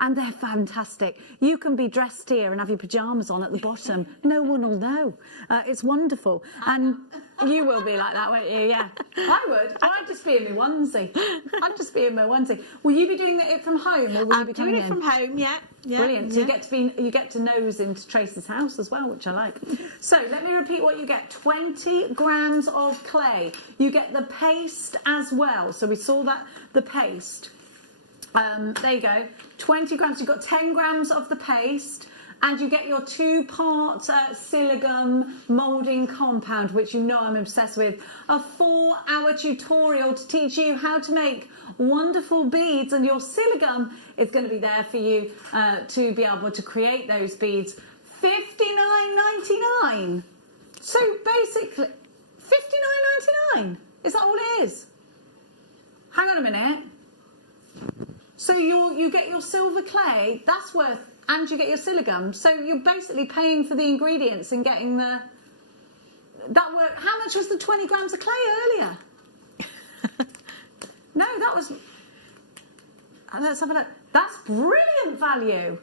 and they're fantastic. You can be dressed here and have your pyjamas on at the bottom. No one will know. It's wonderful. And you will be like that, won't you? Yeah. I would. I'd just be in my onesie. I'd just be in my onesie. Will you be doing it from home, or will you be coming in? I'm doing it from home, yeah. Brilliant. So you get to nose into Tracy's house as well, which I like. So let me repeat what you get. 20 grams of clay. You get the paste as well. So we saw that, the paste. There you go. 20 grams. You've got 10 grams of the paste. And you get your 2-part silicone moulding compound, which you know I'm obsessed with. A 4-hour tutorial to teach you how to make wonderful beads. And your silicone is going to be there for you to be able to create those beads. $59.99. So basically, $59.99. Is that all it is? Hang on a minute. So you get your silver clay, that's worth, and you get your silicone. So you're basically paying for the ingredients and getting that work. How much was the 20 grams of clay earlier? No, that was, let's have a look. That's brilliant value.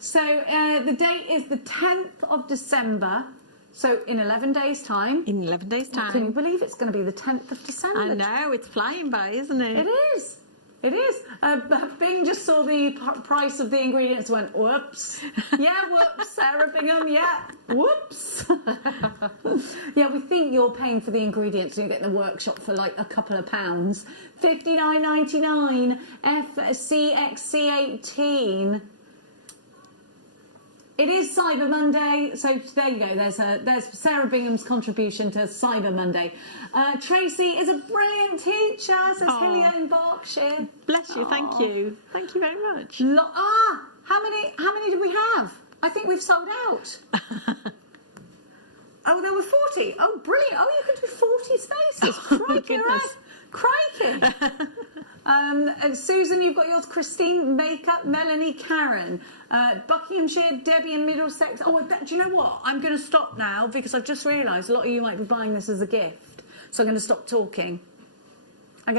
So the date is the 10th of December. So in 11 days' time. In 11 days' time. Can you believe it's going to be the 10th of December? I know, it's flying by, isn't it? It is. It is. Bing just saw the price of the ingredients and went, whoops. Yeah, whoops, Sarah Bingham, yeah, whoops. Yeah, we think you're paying for the ingredients and you get in the workshop for like a couple of pounds. $59.99 FCXC18. It is Cyber Monday, so there you go. There's Sarah Bingham's contribution to Cyber Monday. Tracy is a brilliant teacher, says Hillier in Berkshire. Bless you, thank you. Thank you very much. How many did we have? I think we've sold out. Oh, there were 40. Oh, brilliant. Oh, you can do 40 spaces. Crikey, right. Crikey. Susan, you've got yours. Christine, Makeup, Melanie, Karen, Buckinghamshire, Debbie in Middlesex. Oh, do you know what? I'm going to stop now because I've just realised a lot of you might be buying this as a gift. So I'm going to stop talking. A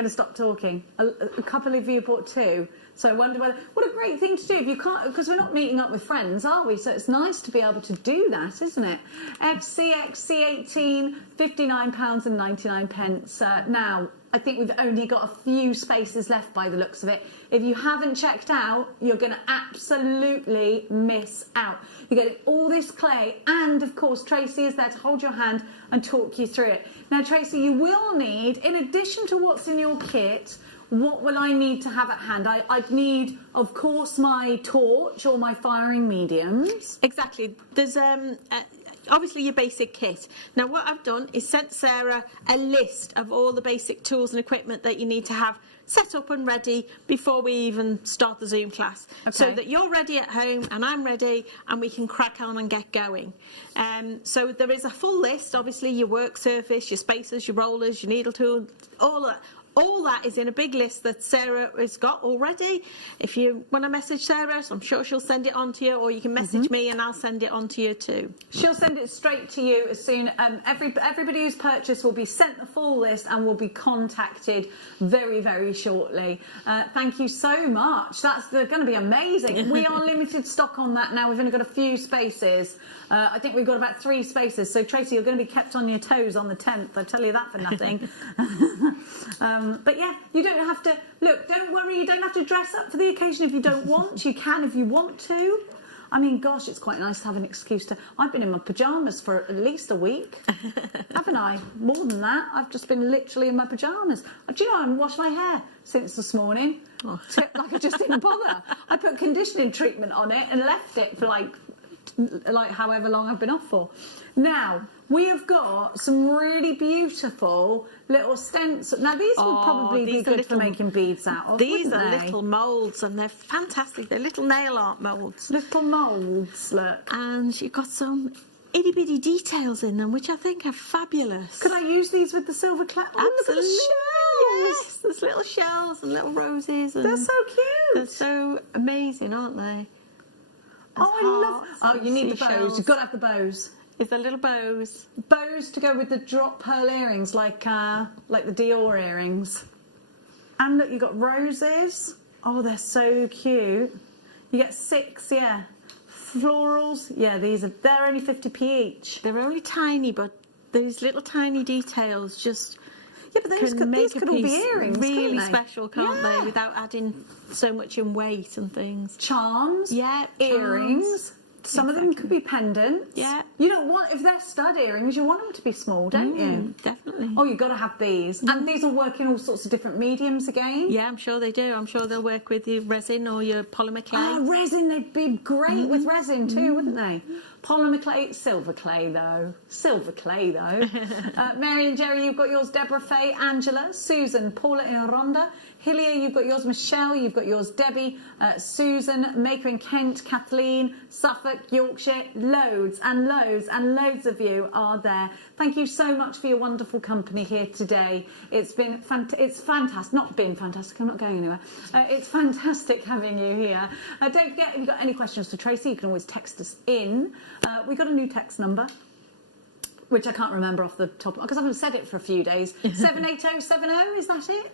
couple of you bought 2. So I wonder whether, what a great thing to do if you can't, because we're not meeting up with friends, are we? So it's nice to be able to do that, isn't it? FCXC18, £59.99. Now, I think we've only got a few spaces left by the looks of it. If you haven't checked out, you're going to absolutely miss out. You're getting all this clay, and of course, Tracy is there to hold your hand and talk you through it. Now, Tracy, you will need, in addition to what's in your kit, what will I need to have at hand? I'd need, of course, my torch or my firing mediums. Exactly. There's obviously your basic kit. Now what I've done is sent Sarah a list of all the basic tools and equipment that you need to have set up and ready before we even start the Zoom class. Okay. So that you're ready at home and I'm ready and we can crack on and get going. So there is a full list, obviously your work surface, your spacers, your rollers, your needle tool, all that. All that is in a big list that Sarah has got already. If you want to message Sarah, so I'm sure she'll send it on to you, or you can message me and I'll send it on to you too. She'll send it straight to you as soon. Everybody who's purchased will be sent the full list and will be contacted very, very shortly. Thank you so much. That's going to be amazing. We are limited stock on that now. We've only got a few spaces. I think we've got about 3 spaces. So, Tracy, you're going to be kept on your toes on the 10th. I tell you that for nothing. But yeah, you don't have to, look, don't worry, you don't have to dress up for the occasion if you don't want. You can if you want to. I mean, gosh, it's quite nice to have an excuse to, I've been in my pyjamas for at least a week, haven't I? More than that, I've just been literally in my pyjamas. Do you know, I haven't washed my hair since this morning. Like I just didn't bother. I put conditioning treatment on it and left it for like however long I've been off for. Now, we have got some really beautiful little stencils. Now, these would probably be good for making beads out of, These are little moulds, and they're fantastic. They're little nail art moulds. Little moulds, look. And you've got some itty-bitty details in them, which I think are fabulous. Could I use these with the silver clay? Oh, Absolutely. Look at the shells. Yes, there's little shells and little roses. And they're so cute. They're so amazing, aren't they? Oh, I love. Oh, you need the bows. You've got to have the bows. Is there little bows? Bows to go with the drop pearl earrings, like the Dior earrings. And look, you've got roses. Oh, they're so cute. You get 6, yeah. Florals, yeah, they're only 50p each. They're only tiny, but those little tiny details just Yeah, but these could all be earrings, really couldn't they? special, can't Yeah. they? Without adding so much in weight and things. Charms, Yeah, earrings. Some of them could be pendants. Yeah. You don't want, if they're stud earrings, you want them to be small, don't you? Definitely. Oh, you've got to have these. And these will work in all sorts of different mediums again. Yeah, I'm sure they do. I'm sure they'll work with your resin or your polymer clay. Oh, resin, they'd be great with resin too, wouldn't they? Polymer clay, silver clay though. Silver clay though. Mary and Jerry, you've got yours. Deborah, Faye, Angela, Susan, Paula in Rhonda. Hillier, you've got yours. Michelle, you've got yours. Debbie, Susan, Maker in Kent, Kathleen, Suffolk, Yorkshire. Loads and loads and loads of you are there. Thank you so much for your wonderful company here today. It's been it's fantastic. Not been fantastic. I'm not going anywhere. It's fantastic having you here. Don't forget, if you've got any questions for Tracy, you can always text us in. We've got a new text number, which I can't remember off the top, because I haven't said it for a few days. 78070, is that it?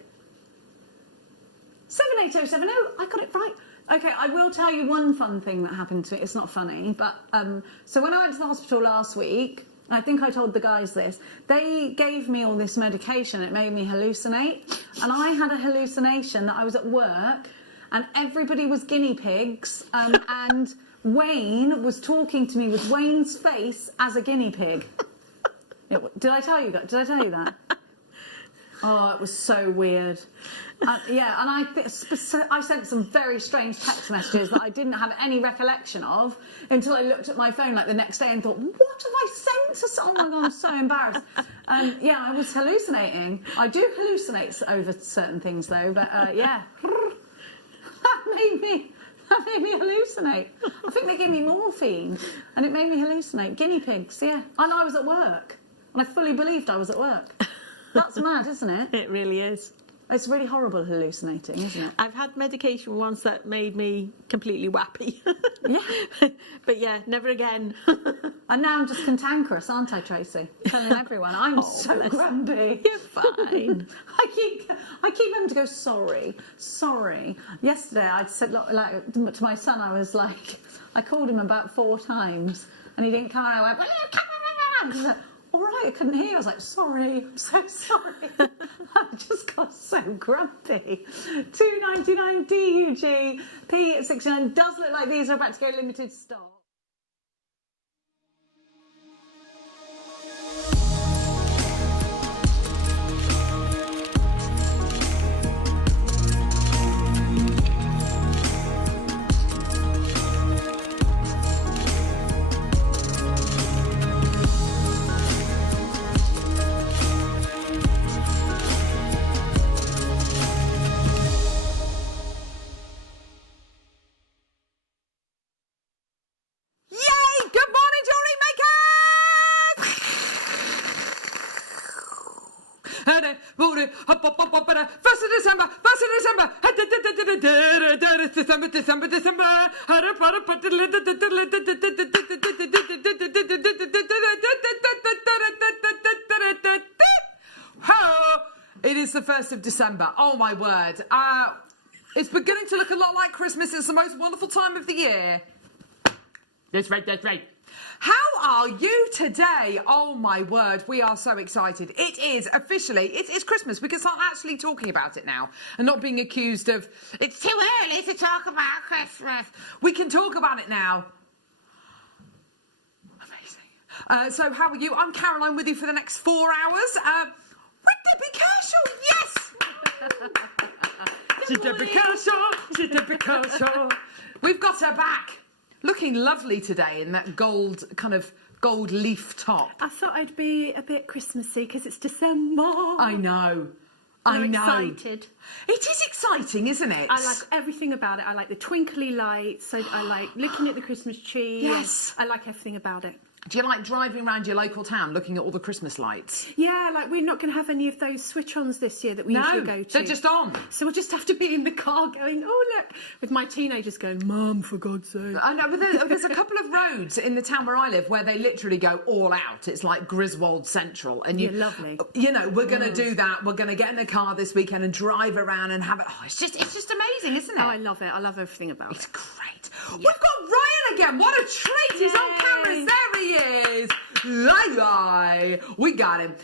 78070, I got it right. Okay, I will tell you one fun thing that happened to me. It's not funny, but so when I went to the hospital last week, I think I told the guys this, they gave me all this medication. It made me hallucinate. And I had a hallucination that I was at work and everybody was guinea pigs, and Wayne was talking to me with Wayne's face as a guinea pig. Did I tell you that? Did I tell you that? Oh, it was so weird. Yeah, and I sent some very strange text messages that I didn't have any recollection of until I looked at my phone like the next day and thought, what have I sent to someone? Oh my God, I'm so embarrassed. Yeah, I was hallucinating. I do hallucinate over certain things though, but yeah. That made me hallucinate. I think they gave me morphine and it made me hallucinate. Guinea pigs, yeah. And I was at work. And I fully believed I was at work. That's mad, isn't it? It really is. It's really horrible hallucinating, isn't it? I've had medication once that made me completely wappy. Yeah. But yeah, never again. And now I'm just cantankerous, aren't I, Tracy? Telling everyone I'm so grumpy. You're fine. I keep having to go sorry. Yesterday I said like to my son, I was like, I called him about 4 times and he didn't come and I went, will you come on? He's like, all right, I couldn't hear. I was like, sorry, I'm so sorry. I just got so grumpy. $2.99 DUG, P69 does look like these are about to go limited stock. December. It is the 1st of December. Oh my word. It's beginning to look a lot like Christmas. It's the most wonderful time of the year. That's right. How are you today? Oh my word, we are so excited. It is officially, it's Christmas. We can start actually talking about it now and not being accused of, it's too early to talk about Christmas. We can talk about it now. Amazing. So how are you? I'm Caroline with you for the next 4 hours. With Debbie Kershaw, yes! She's Debbie Kershaw. We've got her back. Looking lovely today in that gold leaf top. I thought I'd be a bit Christmassy because it's December. I know. I'm excited. It is exciting, isn't it? I like everything about it. I like the twinkly lights. I like looking at the Christmas tree. Yes. I like everything about it. Do you like driving around your local town looking at all the Christmas lights? Yeah, like we're not going to have any of those switch-ons this year that we usually go to. They're just on. So we'll just have to be in the car going, oh, look, with my teenagers going, Mum, for God's sake. I know, but there's a couple of roads in the town where I live where they literally go all out. It's like Griswold Central. And Yeah, lovely. You know, we're going to do that. We're going to get in the car this weekend and drive around and have it. Oh, it's just amazing, isn't it? Oh, I love it. I love everything about It's it. great. We've got Ryan again. What a treat. He's on camera. There he is. Lie. We got him.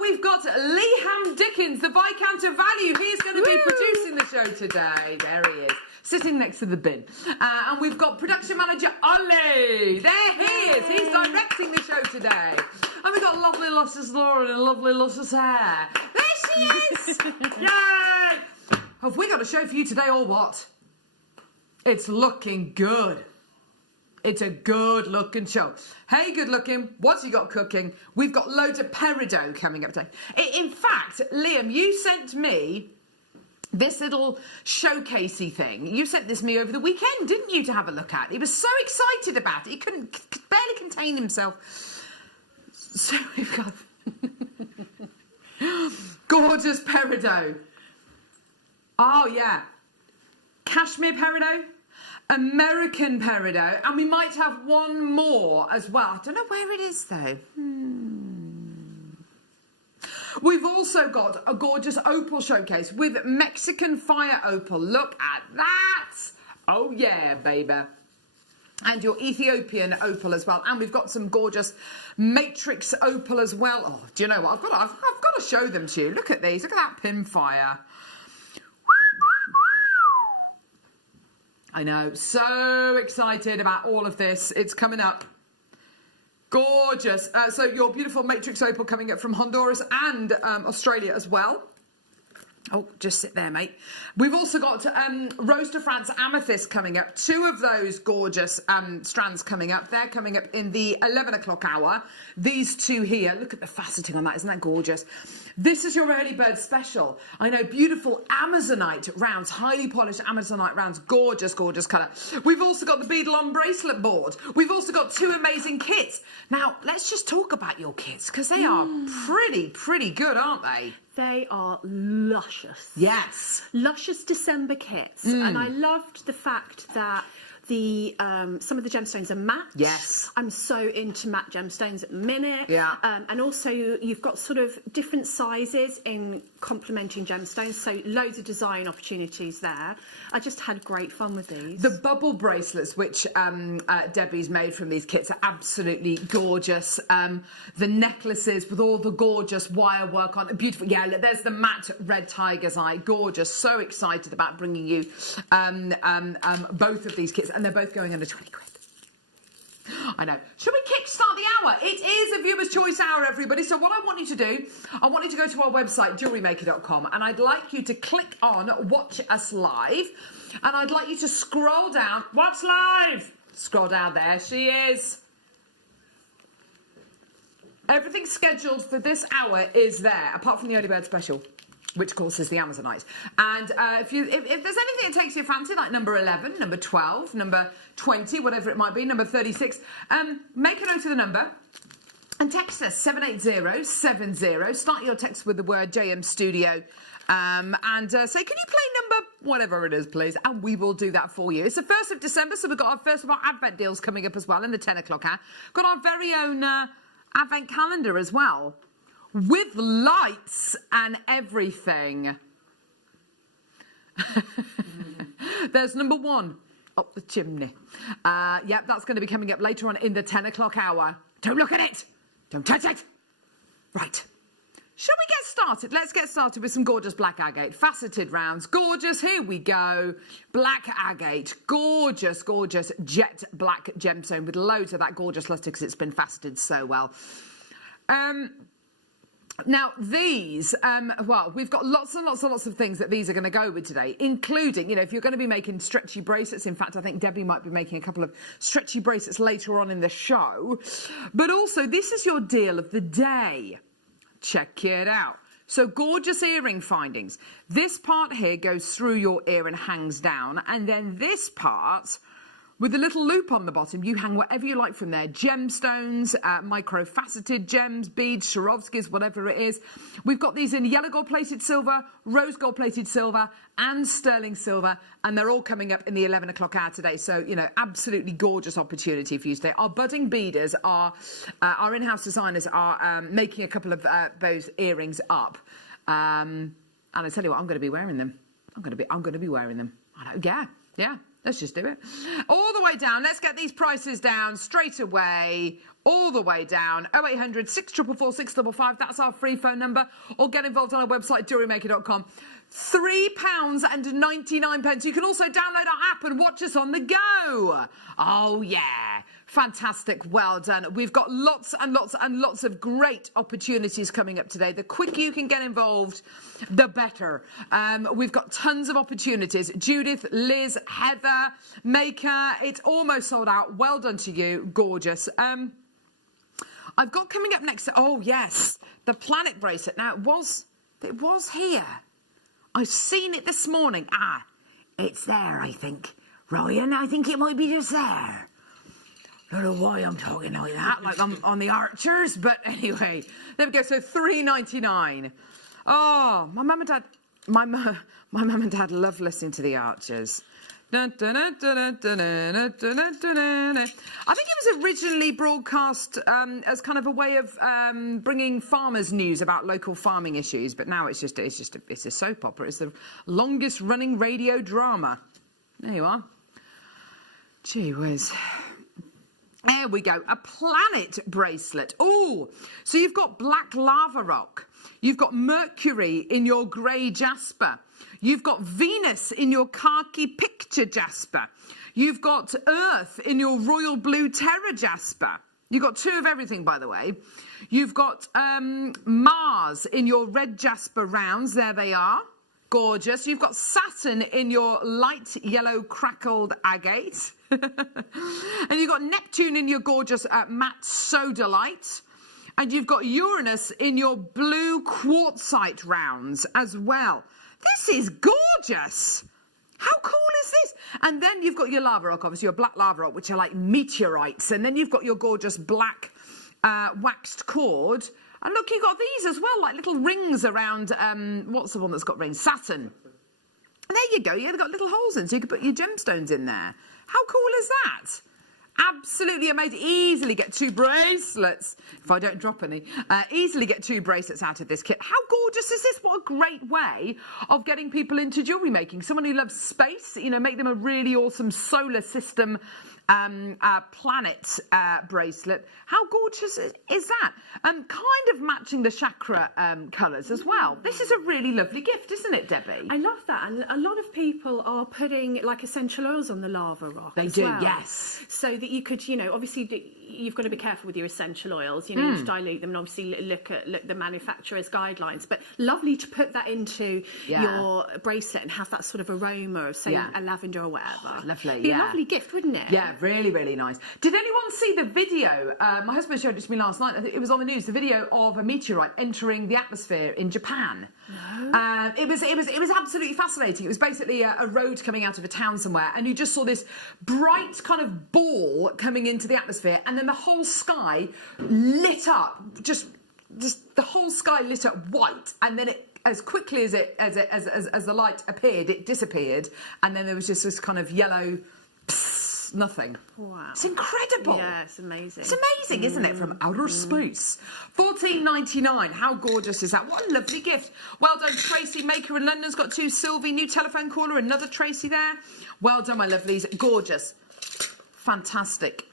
We've got Leham Dickens, the Viscount Value. He's going to be producing the show today. There he is, sitting next to the bin. And we've got production manager Ollie. There he is. He's directing the show today. And we've got lovely Lucius Lauren and lovely Lucius Hair. There she is. Yay. Have we got a show for you today or what? It's looking good. It's a good looking show. Hey, good looking. What's he got cooking? We've got loads of peridot coming up today. In fact, Liam, you sent me this little showcasey thing. You sent this me over the weekend, didn't you, to have a look at? He was so excited about it. He could barely contain himself. So we've got gorgeous peridot. Oh, yeah. Cashmere peridot. American peridot, and we might have one more as well. I don't know where it is though. We've also got a gorgeous opal showcase with Mexican fire opal. Look at that. Oh yeah, baby. And your Ethiopian opal as well. And we've got some gorgeous matrix opal as well. Oh, do you know what? I've got to show them to you. Look at these. Look at that pinfire. I know, so excited about all of this. It's coming up. Gorgeous. So your beautiful matrix opal coming up from Honduras and Australia as well. Oh, just sit there, mate. We've also got Rose de France Amethyst coming up. Two of those gorgeous strands coming up. They're coming up in the 11 o'clock hour. These two here, look at the faceting on that. Isn't that gorgeous? This is your early bird special. I know, beautiful Amazonite rounds, highly polished Amazonite rounds. Gorgeous, gorgeous colour. We've also got the beadle on bracelet board. We've also got two amazing kits. Now, let's just talk about your kits because they are pretty good, aren't they? They are luscious. Yes. Luscious December kits. And I loved the fact that the some of the gemstones are matte. Yes. I'm so into matte gemstones at the minute. Yeah. And also you've got sort of different sizes in complementing gemstones, so loads of design opportunities there. I just had great fun with these. The bubble bracelets, which Debbie's made from these kits, are absolutely gorgeous. The necklaces with all the gorgeous wire work on, beautiful. Yeah, there's the matte red tiger's eye, gorgeous. So excited about bringing you both of these kits, and they're both going under 20 quid. I know. Should we kickstart the hour? It is a viewer's choice hour, everybody. So what I want you to do, I want you to go to our website, JewelleryMaker.com, and I'd like you to click on Watch Us Live, and I'd like you to scroll down. Watch Live! Scroll down. There she is. Everything scheduled for this hour is there, apart from the early bird special, which of course is the Amazonite. And if there's anything that takes your fancy, like number 11, number 12, number 20, whatever it might be, number 36, make a note of the number and text us 78070. Start your text with the word JM Studio and say, can you play number whatever it is, please? And we will do that for you. It's the 1st of December, so we've got our first of our Advent deals coming up as well in the 10 o'clock hour. Got our very own Advent calendar as well, with lights and everything. There's number 1 up the chimney. Yep, that's going to be coming up later on in the 10 o'clock hour. Don't look at it. Don't touch it. Right. Shall we get started? Let's get started with some gorgeous black agate. Faceted rounds. Gorgeous. Here we go. Black agate. Gorgeous, gorgeous jet black gemstone with loads of that gorgeous luster because it's been faceted so well. Now, these, well, we've got lots and lots of things that these are going to go with today, including, you know, if you're going to be making stretchy bracelets. In fact, I think Debbie might be making a couple of stretchy bracelets later on in the show. But also, this is your deal of the day. Check it out. So, gorgeous earring findings. This part here goes through your ear and hangs down. And then this part with a little loop on the bottom. You hang whatever you like from there. Gemstones, micro-faceted gems, beads, Swarovskis, whatever it is. We've got these in yellow gold-plated silver, rose gold-plated silver, and sterling silver, and they're all coming up in the 11 o'clock hour today. So, you know, absolutely gorgeous opportunity for you today. Our budding beaders our in-house designers are making a couple of those earrings up. And I tell you what, I'm going to be wearing them. I'm going to be wearing them. I know, yeah. Let's just do it. All the way down. Let's get these prices down straight away. All the way down. 0800 644 655. That's our free phone number. Or get involved on our website, JewelleryMaker.com. £3.99. You can also download our app and watch us on the go. Oh, yeah. Fantastic. Well done. We've got lots and lots and lots of great opportunities coming up today. The quicker you can get involved, the better. We've got tons of opportunities. Judith, Liz, Heather, Maker. It's almost sold out. Well done to you. Gorgeous. I've got coming up next. Oh, yes. The Planet bracelet. Now, it was here. I've seen it this morning. It's there, I think. Ryan, I think it might be just there. I don't know why I'm talking like that, like I'm on the Archers, but anyway, there we go. So $3.99. Oh, my mum and dad love listening to the Archers. I think it was originally broadcast as kind of a way of bringing farmers news about local farming issues, but now it's a soap opera. It's the longest running radio drama. There you are. Gee whiz. There we go. A Planet bracelet. Oh, so you've got black lava rock. You've got Mercury in your grey jasper. You've got Venus in your khaki picture jasper. You've got Earth in your royal blue terra jasper. You've got two of everything, by the way. You've got Mars in your red jasper rounds. There they are. Gorgeous. You've got Saturn in your light yellow crackled agate. And you've got Neptune in your gorgeous matte sodalite. And you've got Uranus in your blue quartzite rounds as well. This is gorgeous. How cool is this? And then you've got your lava rock, obviously your black lava rock, which are like meteorites. And then you've got your gorgeous black waxed cord. And look, you've got these as well, like little rings around, what's the one that's got rings? Saturn. And there you go. You've got little holes in, so you can put your gemstones in there. How cool is that? Absolutely amazing. Easily get two bracelets, if I don't drop any. Easily get two bracelets out of this kit. How gorgeous is this? What a great way of getting people into jewellery making. Someone who loves space, you know, make them a really awesome solar system planet bracelet. How gorgeous is that? Kind of matching the chakra colours as well. This is a really lovely gift, isn't it, Debbie? I love that, and a lot of people are putting like essential oils on the lava rock. They as do, well. Yes. So that you could, you know, obviously you've got to be careful with your essential oils. You know, you have to dilute them and obviously look at the manufacturer's guidelines. But lovely to put that into your bracelet and have that sort of aroma of, say, a lavender or whatever. Oh, lovely, Be a lovely gift, wouldn't it? Yeah, really, really nice. Did anyone see the video? My husband showed it to me last night. I think it was on the news. The video of a meteorite entering the atmosphere in Japan. No. It was absolutely fascinating. It was basically a road coming out of a town somewhere, and you just saw this bright kind of ball coming into the atmosphere, and then the whole sky lit up. Just the whole sky lit up white, and then it, as quickly as the light appeared, it disappeared, and then there was just this kind of yellow. Nothing. Wow. It's incredible. Yeah, it's amazing. It's amazing, isn't it? From outer space. $14.99. How gorgeous is that? What a lovely gift. Well done, Tracy. Maker in London's got two. Sylvie, new telephone caller. Another Tracy there. Well done, my lovelies. Gorgeous. Fantastic.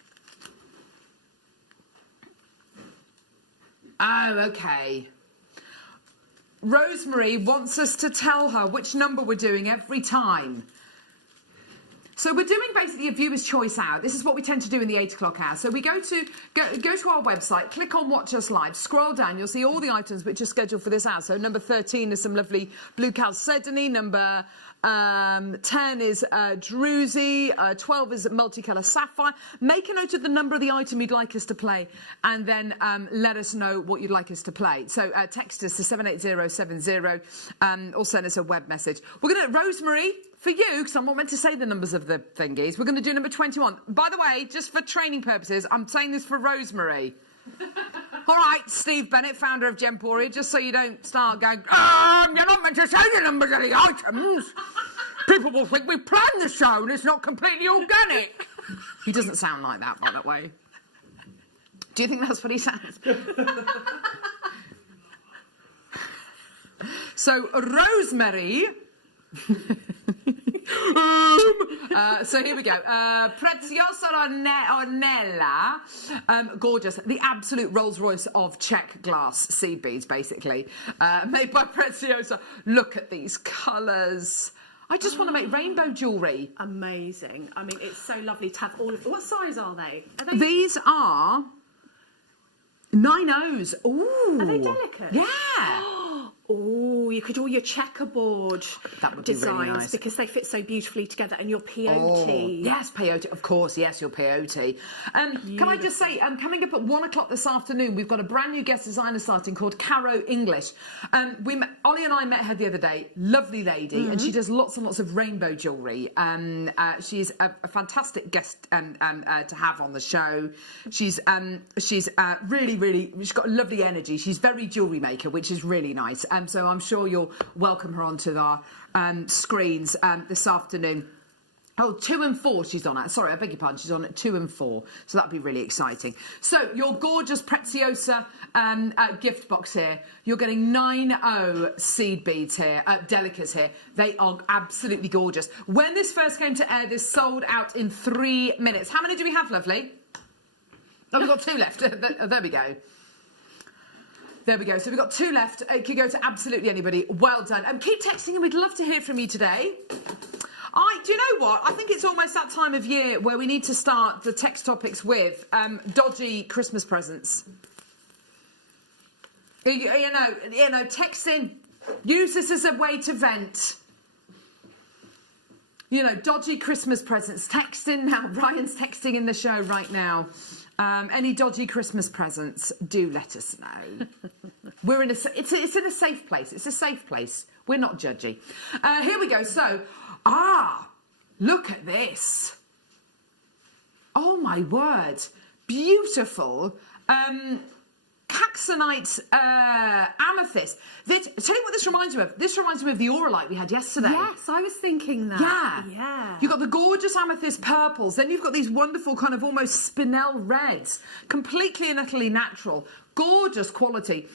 Oh, okay. Rosemary wants us to tell her which number we're doing every time. So we're doing basically a viewer's choice hour. This is what we tend to do in the 8 o'clock hour. So we go to our website, click on Watch Us Live, scroll down, you'll see all the items which are scheduled for this hour. So number 13 is some lovely blue chalcedony. Number 10 is Druzy, 12 is multicolour sapphire. Make a note of the number of the item you'd like us to play, and then let us know what you'd like us to play. So text us to 78070 or send us a web message. We're going to, Rosemary, for you, because I'm not meant to say the numbers of the thingies, we're going to do number 21. By the way, just for training purposes, I'm saying this for Rosemary. All right, Steve Bennett, founder of Gemporia, just so you don't start going, you're not meant to say the numbers of the items. People will think we planned the show and it's not completely organic. He doesn't sound like that, by the way. Do you think that's what he sounds? So, Rosemary... so here we go. Preziosa Ornella, gorgeous. The absolute Rolls Royce of Czech glass seed beads, basically, made by Preziosa. Look at these colours. I just want to make rainbow jewellery. Amazing. I mean, it's so lovely to have all of. What size are they? These are 9Os. Ooh. Are they delicate? Yeah. Oh, you could do all your checkerboard designs really nice. because they fit so beautifully together, and your peyote. Oh, yes, peyote, of course, yes, your peyote. Can I just say, coming up at 1 o'clock this afternoon, we've got a brand new guest designer starting called Caro English. Ollie and I met her the other day, lovely lady, and she does lots and lots of rainbow jewellery. She's a fantastic guest to have on the show. She's really, she's got a lovely energy. She's very JewelleryMaker, which is really nice. So I'm sure you'll welcome her onto our screens this afternoon. Oh, 2 and 4 she's on at. Sorry, I beg your pardon. She's on at 2 and 4. So that'd be really exciting. So your gorgeous Preziosa gift box here. You're getting 9O seed beads here, delicas here. They are absolutely gorgeous. When this first came to air, this sold out in 3 minutes. How many do we have, lovely? Oh, we've got 2 left. There we go. There we go. So we've got 2 left. It could go to absolutely anybody. Well done. Keep texting and we'd love to hear from you today. Do you know what? I think it's almost that time of year where we need to start the text topics with dodgy Christmas presents. You know, text in. Use this as a way to vent. You know, dodgy Christmas presents. Text in now. Ryan's texting in the show right now. Any dodgy Christmas presents, do let us know. We're in it's in a safe place. It's a safe place. We're not judgy. Here we go. So, look at this. Oh my word. Beautiful. Caxonite amethyst. Tell you what this reminds me of. This reminds me of the Auralite we had yesterday. Yes, I was thinking that. Yeah. You've got the gorgeous amethyst purples. Then you've got these wonderful kind of almost spinel reds. Completely and utterly natural. Gorgeous quality.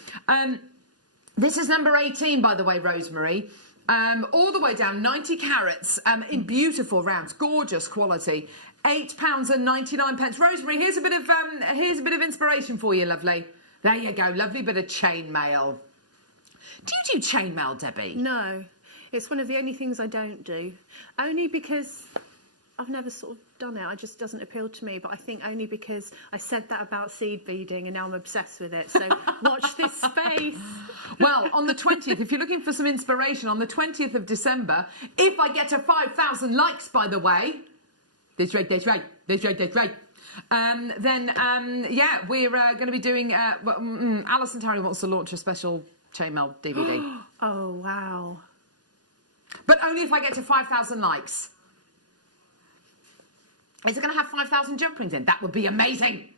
This is number 18, by the way, Rosemary. All the way down, 90 carats in beautiful rounds. Gorgeous quality. £8.99. Rosemary, here's a bit of inspiration for you, lovely. There you go, lovely bit of chainmail. Do you do chainmail, Debbie? No, it's one of the only things I don't do. Only because I've never sort of done it. It just doesn't appeal to me. But I think only because I said that about seed beading and now I'm obsessed with it. So watch this space. Well, on the 20th, if you're looking for some inspiration, on the 20th of December, if I get to 5,000 likes, by the way, that's right. Yeah, we're going to be doing. Alison Tarry wants to launch a special chainmail DVD. Oh wow! But only if I get to 5,000 likes. Is it going to have 5,000 jump rings in? That would be amazing.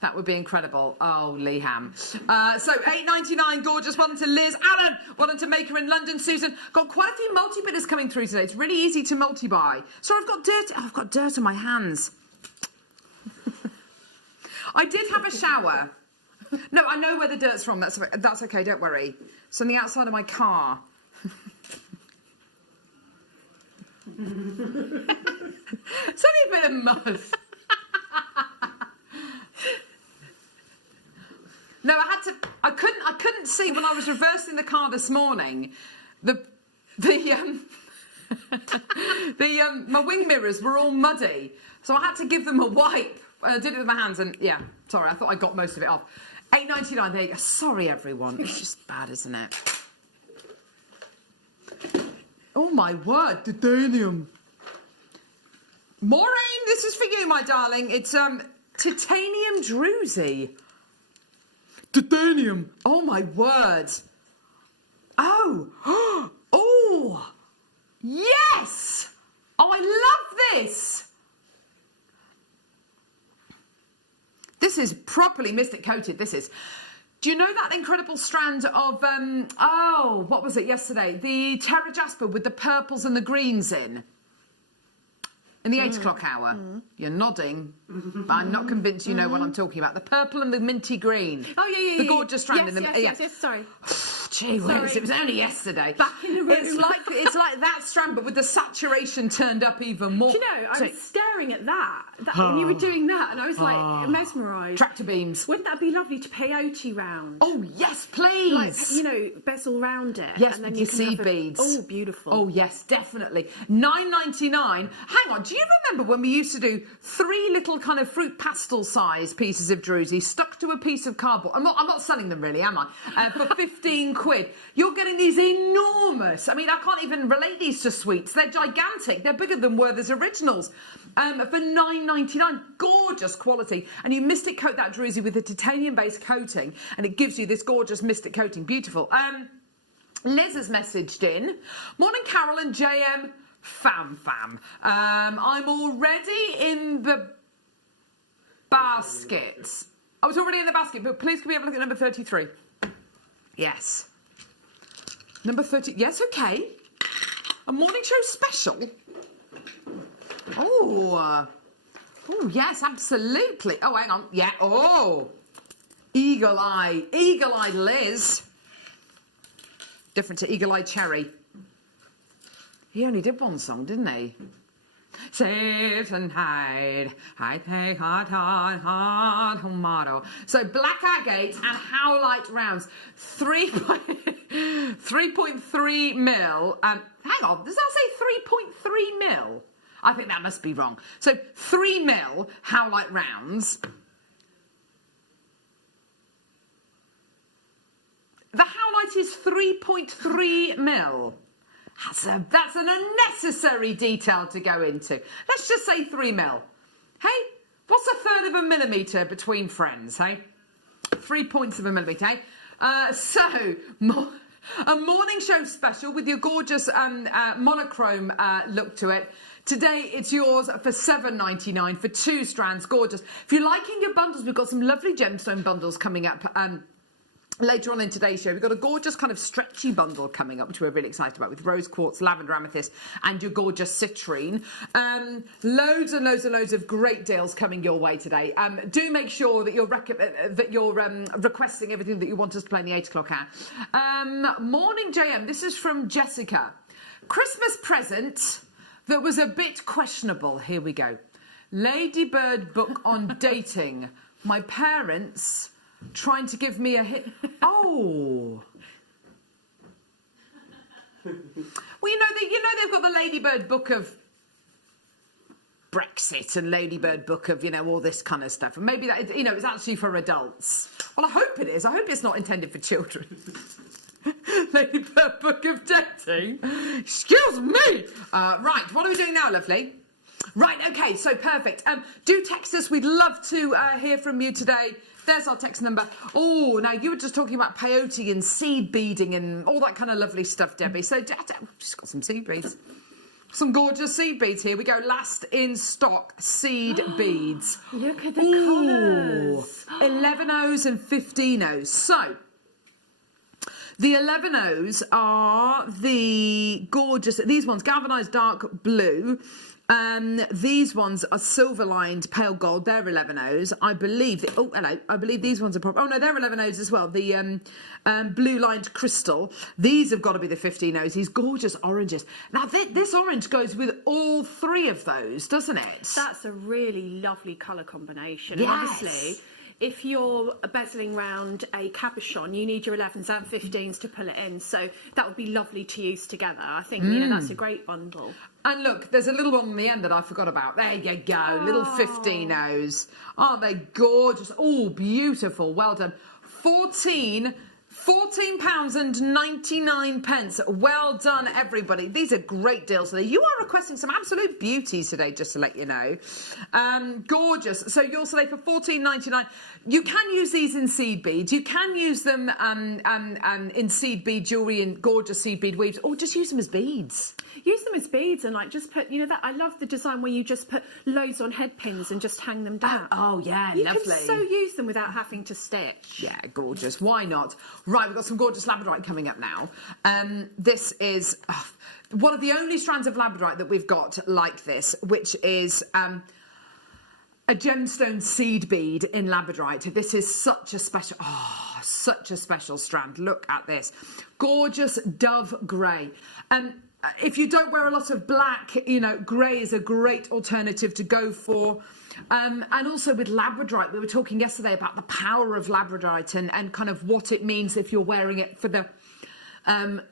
That would be incredible. Oh, Leham. So £8.99, gorgeous. Well done to Liz. Alan, well done to Maker in London. Susan, got quite a few multi-bidders coming through today. It's really easy to multi-buy. Sorry, I've got dirt on my hands. I did have a shower. No, I know where the dirt's from. That's okay, don't worry. It's on the outside of my car. It's only a bit of mud. No, I couldn't see when I was reversing the car this morning. My wing mirrors were all muddy, so I had to give them a wipe. I did it with my hands, and yeah, sorry, I thought I got most of it off. £8.99. There you go. Sorry, everyone. It's just bad, isn't it? Oh my word, titanium. Maureen, this is for you, my darling. It's titanium druzy. Titanium. Oh my word. Oh. Oh. Yes. Oh, I love this. This is properly mystic coated. This is. Do you know that incredible strand of what was it yesterday? The Terra Jasper with the purples and the greens in the 8 o'clock hour. You're nodding. But I'm not convinced you know what I'm talking about. The purple and the minty green. Oh yeah. The gorgeous strand yes, in the yes, sorry. Gee whiz, it was only yesterday. Back in the room. It's like that strand, but with the saturation turned up even more. Do you know, I was staring at that when you were doing that, and I was like mesmerised. Tractor beams. Wouldn't that be lovely to peyote round? Oh yes, please. Like, bezel round it. Yes, and then with you your can seed have beads. Oh, beautiful. Oh yes, definitely. $9.99. Hang on, do you remember when we used to do 3 little kind of fruit pastel size pieces of druzy stuck to a piece of cardboard? I'm not selling them really, am I? For 15 quid. You're getting these enormous. I mean, I can't even relate these to sweets. They're gigantic. They're bigger than Werther's Originals. For $9.99, gorgeous quality. And you mystic coat that druzy with a titanium-based coating, and it gives you this gorgeous mystic coating. Beautiful. Liz has messaged in. Morning, Carol and JM. Fam. I'm already in the basket. I was already in the basket, but please can we have a look at number 33? Yes. Number 30. Yes, okay. A morning show special. Oh, yes, absolutely. Oh, hang on. Yeah. Oh, eagle-eyed Liz. Different to eagle-eyed Cherry. He only did one song, didn't he? Sit and hide, I take hard tomato. So Black Agate and Howlite rounds, 3.3 mil. Hang on, does that say 3.3 mil? I think that must be wrong. So 3 mil Howlite rounds. The Howlite is 3.3 mil. That's an unnecessary detail to go into. Let's just say 3 mil. Hey, what's a third of a millimetre between friends, hey? 3 points of a millimetre, hey? A morning show special with your gorgeous monochrome look to it. Today, it's yours for $7.99 for 2 strands. Gorgeous. If you're liking your bundles, we've got some lovely gemstone bundles coming up later on in today's show. We've got a gorgeous kind of stretchy bundle coming up, which we're really excited about, with rose quartz, lavender amethyst, and your gorgeous citrine. Loads and loads of great deals coming your way today. Do make sure that you're requesting everything that you want us to play in the 8 o'clock hour. Morning, JM. This is from Jessica. Christmas present that was a bit questionable. Here we go. Ladybird book on dating. My parents trying to give me a hit. Oh. Well, you know they've got the Ladybird book of Brexit and Ladybird book of, all this kind of stuff. And maybe that, it's actually for adults. Well, I hope it is. I hope it's not intended for children. Ladybird book of dating. Excuse me. Right, what are we doing now, lovely? Right, okay, so perfect. Do text us. We'd love to hear from you today. There's our text number. Oh, now you were just talking about peyote and seed beading and all that kind of lovely stuff, Debbie. So just got some seed beads. Some gorgeous seed beads here. We go. Last in stock seed beads. Look at the colours. 11Os and 15Os. So the 11Os are the gorgeous, these ones, galvanised dark blue. These ones are silver-lined pale gold. They're 11Os. I believe. I believe these ones are proper. Oh no, they're 11Os as well. The blue-lined crystal. These have got to be the 15Os. These gorgeous oranges. Now this orange goes with all 3 of those, doesn't it? That's a really lovely colour combination. Yes. And obviously, if you're bezeling round a cabochon, you need your 11s and 15s to pull it in. So that would be lovely to use together. I think, that's a great bundle. And look, there's a little one on the end that I forgot about. There you go, little 15Os. Aren't they gorgeous? Oh, beautiful. Well done. 14 £14.99. Well done, everybody. These are great deals today. You are requesting some absolute beauties today, just to let you know. Gorgeous. So yours today for £14.99. You can use these in seed beads. You can use them in seed bead jewellery and gorgeous seed bead weaves, or just use them as beads. Use them as beads and like just put, that I love the design where you just put loads on head pins and just hang them down. Oh yeah, you lovely. You can so use them without having to stitch. Yeah, gorgeous. Why not? Right, we've got some gorgeous labradorite coming up now. This is one of the only strands of labradorite that we've got like this, which is a gemstone seed bead in labradorite. This is such a special strand. Look at this. Gorgeous dove grey. If you don't wear a lot of black, grey is a great alternative to go for. And also with labradorite, we were talking yesterday about the power of labradorite and kind of what it means if you're wearing it for the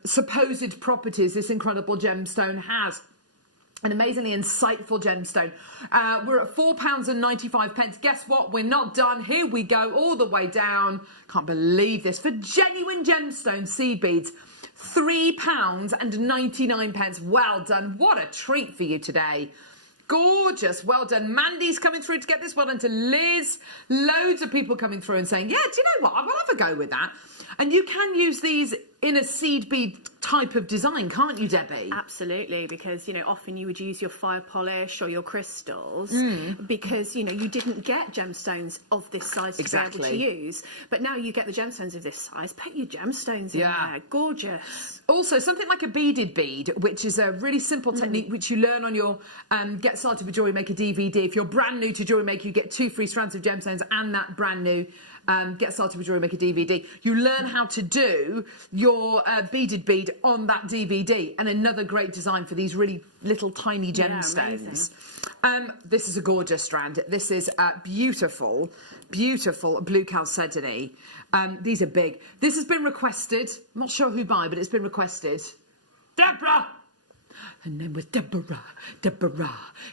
supposed properties this incredible gemstone has. An amazingly insightful gemstone. We're at £4.95. Guess what? We're not done. Here we go, all the way down. Can't believe this. For genuine gemstone seed beads, £3.99. Well done. What a treat for you today. Gorgeous. Well done. Mandy's coming through to get this. Well done to Liz. Loads of people coming through and saying, yeah, do you know what? I will have a go with that. And you can use these in a seed bead type of design, can't you, Debbie? Absolutely, because, often you would use your fire polish or your crystals because, you didn't get gemstones of this size to be able to use. But now you get the gemstones of this size. Put your gemstones in there. Gorgeous. Also, something like a beaded bead, which is a really simple technique which you learn on your Get Started with Jewellery Maker DVD. If you're brand new to Jewellery Maker, you get 2 free strands of gemstones and that brand new Get Started with Jewellery Maker DVD. You learn how to do your beaded bead on that DVD, and another great design for these really little tiny gemstones. This is a gorgeous strand. This is beautiful, beautiful blue chalcedony. These are big. This has been requested. I'm not sure who by, but it's been requested. Deborah! Her name was Deborah.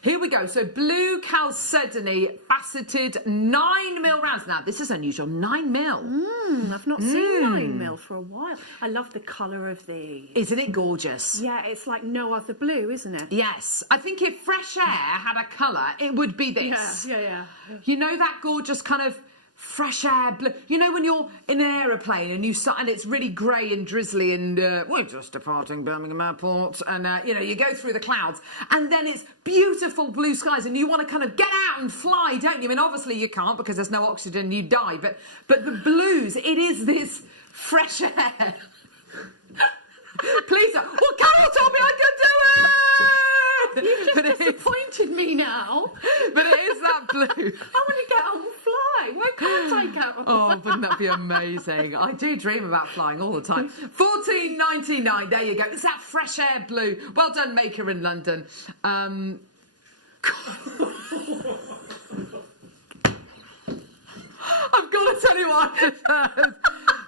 Here we go. So blue chalcedony faceted 9mm rounds. Now, this is unusual. 9mm. I've not seen 9mm for a while. I love the colour of these. Isn't it gorgeous? Yeah, it's like no other blue, isn't it? Yes. I think if Fresh Air had a colour, it would be this. Yeah. You know that gorgeous kind of fresh air blue. When you're in an aeroplane and and it's really grey and drizzly and we're just departing Birmingham Airport and you go through the clouds and then it's beautiful blue skies and you want to kind of get out and fly, don't you? I mean, obviously you can't because there's no oxygen, you die. But the blues, it is this fresh air. Please, Carol told me I could do it. You've just disappointed me now. But it is that blue. I want to get on and fly. Why can't I get on? Oh, wouldn't that be amazing? I do dream about flying all the time. £14.99. There you go. It's that fresh air blue. Well done, Maker in London. I've got to tell you what I just heard.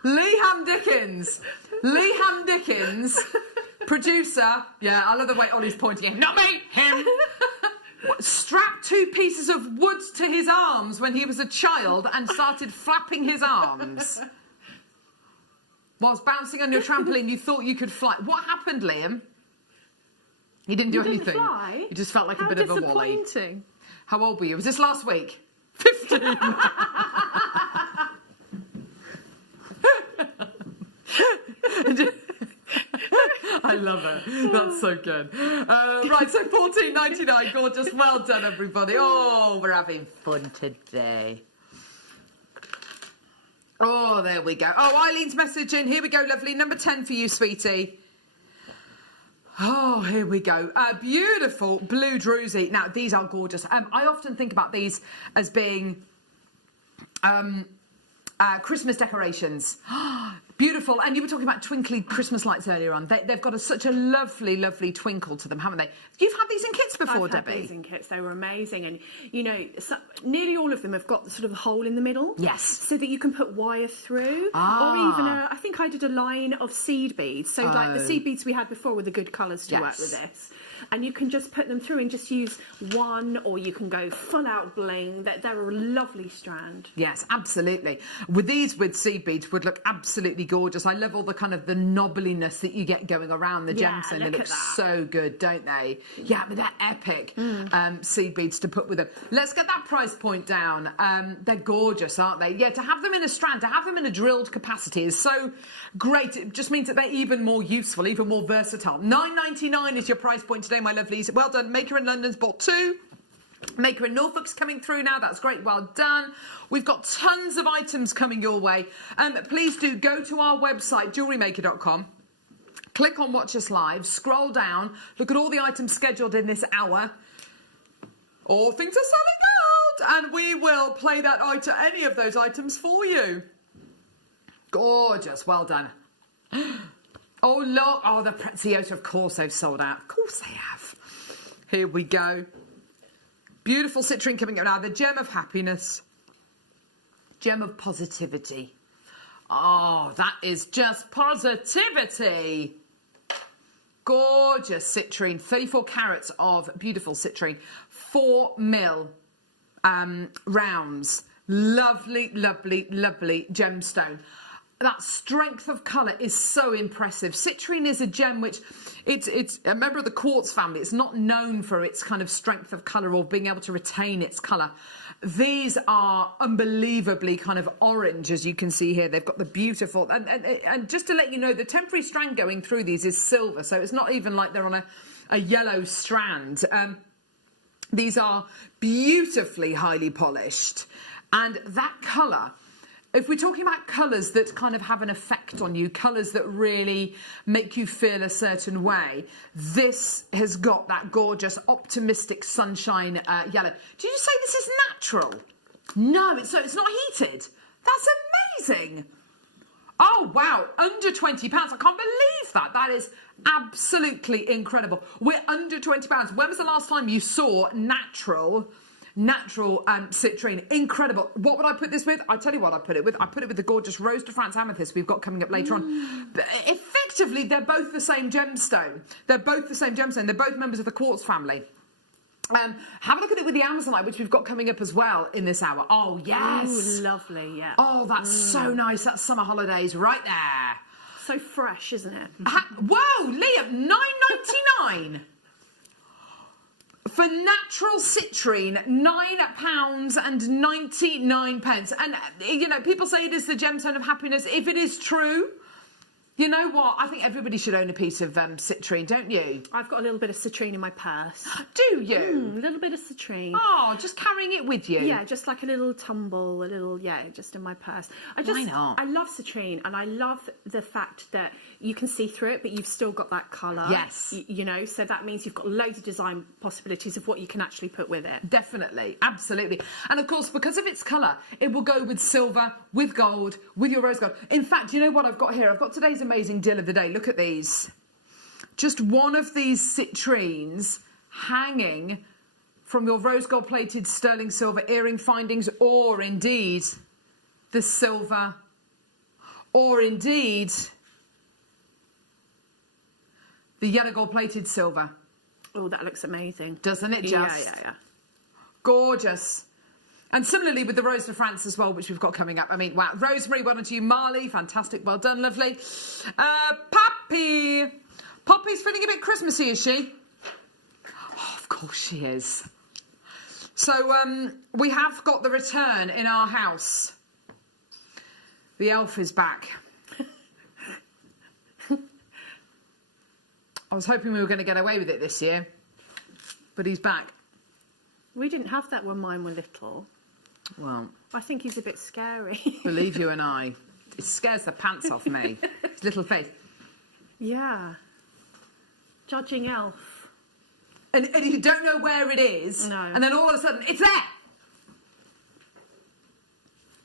Leham Dickens, producer. Yeah, I love the way Ollie's pointing at him. Not me, him. Strapped 2 pieces of wood to his arms when he was a child and started flapping his arms. Whilst bouncing on your trampoline, you thought you could fly. What happened, Liam? He didn't do anything. Fly? He just felt like How a bit of a wally. disappointing. How old were you? Was this last week? 15. I love it. That's so good. Right, so £14.99. Gorgeous. Well done, everybody. Oh, we're having fun today. Oh, there we go. Oh, Eileen's messaging. Here we go, lovely. Number 10 for you, sweetie. Oh, here we go. Beautiful blue druzy. Now, these are gorgeous. I often think about these as being Christmas decorations. Beautiful. And you were talking about twinkly Christmas lights earlier on. They've got such a lovely, lovely twinkle to them, haven't they? You've had these in kits before, Debbie? I've had these in kits. They were amazing. And, nearly all of them have got the sort of a hole in the middle. Yes. So that you can put wire through. Ah. Or even, I think I did a line of seed beads. So, like the seed beads we had before were the good colours to work with this. and you can just put them through and just use one, or you can go full out bling. They're a lovely strand. Yes, absolutely. With these, with seed beads, would look absolutely gorgeous. I love all the kind of the knobbliness that you get going around the gemstone. They look so good, don't they? Yeah, but they're epic seed beads to put with them. Let's get that price point down. They're gorgeous, aren't they? Yeah, to have them in a strand, to have them in a drilled capacity is so great. It just means that they're even more useful, even more versatile. $9.99 is your price point today, my lovelies. Well done. Maker in London's bought 2. Maker in Norfolk's coming through now. That's great. Well done. We've got tons of items coming your way. Please do go to our website, JewelleryMaker.com. Click on Watch Us Live. Scroll down. Look at all the items scheduled in this hour. All things are selling out. And we will play that any of those items for you. Gorgeous. Well done. Oh, look. Oh, the Preziosa. Of course they've sold out. Of course they have. Here we go. Beautiful citrine coming up now. The gem of happiness. Gem of positivity. Oh, that is just positivity. Gorgeous citrine. 34 carats of beautiful citrine. 4 mil rounds. Lovely, lovely, lovely gemstone. That strength of colour is so impressive. Citrine is a gem which it's a member of the quartz family. It's not known for its kind of strength of colour or being able to retain its colour. These are unbelievably kind of orange, as you can see here. They've got the beautiful and just to let you know, the temporary strand going through these is silver, so it's not even like they're on a yellow strand. These are beautifully highly polished, and that colour. If we're talking about colours that kind of have an effect on you, colours that really make you feel a certain way, this has got that gorgeous, optimistic sunshine yellow. Did you say this is natural? No, it's not heated. That's amazing. Oh, wow. Under £20. I can't believe that. That is absolutely incredible. We're under £20. When was the last time you saw natural citrine? Incredible. What would I put this with? I tell you what I put it with. I put it with the gorgeous Rose de France amethyst we've got coming up later on. But effectively, they're both the same gemstone. They're both members of the quartz family. Have a look at it with the Amazonite, which we've got coming up as well in this hour. Oh, yes. Ooh, lovely, yeah. Oh, that's so nice. That's summer holidays right there. So fresh, isn't it? Whoa, Liam, $9.99. For natural citrine, £9.99. And, you know, people say it is the gemstone of happiness. If it is true, you know what? I think everybody should own a piece of citrine, don't you? I've got a little bit of citrine in my purse. Do you? A little bit of citrine. Oh, just carrying it with you? Yeah, just like a little tumble, just in my purse. Why not? I love citrine, and I love the fact that you can see through it, but you've still got that colour. Yes. You know, so that means you've got loads of design possibilities of what you can actually put with it. Definitely, absolutely. And of course, because of its colour, it will go with silver, with gold, with your rose gold. In fact, you know what I've got here? I've got today's amazing deal of the day. Look at these. Just one of these citrines hanging from your rose gold plated sterling silver earring findings, or indeed the silver, or indeed the yellow gold plated silver. Oh, that looks amazing. Doesn't it just? Yeah. Gorgeous. And similarly with the Rose de France as well, which we've got coming up. I mean, wow. Rosemary, well done to you. Marley, fantastic. Well done, lovely. Poppy. Poppy's feeling a bit Christmassy, is she? Oh, of course she is. So we have got the return in our house. The elf is back. I was hoping we were going to get away with it this year, but he's back. We didn't have that when mine were little. Well, I think he's a bit scary. believe you and I, it scares the pants off me. His little face. Yeah. Judging elf. And you don't know where it is. No. And then all of a sudden, it's there.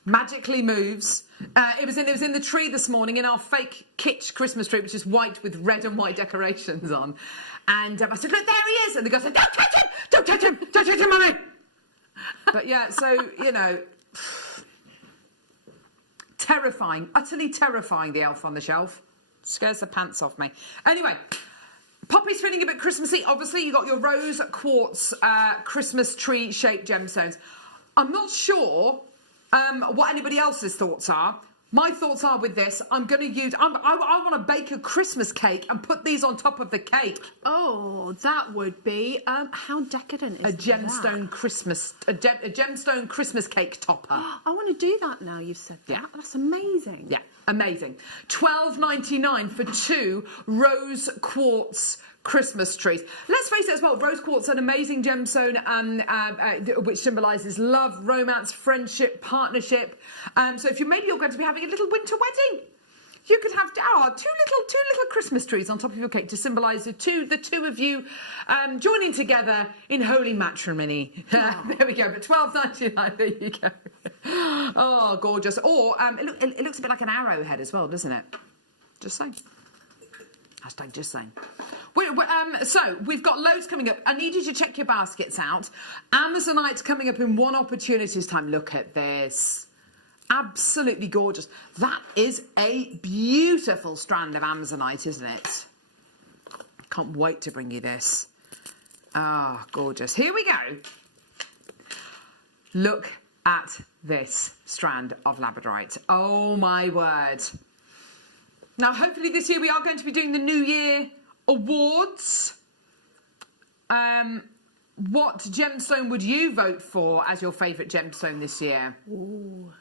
Magically moves. It was in the tree this morning, in our fake kitsch Christmas tree, which is white with red and white decorations on. And I said, look, there he is. And the guy said, don't touch him! Don't touch him! Don't touch him, Mummy! But yeah, so, you know, terrifying, utterly terrifying, the elf on the shelf. Scares the pants off me. Anyway, Poppy's feeling a bit Christmassy. Obviously, you got your rose quartz Christmas tree shaped gemstones. I'm not sure what anybody else's thoughts are. My thoughts are with this, I'm going to use, I want to bake a Christmas cake and put these on top of the cake. Oh, that would be, how decadent is A gemstone Christmas, a gemstone Christmas cake topper. I want to do that now you've said that. Yeah. That's amazing. Yeah, amazing. $12.99 for 2 rose quartz Christmas trees. Let's face it as well, rose quartz, an amazing gemstone which symbolises love, romance, friendship, partnership. So if you're going to be having a little winter wedding, you could have two little Christmas trees on top of your cake to symbolise the two of you joining together in holy matrimony. There we go. But $12.99. There you go. Oh, gorgeous. Or it looks a bit like an arrowhead as well, doesn't it? Just saying. Hashtag just saying. So we've got loads coming up. I need you to check your baskets out. Amazonite's coming up in one opportunities time. Look at this. Absolutely gorgeous. That is a beautiful strand of Amazonite, isn't it? Can't wait to bring you this. Ah, gorgeous. Here we go. Look at this strand of labradorite. Oh my word. Now, hopefully this year we are going to be doing the New Year Awards. What gemstone would you vote for as your favourite gemstone this year? Ooh.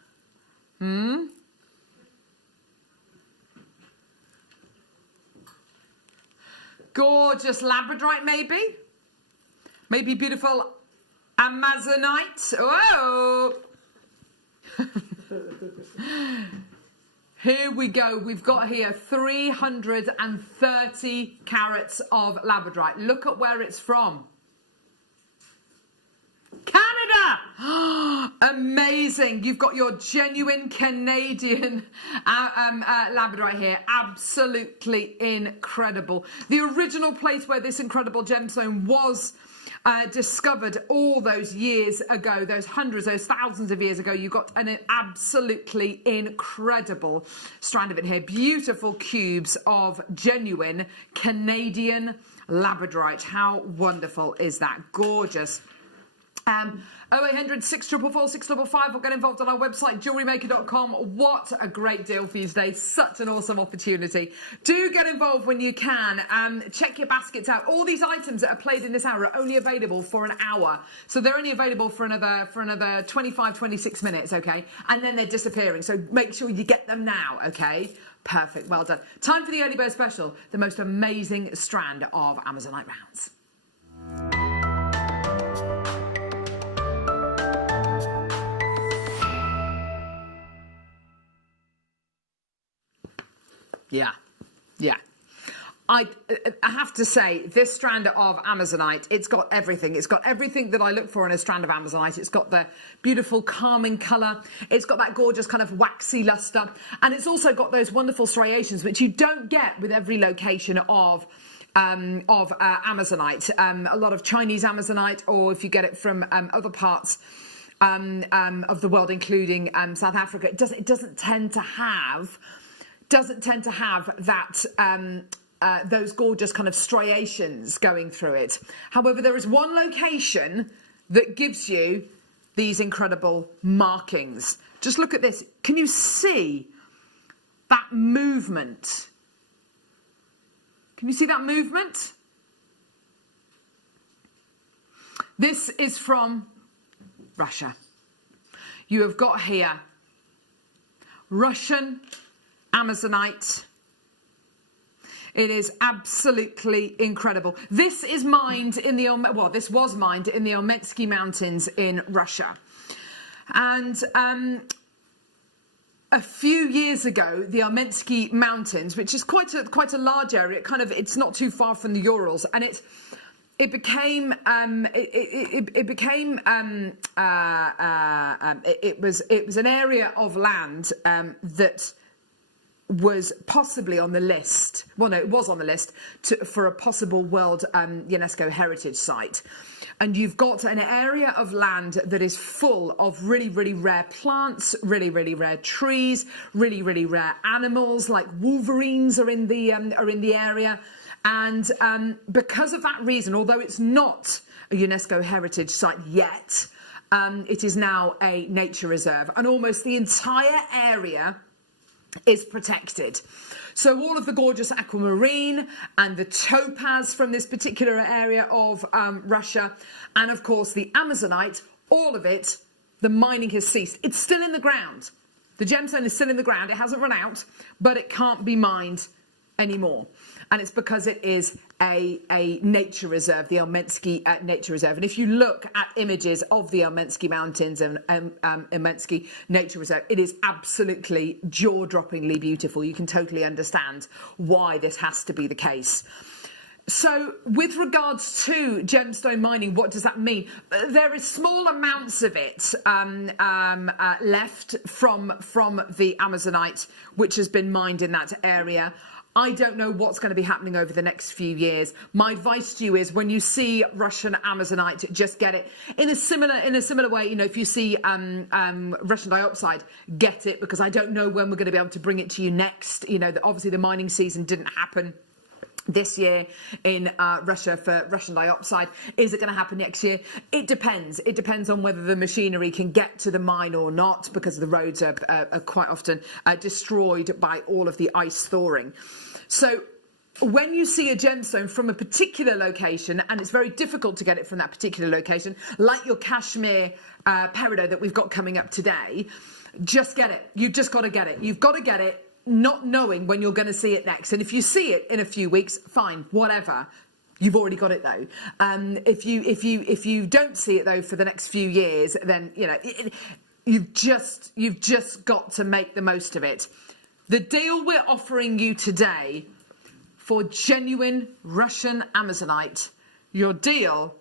Gorgeous labradorite, maybe? Maybe beautiful Amazonite? Whoa! Here we go. We've got here 330 carats of labradorite. Look at where it's from. Canada! Amazing. You've got your genuine Canadian labradorite here. Absolutely incredible. The original place where this incredible gemstone was discovered all those years ago, those hundreds, those thousands of years ago, you got an absolutely incredible strand of it here. Beautiful cubes of genuine Canadian labradorite. How wonderful is that? Gorgeous. 0800 644 655 or get involved on our website JewelleryMaker.com. What a great deal for you today. Such an awesome opportunity. Do get involved when you can. Check your baskets out. All these items that are played in this hour are only available for an hour. So they're only available for another 25, 26 minutes, okay? And then they're disappearing. So make sure you get them now, okay? Perfect. Well done. Time for the early bird special, the most amazing strand of Amazonite rounds. Yeah. I have to say, this strand of Amazonite, it's got everything. It's got everything that I look for in a strand of Amazonite. It's got the beautiful calming colour. It's got that gorgeous kind of waxy lustre. And it's also got those wonderful striations, which you don't get with every location of Amazonite. A lot of Chinese Amazonite, or if you get it from other parts of the world, including South Africa, it doesn't tend to have that those gorgeous kind of striations going through it. However, there is one location that gives you these incredible markings. Just look at this. Can you see that movement? Can you see that movement? This is from Russia. You have got here Russian Amazonite. It is absolutely incredible. This is mined in this was mined in the Olmetsky Mountains in Russia. And a few years ago, the Olmetsky Mountains, which is quite a large area, it's not too far from the Urals, and it became an area of land that was possibly on the list. Well, no, it was on the list for a possible World UNESCO Heritage Site. And you've got an area of land that is full of really, really rare plants, really, really rare trees, really, really rare animals, like wolverines are in the area. And because of that reason, although it's not a UNESCO heritage site yet, it is now a nature reserve, and almost the entire area is protected. So all of the gorgeous aquamarine and the topaz from this particular area of Russia, and of course the Amazonite, all of it, the mining has ceased. It's still in the ground. The gemstone is still in the ground. It hasn't run out, but it can't be mined anymore. And it's because it is a nature reserve, the Elmensky Nature Reserve. And if you look at images of the Elmensky Mountains and Elmensky Nature Reserve, it is absolutely jaw-droppingly beautiful. You can totally understand why this has to be the case. So with regards to gemstone mining, what does that mean? There is small amounts of it left from the Amazonite, which has been mined in that area. I don't know what's going to be happening over the next few years. My advice to you is, when you see Russian Amazonite, just get it in a similar way. You know, if you see Russian dioxide, get it, because I don't know when we're going to be able to bring it to you next. You know, obviously the mining season didn't happen this year in Russia for Russian dioxide. Is it going to happen next year? It depends. It depends on whether the machinery can get to the mine or not, because the roads are quite often destroyed by all of the ice thawing. So when you see a gemstone from a particular location, and it's very difficult to get it from that particular location, like your Kashmir peridot that we've got coming up today, just get it. You've just got to get it. You've got to get it, not knowing when you're going to see it next. And if you see it in a few weeks, fine, whatever. You've already got it though. If you don't see it though for the next few years, then you know you've just got to make the most of it. The deal we're offering you today for genuine Russian Amazonite, your deal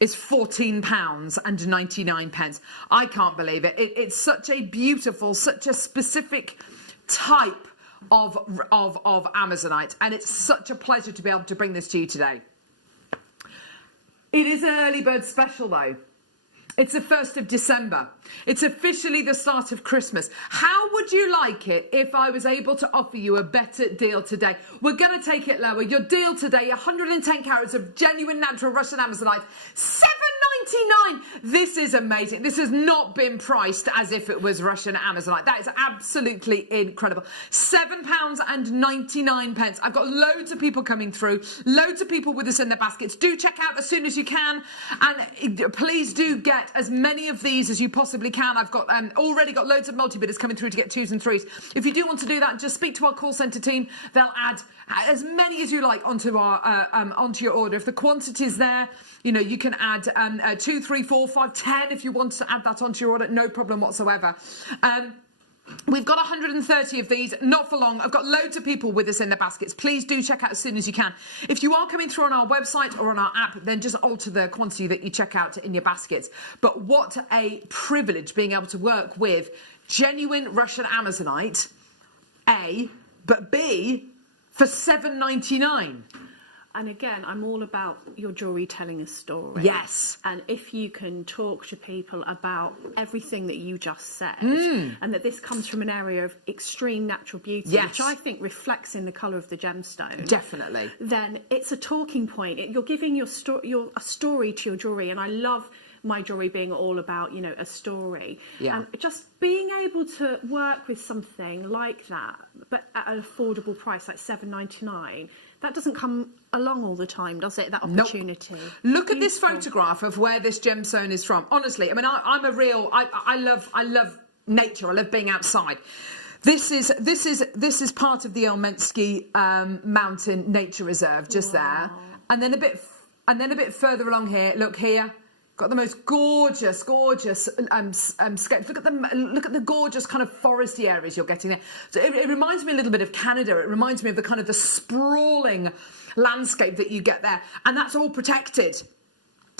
is £14.99. I can't believe it. It's such a beautiful, such a specific type of Amazonite, and it's such a pleasure to be able to bring this to you today. It is an early bird special though. It's the 1st of December. It's officially the start of Christmas. How would you like it if I was able to offer you a better deal today? We're going to take it lower. Your deal today, 110 carats of genuine natural Russian Amazonite, £7.99. This is amazing. This has not been priced as if it was Russian Amazonite. That is absolutely incredible. £7.99. I've got loads of people coming through, loads of people with us in their baskets. Do check out as soon as you can, and please do get as many of these as you possibly can. I've got already got loads of multi-bidders coming through to get 2s and 3s. If you do want to do that, just speak to our call centre team. They'll add as many as you like onto our onto your order. If the quantity's there, you know, you can add 2, 3, 4, 5, 10 if you want to add that onto your order. No problem whatsoever. We've got 130 of these, not for long. I've got loads of people with us in the baskets. Please do check out as soon as you can. If you are coming through on our website or on our app, then just alter the quantity that you check out in your baskets. But what a privilege being able to work with genuine Russian Amazonite, A, but B, for £7.99. And again, I'm all about your jewellery telling a story. Yes. And if you can talk to people about everything that you just said, and that this comes from an area of extreme natural beauty, yes, which I think reflects in the colour of the gemstone. Definitely. Then it's a talking point. You're giving a story to your jewellery, and I love my jewellery being all about, you know, a story. Yeah. And just being able to work with something like that, but at an affordable price, like $7.99, that doesn't come along all the time, does it? That opportunity. Nope. Look at this photograph of where this gemstone is from. Honestly, I mean, I love nature. I love being outside. This is part of the Elmensky Mountain Nature Reserve, just there, and then a bit further along here. Look here. Got the most gorgeous sketch. Look at the gorgeous kind of foresty areas you're getting there. So it reminds me a little bit of Canada. It reminds me of the sprawling landscape that you get there, and that's all protected.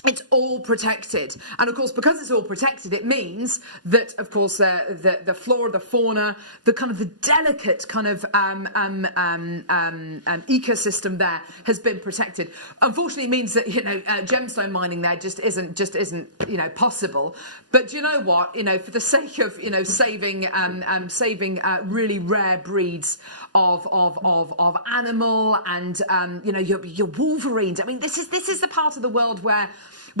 It's all protected, and of course, because it's all protected, it means that, of course, the flora, the fauna, the kind of the delicate kind of ecosystem there has been protected. Unfortunately, it means that gemstone mining there just isn't possible. But do you know what? For the sake of saving really rare breeds of animal and your wolverines. I mean, this is the part of the world where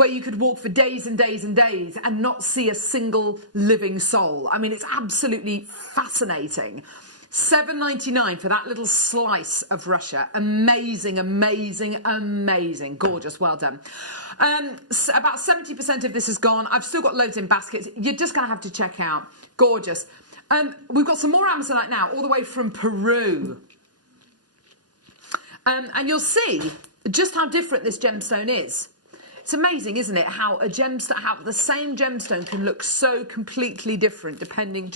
you could walk for days and days and days and not see a single living soul. I mean, it's absolutely fascinating. $7.99 for that little slice of Russia. Amazing, amazing, amazing. Gorgeous. Well done. About 70% of this is gone. I've still got loads in baskets. You're just going to have to check out. Gorgeous. We've got some more Amazonite now, all the way from Peru. And you'll see just how different this gemstone is. It's amazing, isn't it, how the same gemstone can look so completely different depending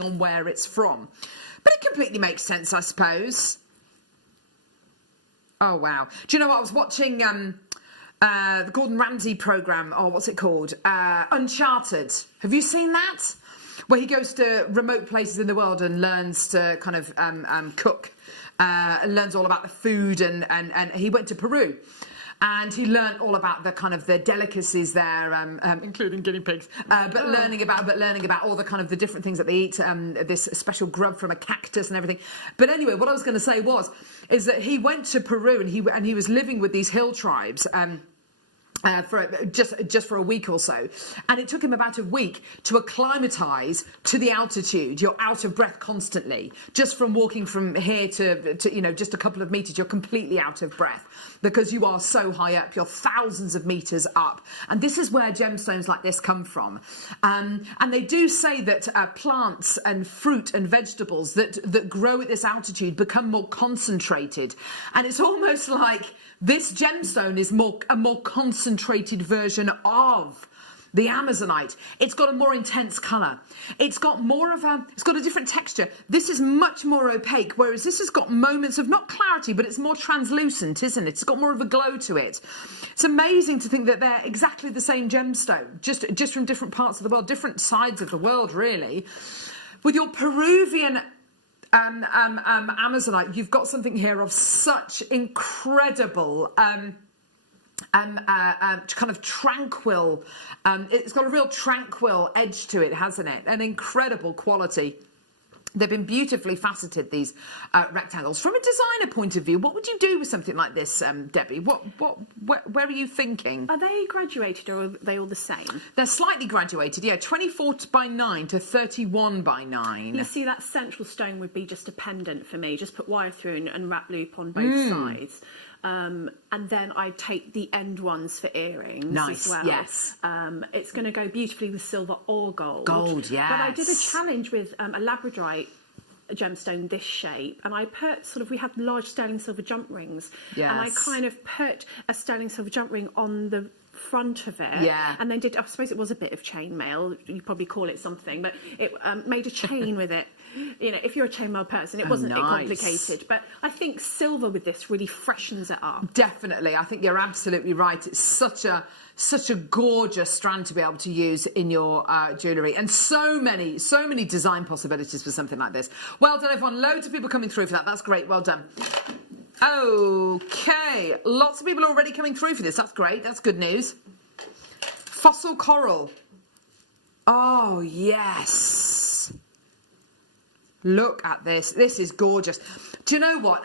on where it's from. But it completely makes sense, I suppose. Oh, wow. Do you know what? I was watching the Gordon Ramsay programme, or what's it called? Uncharted. Have you seen that? Where he goes to remote places in the world and learns to kind of cook, and learns all about the food, and he went to Peru. And he learned all about the delicacies there, including guinea pigs. But learning about all the kind of the different things that they eat, this special grub from a cactus and everything. But anyway, what I was going to say is that he went to Peru and he was living with these hill tribes. For just for a week or so, and it took him about a week to acclimatise to the altitude. You're out of breath constantly, just from walking from here to just a couple of meters. You're completely out of breath because you are so high up. You're thousands of meters up, and this is where gemstones like this come from. And they do say that plants and fruit and vegetables that grow at this altitude become more concentrated, and it's almost like this gemstone is a more concentrated version of the Amazonite. It's got a more intense colour. It's got a different texture. This is much more opaque, whereas this has got moments of not clarity, but it's more translucent, isn't it? It's got more of a glow to it. It's amazing to think that they're exactly the same gemstone, just from different parts of the world, different sides of the world, really. With your Peruvian Amazonite, you've got something here of such incredible kind of tranquil, it's got a real tranquil edge to it, hasn't it? An incredible quality. They've been beautifully faceted, these rectangles. From a designer point of view, what would you do with something like this, Debbie? Where are you thinking? Are they graduated or are they all the same? They're slightly graduated, yeah, 24 by 9 to 31 by 9. You see, that central stone would be just a pendant for me. Just put wire through and wrap loop on both sides. And then I take the end ones for earrings as well. Yes. It's going to go beautifully with silver or gold. Gold, yes. But I did a challenge with a labradorite gemstone this shape, and I put we have large sterling silver jump rings. Yes. And I kind of put a sterling silver jump ring on the front of it, and then I suppose it was a bit of chainmail, you probably call it something, but it made a chain with it. If you're a chainmail person, it wasn't complicated, but I think silver with this really freshens it up. Definitely, I think you're absolutely right. It's such a gorgeous strand to be able to use in your jewellery, and so many design possibilities for something like this. Well done, everyone. Loads of people coming through for that. That's great. Well done. Okay, lots of people already coming through for this. That's great. That's good news. Fossil coral. Oh, yes. Look at this. This is gorgeous. Do you know what?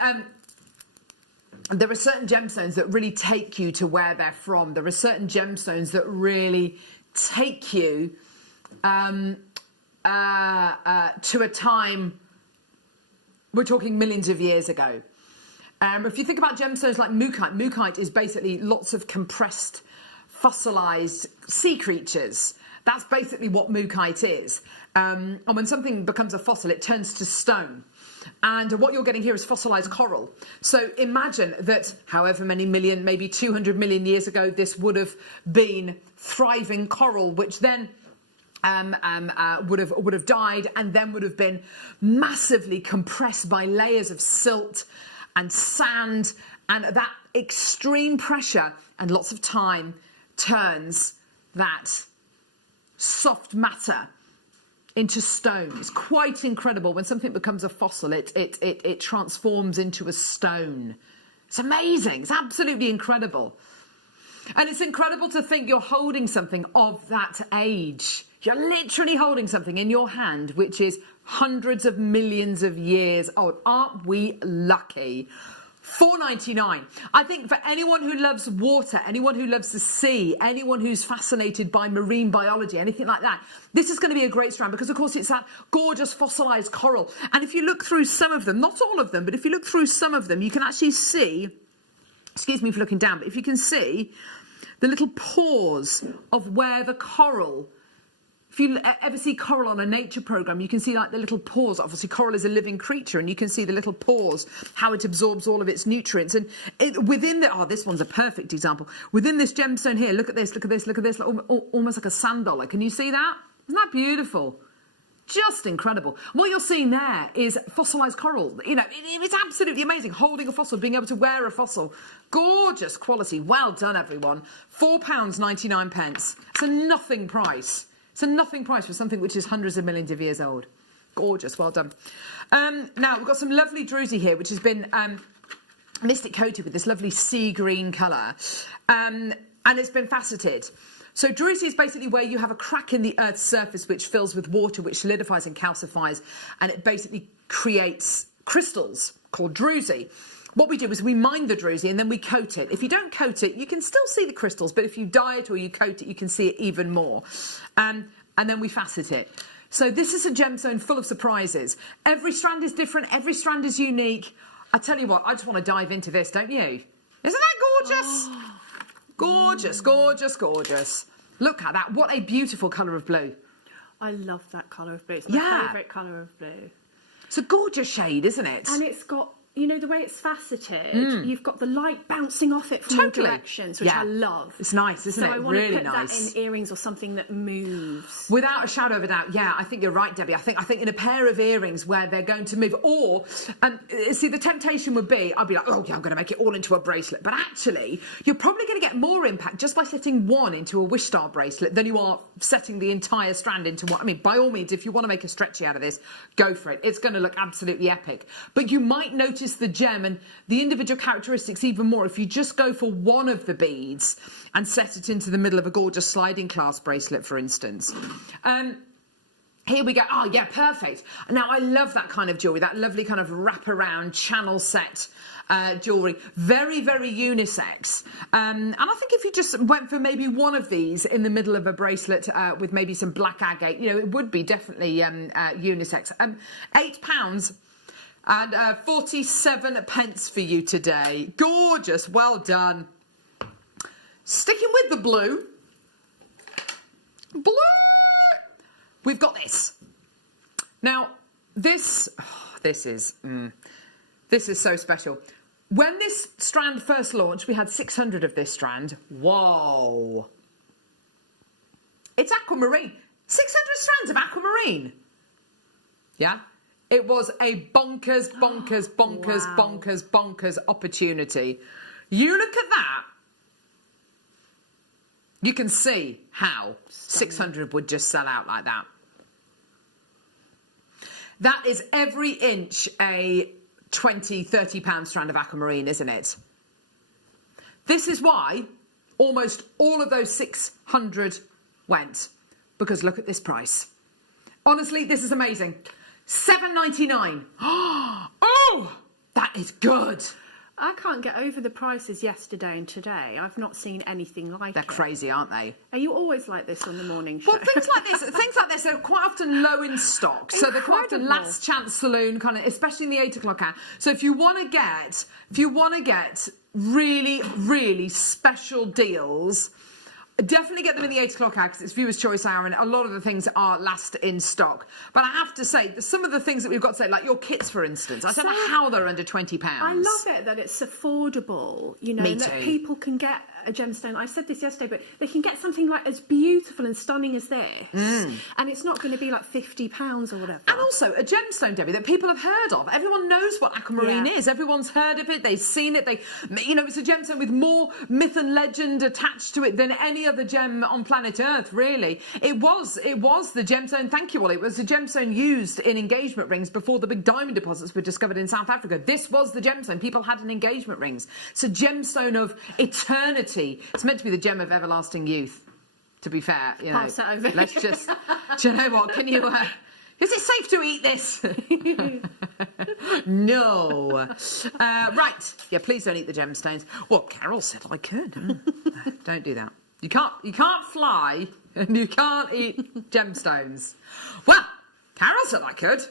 There are certain gemstones that really take you to where they're from. There are certain gemstones that really take you to a time, we're talking millions of years ago. If you think about gemstones like mookaite is basically lots of compressed, fossilised sea creatures. That's basically what mookaite is. And when something becomes a fossil, it turns to stone. And what you're getting here is fossilised coral. So imagine that however many million, maybe 200 million years ago, this would have been thriving coral, which then would have died and then would have been massively compressed by layers of silt and sand, and that extreme pressure and lots of time turns that soft matter into stone. It's quite incredible. When something becomes a fossil, it transforms into a stone. It's amazing. It's absolutely incredible. And it's incredible to think you're holding something of that age. You're literally holding something in your hand which is hundreds of millions of years old. Aren't we lucky? $4.99. I think for anyone who loves water, anyone who loves the sea, anyone who's fascinated by marine biology, anything like that, this is going to be a great strand because, of course, it's that gorgeous fossilised coral. And if you look through some of them, not all of them, but if you look through some of them, you can actually see, excuse me for looking down, but if you can see the little pores of where the coral, if you ever see coral on a nature programme, you can see like the little pores. Obviously, coral is a living creature, and you can see the little pores, how it absorbs all of its nutrients. And within the, this one's a perfect example. Within this gemstone here, look at this, look at this, look at this, almost like a sand dollar. Can you see that? Isn't that beautiful? Just incredible. What you're seeing there is fossilised coral. You know, it's absolutely amazing. Holding a fossil, being able to wear a fossil. Gorgeous quality. Well done, everyone. £4.99. It's a nothing price. It's a nothing price for something which is hundreds of millions of years old. Gorgeous, well done. Now, we've got some lovely druzy here, which has been mystic coated with this lovely sea green colour. And it's been faceted. So druzy is basically where you have a crack in the Earth's surface which fills with water, which solidifies and calcifies, and it basically creates crystals called druzy. What we do is we mine the druzy and then we coat it. If you don't coat it, you can still see the crystals, but if you dye it or you coat it, you can see it even more. And then we facet it. So this is a gemstone full of surprises. Every strand is different. Every strand is unique. I tell you what, I just want to dive into this, don't you? Isn't that gorgeous? Oh. Gorgeous, gorgeous, gorgeous. Look at that. What a beautiful colour of blue. I love that colour of blue. It's my favourite colour of blue. It's a gorgeous shade, isn't it? And it's got, you know, the way it's faceted, you've got the light bouncing off it from all directions, which I love. It's nice, isn't it? So I want really to put nice. that in earrings or something that moves. Without a shadow of a doubt, yeah, I think you're right, Debbie. I think in a pair of earrings where they're going to move, or see, the temptation would be, I'd be like, oh yeah, I'm going to make it all into a bracelet. But actually, you're probably going to get more impact just by setting one into a wish star bracelet than you are setting the entire strand into one. I mean, by all means, if you want to make a stretchy out of this, go for it. It's going to look absolutely epic. But you might notice the gem and the individual characteristics even more if you just go for one of the beads and set it into the middle of a gorgeous sliding clasp bracelet, for instance. Here we go. Oh, yeah, perfect. Now, I love that kind of jewellery, that lovely kind of wraparound channel set jewellery. Very, very unisex. And I think if you just went for maybe one of these in the middle of a bracelet with maybe some black agate, you know, it would be definitely unisex. £8 and 47 pence for you today. Gorgeous. Well done. Sticking with the blue. Blue. We've got this. Now, this is so special. When this strand first launched, we had 600 of this strand. Whoa. It's aquamarine. 600 strands of aquamarine. Yeah. It was a bonkers, bonkers, bonkers, wow. bonkers, bonkers opportunity. You look at that. You can see how 600 would just sell out like that. That is every inch a £20, £30 strand of aquamarine, isn't it? This is why almost all of those 600 went. Because look at this price. Honestly, this is amazing. $7.99. Oh, that is good. I can't get over the prices yesterday and today. I've not seen anything like it. They're crazy, aren't they? Are you always like this on the morning show? Well, things like this are quite often low in stock. So they're quite often last chance saloon kind of, especially in the 8 o'clock hour. So if you want to get really, really special deals, definitely get them in the 8 o'clock hour because it's viewer's choice hour and a lot of the things are last in stock. But I have to say, some of the things that we've got to say, like your kits, for instance, I don't know how they're under £20. I love it that it's affordable, you know, that people can get a gemstone, I said this yesterday, but they can get something like as beautiful and stunning as this, and it's not going to be like £50 or whatever. And also a gemstone, Debbie, that people have heard of. Everyone knows what aquamarine is. Everyone's heard of it. They've seen it. It's a gemstone with more myth and legend attached to it than any other gem on planet Earth, really. It was the gemstone, thank you, Ollie. It was the gemstone used in engagement rings before the big diamond deposits were discovered in South Africa. This was the gemstone people had in engagement rings. It's a gemstone of eternity. It's meant to be the gem of everlasting youth, to be fair. Pass it over. Let's just, do you know what, can you... is it safe to eat this? No. Right. Yeah, please don't eat the gemstones. Well, Carol said I could. Don't do that. You can't fly and you can't eat gemstones. Well, Carol said I could.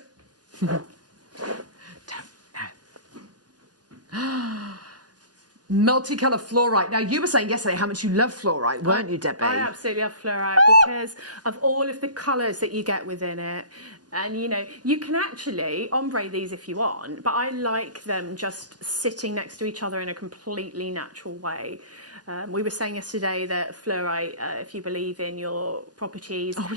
Multicolour fluorite. Now, you were saying yesterday how much you love fluorite, weren't you, Debbie? I absolutely love fluorite because of all of the colours that you get within it. And, you can actually ombre these if you want, but I like them just sitting next to each other in a completely natural way. We were saying yesterday that fluorite, if you believe in your properties of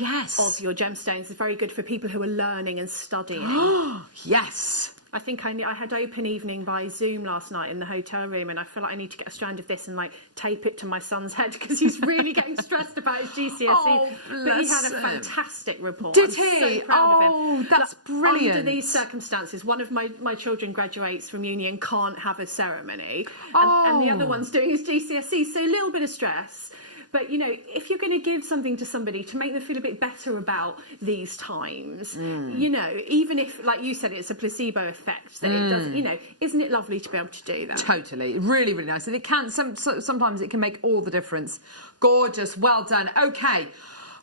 your gemstones, is very good for people who are learning and studying. Yes. I think I had open evening by Zoom last night in the hotel room, and I feel like I need to get a strand of this and tape it to my son's head because he's really getting stressed about his GCSE. Oh, but he had a fantastic report. Did I'm he? So proud of him. That's brilliant. Under these circumstances, one of my children graduates from uni and can't have a ceremony, and the other one's doing his GCSE, so a little bit of stress. But, if you're going to give something to somebody to make them feel a bit better about these times, even if, like you said, it's a placebo effect, that it doesn't, isn't it lovely to be able to do that? Totally. Really, really nice. And it can, sometimes it can make all the difference. Gorgeous. Well done. Okay.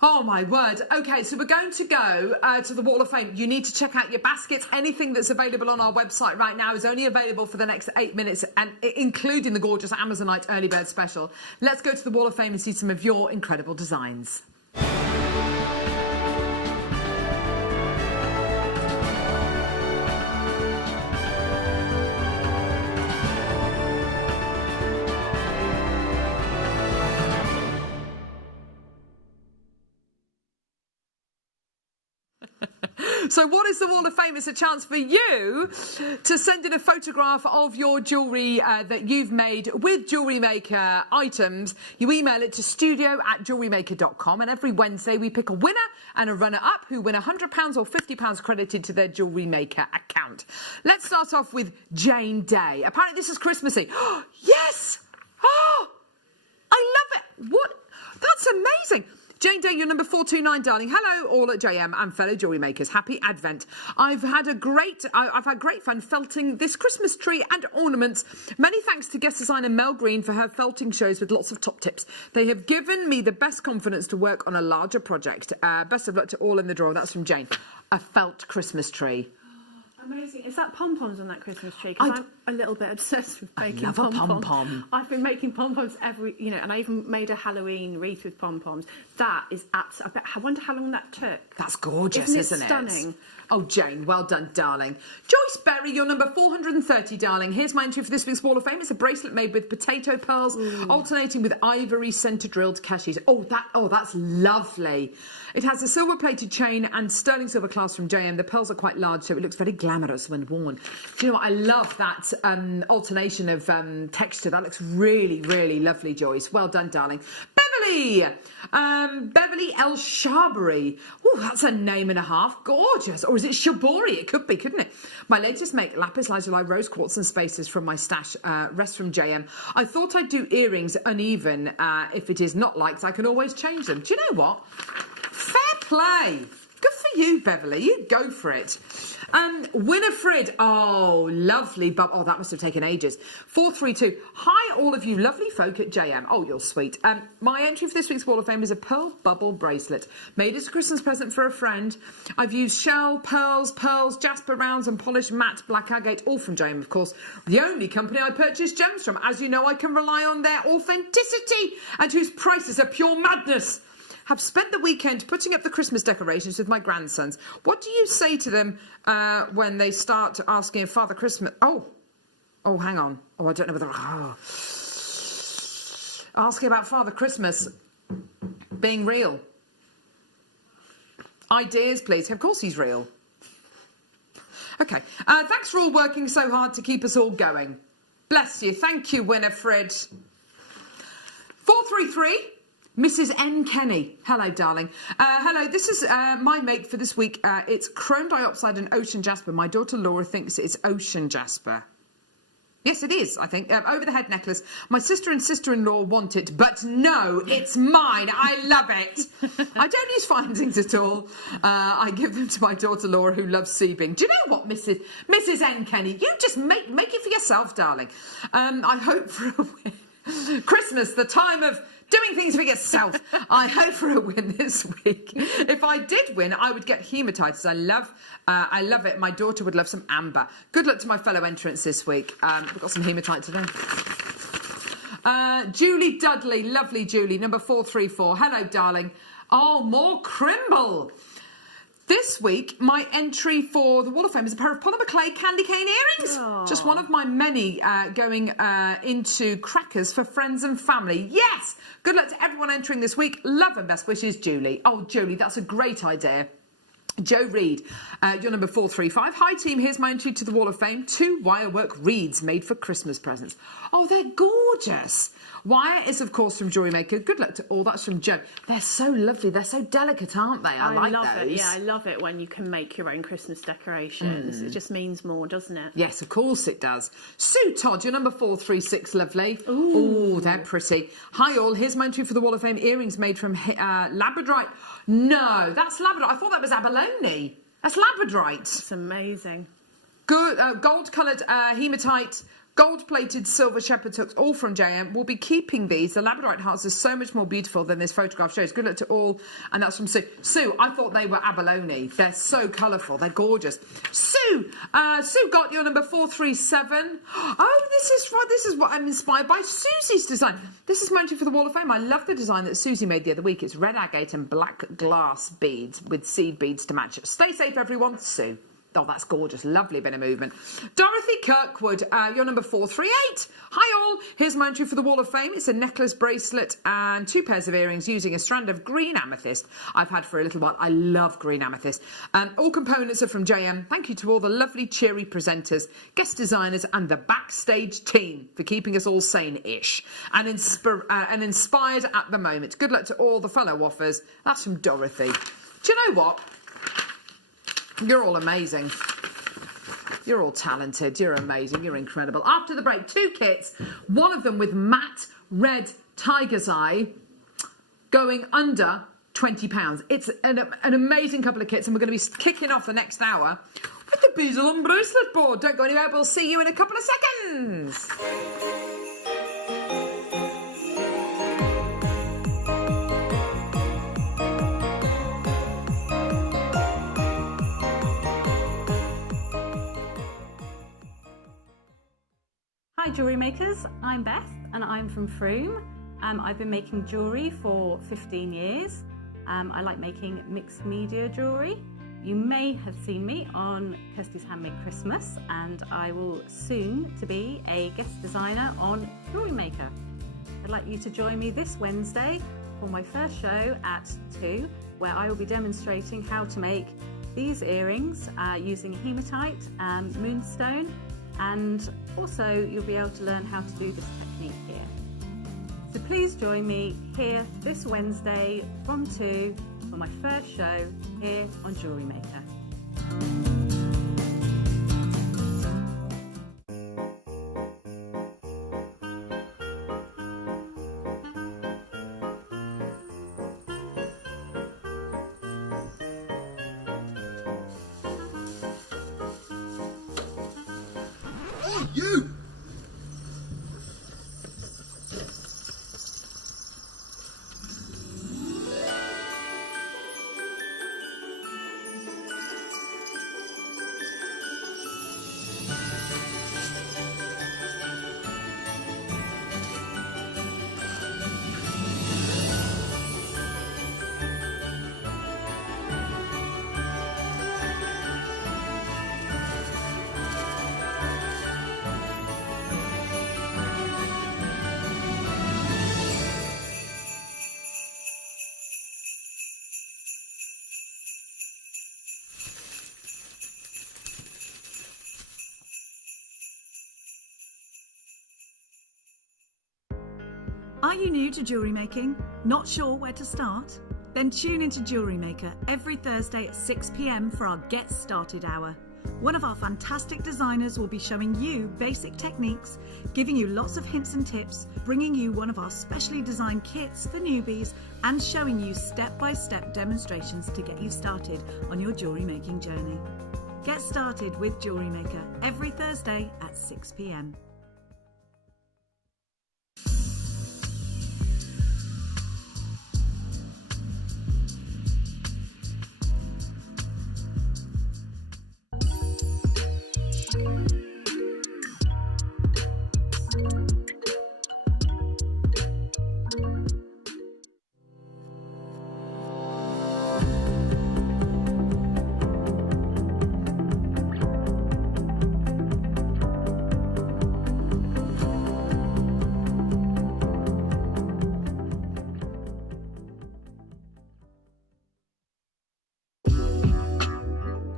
Oh, my word. Okay, so we're going to go to the Wall of Fame. You need to check out your baskets. Anything that's available on our website right now is only available for the next 8 minutes, and including the gorgeous Amazonite Early Bird Special. Let's go to the Wall of Fame and see some of your incredible designs. So what is the Wall of Fame? It's a chance for you to send in a photograph of your jewellery that you've made with JewelleryMaker items. You email it to studio@jewellerymaker.com, and every Wednesday we pick a winner and a runner-up who win £100 or £50 credited to their JewelleryMaker account. Let's start off with Jane Day. Apparently this is Christmassy. Yes! Oh, I love it. What? That's amazing. Jane Day, you're number 429, darling. Hello, all at JM and fellow jewellery makers. Happy Advent. I've had great fun felting this Christmas tree and ornaments. Many thanks to guest designer Mel Green for her felting shows with lots of top tips. They have given me the best confidence to work on a larger project. Best of luck to all in the draw. That's from Jane. A felt Christmas tree. Amazing. Is that pom-poms on that Christmas tree? Because I'm a little bit obsessed with making pom-poms. I love a pom-pom. I've been making pom-poms and I even made a Halloween wreath with pom-poms. That is absolutely... I wonder how long that took. That's gorgeous, isn't it? Stunning? Oh, Jane, well done, darling. Joyce Berry, you're number 430, darling. Here's my entry for this week's Wall of Fame. It's a bracelet made with potato pearls, alternating with ivory centre-drilled cashews. Oh, that's lovely. It has a silver-plated chain and sterling silver clasp from JM. The pearls are quite large, so it looks very glamorous when worn. Do you know what? I love that alternation of texture. That looks really, really lovely, Joyce. Well done, darling. Beverly El Shabari. Oh, that's a name and a half. Gorgeous. Or is it Shabori? It could be, couldn't it? My latest make, lapis lazuli rose quartz and spaces from my stash. Rest from JM. I thought I'd do earrings uneven. If it is not liked, I can always change them. Do you know what? Fair play. Good for you, Beverly. You go for it. Winifred. Oh, lovely. Oh, that must have taken ages. 432. Hi, all of you lovely folk at JM. Oh, you're sweet. My entry for this week's Wall of Fame is a pearl bubble bracelet made as a Christmas present for a friend. I've used shell, pearls, jasper rounds and polished matte black agate, all from JM, of course. The only company I purchase gems from. As you know, I can rely on their authenticity and whose prices are pure madness. Have spent the weekend putting up the Christmas decorations with my grandsons. What do you say to them when they start asking if Father Christmas... Oh, hang on. Oh, I don't know whether... asking about Father Christmas being real. Ideas, please. Of course he's real. Okay. Thanks for all working so hard to keep us all going. Bless you. Thank you, Winifred. 433. Mrs. N. Kenny. Hello, darling. Hello, this is my mate for this week. It's chrome dioxide and ocean jasper. My daughter Laura thinks it's ocean jasper. Yes, it is, I think. Over the head necklace. My sister and sister-in-law want it, but no, it's mine. I love it. I don't use findings at all. I give them to my daughter Laura, who loves seabing. Do you know what, Mrs. N. Kenny? You just make it for yourself, darling. I hope for a win. Christmas, the time of doing things for yourself. I hope for a win this week. If I did win, I would get haematitis. I love it. My daughter would love some amber. Good luck to my fellow entrants this week. We've got some hematite today. Julie Dudley, lovely Julie, number 434. Hello, darling. Oh, more Crimble. This week, my entry for the Wall of Fame is a pair of polymer clay candy cane earrings. Aww. Just one of my many going into crackers for friends and family. Yes! Good luck to everyone entering this week. Love and best wishes, Julie. Oh, Julie, that's a great idea. Joe Reed, you're number 435. Hi, team. Here's my entry to the Wall of Fame. 2 wirework reeds made for Christmas presents. Oh, they're gorgeous. Wire is, of course, from JewelleryMaker. Good luck to all. That's from Joe. They're so lovely. They're so delicate, aren't they? I like love those. It. Yeah, I love it when you can make your own Christmas decorations. It just means more, doesn't it? Yes, of course it does. Sue Todd, you're number 436, lovely. Oh, they're pretty. Hi, all. Here's my entry for the Wall of Fame. Earrings made from labradorite. No, that's labradorite. I thought that was abalone. That's labradorite. It's amazing. Good, gold-coloured hematite, gold-plated silver shepherd's hooks, all from JM. We'll be keeping these. The labradorite hearts are so much more beautiful than this photograph shows. Good luck to all. And that's from Sue. Sue, I thought they were abalone. They're so colourful. They're gorgeous. Sue got your number 437. Oh, this is what I'm inspired by. Susie's design. This is mounted for the Wall of Fame. I love the design that Susie made the other week. It's red agate and black glass beads with seed beads to match it. Stay safe, everyone. Sue. Oh, that's gorgeous. Lovely bit of movement. Dorothy Kirkwood, you're number 438. Hi, all. Here's my entry for the Wall of Fame. It's a necklace, bracelet, and 2 pairs of earrings using a strand of green amethyst I've had for a little while. I love green amethyst. All components are from JM. Thank you to all the lovely, cheery presenters, guest designers, and the backstage team for keeping us all sane-ish and inspired at the moment. Good luck to all the fellow offers. That's from Dorothy. Do you know what? You're all amazing. You're all talented. You're amazing. You're incredible. After the break, 2 kits. One of them with matte red tiger's eye going under £20. It's an amazing couple of kits, and we're going to be kicking off the next hour with the bezel and bracelet board. Don't go anywhere. We'll see you in a couple of seconds. Hi jewellery makers, I'm Beth and I'm from Frome. I've been making jewellery for 15 years. I like making mixed media jewellery. You may have seen me on Kirsty's Handmade Christmas, and I will soon to be a guest designer on JewelleryMaker. I'd like you to join me this Wednesday for my first show at 2, where I will be demonstrating how to make these earrings using hematite and moonstone. And also you'll be able to learn how to do this technique here. So please join me here this Wednesday from 2 for my first show here on JewelleryMaker. You! Are you new to jewellery making? Not sure where to start? Then tune into JewelleryMaker every Thursday at 6 p.m. for our Get Started Hour. One of our fantastic designers will be showing you basic techniques, giving you lots of hints and tips, bringing you one of our specially designed kits for newbies, and showing you step-by-step demonstrations to get you started on your jewellery making journey. Get started with JewelleryMaker every Thursday at 6 p.m.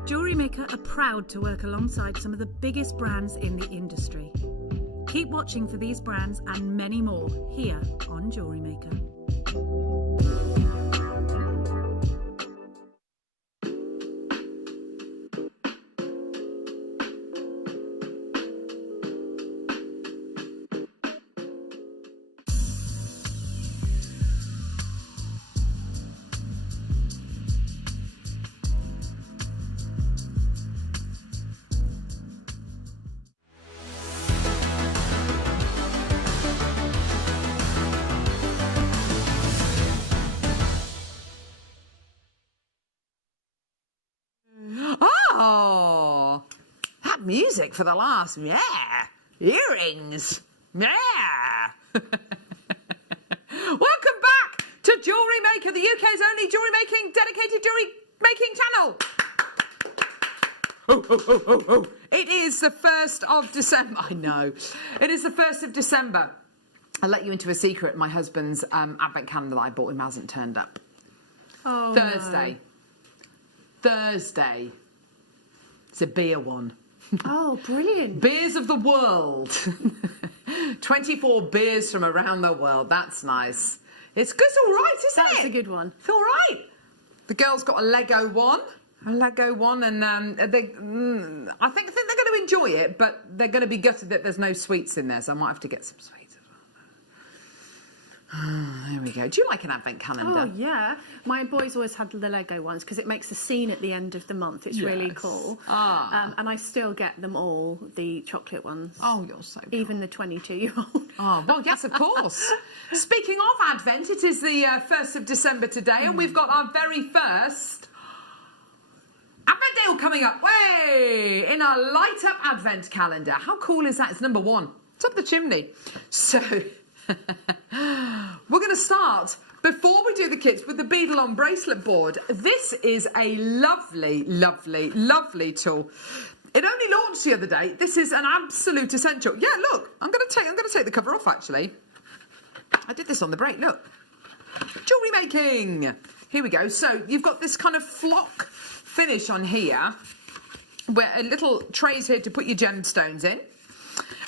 JewelleryMaker are proud to work alongside some of the biggest brands in the industry. Keep watching for these brands and many more here on JewelleryMaker. Oh, that music for the last, earrings, Welcome back to JewelleryMaker, the UK's only jewellery making, dedicated jewellery making channel. Oh. It is the 1st of December. I know. It is the 1st of December. I'll let you into a secret. My husband's advent calendar that I bought him hasn't turned up. Oh, Thursday. No. Thursday. It's a beer one. Oh, brilliant. Beers of the world. 24 beers from around the world. That's nice. It's good. It's all right, isn't it? That's a good one. It's all right. The girl's got a Lego one. And I think they're going to enjoy it, but they're going to be gutted that there's no sweets in there, so I might have to get some sweets as well. There we go. Do you like an advent calendar? Oh, yeah. My boys always had the Lego ones because it makes a scene at the end of the month. It's really cool. And I still get them all, the chocolate ones. Oh, you're so cool. Even the 22-year-old. Oh, well, yes, of course. Speaking of Advent, it is the 1st of December today, and we've got our very first Advent deal coming up. Way in our light up Advent calendar. How cool is that? It's number 1. It's up the chimney. So we're going to start, before we do the kits, with the Beadle on bracelet board. This is a lovely, lovely, lovely tool. It only launched the other day. This is an absolute essential. Yeah, look, I'm going to take the cover off, actually. I did this on the break. Look, jewellery making. Here we go. So you've got this kind of flock finish on here, where a little tray is here to put your gemstones in,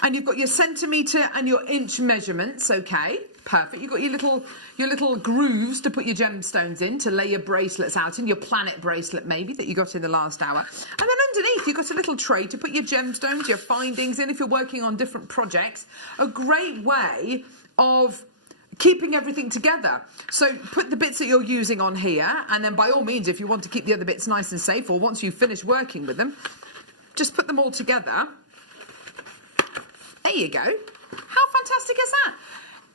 and you've got your centimetre and your inch measurements. Okay, perfect. You've got your little grooves to put your gemstones in, to lay your bracelets out in, your planet bracelet maybe that you got in the last hour. And then underneath you've got a little tray to put your gemstones, your findings in if you're working on different projects. A great way of keeping everything together. So put the bits that you're using on here, and then by all means, if you want to keep the other bits nice and safe, or once you've finished working with them, just put them all together. There you go. How fantastic is that?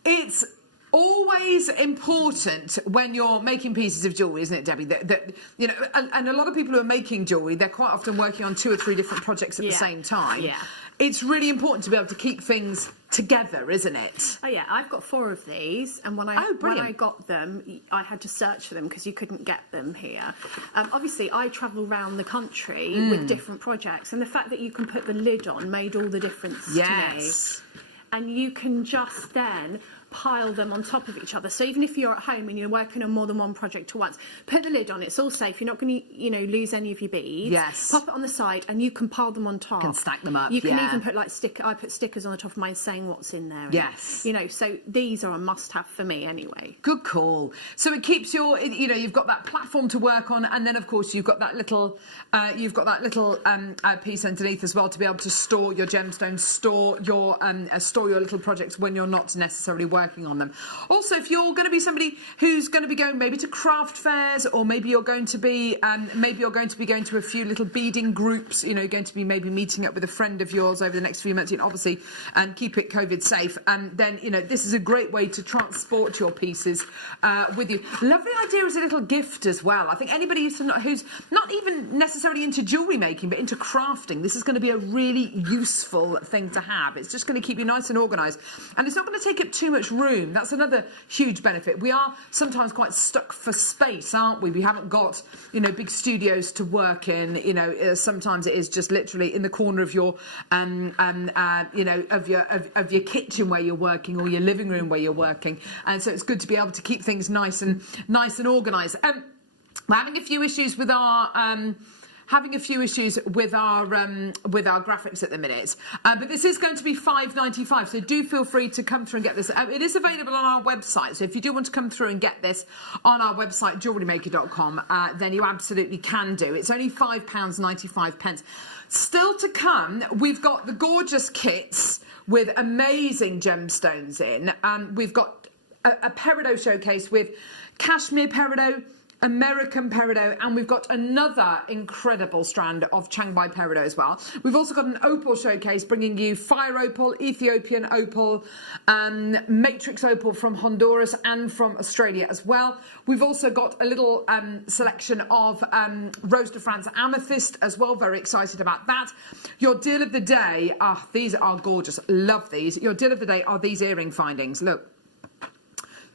It's always important when you're making pieces of jewellery, isn't it, Debbie? That you know, and a lot of people who are making jewellery, they're quite often working on 2 or 3 different projects at the same time. Yeah. It's really important to be able to keep things together, isn't it? Oh yeah, I've got 4 of these, and when I got them, I had to search for them because you couldn't get them here. Obviously, I travel around the country with different projects, and the fact that you can put the lid on made all the difference to me. And you can just then pile them on top of each other. So even if you're at home and you're working on more than one project at once, put the lid on. It's all safe. You're not going to, lose any of your beads. Yes. Pop it on the side, and you can pile them on top. Can stack them up. You can even put I put stickers on the top of mine saying what's in there. Yes. So these are a must-have for me anyway. Good call. So it keeps you've got that platform to work on, and then of course you've got that little piece underneath as well to be able to store your gemstones, store your little projects when you're not necessarily working on them. Also, if you're going to be somebody who's going to be going maybe to craft fairs, or maybe you're going to be going to a few little beading groups, you're going to be maybe meeting up with a friend of yours over the next few months, obviously, and keep it COVID safe. And then this is a great way to transport your pieces with you. Lovely idea as a little gift as well. I think anybody who's not even necessarily into jewellery making, but into crafting, this is going to be a really useful thing to have. It's just going to keep you nice and organised, and it's not going to take up too much room. That's another huge benefit. We are sometimes quite stuck for space, aren't we? We haven't got big studios to work in. Sometimes it is just literally in the corner of your of your kitchen where you're working, or your living room where you're working, and so it's good to be able to keep things nice and organised. We're having a few issues with our graphics at the minute, but this is going to be $5.95, so do feel free to come through and get this. It is available on our website, so if you do want to come through and get this on our website, JewelleryMaker.com, then you absolutely can do. It's only £5.95. Still to come, we've got the gorgeous kits with amazing gemstones in. We've got a peridot showcase with cashmere peridot, American peridot, and we've got another incredible strand of Chiangmai peridot as well. We've also got an opal showcase bringing you fire opal, Ethiopian opal, matrix opal from Honduras and from Australia as well. We've also got a little selection of Rose de France amethyst as well. Very excited about that. Your deal of the day, these are gorgeous. Love these. Your deal of the day are these earring findings. Look.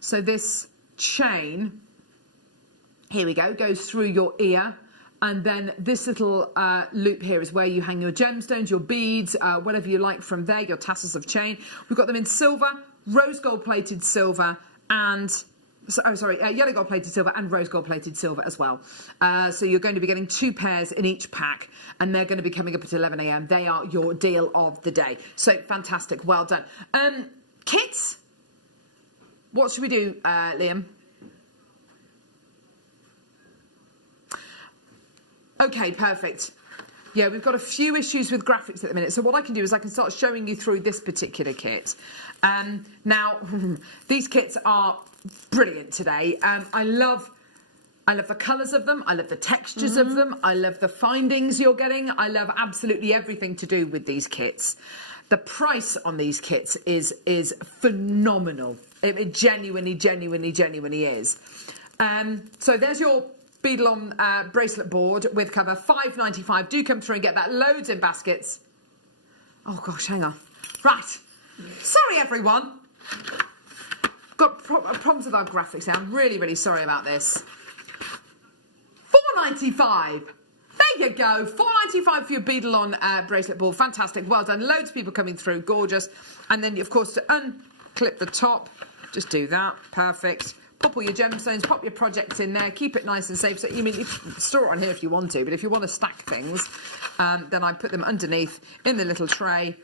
So this chain, here we go, goes through your ear, and then this little loop here is where you hang your gemstones, your beads, whatever you like from there, your tassels of chain. We've got them in silver, rose gold plated silver, and yellow gold plated silver and rose gold plated silver as well. So you're going to be getting 2 pairs in each pack, and they're going to be coming up at 11 a.m. They are your deal of the day. So fantastic, well done. Kits, what should we do, Liam? Okay, perfect. Yeah, we've got a few issues with graphics at the minute. So what I can do is I can start showing you through this particular kit. Now, these kits are brilliant today. I love the colours of them. I love the textures of them. I love the findings you're getting. I love absolutely everything to do with these kits. The price on these kits is phenomenal. It genuinely is. So there's your beadle-on bracelet board with cover, $5.95. Do come through and get that. Loads in baskets. Oh gosh, hang on. Right. Sorry, everyone. Got problems with our graphics now. I'm really sorry about this. $4.95. There you go. $4.95 for your beadle-on bracelet board. Fantastic. Well done. Loads of people coming through. Gorgeous. And then, of course, to unclip the top, just do that. Perfect. Pop all your gemstones, pop your projects in there, keep it nice and safe. So you can store it on here if you want to, but if you want to stack things, then I put them underneath in the little tray,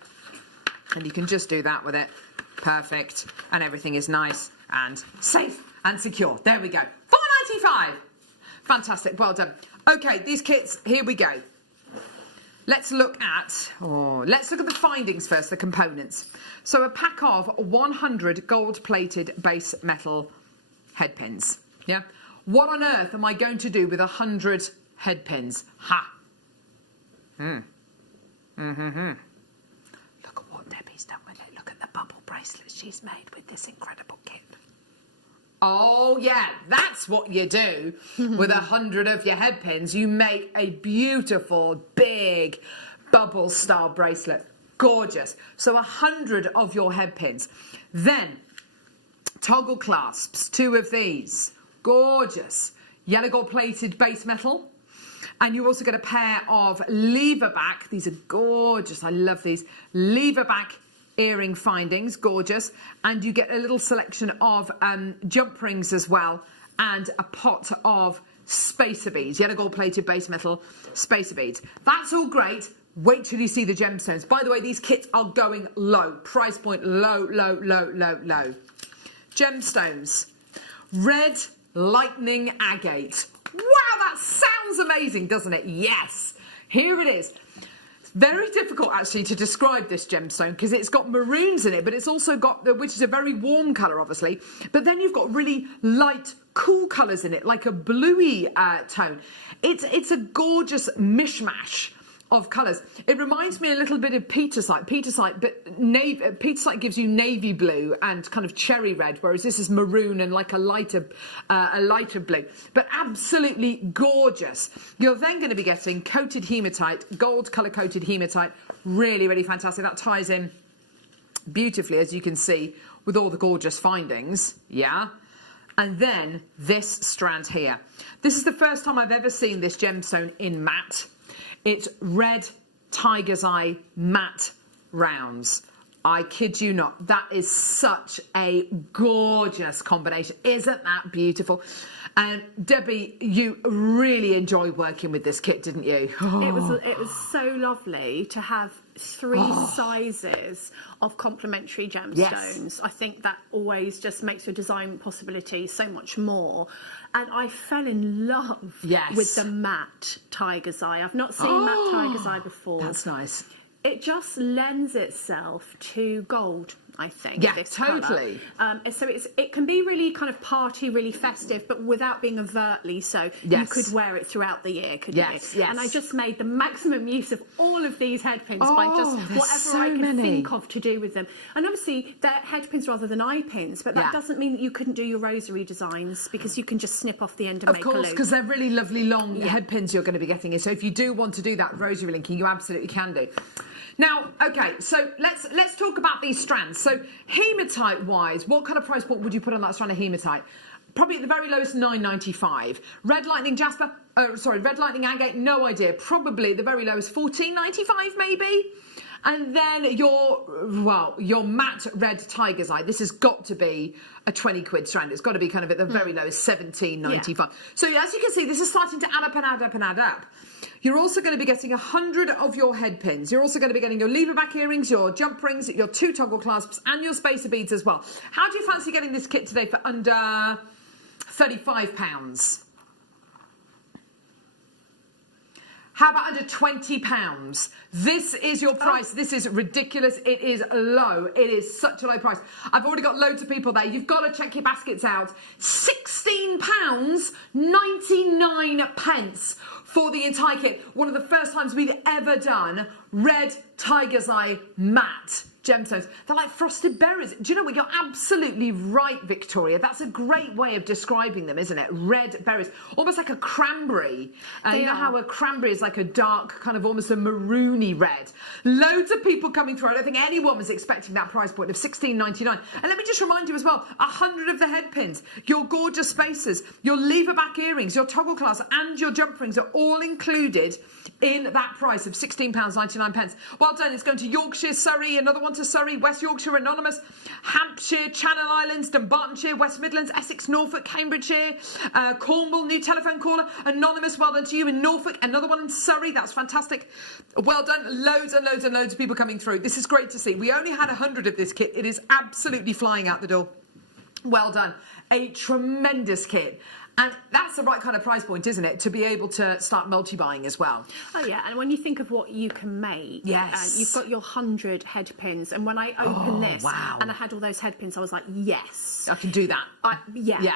and you can just do that with it. Perfect. And everything is nice and safe and secure. There we go. $4.95. Fantastic. Well done. Okay, these kits, here we go. Let's look at the findings first, the components. So a pack of 100 gold-plated base metal head pins. Yeah. What on earth am I going to do with 100 head pins? Ha. Look at what Debbie's done with it. Look at the bubble bracelets she's made with this incredible kit. Oh yeah, that's what you do with 100 of your head pins. You make a beautiful big bubble style bracelet. Gorgeous. So 100 of your head pins. Then toggle clasps, 2 of these. Gorgeous. Yellow gold plated base metal. And you also get a pair of lever back. These are gorgeous. I love these. Lever back earring findings, gorgeous. And you get a little selection of jump rings as well, and a pot of spacer beads, yellow gold plated base metal spacer beads. That's all great. Wait till you see the gemstones. By the way, these kits are going low. Price point low, low, low, low, low. Gemstones. Red lightning agate. Wow, that sounds amazing, doesn't it? Yes. Here it is. Very difficult actually to describe this gemstone because it's got maroons in it, but it's also got, which is a very warm colour obviously, but then you've got really light, cool colours in it, like a bluey tone. It's a gorgeous mishmash of colours. It reminds me a little bit of Petersite, but Petersite gives you navy blue and kind of cherry red, whereas this is maroon and like a lighter blue. But absolutely gorgeous. You're then going to be getting coated hematite, gold colour coated hematite. Really, really fantastic. That ties in beautifully, as you can see, with all the gorgeous findings. Yeah. And then this strand here. This is the first time I've ever seen this gemstone in matte. It's red tiger's eye matte rounds. I kid you not. That is such a gorgeous combination. Isn't that beautiful? And Debbie, you really enjoyed working with this kit, didn't you? Oh. It was so lovely to have 3 sizes of complementary gemstones. Yes. I think that always just makes your design possibilities so much more. And I fell in love with the matte tiger's eye. I've not seen matte tiger's eye before. That's nice. It just lends itself to gold, I think. Yeah, this totally. Colour. So it can be really kind of party, really festive, but without being overtly so. You could wear it throughout the year, couldn't you? Yes. And I just made the maximum use of all of these head pins by just whatever I could think of to do with them. And obviously they're head pins rather than eye pins, but that doesn't mean that you couldn't do your rosary designs, because you can just snip off the end and make a loop. Of course, because they're really lovely long head pins you're going to be getting. So if you do want to do that rosary linking, you absolutely can do. Now, okay, so let's talk about these strands. So hematite-wise, what kind of price point would you put on that strand of hematite? Probably at the very lowest, $9.95. Red lightning jasper, red lightning agate, no idea. Probably at the very lowest, $14.95 maybe. And then your matte red tiger's eye. This has got to be a 20 quid strand. It's got to be kind of at the very lowest, $17.95. Yeah. So as you can see, this is starting to add up and add up and add up. You're also going to be getting 100 of your head pins. You're also going to be getting your lever back earrings, your jump rings, your 2 toggle clasps, and your spacer beads as well. How do you fancy getting this kit today for under £35? How about under £20? This is your price. This is ridiculous. It is low. It is such a low price. I've already got loads of people there. You've got to check your baskets out. £16.99 for the entire kit. One of the first times we've ever done red tiger's eye matte gemstones. They're like frosted berries. Do you know what? You're absolutely right, Victoria. That's a great way of describing them, isn't it? Red berries. Almost like a cranberry. You know how a cranberry is like a dark, kind of almost a maroony red. Loads of people coming through. I don't think anyone was expecting that price point of $16.99. And let me just remind you as well, 100 of the head pins, your gorgeous spacers, your lever back earrings, your toggle clasp, and your jump rings are all included in that price of £16.99. Well done. It's going to Yorkshire, Surrey, another one to Surrey, West Yorkshire, Anonymous, Hampshire, Channel Islands, Dunbartonshire, West Midlands, Essex, Norfolk, Cambridgeshire, Cornwall, new telephone caller, Anonymous, well done to you in Norfolk, another one in Surrey, that's fantastic. Well done, loads and loads and loads of people coming through. This is great to see. We only had 100 of this kit. It is absolutely flying out the door. Well done. A tremendous kit. And that's the right kind of price point, isn't it? To be able to start multi-buying as well. Oh, yeah. And when you think of what you can make, you've got your 100 head pins. And when I opened this and I had all those head pins, I was like, yes. I can do that.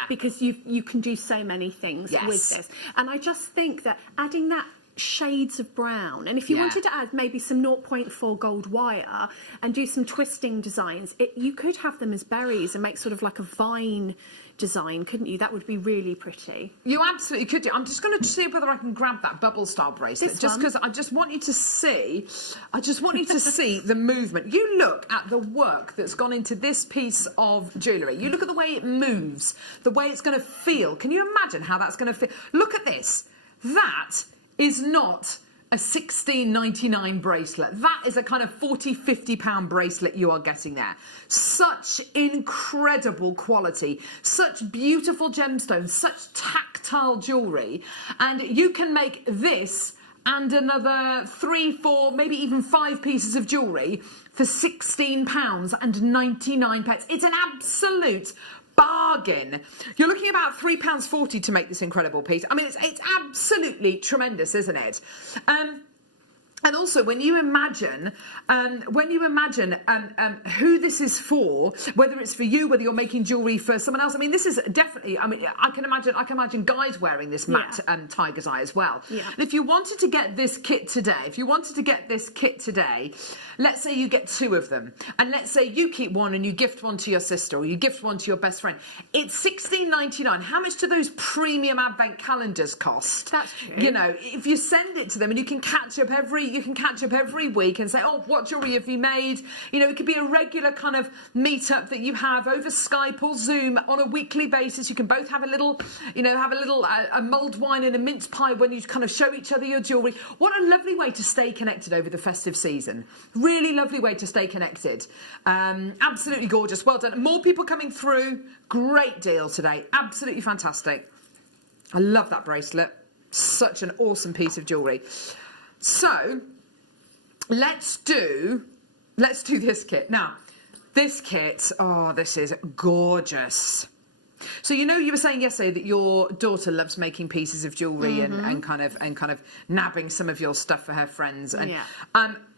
Because you can do so many things with this. And I just think that adding that shades of brown, and if you wanted to add maybe some 0.4 gold wire and do some twisting designs, you could have them as berries and make sort of like a vine design, couldn't you? That would be really pretty. You absolutely could do. I'm just going to see whether I can grab that bubble star bracelet, just because I just want you to see. I just want you to see the movement. You look at the work that's gone into this piece of jewellery. You look at the way it moves, the way it's going to feel. Can you imagine how that's going to feel? Look at this. That is not a £16.99 bracelet. That is a kind of £40-50 bracelet you are getting there. Such incredible quality, such beautiful gemstones, such tactile jewellery. And you can make this and another 3, 4, maybe even 5 pieces of jewellery for £16.99. It's an absolute bargain. You're looking at about £3.40 to make this incredible piece. I mean, it's absolutely tremendous, isn't it? And also, when you imagine who this is for, whether it's for you, whether you're making jewellery for someone else. I mean, this is definitely. I mean, I can imagine guys wearing this matte tiger's eye as well. Yeah. And if you wanted to get this kit today, let's say you get 2 of them, and let's say you keep one and you gift one to your sister or you gift one to your best friend. It's £16.99. How much do those premium advent calendars cost? That's true. You know, if you send it to them and you can catch up every week and say, oh, what jewellery have you made? You know, it could be a regular kind of meetup that you have over Skype or Zoom on a weekly basis. You can both have a little mulled wine and a mince pie when you kind of show each other your jewellery. What a lovely way to stay connected over the festive season. Really lovely way to stay connected. Absolutely gorgeous. Well done. More people coming through. Great deal today. Absolutely fantastic. I love that bracelet. Such an awesome piece of jewellery. So let's do this kit. Now, this kit, oh, this is gorgeous. So you know, you were saying yesterday that your daughter loves making pieces of jewellery and kind of nabbing some of your stuff for her friends. And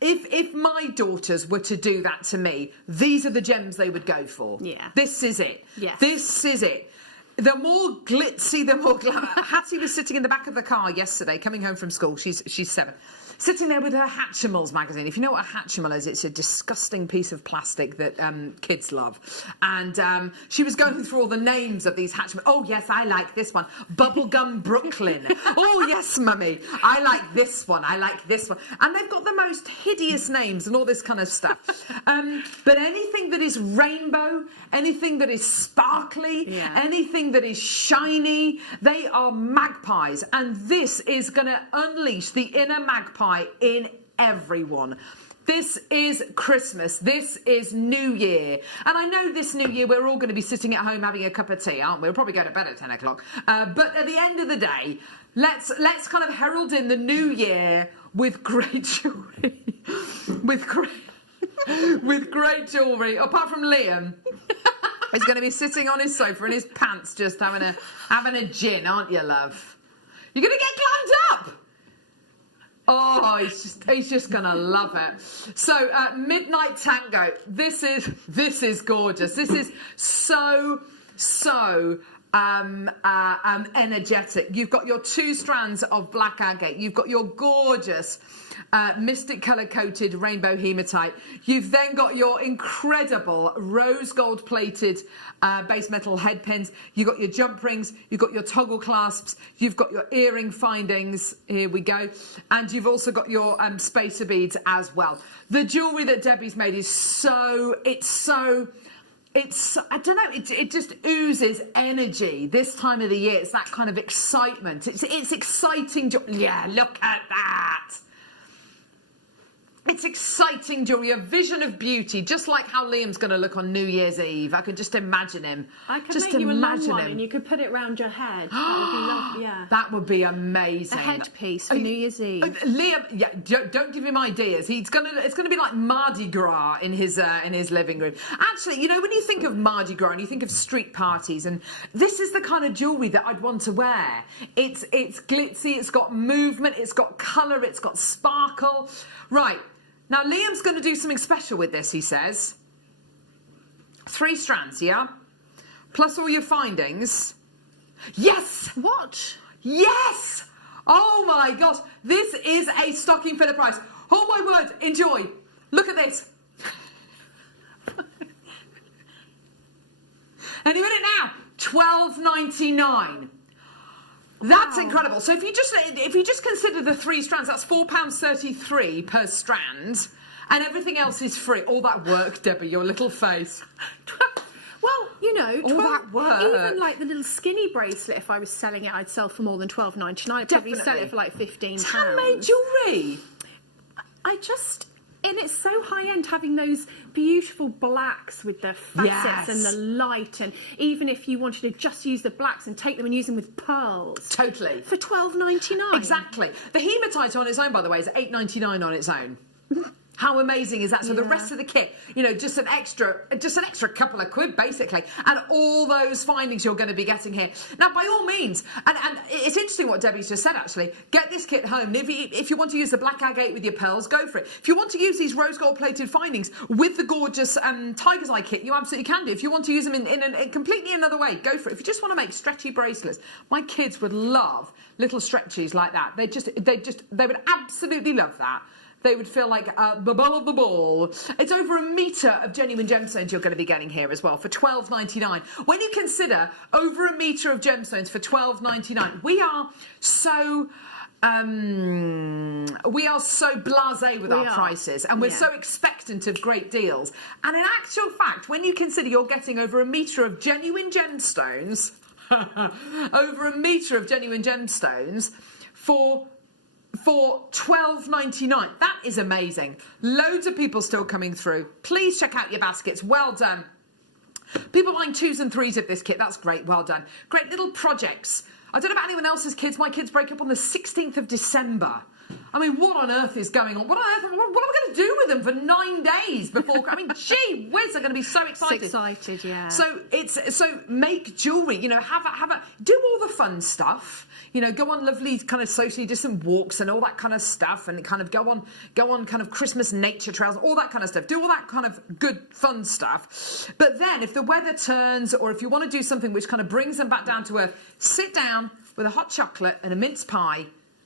if my daughters were to do that to me, these are the gems they would go for. Yeah. This is it. Yes. This is it. The more glitzy, the more glamour. Hattie was sitting in the back of the car yesterday, coming home from school. She's 7. Sitting there with her Hatchimals magazine. If you know what a Hatchimal is, it's a disgusting piece of plastic that kids love. And she was going through all the names of these Hatchimals. Oh, yes, I like this one. Bubblegum Brooklyn. Oh, yes, Mummy. I like this one. I like this one. And they've got the most hideous names and all this kind of stuff. But anything that is rainbow, anything that is sparkly, anything that is shiny, they are magpies. And this is going to unleash the inner magpie in everyone. This is Christmas. This is New Year. And I know this New Year we're all going to be sitting at home having a cup of tea, aren't we? We'll probably go to bed at 10 o'clock. But at the end of the day, let's kind of herald in the New Year with great jewellery. with great jewellery. Apart from Liam. He's going to be sitting on his sofa in his pants just having a gin, aren't you, love? You're going to get glammed up. Oh, he's just gonna love it. So, Midnight Tango. This is gorgeous. This is so energetic. You've got your 2 strands of black agate. You've got your gorgeous mystic colour coated rainbow hematite. You've then got your incredible rose gold plated base metal head pins. You've got your jump rings. You've got your toggle clasps. You've got your earring findings. Here we go. And you've also got your spacer beads as well. The jewellery that Debbie's made is I don't know, it just oozes energy this time of the year. It's that kind of excitement. It's exciting. Yeah, look at that. It's exciting jewellery, a vision of beauty, just like how Liam's going to look on New Year's Eve. I could just imagine him. I could make you a long one and you could put it round your head. That would be lovely, yeah. That would be amazing. A headpiece for New Year's Eve. Liam, yeah, don't give him ideas. It's going to be like Mardi Gras in his living room. Actually, you know, when you think of Mardi Gras and you think of street parties, and this is the kind of jewellery that I'd want to wear. It's glitzy, it's got movement, it's got colour, it's got sparkle. Right. Now, Liam's going to do something special with this, he says. 3 strands, yeah? Plus all your findings. Yes! What? Yes! Oh, my gosh. This is a stocking filler price. Oh, my word. Enjoy. Look at this. And you in it now. £12.99. That's incredible. So if you just consider the 3 strands, that's £4.33 per strand, and everything else is free. All that work, Debbie, your little face. Well, you know, All that work. even like the little skinny bracelet, if I was selling it, I'd sell for more than £12.99. I'd probably sell it for like £15. It's handmade jewellery. And it's so high-end, having those beautiful blacks with the facets and the light, and even if you wanted to just use the blacks and take them and use them with pearls. Totally. For £12.99. Exactly. The hematite on its own, by the way, is $8.99 on its own. How amazing is that? So the rest of the kit, you know, just an extra couple of quid, basically, and all those findings you're going to be getting here. Now, by all means, and it's interesting what Debbie's just said, actually. Get this kit home. If you want to use the black agate with your pearls, go for it. If you want to use these rose gold plated findings with the gorgeous tiger's eye kit, you absolutely can do. If you want to use them in a completely another way, go for it. If you just want to make stretchy bracelets, my kids would love little stretchies like that. They would absolutely love that. They would feel like the ball of the ball. It's over a metre of genuine gemstones you're going to be getting here as well for $12.99. When you consider over a metre of gemstones for $12.99, we are so blasé with our prices, and we're so expectant of great deals. And in actual fact, when you consider you're getting over a metre of genuine gemstones, over a metre of genuine gemstones for $12.99. That is amazing. Loads of people still coming through. Please check out your baskets. Well done. People buying 2s and 3s of this kit. That's great. Well done. Great little projects. I don't know about anyone else's kids. My kids break up on the 16th of December. I mean, what on earth is going on? What am I going to do with them for 9 days before? I mean, gee whiz, they're going to be so excited. So excited, yeah. So make jewellery. You know, do all the fun stuff. You know, go on lovely kind of socially distant walks and all that kind of stuff, and kind of go on kind of Christmas nature trails, all that kind of stuff. Do all that kind of good fun stuff. But then, if the weather turns, or if you want to do something which kind of brings them back down to earth, sit down with a hot chocolate and a mince pie.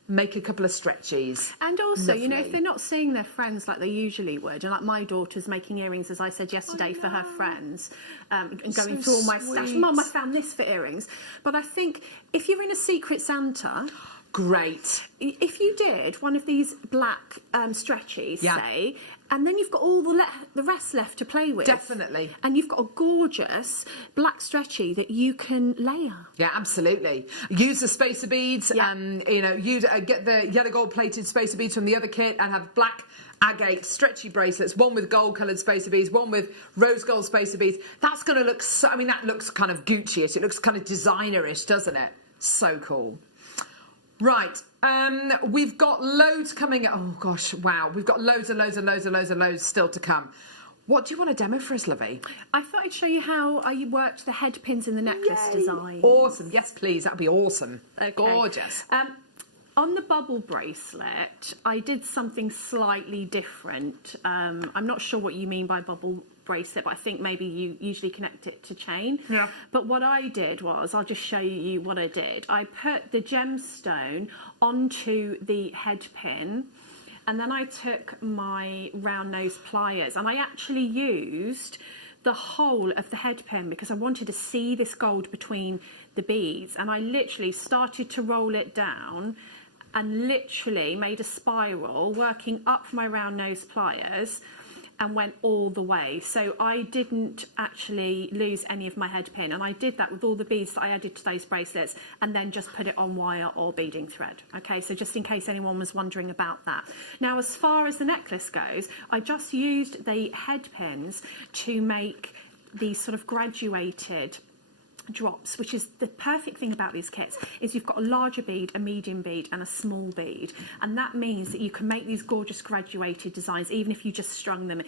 Make a couple of stretchies. And also, Lovely. you know, if they're not seeing their friends like they usually would, and like my daughter's making earrings, as I said yesterday, for her friends, and going through all my stash. Mum, I found this for earrings. But I think if you're in a Secret Santa... Great. If you did one of these black stretchies, say, and then you've got all the rest left to play with. Definitely. And you've got a gorgeous black stretchy that you can layer. Yeah, absolutely. Use the spacer beads, and you know, get the yellow gold plated spacer beads from the other kit, and have black agate stretchy bracelets, one with gold coloured spacer beads, one with rose gold spacer beads. That's going to look so, I mean, that looks kind of Gucci-ish. It looks kind of designer-ish, doesn't it? So cool. Right, we've got loads coming. Oh gosh, wow, we've got loads still to come. What do you want to demo for us, Lovey? I thought I'd show you how I worked the head pins in the necklace design. Awesome, yes please, that'd be awesome. Okay. Gorgeous. On the bubble bracelet, I did something slightly different. I'm not sure what you mean by bubble bracelet, but I think maybe you usually connect it to chain. Yeah. But what I did was, I'll just show you what I did. I put the gemstone onto the head pin, and then I took my round nose pliers, and I actually used the whole of the head pin because I wanted to see this gold between the beads, and I literally started to roll it down and literally made a spiral working up my round nose pliers and went all the way. So I didn't actually lose any of my head pin, and I did that with all the beads that I added to those bracelets, and then just put it on wire or beading thread. Okay, so just in case anyone was wondering about that. Now, as far as the necklace goes, I just used the head pins to make these sort of graduated drops, which is the perfect thing about these kits, is you've got a larger bead, a medium bead and a small bead, and that means that you can make these gorgeous graduated designs even if you just strung them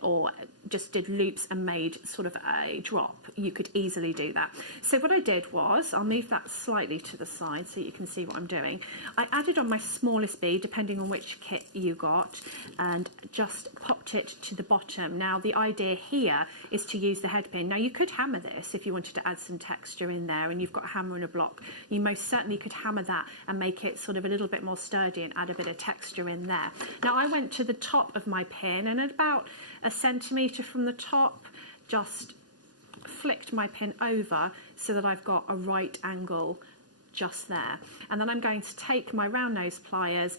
or just did loops and made sort of a drop. You could easily do that. So what I did was, I'll move that slightly to the side so you can see what I'm doing. I added on my smallest bead, depending on which kit you got, and just popped it to the bottom. Now the idea here is to use the head pin. Now you could hammer this if you wanted to add some texture in there, and you've got a hammer and a block. You most certainly could hammer that and make it sort of a little bit more sturdy and add a bit of texture in there. Now I went to the top of my pin, and at about a centimetre from the top, just flicked my pin over so that I've got a right angle just there. And then I'm going to take my round nose pliers,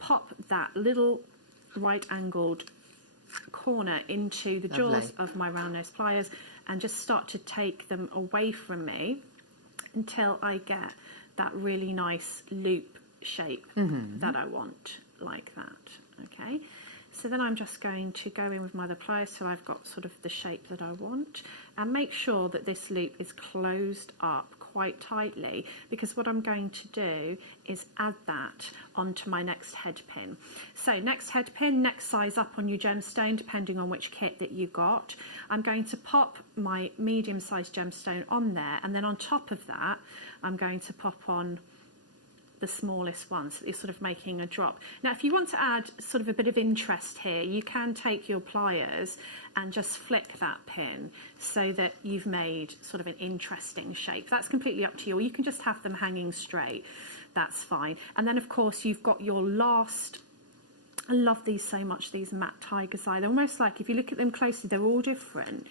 pop that little right angled corner into the jaws of my round nose pliers, and just start to take them away from me until I get that really nice loop shape that I want, like that. Okay, so then I'm just going to go in with my other pliers so I've got sort of the shape that I want, and make sure that this loop is closed up quite tightly, because what I'm going to do is add that onto my next head pin. So next head pin, next size up on your gemstone, depending on which kit that you got. I'm going to pop my medium-sized gemstone on there, and then on top of that I'm going to pop on the smallest one, so you're sort of making a drop. Now if you want to add sort of a bit of interest here, you can take your pliers and just flick that pin so that you've made sort of an interesting shape. That's completely up to you, or you can just have them hanging straight, that's fine. And then of course you've got your last, I love these so much, these matte tiger's eye. They're almost like, if you look at them closely, they're all different.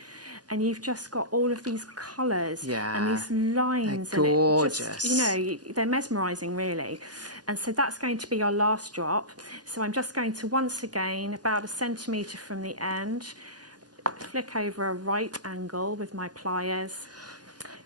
And you've just got all of these colours and these lines. They're gorgeous. And it just, they're mesmerising, really. And so that's going to be our last drop. So I'm just going to, once again, about 1 centimetre from the end, flick over a right angle with my pliers,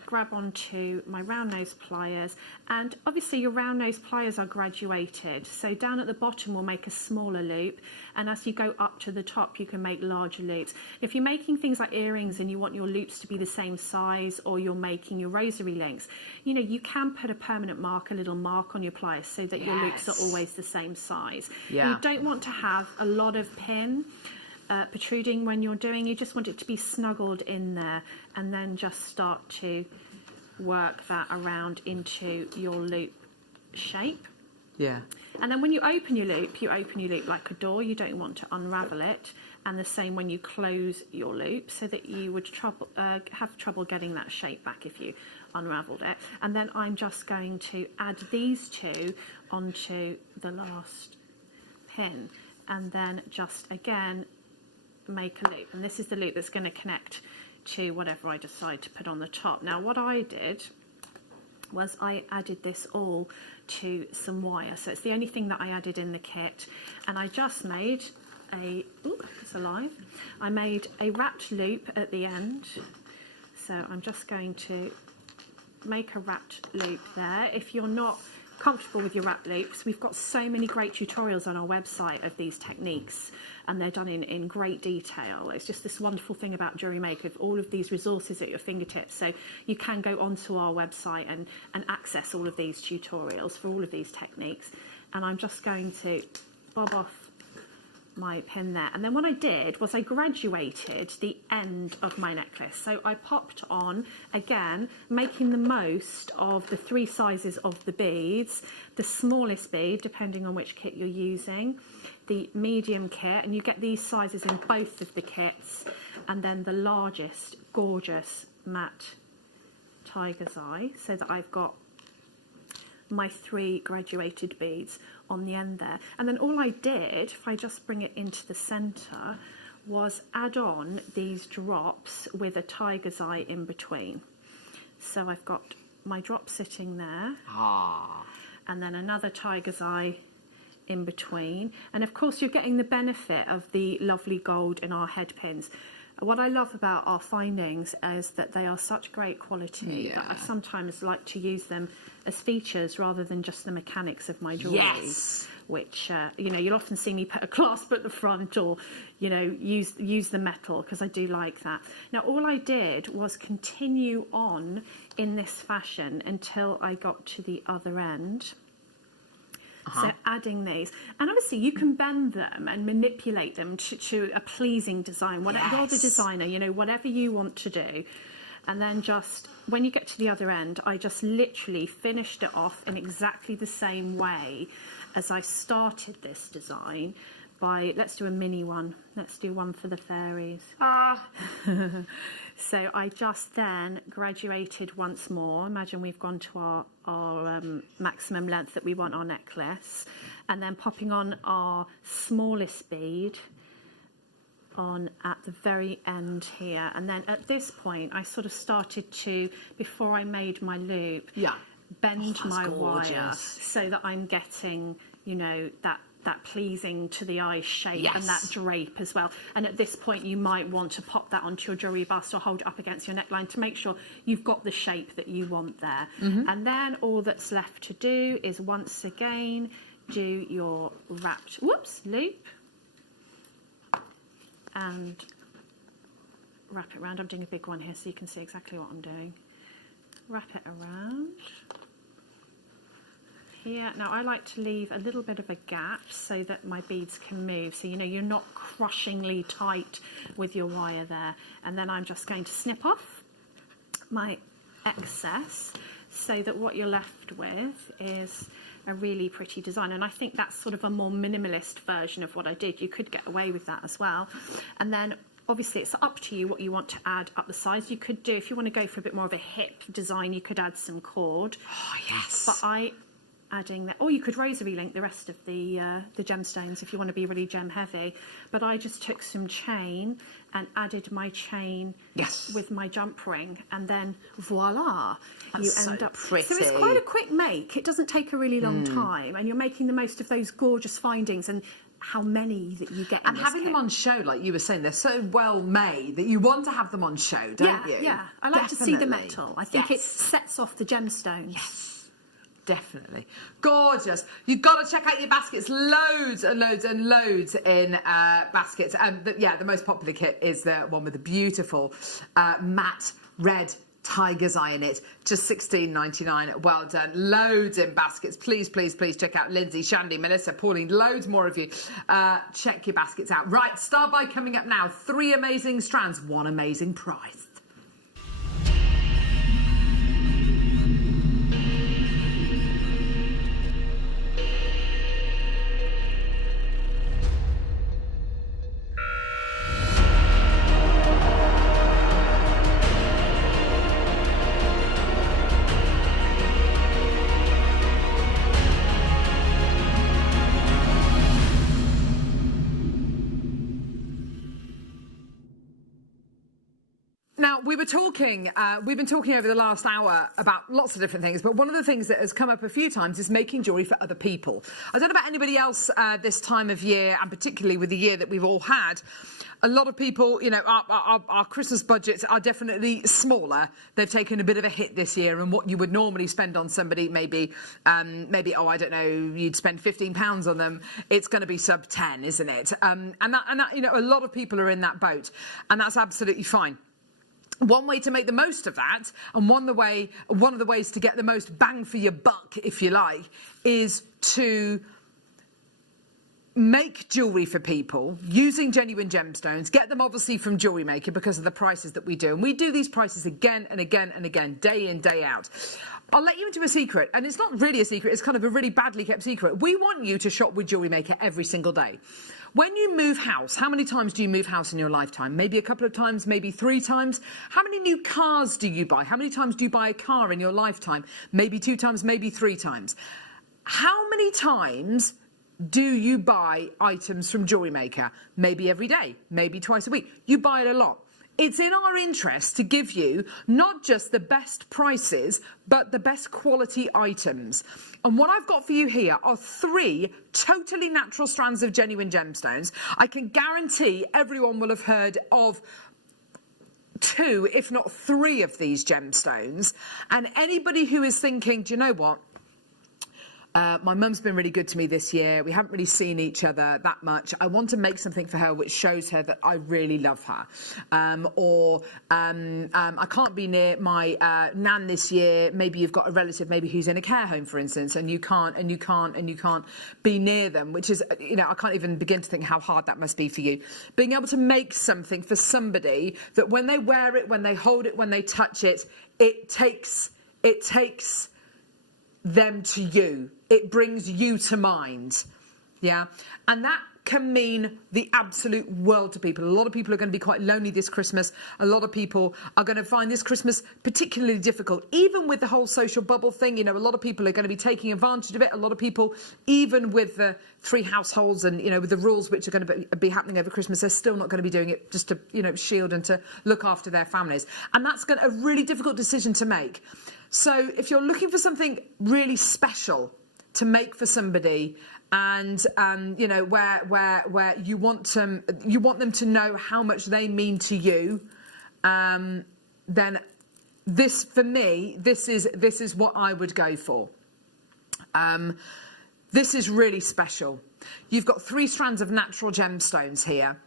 grab onto my round nose pliers, and obviously your round nose pliers are graduated, so down at the bottom we'll make a smaller loop, and as you go up to the top you can make larger loops. If you're making things like earrings and you want your loops to be the same size, or you're making your rosary links, you can put a permanent mark, a little mark on your pliers so that your loops are always the same size. You don't want to have a lot of pin protruding when you're doing, you just want it to be snuggled in there, and then just start to work that around into your loop shape. And then when you open your loop like a door. You don't want to unravel it, and the same when you close your loop, so that you would have trouble getting that shape back if you unraveled it. And then I'm just going to add these two onto the last pin, and then just again make a loop, and this is the loop that's going to connect to whatever I decide to put on the top. Now what I did was I added this all to some wire, so it's the only thing that I added in the kit, and I just made I made a wrapped loop at the end. So I'm just going to make a wrapped loop there. If you're not comfortable with your wrap loops, we've got so many great tutorials on our website of these techniques, and they're done in great detail. It's just this wonderful thing about JewelleryMaker, with all of these resources at your fingertips, so you can go onto our website and access all of these tutorials for all of these techniques. And I'm just going to bob off my pin there, and then what I did was I graduated the end of my necklace. So I popped on, again making the most of the 3 sizes of the beads, the smallest bead depending on which kit you're using, the medium kit, and you get these sizes in both of the kits, and then the largest gorgeous matte tiger's eye, so that I've got my 3 graduated beads on the end there. And then all I did, if I just bring it into the center, was add on these drops with a tiger's eye in between. So I've got my drop sitting there, and then another tiger's eye in between, and of course you're getting the benefit of the lovely gold in our head pins. What I love about our findings is that they are such great quality that I sometimes like to use them as features rather than just the mechanics of my jewellery. Which you'll often see me put a clasp at the front, or use the metal, because I do like that. Now all I did was continue on in this fashion until I got to the other end. So adding these, and obviously you can bend them and manipulate them to a pleasing design. Whatever you're the designer, whatever you want to do. And then just when you get to the other end, I just literally finished it off in exactly the same way as I started this design. Let's do a mini one. Let's do one for the fairies. So I just then graduated once more. Imagine we've gone to our maximum length that we want our necklace, and then popping on our smallest bead on at the very end here. And then at this point I sort of started to, before I made my loop, bend my wire so that I'm getting that that pleasing to the eye shape Yes. and that drape as well. And at this point, you might want to pop that onto your jewellery bust or hold it up against your neckline to make sure you've got the shape that you want there. And then all that's left to do is once again do your wrapped loop and wrap it around. I'm doing a big one here so you can see exactly what I'm doing. Wrap it around here. Now I like to leave a little bit of a gap so that my beads can move, so you know you're not crushingly tight with your wire there. And then I'm just going to snip off my excess so that what you're left with is a really pretty design. And I think that's sort of a more minimalist version of what I did. You could get away with that as well. And then obviously it's up to you what you want to add up the size. You could do, if you want to go for a bit more of a hip design, you could add some cord. Oh, yes. But adding that, or you could rosary link the rest of the gemstones if you want to be really gem heavy. But I just took some chain and added my chain with my jump ring, and then voila, That's you end so up pretty. So it's quite a quick make. It doesn't take a really long time, and you're making the most of those gorgeous findings and how many that you get in And this having kit. them on show, like you were saying, they're so well made that you want to have them on show, don't you? Yeah, I like to see the Definitely. metal. I think it sets off the gemstones. Yes. Definitely. Gorgeous. You've got to check out your baskets. Loads and loads and loads in baskets. The most popular kit is the one with the beautiful matte red tiger's eye in it. Just $16.99. Well done. Loads in baskets. Please, please, please check out Lindsay, Shandy, Melissa, Pauline. Loads more of you. Check your baskets out. Right, Start By coming up now. 3 amazing strands, 1 amazing prize. Now, we've been talking over the last hour about lots of different things, but one of the things that has come up a few times is making jewellery for other people. I don't know about anybody else this time of year, and particularly with the year that we've all had. A lot of people, you know, our Christmas budgets are definitely smaller. They've taken a bit of a hit this year, and what you would normally spend on somebody, maybe, I don't know, you'd spend £15 on them. It's going to be sub 10, isn't it? And that, you know, a lot of people are in that boat, and that's absolutely fine. One way to make the most of that, and one of the ways to get the most bang for your buck, if you like, is to make jewellery for people using genuine gemstones. Get them obviously from JewelleryMaker because of the prices that we do. And we do these prices again and again and again, day in, day out. I'll let you into a secret, and it's not really a secret, it's kind of a really badly kept secret. We want you to shop with JewelleryMaker every single day. When you move house, how many times do you move house in your lifetime? Maybe a couple of times, maybe 3 times. How many new cars do you buy? How many times do you buy a car in your lifetime? Maybe 2 times, maybe 3 times. How many times do you buy items from JewelleryMaker? Maybe every day, maybe twice a week. You buy it a lot. It's in our interest to give you not just the best prices, but the best quality items. And what I've got for you here are 3 totally natural strands of genuine gemstones. I can guarantee everyone will have heard of 2, if not 3 of these gemstones. And anybody who is thinking, do you know what? My mum's been really good to me this year. We haven't really seen each other that much. I want to make something for her which shows her that I really love her. I can't be near my nan this year. Maybe you've got a relative maybe who's in a care home, for instance, and you can't be near them, which is, you know, I can't even begin to think how hard that must be for you. Being able to make something for somebody that when they wear it, when they hold it, when they touch it, it takes them to you. It brings you to mind. Yeah. And that can mean the absolute world to people. A lot of people are going to be quite lonely this Christmas. A lot of people are going to find this Christmas particularly difficult, even with the whole social bubble thing. You know, a lot of people are going to be taking advantage of it. A lot of people, even with the 3 households and, you know, with the rules which are going to be happening over Christmas, they're still not going to be doing it just to, you know, shield and to look after their families. And that's a really difficult decision to make. So if you're looking for something really special to make for somebody, and you know, where you want them to know how much they mean to you, then this, for me, this is what I would go for. This is really special. You've got 3 strands of natural gemstones here.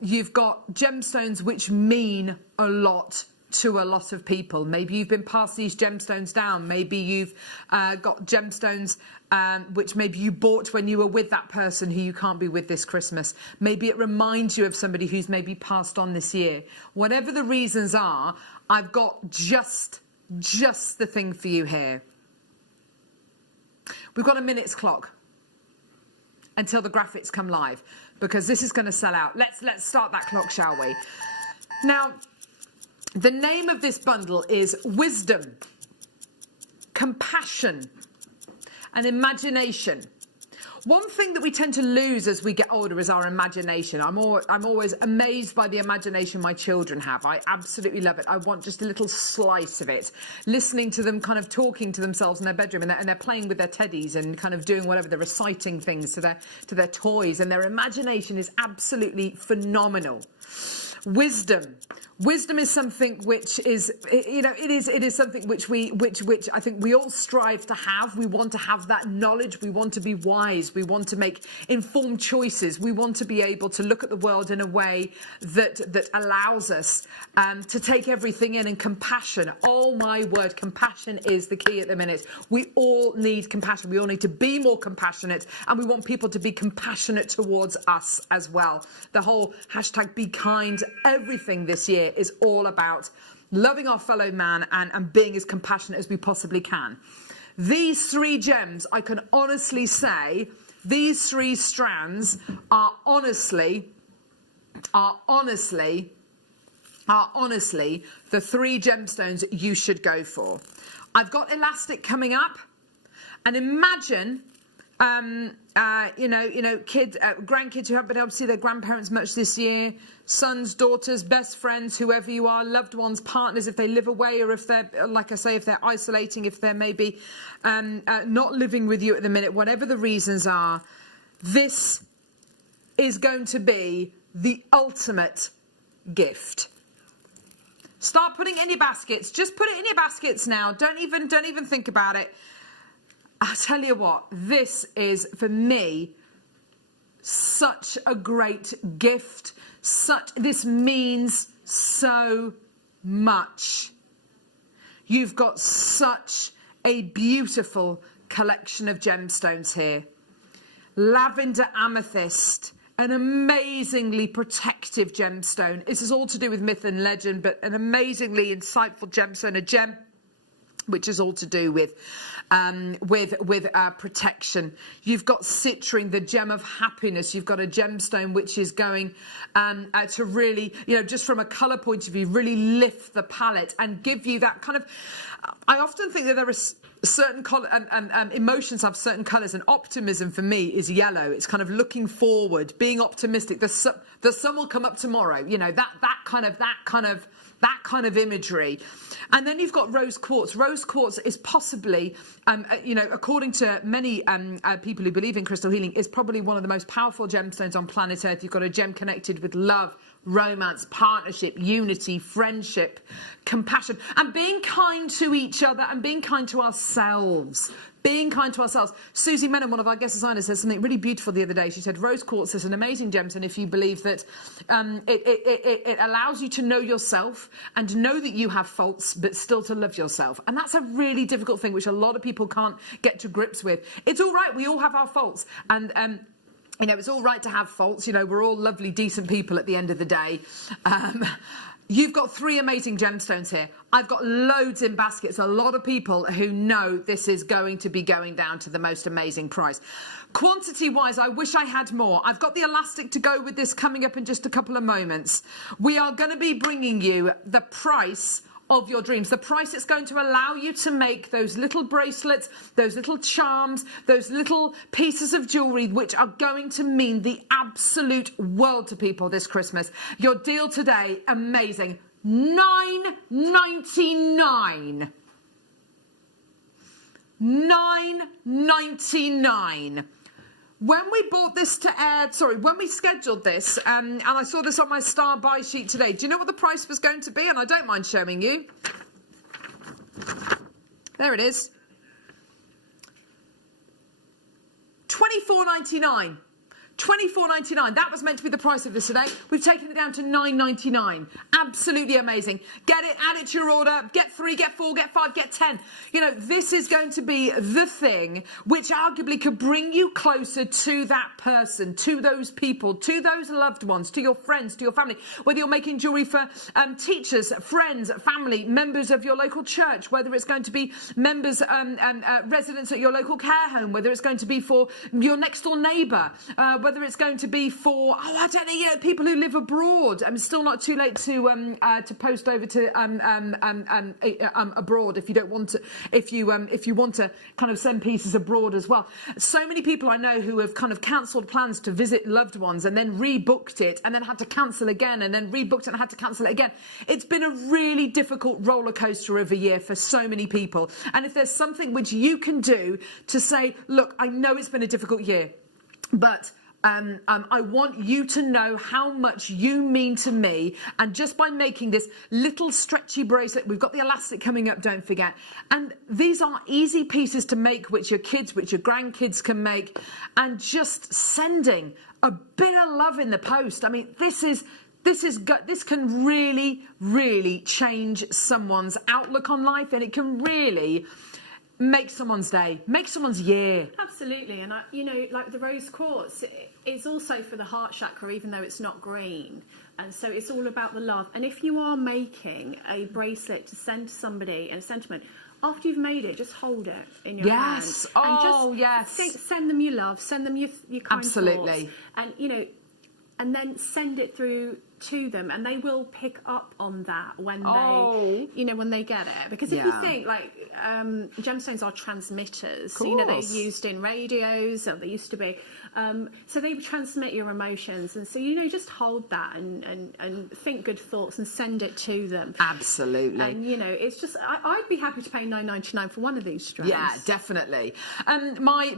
You've got gemstones which mean a lot to a lot of people. Maybe you've been passed these gemstones down. Maybe you've got gemstones which maybe you bought when you were with that person who you can't be with this Christmas. Maybe it reminds you of somebody who's maybe passed on this year. Whatever the reasons are, I've got just the thing for you here. We've got a minute's clock until the graphics come live, because this is going to sell out. Let's start that clock, shall we? Now, the name of this bundle is Wisdom, Compassion, and Imagination. One thing that we tend to lose as we get older is our imagination. I'm always amazed by the imagination my children have. I absolutely love it. I want just a little slice of it. Listening to them kind of talking to themselves in their bedroom, and they're playing with their teddies and kind of doing whatever. They're reciting things to their toys, and their imagination is absolutely phenomenal. Wisdom is something which is, you know, it is something which I think we all strive to have. We want to have that knowledge. We want to be wise. We want to make informed choices. We want to be able to look at the world in a way that allows us to take everything in. And compassion, oh my word, compassion is the key at the minute. We all need compassion. We all need to be more compassionate, and we want people to be compassionate towards us as well. The whole hashtag be kind, everything this year is all about loving our fellow man and being as compassionate as we possibly can. These 3 gems, I can honestly say, these 3 strands are honestly the 3 gemstones you should go for. I've got elastic coming up, and imagine kids, grandkids who haven't been able to see their grandparents much this year, sons, daughters, best friends, whoever you are, loved ones, partners, if they live away, or if they're, like I say, if they're isolating, if they're maybe not living with you at the minute, whatever the reasons are, this is going to be the ultimate gift. Start putting it in your baskets. Just put it in your baskets now. Don't even think about it. I'll tell you what, this is, for me, such a great gift. This means so much. You've got such a beautiful collection of gemstones here. Lavender amethyst, an amazingly protective gemstone. This is all to do with myth and legend, but an amazingly insightful gemstone, a gem which is all to do with protection. You've got citrine, the gem of happiness. You've got a gemstone which is going to really, just from a colour point of view, really lift the palette and give you that kind of. I often think that there are certain emotions have certain colours, and optimism for me is yellow. It's kind of looking forward, being optimistic. The sun will come up tomorrow. That kind of imagery. And then you've got rose quartz. Rose quartz is possibly, according to many people who believe in crystal healing, is probably one of the most powerful gemstones on planet Earth. You've got a gem connected with love, romance, partnership, unity, friendship, compassion, and being kind to each other and being kind to ourselves. Being kind to ourselves. Susie Menon, one of our guest designers, said something really beautiful the other day. She said, rose quartz is an amazing gemstone if you believe that it allows you to know yourself and know that you have faults, but still to love yourself. And that's a really difficult thing, which a lot of people can't get to grips with. It's all right. We all have our faults. And, it's all right to have faults. We're all lovely, decent people at the end of the day. You've got 3 amazing gemstones here. I've got loads in baskets. A lot of people who know this is going to be going down to the most amazing price. Quantity-wise, I wish I had more. I've got the elastic to go with this coming up in just a couple of moments. We are going to be bringing you the price of your dreams, the price it's going to allow you to make those little bracelets, those little charms, those little pieces of jewellery which are going to mean the absolute world to people this Christmas. Your deal today, amazing, $9.99. $9.99. when we bought this to air, when we scheduled this, and I saw this on my star buy sheet today, do you know what the price was going to be? And I don't mind showing you. There it is. $24.99. $24.99. That was meant to be the price of this today. We've taken it down to $9.99. Absolutely amazing. Get it, add it to your order. Get 3, get 4, get 5, get 10. You know, this is going to be the thing which arguably could bring you closer to that person, to those people, to those loved ones, to your friends, to your family. Whether you're making jewellery for teachers, friends, family, members of your local church, whether it's going to be members, residents at your local care home, whether it's going to be for your next door neighbour, whether it's going to be for, I don't know, you know, people who live abroad. It's still not too late to post over to abroad if you don't want to, if you want to kind of send pieces abroad as well. So many people I know who have kind of cancelled plans to visit loved ones and then rebooked it and then had to cancel again and then rebooked it and had to cancel it again. It's been a really difficult roller coaster of a year for so many people. And if there's something which you can do to say, look, I know it's been a difficult year, but I want you to know how much you mean to me, and just by making this little stretchy bracelet, we've got the elastic coming up, don't forget, and these are easy pieces to make which your kids, which your grandkids can make, and just sending a bit of love in the post. I mean, this can really, really change someone's outlook on life, and it can really make someone's day, make someone's year. Absolutely. And you know, like the rose quartz, it's also for the heart chakra, even though it's not green. And so it's all about the love. And if you are making a bracelet to send to somebody and a sentiment, after you've made it, just hold it in your hand. Yes. And Oh, just yes. send them your love, send them your kind Absolutely. thoughts. And, you know, and then send it through to them, and they will pick up on that when they, you know, when they get it. Because if you think, like, gemstones are transmitters. So, you know, they're used in radios, or they used to be. So they transmit your emotions, and so, you know, just hold that and think good thoughts and send it to them. Absolutely. And, you know, it's just, I'd be happy to pay $9.99 for one of these strands. Yeah, definitely. My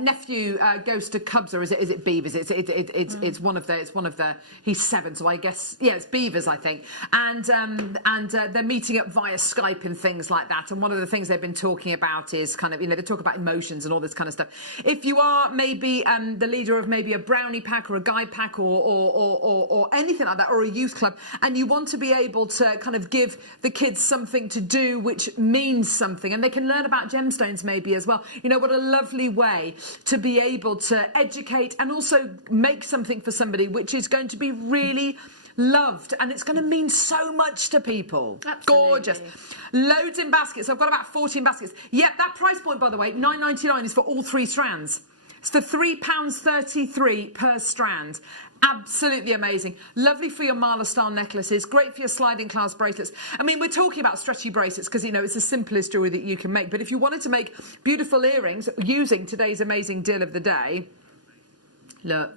nephew goes to Cubs, or is it Beavers? It's one of the. He's 7, so I guess it's Beavers, I think. And they're meeting up via Skype and things like that. And one of the things they've been talking about is kind of, you know, they talk about emotions and all this kind of stuff. If you are maybe the leader of maybe a brownie pack or a guide pack or anything like that, or a youth club, and you want to be able to kind of give the kids something to do which means something, and they can learn about gemstones maybe as well. You know, what a lovely way to be able to educate and also make something for somebody which is going to be really loved, and it's going to mean so much to people. Absolutely. Gorgeous. Loads in baskets. I've got about 14 baskets. Yep, that price point, by the way, $9.99 is for all 3 strands. It's for £3.33 per strand. Absolutely amazing. Lovely for your mala style necklaces. Great for your sliding clasp bracelets. I mean, we're talking about stretchy bracelets because, you know, it's the simplest jewellery that you can make. But if you wanted to make beautiful earrings using today's amazing deal of the day, look,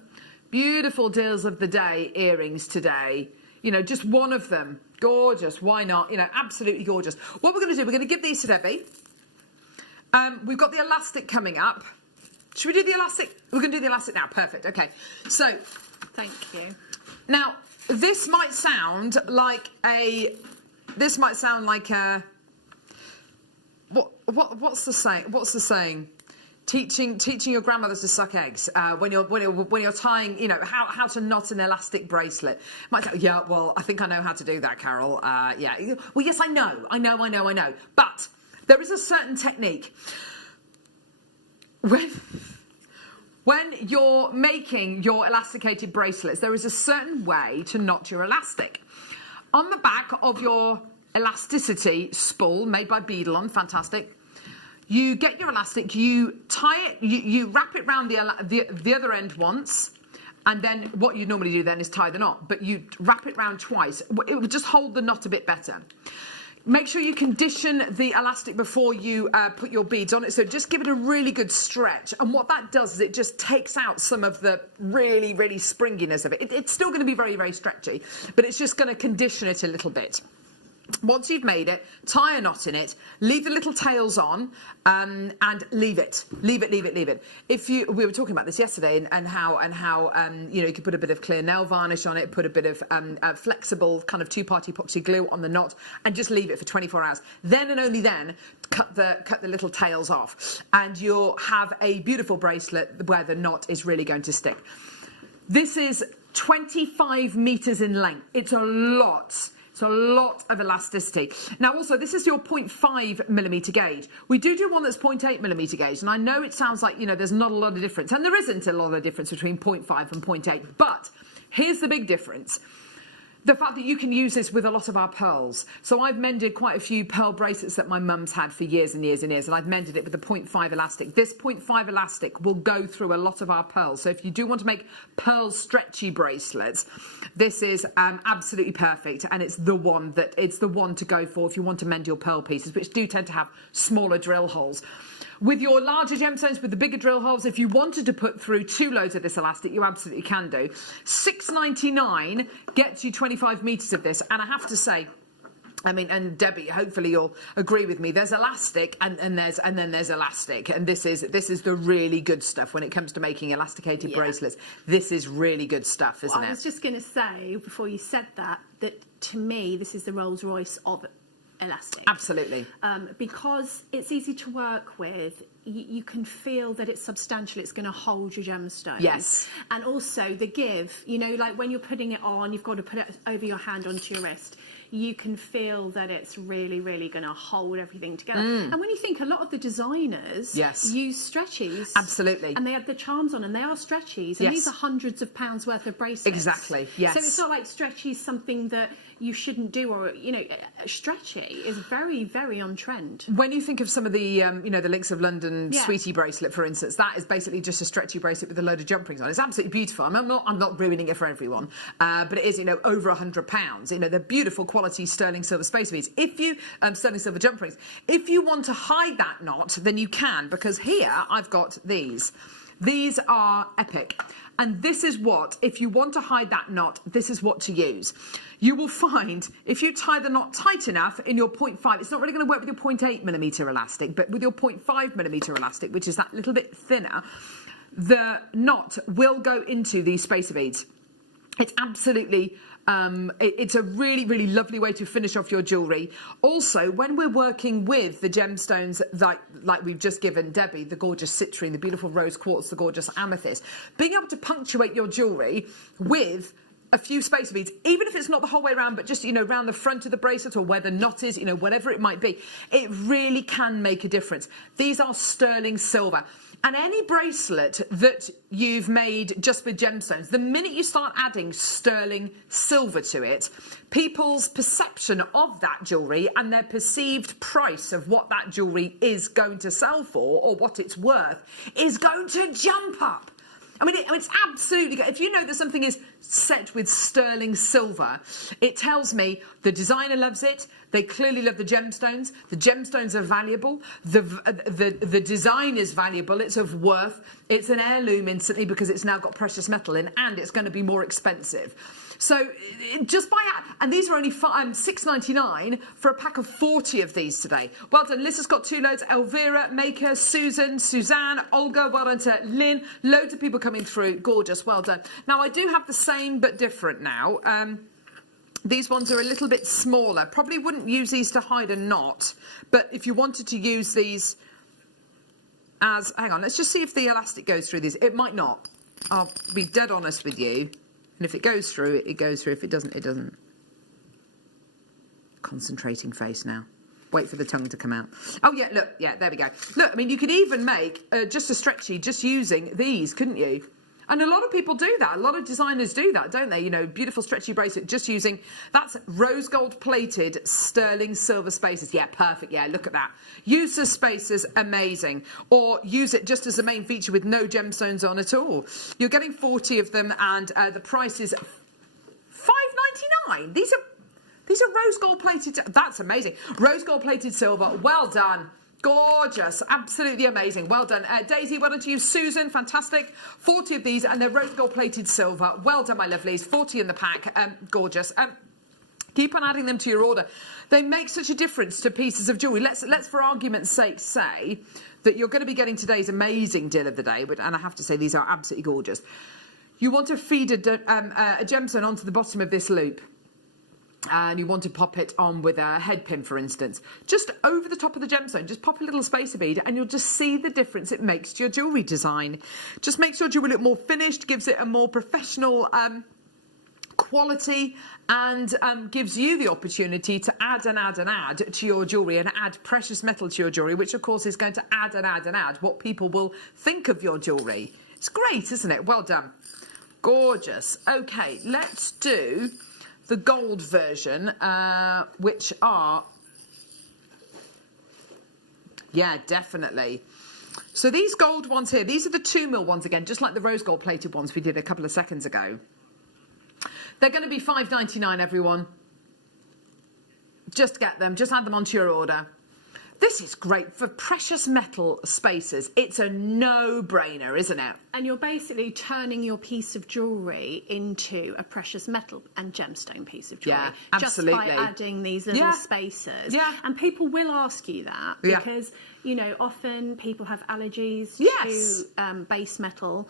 beautiful deals of the day earrings today. You know, just one of them. Gorgeous. Why not? You know, absolutely gorgeous. What we're going to do, we're going to give these to Debbie. We've got the elastic coming up. Should we do the elastic? We're going to do the elastic now. Perfect. Okay. So, Thank you. now, this might sound like a... What's the saying? What's the saying? Teaching your grandmothers to suck eggs when you're tying, you know, how to knot an elastic bracelet. Might go, yeah, well, I think I know how to do that, Carol. Yeah, well, yes, I know. But there is a certain technique when you're making your elasticated bracelets. There is a certain way to knot your elastic. On the back of your elasticity spool made by Beadlon, fantastic. You get your elastic, you tie it, you wrap it around the other end once, and then what you normally do then is tie the knot, but you wrap it round twice. It will just hold the knot a bit better. Make sure you condition the elastic before you put your beads on it, so just give it a really good stretch. And what that does is it just takes out some of the really, really springiness of it. It's still going to be very, very stretchy, but it's just going to condition it a little bit. Once you've made it, tie a knot in it, leave the little tails on, and leave it. Leave it. We were talking about this yesterday, and how you know, you could put a bit of clear nail varnish on it, put a bit of flexible kind of two-part epoxy glue on the knot, and just leave it for 24 hours. Then and only then cut the little tails off, and you'll have a beautiful bracelet where the knot is really going to stick. This is 25 meters in length. It's a lot. It's a lot of elasticity. Now, also, this is your 0.5 millimeter gauge. We do one that's 0.8 millimeter gauge, and I know it sounds like, you know, there's not a lot of difference, and there isn't a lot of difference between 0.5 and 0.8, but here's the big difference. The fact that you can use this with a lot of our pearls. So I've mended quite a few pearl bracelets that my mum's had for years and years and years, and I've mended it with a 0.5 elastic. This 0.5 elastic will go through a lot of our pearls. So if you do want to make pearl stretchy bracelets, this is absolutely perfect, and it's the one to go for if you want to mend your pearl pieces, which do tend to have smaller drill holes. With your larger gemstones, with the bigger drill holes, if you wanted to put through 2 loads of this elastic, you absolutely can do. $6.99 gets you 25 meters of this, and I have to say, I mean, and Debbie, hopefully you'll agree with me. There's elastic, and then there's elastic, and this is the really good stuff when it comes to making elasticated bracelets. This is really good stuff, isn't it? I was just going to say before you said that to me this is the Rolls Royce of elastic. Absolutely. Because it's easy to work with. You can feel that it's substantial, it's going to hold your gemstones. Yes. And also the give, you know, like when you're putting it on, you've got to put it over your hand onto your wrist. You can feel that it's really, really going to hold everything together. And when you think a lot of the designers use stretchies. Absolutely. And they have the charms on, and they are stretchies. And these are hundreds of pounds worth of bracelets. Exactly, yes. So it's not like stretchy is something that you shouldn't do, or, you know, stretchy is very, very on trend. When you think of some of the, you know, the Links of London Sweetie bracelet, for instance, that is basically just a stretchy bracelet with a load of jump rings on. It's absolutely beautiful. I'm not ruining it for everyone, but it is, you know, over £100. You know, they're beautiful quality sterling silver space beads. If you sterling silver jump rings, if you want to hide that knot, then you can, because here I've got these. These are epic. And this is what, if you want to hide that knot, this is what to use. You will find, if you tie the knot tight enough in your 0.5, it's not really going to work with your 0.8 millimeter elastic, but with your 0.5 millimeter elastic, which is that little bit thinner, the knot will go into these spacer beads. It's absolutely... it's a really, really lovely way to finish off your jewellery. Also, when we're working with the gemstones like we've just given Debbie, the gorgeous citrine, the beautiful rose quartz, the gorgeous amethyst, being able to punctuate your jewellery with a few spacer beads, even if it's not the whole way around, but just, you know, around the front of the bracelet or where the knot is, you know, whatever it might be, it really can make a difference. These are sterling silver. And any bracelet that you've made just with gemstones, the minute you start adding sterling silver to it, people's perception of that jewellery and their perceived price of what that jewellery is going to sell for, or what it's worth, is going to jump up. I mean, it's absolutely good. If you know that something is set with sterling silver, it tells me the designer loves it. They clearly love the gemstones. The gemstones are valuable. The design is valuable. It's of worth. It's an heirloom instantly because it's now got precious metal in, and it's going to be more expensive. So just buy out, and these are only $6.99 for a pack of 40 of these today. Well done. Lissa's got 2 loads. Elvira, Maker, Susan, Suzanne, Olga. Well done to Lynn. Loads of people coming through. Gorgeous. Well done. Now I do have the same but different now. These ones are a little bit smaller. Probably wouldn't use these to hide a knot, but if you wanted to use these as, hang on, let's just see if the elastic goes through these. It might not. I'll be dead honest with you. And if it goes through, it goes through. If it doesn't, it doesn't. Concentrating face now. Wait for the tongue to come out. Oh, yeah, look. Yeah, there we go. Look, I mean, you could even make just a stretchy just using these, couldn't you? And a lot of people do that. A lot of designers do that, don't they? You know, beautiful stretchy bracelet just using, that's rose gold plated sterling silver spacers. Yeah, perfect. Yeah, look at that. Use the spacers, amazing. Or use it just as the main feature with no gemstones on at all. You're getting 40 of them, and the price is $5.99. These are rose gold plated. That's amazing. Rose gold plated silver. Well done. Gorgeous, absolutely amazing. Well done. Daisy, well done to you. Susan, fantastic. 40 of these, and they're rose gold plated silver. Well done, my lovelies. 40 in the pack. Gorgeous. Keep on adding them to your order. They make such a difference to pieces of jewellery. Let's for argument's sake, say that you're going to be getting today's amazing deal of the day, and I have to say these are absolutely gorgeous. You want to feed a gemstone onto the bottom of this loop, and you want to pop it on with a head pin, for instance. Just over the top of the gemstone, just pop a little spacer bead, and you'll just see the difference it makes to your jewellery design. Just makes your jewellery look more finished, gives it a more professional quality, and gives you the opportunity to add and add and add to your jewellery and add precious metal to your jewellery, which of course is going to add and add and add what people will think of your jewellery. It's great, isn't it? Well done. Gorgeous. Okay, let's do the gold version, which are, yeah, definitely. So these gold ones here, these are the 2mm ones again, just like the rose gold plated ones we did a couple of seconds ago. They're going to be $5.99, everyone. Just get them. Just add them onto your order. This is great for precious metal spacers. It's a no-brainer, isn't it? And you're basically turning your piece of jewellery into a precious metal and gemstone piece of jewellery. Yeah, absolutely. Just by adding these little spacers. Yeah. And people will ask you that because, you know, often people have allergies to base metal,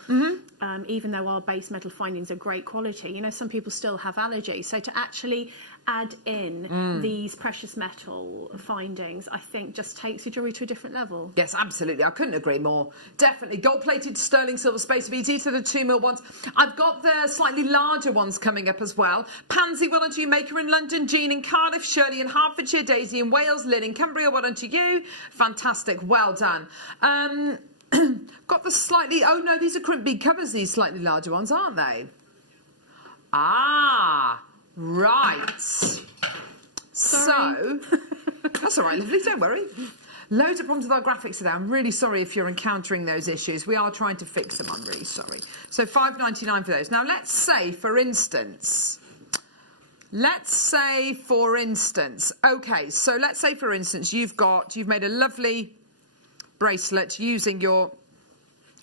even though our base metal findings are great quality. You know, some people still have allergies. So to actually add in these precious metal findings, I think just takes your jewellery to a different level. Yes, absolutely. I couldn't agree more. Definitely. Gold-plated sterling silver spacer beads. These are the 2mm ones. I've got the slightly larger ones coming up as well. Pansy, well done to you. Maker in London. Jean in Cardiff. Shirley in Hertfordshire. Daisy in Wales. Lynn in Cumbria. Well done to you. Fantastic. Well done. Got the slightly... Oh, no, these are crimp bead covers, these slightly larger ones, aren't they? Ah... Right. So, that's all right, lovely, don't worry. Loads of problems with our graphics today. I'm really sorry if you're encountering those issues. We are trying to fix them, I'm really sorry. So $5.99 for those. Now, let's say, for instance, okay, so let's say, for instance, you've made a lovely bracelet using your,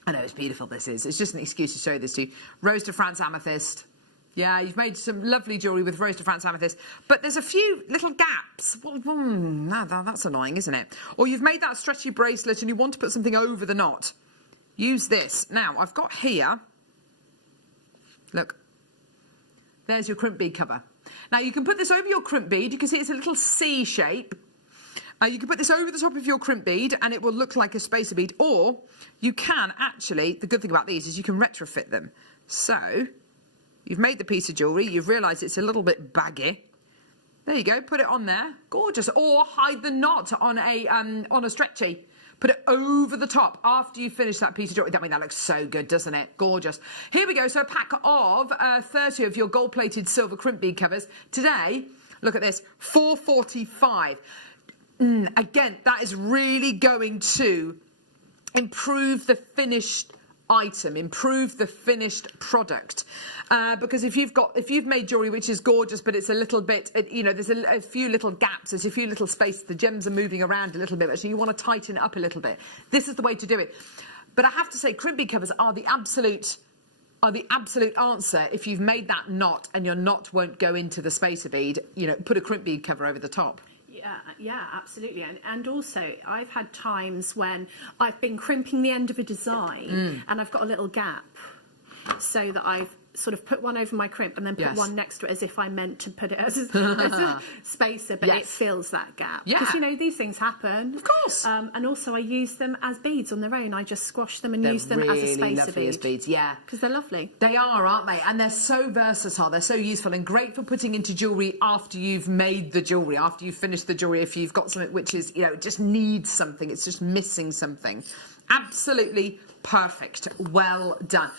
I know it's beautiful this is, it's just an excuse to show this to you, Rose de France amethyst. Yeah, you've made some lovely jewellery with Rose de France amethyst, but there's a few little gaps. Well, that's annoying, isn't it? Or you've made that stretchy bracelet and you want to put something over the knot. Use this. Now, I've got here, look, there's your crimp bead cover. Now, you can put this over your crimp bead. You can see it's a little C shape. You can put this over the top of your crimp bead and it will look like a spacer bead, or you can actually, the good thing about these is you can retrofit them. So... you've made the piece of jewellery, you've realised it's a little bit baggy. There you go, put it on there. Gorgeous. Or hide the knot on a stretchy. Put it over the top after you finish that piece of jewellery. I mean, that looks so good, doesn't it? Gorgeous. Here we go. So a pack of 30 of your gold-plated silver crimp bead covers. Today, look at this, $4.45. Again, that is really going to improve the finished item, improve the finished product, because if you've made jewellery which is gorgeous but it's a little bit, you know, there's a few little gaps, there's a few little spaces, the gems are moving around a little bit, so you want to tighten it up a little bit. This is the way to do it. But I have to say, crimp bead covers are the absolute answer. If you've made that knot and your knot won't go into the spacer bead, you know, put a crimp bead cover over the top. Yeah, absolutely. And also, I've had times when I've been crimping the end of a design and I've got a little gap, so that I've sort of put one over my crimp and then put one next to it as if I meant to put it as a spacer, but it fills that gap. Because, you know, these things happen. Of course. And also I use them as beads on their own. I just squash them and use them as a spacer bead. As beads, yeah. Because they're lovely. They are, aren't they? And they're so versatile. They're so useful and great for putting into jewellery after you've made the jewellery, after you've finished the jewellery, if you've got something which is, you know, just needs something, it's just missing something. Absolutely perfect. Well done.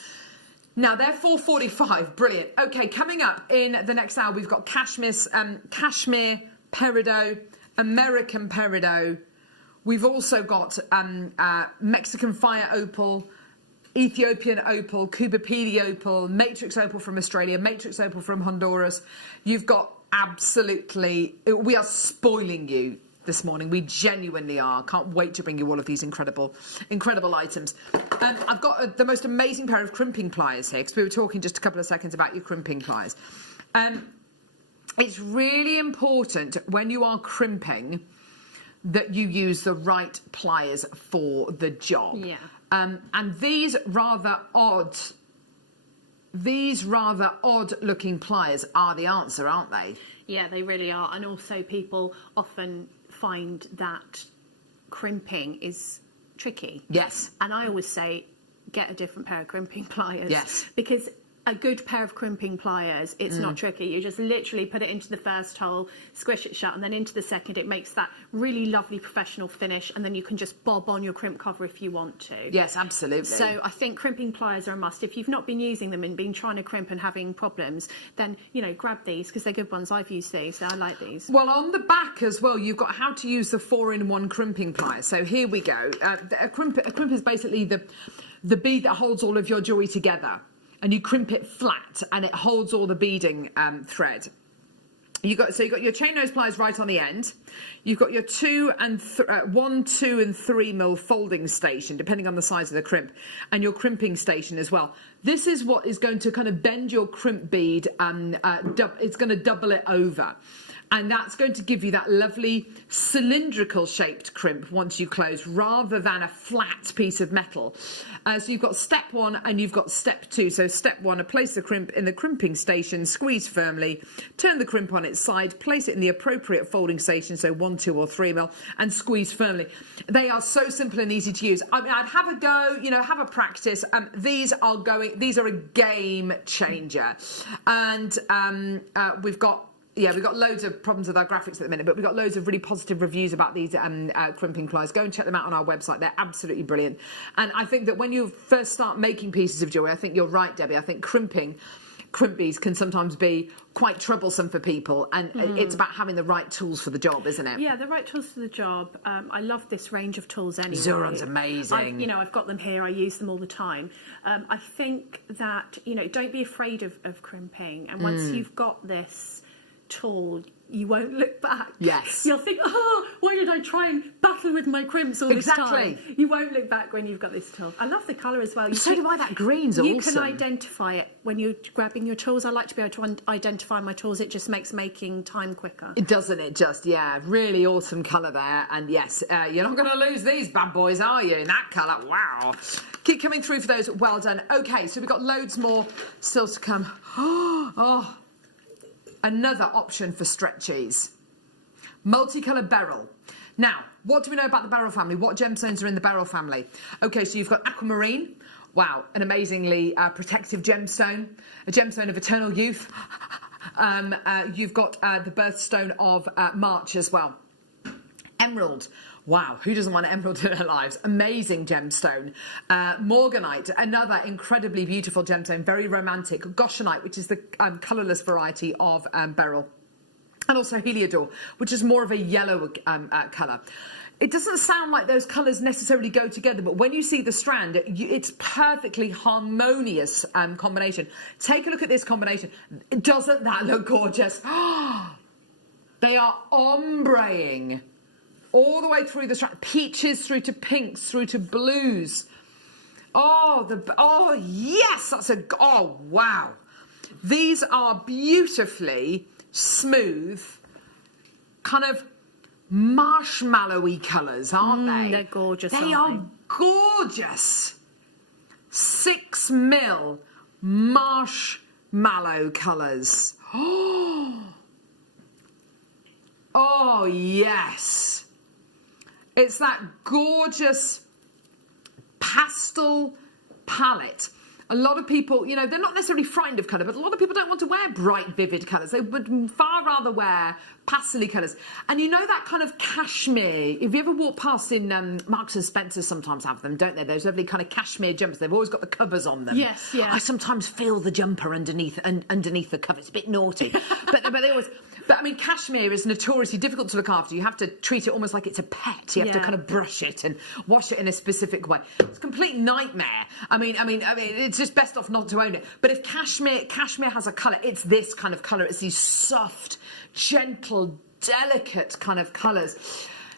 Now, they're $4.45. Brilliant. Okay, coming up in the next hour, we've got cashmere peridot, American peridot. We've also got Mexican fire opal, Ethiopian opal, Kubapili opal, matrix opal from Australia, matrix opal from Honduras. You've got absolutely... We are spoiling you this morning. We genuinely are. Can't wait to bring you all of these incredible items. I've got the most amazing pair of crimping pliers here, because we were talking just a couple of seconds about your crimping pliers. it's really important when you are crimping that you use the right pliers for the job. Yeah. And these rather odd looking pliers are the answer, aren't they? Yeah, they really are. And also people often find that crimping is tricky. Yes. And I always say, get a different pair of crimping pliers. Yes. Because a good pair of crimping pliers, it's not tricky. You just literally put it into the first hole, squish it shut, and then into the second. It makes that really lovely professional finish, and then you can just bob on your crimp cover if you want to. Yes, absolutely. So I think crimping pliers are a must. If you've not been using them and been trying to crimp and having problems, then, you know, grab these because they're good ones. I've used these. I like these. Well, on the back as well, you've got how to use the 4-in-1 crimping plier. So here we go. A crimp is basically the bead that holds all of your jewellery together. And you crimp it flat, and it holds all the beading thread. You've got your chain nose pliers right on the end. You've got your 1, 2, and 3 mil folding station, depending on the size of the crimp, and your crimping station as well. This is what is going to kind of bend your crimp bead, and it's going to double it over. And that's going to give you that lovely cylindrical shaped crimp once you close, rather than a flat piece of metal. So you've got step 1 and you've got step 2. So step 1, place the crimp in the crimping station, squeeze firmly, turn the crimp on its side, place it in the appropriate folding station, so 1, 2 or 3 mil, and squeeze firmly. They are so simple and easy to use. I mean, I'd have a go, you know, have a practice. These are a game changer. And we've got loads of problems with our graphics at the minute, but we've got loads of really positive reviews about these crimping pliers. Go and check them out on our website. They're absolutely brilliant. And I think that when you first start making pieces of jewellery, I think you're right, Debbie. I think crimp beads can sometimes be quite troublesome for people, and it's about having the right tools for the job, isn't it? Yeah, the right tools for the job. I love this range of tools anyway. Zuron's amazing. I've got them here. I use them all the time. I think that, don't be afraid of crimping. And once you've got this tool, you won't look back. Yes. You'll think, why did I try and battle with my crimps all this time? You won't look back when you've got this tool. I love the colour as well. So do I. That green's awesome. You can identify it when you're grabbing your tools. I like to be able to identify my tools. It just makes making time quicker. It doesn't it just? Yeah, really awesome colour there. And yes, you're not going to lose these bad boys, are you? In that colour, wow. Keep coming through for those. Well done. Okay, so we've got loads more still to come. Oh. Another option for stretchies. Multicoloured beryl. Now, what do we know about the beryl family? What gemstones are in the beryl family? Okay, so you've got aquamarine. Wow, an amazingly protective gemstone. A gemstone of eternal youth. You've got the birthstone of March as well. Emerald. Wow, who doesn't want an emerald in their lives? Amazing gemstone. Morganite, another incredibly beautiful gemstone, very romantic. Goshenite, which is the colourless variety of beryl. And also Heliodor, which is more of a yellow colour. It doesn't sound like those colours necessarily go together, but when you see the strand, it's perfectly harmonious combination. Take a look at this combination. Doesn't that look gorgeous? They are ombreing all the way through the strand. Peaches through to pinks, through to blues. Oh yes, oh wow. These are beautifully smooth, kind of marshmallowy colours, aren't they? They're gorgeous. They are gorgeous. 6 mil marshmallow colours. Oh yes. It's that gorgeous pastel palette. A lot of people, they're not necessarily frightened of colour, but a lot of people don't want to wear bright, vivid colours. They would far rather wear pastel-y colours. And that kind of cashmere. If you ever walk past in Marks and Spencer, sometimes have them, don't they? Those lovely kind of cashmere jumpers. They've always got the covers on them. Yes, yeah. I sometimes feel the jumper underneath the cover. It's a bit naughty, but they always. But I mean, cashmere is notoriously difficult to look after. You have to treat it almost like it's a pet. You have to kind of brush it and wash it in a specific way. It's a complete nightmare. I mean, it's just best off not to own it. But if cashmere has a colour, it's this kind of colour. It's these soft, gentle, delicate kind of colours.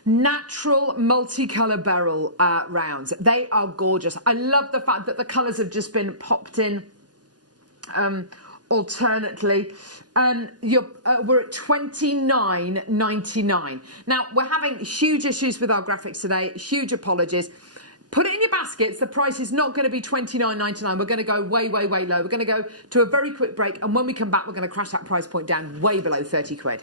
Natural multicolour beryl rounds. They are gorgeous. I love the fact that the colours have just been popped in alternately, we're at $29.99. Now, we're having huge issues with our graphics today, huge apologies. Put it in your baskets. The price is not going to be $29.99. We're going to go way, way, way low. We're going to go to a very quick break, and when we come back, we're going to crash that price point down way below 30 quid.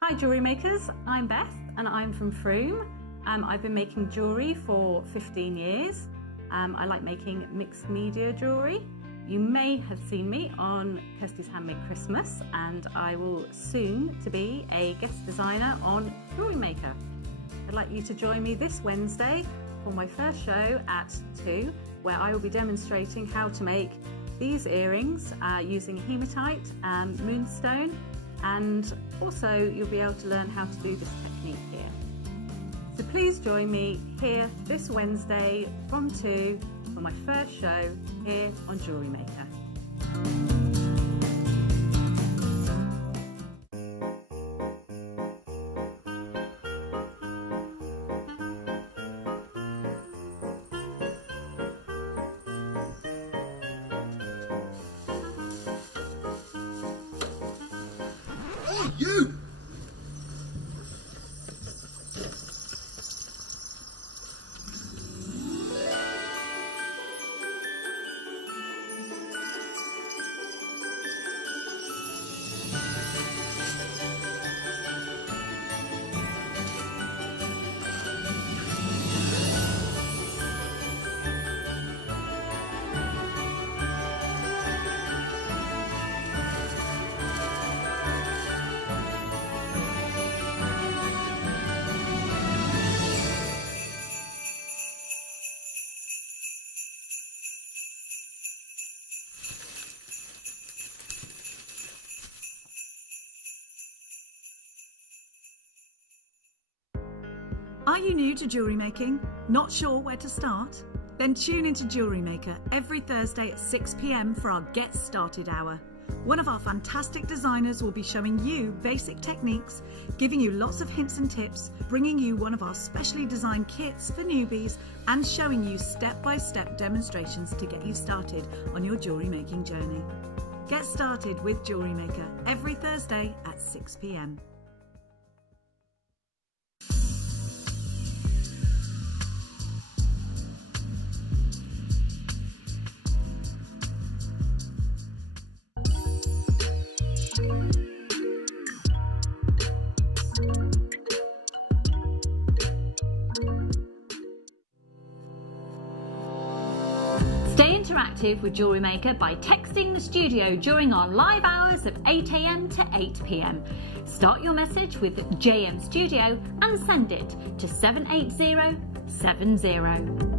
Hi jewellery makers, I'm Beth and I'm from Froome. I've been making jewellery for 15 years. I like making mixed media jewellery. You may have seen me on Kirsty's Handmade Christmas, and I will soon to be a guest designer on JewelleryMaker. I'd like you to join me this Wednesday for my first show at 2, where I will be demonstrating how to make these earrings using hematite and moonstone, and also you'll be able to learn how to do this technique here. So please join me here this Wednesday from 2 for my first show here on JewelleryMaker. Oh, you! Are you new to jewellery making? Not sure where to start? Then tune into JewelleryMaker every Thursday at 6 p.m. for our Get Started Hour. One of our fantastic designers will be showing you basic techniques, giving you lots of hints and tips, bringing you one of our specially designed kits for newbies, and showing you step-by-step demonstrations to get you started on your jewellery making journey. Get started with JewelleryMaker every Thursday at 6 p.m. Stay interactive with JewelleryMaker by texting the studio during our live hours of 8 a.m. to 8 p.m. Start your message with JM Studio and send it to 78070.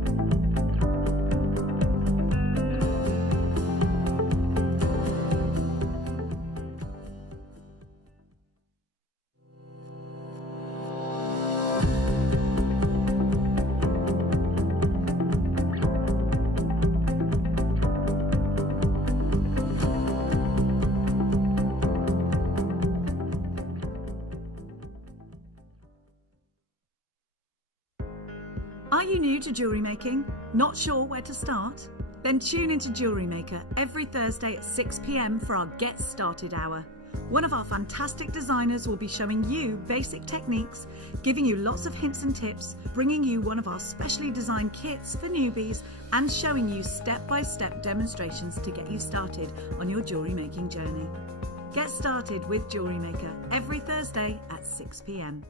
Are you new to jewellery making? Not sure where to start? Then tune into JewelleryMaker every Thursday at 6 p.m. for our Get Started Hour. One of our fantastic designers will be showing you basic techniques, giving you lots of hints and tips, bringing you one of our specially designed kits for newbies, and showing you step-by-step demonstrations to get you started on your jewellery making journey. Get started with JewelleryMaker every Thursday at 6 p.m.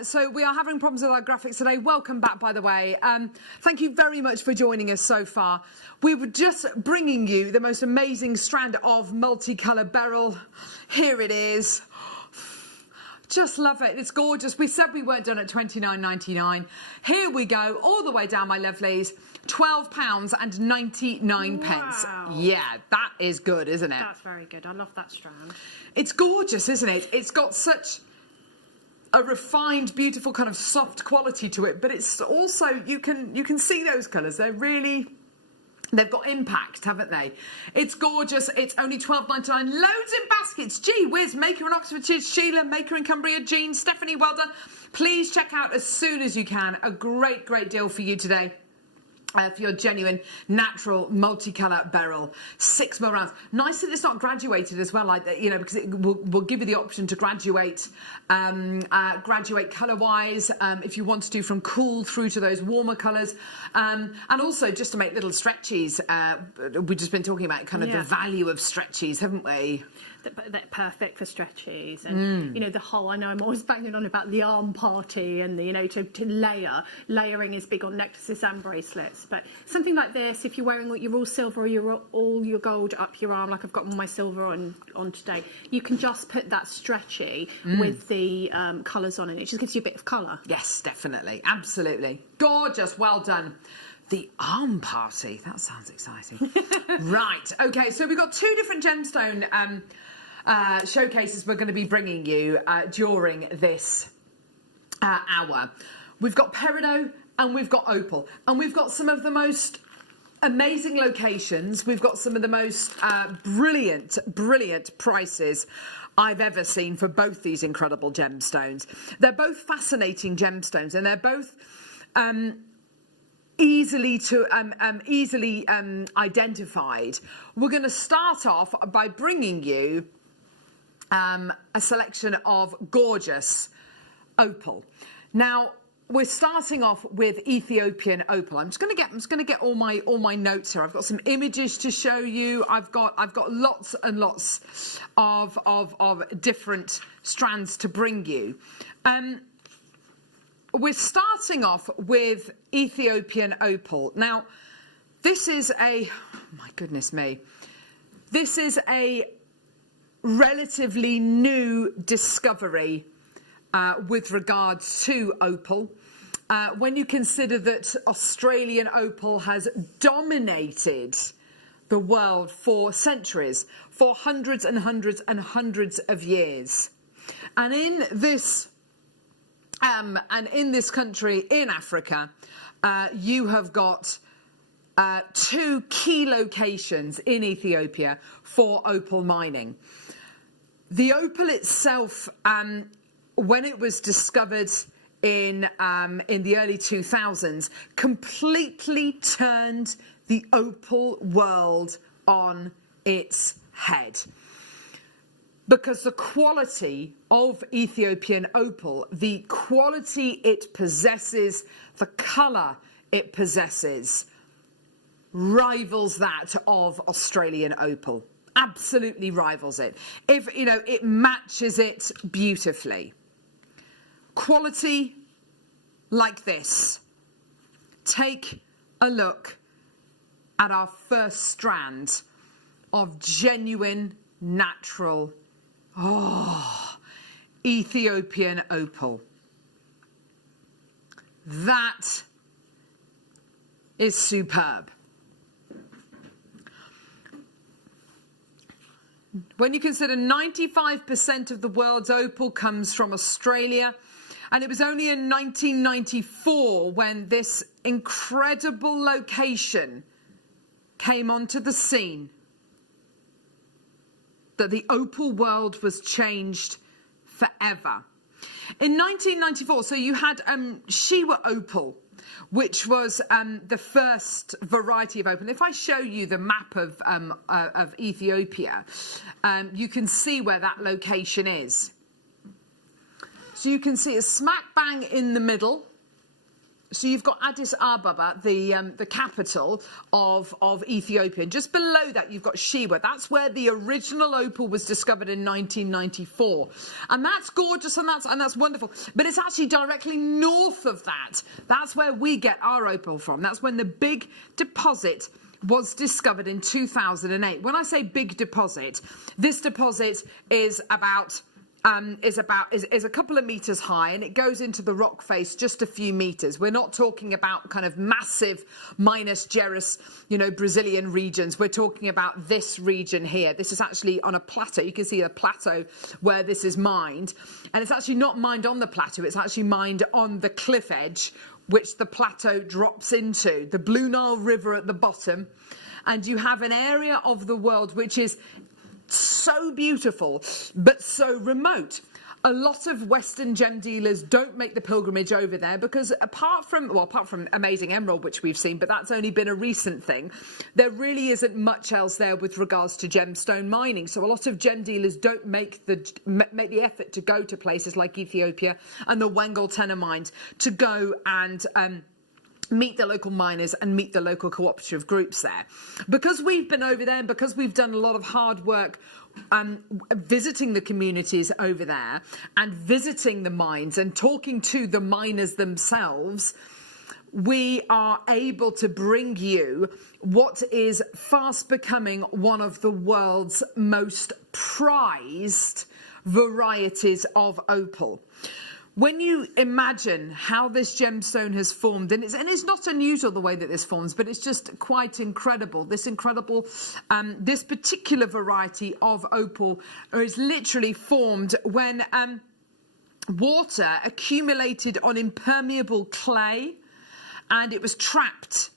So we are having problems with our graphics today. Welcome back, by the way. Thank you very much for joining us so far. We were just bringing you the most amazing strand of multicolour beryl. Here it is. Just love it. It's gorgeous. We said we weren't done at £29.99. Here we go, all the way down, my lovelies. £12.99. Wow. Yeah, that is good, isn't it? That's very good. I love that strand. It's gorgeous, isn't it? It's got such a refined, beautiful kind of soft quality to it, but it's also, you can see those colours. They've got impact, haven't they? It's gorgeous. It's only £12.99. Loads in baskets. Gee whiz. Maker in Oxfordshire, Sheila. Maker in Cumbria, Jean. Stephanie, well done. Please check out as soon as you can. A great, great deal for you today. For your genuine, natural, multicolour beryl. 6 more rounds. Nice that it's not graduated as well, like that, you know, because it will give you the option to graduate colour-wise, if you want to do from cool through to those warmer colours. And also just to make little stretchies. We've just been talking about kind of the value of stretchies, haven't we? They're perfect for stretchies, and you know, the whole, I know I'm always banging on about the arm party and the, you know, to layering is big on necklaces and bracelets, but something like this, if you're wearing your all silver or all your gold up your arm, like I've got all my silver on today, you can just put that stretchy with the colours on it. It just gives you a bit of colour. Yes, definitely, absolutely. Gorgeous, well done. The arm party, that sounds exciting. Right, okay, so we've got 2 different gemstone showcases we're going to be bringing you during this hour. We've got peridot and we've got opal, and we've got some of the most amazing locations. We've got some of the most brilliant prices I've ever seen for both these incredible gemstones. They're both fascinating gemstones, and they're both easily identified. We're going to start off by bringing you a selection of gorgeous opal. Now, we're starting off with Ethiopian opal. I'm just going to get all my notes here. I've got some images to show you. I've got lots and lots of different strands to bring you. We're starting off with Ethiopian opal. Now, this is my goodness me, this is a relatively new discovery with regards to opal. When you consider that Australian opal has dominated the world for centuries, for hundreds and hundreds and hundreds of years. And in this country, in Africa, you have got 2 key locations in Ethiopia for opal mining. The opal itself, when it was discovered in the early 2000s, completely turned the opal world on its head. Because the quality of Ethiopian opal, the quality it possesses, the colour it possesses, rivals that of Australian opal. Absolutely rivals it. It matches it beautifully. Quality like this. Take a look at our first strand of genuine, natural, Ethiopian opal. That is superb. When you consider 95% of the world's opal comes from Australia, and it was only in 1994 when this incredible location came onto the scene that the opal world was changed forever. In 1994, so you had Shewa opal, which was the first variety of opal. If I show you the map of Ethiopia, you can see where that location is. So you can see it's smack bang in the middle. So you've got Addis Ababa, the capital of Ethiopia. And just below that, you've got Shewa. That's where the original opal was discovered in 1994. And that's gorgeous and that's wonderful. But it's actually directly north of that. That's where we get our opal from. That's when the big deposit was discovered in 2008. When I say big deposit, this deposit is about is a couple of meters high, and it goes into the rock face just a few meters. We're not talking about kind of massive Minas Gerais, Brazilian regions. We're talking about this region here. This is actually on a plateau. You can see a plateau where this is mined, and it's actually not mined on the plateau. It's actually mined on the cliff edge, which the plateau drops into. The Blue Nile River at the bottom, and you have an area of the world which is so beautiful, but so remote. A lot of Western gem dealers don't make the pilgrimage over there because apart from Amazing Emerald, which we've seen, but that's only been a recent thing, there really isn't much else there with regards to gemstone mining. So a lot of gem dealers don't make the effort to go to places like Ethiopia and the Wengel Tenor mines to go and meet the local miners and meet the local cooperative groups there. Because we've been over there and because we've done a lot of hard work visiting the communities over there and visiting the mines and talking to the miners themselves, we are able to bring you what is fast becoming one of the world's most prized varieties of opal. When you imagine how this gemstone has formed, and it's not unusual the way that this forms, but it's just quite incredible. This particular variety of opal is literally formed when water accumulated on impermeable clay, and it was trapped.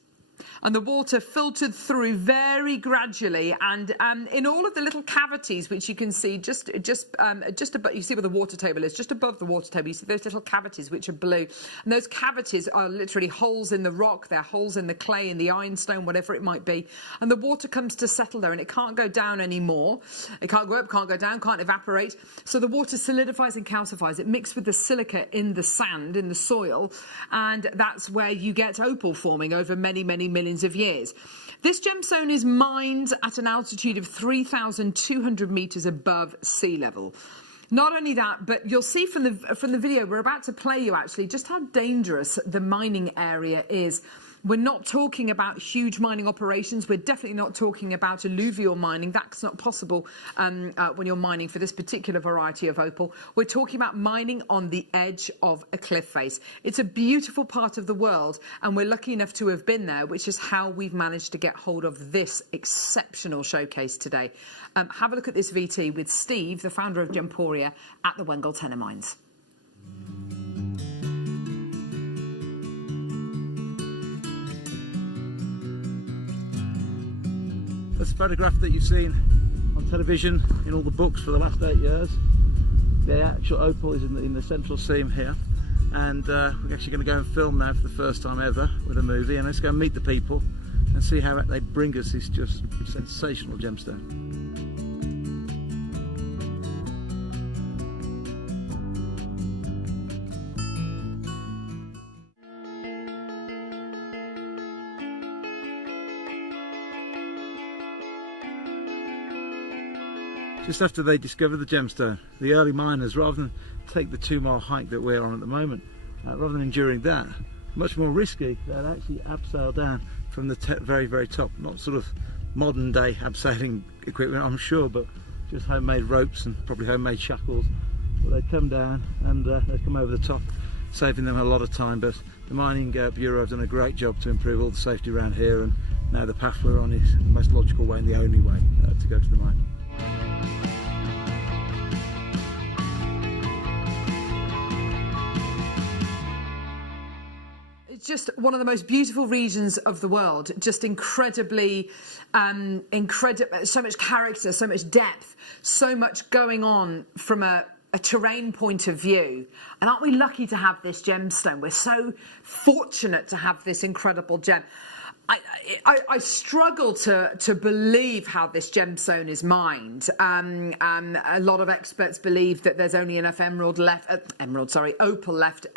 And the water filtered through very gradually, and in all of the little cavities, which you can see just above, you see where the water table is, just above the water table, you see those little cavities which are blue, and those cavities are literally holes in the rock, they're holes in the clay, in the ironstone, whatever it might be, and the water comes to settle there, and it can't go down anymore. It can't go up, can't go down, can't evaporate. So the water solidifies and calcifies. It mixed with the silica in the sand, in the soil, and that's where you get opal forming over many, many millions of years. This gemstone is mined at an altitude of 3,200 meters above sea level. Not only that, but you'll see from the video we're about to play you actually just how dangerous the mining area is. We're not talking about huge mining operations. We're definitely not talking about alluvial mining. That's not possible when you're mining for this particular variety of opal. We're talking about mining on the edge of a cliff face. It's a beautiful part of the world, and we're lucky enough to have been there, which is how we've managed to get hold of this exceptional showcase today. Have a look at this VT with Steve, the founder of Gemporia, at the Wengel Tenor Mines. This photograph that you've seen on television, in all the books for the last 8 years, the actual opal is in the central seam here, and we're actually going to go and film now for the first time ever with a movie, and let's go and meet the people and see how they bring us this just sensational gemstone. Just after they discovered the gemstone, the early miners, rather than take the 2-mile hike that we're on at the moment, rather than enduring that, much more risky, they'd actually abseil down from the very, very top. Not sort of modern day abseiling equipment, I'm sure, but just homemade ropes and probably homemade shackles. But they'd come down and they'd come over the top, saving them a lot of time. But the Mining Bureau have done a great job to improve all the safety around here, and now the path we're on is the most logical way and the only way to go to the mine. Just one of the most beautiful regions of the world, just incredibly, so much character, so much depth, so much going on from a terrain point of view. And aren't we lucky to have this gemstone? We're so fortunate to have this incredible gem. I struggle to believe how this gemstone is mined. A lot of experts believe that there's only enough opal left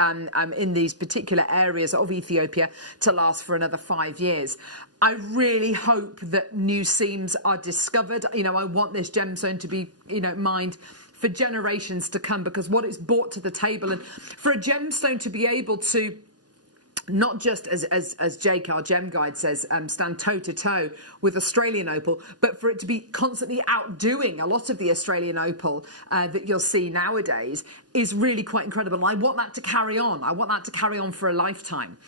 in these particular areas of Ethiopia to last for another 5 years. I really hope that new seams are discovered. I want this gemstone to be, mined for generations to come, because what it's brought to the table, and for a gemstone to be able to not just as Jake, our gem guide, says, stand toe to toe with Australian opal, but for it to be constantly outdoing a lot of the Australian opal that you'll see nowadays is really quite incredible. And I want that to carry on. I want that to carry on for a lifetime.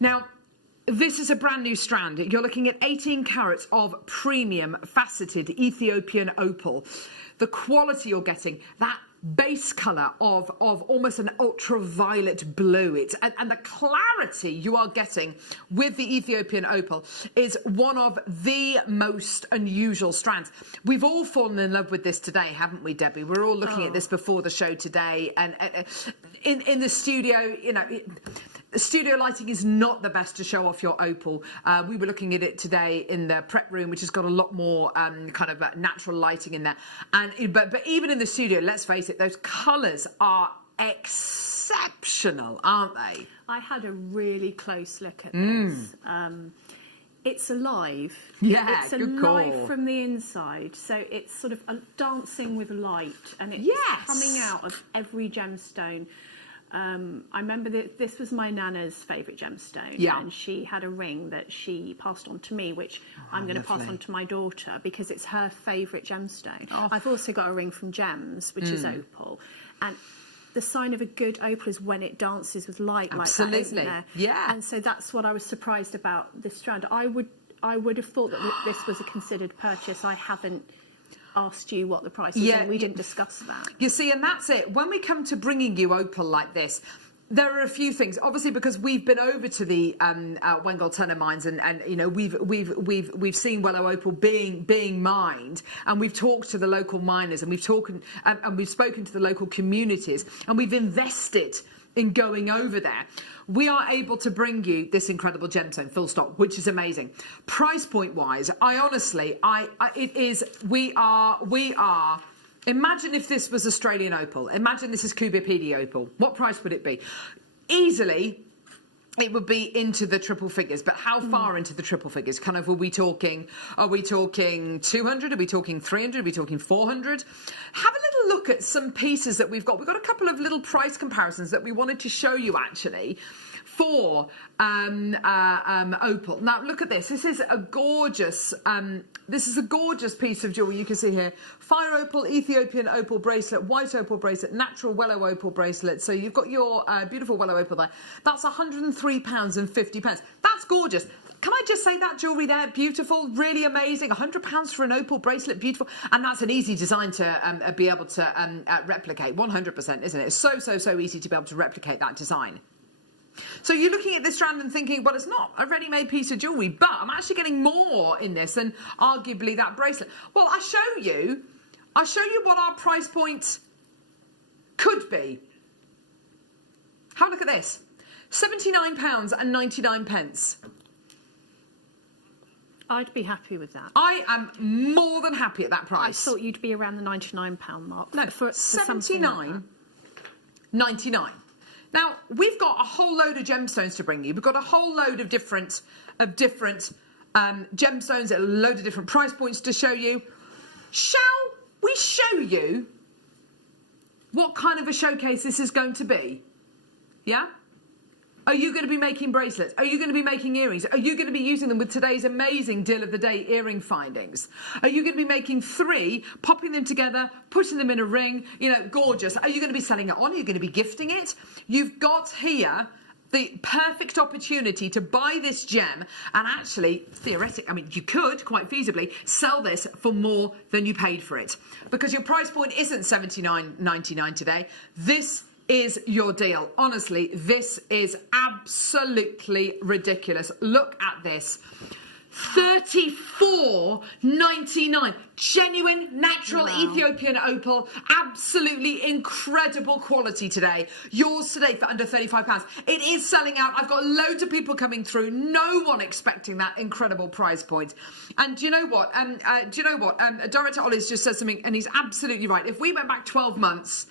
Now, this is a brand new strand. You're looking at 18 carats of premium faceted Ethiopian opal. The quality you're getting, that base colour of almost an ultraviolet blue, and the clarity you are getting with the Ethiopian opal is one of the most unusual strands. We've all fallen in love with this today, haven't we, Debbie? We're all looking at this before the show today, and in the studio, you know, studio lighting is not the best to show off your opal. We were looking at it today in the prep room, which has got a lot more kind of natural lighting in there. But even in the studio, let's face it, those colours are exceptional, aren't they? I had a really close look at this. It's alive. Yeah, it's good alive call. from the inside. So it's sort of dancing with light, and it's coming out of every gemstone. I remember that this was my Nana's favourite gemstone, and she had a ring that she passed on to me, which I'm going to pass on to my daughter because it's her favourite gemstone. I've also got a ring from Gems, which is opal, and the sign of a good opal is when it dances with light like that, isn't there? Yeah. And so that's what I was surprised about this strand. I would have thought that this was a considered purchase. I haven't asked you what the price is, and we didn't discuss that. You see, and that's it. When we come to bringing you opal like this, there are a few things. Obviously, because we've been over to the Wengold Turner mines, and you know we've seen Wellow opal being mined, and we've talked to the local miners, and we've spoken to the local communities, and we've invested in going over there. We are able to bring you this incredible gemstone, full stop, which is amazing. Price point wise, we are. Imagine if this was Australian opal. Imagine this is Kubipedi opal. What price would it be? Easily, it would be into the triple figures, but how far into the triple figures? Kind of, are we talking 200? Are we talking 300? Are we talking 400? Have a little look at some pieces that we've got. We've got a couple of little price comparisons that we wanted to show you actually for opal. Now look at this. This is a gorgeous piece of jewelry. You can see here, fire opal, Ethiopian opal bracelet, white opal bracelet, natural Wellow opal bracelet. So you've got your beautiful Wellow opal there. That's £103.50. That's gorgeous. Can I just say that jewellery there, beautiful, really amazing. £100 for an opal bracelet, beautiful. And that's an easy design to be able to replicate, 100%, isn't it? It's so easy to be able to replicate that design. So you're looking at this strand and thinking, well, it's not a ready-made piece of jewellery, but I'm actually getting more in this than arguably that bracelet. Well, I'll show you what our price point could be. Have a look at this. £79.99. I'd be happy with that. I am more than happy at that price. I thought you'd be around the £99 mark. No, for $79.99. Now, we've got a whole load of gemstones to bring you. We've got a whole load of different gemstones at a load of different price points to show you. Shall we show you what kind of a showcase this is going to be? Yeah? Are you going to be making bracelets? Are you going to be making earrings? Are you going to be using them with today's amazing deal of the day earring findings? Are you going to be making 3, popping them together, putting them in a ring? You know, gorgeous. Are you going to be selling it on? Are you going to be gifting it? You've got here the perfect opportunity to buy this gem and actually, theoretically, I mean, you could quite feasibly sell this for more than you paid for it, because your price point isn't $79.99 today. This is your deal. Honestly, this is absolutely ridiculous. Look at this. $34.99. Genuine, natural Ethiopian opal. Absolutely incredible quality today. Yours today for under £35. It is selling out. I've got loads of people coming through. No one expecting that incredible price point. And do you know what? Director Ollie's just said something, and he's absolutely right. If we went back 12 months,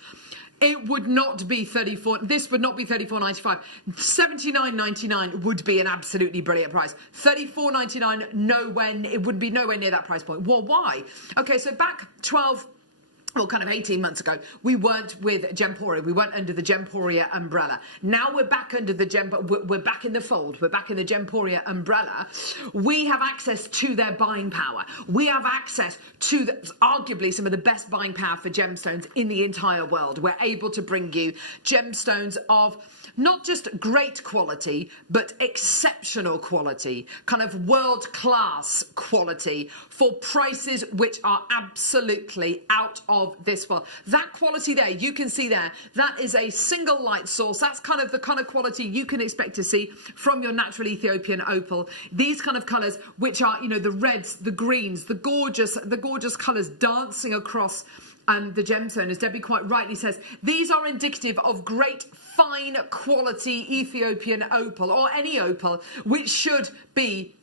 it would not be $34. This would not be $34.95. $79.99 would be an absolutely brilliant price. $34.99, nowhere. It would be nowhere near that price point. Well, why? Okay, so back 12 well, kind of 18 months ago, we weren't with Gemporia. We weren't under the Gemporia umbrella. Now we're back under the we're back in the fold. We're back in the Gemporia umbrella. We have access to their buying power. We have access to arguably some of the best buying power for gemstones in the entire world. We're able to bring you gemstones of not just great quality, but exceptional quality, kind of world-class quality for prices which are absolutely out of this world. That quality there, you can see there, that is a single light source. That's kind of the kind of quality you can expect to see from your natural Ethiopian opal. These kind of colours, which are, you know, the reds, the greens, the gorgeous colours dancing across the gemstone, as Debbie quite rightly says, these are indicative of great fine quality Ethiopian opal, or any opal, which should be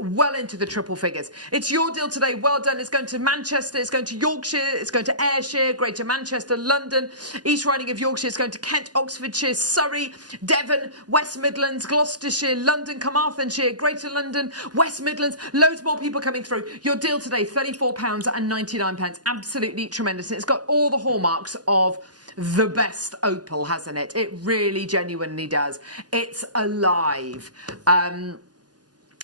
well into the triple figures. It's your deal today. Well done. It's going to Manchester, it's going to Yorkshire, it's going to Ayrshire, Greater Manchester, London, East Riding of Yorkshire, it's going to Kent, Oxfordshire, Surrey, Devon, West Midlands, Gloucestershire, London, Carmarthenshire, Greater London, West Midlands, loads more people coming through. Your deal today, £34.99. Absolutely tremendous. And it's got all the hallmarks of the best opal, hasn't it? It really genuinely does. It's alive.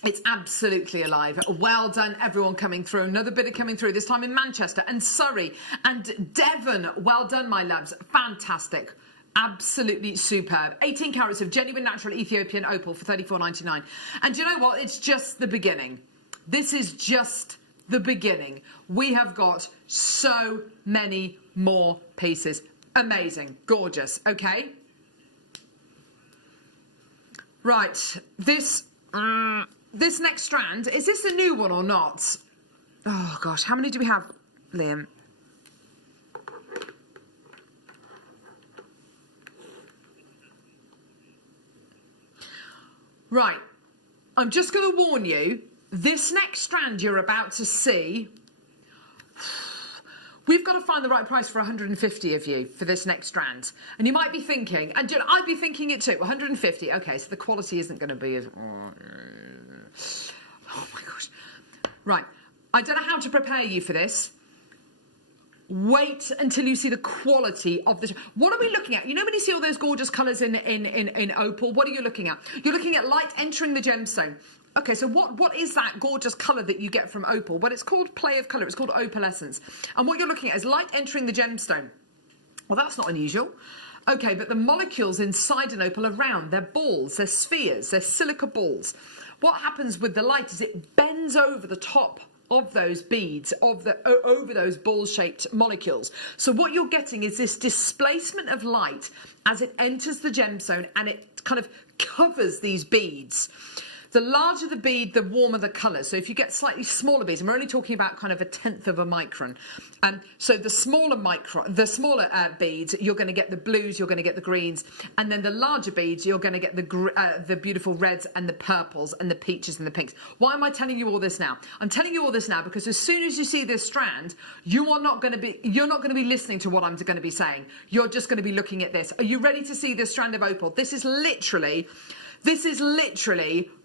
It's absolutely alive. Well done, everyone coming through. Another bit of coming through, this time in Manchester and Surrey and Devon. Well done, my loves. Fantastic. Absolutely superb. 18 carats of genuine natural Ethiopian opal for $34.99. And do you know what? It's just the beginning. This is just the beginning. We have got so many more pieces. Amazing. Gorgeous. Okay. Right. This next strand, is this a new one or not? Oh, gosh. How many do we have, Liam? Right. I'm just going to warn you, this next strand you're about to see, we've got to find the right price for 150 of you for this next strand. And you might be thinking, and I'd be thinking it too, 150. Okay, so the quality isn't going to be as... Oh my gosh. Right. I don't know how to prepare you for this. Wait until you see the quality of the... What are we looking at? You know when you see all those gorgeous colours in opal, what are you looking at? You're looking at light entering the gemstone. Okay, so what is that gorgeous colour that you get from opal? Well, it's called play of colour. It's called opalescence. And what you're looking at is light entering the gemstone. Well, that's not unusual. Okay, but the molecules inside an opal are round. They're balls, they're spheres, they're silica balls. What happens with the light is it bends over the top of those beads, over those ball-shaped molecules. So what you're getting is this displacement of light as it enters the gemstone, and it kind of covers these beads. The larger the bead, the warmer the colour. So if you get slightly smaller beads, and we're only talking about kind of 1/10 of a micron. So the smaller beads, you're going to get the blues, you're going to get the greens, and then the larger beads, you're going to get the beautiful reds and the purples and the peaches and the pinks. Why am I telling you all this now? I'm telling you all this now because as soon as you see this strand, you're not going to be listening to what I'm going to be saying. You're just going to be looking at this. Are you ready to see this strand of opal? This is literally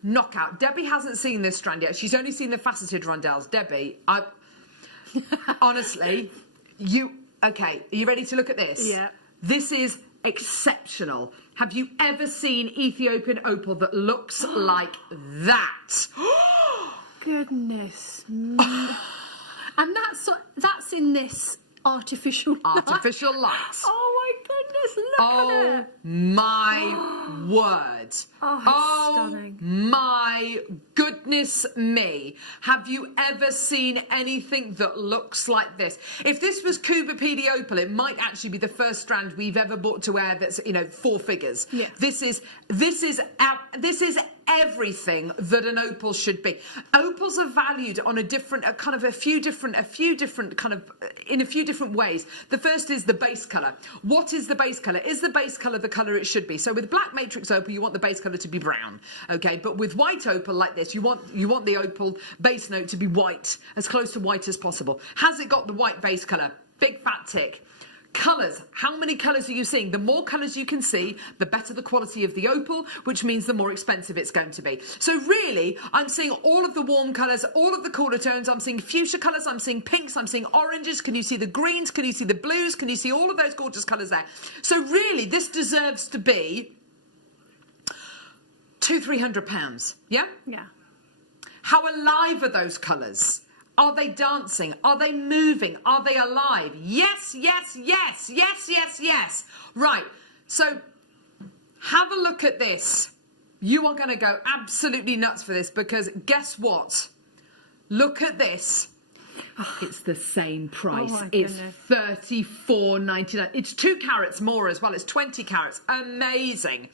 knockout. Debbie hasn't seen this strand yet. She's only seen the faceted rondelles. Debbie, honestly, okay, are you ready to look at this? Yeah. This is exceptional. Have you ever seen Ethiopian opal that looks like that? Goodness me. And that's in this artificial light. Oh my goodness, look at it. My word. Stunning. My goodness me. Have you ever seen anything that looks like this? If this was Kuba PD opal, it might actually be the first strand we've ever bought to wear that's, 4 figures. Yeah. This is everything that an opal should be. Opals are valued on in a few different ways. The first is the base colour. What is the base colour? Is the base colour the colour it should be? So with black matrix opal, you want the base colour to be brown, okay? But with white opal like this, you want the opal base note to be white, as close to white as possible. Has it got the white base colour? Big fat tick. Colours. How many colours are you seeing? The more colours you can see, the better the quality of the opal, which means the more expensive it's going to be. So really, I'm seeing all of the warm colours, all of the cooler tones. I'm seeing fuchsia colours, I'm seeing pinks, I'm seeing oranges. Can you see the greens? Can you see the blues? Can you see all of those gorgeous colours there? So really, this deserves to be £200-300. Yeah? Yeah. How alive are those colours? Are they dancing? Are they moving? Are they alive? Yes, yes, yes, yes, yes, yes. Right, so have a look at this. You are going to go absolutely nuts for this because guess what? Look at this. It's the same price. It's $34.99. It's 2 carats more as well. It's 20 carats. Amazing.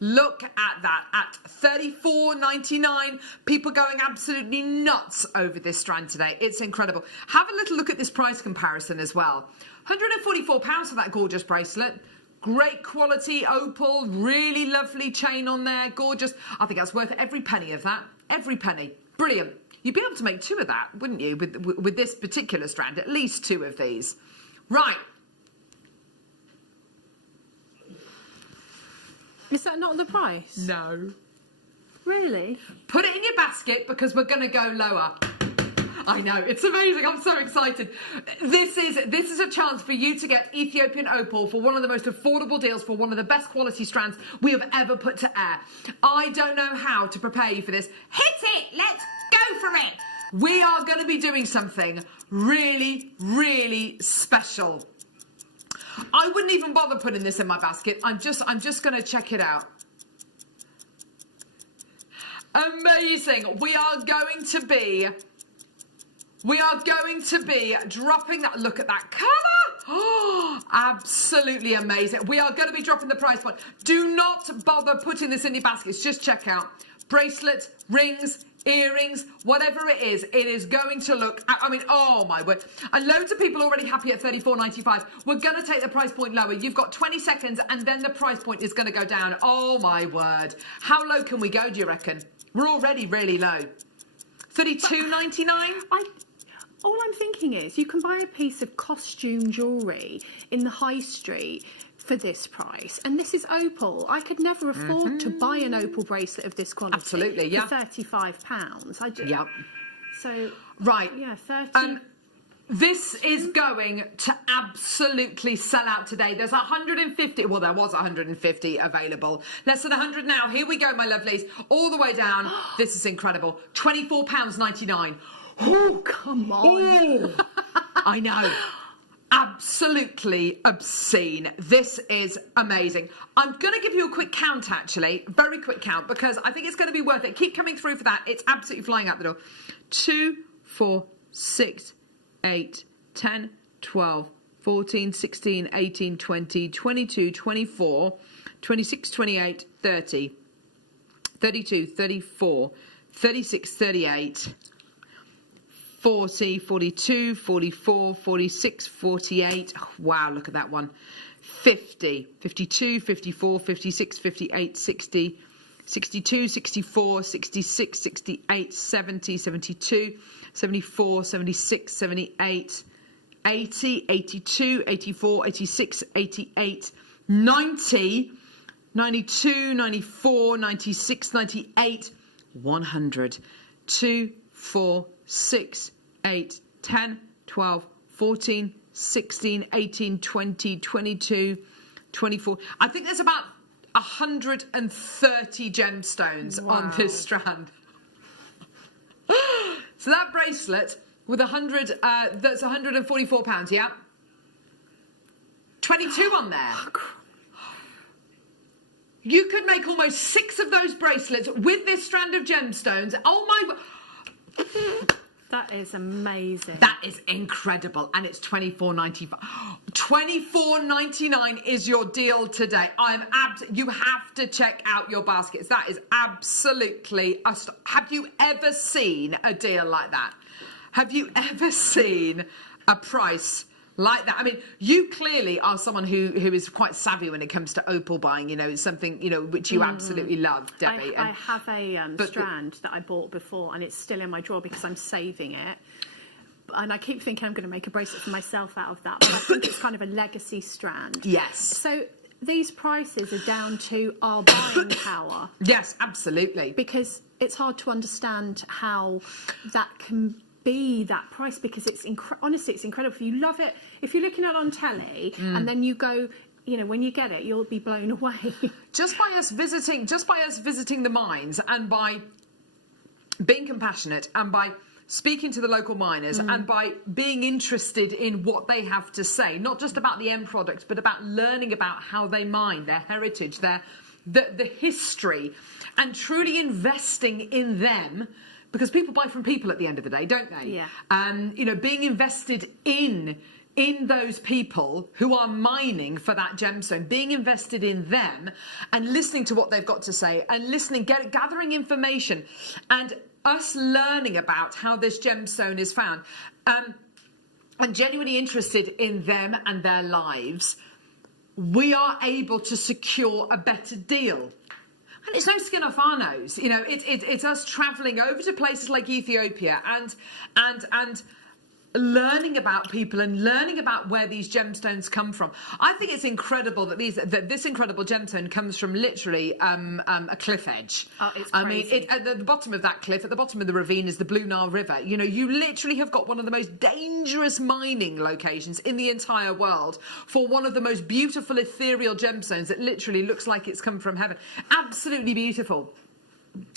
Look at that, at $34.99. People going absolutely nuts over this strand today. It's incredible. Have a little look at this price comparison as well. £144 for that gorgeous bracelet. Great quality opal, really lovely chain on there, gorgeous. I think that's worth every penny of that. Every penny. Brilliant. You'd be able to make 2 of that, wouldn't you, with this particular strand? At least 2 of these. Right. Is that not the price? No. Really? Put it in your basket because we're going to go lower. I know, it's amazing. I'm so excited. This is a chance for you to get Ethiopian opal for one of the most affordable deals for one of the best quality strands we have ever put to air. I don't know how to prepare you for this. Hit it! Let's go for it! We are going to be doing something really, really special. I wouldn't even bother putting this in my basket. I'm just going to check it out. Amazing. We are going to be dropping that. Look at that colour. Oh, absolutely amazing. We are going to be dropping the price point. Do not bother putting this in your baskets. Just check out bracelets, rings, earrings, whatever it is going to look, I mean, oh my word. And loads of people already happy at $34.95. We're going to take the price point lower. You've got 20 seconds and then the price point is going to go down. Oh my word. How low can we go, do you reckon? We're already really low. $32.99? All I'm thinking is you can buy a piece of costume jewellery in the high street for this price, and this is opal. I could never afford to buy an opal bracelet of this quality. Absolutely, yeah. For £35. I just, yeah. So right, yeah, 30. This is going to absolutely sell out today. There's 150. Well, there was 150 available. Less than 100 now. Here we go, my lovelies. All the way down. This is incredible. £24.99. Oh, come on. Ooh, I know. Absolutely obscene. This is amazing. I'm going to give you a quick count, actually. Very quick count, because I think it's going to be worth it. Keep coming through for that. It's absolutely flying out the door. 2, 4, 6, 8, 10, 12, 14, 16, 18, 20, 22, 24, 26, 28, 30, 32, 34, 36, 38, 40, 42, 44, 46, 48. Oh, wow, look at that one. 50, 52, 54, 56, 58, 60, 62, 64, 66, 68, 70, 72, 74, 76, 78, 80, 82, 84, 86, 88, 90, 92, 94, 96, 98, 100, 2, 4, 6, 8, 10, 12, 14, 16, 18, 20, 22, 24. I think there's about 130 gemstones on this strand. So that bracelet with 100, that's £144, yeah? 22 on there. You could make almost 6 of those bracelets with this strand of gemstones. Oh my... That is amazing. That is incredible, and it's $24.95. $24.99 is your deal today. You have to check out your baskets. That is absolutely. Have you ever seen a deal like that? Have you ever seen a price like that? I mean, you clearly are someone who is quite savvy when it comes to opal buying. You know, it's something, you know, which you absolutely love, Debbie. I have a strand that I bought before, and it's still in my drawer because I'm saving it. and I keep thinking I'm going to make a bracelet for myself out of that, but I think it's kind of a legacy strand. Yes. So these prices are down to our buying power. Yes, absolutely. Because it's hard to understand how that can be that price, because it's honestly, it's incredible. If you love it, if you're looking at it on telly and then you go, you know, when you get it, you'll be blown away. Just by us visiting the mines, and by being compassionate, and by speaking to the local miners, and by being interested in what they have to say, not just about the end product, but about learning about how they mine, their heritage, the history, and truly investing in them, because people buy from people at the end of the day, don't they? Yeah. You know, being invested in those people who are mining for that gemstone, being invested in them and listening to what they've got to say, and gathering information, and us learning about how this gemstone is found, and genuinely interested in them and their lives, we are able to secure a better deal. And it's no skin off our nose, you know. It's us travelling over to places like Ethiopia and learning about people and learning about where these gemstones come from. I think it's incredible that this incredible gemstone comes from literally a cliff edge. Oh, it's crazy. I mean, at the bottom of that cliff, at the bottom of the ravine, is the Blue Nile River. You know, you literally have got one of the most dangerous mining locations in the entire world for one of the most beautiful ethereal gemstones that literally looks like it's come from heaven. Absolutely beautiful.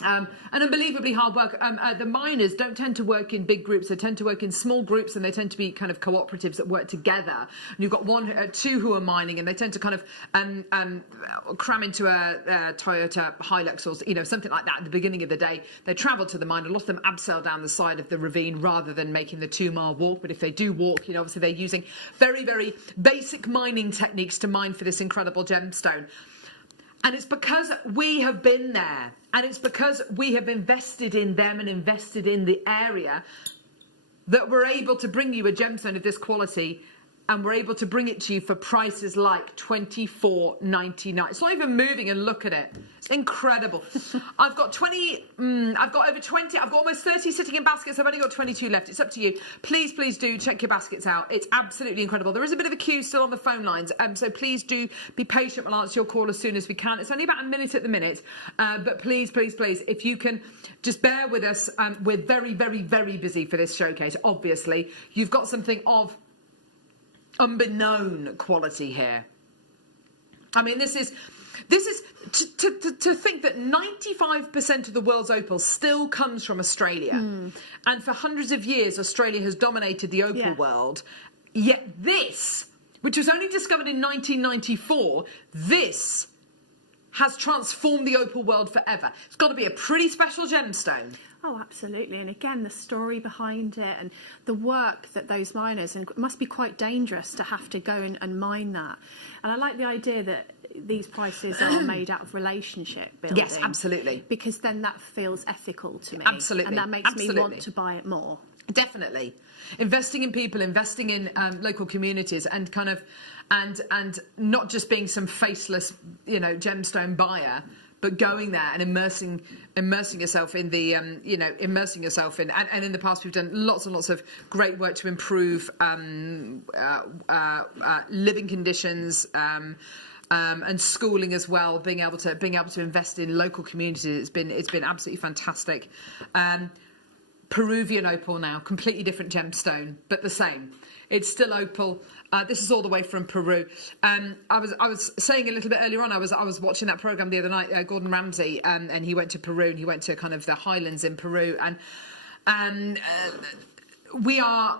And unbelievably hard work. The miners don't tend to work in big groups. They tend to work in small groups, and they tend to be kind of cooperatives that work together. And you've got two who are mining, and they tend to kind of cram into a Toyota Hilux or, you know, something like that at the beginning of the day. They travel to the mine. A lot of them abseil down the side of the ravine rather than making the 2-mile walk. But if they do walk, you know, obviously they're using very, very basic mining techniques to mine for this incredible gemstone. And it's because we have been there, and it's because we have invested in them and invested in the area, that we're able to bring you a gemstone of this quality, and we're able to bring it to you for prices like $24.99. It's not even moving, and look at it. It's incredible. I've got over 20, I've got almost 30 sitting in baskets. I've only got 22 left. It's up to you. Please, please do check your baskets out. It's absolutely incredible. There is a bit of a queue still on the phone lines, so please do be patient. We'll answer your call as soon as we can. It's only about a minute at the minute, but please, please, please, if you can just bear with us. We're very, very, very busy for this showcase, obviously. You've got something of unbeknown quality here. I mean, this is to think that 95% of the world's opal still comes from Australia, and for hundreds of years Australia has dominated the opal world. Yet this, which was only discovered in 1994, this has transformed the opal world forever. It's got to be a pretty special gemstone. Oh, absolutely. And again, the story behind it and the work that those miners, and it must be quite dangerous to have to go and mine that. And I like the idea that these prices are made out of relationship building. Yes, absolutely. Because then that feels ethical to me. Absolutely. And that makes me want to buy it more. Definitely. Investing in people, investing in local communities, and kind of, and not just being some faceless, you know, gemstone buyer, but going there and immersing yourself in the, immersing yourself in, and in the past we've done lots and lots of great work to improve living conditions, and schooling as well. Being able to invest in local communities, it's been absolutely fantastic. Peruvian opal now, completely different gemstone, but the same. It's still opal. This is all the way from Peru. I was saying a little bit earlier on, I was watching that program the other night, Gordon Ramsay, and he went to Peru, and he went to kind of the highlands in Peru, and we are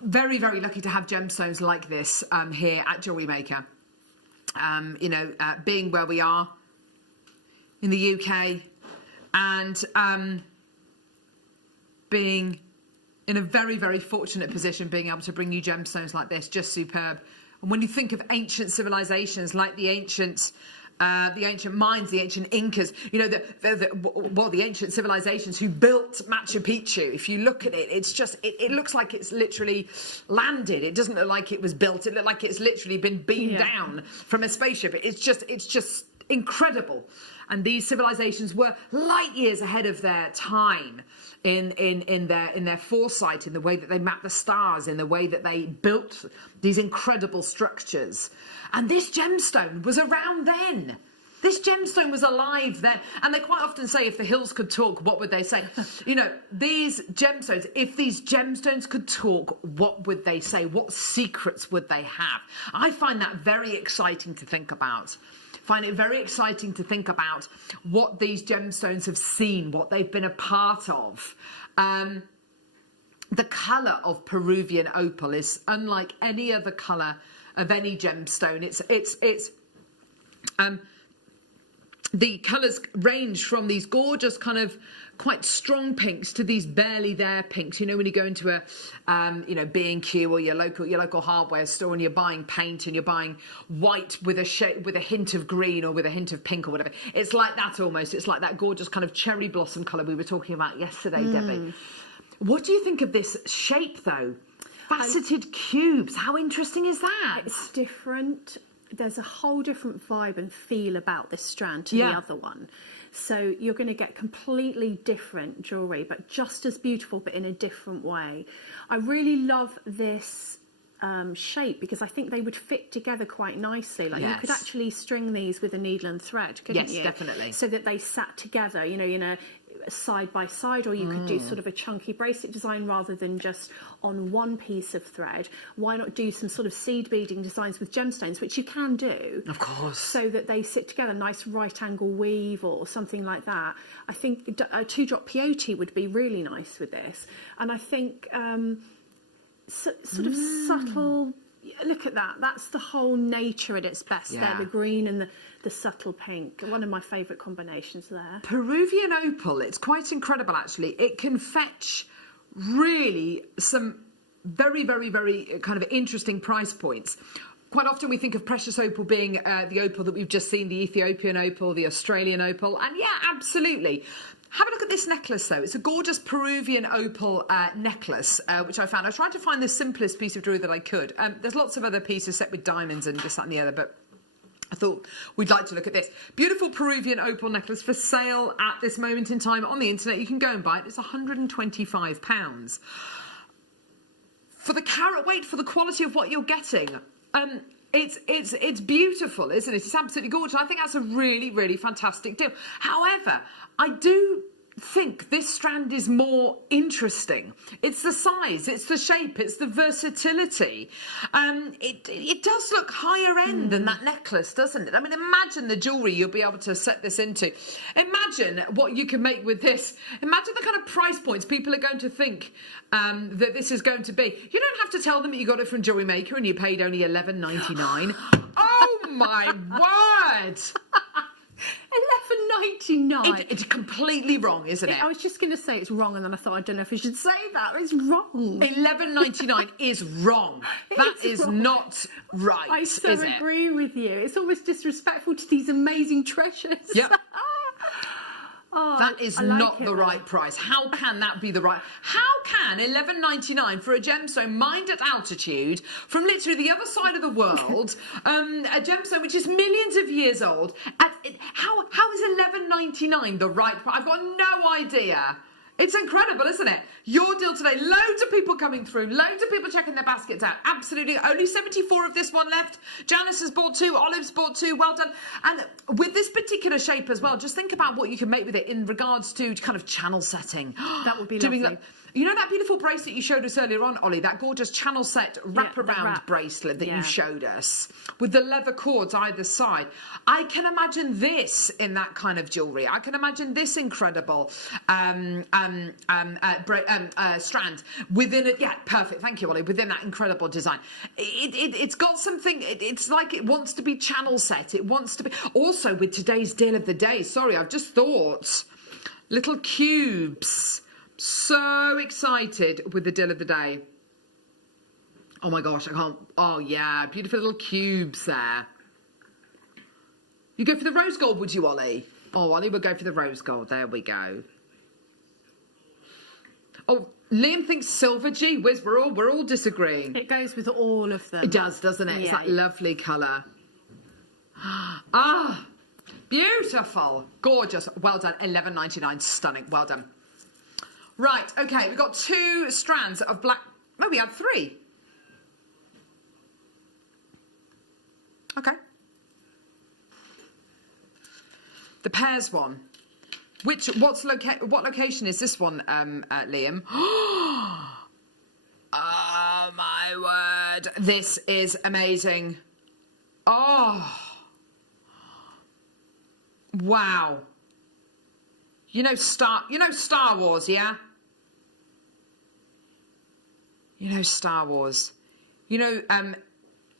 very, very lucky to have gemstones like this here at JewelleryMaker. Being where we are in the UK, and being in a very, very fortunate position, being able to bring you gemstones like this, just superb. And when you think of ancient civilizations like the ancient mines, the ancient Incas, you know, the ancient civilizations who built Machu Picchu. If you look at it, it's just, it looks like it's literally landed. It doesn't look like it was built. It looks like it's literally been beamed down from a spaceship. It's just incredible. And these civilizations were light years ahead of their time in their foresight, in the way that they mapped the stars, in the way that they built these incredible structures. And this gemstone was around then. This gemstone was alive then. And they quite often say, if the hills could talk, what would they say? You know, these gemstones, if these gemstones could talk, what would they say? What secrets would they have? I find that very exciting to think about. Find it very exciting to think about what these gemstones have seen, what they've been a part of. The colour of Peruvian opal is unlike any other colour of any gemstone. The colours range from these gorgeous kind of quite strong pinks to these barely there pinks. You know, when you go into a B&Q or your local hardware store and you're buying paint and you're buying white with a hint of green or with a hint of pink or whatever. It's like that almost. It's like that gorgeous kind of cherry blossom colour we were talking about yesterday, Debbie. What do you think of this shape though? Faceted cubes. How interesting is that? It's different. There's a whole different vibe and feel about this strand to the other one. So you're going to get completely different jewellery, but just as beautiful, but in a different way. I really love this shape because I think they would fit together quite nicely. Like you could actually string these with a needle and thread, couldn't you? Yes, definitely. So that they sat together, you know, in a side by side, or you could do sort of a chunky bracelet design rather than just on one piece of thread. Why not do some sort of seed beading designs with gemstones, which you can do, of course, so that they sit together, nice right angle weave or something like that. I think a 2-drop peyote would be really nice with this, and I think sort of subtle. Look at that. That's the whole nature at its best there, the green and the subtle pink. One of my favourite combinations there. Peruvian opal, it's quite incredible actually. It can fetch really some very, very, very kind of interesting price points. Quite often we think of precious opal being the opal that we've just seen, the Ethiopian opal, the Australian opal, and yeah, absolutely. Have a look at this necklace though. It's a gorgeous Peruvian opal necklace, which I found. I tried to find the simplest piece of jewellery that I could. There's lots of other pieces set with diamonds and this, that and the other, but I thought we'd like to look at this. Beautiful Peruvian opal necklace for sale at this moment in time on the internet. You can go and buy it. It's £125. For the carat weight, for the quality of what you're getting, it's beautiful, isn't it? It's absolutely gorgeous. I think that's a really, really fantastic deal. However, I do think this strand is more interesting. It's the size, it's the shape, it's the versatility. It does look higher end than that necklace, doesn't it? I mean, imagine the jewellery you'll be able to set this into. Imagine what you can make with this. Imagine the kind of price points people are going to think that this is going to be. You don't have to tell them that you got it from JewelleryMaker and you paid only $11.99. Oh my word! £11.99. It's completely wrong, isn't it? I was just going to say it's wrong, and then I thought I don't know if I should say that. It's wrong. £11.99 is wrong. That is wrong. Not right. I so agree with you. It's almost disrespectful to these amazing treasures. Yep. Oh, that is not the right price. How can that be the right? How can $11.99 for a gemstone mined at altitude from literally the other side of the world, a gemstone which is millions of years old? How is $11.99 the right price? I've got no idea. It's incredible, isn't it? Your deal today. Loads of people coming through. Loads of people checking their baskets out. Absolutely. Only 74 of this one left. Janice has bought 2. Olive's bought 2. Well done. And with this particular shape as well, just think about what you can make with it in regards to kind of channel setting. That would be lovely. You know that beautiful bracelet you showed us earlier on, Ollie? That gorgeous channel set wraparound bracelet that you showed us with the leather cords either side. I can imagine this in that kind of jewellery. I can imagine this incredible strand within it. Yeah, perfect. Thank you, Ollie. Within that incredible design. It's got something, it's like it wants to be channel set. It wants to be. Also, with today's deal of the day, sorry, I've just thought, little cubes. So excited with the deal of the day. Oh my gosh, I can't. Oh yeah, beautiful little cubes there. You go for the rose gold, would you, Ollie? Oh, Ollie would go for the rose gold. There we go. Oh, Liam thinks silver. Gee whiz, we're all disagreeing. It goes with all of them. It does, doesn't it? Yeah. It's that lovely colour. Ah. Beautiful. Gorgeous. Well done. $11.99. Stunning. Well done. Right, okay, we've got 2 strands of black. Oh, we had 3. Okay. The pears one. What location is this one, Liam? Oh my word. This is amazing. Oh. Wow. You know Star Wars, yeah? You know Star Wars. You know,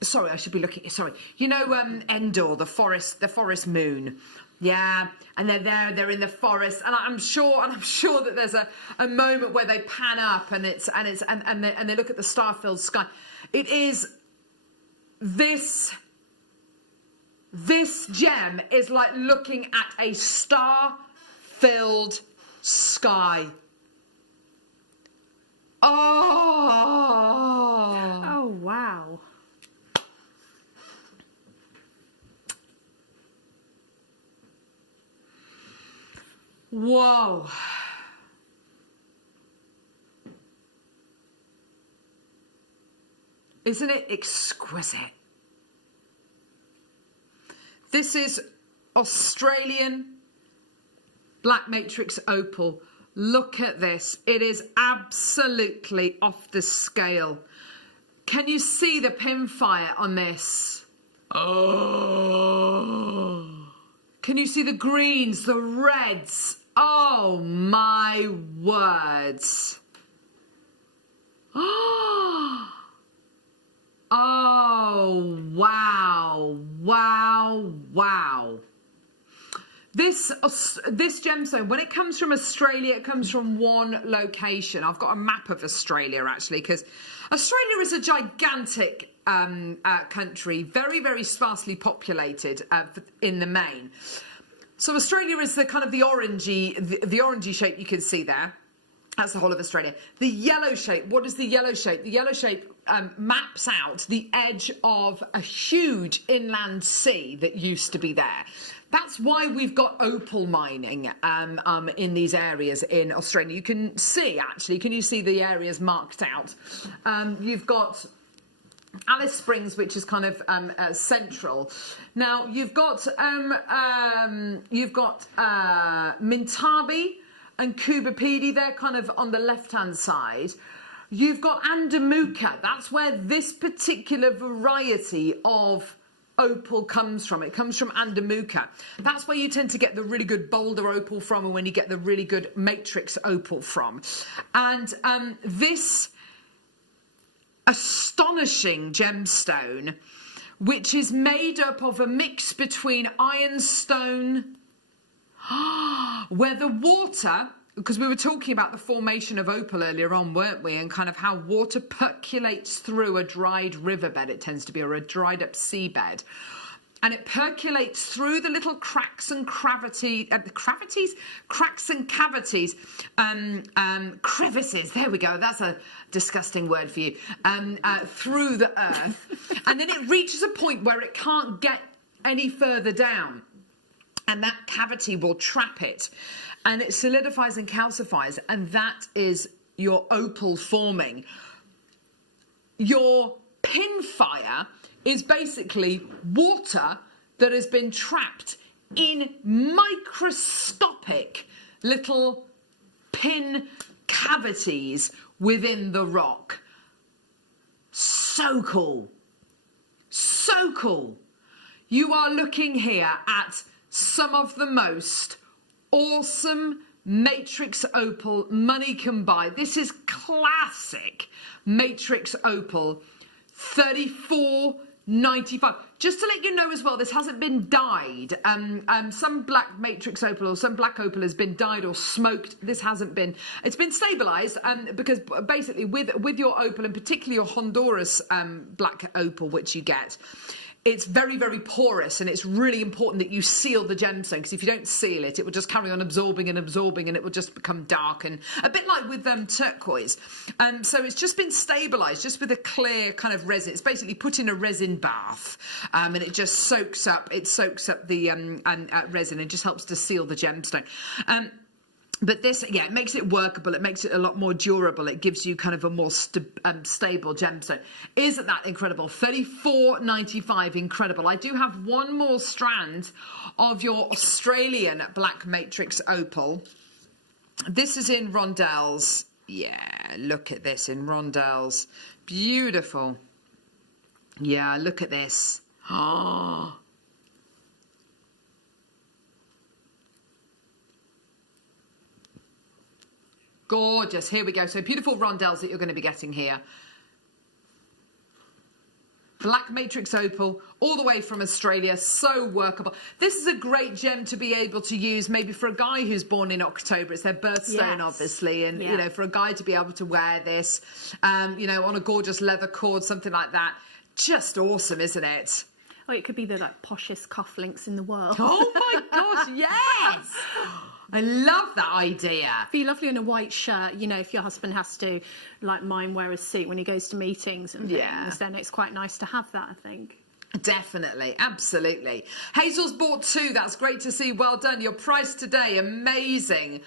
sorry, I should be looking, sorry. You know, Endor, the forest moon. Yeah, and they're there, they're in the forest, and I'm sure that there's a moment where they pan up and they look at the star-filled sky. It is this gem is like looking at a star-filled sky. Oh wow. Whoa. Isn't it exquisite? This is Australian black matrix opal. Look at this. It is absolutely off the scale. Can you see the pinfire on this? Oh. Can you see the greens, the reds? Oh my words. Oh, wow, wow, wow. This gemstone, when it comes from Australia, it comes from one location. I've got a map of Australia, actually, because Australia is a gigantic country, very, very sparsely populated in the main. So Australia is the kind of the orangey shape you can see there. That's the whole of Australia. The yellow shape, what is the yellow shape? The yellow shape maps out the edge of a huge inland sea that used to be there. That's why we've got opal mining in these areas in Australia. You can see, actually, can you see the areas marked out? You've got Alice Springs, which is kind of central. Now you've got Mintabi and Kubapidi. They're kind of on the left-hand side. You've got Andamuka. That's where this particular variety of opal comes from. It comes from Andamuka. That's where you tend to get the really good boulder opal from, and when you get the really good matrix opal from. And this astonishing gemstone, which is made up of a mix between ironstone, where the water, because we were talking about the formation of opal earlier on, weren't we, and kind of how water percolates through a dried riverbed, it tends to be, or a dried up seabed. And it percolates through the little cracks and crevices, crevices, there we go, that's a disgusting word for you, through the earth. And then it reaches a point where it can't get any further down. And that cavity will trap it. And it solidifies and calcifies. And that is your opal forming. Your pinfire is basically water that has been trapped in microscopic little pin cavities within the rock. So cool. So cool. You are looking here at some of the most awesome matrix opal money can buy. This is classic matrix opal, $34.95. Just to let you know as well, this hasn't been dyed. Some black matrix opal or some black opal has been dyed or smoked. This hasn't been. It's been stabilised because basically with your opal, and particularly your Honduras black opal, which you get, it's very, very porous, and it's really important that you seal the gemstone, because if you don't seal it, it will just carry on absorbing and absorbing, and it will just become dark, and a bit like with turquoise. So it's just been stabilised just with a clear kind of resin. It's basically put in a resin bath, and it just soaks up. It soaks up the resin and just helps to seal the gemstone. But this, yeah, it makes it workable. It makes it a lot more durable. It gives you kind of a more stable gemstone. Isn't that incredible? $34.95, incredible. I do have one more strand of your Australian black matrix opal. This is in rondelles. Yeah, look at this in rondelles. Beautiful. Yeah, look at this. Oh. Gorgeous. Here we go. So beautiful rondelles that you're going to be getting here. Black matrix opal, all the way from Australia, so workable. This is a great gem to be able to use maybe for a guy who's born in October. It's their birthstone, obviously, and you know, for a guy to be able to wear this, you know, on a gorgeous leather cord, something like that. Just awesome, isn't it? Oh, it could be the like poshest cufflinks in the world. Oh my gosh, yes! I love that idea. It'd be lovely in a white shirt, you know, if your husband has to, like mine, wear a suit when he goes to meetings and things, then it's quite nice to have that, I think. Definitely, absolutely. Hazel's bought 2. That's great to see. Well done. Your price today, amazing.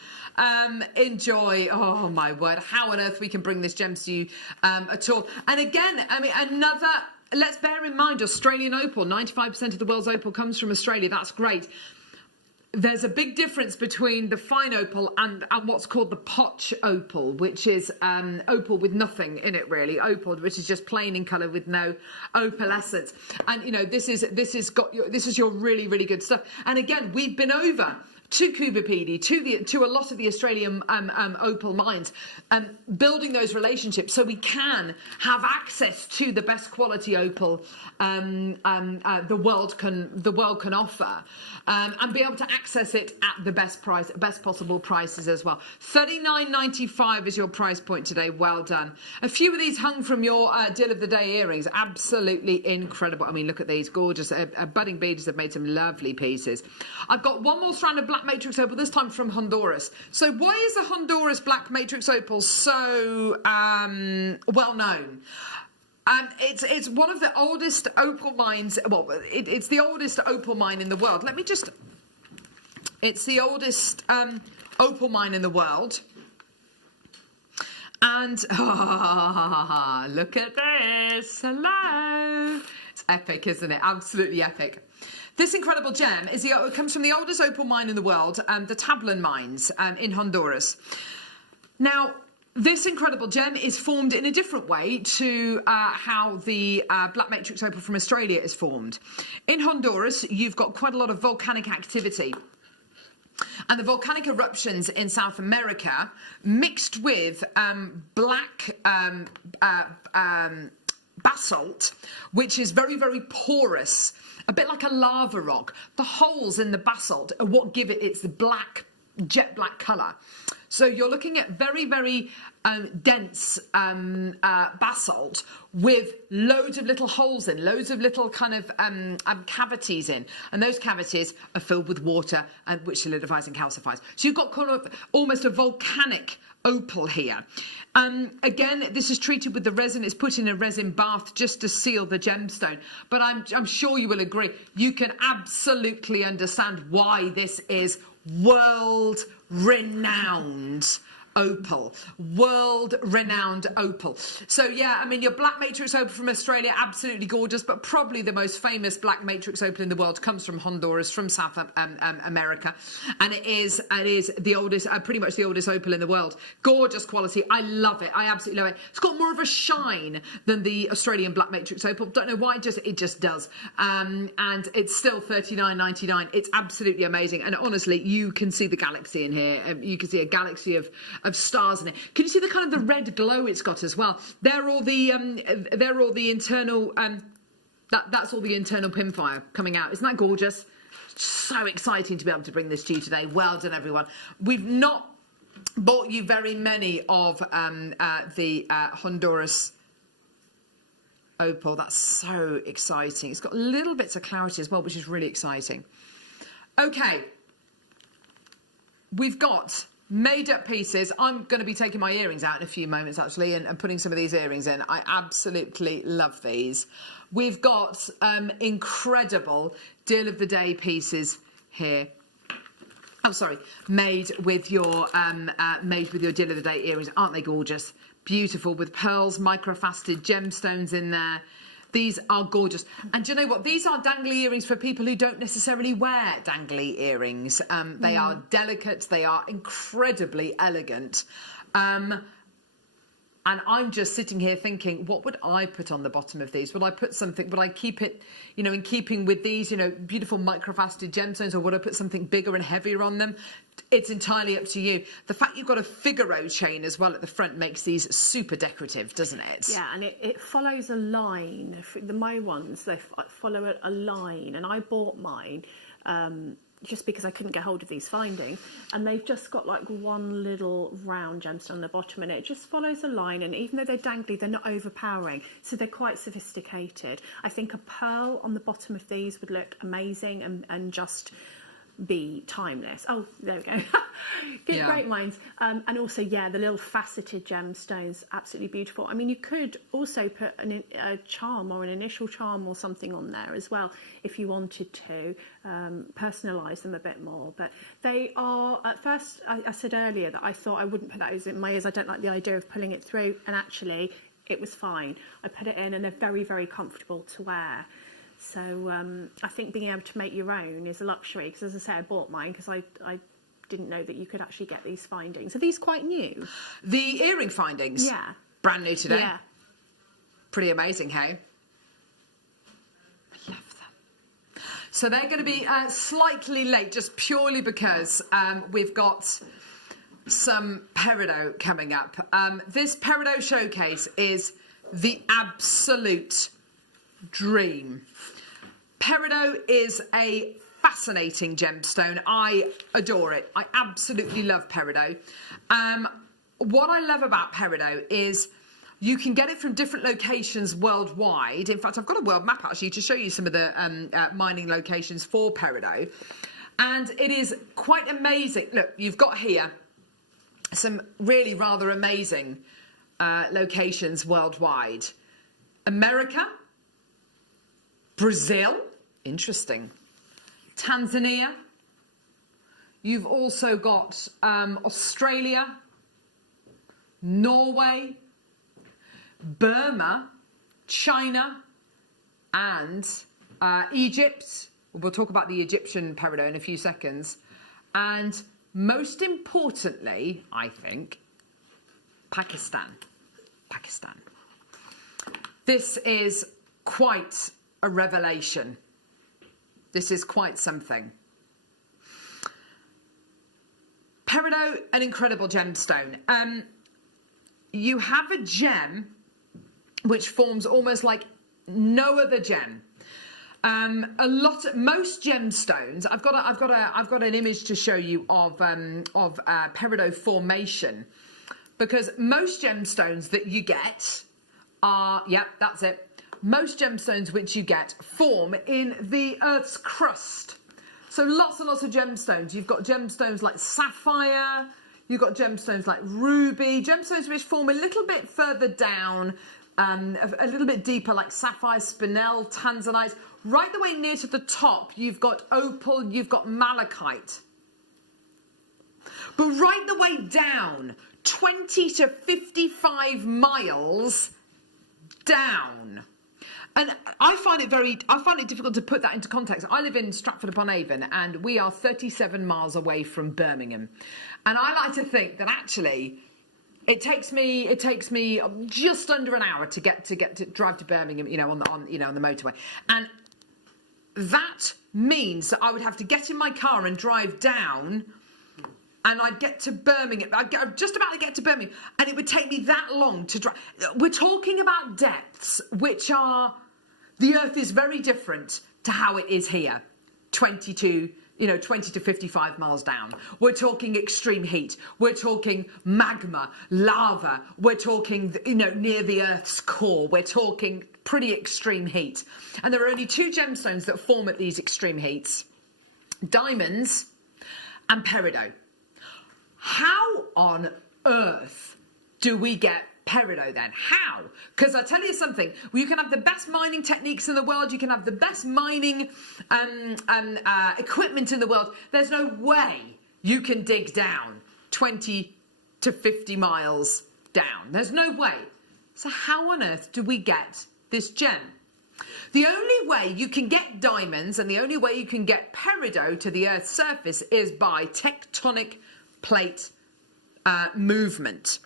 Enjoy. Oh my word, how on earth we can bring this gem to you at all. And again, I mean, another, let's bear in mind, Australian opal, 95% of the world's opal comes from Australia. That's great. There's a big difference between the fine opal and what's called the potch opal, which is opal with nothing in it really. Opal, which is just plain in colour with no opalescence. And you know, this is your really, really good stuff. And again, we've been over to Kubapedi, to a lot of the Australian opal mines, building those relationships so we can have access to the best quality opal the world can offer, and be able to access it at the best possible prices as well. $39.95 is your price point today. Well done. A few of these hung from your deal of the day earrings. Absolutely incredible. I mean, look at these gorgeous budding beaders have made some lovely pieces. I've got one more strand of black matrix opal, this time from Honduras. So why is the Honduras black matrix opal so well known? It's one of the oldest opal mines. Well, it's the oldest opal mine in the world. It's the oldest opal mine in the world. And look at this. Hello. It's epic, isn't it? Absolutely epic. This incredible gem it comes from the oldest opal mine in the world, the Tablan mines in Honduras. Now, this incredible gem is formed in a different way to how the black matrix opal from Australia is formed. In Honduras, you've got quite a lot of volcanic activity. And the volcanic eruptions in South America mixed with black basalt, which is very, very porous, a bit like a lava rock. The holes in the basalt are what give it its black, jet black colour. So you're looking at very, very dense basalt with loads of little holes in, loads of little kind of cavities in. And those cavities are filled with water, which solidifies and calcifies. So you've got kind of almost a volcanic opal here. Again, this is treated with the resin. It's put in a resin bath just to seal the gemstone. But I'm sure you will agree, you can absolutely understand why this is world-renowned opal. World-renowned opal. So yeah, I mean, your black matrix opal from Australia, absolutely gorgeous, but probably the most famous black matrix opal in the world comes from Honduras, from South America, and it is the oldest, pretty much the oldest opal in the world. Gorgeous quality. I love it. I absolutely love it. It's got more of a shine than the Australian black matrix opal. Don't know why, it just does. And it's still $39.99. It's absolutely amazing. And honestly, you can see the galaxy in here. You can see a galaxy of stars in it. Can you see the kind of the red glow it's got as well? They're all the internal. That's all the internal pinfire coming out. Isn't that gorgeous? So exciting to be able to bring this to you today. Well done, everyone. We've not bought you very many of the Honduras opal. That's so exciting. It's got little bits of clarity as well, which is really exciting. Okay. We've got made up pieces. I'm going to be taking my earrings out in a few moments, actually, and putting some of these earrings in. I absolutely love these. We've got incredible deal of the day pieces here. Oh, sorry, made with your deal of the day earrings. Aren't they gorgeous? Beautiful, with pearls, microfaceted gemstones in there. These are gorgeous. And do you know what? These are dangly earrings for people who don't necessarily wear dangly earrings. They are delicate. They are incredibly elegant. And I'm just sitting here thinking, what would I put on the bottom of these? Would I put something, would I keep it, you know, in keeping with these, you know, beautiful microfaceted gemstones, or would I put something bigger and heavier on them? It's entirely up to you. The fact you've got a Figaro chain as well at the front makes these super decorative, doesn't it? Yeah, and it follows a line. My ones, they follow a line, and I bought mine just because I couldn't get hold of these findings, and they've just got like one little round gemstone on the bottom, and it just follows a line, and even though they're dangly, they're not overpowering, so they're quite sophisticated. I think a pearl on the bottom of these would look amazing and just be timeless. Oh, there we go. Good, great minds. And also, yeah, the little faceted gemstones, absolutely beautiful. I mean, you could also put a charm or an initial charm or something on there as well if you wanted to personalise them a bit more. But they are, at first, I said earlier that I thought I wouldn't put those in my ears. I don't like the idea of pulling it through, and actually it was fine. I put it in and they're very, very comfortable to wear. So I think being able to make your own is a luxury, because as I say, I bought mine because I didn't know that you could actually get these findings. Are these quite new? The earring findings? Yeah. Brand new today? Yeah. Pretty amazing, hey? I love them. So they're going to be slightly late, just purely because we've got some peridot coming up. This peridot showcase is the absolute dream. Peridot is a fascinating gemstone. I adore it. I absolutely love peridot. What I love about peridot is you can get it from different locations worldwide. In fact, I've got a world map actually to show you some of the mining locations for peridot. And it is quite amazing. Look, you've got here some really rather amazing locations worldwide. America, Brazil, interesting. Tanzania. You've also got Australia, Norway, Burma, China, and Egypt. We'll talk about the Egyptian peridot in a few seconds. And most importantly, I think, Pakistan. Pakistan. This is quite a revelation. This is quite something. Peridot, an incredible gemstone. You have a gem which forms almost like no other gem. Most gemstones. I've got an image to show you of peridot formation, because most gemstones that you get are, that's it. Most gemstones which you get form in the Earth's crust. So lots and lots of gemstones. You've got gemstones like sapphire, you've got gemstones like ruby, gemstones which form a little bit further down, a little bit deeper, like sapphire, spinel, tanzanite. Right the way near to the top, you've got opal, you've got malachite. But right the way down, 20 to 55 miles down. And I find it difficult to put that into context. I live in Stratford-upon-Avon, and we are 37 miles away from Birmingham. And I like to think that actually it takes me just under an hour to drive to Birmingham, on the motorway. And that means that I would have to get in my car and drive down, and I'd get to Birmingham. I'd just about to get to Birmingham, and it would take me that long to drive. We're talking about depths which are, the Earth is very different to how it is here, 20 to 55 miles down. We're talking extreme heat. We're talking magma, lava. We're talking, near the Earth's core. We're talking pretty extreme heat. And there are only two gemstones that form at these extreme heats: diamonds and peridot. How on earth do we get peridot then? How? Because I tell you something, you can have the best mining techniques in the world, you can have the best mining equipment in the world. There's no way you can dig down 20 to 50 miles down. There's no way. So how on earth do we get this gem? The only way you can get diamonds and the only way you can get peridot to the Earth's surface is by tectonic plate movement.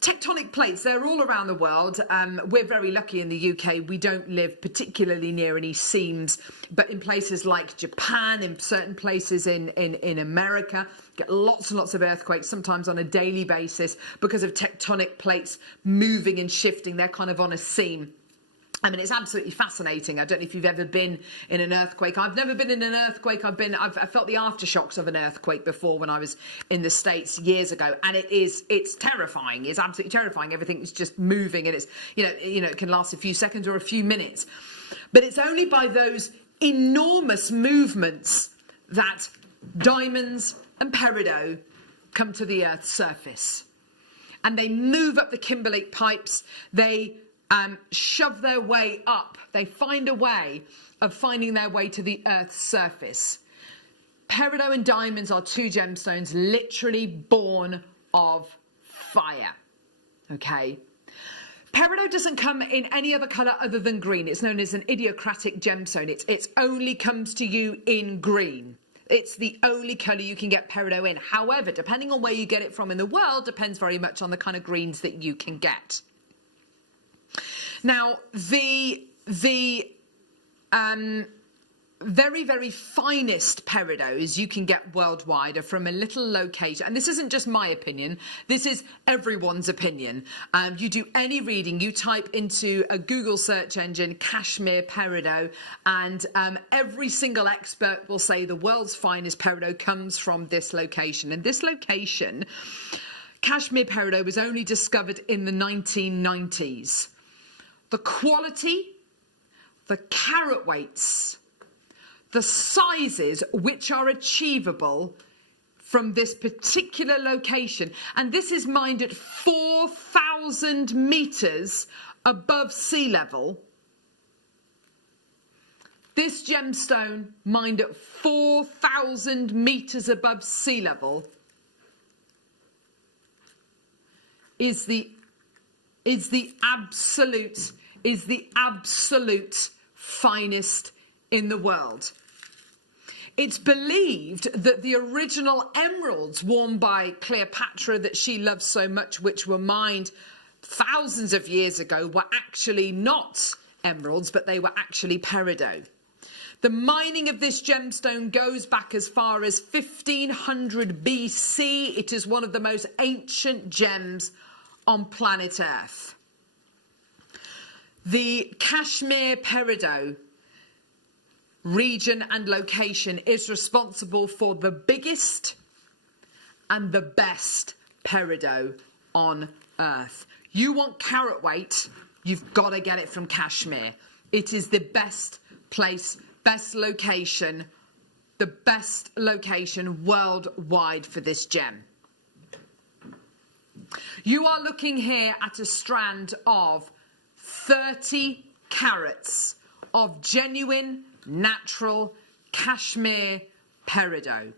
Tectonic plates, they're all around the world. We're very lucky in the UK. We don't live particularly near any seams, but in places like Japan, in certain places in America, get lots and lots of earthquakes, sometimes on a daily basis, because of tectonic plates moving and shifting. They're kind of on a seam. I mean, it's absolutely fascinating. I don't know if you've ever been in an earthquake. I've never been in an earthquake. I've felt the aftershocks of an earthquake before when I was in the States years ago, and it's terrifying. It's absolutely terrifying. Everything is just moving, and it's it can last a few seconds or a few minutes. But it's only by those enormous movements that diamonds and peridot come to the Earth's surface, and they move up the kimberlite pipes. They shove their way up. They find a way of finding their way to the Earth's surface. Peridot and diamonds are two gemstones literally born of fire. Okay? Peridot doesn't come in any other colour other than green. It's known as an idiosyncratic gemstone. It only comes to you in green. It's the only colour you can get peridot in. However, depending on where you get it from in the world, depends very much on the kind of greens that you can get. Now, the very, very finest peridots you can get worldwide are from a little location. And this isn't just my opinion. This is everyone's opinion. You do any reading, you type into a Google search engine, Kashmir peridot, and every single expert will say the world's finest peridot comes from this location. And this location, Kashmir peridot, was only discovered in the 1990s. The quality, the carat weights, the sizes which are achievable from this particular location, and this is mined at 4,000 metres above sea level. This gemstone mined at 4,000 metres above sea level is the absolute finest in the world. It's believed that the original emeralds worn by Cleopatra that she loved so much, which were mined thousands of years ago, were actually not emeralds, but they were actually peridot. The mining of this gemstone goes back as far as 1500 BC. It is one of the most ancient gems on planet Earth. The Kashmir peridot region and location is responsible for the biggest and the best peridot on Earth. You want carat weight, you've got to get it from Kashmir. It is the best place, best location, the best location worldwide for this gem. You are looking here at a strand of 30 carats of genuine, natural Kashmir peridot.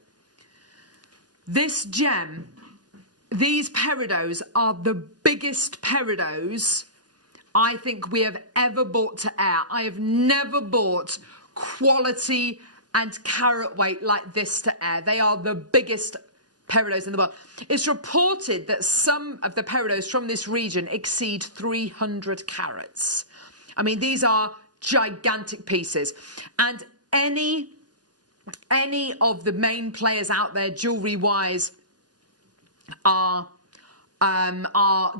This gem, these peridots are the biggest peridots I think we have ever brought to air. I have never brought quality and carat weight like this to air. They are the biggest peridots in the world. It's reported that some of the peridots from this region exceed 300 carats. I mean, these are gigantic pieces. And any of the main players out there, jewellery-wise, are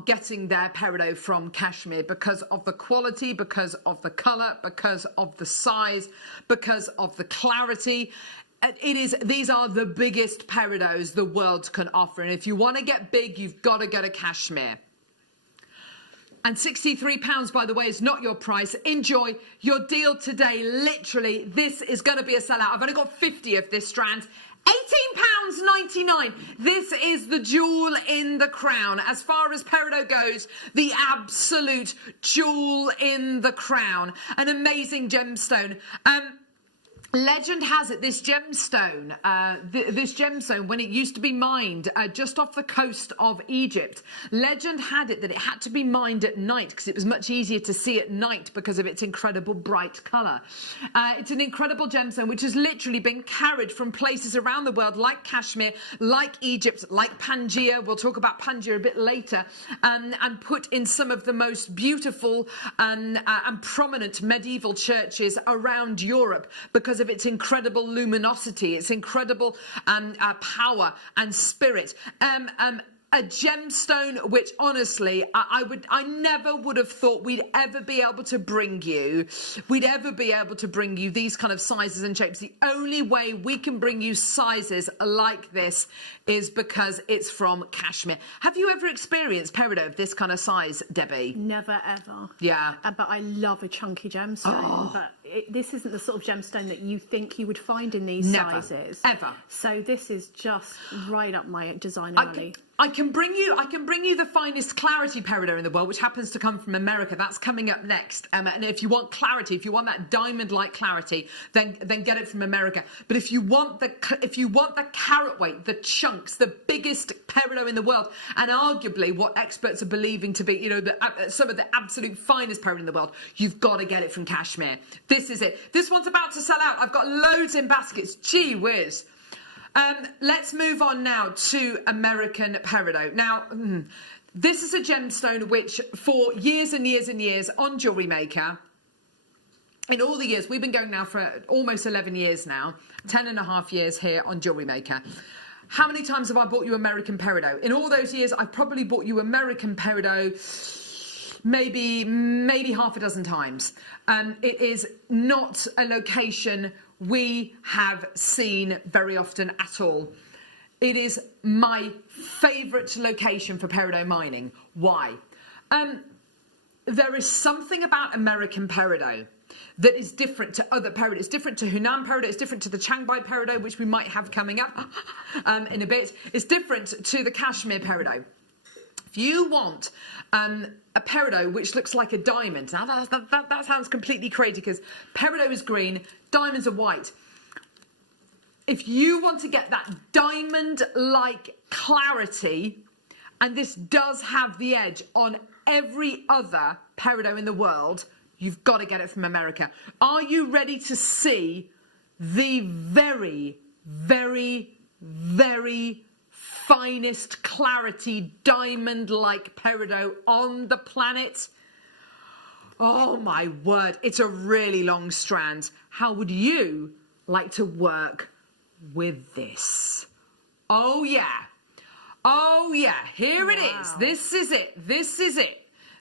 getting their peridot from Kashmir because of the quality, because of the colour, because of the size, because of the clarity. These are the biggest peridots the world can offer, and if you want to get big, you've got to go to Kashmir. And £63, by the way, is not your price. Enjoy your deal today. Literally, this is going to be a sellout. I've only got 50 of this strand. £18.99. This is the jewel in the crown. As far as peridot goes, the absolute jewel in the crown. An amazing gemstone. Legend has it this gemstone, when it used to be mined just off the coast of Egypt, legend had it that it had to be mined at night because it was much easier to see at night because of its incredible bright colour. It's an incredible gemstone which has literally been carried from places around the world like Kashmir, like Egypt, like Pangaea. We'll talk about Pangaea a bit later, and put in some of the most beautiful and prominent medieval churches around Europe because of its incredible luminosity, its incredible power and spirit. A gemstone which honestly I never would have thought we'd ever be able to bring you these kind of sizes and shapes. The only way we can bring you sizes like this is because it's from Kashmir. Have you ever experienced peridot of this kind of size, Debbie? Never ever. Yeah. But I love a chunky gemstone. But this isn't the sort of gemstone that you think you would find in these sizes. Ever. So this is just right up my design alley. I can bring you the finest clarity peridot in the world, which happens to come from America. That's coming up next. And if you want clarity, if you want that diamond-like clarity, then get it from America. But if you want the carat weight, the chunks, the biggest peridot in the world, and arguably what experts are believing to be, some of the absolute finest peridot in the world, you've got to get it from Kashmir. This is it. This one's about to sell out. I've got loads in baskets. Gee whiz. Let's move on now to American peridot. Now, this is a gemstone which for years and years and years on JewelleryMaker, in all the years, we've been going now for almost 11 years now, 10 and a half years here on JewelleryMaker. How many times have I bought you American peridot? In all those years, I've probably bought you American peridot maybe half a dozen times. It is not a location we have seen very often at all. It is my favourite location for peridot mining. Why? There is something about American peridot that is different to other peridot. It's different to Hunan peridot. It's different to the Chiangbai peridot, which we might have coming up in a bit. It's different to the Kashmir peridot. If you want a peridot which looks like a diamond, now that sounds completely crazy because peridot is green, diamonds are white. If you want to get that diamond-like clarity, and this does have the edge on every other peridot in the world, you've got to get it from America. Are you ready to see the very, very, very finest clarity diamond-like peridot on the planet? Oh my word, it's a really long strand. How would you like to work with this? Oh yeah, here it is. This is it.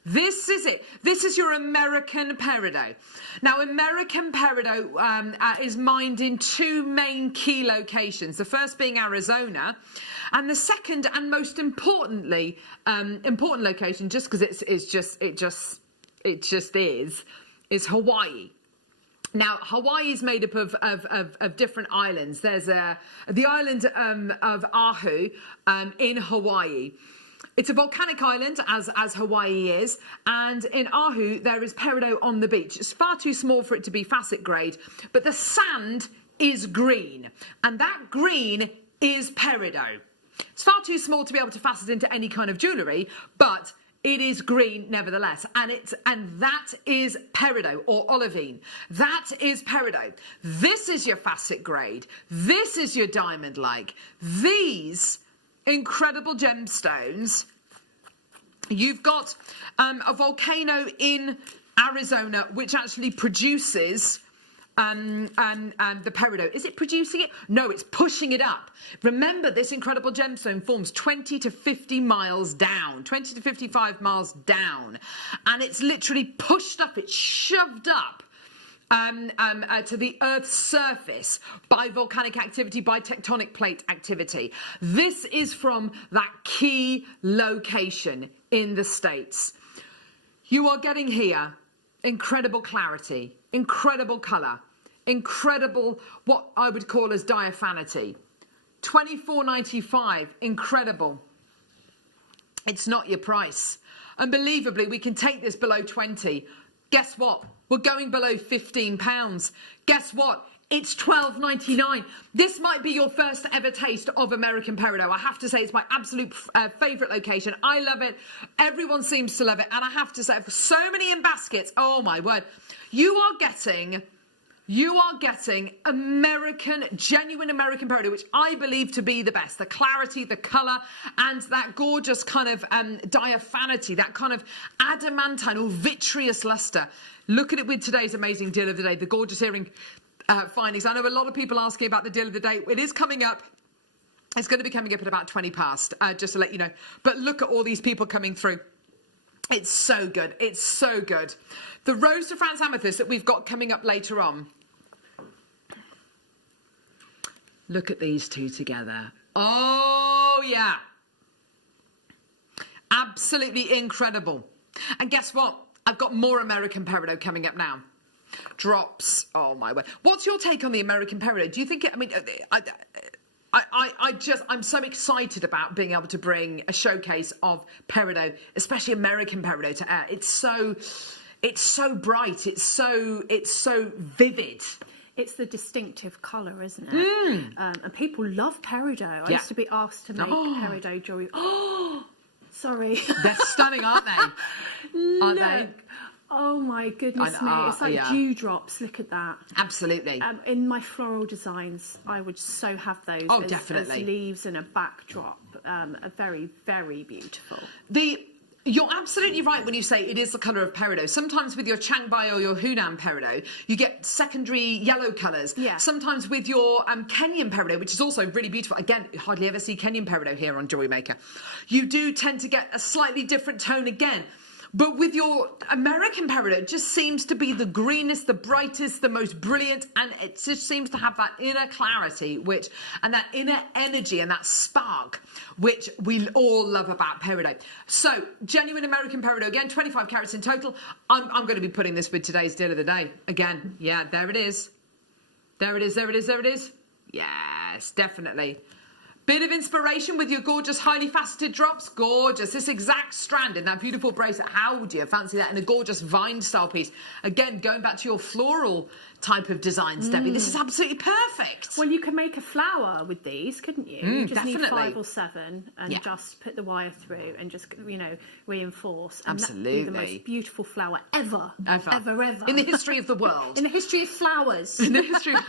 This is your American peridot. Now, American peridot is mined in two main key locations. The first being Arizona, and the second and most important location, just because it just is Hawaii. Now, Hawaii is made up of different islands. There's the island of Oahu in Hawaii. It's a volcanic island, as Hawaii is, and in Oahu there is peridot on the beach. It's far too small for it to be facet grade, but the sand is green, and that green is peridot. It's far too small to be able to facet into any kind of jewellery, but it is green nevertheless, and that is peridot or olivine. That is peridot. This is your facet grade. This is your diamond-like. These incredible gemstones. You've got a volcano in Arizona which actually produces the peridot. Is it producing it? No, it's pushing it up. Remember, this incredible gemstone forms 20 to 50 miles down, 20 to 55 miles down, and it's literally pushed up, it's shoved up to the Earth's surface by volcanic activity, by tectonic plate activity. This is from that key location in the States. You are getting here incredible clarity, incredible colour, incredible what I would call as diaphanity. $24.95, incredible. It's not your price. Unbelievably, we can take this below 20. Guess what? We're going below £15. Guess what? It's $12.99. This might be your first ever taste of American Peridot. I have to say it's my absolute favourite location. I love it. Everyone seems to love it. And I have to say, for so many in baskets, oh my word, you are getting genuine American Peridot, which I believe to be the best. The clarity, the colour, and that gorgeous kind of diaphanity, that kind of adamantine or vitreous lustre. Look at it with today's amazing deal of the day, the gorgeous earring findings. I know a lot of people asking about the deal of the day. It is coming up. It's going to be coming up at about 20 past, just to let you know. But look at all these people coming through. It's so good. It's so good. The Rose de France Amethyst that we've got coming up later on. Look at these two together. Oh, yeah. Absolutely incredible. And guess what? I've got more American Peridot coming up now. Drops. Oh, my word. What's your take on the American Peridot? Do you think I'm so excited about being able to bring a showcase of Peridot, especially American Peridot, to air. It's so bright. It's so vivid. It's the distinctive colour, isn't it? And people love Peridot. I used to be asked to make Peridot jewellery. Oh, sorry. They're stunning, aren't they? Aren't they? Oh my goodness me. It's like dewdrops. Look at that. Absolutely. In my floral designs, I would so have those as leaves and a backdrop. Are very, very beautiful. You're absolutely right when you say it is the colour of Peridot. Sometimes with your Changbai or your Hunan Peridot, you get secondary yellow colours. Yeah. Sometimes with your Kenyan Peridot, which is also really beautiful. Again, you hardly ever see Kenyan Peridot here on JewelleryMaker. You do tend to get a slightly different tone again. But with your American Peridot, it just seems to be the greenest, the brightest, the most brilliant, and it just seems to have that inner clarity, and that inner energy and that spark, which we all love about Peridot. So, genuine American Peridot, again, 25 carats in total. I'm going to be putting this with today's deal of the day. Again, yeah, there it is. There it is, there it is, there it is. Yes, definitely. Bit of inspiration with your gorgeous, highly faceted drops. Gorgeous. This exact strand in that beautiful bracelet. How would you fancy that in a gorgeous vine style piece? Again, going back to your floral type of designs, Debbie. This is absolutely perfect. Well, you can make a flower with these, couldn't you? You just need 5 or 7 and just put the wire through and just, reinforce. And absolutely. That'd be the most beautiful flower ever. Ever. In the history of the world. In the history of flowers. In the history of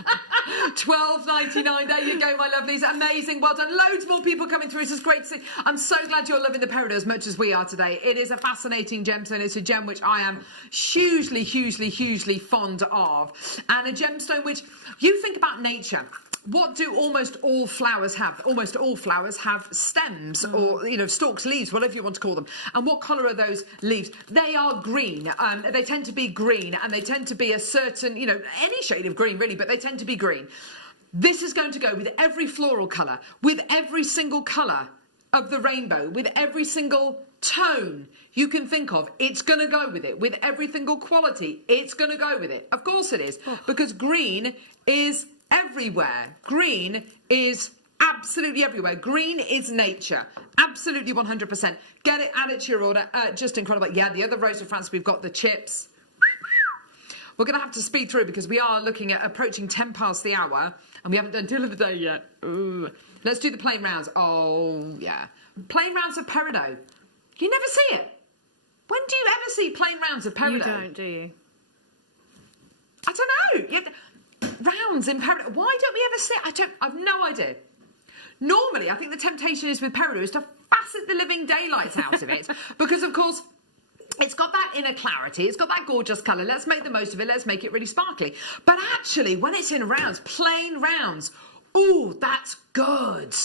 $12.99. There you go, my lovelies. Amazing. Well done. Loads more people coming through. This is great to see. I'm so glad you're loving the Peridot as much as we are today. It is a fascinating gemstone. It's a gem which I am hugely, hugely, hugely fond of. And a gemstone which, you think about nature. What do almost all flowers have? Almost all flowers have stems or, stalks, leaves, whatever you want to call them. And what colour are those leaves? They are green. They tend to be green, and they tend to be a certain, any shade of green really, but they tend to be green. This is going to go with every floral colour, with every single colour of the rainbow, with every single tone you can think of. It's going to go with it. With every single quality, it's going to go with it. Of course it is. Because green is everywhere. Green is absolutely everywhere. Green is nature. Absolutely 100%. Get it, add it to your order. Just incredible. Yeah, the other Rose of France, we've got the chips. We're going to have to speed through because we are looking at approaching 10 past the hour and we haven't done deal of the day yet. Ooh. Let's do the plain rounds. Oh, yeah. Plain rounds of Peridot. You never see it. When do you ever see plain rounds of Peridot? You don't, do you? I don't know. Rounds in Peridot. Why don't we ever see it? I've no idea. Normally, I think the temptation is with Peridot is to facet the living daylights out of it because, of course, it's got that inner clarity. It's got that gorgeous colour. Let's make the most of it. Let's make it really sparkly. But actually, when it's in rounds, plain rounds, ooh, that's good.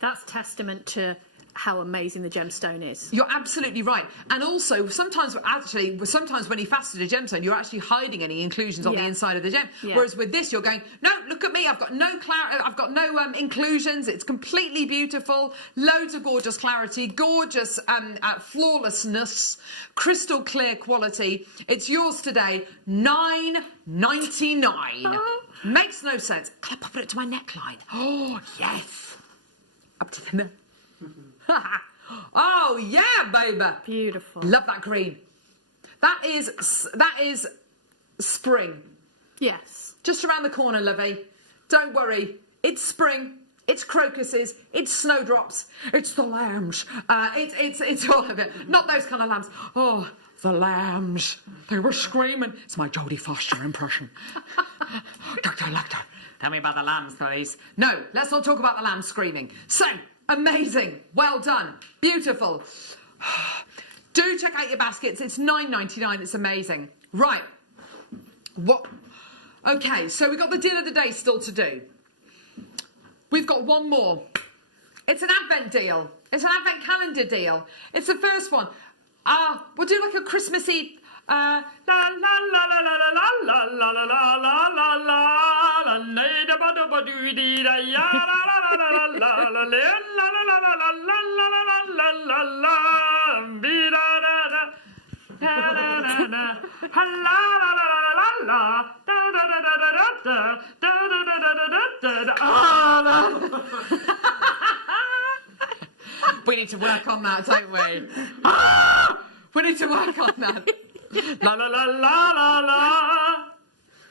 That's testament to how amazing the gemstone is. You're absolutely right. And also, sometimes when you faceted a gemstone, you're actually hiding any inclusions on the inside of the gem. Yeah. Whereas with this, you're going, no, look at me. I've got no inclusions. It's completely beautiful. Loads of gorgeous clarity, gorgeous flawlessness, crystal clear quality. It's yours today, $9.99. Makes no sense. Can I pop it to my neckline? Oh, yes. Up to the neck. Oh, yeah, baby. Beautiful. Love that green. That is spring. Yes. Just around the corner, lovey. Don't worry. It's spring. It's crocuses. It's snowdrops. It's the lambs. It's all of it. Not those kind of lambs. Oh, the lambs. They were screaming. It's my Jodie Foster impression. Doctor, tell me about the lambs, please. No, let's not talk about the lambs screaming. So, amazing. Well done. Beautiful. Do check out your baskets. It's $9.99. It's amazing. Right. What? Okay, so we've got the deal of the day still to do. We've got one more. It's an Advent deal. It's an Advent calendar deal. It's the first one. We'll do like a Christmassy. La la la la la la la la la la la la la We need to work on that, don't we? We need to work on that. La la la la la la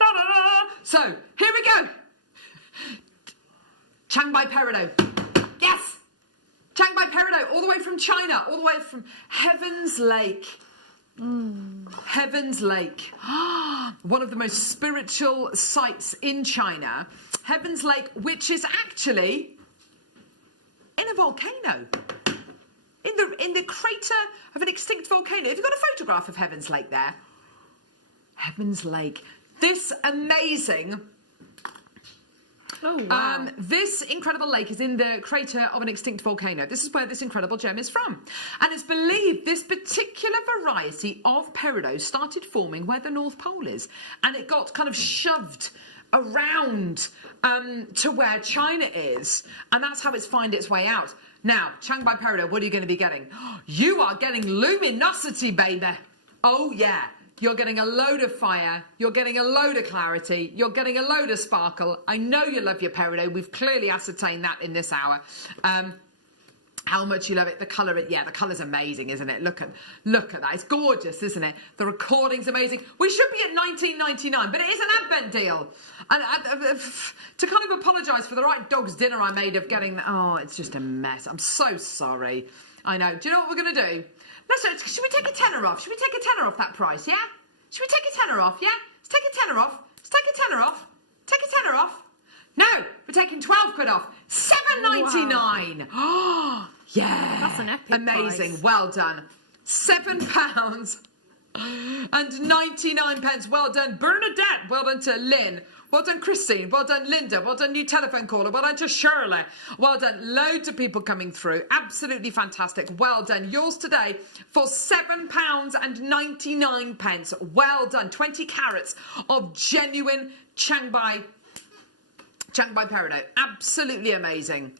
la la la. So here we go. Changbai Peridot. Yes. Changbai Peridot, all the way from China, all the way from Heaven's Lake. Heaven's Lake. One of the most spiritual sites in China. Heaven's Lake, which is actually in a volcano. In the crater of an extinct volcano. Have you got a photograph of Heaven's Lake there? Heaven's Lake. This amazing... Oh, wow. This incredible lake is in the crater of an extinct volcano. This is where this incredible gem is from. And it's believed this particular variety of peridot started forming where the North Pole is. And it got kind of shoved around to where China is. And that's how it's found its way out. Now, Changbai Peridot, what are you going to be getting? You are getting luminosity, baby. Oh, yeah. You're getting a load of fire. You're getting a load of clarity. You're getting a load of sparkle. I know you love your peridot. We've clearly ascertained that in this hour. How much you love it. The colour, the colour's amazing, isn't it? Look at that. It's gorgeous, isn't it? The recording's amazing. We should be at $19.99, but it is an Advent deal. And to kind of apologise for the right dog's dinner I made of getting that. Oh, it's just a mess. I'm so sorry. I know. Do you know what we're going to do? Should we take a tenner off? Should we take a tenner off that price, yeah? Should we take a tenner off, yeah? Let's take a tenner off. Let's take a tenner off. Take a tenner off. No, we're taking 12 quid off. $7.99. Oh, yeah. That's an epic amazing. price. Well done. £7 and 99 pence. Well done, Bernadette. Well done to Lynn. Well done, Christine. Well done, Linda. Well done, new telephone caller. Well done to Shirley. Well done. Loads of people coming through. Absolutely fantastic. Well done. Yours today for £7 and 99 pence. Well done. 20 carats of genuine Changbai Peridot. Absolutely amazing.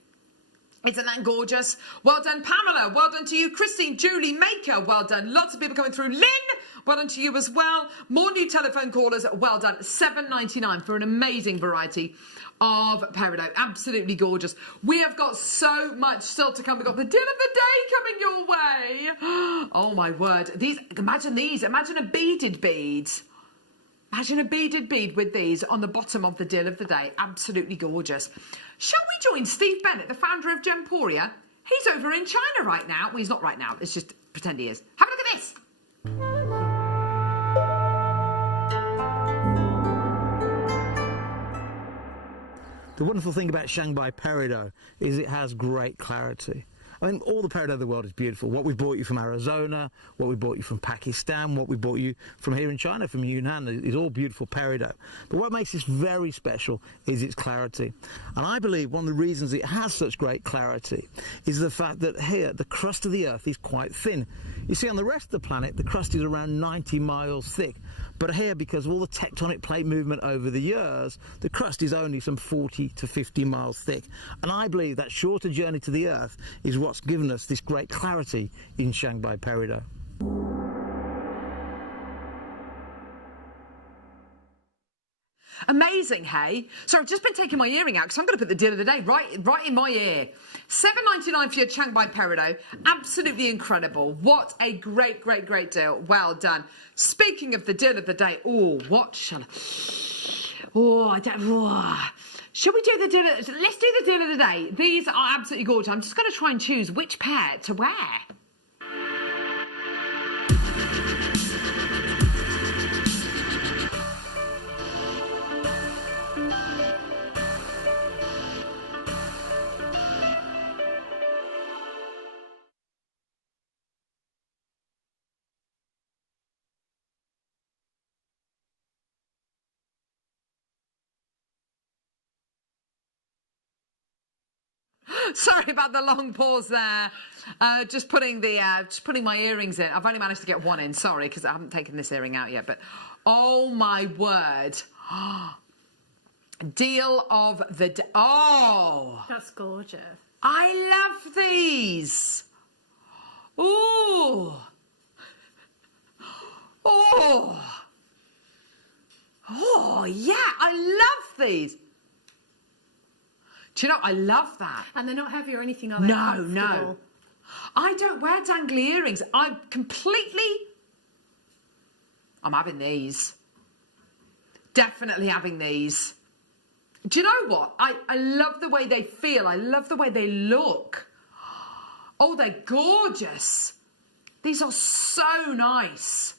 Isn't that gorgeous? Well done, Pamela. Well done to you, Christine, Julie, Maker. Well done. Lots of people coming through. Lynn, well done to you as well. More new telephone callers. Well done. $7.99 for an amazing variety of peridot. Absolutely gorgeous. We have got so much still to come. We've got the deal of the day coming your way. Oh, my word. Imagine these. Imagine a beaded bead. Imagine a beaded bead with these on the bottom of the deal of the day. Absolutely gorgeous. Shall we join Steve Bennett, the founder of Gemporia? He's over in China right now. Well, he's not right now. Let's just pretend he is. Have a look at this. The wonderful thing about Changbai Peridot is it has great clarity. I mean, all the peridot of the world is beautiful. What we brought you from Arizona, what we brought you from Pakistan, what we brought you from here in China, from Yunnan, is all beautiful peridot. But what makes this very special is its clarity. And I believe one of the reasons it has such great clarity is the fact that here, the crust of the Earth is quite thin. You see, on the rest of the planet, the crust is around 90 miles thick. But here, because of all the tectonic plate movement over the years, the crust is only some 40 to 50 miles thick. And I believe that shorter journey to the Earth is what's given us this great clarity in Shanghai peridot. Amazing, hey? So I've just been taking my earring out because I'm going to put the deal of the day right in my ear. $7.99 for your Shanghai peridot. Absolutely incredible. What a great deal. Well done. Speaking of the deal of the day, what shall I... Should we do the deal? Let's do the deal of the day. These are absolutely gorgeous. I'm just going to try and choose which pair to wear. Sorry about the long pause there. Just putting my earrings in. I've only managed to get one in. Sorry, because I haven't taken this earring out yet. But oh my word, deal of the day. Oh, that's gorgeous. I love these. Oh, yeah, I love these. Do you know, I love that. And they're not heavy or anything, are they? No. I don't wear dangly earrings. I'm having these. Definitely having these. Do you know what? I love the way they feel. I love the way they look. Oh, they're gorgeous. These are so nice.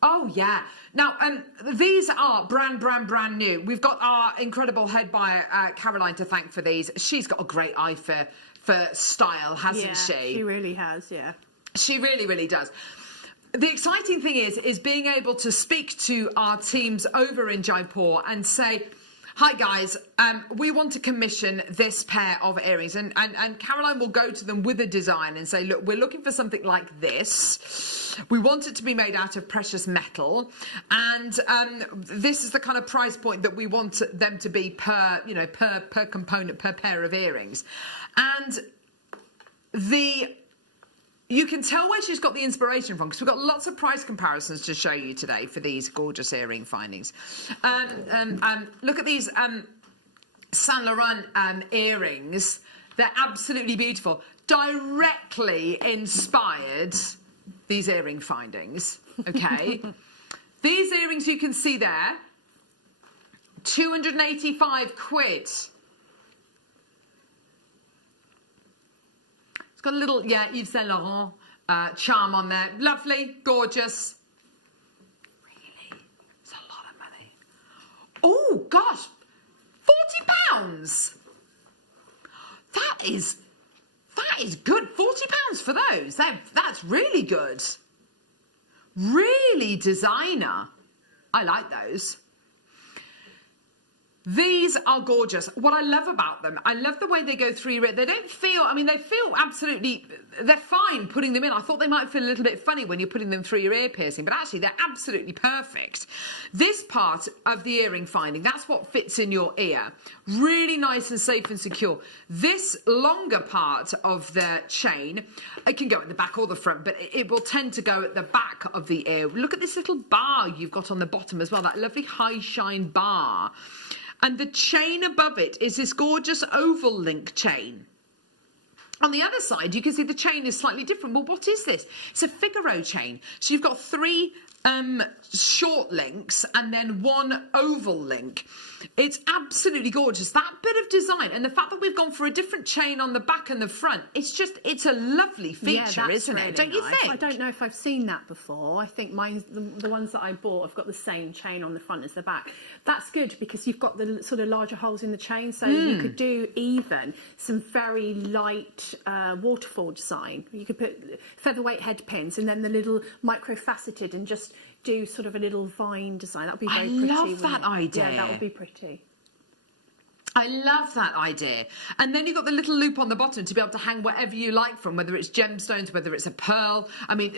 Oh, yeah. Now, these are brand new. We've got our incredible head buyer, Caroline, to thank for these. She's got a great eye for style, hasn't she? She really has, yeah. She really does. The exciting thing is being able to speak to our teams over in Jaipur and say, hi guys, we want to commission this pair of earrings, and Caroline will go to them with a design and say, look, we're looking for something like this. We want it to be made out of precious metal, and this is the kind of price point that we want them to be per component, per pair of earrings. And you can tell where she's got the inspiration from, because we've got lots of price comparisons to show you today for these gorgeous earring findings. Look at these Saint Laurent earrings. They're absolutely beautiful. Directly inspired these earring findings, okay? These earrings you can see there, 285 quid. It's got a little, Yves Saint Laurent charm on there. Lovely, gorgeous. Really? It's a lot of money. Oh, gosh. £40. That is good. £40 for those. That's really good. Really designer. I like those. These are gorgeous. What I love about them, I love the way they go through your ear. They don't feel, I mean, they feel absolutely, they're fine putting them in. I thought they might feel a little bit funny when you're putting them through your ear piercing, but actually they're absolutely perfect. This part of the earring finding, that's what fits in your ear. Really nice and safe and secure. This longer part of the chain, it can go at the back or the front, but it will tend to go at the back of the ear. Look at this little bar you've got on the bottom as well, that lovely high shine bar. And the chain above it is this gorgeous oval link chain. On the other side, you can see the chain is slightly different. Well, what is this? It's a Figaro chain. So you've got 3 short links and then one oval link. It's absolutely gorgeous. That bit of design and the fact that we've gone for a different chain on the back and the front, it's a lovely feature, isn't it? Don't you think? I don't know if I've seen that before. I think mine's the ones that I bought have got the same chain on the front as the back. That's good because you've got the sort of larger holes in the chain, so you could do even some very light waterfall design. You could put featherweight head pins and then the little micro-faceted and just do sort of a little vine design. That would be very pretty. I love that idea. Yeah, that would be pretty. I love that idea. And then you've got the little loop on the bottom to be able to hang whatever you like from, whether it's gemstones, whether it's a pearl. I mean,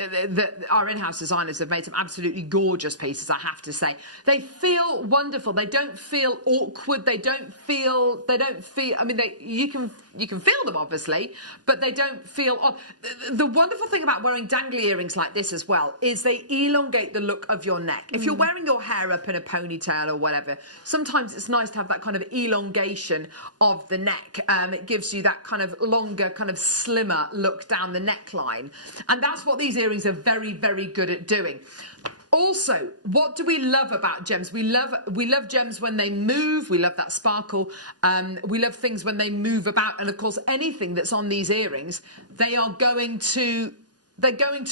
our in-house designers have made some absolutely gorgeous pieces, I have to say. They feel wonderful. They don't feel awkward. They don't feel, I mean, you can feel them, obviously, but they don't feel odd. The wonderful thing about wearing dangly earrings like this as well is they elongate the look of your neck. If you're wearing your hair up in a ponytail or whatever, sometimes it's nice to have that kind of elongation of the neck. It gives you that kind of longer, kind of slimmer look down the neckline. And that's what these earrings are very, very good at doing. Also, what do we love about gems? We love gems when they move. We love that sparkle. We love things when they move about. And of course, anything that's on these earrings, they're going to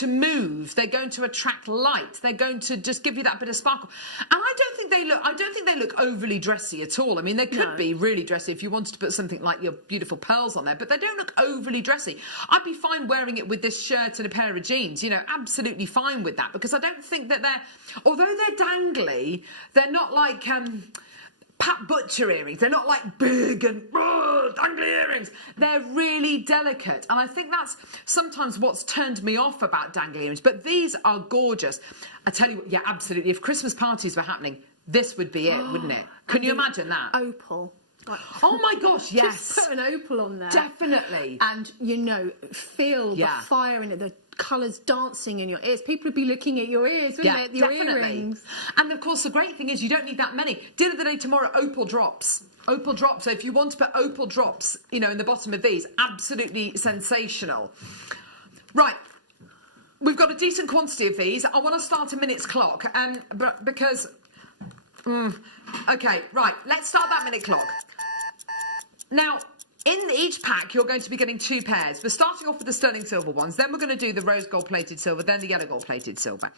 move. They're going to attract light. They're going to just give you that bit of sparkle. And I don't think they look overly dressy at all. I mean, they could be really dressy if you wanted to put something like your beautiful pearls on there, but they don't look overly dressy. I'd be fine wearing it with this shirt and a pair of jeans, you know, absolutely fine with that, because I don't think that although they're dangly, they're not like Pat Butcher earrings. They're not like big and dangly earrings. They're really delicate. And I think that's sometimes what's turned me off about dangly earrings. But these are gorgeous. I tell you what, yeah, absolutely. If Christmas parties were happening, this would be it, wouldn't it? Can you imagine that? Opal. Oh my gosh, yes. Just put an opal on there. Definitely. And, you know, feel the fire in it, the colours dancing in your ears. People would be looking at your ears, wouldn't they? Your earrings. And of course, the great thing is you don't need that many. Dinner of the day tomorrow, opal drops. Opal drops. So if you want to put opal drops, you know, in the bottom of these, absolutely sensational. Right. We've got a decent quantity of these. I want to start a minute's clock, because... okay, right. Let's start that minute clock. Now, in each pack, you're going to be getting 2 pairs. We're starting off with the sterling silver ones. Then we're going to do the rose gold plated silver, then the yellow gold plated silver.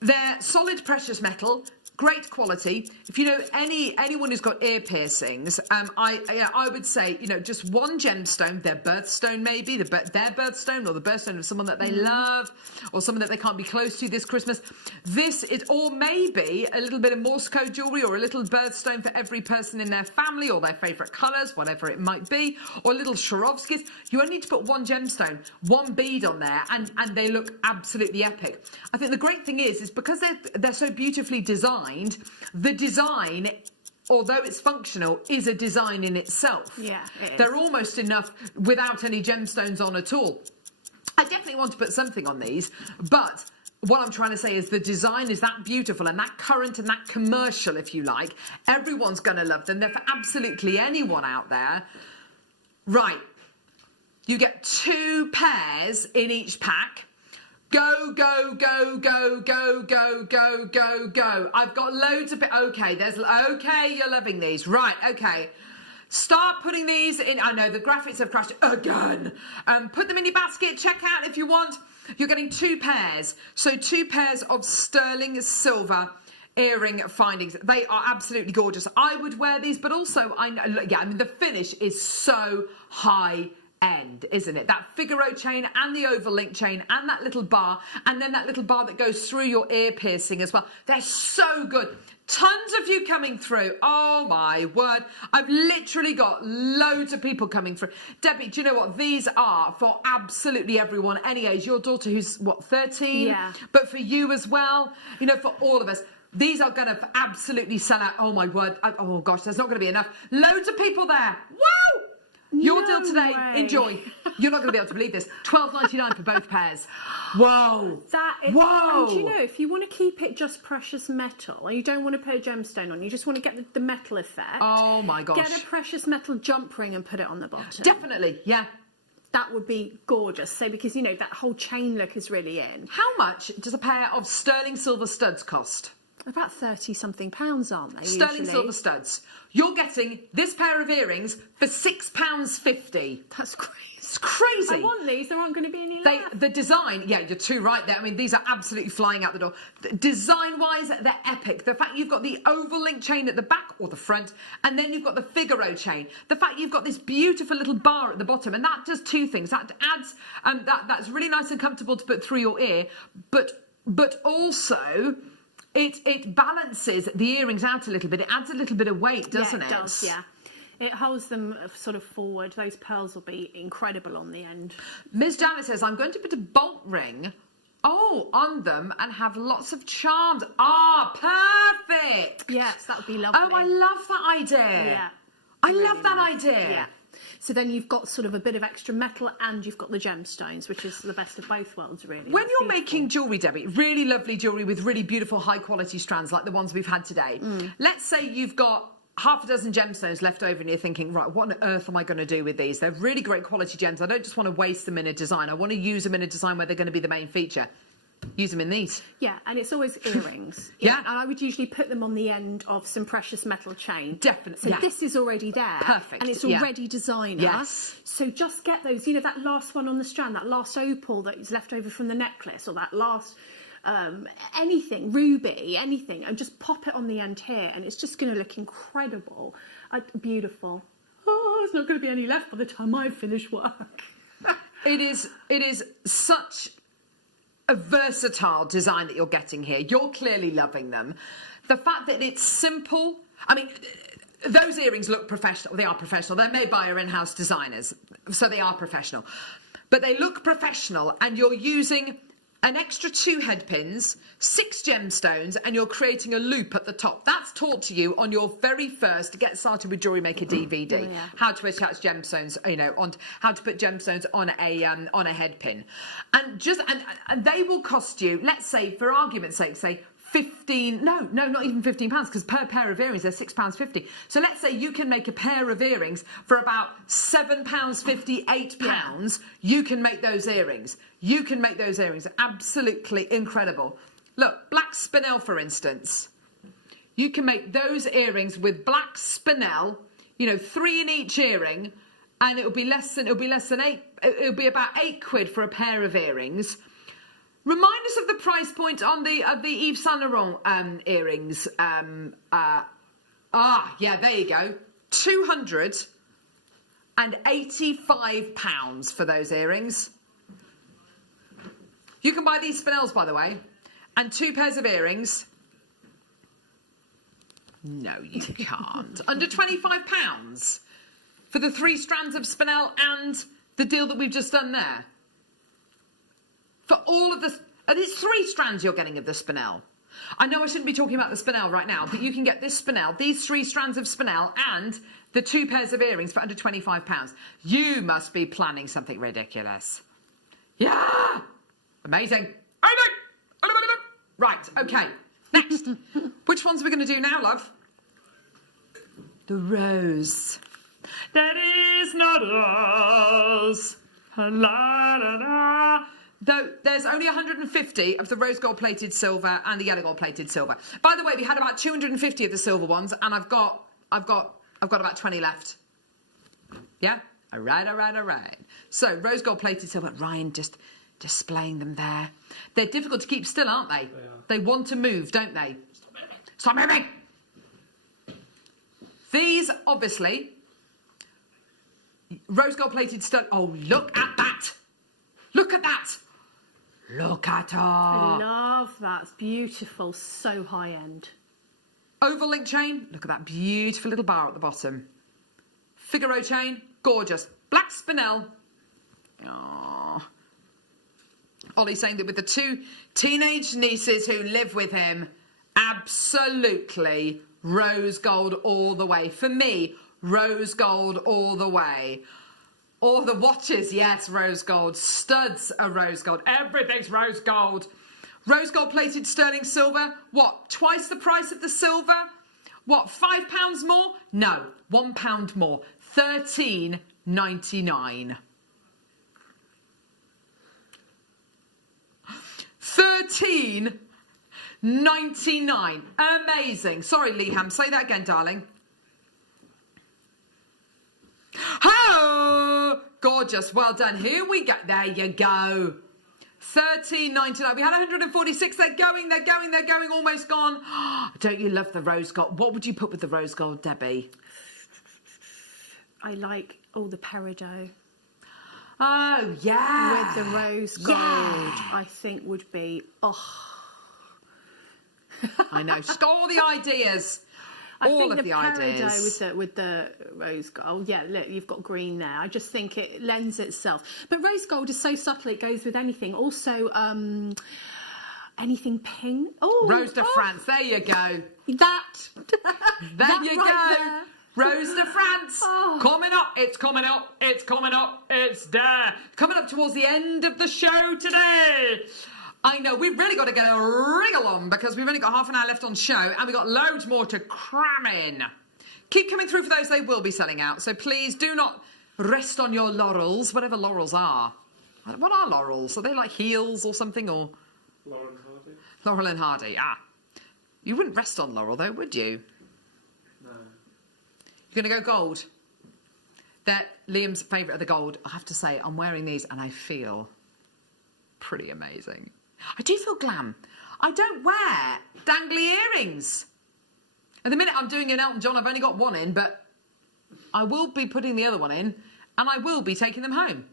They're solid precious metal, great quality. If you know anyone who's got ear piercings, I would say, you know, just one gemstone, their birthstone maybe, their birthstone or the birthstone of someone that they love or someone that they can't be close to this Christmas. This is, or maybe a little bit of Morse code jewellery or a little birthstone for every person in their family or their favourite colours, whatever it might be, or little Swarovskis. You only need to put one gemstone, one bead on there, and they look absolutely epic. I think the great thing is because they're so beautifully designed, the design, although it's functional, is a design in itself. Yeah, it is. They're almost enough without any gemstones on at all. I definitely want to put something on these, but what I'm trying to say is the design is that beautiful and that current and that commercial, if you like. Everyone's going to love them. They're for absolutely anyone out there. Right. You get 2 pairs in each pack. Go, go, go, go, go, go, go, go, go. I've got loads of... Okay, you're loving these. Right, okay. Start putting these in... I know, the graphics have crashed again. Put them in your basket. Check out if you want. You're getting 2 pairs. So 2 pairs of sterling silver earring findings. They are absolutely gorgeous. I would wear these, but also, I mean, the finish is so high end, isn't it? That Figaro chain and the oval link chain and that little bar, and then that little bar that goes through your ear piercing as well. They're so good. Tons of you coming through. Oh my word. I've literally got loads of people coming through. Debbie, do you know what? These are for absolutely everyone, any age. Your daughter who's, what, 13? Yeah. But for you as well, you know, for all of us. These are going to absolutely sell out. Oh my word. Oh gosh, there's not going to be enough. Loads of people there. Wow! Your deal today, enjoy. You're not going to be able to believe this. $12.99 for both pairs. Whoa. That is, whoa. And you know, if you want to keep it just precious metal, and you don't want to put a gemstone on, you just want to get the metal effect. Oh my gosh. Get a precious metal jump ring and put it on the bottom. Definitely, yeah. that would be gorgeous. So because, you know, that whole chain look is really in. How much does a pair of sterling silver studs cost? About £30-something, aren't they? Sterling usually? silver studs. You're getting this pair of earrings for £6.50. That's crazy. It's crazy. I want these. There aren't going to be any left. The design, yeah, you're too right there. I mean, these are absolutely flying out the door. Design-wise, they're epic. The fact you've got the oval link chain at the back or the front, and then you've got the Figaro chain. The fact you've got this beautiful little bar at the bottom, and that does two things. That adds, that's really nice and comfortable to put through your ear, but also it balances the earrings out a little bit. It adds a little bit of weight, doesn't it? Yeah, it does, yeah. It holds them sort of forward. Those pearls will be incredible on the end. Ms. Janet says, I'm going to put a bolt ring, on them and have lots of charms. Perfect. Yes, that would be lovely. Oh, I love that idea. Yeah. I love that idea. Yeah. So then you've got sort of a bit of extra metal and you've got the gemstones, which is the best of both worlds, really. When That's you're beautiful. making jewellery, Debbie, really lovely jewellery with really beautiful high-quality strands like the ones we've had today, let's say you've got half a dozen gemstones left over and you're thinking, right, what on earth am I going to do with these? They're really great quality gems. I don't just want to waste them in a design. I want to use them in a design where they're going to be the main feature. Use them in these. Yeah, and it's always earrings. Yeah. And I would usually put them on the end of some precious metal chain. Definitely. So this is already there. Perfect, And it's yeah. already designer. Yes. So just get those, you know, that last one on the strand, that last opal that is left over from the necklace, or that last anything, ruby, anything, and just pop it on the end here, and it's just going to look incredible. Beautiful. Oh, there's not going to be any left by the time I finish work. It is such a versatile design that you're getting here. You're clearly loving them. The fact that it's simple, I mean, those earrings look professional. They are professional. They're made by our in-house designers, so they are professional. But they look professional, and you're using an extra 2 head pins, 6 gemstones, and you're creating a loop at the top. That's taught to you on your very first Get Started with Jewellery Maker DVD. yeah. How to attach gemstones, you know, on how to put gemstones on a head pin, and they will cost you. Let's say, for argument's sake, say not even £15, because per pair of earrings they're £6.50. So let's say you can make a pair of earrings for about £7.50, £8. You can make those earrings. You can make those earrings. Absolutely incredible. Look, black spinel, for instance. You can make those earrings with black spinel, you know, 3 in each earring, and it'll be about £8 for a pair of earrings. Remind us of the price point on the Yves Saint Laurent earrings. Yeah, there you go. £285 for those earrings. You can buy these spinels, by the way, and 2 pairs of earrings. No, you can't. Under £25 for the 3 strands of spinel and the deal that we've just done there. For all of this, and it's 3 strands you're getting of the spinel. I know I shouldn't be talking about the spinel right now, but you can get this spinel, these 3 strands of spinel, and the 2 pairs of earrings for under £25. You must be planning something ridiculous. Yeah! Amazing. Right, okay. Next. Which ones are we going to do now, love? The rose. That is not us. La, la, la. Though there's only 150 of the rose gold plated silver and the yellow gold plated silver. By the way, we had about 250 of the silver ones, and I've got about 20 left. Yeah? All right. So rose gold plated silver. Ryan just displaying them there. They're difficult to keep still, aren't they? They want to move, don't they? Stop moving. These, obviously, rose gold plated stone. Oh, look at that. Look at that. Look at her. I love that. It's beautiful. So high end. Oval link chain. Look at that beautiful little bar at the bottom. Figaro chain. Gorgeous. Black spinel. Aww. Ollie's saying that with the 2 teenage nieces who live with him, absolutely rose gold all the way. For me, rose gold all the way. Or the watches, yes, rose gold. Studs are rose gold. Everything's rose gold. Rose gold plated sterling silver. What, twice the price of the silver? What, £5 more? No, £1 more. £13.99. $13.99. Amazing. Sorry, Leham. Say that again, darling. Oh, gorgeous. Well done. Here we go. There you go. $13.99. We had 146. They're going. Almost gone. Don't you love the rose gold? What would you put with the rose gold, Debbie? I like all the peridot. Oh, yeah. With the rose gold, I think would be, I know. She's got all the ideas. All of the ideas. With the rose gold, yeah, look, you've got green there. I just think it lends itself. But rose gold is so subtle, it goes with anything. Also, anything pink. Oh, Rose de France, there you go. There you go. Rose de France. Coming up, it's coming up, it's there. Coming up towards the end of the show today. I know, we've really got to get a wriggle on because we've only got half an hour left on show and we've got loads more to cram in. Keep coming through for those, they will be selling out. So please do not rest on your laurels, whatever laurels are. What are laurels? Are they like heels or something? Or Laurel and Hardy? Laurel and Hardy, You wouldn't rest on laurel though, would you? No. You're going to go gold? They're Liam's favourite of the gold. I have to say, I'm wearing these and I feel pretty amazing. I do feel glam. I don't wear dangly earrings. At the minute I'm doing an Elton John, I've only got one in, but I will be putting the other one in and I will be taking them home.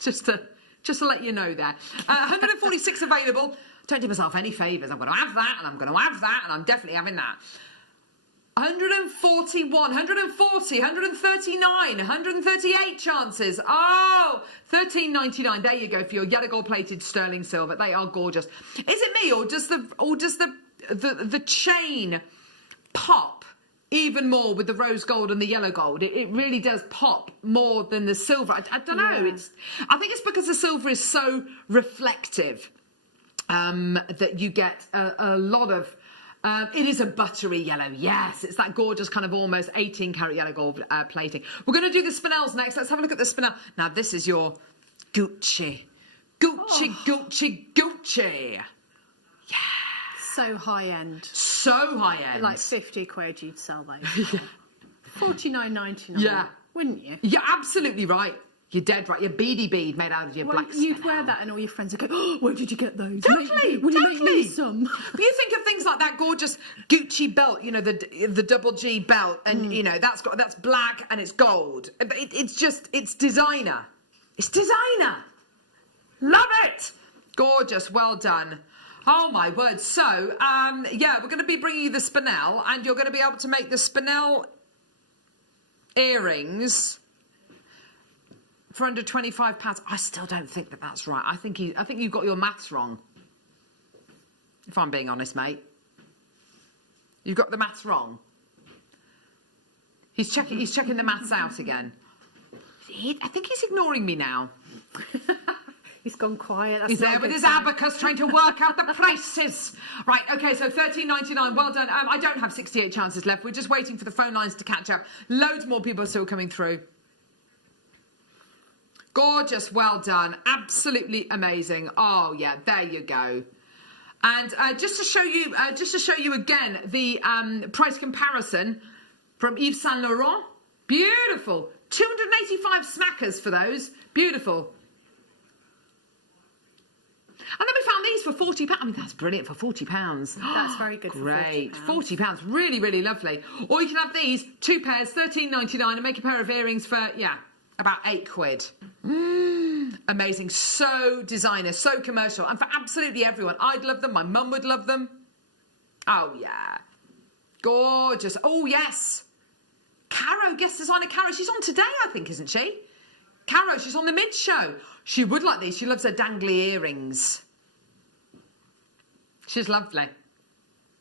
Just to let you know there. 146 available. Don't do myself any favours. I'm going to have that and I'm going to have that and I'm definitely having that. 141, 140, 139, 138 chances. Oh, $13.99. There you go for your yellow gold plated sterling silver. They are gorgeous. Is it me or does the chain pop even more with the rose gold and the yellow gold? It really does pop more than the silver. I don't know. Yeah. I think it's because the silver is so reflective that you get a lot of. It is a buttery yellow, yes. It's that gorgeous kind of almost 18-karat yellow gold plating. We're going to do the spinels next. Let's have a look at the spinel. Now, this is your Gucci. Gucci. Yeah. so high end. So high end. Like 50 quid, you'd sell those. Yeah. $49.99. Yeah. Wouldn't you? You're absolutely right. You're dead right. Your beady bead made out of your black you'd spinel. wear that and all your friends would go, oh, where did you get those? Totally, Will you make me some? But you think of things like that gorgeous Gucci belt, you know, the double G belt, and you know that's black and it's gold. It's designer. It's designer. Love it. Gorgeous. Well done. Oh my word. So yeah, we're going to be bringing you the spinel, and you're going to be able to make the spinel earrings for under £25. I still don't think that's right. I think you've got your maths wrong. If I'm being honest, mate. You've got the maths wrong. He's checking the maths out again. I think he's ignoring me now. He's gone quiet. That's he's there with his abacus trying to work out the prices. Right, okay, so $13.99. Well done. I don't have 68 chances left. We're just waiting for the phone lines to catch up. Loads more people are still coming through. Gorgeous, well done, absolutely amazing. Oh yeah, there you go. And just to show you again the price comparison from Yves Saint Laurent. Beautiful, 285 smackers for those. Beautiful. And then we found these for £40. I mean, that's brilliant for £40. That's very good. Great, for £40. Really, really lovely. Or you can have these 2 pairs, $13.99, and make a pair of earrings for about £8. Amazing. So designer, so commercial, and for absolutely everyone. I'd love them. My mum would love them. Oh yeah, gorgeous. Oh yes, Caro, guest designer Caro. She's on today, I think, isn't she? Caro, she's on the mid show. She would like these. She loves her dangly earrings. She's lovely.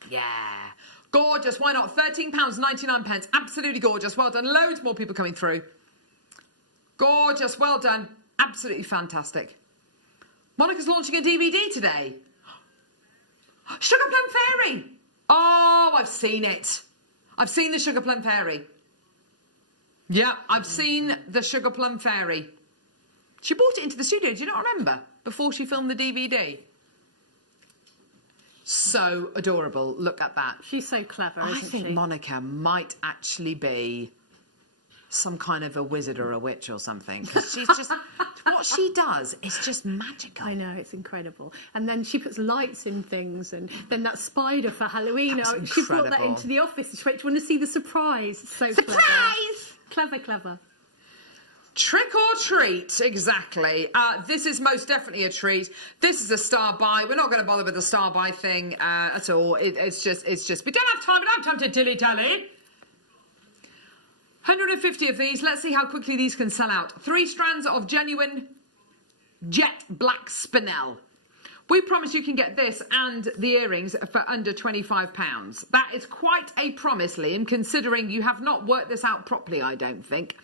Yeah. Gorgeous. Why not? £13.99. Absolutely gorgeous. Well done. Loads more people coming through. Gorgeous, well done. Absolutely fantastic. Monica's launching a DVD today. Sugar Plum Fairy. Oh, I've seen it. I've seen the Sugar Plum Fairy. Yeah, I've seen the Sugar Plum Fairy. She brought it into the studio, do you not remember? Before she filmed the DVD. so adorable. Look at that. She's so clever, I isn't think she? Monica might actually be some kind of a wizard or a witch or something, because she's just what she does is just magical. I know, it's incredible. And then she puts lights in things, and then that spider for Halloween. That was She brought that incredible. into the office. She went, "Do you want to see the surprise?" It's so clever. Trick or treat, exactly. This is most definitely a treat. This is a star buy. We're not going to bother with the star buy thing at all. It's just. We don't have time. We don't have time to dilly-dally. 150 of these. Let's see how quickly these can sell out. 3 strands of genuine jet black spinel. We promise you can get this and the earrings for under £25. That is quite a promise, Liam, considering you have not worked this out properly, I don't think.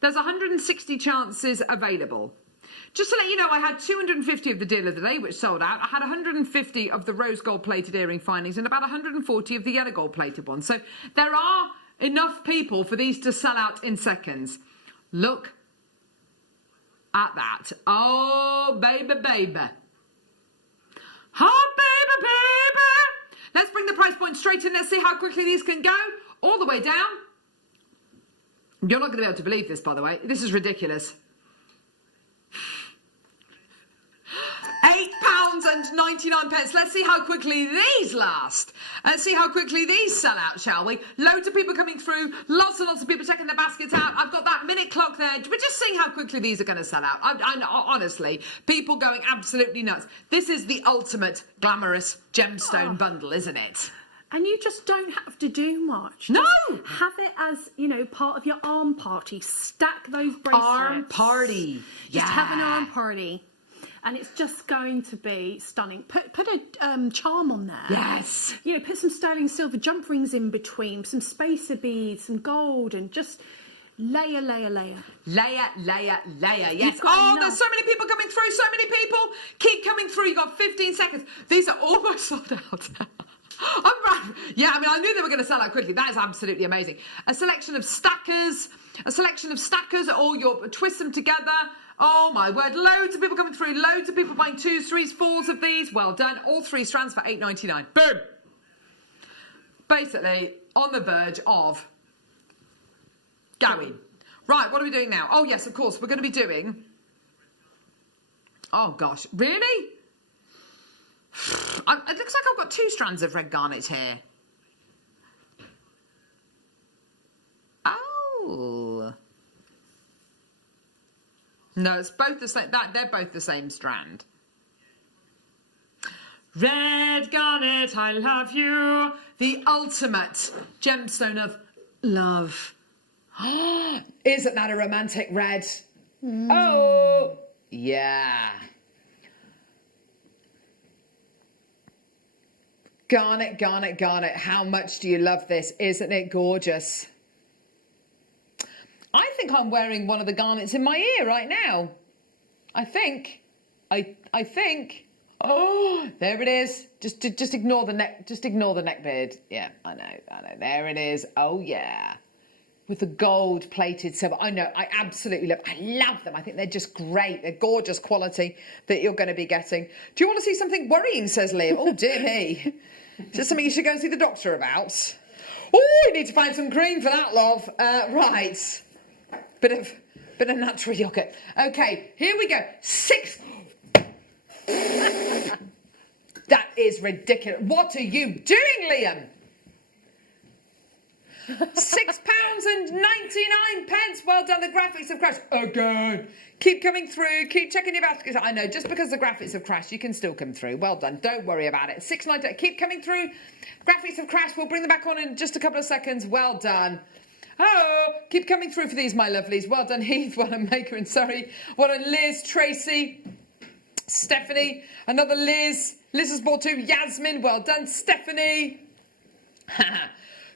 There's 160 chances available. Just to let you know, I had 250 of the deal of the day, which sold out. I had 150 of the rose gold plated earring findings and about 140 of the yellow gold plated ones. So there are enough people for these to sell out in seconds. Look at that. Oh, baby, baby. Oh, baby, baby. Let's bring the price point straight in. Let's see how quickly these can go. All the way down. You're not going to be able to believe this, by the way. This is ridiculous. £8.99. Let's see how quickly these last. Let's see how quickly these sell out, shall we? Loads of people coming through. Lots and lots of people checking their baskets out. I've got that minute clock there. We're just seeing how quickly these are going to sell out. Honestly, people going absolutely nuts. This is the ultimate glamorous gemstone bundle, isn't it? And you just don't have to do much. No! Just have it as, part of your arm party. Stack those bracelets. Arm party. Just have an arm party. And it's just going to be stunning. Put a charm on there. Yes. Put some sterling silver jump rings in between, some spacer beads, some gold, and just layer. Layer, yes. You've got enough. There's so many people coming through, so many people. Keep coming through. You've got 15 seconds. These are almost sold out. I'm right. Yeah, I knew they were going to sell out quickly. That is absolutely amazing. A selection of stackers, or you twist them together. Oh my word, loads of people coming through, loads of people buying 2s, 3s, 4s of these. Well done. All 3 strands for £8.99. Boom. Basically, on the verge of going. Right, what are we doing now? Oh yes, of course, we're going to be doing... Oh gosh, really? It looks like I've got 2 strands of red garnet here. Oh. No, it's both the same. They're both the same strand. Red garnet, I love you. The ultimate gemstone of love. Isn't that a romantic red? Oh, yeah. Garnet, garnet, garnet. How much do you love this? Isn't it gorgeous? I think I'm wearing one of the garnets in my ear right now. I think. Oh, there it is. Just ignore the neck. Just ignore the neck beard. Yeah, I know. There it is. Oh yeah, with the gold plated silver. I know. I absolutely love. I love them. I think they're just great. They're gorgeous quality that you're going to be getting. Do you want to see something worrying? Says Liam. Oh dear me. Is this something you should go and see the doctor about? Oh, you need to find some cream for that, love. Right. Bit of natural yogurt. Okay, here we go. 6. That is ridiculous. What are you doing, Liam? £6.99. Well done. The graphics have crashed again. Keep coming through. Keep checking your baskets. I know, just because the graphics have crashed, you can still come through. Well done. Don't worry about it. 6.99. Keep coming through. Graphics have crashed. We'll bring them back on in just a couple of seconds. Well done. Oh, keep coming through for these, my lovelies. Well done, Heath. Well done, Maker and Surrey. Well done, Liz, Tracy, Stephanie, another Liz. Liz has bought 2. Yasmin, well done, Stephanie.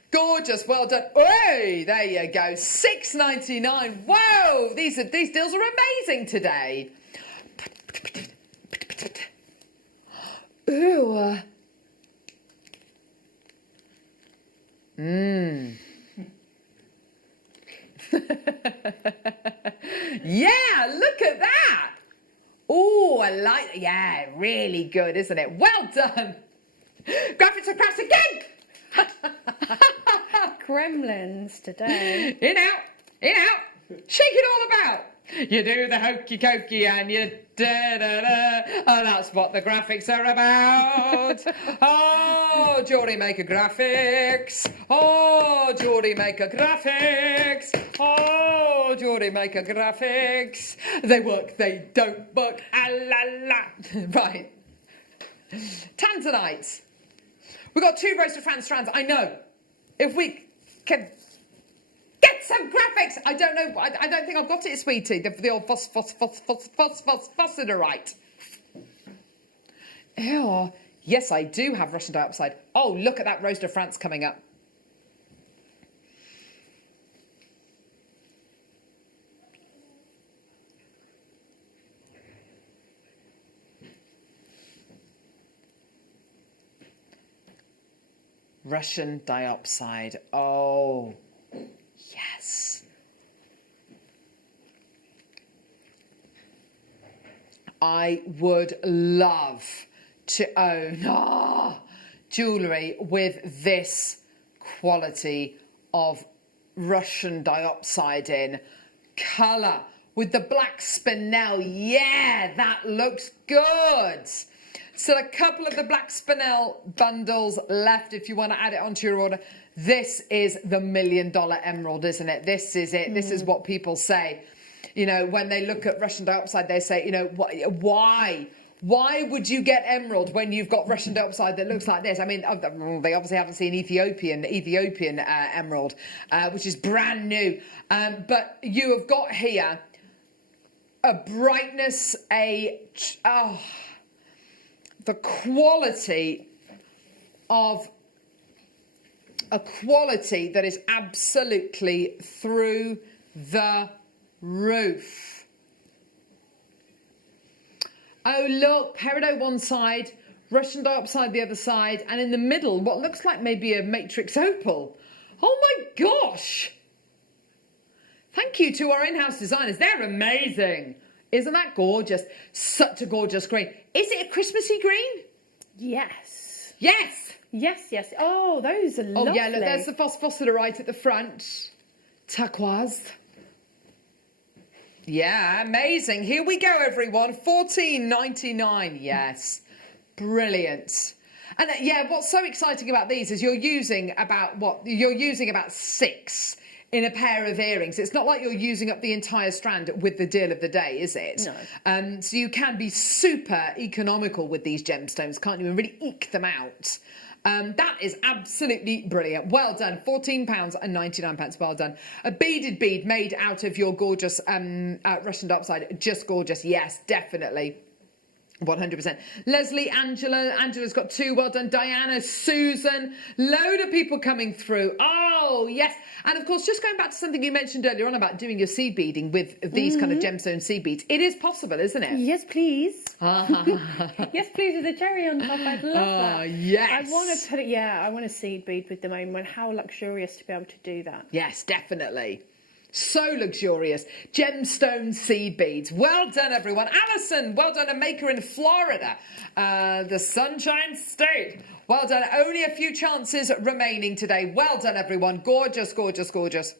Gorgeous, well done. Hey, there you go. £6.99. Whoa, these deals are amazing today. Ooh. Yeah, look at that. Oh, I like, yeah, really good, isn't it? Well done. Graphics are crafts again! Gremlins today. In out, shake it all about. You do the hokey cokey and you da-da-da. Oh, that's what the graphics are about. Oh, JewelleryMaker graphics. Oh, JewelleryMaker graphics. Oh, JewelleryMaker graphics. They work, they don't work. Ah, la, la. Right. Tanzanite. We've got 2 roasted fan strands. I know. If we can get some graphics. I don't know. I don't think I've got it, sweetie. The old phosphorite. Ew. Yes, I do have Russian dioxide. Oh, look at that Rose de France coming up. Russian dioxide. Oh, yes. I would love to own jewellery with this quality of Russian dioxide in colour with the black spinel. Yeah, that looks good. So a couple of the black spinel bundles left if you want to add it onto your order. This is the $1 million emerald, isn't it? This is it. This is what people say. You know, when they look at Russian dioxide, they say, you know, why? Why would you get emerald when you've got Russian dioxide that looks like this? I mean, they obviously haven't seen Ethiopian emerald, which is brand new. But you have got here a brightness, the quality of a quality that is absolutely through the roof. Oh, look, peridot one side, Russian dioxide the other side, and in the middle, what looks like maybe a matrix opal. Oh my gosh! Thank you to our in-house designers. They're amazing. Isn't that gorgeous? Such a gorgeous green. Is it a Christmassy green? Yes. Yes. Yes, yes. Oh, those are lovely. Oh, yeah, look, there's the phosphorite at the front. Turquoise. Yeah, amazing. Here we go, everyone. $14.99. Yes. Brilliant. And yeah, what's so exciting about these is you're using about 6 in a pair of earrings. It's not like you're using up the entire strand with the deal of the day, is it? No. So you can be super economical with these gemstones, can't you? And really eke them out. That is absolutely brilliant. Well done. £14.99. Well done. A beaded bead made out of your gorgeous Russian dioxide. Just gorgeous. Yes, definitely. 100%. Leslie, Angela's got 2. Well done. Diana, Susan, load of people coming through. Oh, yes. And of course, just going back to something you mentioned earlier on about doing your seed beading with these kind of gemstone seed beads. It is possible, isn't it? Yes, please. Yes, please, with a cherry on top. I'd love that. Yes. I want to put it, I want a seed bead with them. I mean, how luxurious to be able to do that. Yes, definitely. So luxurious. Gemstone seed beads. Well done, everyone. Alison, well done. A maker in Florida, the Sunshine State. Well done. Only a few chances remaining today. Well done, everyone. Gorgeous, gorgeous, gorgeous.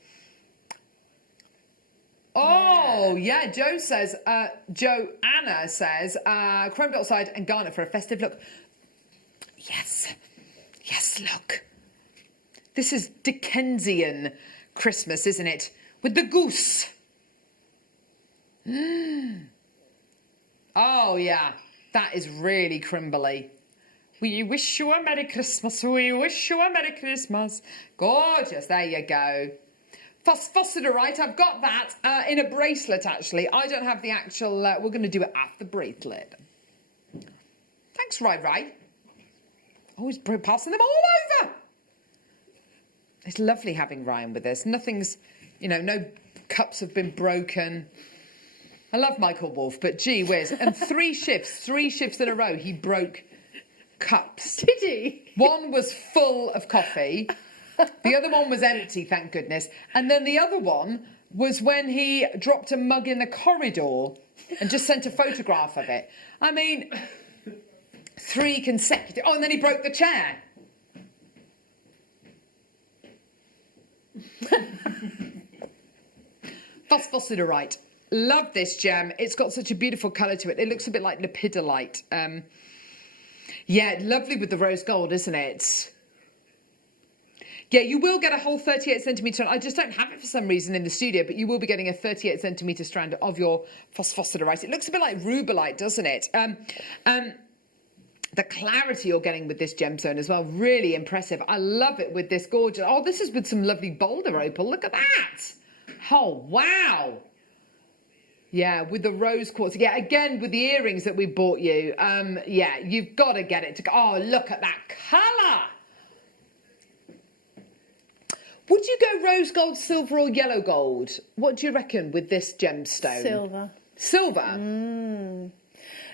Oh, yeah. Joanna says, chrome dioxide and garnet for a festive look. Yes. Yes, look. This is Dickensian Christmas, isn't it? With the goose. Oh, yeah. That is really crimbly. We wish you a Merry Christmas. We wish you a Merry Christmas. Gorgeous. There you go. Phosphorite. I've got that in a bracelet, actually. I don't have the actual... we're going to do it at the bracelet. Thanks, Rai. Always passing them all over. It's lovely having Ryan with us. Nothing's... You know, no cups have been broken. I love Michael Wolff, but gee whiz. And 3 shifts in a row, he broke cups. Did he? One was full of coffee. The other one was empty, thank goodness. And then the other one was when he dropped a mug in the corridor and just sent a photograph of it. I mean, 3 consecutive. Oh, and then he broke the chair. Phosphosiderite. Love this gem. It's got such a beautiful colour to it. It looks a bit like lepidolite. Yeah, lovely with the rose gold, isn't it? Yeah, you will get a whole 38 centimetre. I just don't have it for some reason in the studio, but you will be getting a 38 centimetre strand of your phosphosiderite. It looks a bit like rubellite, doesn't it? The clarity you're getting with this gemstone as well, really impressive. I love it with this gorgeous. Oh, this is with some lovely boulder opal. Look at that. Oh, wow. Yeah, with the rose quartz. Yeah, again, with the earrings that we bought you. Yeah, you've got to get it to go. Oh, look at that colour. Would you go rose gold, silver or yellow gold? What do you reckon with this gemstone? Silver. Silver?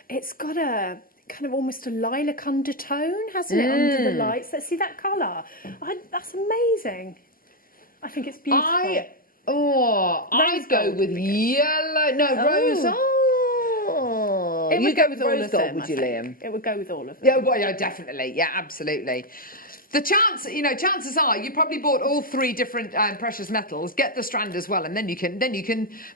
It's got a kind of almost a lilac undertone, hasn't it, under the lights? Let's see that colour. That's amazing. I think it's beautiful. I'd go with yellow. No, rose. Oh, It would go with all rose of gold, them, would you, I Liam? think. It would go with all of them. Yeah, well, yeah, definitely. Yeah, absolutely. The chance, chances are you probably bought all 3 different precious metals. Get the strand as well, and then you can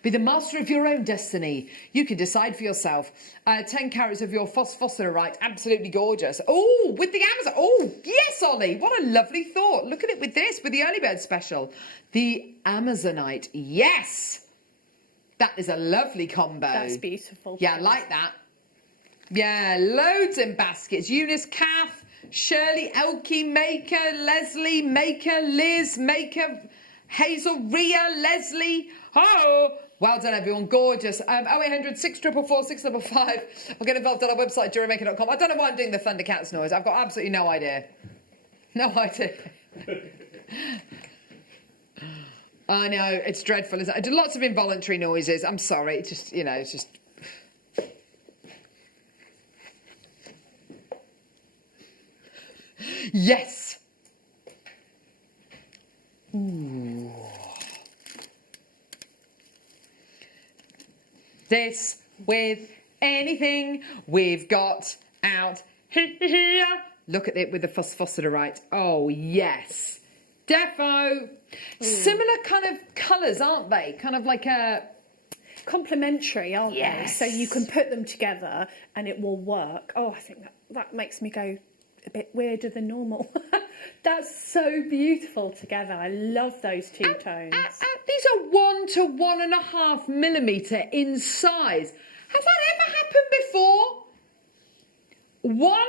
be the master of your own destiny. You can decide for yourself. 10 carats of your phosphosiderite, absolutely gorgeous. Oh, with the Amazon. Oh, yes, Ollie. What a lovely thought. Look at it with this, with the early bird special, the Amazonite. Yes, that is a lovely combo. That's beautiful. Yeah, I like that. Yeah, loads in baskets. Eunice Cath. Shirley, Elkie, Maker, Leslie, Maker, Liz, Maker, Hazel, Ria, Leslie. Oh, well done, everyone. Gorgeous. 0800 644 655. I'll get involved on our website, JewelleryMaker.com. I don't know why I'm doing the Thundercats noise. I've got absolutely no idea. No idea. I know, it's dreadful, isn't it? I do lots of involuntary noises. I'm sorry. It's just, it's just... Yes. Ooh. This with anything we've got out here. Look at it with the phosphosiderite. Oh, yes. Defo. Similar kind of colours, aren't they? Kind of like a... Complementary, aren't Yes. they? So you can put them together and it will work. Oh, I think that makes me go a bit weirder than normal. That's so beautiful together. I love those two tones. These are 1 to 1.5 millimetre in size. Has that ever happened before? 1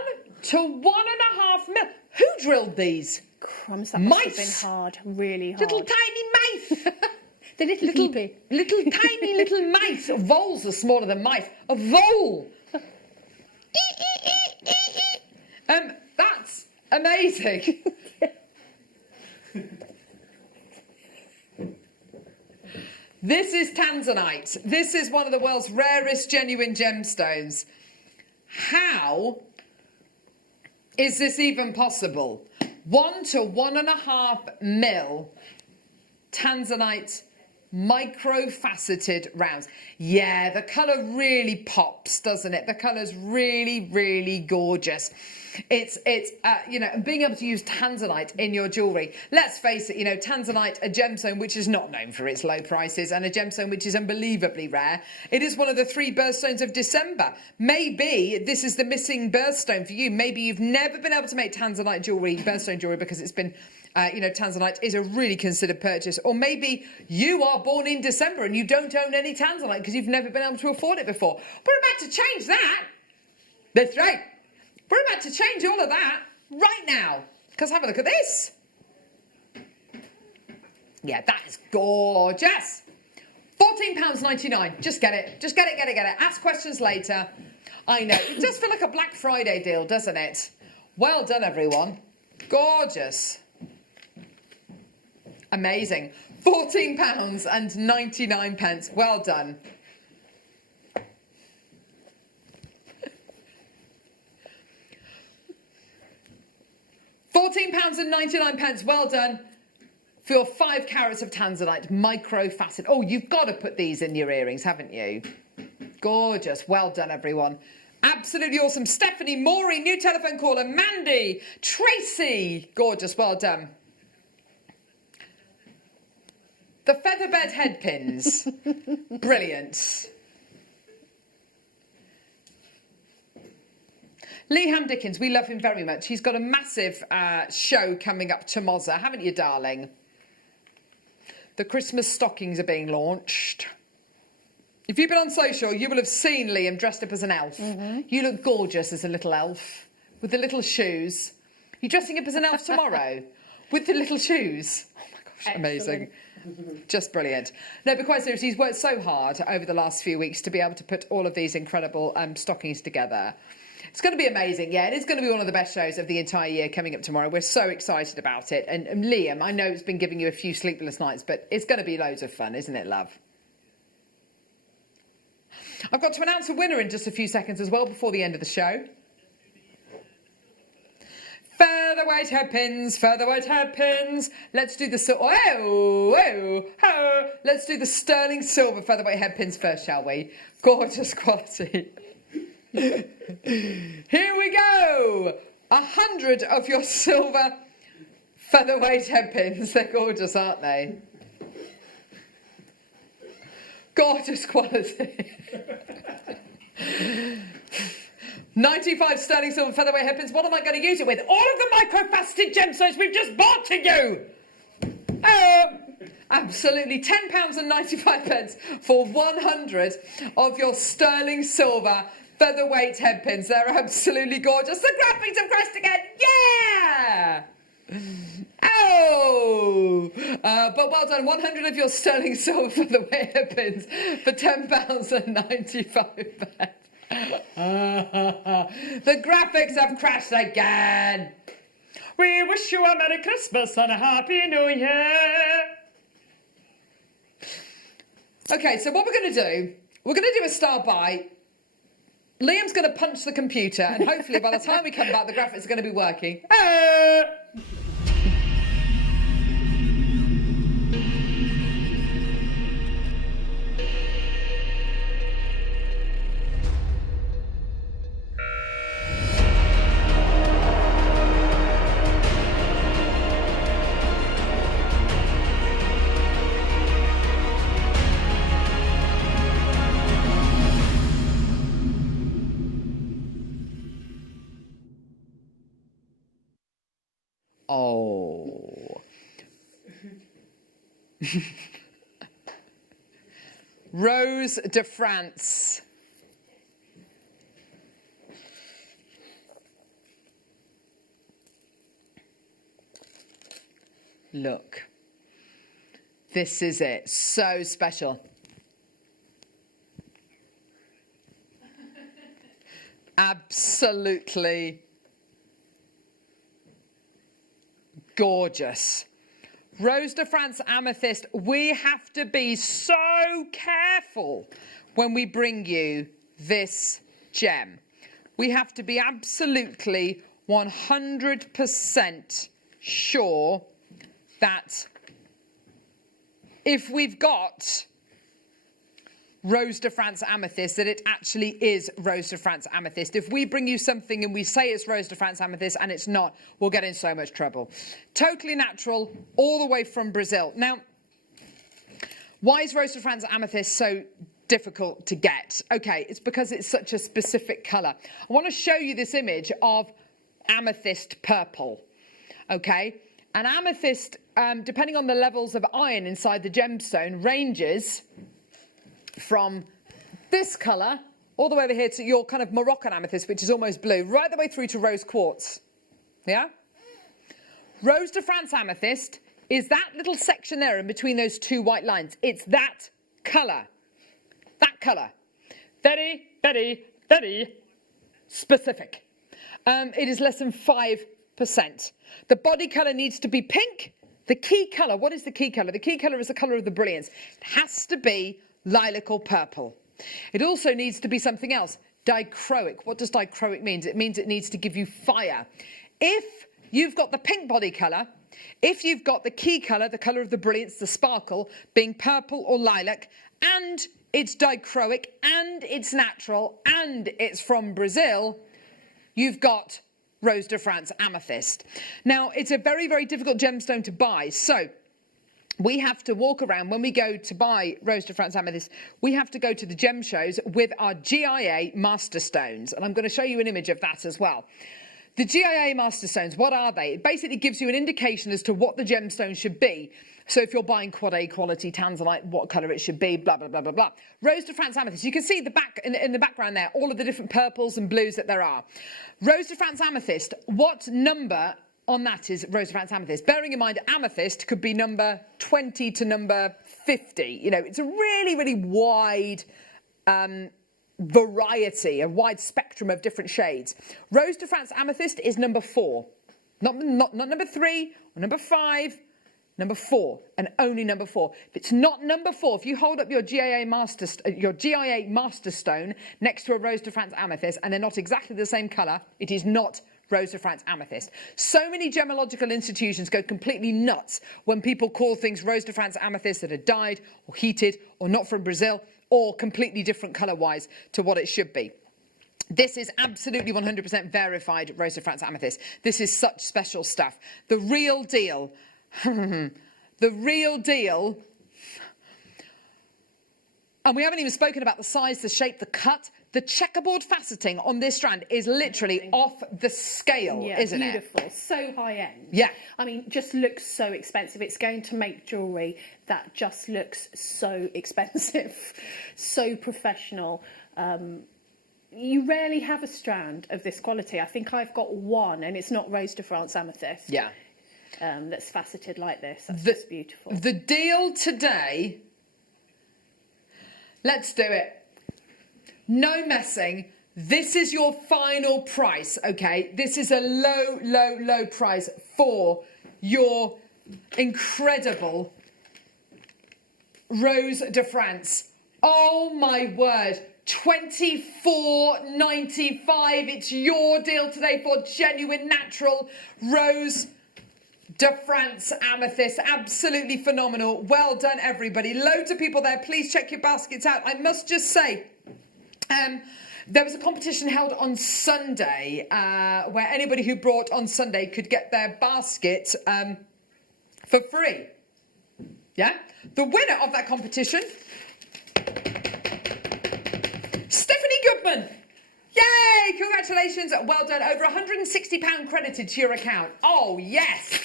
to 1.5 mil. Who drilled these? Crumbs, that must have been Mice. hard, really hard. Little tiny mice. The little peepee. Little tiny little mice. Voles are smaller than mice. A vole. That's amazing. This is tanzanite. This is one of the world's rarest genuine gemstones. How is this even possible? 1 to 1.5 mil tanzanite micro-faceted rounds. Yeah, the colour really pops, doesn't it? The colour's really, really gorgeous. It's and being able to use tanzanite in your jewellery. Let's face it, tanzanite, a gemstone which is not known for its low prices and a gemstone which is unbelievably rare. It is one of the 3 birthstones of December. Maybe this is the missing birthstone for you. Maybe you've never been able to make tanzanite jewellery, birthstone jewellery, because it's been tanzanite is a really considered purchase. Or maybe you are born in December and you don't own any tanzanite because you've never been able to afford it before. We're about to change that. That's right. We're about to change all of that right now. Because have a look at this. Yeah, that is gorgeous. £14.99. Just get it. Just get it. Ask questions later. I know. It does feel like a Black Friday deal, doesn't it? Well done, everyone. Gorgeous. Amazing. £14.99. Well done. £14.99. Well done for your 5 carats of tanzanite micro facet. Oh, you've got to put these in your earrings, haven't you? Gorgeous. Well done, everyone. Absolutely awesome. Stephanie, Maureen, new telephone caller, Mandy, Tracy. Gorgeous, well done. The featherbed head pins. Brilliant. Leham Dickens, we love him very much. He's got a massive show coming up to Mozza, haven't you, darling? The Christmas stockings are being launched. If you've been on social, you will have seen Liam dressed up as an elf. You look gorgeous as a little elf with the little shoes. You're dressing up as an elf tomorrow with the little shoes. Oh my gosh, amazing. Just brilliant. No, but quite seriously, he's worked so hard over the last few weeks to be able to put all of these incredible stockings together. It's going to be amazing, yeah. It is going to be one of the best shows of the entire year coming up tomorrow. We're so excited about it. And Liam, I know it's been giving you a few sleepless nights, but it's going to be loads of fun, isn't it, love? I've got to announce a winner in just a few seconds as well before the end of the show. Featherweight hairpins, featherweight hairpins. Let's do the let's do the sterling silver featherweight hairpins first, shall we? Gorgeous quality. Here we go. 100 of your silver featherweight hairpins. They're gorgeous, aren't they? Gorgeous quality. 95 sterling silver featherweight hairpins. What am I going to use it with? All of the micro-faceted gemstones we've just bought to you. Absolutely. £10.95 for 100 of your sterling silver featherweight headpins. They're absolutely gorgeous. The graphics have crashed again. Yeah! Oh! But well done. 100 of your sterling silver featherweight headpins for £10.95. The graphics have crashed again. We wish you a Merry Christmas and a Happy New Year. Okay, so what we're going to do a star buy. Liam's going to punch the computer, and hopefully by the time we come back, the graphics are going to be working. Oh. Rose de France. Look. This is it. So special. Absolutely gorgeous. Rose de France amethyst. We have to be so careful when we bring you this gem. We have to be absolutely 100% sure that if we've got Rose de France amethyst, that it actually is Rose de France amethyst. If we bring you something and we say it's Rose de France amethyst and it's not, we'll get in so much trouble. Totally natural, all the way from Brazil. Now, why is Rose de France amethyst so difficult to get? Okay, it's because it's such a specific colour. I want to show you this image of amethyst purple. Okay, and amethyst, depending on the levels of iron inside the gemstone, ranges from this colour all the way over here to your kind of Moroccan amethyst, which is almost blue, right the way through to rose quartz. Yeah? Rose de France amethyst is that little section there in between those two white lines. It's that colour. That colour. Very, very, very specific. It is less than 5%. The body colour needs to be pink. The key colour, what is the key colour? The key colour is the colour of the brilliance. It has to be lilac or purple. It also needs to be something else. Dichroic. What does dichroic mean? It means it needs to give you fire. If you've got the pink body colour, if you've got the key colour, the colour of the brilliance, the sparkle, being purple or lilac, and it's dichroic, and it's natural, and it's from Brazil, you've got Rose de France Amethyst. Now, it's a very, very difficult gemstone to buy. So we have to walk around when we go to buy Rose de France Amethyst. We have to go to the gem shows with our GIA Master Stones. And I'm going to show you an image of that as well. The GIA Master Stones, what are they? It basically gives you an indication as to what the gemstone should be. So if you're buying quad A quality tanzanite, what colour it should be, blah, blah, blah, blah, blah. Rose de France Amethyst, you can see the back in the background there, all of the different purples and blues that there are. Rose de France Amethyst, what number on that is Rose de France Amethyst? Bearing in mind, amethyst could be number 20 to number 50. You know, it's a really, really wide variety, a wide spectrum of different shades. Rose de France Amethyst is number 4. Not number 3 or number 5. Number 4, and only number 4. If it's not number 4, if you hold up your GIA Master Stone next to a Rose de France Amethyst, and they're not exactly the same colour, it is not Rose de France Amethyst. So many gemological institutions go completely nuts when people call things Rose de France Amethyst that are dyed or heated or not from Brazil or completely different colour-wise to what it should be. This is absolutely 100% verified Rose de France Amethyst. This is such special stuff. The real deal. The real deal. And we haven't even spoken about the size, the shape, the cut. The checkerboard faceting on this strand is literally off the scale, isn't it? Beautiful. So high end. Yeah. I mean, just looks so expensive. It's going to make jewellery that just looks so expensive, so professional. You rarely have a strand of this quality. I think I've got one, and it's not Rose de France Amethyst. Yeah. That's faceted like this. That's just beautiful. The deal today, let's do it. No messing. This is your final price, okay? This is a low, low, low price for your incredible Rose de France. Oh my word. $24.95. It's your deal today for genuine natural Rose de France Amethyst. Absolutely phenomenal. Well done, everybody. Loads of people there. Please check your baskets out. I must just say, there was a competition held on Sunday where anybody who brought on Sunday could get their basket for free. Yeah? The winner of that competition, Stephanie Goodman. Yay! Congratulations. Well done. Over £160 credited to your account. Oh, yes.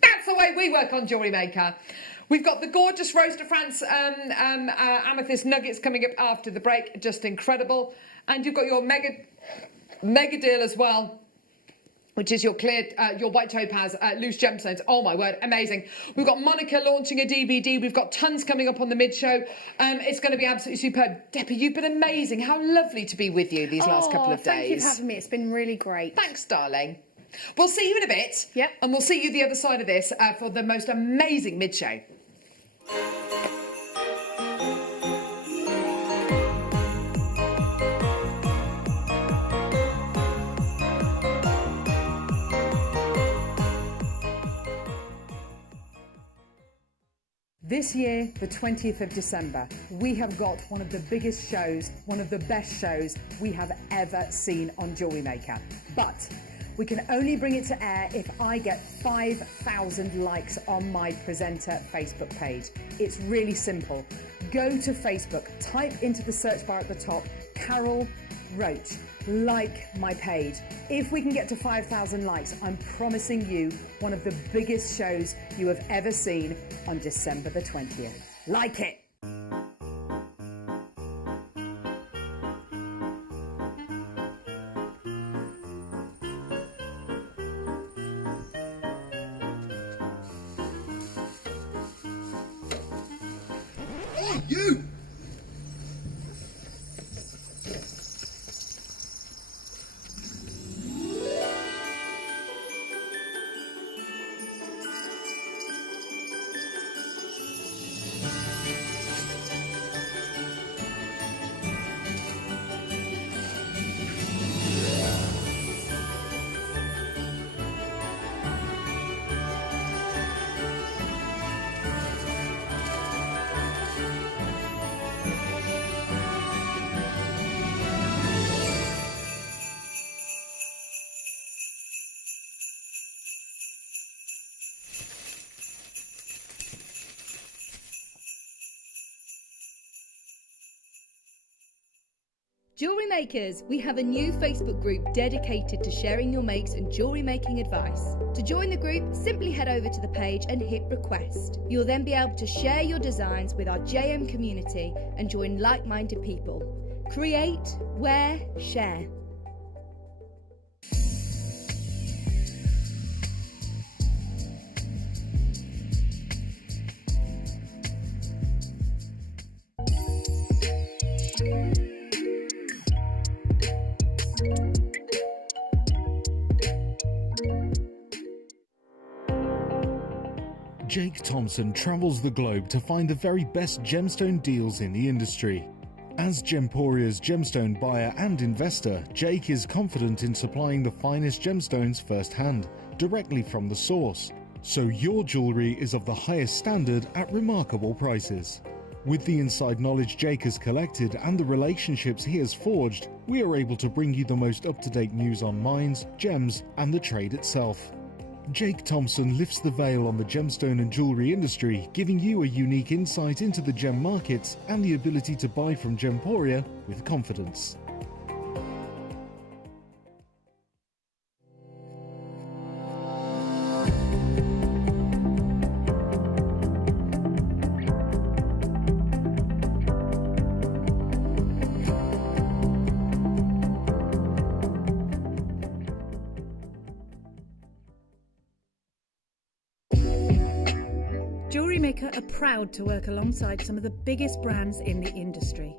That's the way we work on Jewellery Maker. We've got the gorgeous Rose de France Amethyst nuggets coming up after the break. Just incredible. And you've got your mega deal as well, which is your clear, your white topaz loose gemstones. Oh my word, amazing. We've got Monica launching a DVD. We've got tons coming up on the mid-show. It's going to be absolutely superb. Debbie, you've been amazing. How lovely to be with you these last couple of days. Thank you for having me. It's been really great. Thanks, darling. We'll see you in a bit. Yep. And we'll see you the other side of this for the most amazing mid-show. This year, the 20th of December, we have got one of the biggest shows, one of the best shows we have ever seen on Jewellery Maker. But we can only bring it to air if I get 5,000 likes on my presenter Facebook page. It's really simple. Go to Facebook, type into the search bar at the top, Carol Roach, like my page. If we can get to 5,000 likes, I'm promising you one of the biggest shows you have ever seen on December the 20th. Like it! Oh, you! Jewellery Makers, we have a new Facebook group dedicated to sharing your makes and jewellery making advice. To join the group, simply head over to the page and hit request. You'll then be able to share your designs with our JM community and join like-minded people. Create, wear, share. Jake Thompson travels the globe to find the very best gemstone deals in the industry. As Gemporia's gemstone buyer and investor, Jake is confident in supplying the finest gemstones firsthand, directly from the source, so your jewellery is of the highest standard at remarkable prices. With the inside knowledge Jake has collected and the relationships he has forged, we are able to bring you the most up-to-date news on mines, gems, and the trade itself. Jake Thompson lifts the veil on the gemstone and jewellery industry, giving you a unique insight into the gem markets and the ability to buy from Gemporia with confidence. JewelleryMaker are proud to work alongside some of the biggest brands in the industry.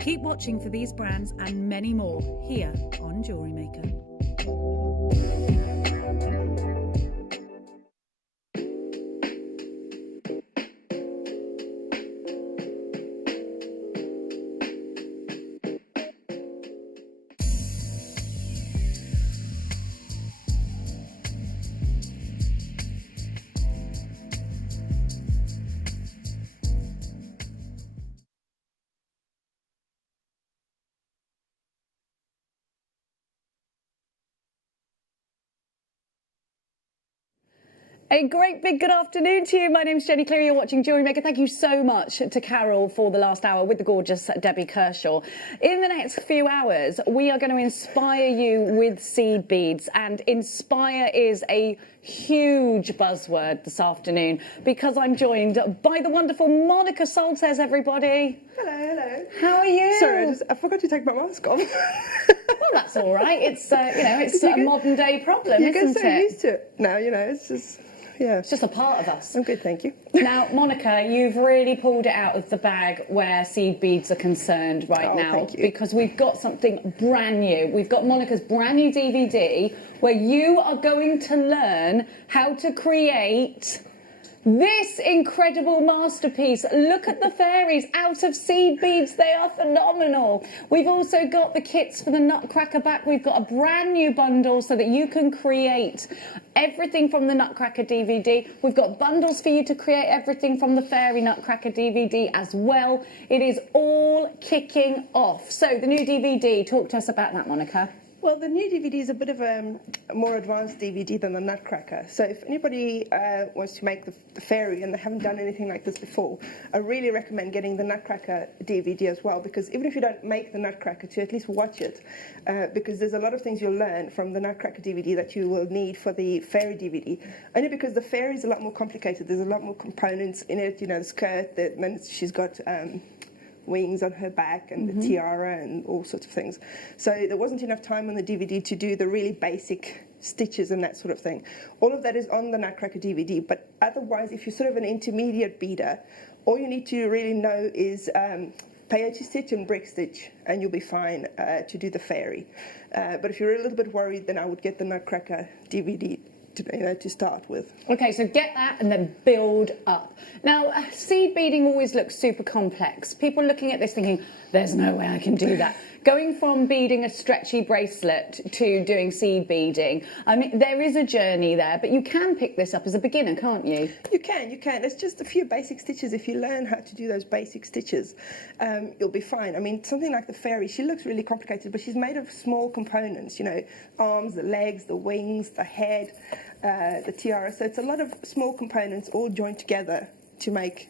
Keep watching for these brands and many more here on JewelleryMaker. A great big good afternoon to you. My name's Jenny Cleary. You're watching JewelleryMaker. Thank you so much to Carol for the last hour with the gorgeous Debbie Kershaw. In the next few hours, we are going to inspire you with seed beads. And inspire is a huge buzzword this afternoon because I'm joined by the wonderful Monica Soltesz, everybody. Hello, hello. How are you? Sorry, I forgot to take my mask off. Well, that's all right. It's, it's a modern day problem, you isn't get so it? used to it now, it's just... Yeah. It's just a part of us. I'm good, thank you. Now, Monica, you've really pulled it out of the bag where seed beads are concerned right now. Thank you. Because we've got something brand new. We've got Monica's brand new DVD where you are going to learn how to create this incredible masterpiece. Look at the fairies out of seed beads. They are phenomenal. We've also got the kits for the Nutcracker back. We've got a brand new bundle so that you can create everything from the Nutcracker DVD. We've got bundles for you to create everything from the Fairy Nutcracker DVD as well. It is all kicking off. So the new DVD, talk to us about that, Monica. Well, the new DVD is a bit of a more advanced DVD than the Nutcracker. So if anybody wants to make the fairy and they haven't done anything like this before, I really recommend getting the Nutcracker DVD as well, because even if you don't make the Nutcracker, to at least watch it, because there's a lot of things you'll learn from the Nutcracker DVD that you will need for the fairy DVD. Only because the fairy is a lot more complicated. There's a lot more components in it, the skirt, then she's got... wings on her back and the tiara and all sorts of things. So there wasn't enough time on the DVD to do the really basic stitches and that sort of thing. All of that is on the Nutcracker DVD, but otherwise, if you're sort of an intermediate beader, all you need to really know is peyote stitch and brick stitch, and you'll be fine to do the fairy. But if you're a little bit worried, then I would get the Nutcracker DVD to start with. Okay, so get that and then build up. Now, seed beading always looks super complex. People looking at this thinking, there's no way I can do that. Going from beading a stretchy bracelet to doing seed beading, I mean, there is a journey there, but you can pick this up as a beginner, can't you? You can. It's just a few basic stitches. If you learn how to do those basic stitches, you'll be fine. I mean, something like the fairy, she looks really complicated, but she's made of small components, arms, the legs, the wings, the head, the tiara. So it's a lot of small components all joined together to make,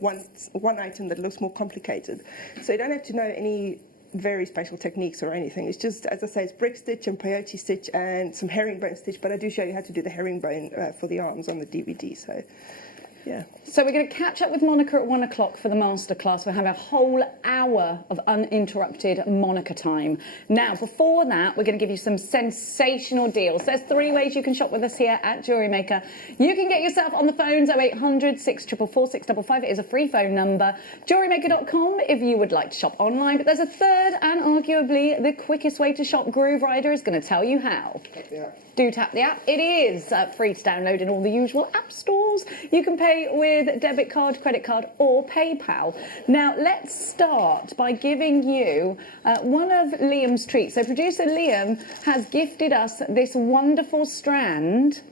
one item that looks more complicated. So you don't have to know any very special techniques or anything. It's just, as I say, it's brick stitch and peyote stitch and some herringbone stitch, but I do show you how to do the herringbone for the arms on the DVD, so yeah. So we're going to catch up with Monica at 1 o'clock for the masterclass. We'll have a whole hour of uninterrupted Monica time. Now, before that, we're going to give you some sensational deals. There's 3 ways you can shop with us here at JewelleryMaker. You can get yourself on the phones 0800 644 655. It is a free phone number. JewelleryMaker.com if you would like to shop online. But there's a third and arguably the quickest way to shop. Groove Rider is going to tell you how. Do tap the app. It is free to download in all the usual app stores. You can pay with debit card, credit card or PayPal. Now let's start by giving you one of Liam's treats. So producer Liam has gifted us this wonderful strand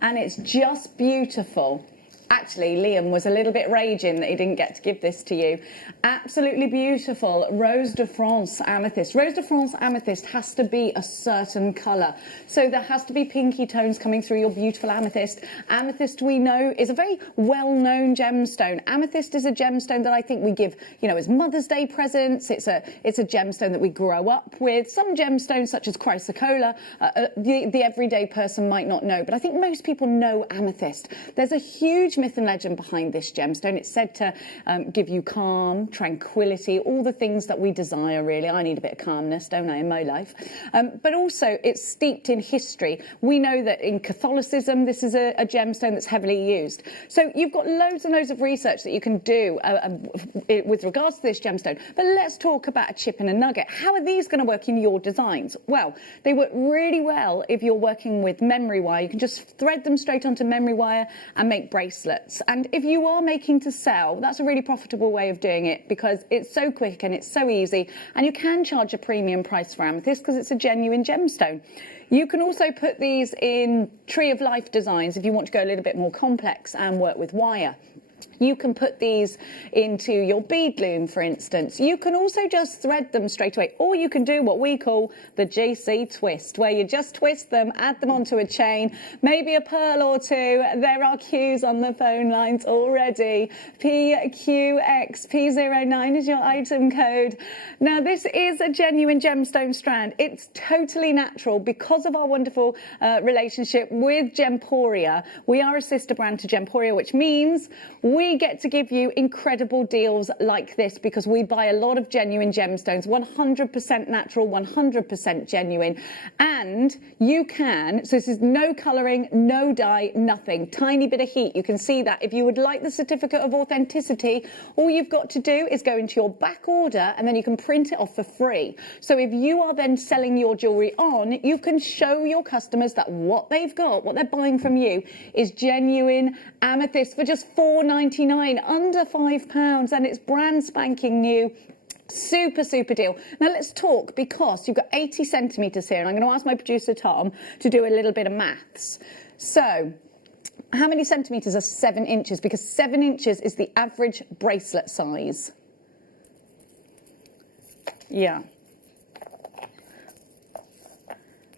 and it's just beautiful. Actually, Liam was a little bit raging that he didn't get to give this to you. Absolutely beautiful Rose de France amethyst. Rose de France amethyst has to be a certain colour. So there has to be pinky tones coming through your beautiful amethyst. Amethyst, we know, is a very well-known gemstone. Amethyst is a gemstone that I think we give, you know, as Mother's Day presents. It's a gemstone that we grow up with. Some gemstones, such as chrysocolla, the everyday person might not know. But I think most people know amethyst. There's a huge myth and legend behind this gemstone. It's said to give you calm, tranquility, all the things that we desire, really. I need a bit of calmness, don't I, in my life? But also, it's steeped in history. We know that in Catholicism, this is a gemstone that's heavily used. So you've got loads and loads of research that you can do with regards to this gemstone. But let's talk about a chip and a nugget. How are these going to work in your designs? Well, they work really well if you're working with memory wire. You can just thread them straight onto memory wire and make bracelets. And if you are making to sell, that's a really profitable way of doing it because it's so quick and it's so easy. And you can charge a premium price for amethyst because it's a genuine gemstone. You can also put these in tree of life designs if you want to go a little bit more complex and work with wire. You can put these into your bead loom, for instance. You can also just thread them straight away, or you can do what we call the GC twist, where you just twist them, add them onto a chain, maybe a pearl or two. There are Qs on the phone lines already. PQX, P09 is your item code. Now, this is a genuine gemstone strand. It's totally natural because of our wonderful relationship with Gemporia. We are a sister brand to Gemporia, which means we get to give you incredible deals like this because we buy a lot of genuine gemstones, 100% natural, 100% genuine. And you can, so this is no colouring, no dye, nothing. Tiny bit of heat. You can see that. If you would like the certificate of authenticity, all you've got to do is go into your back order and then you can print it off for free. So if you are then selling your jewellery on, you can show your customers that what they've got, what they're buying from you, is genuine amethyst for just £4.99, under £5, and it's brand spanking new. Super, super deal. Now let's talk, because you've got 80 centimetres here, and I'm going to ask my producer Tom to do a little bit of maths. So how many centimetres are 7 inches? Because 7 inches is the average bracelet size. Yeah.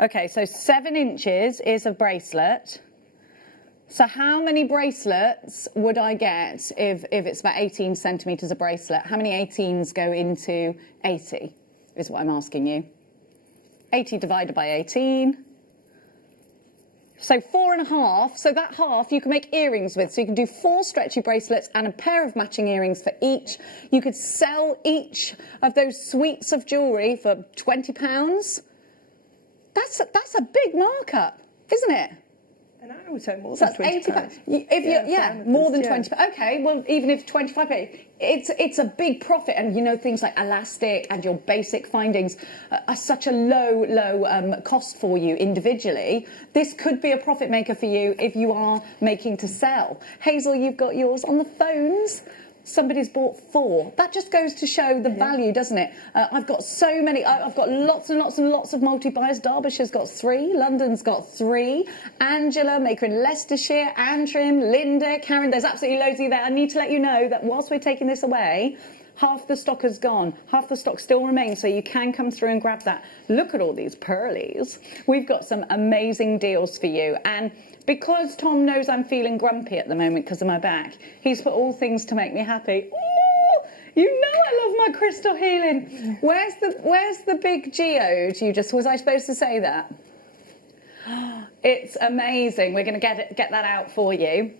Okay, so 7 inches is a bracelet. So how many bracelets would I get if it's about 18 centimetres a bracelet? How many 18s go into 80 is what I'm asking you. 80 divided by 18. So 4.5, so that half you can make earrings with. So you can do 4 stretchy bracelets and a pair of matching earrings for each. You could sell each of those suites of jewellery for £20. That's a big markup, isn't it? And I would say more So than that's £20. If more than £20. Okay, well, even if 25, it's a big profit. And you know, things like elastic and your basic findings are such a low cost for you individually. This could be a profit maker for you if you are making to sell. Hazel, you've got yours on the phones. Somebody's bought 4. That just goes to show the value, doesn't it? I've got so many. I've got lots and lots and lots of multi-buyers. Derbyshire's got 3. London's got 3. Angela, maker in Leicestershire. Antrim, Linda, Karen. There's absolutely loads of you there. I need to let you know that whilst we're taking this away, half the stock has gone. Half the stock still remains, so you can come through and grab that. Look at all these pearlies. We've got some amazing deals for you. And because Tom knows I'm feeling grumpy at the moment because of my back, he's put all things to make me happy. Ooh, You know I love my crystal healing. Where's the big geode? Was I supposed to say that? It's amazing. We're going to get that out for you.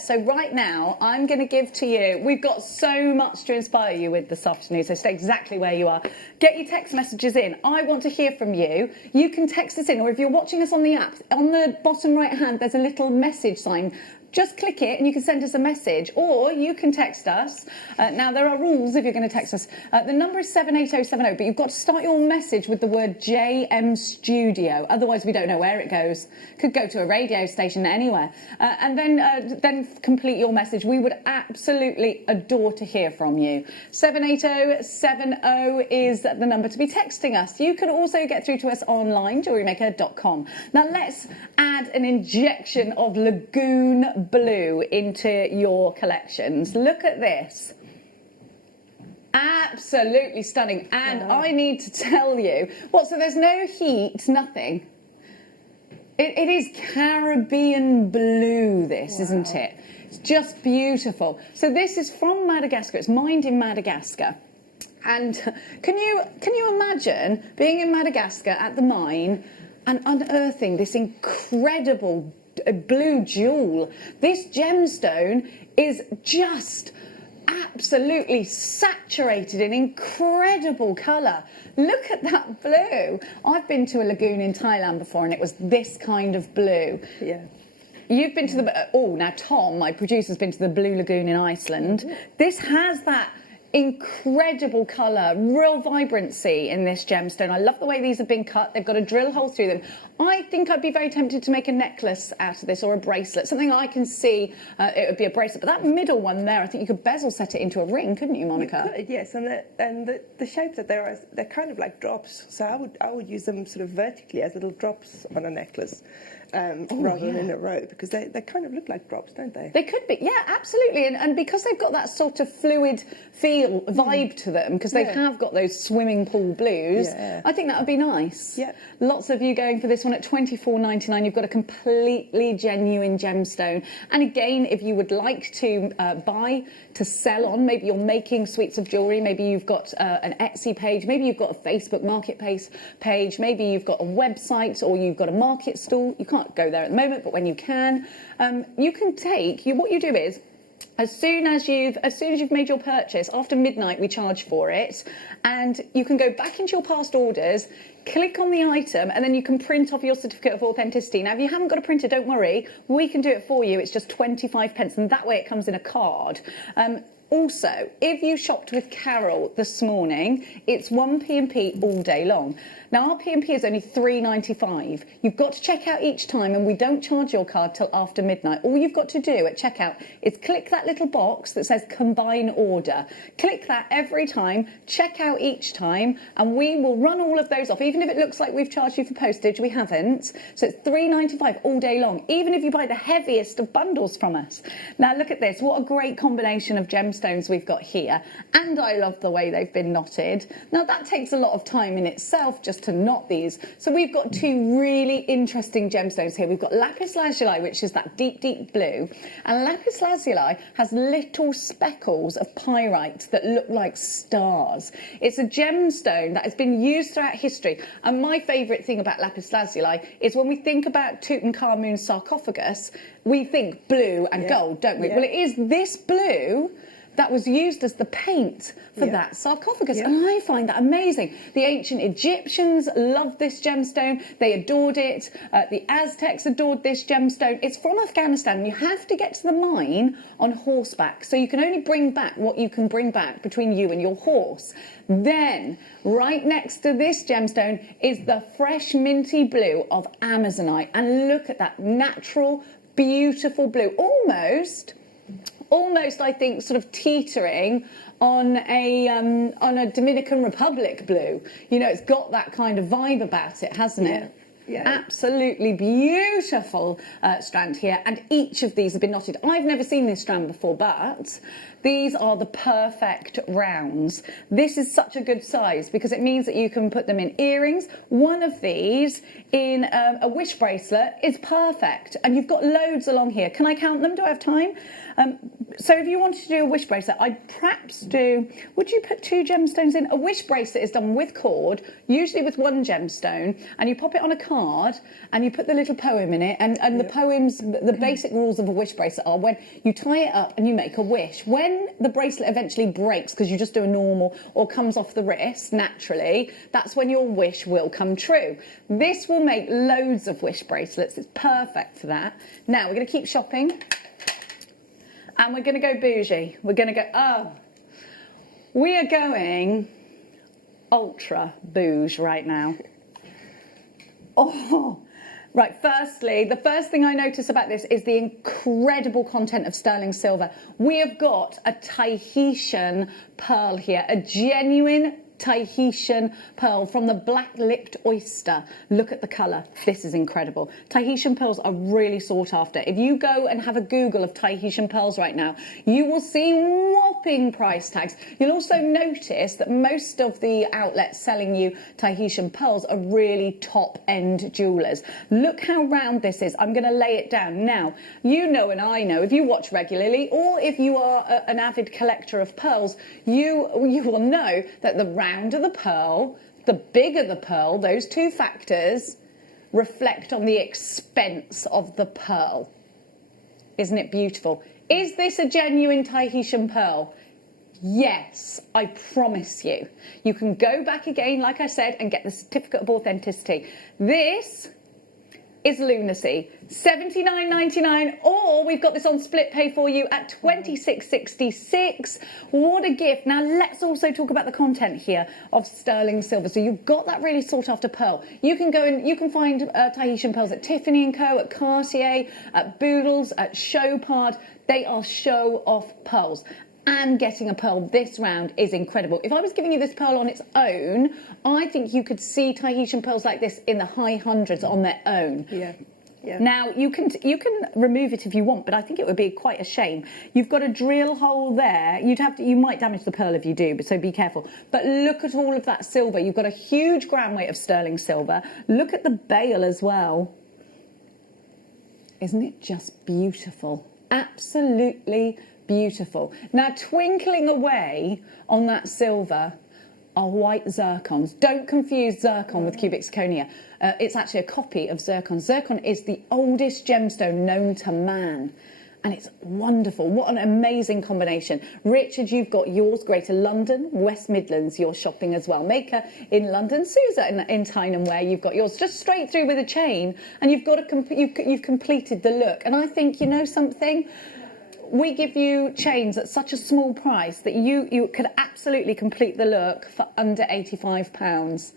So right now, I'm going to give to you, we've got so much to inspire you with this afternoon, so stay exactly where you are. Get your text messages in. I want to hear from you. You can text us in, or if you're watching us on the app, on the bottom right hand, there's a little message sign. Just click it and you can send us a message, or you can text us. Now, there are rules if you're going to text us. The number is 78070, but you've got to start your message with the word JM Studio. Otherwise, we don't know where it goes. Could go to a radio station anywhere. And then complete your message. We would absolutely adore to hear from you. 78070 is the number to be texting us. You can also get through to us online, JewelleryMaker.com. Now, let's add an injection of Lagoon Blue into your collections. Look at this. Absolutely stunning. And I need to tell you, so there's no heat, nothing. It is Caribbean blue, this, isn't it? It's just beautiful. So this is from Madagascar. It's mined in Madagascar. And can you imagine being in Madagascar at the mine and unearthing this incredible blue jewel? This gemstone is just absolutely saturated in incredible colour. Look at that blue. I've been to a lagoon in Thailand before and it was this kind of blue. Yeah. You've been to now Tom, my producer's been to the Blue Lagoon in Iceland. This has that incredible colour, real vibrancy in this gemstone. I love the way these have been cut. They've got a drill hole through them. I think I'd be very tempted to make a necklace out of this, or a bracelet, something I can see. It would be a bracelet, but that middle one there, I think you could bezel set it into a ring, couldn't you, Monica? You could, yes, and the shapes that there are, they're kind of like drops, so I would use them sort of vertically as little drops on a necklace. Rather than in a row, because they kind of look like drops, don't they? They could be, yeah, absolutely. And because they've got that sort of fluid vibe to them, because they have got those swimming pool blues, I think that would be nice. Yeah. Lots of you going for this one at $24.99. You've got a completely genuine gemstone. And again, if you would like to buy to sell on, maybe you're making suites of jewellery, maybe you've got an Etsy page, maybe you've got a Facebook marketplace page, maybe you've got a website, or you've got a market stall. You can't go there at the moment, but when you can, you can take. What you do is, as soon as you've made your purchase, after midnight we charge for it, and you can go back into your past orders, click on the item, and then you can print off your certificate of authenticity. Now, if you haven't got a printer, don't worry, we can do it for you. It's just 25 pence, and that way it comes in a card. Also, if you shopped with Carol this morning, it's 1 P&P all day long. Now, our P&P is only $3.95. You've got to check out each time, and we don't charge your card till after midnight. All you've got to do at checkout is click that little box that says combine order. Click that every time, check out each time, and we will run all of those off. Even if it looks like we've charged you for postage, we haven't. So it's $3.95 all day long, even if you buy the heaviest of bundles from us. Now, look at this. What a great combination of gemstones we've got here. And I love the way they've been knotted. Now, that takes a lot of time in itself just to knot these. So we've got two really interesting gemstones here. We've got lapis lazuli, which is that deep, deep blue. And lapis lazuli has little speckles of pyrite that look like stars. It's a gemstone that has been used throughout history. And my favourite thing about lapis lazuli is when we think about Tutankhamun's sarcophagus, we think blue and gold, don't we? Well, it is this blue that was used as the paint for that sarcophagus. And I find that amazing. The ancient Egyptians loved this gemstone. They adored it. The Aztecs adored this gemstone. It's from Afghanistan. You have to get to the mine on horseback. So you can only bring back what you can bring back between you and your horse. Then, right next to this gemstone is the fresh minty blue of Amazonite. And look at that natural, beautiful blue. Almost, I think, sort of teetering on a Dominican Republic blue. You know, it's got that kind of vibe about it, hasn't it? Yeah. Absolutely beautiful strand here, and each of these have been knotted. I've never seen this strand before, but these are the perfect rounds. This is such a good size because it means that you can put them in earrings. One of these in a wish bracelet is perfect, and you've got loads along here. Can I count them? Do I have time? So if you wanted to do a wish bracelet, I'd perhaps do, would you put 2 gemstones in? A wish bracelet is done with cord, usually with 1 gemstone, and you pop it on a card and you put the little poem in it, and the poems, the basic rules of a wish bracelet are when you tie it up and you make a wish. When the bracelet eventually breaks, because you just do a normal, or comes off the wrist naturally, that's when your wish will come true. This will make loads of wish bracelets. It's perfect for that. Now we're going to keep shopping. And we're going to go bougie. We're going to go, we are going ultra bouge right now. Right, firstly, the first thing I notice about this is the incredible content of sterling silver. We have got a Tahitian pearl here, a genuine Tahitian pearl from the black-lipped oyster. Look at the colour. This is incredible. Tahitian pearls are really sought after. If you go and have a Google of Tahitian pearls right now, you will see whopping price tags. You'll also notice that most of the outlets selling you Tahitian pearls are really top-end jewellers. Look how round this is. I'm going to lay it down. Now, you know and I know, if you watch regularly, or if you are an avid collector of pearls, you will know that the rounder the pearl, the bigger the pearl, those 2 factors reflect on the expense of the pearl. Isn't it beautiful? Is this a genuine Tahitian pearl? Yes, I promise you. You can go back again, like I said, and get the certificate of authenticity. This is lunacy. $79.99, or we've got this on split pay for you at $26.66. What a gift. Now let's also talk about the content here of sterling silver. So you've got that really sought after pearl. You can go and you can find Tahitian pearls at Tiffany & Co, at Cartier, at Boodles, at Chopard. They are show off pearls. And getting a pearl this round is incredible. If I was giving you this pearl on its own, I think you could see Tahitian pearls like this in the high hundreds on their own. Yeah. Yeah. Now you can remove it if you want, but I think it would be quite a shame. You've got a drill hole there. You might damage the pearl if you do, but so be careful. But look at all of that silver. You've got a huge gram weight of sterling silver. Look at the bail as well. Isn't it just beautiful? Absolutely beautiful. Now, twinkling away on that silver are white zircons. Don't confuse zircon with cubic zirconia. It's actually a copy of zircon. Zircon is the oldest gemstone known to man. And it's wonderful. What an amazing combination. Richard, you've got yours. Greater London, West Midlands, you're shopping as well. Maker in London, Susa in Tyne Wear, you've got yours. Just straight through with a chain, and you've completed the look. And I think, you know something? We give you chains at such a small price that you could absolutely complete the look for under £85.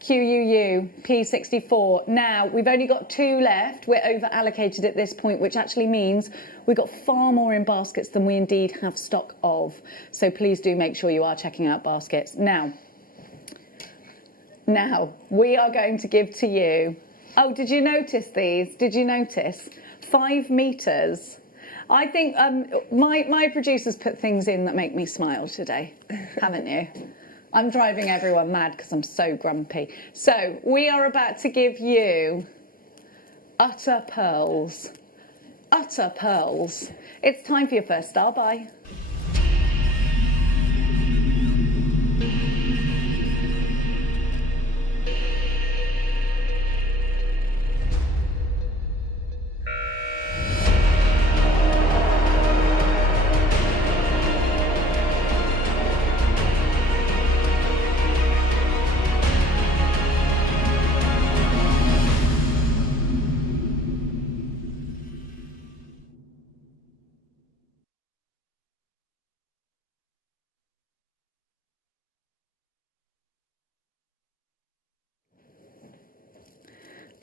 QUU P64. Now, we've only got 2 left. We're over allocated at this point, which actually means we've got far more in baskets than we indeed have stock of. So please do make sure you are checking out baskets. Now, we are going to give to you... Oh, did you notice these? Did you notice? 5 metres. I think my producers put things in that make me smile today, haven't you? I'm driving everyone mad because I'm so grumpy. So we are about to give you utter pearls. Utter pearls. It's time for your first star. Bye.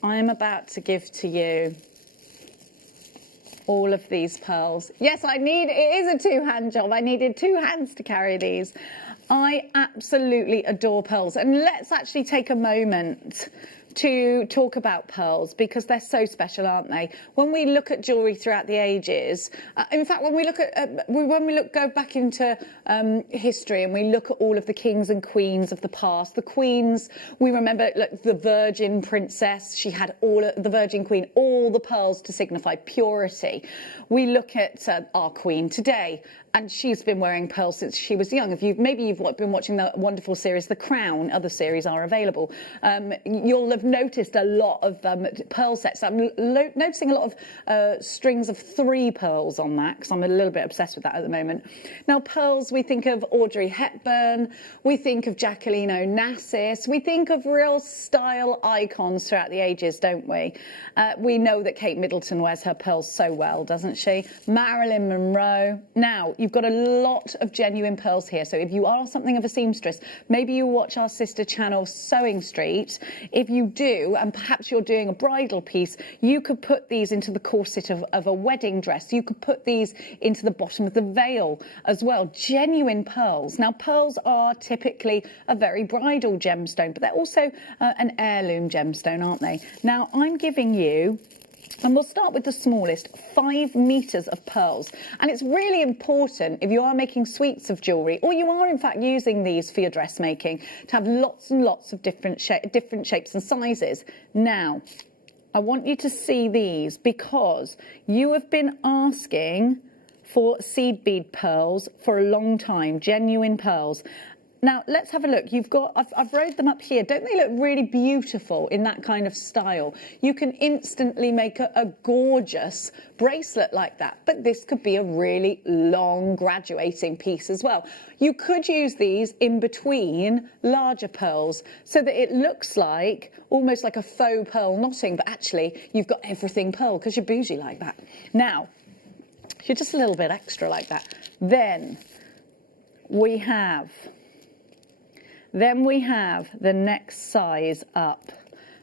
I am about to give to you all of these pearls. Yes, it is a 2-hand job. I needed 2 hands to carry these. I absolutely adore pearls. And let's actually take a moment to talk about pearls because they're so special, aren't they? When we look at jewellery throughout the ages, in fact, when we go back into history and we look at all of the kings and queens of the past, the queens, we remember like, the Virgin Princess, she had the Virgin Queen, all the pearls to signify purity. We look at our Queen today, and she's been wearing pearls since she was young. Maybe you've been watching the wonderful series The Crown. Other series are available. You'll have noticed a lot of pearl sets. I'm noticing a lot of strings of 3 pearls on that because I'm a little bit obsessed with that at the moment. Now, pearls, we think of Audrey Hepburn, we think of Jacqueline Onassis, we think of real style icons throughout the ages, don't we? We know that Kate Middleton wears her pearls so well, doesn't she? Marilyn Monroe. Now, you've got a lot of genuine pearls here. So if you are something of a seamstress, maybe you watch our sister channel Sewing Street. If you do, and perhaps you're doing a bridal piece, you could put these into the corset of a wedding dress. You could put these into the bottom of the veil as well. Genuine pearls. Now, pearls are typically a very bridal gemstone, but they're also an heirloom gemstone, aren't they? Now, I'm giving you, and we'll start with the smallest, 5 meters of pearls. And it's really important if you are making suites of jewellery, or you are in fact using these for your dressmaking, to have lots and lots of different shapes and sizes. Now, I want you to see these because you have been asking for seed bead pearls for a long time, genuine pearls. Now, let's have a look. I've rode them up here. Don't they look really beautiful in that kind of style? You can instantly make a gorgeous bracelet like that, but this could be a really long graduating piece as well. You could use these in between larger pearls so that it looks like almost like a faux pearl knotting, but actually you've got everything pearl because you're bougie like that. Now, you're just a little bit extra like that. Then we have the next size up.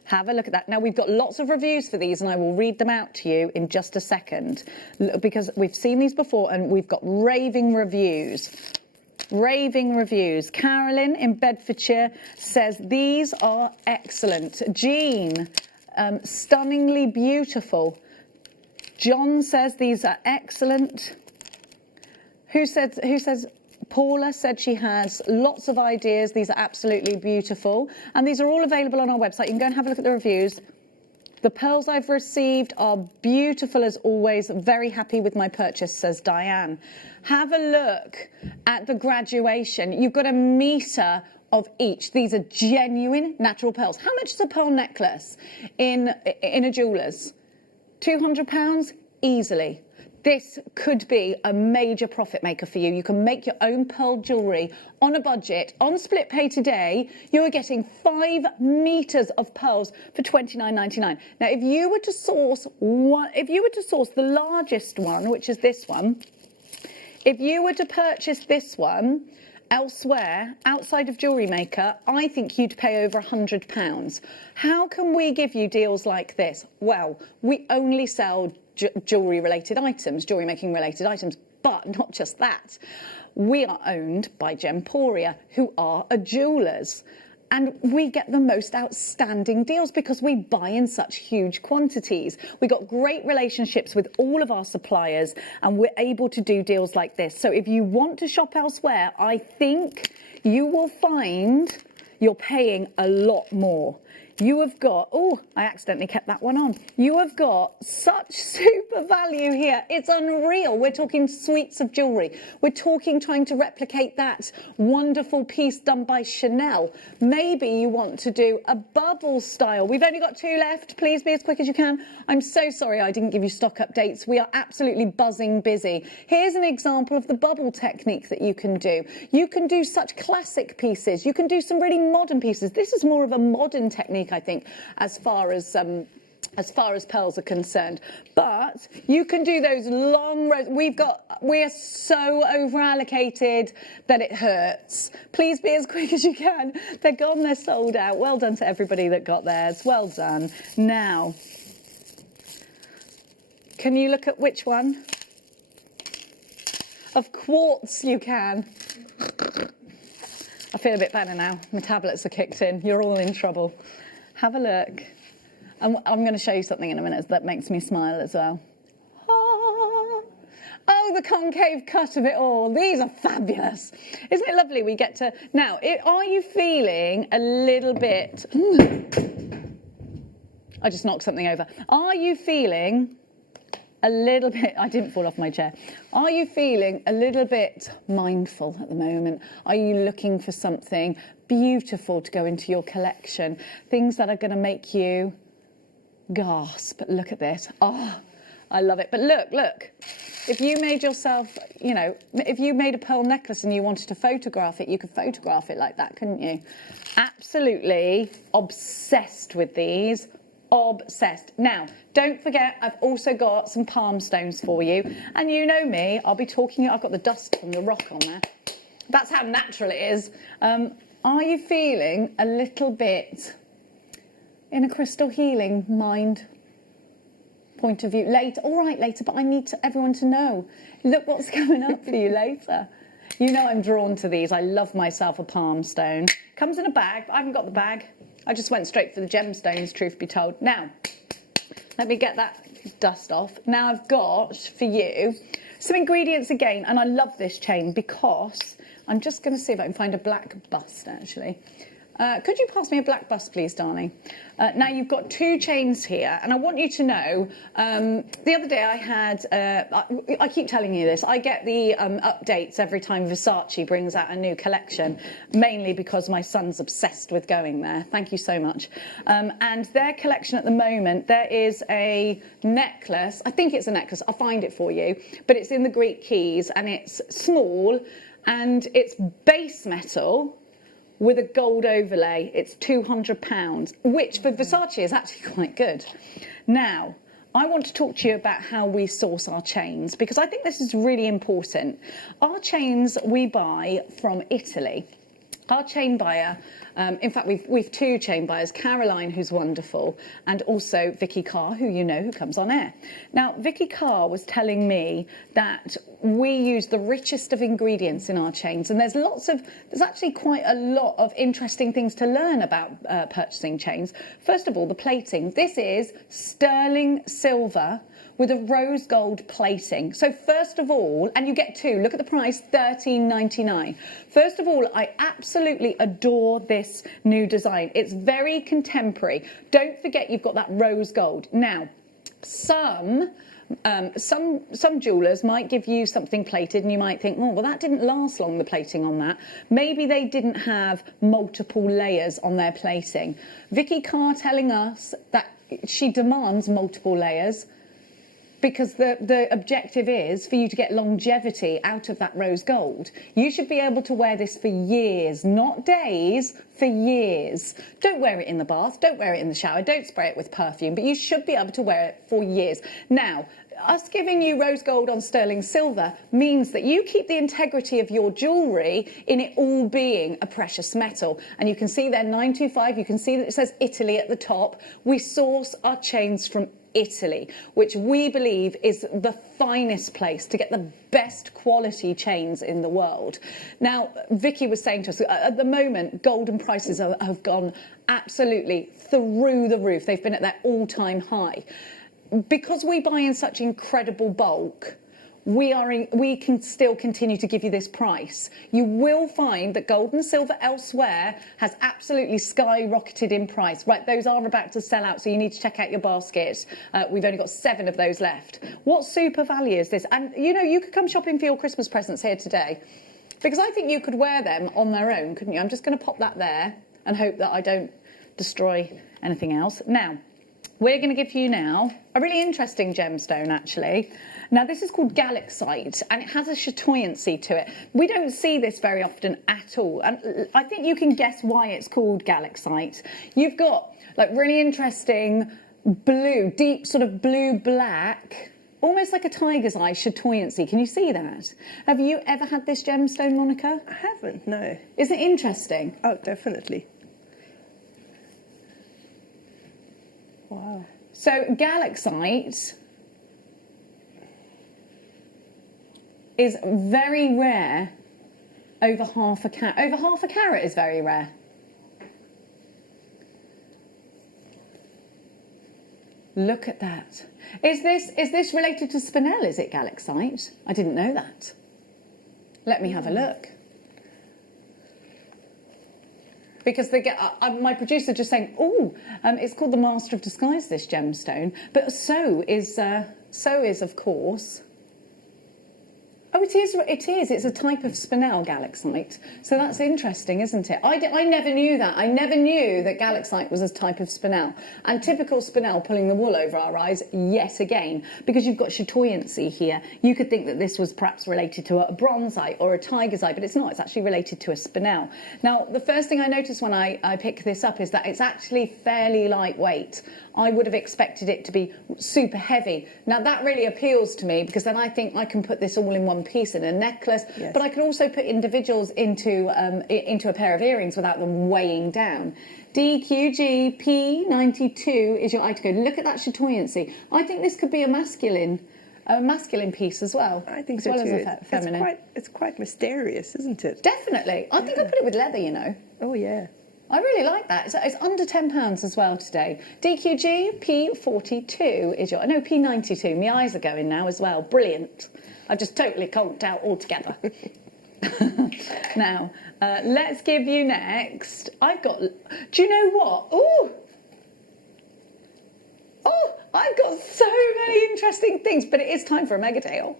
Have a look at that. Now, we've got lots of reviews for these, and I will read them out to you in just a second, because we've seen these before, and we've got raving reviews. Raving reviews. Carolyn in Bedfordshire says, these are excellent. Jean, stunningly beautiful. John says, these are excellent. Who says... Paula said she has lots of ideas. These are absolutely beautiful. And these are all available on our website. You can go and have a look at the reviews. The pearls I've received are beautiful as always. Very happy with my purchase, says Diane. Have a look at the graduation. You've got 1 meter of each. These are genuine natural pearls. How much is a pearl necklace in a jeweller's? £200? Easily. This could be a major profit maker for you. You can make your own pearl jewellery on a budget. On Split Pay today, you are getting 5 meters of pearls for $29.99. Now, if you were to source the largest one, which is this one, if you were to purchase this one elsewhere, outside of JewelleryMaker, I think you'd pay over £100. How can we give you deals like this? Well, we only sell jewellery-related items, jewellery-making-related items, but not just that. We are owned by Gemporia, who are a jewellers. And we get the most outstanding deals because we buy in such huge quantities. We've got great relationships with all of our suppliers, and we're able to do deals like this. So if you want to shop elsewhere, I think you will find you're paying a lot more. You have got, oh, I accidentally kept that one on. You have got such super value here. It's unreal. We're talking suites of jewellery. We're talking trying to replicate that wonderful piece done by Chanel. Maybe you want to do a bubble style. We've only got 2 left. Please be as quick as you can. I'm so sorry I didn't give you stock updates. We are absolutely buzzing busy. Here's an example of the bubble technique that you can do. You can do such classic pieces. You can do some really modern pieces. This is more of a modern technique, I think, as far as pearls are concerned. But you can do those long rows. We are so over allocated that it hurts. Please be as quick as you can. They're gone, they're sold out. Well done to everybody that got theirs. Well done. Now, can you look at which one? Of quartz you can. I feel a bit better now. My tablets are kicked in. You're all in trouble. Have a look. And I'm going to show you something in a minute that makes me smile as well. Oh, the concave cut of it all. These are fabulous. Isn't it lovely we get to... Now, are you feeling a little bit... I just knocked something over. Are you feeling a little bit... I didn't fall off my chair. Are you feeling a little bit mindful at the moment? Are you looking for something beautiful to go into your collection? Things that are going to make you gasp. Look at this. Oh, I love it. But look. If you made yourself, you know, if you made a pearl necklace and you wanted to photograph it, you could photograph it like that, couldn't you? Absolutely obsessed with these. Obsessed. Now, don't forget, I've also got some palm stones for you. And you know me, I'll be talking, I've got the dust from the rock on there. That's how natural it is. Are you feeling a little bit in a crystal healing mind point of view? Later, all right, later, but I need everyone to know. Look what's coming up for you later. You know I'm drawn to these. I love myself a palm stone. Comes in a bag, but I haven't got the bag. I just went straight for the gemstones, truth be told. Now, let me get that dust off. Now I've got, for you, some ingredients again, and I love this chain because I'm just going to see if I can find a black bust, actually. Could you pass me a black bust, please, darling? Now, you've got 2 chains here, and I want you to know, the other day I had, I keep telling you this, I get the updates every time Versace brings out a new collection, mainly because my son's obsessed with going there. Thank you so much. And their collection at the moment, there is a necklace, I think it's a necklace, I'll find it for you, but it's in the Greek keys, and it's small, and it's base metal, with a gold overlay. It's £200, which for Versace is actually quite good. Now, I want to talk to you about how we source our chains, because I think this is really important. Our chains we buy from Italy. Our chain buyer, in fact, we've 2 chain buyers, Caroline, who's wonderful, and also Vicky Carr, who you know, who comes on air. Now, Vicky Carr was telling me that we use the richest of ingredients in our chains, and there's actually quite a lot of interesting things to learn about purchasing chains. First of all, the plating. This is sterling silver with a rose gold plating. So first of all, and you get 2, look at the price, $13.99. First of all, I absolutely adore this new design. It's very contemporary. Don't forget you've got that rose gold. Now, some jewellers might give you something plated and you might think, oh, well, that didn't last long, the plating on that. Maybe they didn't have multiple layers on their plating. Vicky Carr telling us that she demands multiple layers because the objective is for you to get longevity out of that rose gold. You should be able to wear this for years, not days, for years. Don't wear it in the bath, don't wear it in the shower, don't spray it with perfume, but you should be able to wear it for years. Now, us giving you rose gold on sterling silver means that you keep the integrity of your jewellery in it all being a precious metal. And you can see there 925, you can see that it says Italy at the top. We source our chains from Italy, which we believe is the finest place to get the best quality chains in the world. Now, Vicky was saying to us, at the moment, golden prices have gone absolutely through the roof. They've been at their all-time high. Because we buy in such incredible bulk, we can still continue to give you this price. You will find that gold and silver elsewhere has absolutely skyrocketed in price. Right, those are about to sell out, so you need to check out your baskets. We've only got 7 of those left. What super value is this? And, you know, you could come shopping for your Christmas presents here today, because I think you could wear them on their own, couldn't you? I'm just going to pop that there and hope that I don't destroy anything else. Now, we're going to give you now a really interesting gemstone, actually. Now, this is called galaxite, and it has a chatoyancy to it. We don't see this very often at all, and I think you can guess why it's called galaxite. You've got, like, really interesting blue, deep sort of blue-black, almost like a tiger's eye chatoyancy. Can you see that? Have you ever had this gemstone, Monica? I haven't, no. Isn't it interesting? Oh, definitely. Wow. So galaxite is very rare, over half a carat. Over half a carat is very rare. Look at that. Is this related to spinel? Is it galaxite? I didn't know that. Let me have a look. Because my producer just saying, it's called the Master of Disguise, this gemstone, but so is of course. Oh, it is. It's a type of spinel, galaxite. So that's interesting, isn't it? I never knew that. I never knew that galaxite was a type of spinel. And typical spinel pulling the wool over our eyes, yet again, because you've got chatoyancy here. You could think that this was perhaps related to a bronzite or a tiger's eye, but it's not. It's actually related to a spinel. Now, the first thing I noticed when I picked this up is that it's actually fairly lightweight. I would have expected it to be super heavy. Now, that really appeals to me because then I think I can put this all in one piece in a necklace, but I can also put individuals into a pair of earrings without them weighing down. DQG P92 is your item code. Look at that chatoyancy. I think this could be a masculine piece as well. I think as so well too. As a feminine. It's quite mysterious, isn't it? Definitely. I think I'd put it with leather, you know. Oh yeah. I really like that. It's under £10 as well today. DQG P42 is your... No, P92. My eyes are going now as well. Brilliant. I've just totally conked out altogether. Now, let's give you next... I've got... Do you know what? Oh, I've got so many interesting things, but it is time for a mega deal.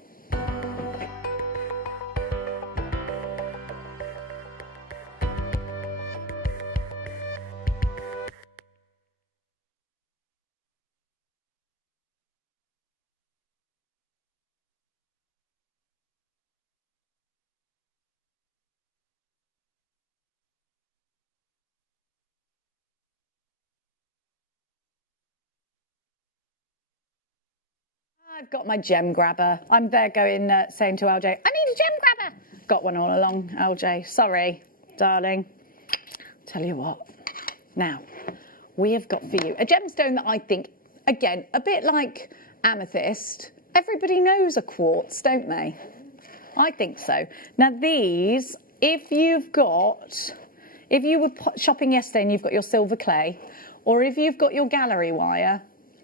I've got my gem grabber. I'm there going, saying to LJ, I need a gem grabber. Got one all along, LJ. Sorry, darling. Tell you what. Now, we have got for you a gemstone that I think, again, a bit like amethyst. Everybody knows a quartz, don't they? I think so. Now, these, if you were shopping yesterday and you've got your silver clay, or if you've got your gallery wire,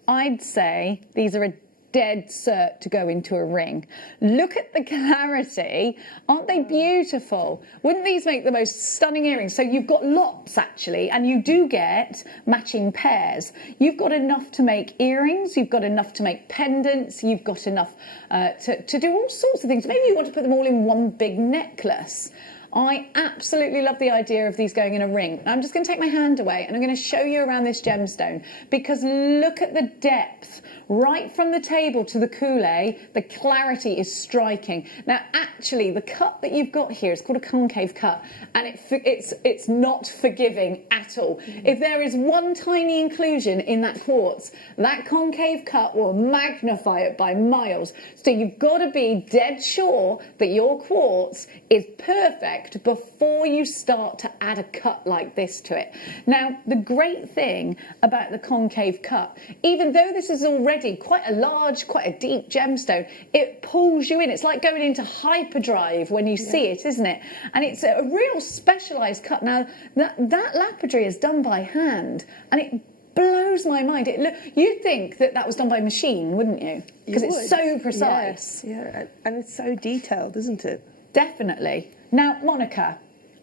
I'd say these are a dead cert to go into a ring. Look at the clarity. Aren't they beautiful? Wouldn't these make the most stunning earrings? So you've got lots actually, and you do get matching pairs. You've got enough to make earrings, you've got enough to make pendants, you've got enough to do all sorts of things. Maybe you want to put them all in one big necklace. I absolutely love the idea of these going in a ring. I'm just going to take my hand away and I'm going to show you around this gemstone because look at the depth. Right from the table to the coulee, the clarity is striking. Now, actually, the cut that you've got here is called a concave cut, and it's not forgiving at all. If there is one tiny inclusion in that quartz, that concave cut will magnify it by miles. So you've got to be dead sure that your quartz is perfect before you start to add a cut like this to it. Now, the great thing about the concave cut, even though this is already quite a large, quite a deep gemstone, it pulls you in. It's like going into hyperdrive when you see it, isn't it? And it's a real specialised cut. Now, that lapidary is done by hand, and it blows my mind. You'd think that was done by machine, wouldn't you? Because it's so precise. Yeah, and it's so detailed, isn't it? Definitely. Now, Monica,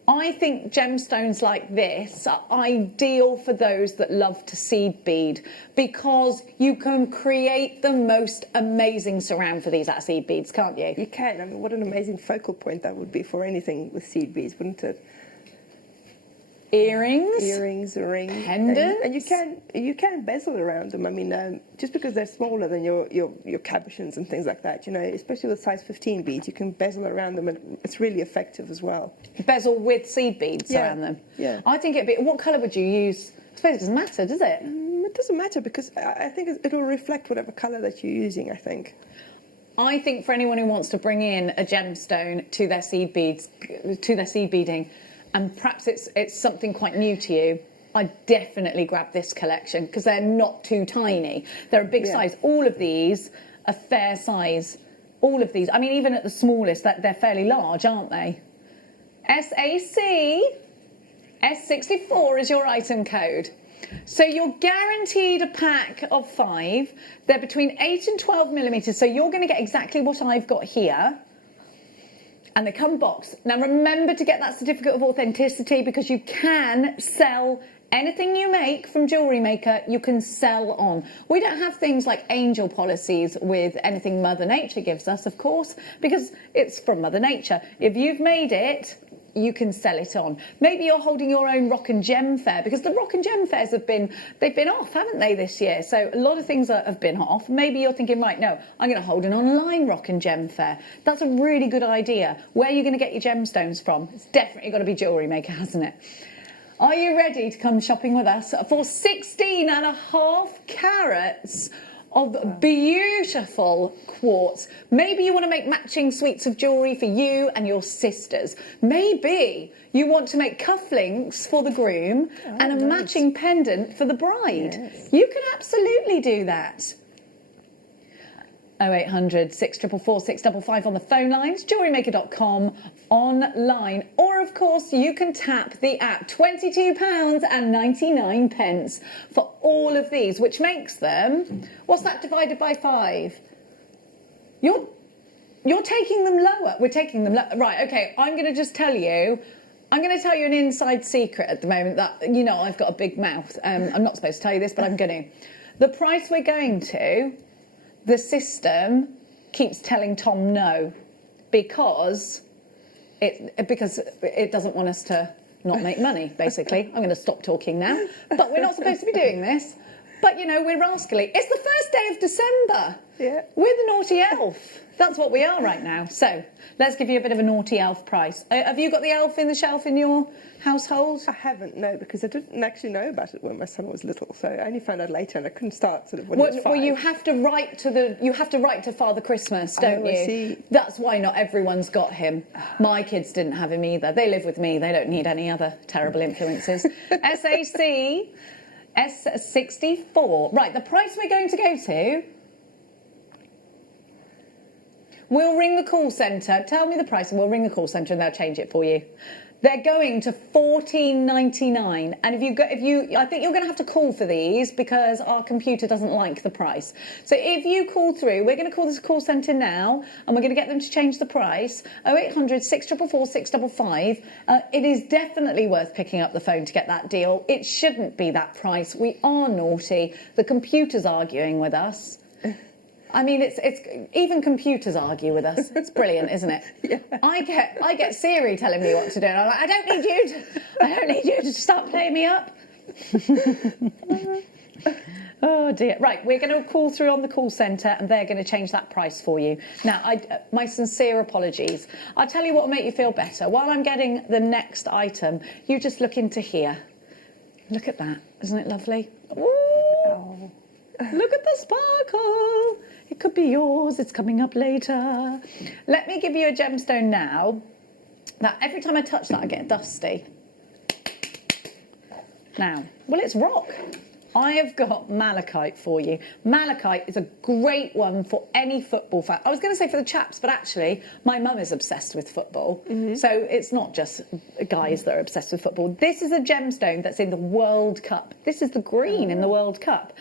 I think gemstones like this are ideal for those that love to seed bead because you can create the most amazing surround for these seed beads, can't you? You can. I mean, what an amazing focal point that would be for anything with seed beads, wouldn't it? Earrings, rings, pendants, and you can bezel around them. I mean, just because they're smaller than your cabochons and things like that, you know, especially with size 15 beads, you can bezel around them, and it's really effective as well. Bezel with seed beads around them. Yeah. I think it'd be. What colour would you use? I suppose it doesn't matter, does it? It doesn't matter because I think it'll reflect whatever colour that you're using. I think. I think for anyone who wants to bring in a gemstone to their seed beading. And perhaps it's something quite new to you, I'd definitely grab this collection because they're not too tiny. They're a big size. All of these are fair size. All of these. I mean, even at the smallest, they're fairly large, aren't they? SAC S64 is your item code. So you're guaranteed a pack of 5. They're between 8 and 12 millimetres, so you're going to get exactly what I've got here. And they come boxed. Now remember to get that certificate of authenticity, because you can sell anything you make from Jewellery Maker, you can sell on. We don't have things like angel policies with anything Mother Nature gives us, of course, because it's from Mother Nature. If you've made it, you can sell it on. Maybe you're holding your own Rock and Gem Fair, because the Rock and Gem Fairs they've been off, haven't they, this year? So a lot of things have been off. Maybe you're thinking, right, no, I'm going to hold an online Rock and Gem Fair. That's a really good idea. Where are you going to get your gemstones from? It's definitely got to be Jewellery Maker, hasn't it? Are you ready to come shopping with us for 16.5 carats of beautiful quartz? Maybe you want to make matching suites of jewellery for you and your sisters. Maybe you want to make cufflinks for the groom and a matching pendant for the bride. Yes. You can absolutely do that. 0800 644 655 on the phone lines, jewellerymaker.com online, or of course you can tap the app. £22.99 for all of these, which makes them, what's that divided by 5? You're taking them lower. We're taking them lower. Right, okay, I'm going to just tell you, I'm going to tell you an inside secret at the moment that, you know, I've got a big mouth. I'm not supposed to tell you this, but I'm going to. The price we're going to, the system keeps telling Tom no, because it doesn't want us to not make money, basically. I'm going to stop talking now. But we're not supposed to be doing this. But, you know, we're rascally. It's the first day of December. Yeah. We're the naughty elf. That's what we are right now. So let's give you a bit of a naughty elf price. Have you got the elf in the shelf in your household? I haven't, no, because I didn't actually know about it when my son was little. So I only found out later, and I couldn't start sort of when he was 5. Well, you have to write to Father Christmas, don't you? See. That's why not everyone's got him. My kids didn't have him either. They live with me. They don't need any other terrible influences. SAC S64. Right, the price we're going to go to. We'll ring the call centre. Tell me the price, and we'll ring the call centre, and they'll change it for you. They're going to $14.99, and I think you're going to have to call for these because our computer doesn't like the price. So if you call through, we're going to call this call centre now, and we're going to get them to change the price. 0800 644 655. It is definitely worth picking up the phone to get that deal. It shouldn't be that price. We are naughty. The computer's arguing with us. I mean, it's even computers argue with us. It's brilliant, isn't it? Yeah. I get Siri telling me what to do, and I'm like, I don't need you to start playing me up. Oh dear. Right, we're going to call through on the call centre, and they're going to change that price for you. Now, my sincere apologies. I'll tell you what will make you feel better. While I'm getting the next item, you just look into here. Look at that. Isn't it lovely? Ooh. Oh. Look at the sparkle. It could be yours. It's coming up later. Let me give you a gemstone now. Now, every time I touch that, I get dusty. Now, well, it's rock. I have got malachite for you. Malachite is a great one for any football fan. I was going to say for the chaps, but actually, my mum is obsessed with football. Mm-hmm. So it's not just guys that are obsessed with football. This is a gemstone that's in the World Cup. This is the green in the World Cup.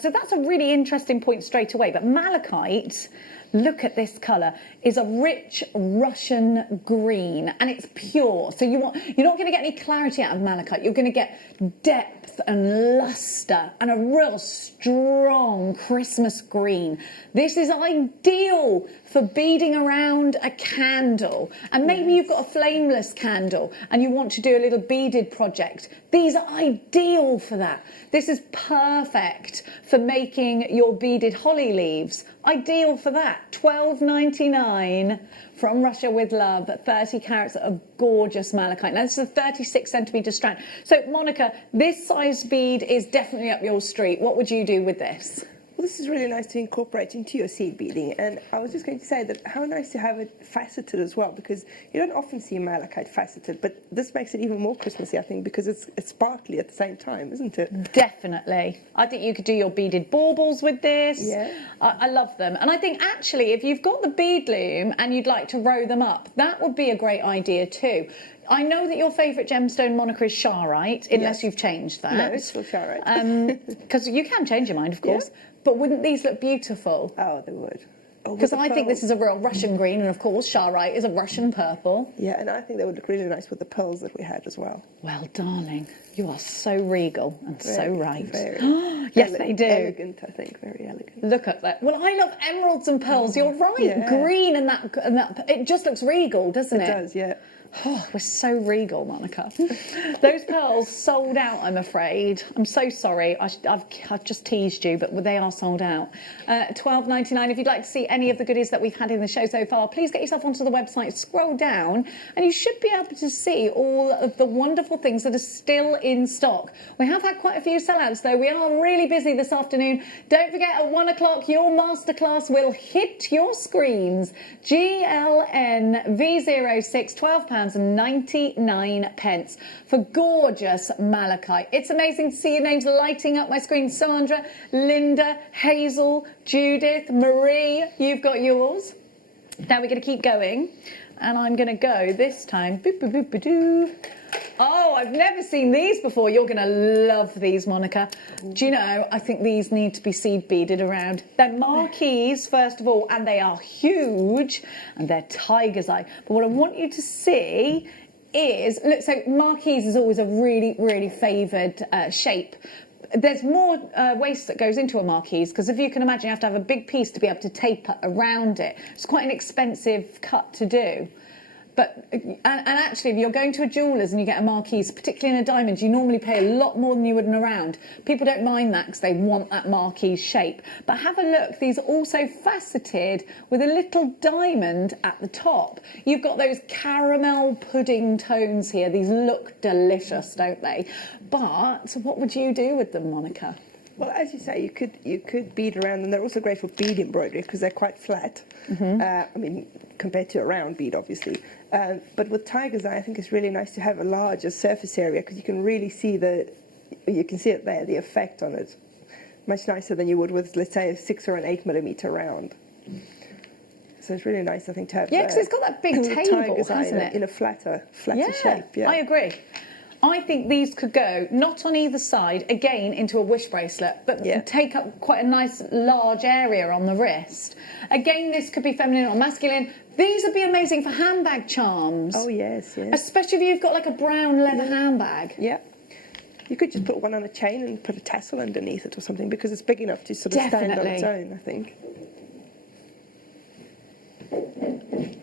So that's a really interesting point straight away. But malachite, look at this colour, is a rich Russian green, and it's pure. So you're not going to get any clarity out of malachite. You're going to get depth and lustre and a real strong Christmas green. This is ideal for beading around a candle, and maybe you've got a flameless candle and you want to do a little beaded project. These are ideal for that. This is perfect for making your beaded holly leaves. Ideal for that. $12.99 from Russia with love. 30 carats of gorgeous malachite. Now, this is a 36 centimetre strand. So, Monica, this size bead is definitely up your street. What would you do with this? well, this is really nice to incorporate into your seed beading. And I was just going to say that how nice to have it faceted as well, because you don't often see malachite faceted, but this makes it even more Christmassy, I think, because it's sparkly at the same time, isn't it? Definitely. I think you could do your beaded baubles with this. Yeah. I love them. And I think actually, if you've got the bead loom and you'd like to row them up, that would be a great idea too. I know that your favourite gemstone moniker is Charite, unless you've changed that. No, it's still Charite. Because you can change your mind, of course. But wouldn't these look beautiful? Oh, they would. Because I think this is a real Russian green, and of course Charite is a Russian purple. Yeah, and I think they would look really nice with the pearls that we had as well. Well, darling, you are so regal and so right. Very yes, they do. Elegant, I think, very elegant. Look at that. Well, I love emeralds and pearls. You're right. Yeah. Green and that, it just looks regal, doesn't it? It does, yeah. Oh, we're so regal, Monica. Those pearls sold out, I'm afraid. I'm so sorry. I've just teased you, but they are sold out. $12.99. If you'd like to see any of the goodies that we've had in the show so far, please get yourself onto the website, scroll down, and you should be able to see all of the wonderful things that are still in stock. We have had quite a few sellouts, though. We are really busy this afternoon. Don't forget, at 1 o'clock, your masterclass will hit your screens. GLN V06, £12.99 for gorgeous malachite. It's amazing to see your names lighting up my screen. Sandra, Linda, Hazel, Judith, Marie, you've got yours. Now we're going to keep going, and I'm going to go this time. Boop, boop, boop, boop, doo. Oh, I've never seen these before. You're going to love these, Monica. Do you know, I think these need to be seed beaded around. They're marquees, first of all, and they are huge, and they're tiger's eye. But what I want you to see is, look, so marquees is always a really, really favoured shape. There's more waste that goes into a marquise, because if you can imagine, you have to have a big piece to be able to taper around it. It's quite an expensive cut to do. But, and actually, if you're going to a jeweller's and you get a marquise, particularly in a diamond, you normally pay a lot more than you would in a round. People don't mind that because they want that marquise shape. But have a look, these are also faceted with a little diamond at the top. You've got those caramel pudding tones here. These look delicious, don't they? But what would you do with them, Monica? Well, as you say, you could bead around them. They're also great for bead embroidery because they're quite flat. I mean, compared to a round bead, obviously. But with tiger's eye, I think it's really nice to have a larger surface area because you can really see you can see it there, the effect on it. Much nicer than you would with, let's say, a 6 or an 8 millimeter round. So it's really nice, I think, to have. Yeah, because it's got that big table, hasn't it? In a flatter shape. Yeah, I agree. I think these could go not on either side, again, into a wish bracelet, but take up quite a nice large area on the wrist. Again, this could be feminine or masculine. These would be amazing for handbag charms. Oh, yes, yes. Especially if you've got like a brown leather handbag. Yeah. You could just put one on a chain and put a tassel underneath it or something, because it's big enough to sort of stand on its own, I think.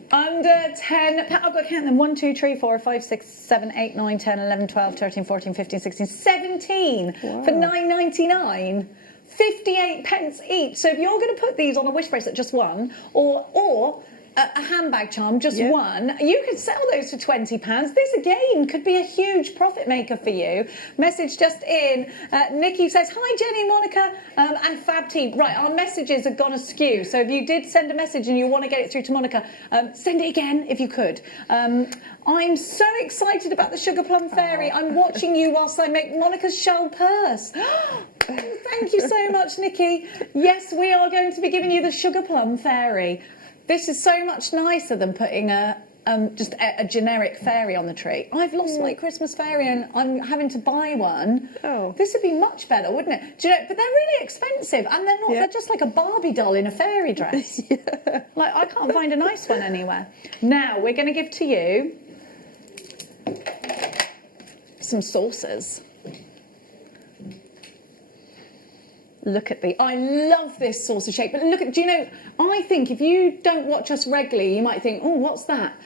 Under 10, I've got to count them. 1, 2, 3, 4, 5, 6, 7, 8, 9, 10, 11, 12, 13, 14, 15, 16, 17 for £9.99. 58 pence each. So if you're going to put these on a wish bracelet, just one, or a handbag charm, just one, you could sell those for £20. This again could be a huge profit maker for you. Message just in. Nikki says, hi Jenny, Monica and Fab Team. Right, our messages have gone askew. So if you did send a message and you want to get it through to Monica, send it again if you could. I'm so excited about the Sugar Plum Fairy. I'm watching you whilst I make Monica's shell purse. Thank you so much, Nikki. Yes, we are going to be giving you the Sugar Plum Fairy. This is so much nicer than putting just a generic fairy on the tree. I've lost my Christmas fairy and I'm having to buy one. Oh. This would be much better, wouldn't it? Do you know, but they're really expensive and they're not, they're just like a Barbie doll in a fairy dress. Like, I can't find a nice one anywhere. Now, we're going to give to you some saucers. Look at I love this saucer shape, but look at, do you know, I think if you don't watch us regularly, you might think, oh, what's that?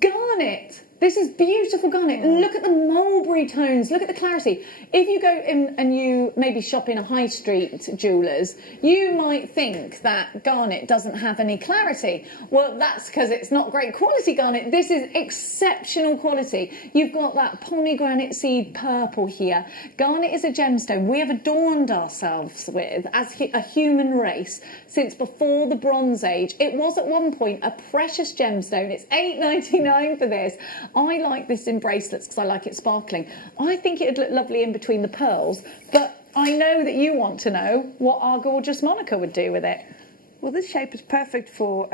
Garnet. This is beautiful garnet. Look at the mulberry tones. Look at the clarity. If you go in and you maybe shop in a high street jewellers, you might think that garnet doesn't have any clarity. Well, that's because it's not great quality garnet. This is exceptional quality. You've got that pomegranate seed purple here. Garnet is a gemstone we have adorned ourselves with as a human race since before the Bronze Age. It was at one point a precious gemstone. It's $8.99 for this. I like this in bracelets because I like it sparkling. I think it would look lovely in between the pearls, but I know that you want to know what our gorgeous Monica would do with it. Well, this shape is perfect for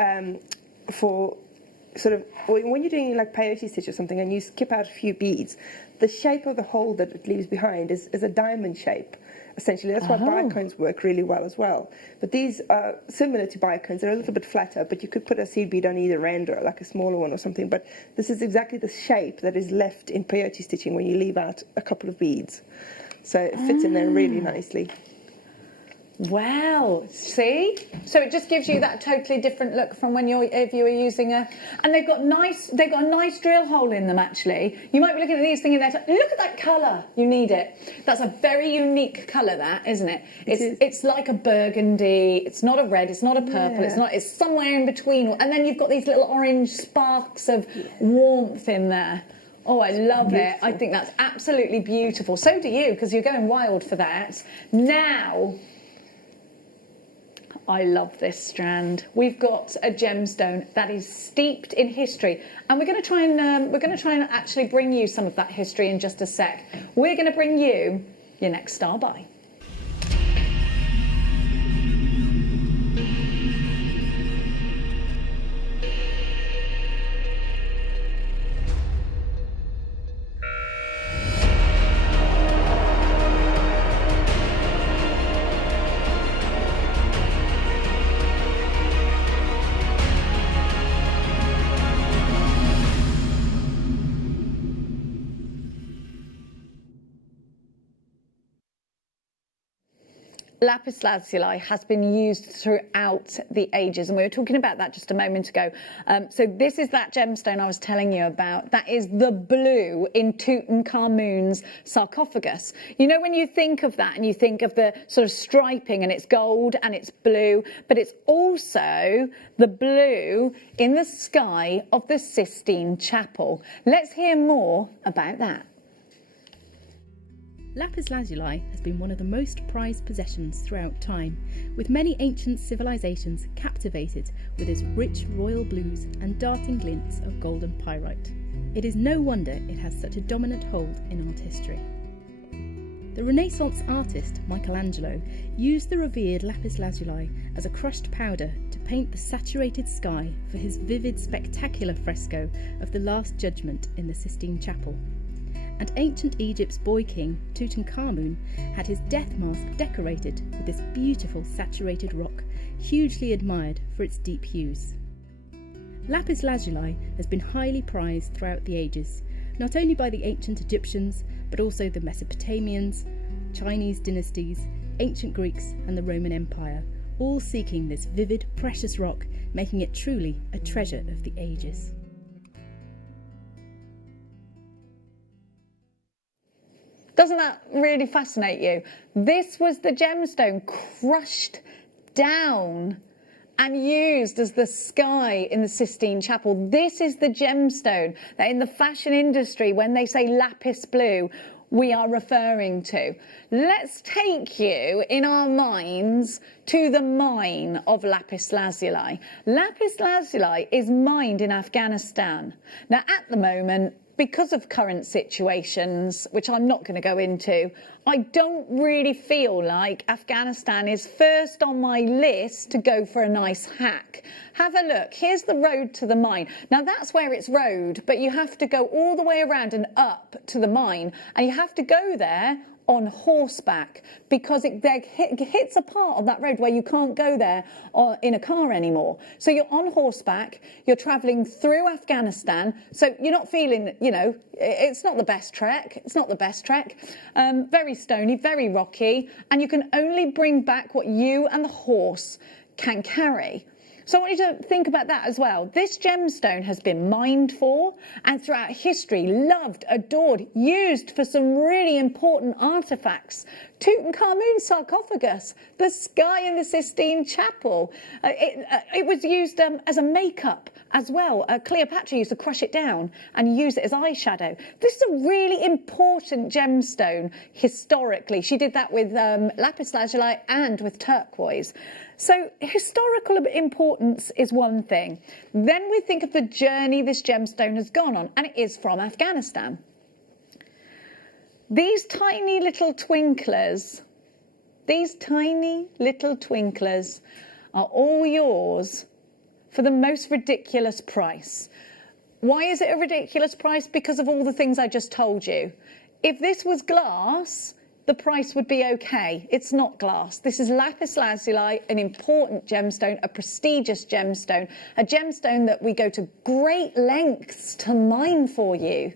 sort of, when you're doing like peyote stitch or something and you skip out a few beads, the shape of the hole that it leaves behind is a diamond shape. Essentially, that's why bicones work really well as well. But these are similar to bicones. They're a little bit flatter, but you could put a seed bead on either end or like a smaller one or something. But this is exactly the shape that is left in peyote stitching when you leave out a couple of beads. So it fits in there really nicely. Well, see? So it just gives you that totally different look from when if you were using a... And they've got a nice drill hole in them, actually. You might be looking at these thinking, look at that colour. You need it. That's a very unique colour, that, isn't it? It's like a burgundy. It's not a red. It's not a purple. Yeah. It's somewhere in between. And then you've got these little orange sparks of warmth in there. Oh, I love it. I think that's absolutely beautiful. So do you, because you're going wild for that. Now... I love this strand. We've got a gemstone that is steeped in history, and we're going to try and actually bring you some of that history in just a sec. We're going to bring you your next star buy. Lapis lazuli has been used throughout the ages, and we were talking about that just a moment ago. So this is that gemstone I was telling you about. That is the blue in Tutankhamun's sarcophagus. You know, when you think of that and you think of the sort of striping, and it's gold and it's blue, but it's also the blue in the sky of the Sistine Chapel. Let's hear more about that. Lapis lazuli has been one of the most prized possessions throughout time, with many ancient civilizations captivated with its rich royal blues and darting glints of golden pyrite. It is no wonder it has such a dominant hold in art history. The Renaissance artist Michelangelo used the revered lapis lazuli as a crushed powder to paint the saturated sky for his vivid, spectacular fresco of the Last Judgment in the Sistine Chapel. And ancient Egypt's boy king, Tutankhamun, had his death mask decorated with this beautiful saturated rock, hugely admired for its deep hues. Lapis lazuli has been highly prized throughout the ages, not only by the ancient Egyptians, but also the Mesopotamians, Chinese dynasties, ancient Greeks and the Roman Empire, all seeking this vivid, precious rock, making it truly a treasure of the ages. Doesn't that really fascinate you? This was the gemstone crushed down and used as the sky in the Sistine Chapel. This is the gemstone that in the fashion industry, when they say lapis blue, we are referring to. Let's take you in our minds to the mine of lapis lazuli. Lapis lazuli is mined in Afghanistan. Now, at the moment, because of current situations, which I'm not going to go into, I don't really feel like Afghanistan is first on my list to go for a nice hack. Have a look. Here's the road to the mine. Now, that's where it's road, but you have to go all the way around and up to the mine, and you have to go there on horseback because it hits a part of that road where you can't go there in a car anymore. So you're on horseback, you're travelling through Afghanistan, so you're not feeling, you know, it's not the best trek. It's not the best trek. Very stony, very rocky, and you can only bring back what you and the horse can carry. So I want you to think about that as well. This gemstone has been mined for and throughout history loved, adored, used for some really important artefacts. Tutankhamun's sarcophagus, the sky in the Sistine Chapel. It was used as a makeup as well. Cleopatra used to crush it down and use it as eyeshadow. This is a really important gemstone historically. She did that with lapis lazuli and with turquoise. So historical importance is one thing. Then we think of the journey this gemstone has gone on, and it is from Afghanistan. These tiny little twinklers are all yours for the most ridiculous price. Why is it a ridiculous price? Because of all the things I just told you. If this was glass, the price would be okay. It's not glass. This is lapis lazuli, an important gemstone, a prestigious gemstone, a gemstone that we go to great lengths to mine for you.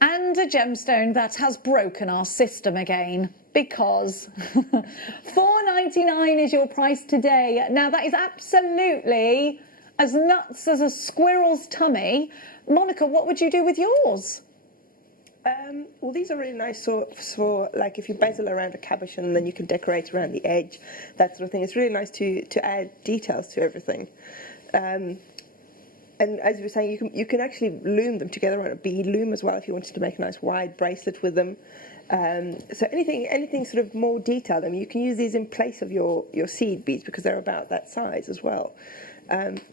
And a gemstone that has broken our system again, because $4.99 is your price today. Now that is absolutely as nuts as a squirrel's tummy. Monica, what would you do with yours? Well, these are really nice for like if you bezel around a cabochon and then you can decorate around the edge, that sort of thing. It's really nice to add details to everything. And as you were saying, you can actually loom them together on a bead loom as well if you wanted to make a nice wide bracelet with them. So anything sort of more detailed. I mean, you can use these in place of your seed beads because they're about that size as well.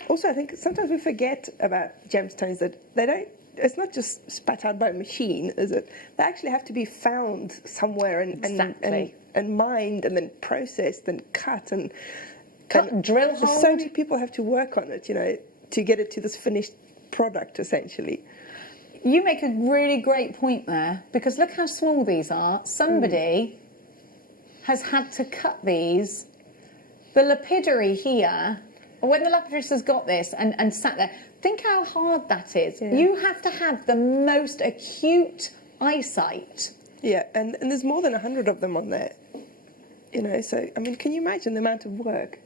Also, I think sometimes we forget about gemstones that they don't. It's not just spat out by a machine, is it? They actually have to be found somewhere and mined and then processed and cut and drill holes. So many people have to work on it, to get it to this finished product, essentially. You make a really great point there, because look how small these are. Somebody has had to cut these. The lapidary here, when the lapidary has got this and sat there, think how hard that is. Yeah. You have to have the most acute eyesight. Yeah, and there's more than 100 of them on there. So, I mean, can you imagine the amount of work?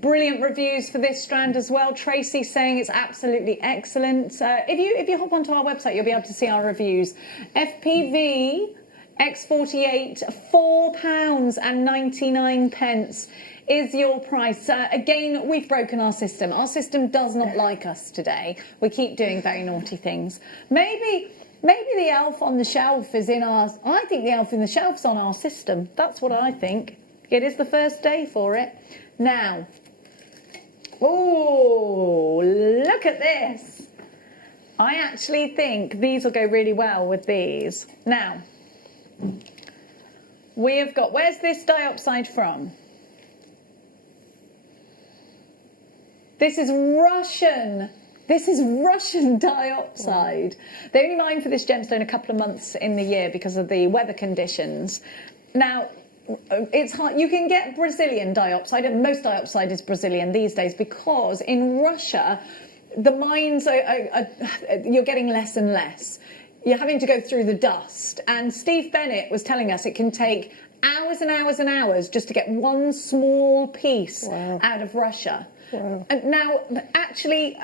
Brilliant reviews for this strand as well. Tracy saying it's absolutely excellent. If you hop onto our website, you'll be able to see our reviews. FPV X48, £4.99 is your price. Again, we've broken our system. Our system does not like us today. We keep doing very naughty things. Maybe the elf on the shelf is in ours. I think the elf in the shelf's on our system. That's what I think. It is the first day for it. Now, oh, look at this. I actually think these will go really well with these. Now, we have got, where's this diopside from? This is Russian. This is Russian diopside. They only mine for this gemstone a couple of months in the year because of the weather conditions. Now, it's hard. You can get Brazilian diopside, and most diopside is Brazilian these days because in Russia, the mines you're getting less and less. You're having to go through the dust. And Steve Bennett was telling us it can take hours and hours and hours just to get one small piece out of Russia. Wow. And now, actually,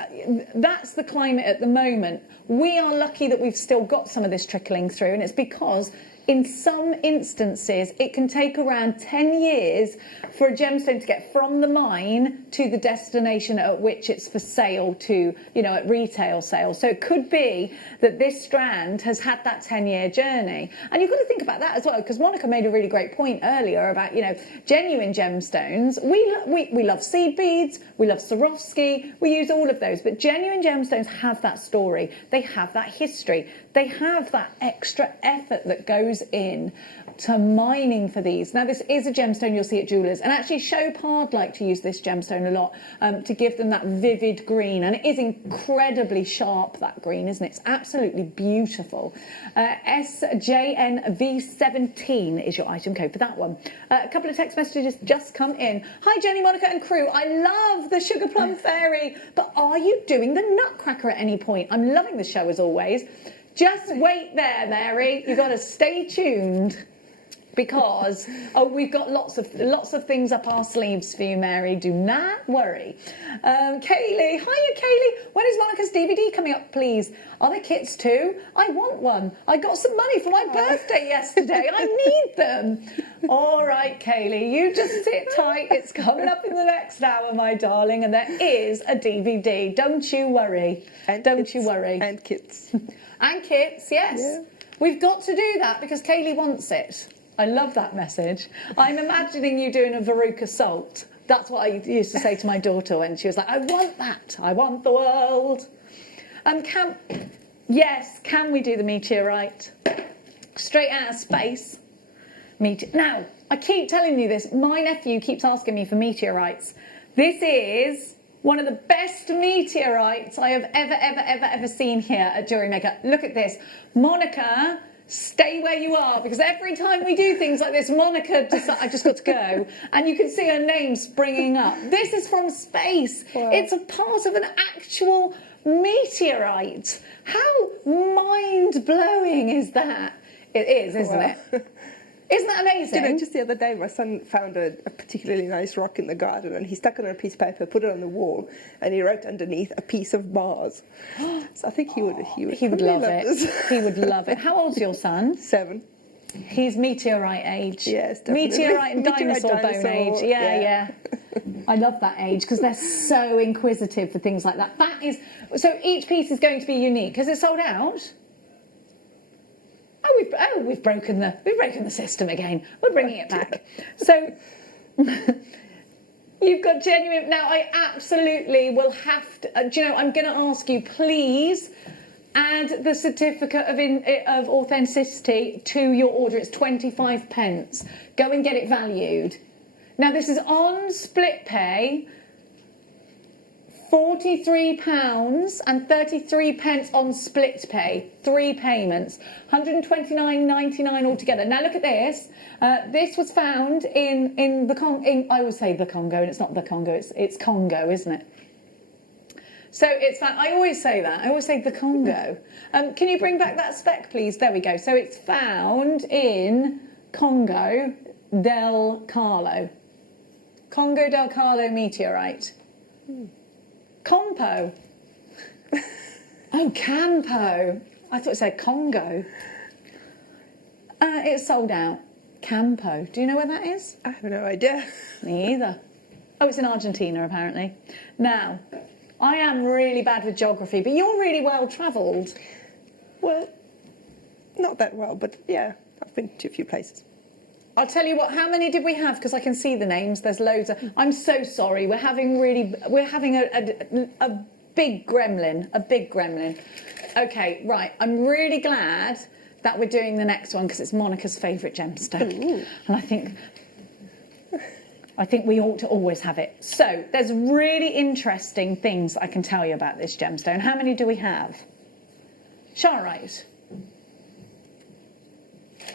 that's the climate at the moment. We are lucky that we've still got some of this trickling through, and it's because in some instances, it can take around 10 years for a gemstone to get from the mine to the destination at which it's for sale to, at retail sale. So it could be that this strand has had that 10-year journey. And you've got to think about that as well, because Monica made a really great point earlier about, genuine gemstones. We love seed beads, we love Swarovski, we use all of those. But genuine gemstones have that story. They have that history. They have that extra effort that goes in to mining for these. Now, this is a gemstone you'll see at jewellers, and actually Chopard like to use this gemstone a lot to give them that vivid green, and it is incredibly sharp, that green, isn't it? It's absolutely beautiful. SJNV17 is your item code for that one. A couple of text messages just come in. Hi Jenny, Monica and crew, I love the Sugar Plum Fairy, but are you doing the Nutcracker at any point? I'm loving the show as always. Just wait there, Mary. You've got to stay tuned. because we've got lots of things up our sleeves for you, Mary. Do not worry. Kaylee, hiya Kaylee. When is Monica's DVD coming up, please? Are there kits too? I want one. I got some money for my birthday yesterday. I need them. All right, Kaylee, you just sit tight. It's coming up in the next hour, my darling, and there is a DVD. Don't you worry. Don't you worry. And kits. And kits, yes. Yeah. We've got to do that because Kaylee wants it. I love that message. I'm imagining you doing a Veruca Salt. That's what I used to say to my daughter when she was like, I want that. I want the world. Can we do the meteorite? Straight out of space. Now, I keep telling you this. My nephew keeps asking me for meteorites. This is one of the best meteorites I have ever seen here at JewelleryMaker. Look at this. Monica, stay where you are, because every time we do things like this, Monica decides, I've just got to go, and you can see her name springing up. This is from space. Wow. It's a part of an actual meteorite. How mind-blowing is that? It is, isn't it? Isn't that amazing? You know, just the other day, my son found a particularly nice rock in the garden, and he stuck it on a piece of paper, put it on the wall, and he wrote underneath a piece of Mars. So I think he would love it. He would love it. How old's your son? 7. He's meteorite age. Yes, definitely. Meteorite and dinosaur bone age. Yeah. I love that age because they're so inquisitive for things like that. So each piece is going to be unique. Has it sold out? We've broken the system again. We're bringing it back. So you've got genuine. Now I absolutely will have to. Do you know? I'm going to ask you, please add the certificate of authenticity to your order. It's 25p. Go and get it valued. Now this is on split pay. £43.33 on split pay, 3 payments, £129.99 altogether. Now look at this. This was found in the Congo. I always say the Congo, and it's not the Congo. It's Congo, isn't it? So it's found. I always say that. I always say the Congo. Can you bring back that spec, please? There we go. So it's found in Congo del Carlo. Congo del Carlo meteorite. Compo. Oh, Campo. I thought it said Congo. It's sold out. Campo. Do you know where that is? I have no idea. Me either. Oh, it's in Argentina, apparently. Now, I am really bad with geography, but you're really well travelled. Well, not that well, but yeah, I've been to a few places. I'll tell you what, how many did we have? Because I can see the names. There's loads of. I'm so sorry. We're having a big gremlin. A big gremlin. Okay, right. I'm really glad that we're doing the next one because it's Monica's favourite gemstone. Ooh. And I think we ought to always have it. So there's really interesting things I can tell you about this gemstone. How many do we have? Sharite.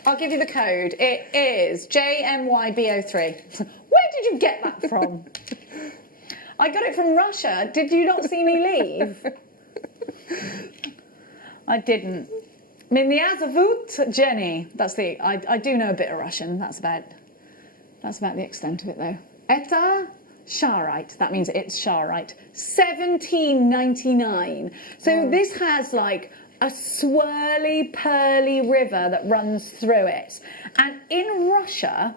I'll give you the code. It is JMYB03. Where did you get that from? I got it from Russia. Did you not see me leave? I didn't. Меня зовут Jenny. I do know a bit of Russian. That's about the extent of it, though. Это Sharite. That means it's Sharite. $17.99. So this has like a swirly, pearly river that runs through it. And in Russia,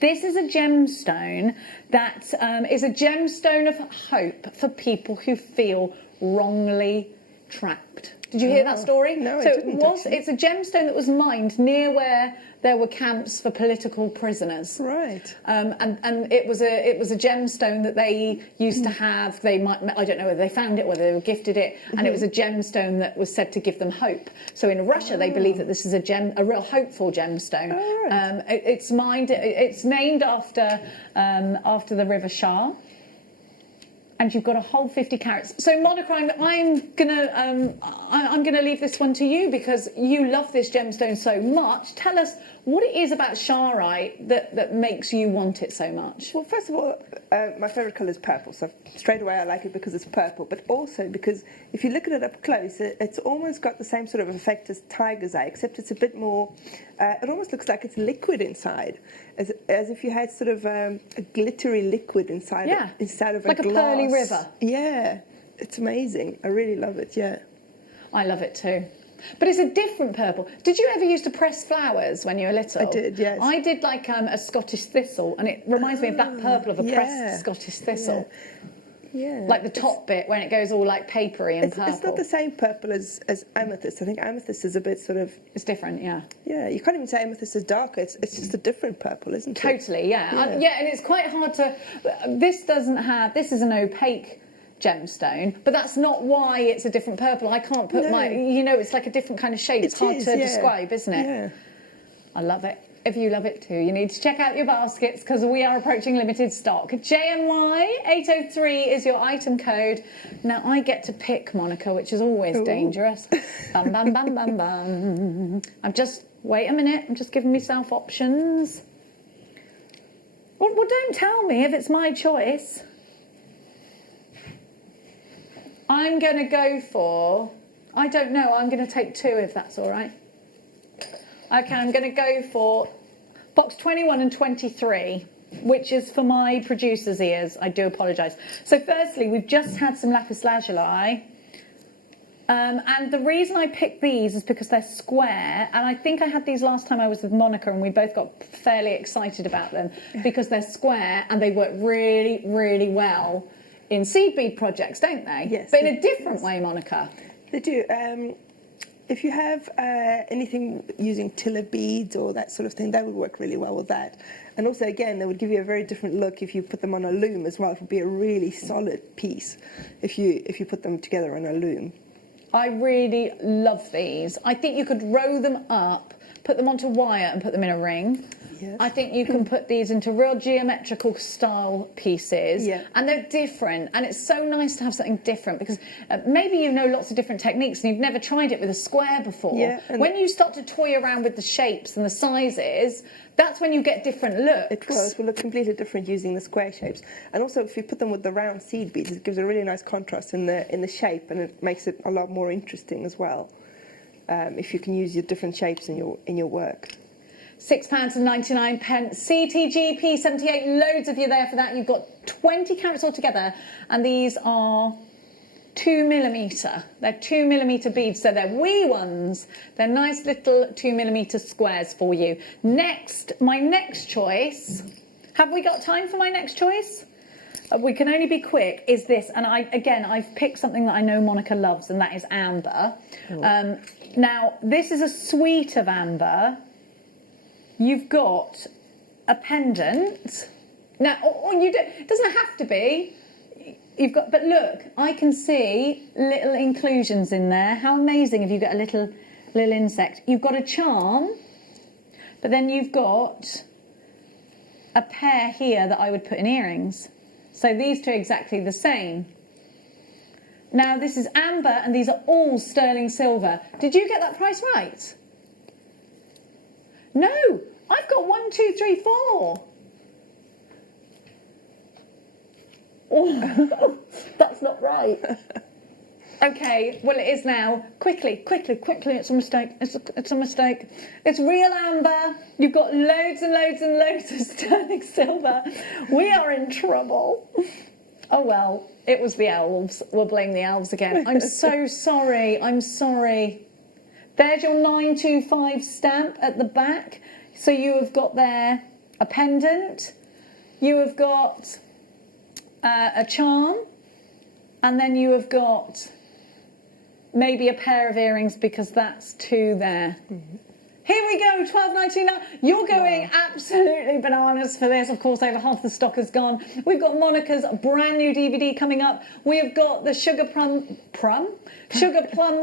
this is a gemstone that is a gemstone of hope for people who feel wrongly trapped. Did you hear that story? No, so I didn't. It's a gemstone that was mined near where there were camps for political prisoners. Right. And it was a gemstone that they used to have. I don't know whether they found it, whether they were gifted it, and it was a gemstone that was said to give them hope. So in Russia, they believe that this is a real hopeful gemstone. Oh, right. It's mined. It's named after the River Shar. And you've got a whole 50 carats. So Monica, I'm gonna leave this one to you because you love this gemstone so much. Tell us what it is about Charoite that makes you want it so much. Well, first of all, my favourite colour is purple, so straight away I like it because it's purple, but also because if you look at it up close, it's almost got the same sort of effect as tiger's eye, except it's a bit more, it almost looks like it's liquid inside, as if you had sort of a glittery liquid inside, instead of like a glass. Like a pearly river. Yeah, it's amazing. I really love it, yeah. I love it too. But it's a different purple. Did you ever used to press flowers when you were little? I did, yes. I did like a Scottish thistle, and it reminds me of that purple of a pressed Scottish thistle. Yeah. Like the top bit when it goes all like papery and purple. It's not the same purple as amethyst. I think amethyst is a bit sort of... It's different, yeah. Yeah, you can't even say amethyst is darker. It's just a different purple, isn't it? Totally, yeah. And it's quite hard to... This is an opaque gemstone, but that's not why it's a different purple. I can't put my... You know, it's like a different kind of shade. It's hard to describe, isn't it? Yeah. I love it. If you love it too, you need to check out your baskets because we are approaching limited stock. JMY803 is your item code. Now I get to pick, Monica, which is always dangerous. Bam, bam, bam, bam, bam. Wait a minute, I'm just giving myself options. Well, don't tell me if it's my choice. I'm going to go for, I don't know, I'm going to take 2 if that's all right. Okay, I'm going to go for box 21 and 23, which is for my producer's ears. I do apologise. So firstly, we've just had some lapis lazuli. And the reason I picked these is because they're square. And I think I had these last time I was with Monica and we both got fairly excited about them because they're square and they work really, really well in seed bead projects, don't they? Yes. But in a different way, Monica. They do. If you have anything using tiller beads or that sort of thing, that would work really well with that. And also, again, they would give you a very different look if you put them on a loom as well. It would be a really solid piece if you put them together on a loom. I really love these. I think you could roll them up, put them onto wire and put them in a ring. Yes. I think you can put these into real geometrical style pieces, and they're different, and it's so nice to have something different because maybe you know lots of different techniques and you've never tried it with a square before. Yeah, when you start to toy around with the shapes and the sizes, that's when you get different looks. It will look completely different using the square shapes, and also if you put them with the round seed beads, it gives a really nice contrast in the shape, and it makes it a lot more interesting as well. If you can use your different shapes in your work. £6.99. CTG P78, loads of you there for that. You've got 20 carats altogether, and these are 2mm. They're 2mm beads, so they're wee ones. They're nice little 2mm squares for you. Next, my next choice. Have we got time for my next choice? We can only be quick, is this. And I've picked something that I know Monica loves, and that is amber. Now, this is a suite of amber. You've got a pendant. Now, it doesn't have to be. But look, I can see little inclusions in there. How amazing if you get a little insect. You've got a charm, but then you've got a pair here that I would put in earrings. So these two are exactly the same. Now, this is amber, and these are all sterling silver. Did you get that price right? No, I've got 1, 2, 3, 4. Oh, that's not right. Okay, well, it is now. Quickly, it's a mistake. It's a mistake. It's real amber. You've got loads and loads and loads of sterling silver. We are in trouble. Oh, well, it was the elves. We'll blame the elves again. I'm so sorry. I'm sorry. There's your 925 stamp at the back. So you have got there a pendant. You have got a charm. And then you have got maybe a pair of earrings because that's 2 there. Here we go, £12.99. You're going absolutely bananas for this. Of course, over half the stock has gone. We've got Monica's brand new DVD coming up. We have got the Sugar Plum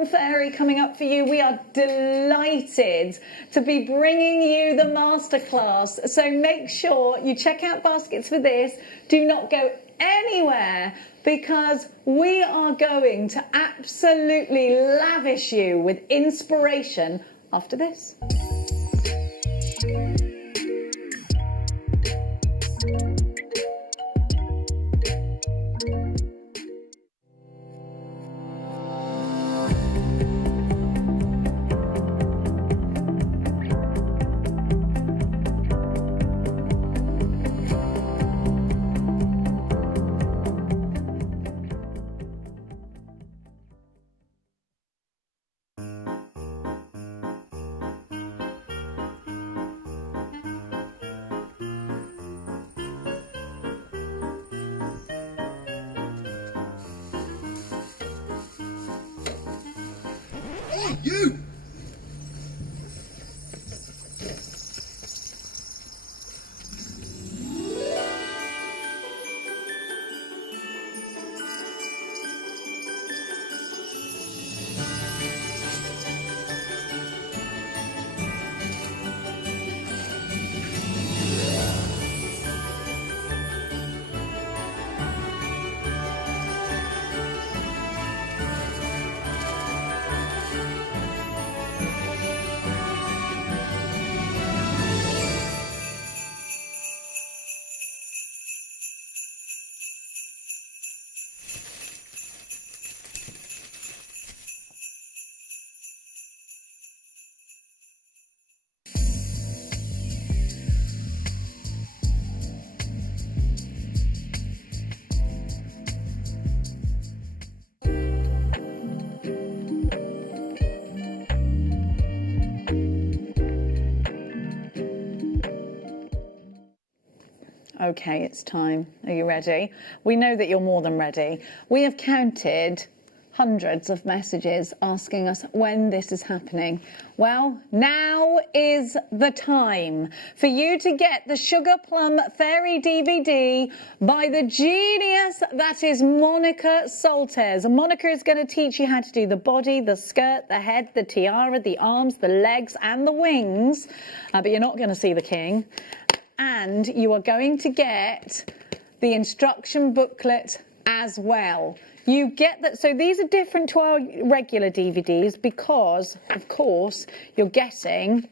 Fairy coming up for you. We are delighted to be bringing you the masterclass. So make sure you check out baskets for this. Do not go anywhere, because we are going to absolutely lavish you with inspiration after this. Hey, you! Okay, it's time. Are you ready? We know that you're more than ready. We have counted hundreds of messages asking us when this is happening. Well, now is the time for you to get the Sugar Plum Fairy DVD by the genius that is Monica Soltesz. Monica is going to teach you how to do the body, the skirt, the head, the tiara, the arms, the legs and the wings, but you're not going to see the king. And you are going to get the instruction booklet as well. You get that, so these are different to our regular DVDs because, of course, you're getting.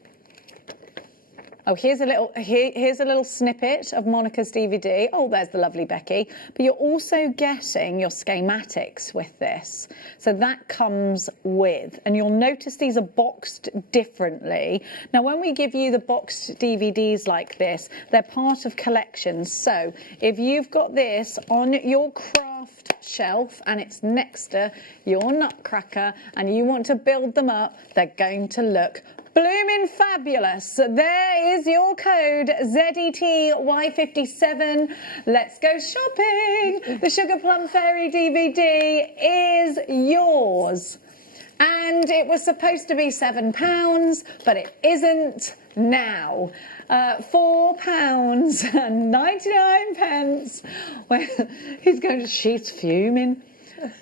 Oh, here's a little snippet of Monica's DVD. Oh, there's the lovely Becky. But you're also getting your schematics with this. So that comes with, and you'll notice these are boxed differently. Now, when we give you the boxed DVDs like this, they're part of collections. So if you've got this on your craft shelf and it's next to your Nutcracker and you want to build them up, they're going to look bloomin' fabulous. There is your code, ZETY57. Let's go shopping. The Sugar Plum Fairy DVD is yours. And it was supposed to be £7, but it isn't now. £4.99. Well, he's going to, she's fuming.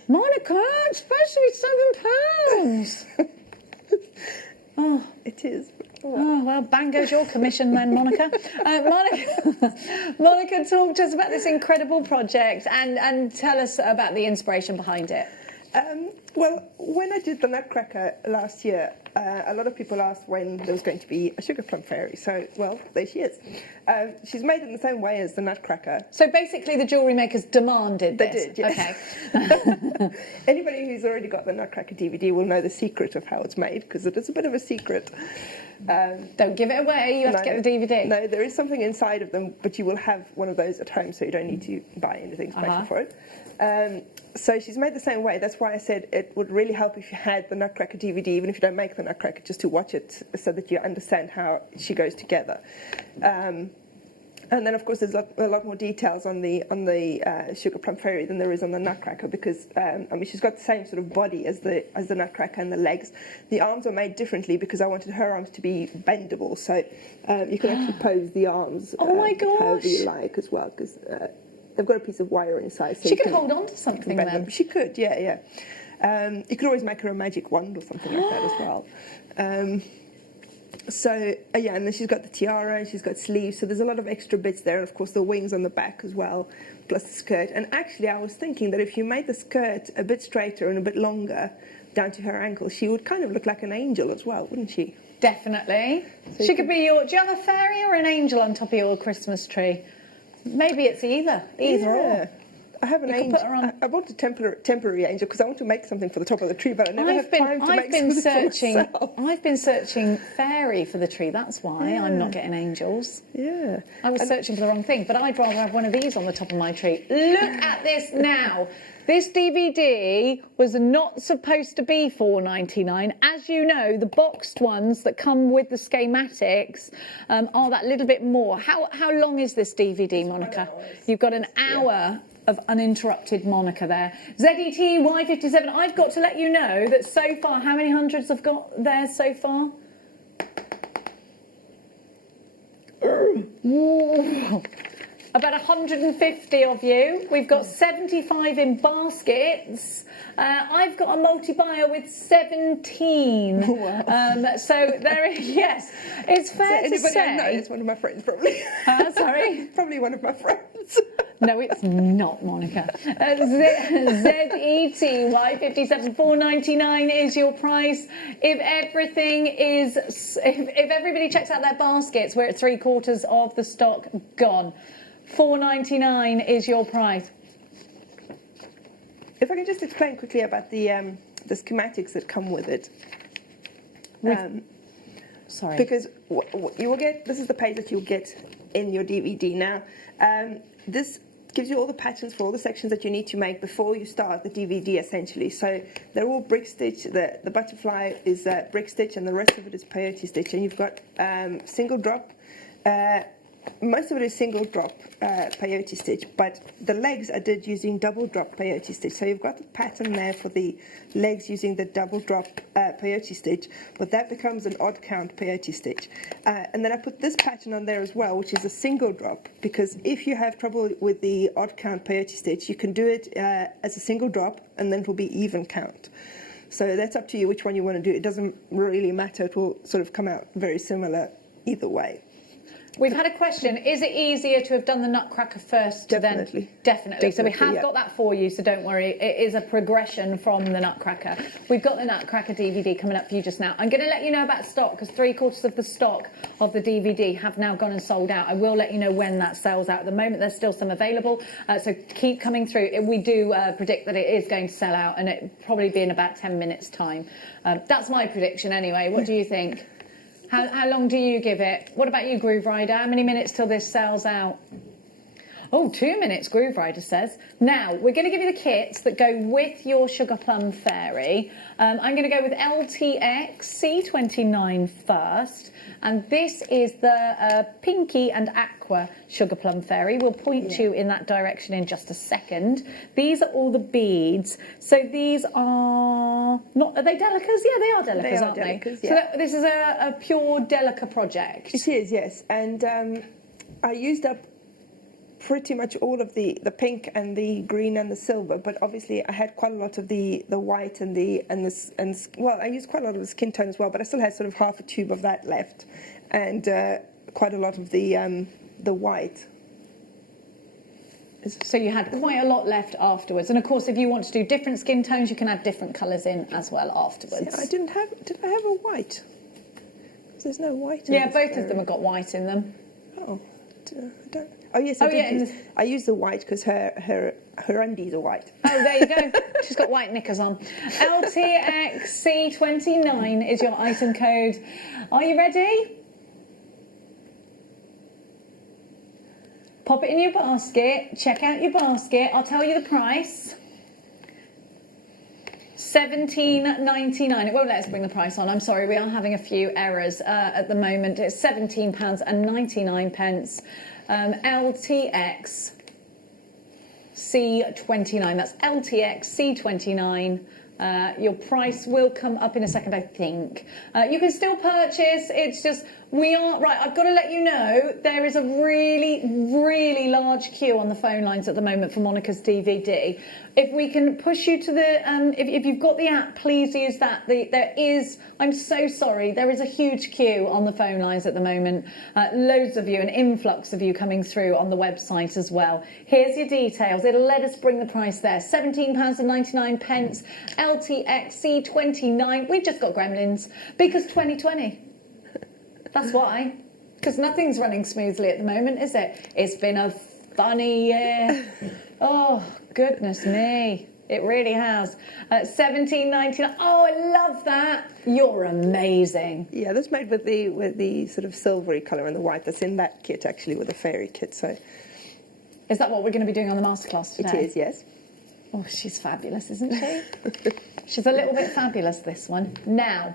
Monica, it's supposed to be £7. Oh, it is. Oh, well, bang goes your commission then, Monica. Monica, talk to us about this incredible project and tell us about the inspiration behind it. Well, when I did the Nutcracker last year, a lot of people asked when there was going to be a Sugar Plum Fairy. So, well, there she is. She's made in the same way as the Nutcracker. So basically the jewellery makers demanded this? They did, yes. Okay. Anybody who's already got the Nutcracker DVD will know the secret of how it's made, because it is a bit of a secret. Don't give it away, you have to get the DVD. No, there is something inside of them, but you will have one of those at home, so you don't need to buy anything special for it. So she's made the same way. That's why I said it would really help if you had the Nutcracker DVD, even if you don't make the Nutcracker, just to watch it so that you understand how she goes together. And then, of course, there's a lot more details on the Sugar Plum Fairy than there is on the Nutcracker, because I mean, she's got the same sort of body as the Nutcracker and the legs. The arms are made differently because I wanted her arms to be bendable, so you can actually pose the arms however you like as well, because they've got a piece of wire inside. So she could hold on to something then. She could, yeah. You could always make her a magic wand or something like that as well. Yeah, and then she's got the tiara and she's got sleeves, so there's a lot of extra bits there, and of course the wings on the back as well, plus the skirt. And actually I was thinking that if you made the skirt a bit straighter and a bit longer down to her ankle, she would kind of look like an angel as well, wouldn't she? Definitely. So she could be your... Do you have a fairy or an angel on top of your Christmas tree? Maybe it's either or. I have an angel. I bought a temporary angel because I want to make something for the top of the tree, but I never have time to make something for myself. I've been searching fairy for the tree. That's why I'm not getting angels. Yeah. I was searching for the wrong thing, but I'd rather have one of these on the top of my tree. Look at this now. This DVD was not supposed to be $4.99. As you know, the boxed ones that come with the schematics are that little bit more. How long is this DVD, Monica? You've got an hour of uninterrupted Monica there. ZETY57, I've got to let you know that so far, how many hundreds have got there so far? About 150 of you. We've got 75 in baskets. I've got a multi-buyer with 17. So there is, yes, it's fair to say. No, it's one of my friends, probably. Sorry? Probably one of my friends. No, it's not, Monica. ZETY57, $4.99 is your price. If everybody checks out their baskets, we're at 3/4 of the stock gone. $4.99 is your price. If I can just explain quickly about the schematics that come with it. Sorry. Because you will get, this is the page that you'll get in your DVD. Now, this gives you all the patterns for all the sections that you need to make before you start the DVD, essentially. So they're all brick stitch. The butterfly is brick stitch, and the rest of it is peyote stitch. And you've got single drop. Most of it is single drop peyote stitch, but the legs I did using double drop peyote stitch. So you've got the pattern there for the legs using the double drop peyote stitch, but that becomes an odd count peyote stitch. And then I put this pattern on there as well, which is a single drop, because if you have trouble with the odd count peyote stitch, you can do it as a single drop, and then it will be even count. So that's up to you which one you want to do. It doesn't really matter. It will sort of come out very similar either way. We've had a question. Is it easier to have done the Nutcracker first to Definitely. Definitely. So we have yeah. got that for you, so don't worry. It is a progression from the Nutcracker. We've got the Nutcracker DVD coming up for you just now. I'm going to let you know about stock, because 3/4 of the stock of the DVD have now gone and sold out. I will let you know when that sells out. At the moment, there's still some available, so keep coming through. We do predict that it is going to sell out, and it'll probably be in about 10 minutes' time. That's my prediction anyway. What do you think? How long do you give it? What about you, Groove Rider? How many minutes till this sells out? Oh, 2 minutes, Groove Rider says. Now, we're going to give you the kits that go with your Sugar Plum Fairy. I'm going to go with LTX C29 first. And this is the Pinky and Aqua Sugar Plum Fairy. We'll point you in that direction in just a second. These are all the beads. So these are not... Are they Delicas? Yeah, they are Delicas, aren't they? Yeah. So this is a pure Delica project. It is, yes. And I used up pretty much all of the pink and the green and the silver, but obviously I had quite a lot of the white and well, I used quite a lot of the skin tone as well, but I still had sort of half a tube of that left, and quite a lot of the white. So you had quite a lot left afterwards, and of course, if you want to do different skin tones, you can add different colours in as well afterwards. Yeah, did I have a white? There's no white in Yeah, both of them have got white in them. Oh, I don't. Oh yes, I used the white because her undies are white. Oh, there you go. She's got white knickers on. LTXC29 is your item code. Are you ready? Pop it in your basket. Check out your basket. I'll tell you the price. £17.99. It won't let us bring the price on. I'm sorry, we are having a few errors at the moment. It's £17.99. LTX C29. That's LTX C29. Your price will come up in a second, I think. You can still purchase. It's just I've got to let you know there is a really, really large queue on the phone lines at the moment for Monica's DVD. If we can push you to the, if you've got the app, please use that. I'm so sorry, there is a huge queue on the phone lines at the moment. Loads of you, an influx of you coming through on the website as well. Here's your details. It'll let us bring the price there. £17.99, LTX C29. We've just got gremlins because 2020. That's why. Because nothing's running smoothly at the moment, is it? It's been a funny year. Oh, goodness me. It really has. £17.99. Oh, I love that. You're amazing. Yeah, that's made with the sort of silvery colour and the white. That's in that kit, actually, with the fairy kit. So, is that what we're going to be doing on the masterclass today? It is, yes. Oh, she's fabulous, isn't she? She's a little bit fabulous, this one. Now,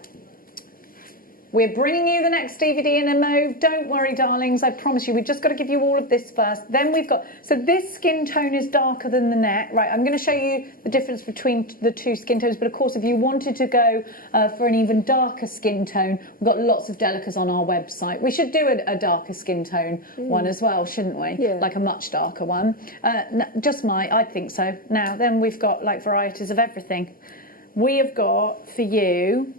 we're bringing you the next DVD in a mauve. Don't worry, darlings. I promise you, we've just got to give you all of this first. Then we've got... So this skin tone is darker than the net. Right, I'm going to show you the difference between the two skin tones. But, of course, if you wanted to go for an even darker skin tone, we've got lots of Delicas on our website. We should do a darker skin tone one as well, shouldn't we? Yeah. Like a much darker one. I think so. Now, then we've got, like, varieties of everything. We have got, for you...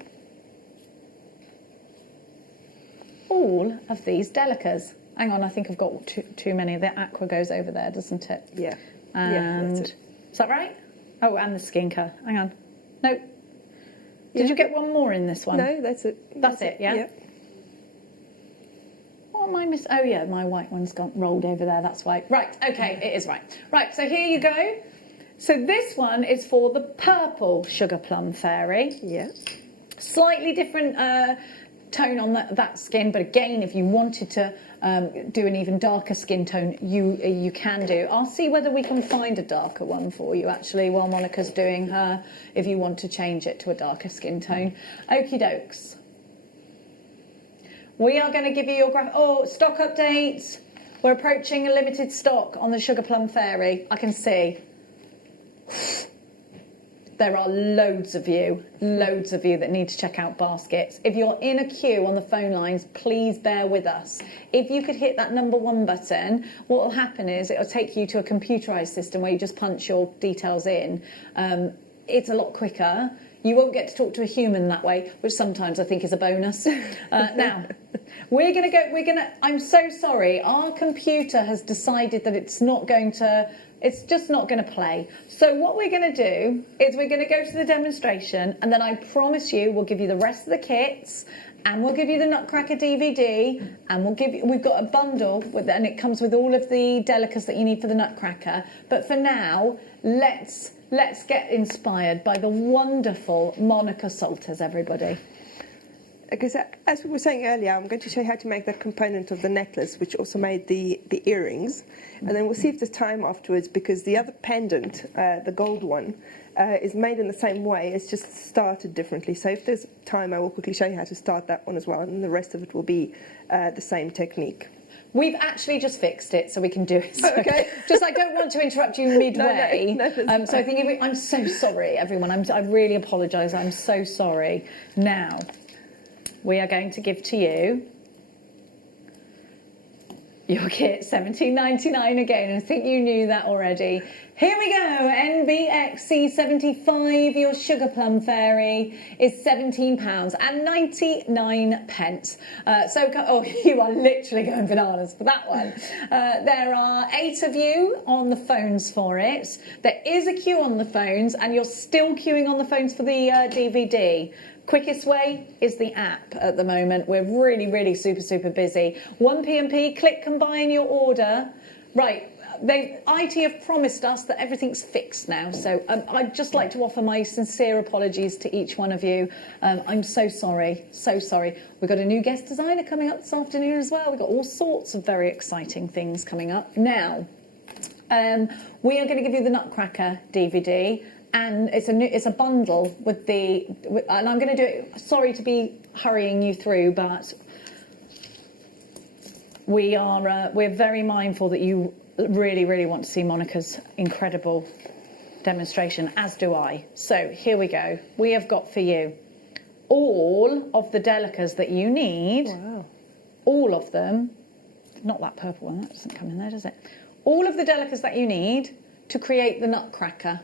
all of these Delicas. Hang on, I think I've got too many. The aqua goes over there, doesn't it? Yeah. And that's it. Is that right? Oh, and the skinker. Hang on. No. Did you get one more in this one? No, that's it. That's it, yeah? Yeah. Oh, oh yeah, my white one's got rolled over there, that's why. Right, okay, it is right. Right, so here you go. So this one is for the purple sugar plum fairy. Yeah. Slightly different tone on that skin, but again, if you wanted to do an even darker skin tone, you can do. I'll see whether we can find a darker one for you actually while Monica's doing her, if you want to change it to a darker skin tone. Okie dokes. We are going to give you your stock updates. We're approaching a limited stock on the Sugar Plum Fairy. I can see. There are loads of you that need to check out baskets. If you're in a queue on the phone lines, please bear with us. If you could hit that number 1 button, what will happen is it'll take you to a computerised system where you just punch your details in. It's a lot quicker. You won't get to talk to a human that way, which sometimes I think is a bonus. Now, I'm so sorry. Our computer has decided that it's just not going to play. So what we're going to do is we're going to go to the demonstration, and then I promise you we'll give you the rest of the kits, and we'll give you the Nutcracker DVD, and we've got a bundle and it comes with all of the Delicas that you need for the Nutcracker. But for now, let's get inspired by the wonderful Monica Salters, everybody. Because as we were saying earlier, I'm going to show you how to make that component of the necklace, which also made the earrings. And then we'll see if there's time afterwards, because the other pendant, the gold one, is made in the same way. It's just started differently. So if there's time, I will quickly show you how to start that one as well. And the rest of it will be the same technique. We've actually just fixed it so we can do it. So okay. Just I don't want to interrupt you midway. No, so I think I'm so sorry, everyone. I really apologise. I'm so sorry. Now, we are going to give to you your kit, $17.99 again. I think you knew that already. Here we go, NBXC75, your Sugar Plum Fairy is £17.99. You are literally going bananas for that one. There are 8 of you on the phones for it. There is a queue on the phones, and you're still queuing on the phones for the DVD. Quickest way is the app at the moment. We're really, really super busy. 1P&P, click combine your order. Right, IT have promised us that everything's fixed now. So I'd just like to offer my sincere apologies to each one of you. I'm so sorry, so sorry. We've got a new guest designer coming up this afternoon as well. We've got all sorts of very exciting things coming up. Now, we are going to give you the Nutcracker DVD. And it's a bundle with and I'm going to do it. Sorry to be hurrying you through, but we're very mindful that you really want to see Monica's incredible demonstration, as do I. So here we go. We have got for you all of the delicas that you need. Wow. All of them. Not that purple one, that doesn't come in there, does it? All of the delicas that you need to create the nutcracker.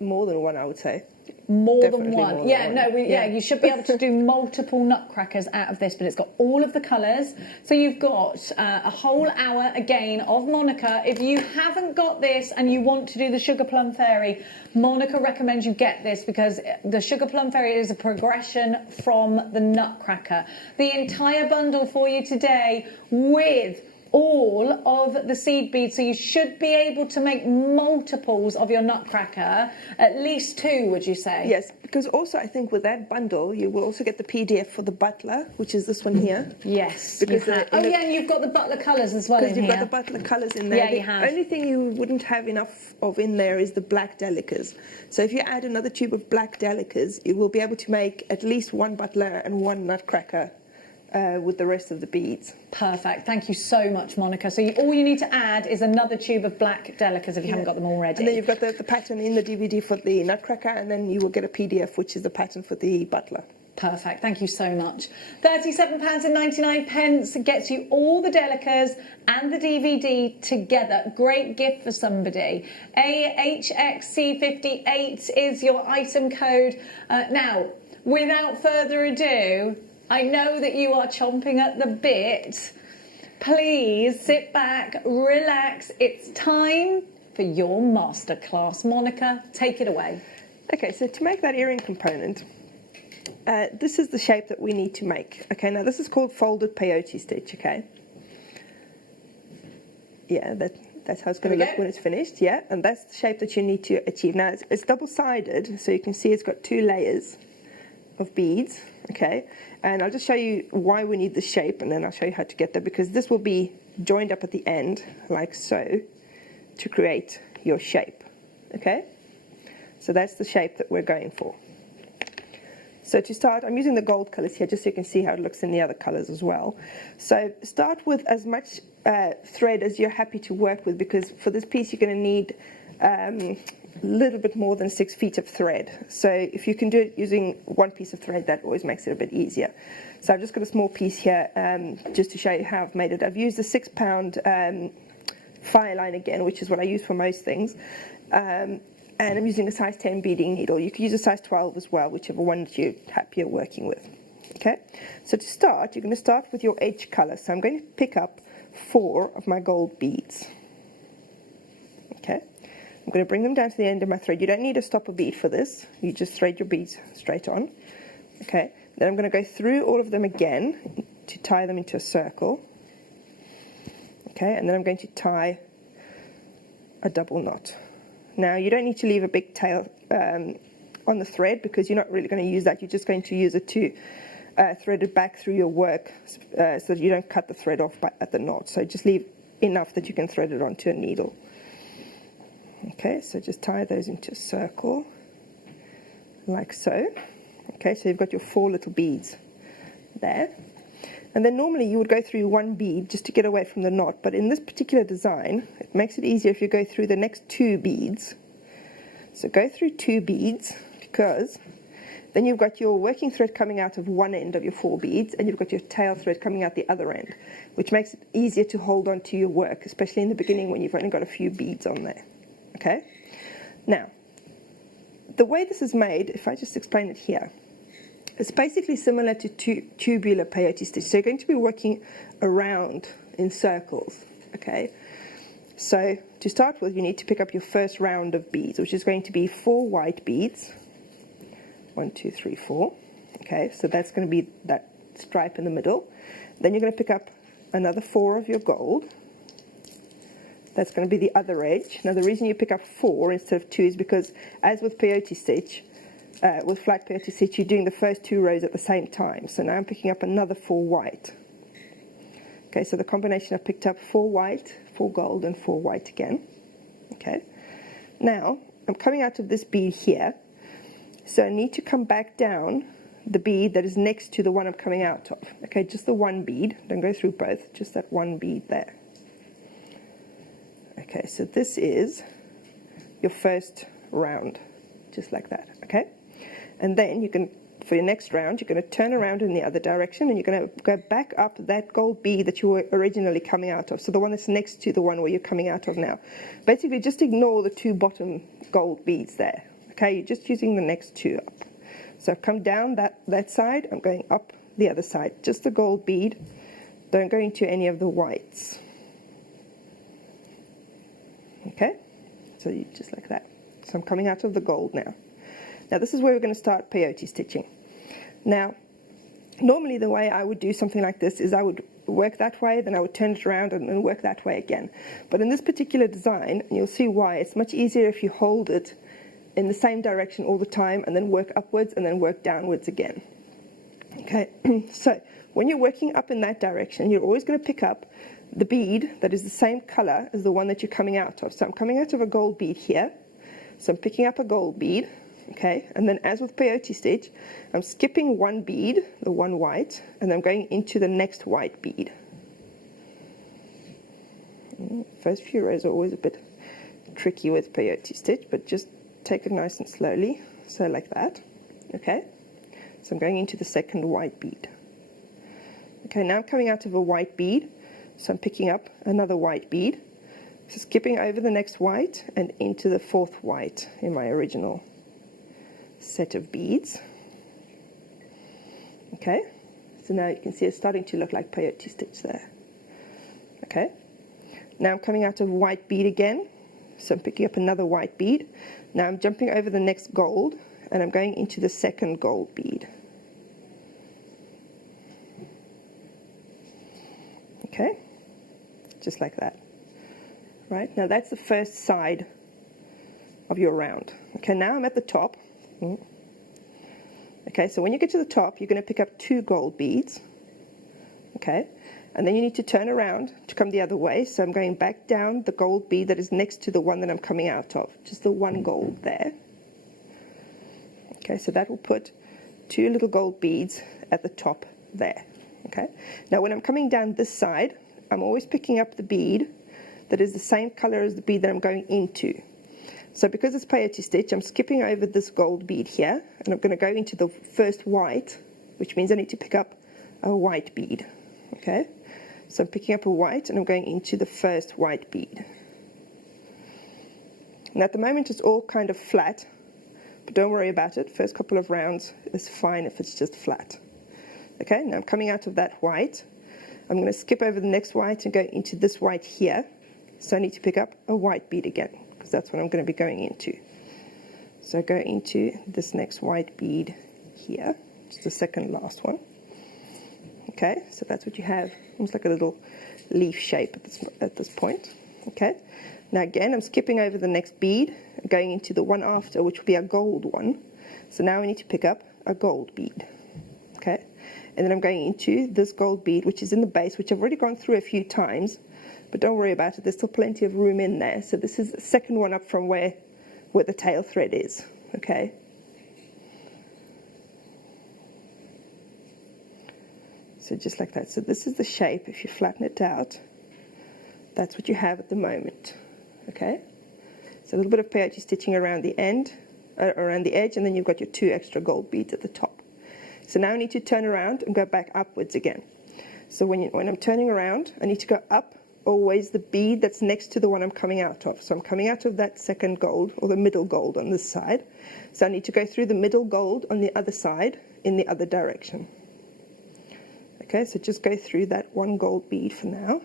More than one, I would say. More Definitely than one. more than Yeah, one. no, Yeah. you should be able to do multiple nutcrackers out of this, but it's got all of the colours. So you've got a whole hour again of Monica. If you haven't got this and you want to do the Sugar Plum Fairy, Monica recommends you get this because the Sugar Plum Fairy is a progression from the Nutcracker. The entire bundle for you today with all of the seed beads, so you should be able to make multiples of your Nutcracker, at least 2, would you say? Yes, because also I think with that bundle you will also get the PDF for the Butler, which is this one here. Yes, because yeah, and you've got the Butler colours as well in because you've here. got the Butler colours in there. Yeah, the you have. only thing you wouldn't have enough of in there is the black delicas. So if you add another tube of black delicas, you will be able to make at least 1 Butler and 1 Nutcracker with the rest of the beads. Perfect. Thank you so much, Monica. So all you need to add is another tube of black delicas if you haven't got them already. And then you've got the pattern in the DVD for the Nutcracker, and then you will get a PDF, which is the pattern for the Butler. Perfect. Thank you so much. £37.99 gets you all the delicas and the DVD together. Great gift for somebody. AHXC58 is your item code. Now, without further ado, I know that you are chomping at the bit. Please sit back, relax. It's time for your masterclass. Monica, take it away. Okay, so to make that earring component, this is the shape that we need to make. Okay, now this is called folded peyote stitch, okay? Yeah, that's how it's going to look when it's finished, yeah? And that's the shape that you need to achieve. Now, it's double-sided, so you can see it's got 2 layers of beads, okay? And I'll just show you why we need this shape, and then I'll show you how to get there, because this will be joined up at the end, like so, to create your shape, okay? So that's the shape that we're going for. So to start, I'm using the gold colours here just so you can see how it looks in the other colours as well. So start with as much thread as you're happy to work with, because for this piece you're going to need a little bit more than 6 feet of thread. So if you can do it using 1 piece of thread, that always makes it a bit easier. So I've just got a small piece here just to show you how I've made it. I've used a 6-pound fire line again, which is what I use for most things. And I'm using a size 10 beading needle. You can use a size 12 as well, whichever one that you're happier working with. Okay, so to start, you're going to start with your edge colour. So I'm going to pick up 4 of my gold beads. Okay, I'm going to bring them down to the end of my thread. You don't need a stopper bead for this. You just thread your beads straight on. Okay, then I'm going to go through all of them again to tie them into a circle. Okay, and then I'm going to tie a double knot. Now, you don't need to leave a big tail on the thread, because you're not really going to use that. You're just going to use it to thread it back through your work so that you don't cut the thread off at the knot. So just leave enough that you can thread it onto a needle. Okay, so just tie those into a circle, like so. Okay, so you've got your 4 little beads there. And then normally you would go through 1 bead just to get away from the knot, but in this particular design, it makes it easier if you go through the next 2 beads. So go through 2 beads, because then you've got your working thread coming out of one end of your 4 beads, and you've got your tail thread coming out the other end, which makes it easier to hold on to your work, especially in the beginning when you've only got a few beads on there. Okay? Now, the way this is made, if I just explain it here, it's basically similar to tubular peyote stitch. So you're going to be working around in circles, okay? So to start with, you need to pick up your first round of beads, which is going to be 4 white beads. 1, 2, 3, 4. Okay, so that's going to be that stripe in the middle. Then you're going to pick up another 4 of your gold. That's going to be the other edge. Now, the reason you pick up 4 instead of 2 is because, as with peyote stitch, with flat peyote stitch, you're doing the first 2 rows at the same time. So now I'm picking up another 4 white. Okay, so the combination, I've picked up 4 white, 4 gold, and 4 white again. Okay, now I'm coming out of this bead here, so I need to come back down the bead that is next to the one I'm coming out of. Okay, just the 1 bead, don't go through both, just that 1 bead there. Okay, so this is your first round, just like that, okay? And then you can, for your next round, you're going to turn around in the other direction and you're going to go back up that gold bead that you were originally coming out of, so the one that's next to the one where you're coming out of now. Basically, just ignore the two bottom gold beads there, okay? You're just using the next two up. So I've come down that side, I'm going up the other side, just the gold bead, don't go into any of the whites. Okay, so you just like that. So I'm coming out of the gold now. Now this is where we're going to start peyote stitching. Now, normally the way I would do something like this is I would work that way, then I would turn it around and work that way again. But in this particular design, and you'll see why, it's much easier if you hold it in the same direction all the time and then work upwards and then work downwards again. Okay, so when you're working up in that direction, you're always going to pick up the bead that is the same color as the one that you're coming out of. So I'm coming out of a gold bead here, so I'm picking up a gold bead, okay, and then as with peyote stitch, I'm skipping one bead, the one white, and I'm going into the next white bead. First few rows are always a bit tricky with peyote stitch, but just take it nice and slowly, so like that, okay. So I'm going into the second white bead. Okay, now I'm coming out of a white bead, so I'm picking up another white bead, so skipping over the next white and into the fourth white in my original set of beads. Okay, so now you can see it's starting to look like peyote stitch there. Okay, now I'm coming out of a white bead again, so I'm picking up another white bead. Now I'm jumping over the next gold and I'm going into the second gold bead. Okay, just like that. Right, now that's the first side of your round. Okay, now I'm at the top. Okay, so when you get to the top, you're going to pick up two gold beads. Okay, and then you need to turn around to come the other way. So I'm going back down the gold bead that is next to the one that I'm coming out of, just the one gold there. Okay, so that will put two little gold beads at the top there. Okay, now when I'm coming down this side, I'm always picking up the bead that is the same color as the bead that I'm going into. So because it's peyote stitch, I'm skipping over this gold bead here, and I'm going to go into the first white, which means I need to pick up a white bead. Okay, so I'm picking up a white and I'm going into the first white bead. And at the moment it's all kind of flat, but don't worry about it. First couple of rounds is fine if it's just flat. Okay, now I'm coming out of that white. I'm going to skip over the next white and go into this white here. So I need to pick up a white bead again, because that's what I'm going to be going into. So I go into this next white bead here, just the second last one. Okay, so that's what you have, almost like a little leaf shape at this point. Okay, now again I'm skipping over the next bead and going into the one after, which will be a gold one. So now I need to pick up a gold bead. Okay, and then I'm going into this gold bead, which is in the base, which I've already gone through a few times, but don't worry about it, there's still plenty of room in there. So this is the second one up from where the tail thread is. Okay, so just like that. So this is the shape. If you flatten it out, that's what you have at the moment. Okay, so a little bit of peyote stitching around the end, around the edge, and then you've got your two extra gold beads at the top. So now I need to turn around and go back upwards again. So when I'm turning around, I need to go up always the bead that's next to the one I'm coming out of. So I'm coming out of that second gold, or the middle gold on this side. So I need to go through the middle gold on the other side in the other direction. Okay, so just go through that one gold bead for now.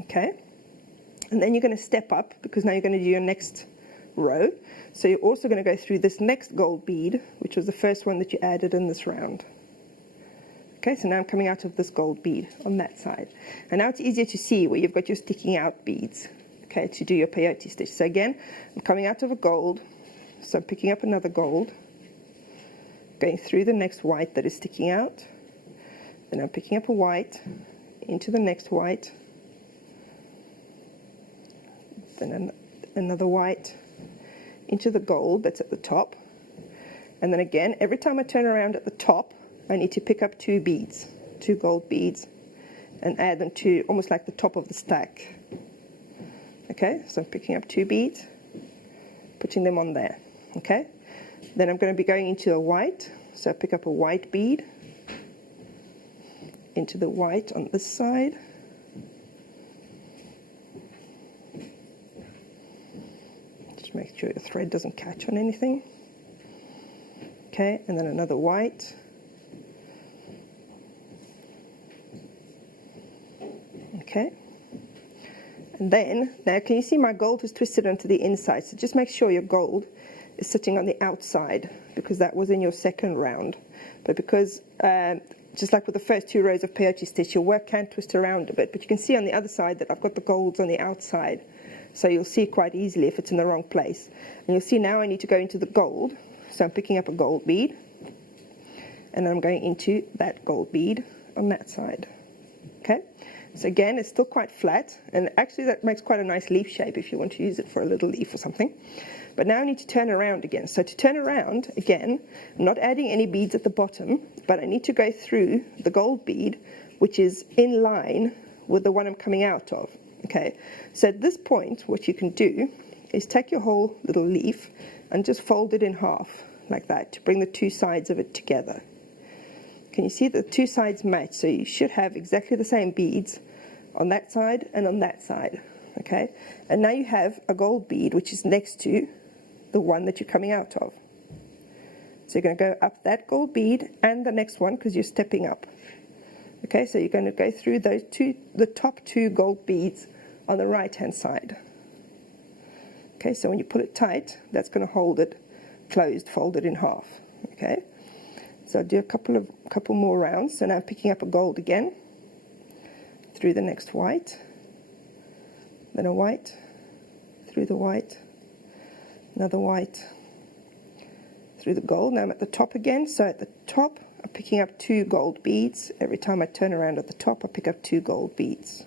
Okay, and then you're going to step up, because now you're going to do your next row. So you're also going to go through this next gold bead, which was the first one that you added in this round. Okay, so now I'm coming out of this gold bead on that side. And now it's easier to see where you've got your sticking out beads, okay, to do your peyote stitch. So again, I'm coming out of a gold, so I'm picking up another gold, going through the next white that is sticking out, then I'm picking up a white, into the next white, then another white, into the gold that's at the top, and then again, every time I turn around at the top, I need to pick up two beads, two gold beads and add them to almost like the top of the stack. Okay, so I'm picking up 2 beads, putting them on there. Okay, then I'm going to be going into a white, so I pick up a white bead, into the white on this side, just make sure the thread doesn't catch on anything. Okay, and then another white, okay, and then now can you see my gold is twisted onto the inside, so just make sure your gold is sitting on the outside, because that was in your second round. But because just like with the first 2 rows of peyote stitch, your work can twist around a bit, but you can see on the other side that I've got the golds on the outside, so you'll see quite easily if it's in the wrong place. And you'll see now I need to go into the gold, so I'm picking up a gold bead, and then I'm going into that gold bead on that side. Okay, so again it's still quite flat, and actually that makes quite a nice leaf shape if you want to use it for a little leaf or something. But now I need to turn around again. So to turn around again, I'm not adding any beads at the bottom, but I need to go through the gold bead, which is in line with the one I'm coming out of. Okay, so at this point what you can do is take your whole little leaf and just fold it in half like that to bring the 2 sides of it together. Can you see the 2 sides match? So you should have exactly the same beads on that side and on that side. Okay, and now you have a gold bead which is next to the one that you're coming out of. So you're going to go up that gold bead and the next one because you're stepping up. Okay, so you're going to go through those the top 2 gold beads on the right hand side. Okay, so when you pull it tight, that's going to hold it closed, folded in half. Okay, so I'll do a couple more rounds. So now I'm picking up a gold again, through the next white, then a white, through the white, another white, through the gold. Now I'm at the top again, so at the top I'm picking up 2 gold beads. Every time I turn around at the top I pick up 2 gold beads.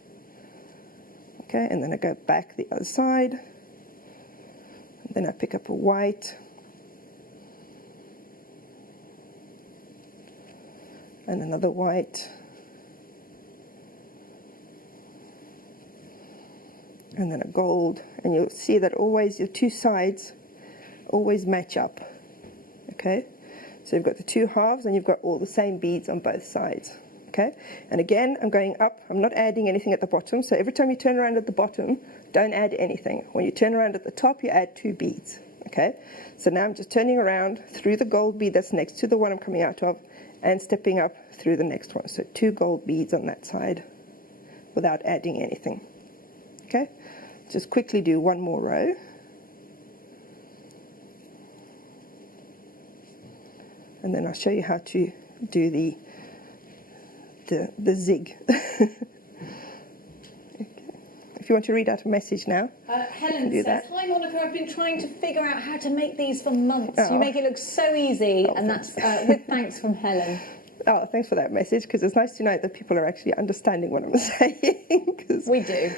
Okay, and then I go back the other side, and then I pick up a white, and another white, and then a gold, and you'll see that always your 2 sides always match up. Okay, so you've got the 2 halves and you've got all the same beads on both sides. Okay, and again I'm going up, I'm not adding anything at the bottom, so every time you turn around at the bottom don't add anything. When you turn around at the top you add 2 beads. Okay, so now I'm just turning around through the gold bead that's next to the one I'm coming out of and stepping up through the next one, so 2 gold beads on that side without adding anything. Okay, just quickly do one more row. And then I'll show you how to do the zig. Okay. If you want to read out a message now, Helen do says, that. "Hi Monica, I've been trying to figure out how to make these for months. You make it look so easy," and that's with thanks from Helen. Oh, thanks for that message, because it's nice to know that people are actually understanding what I'm saying. We do.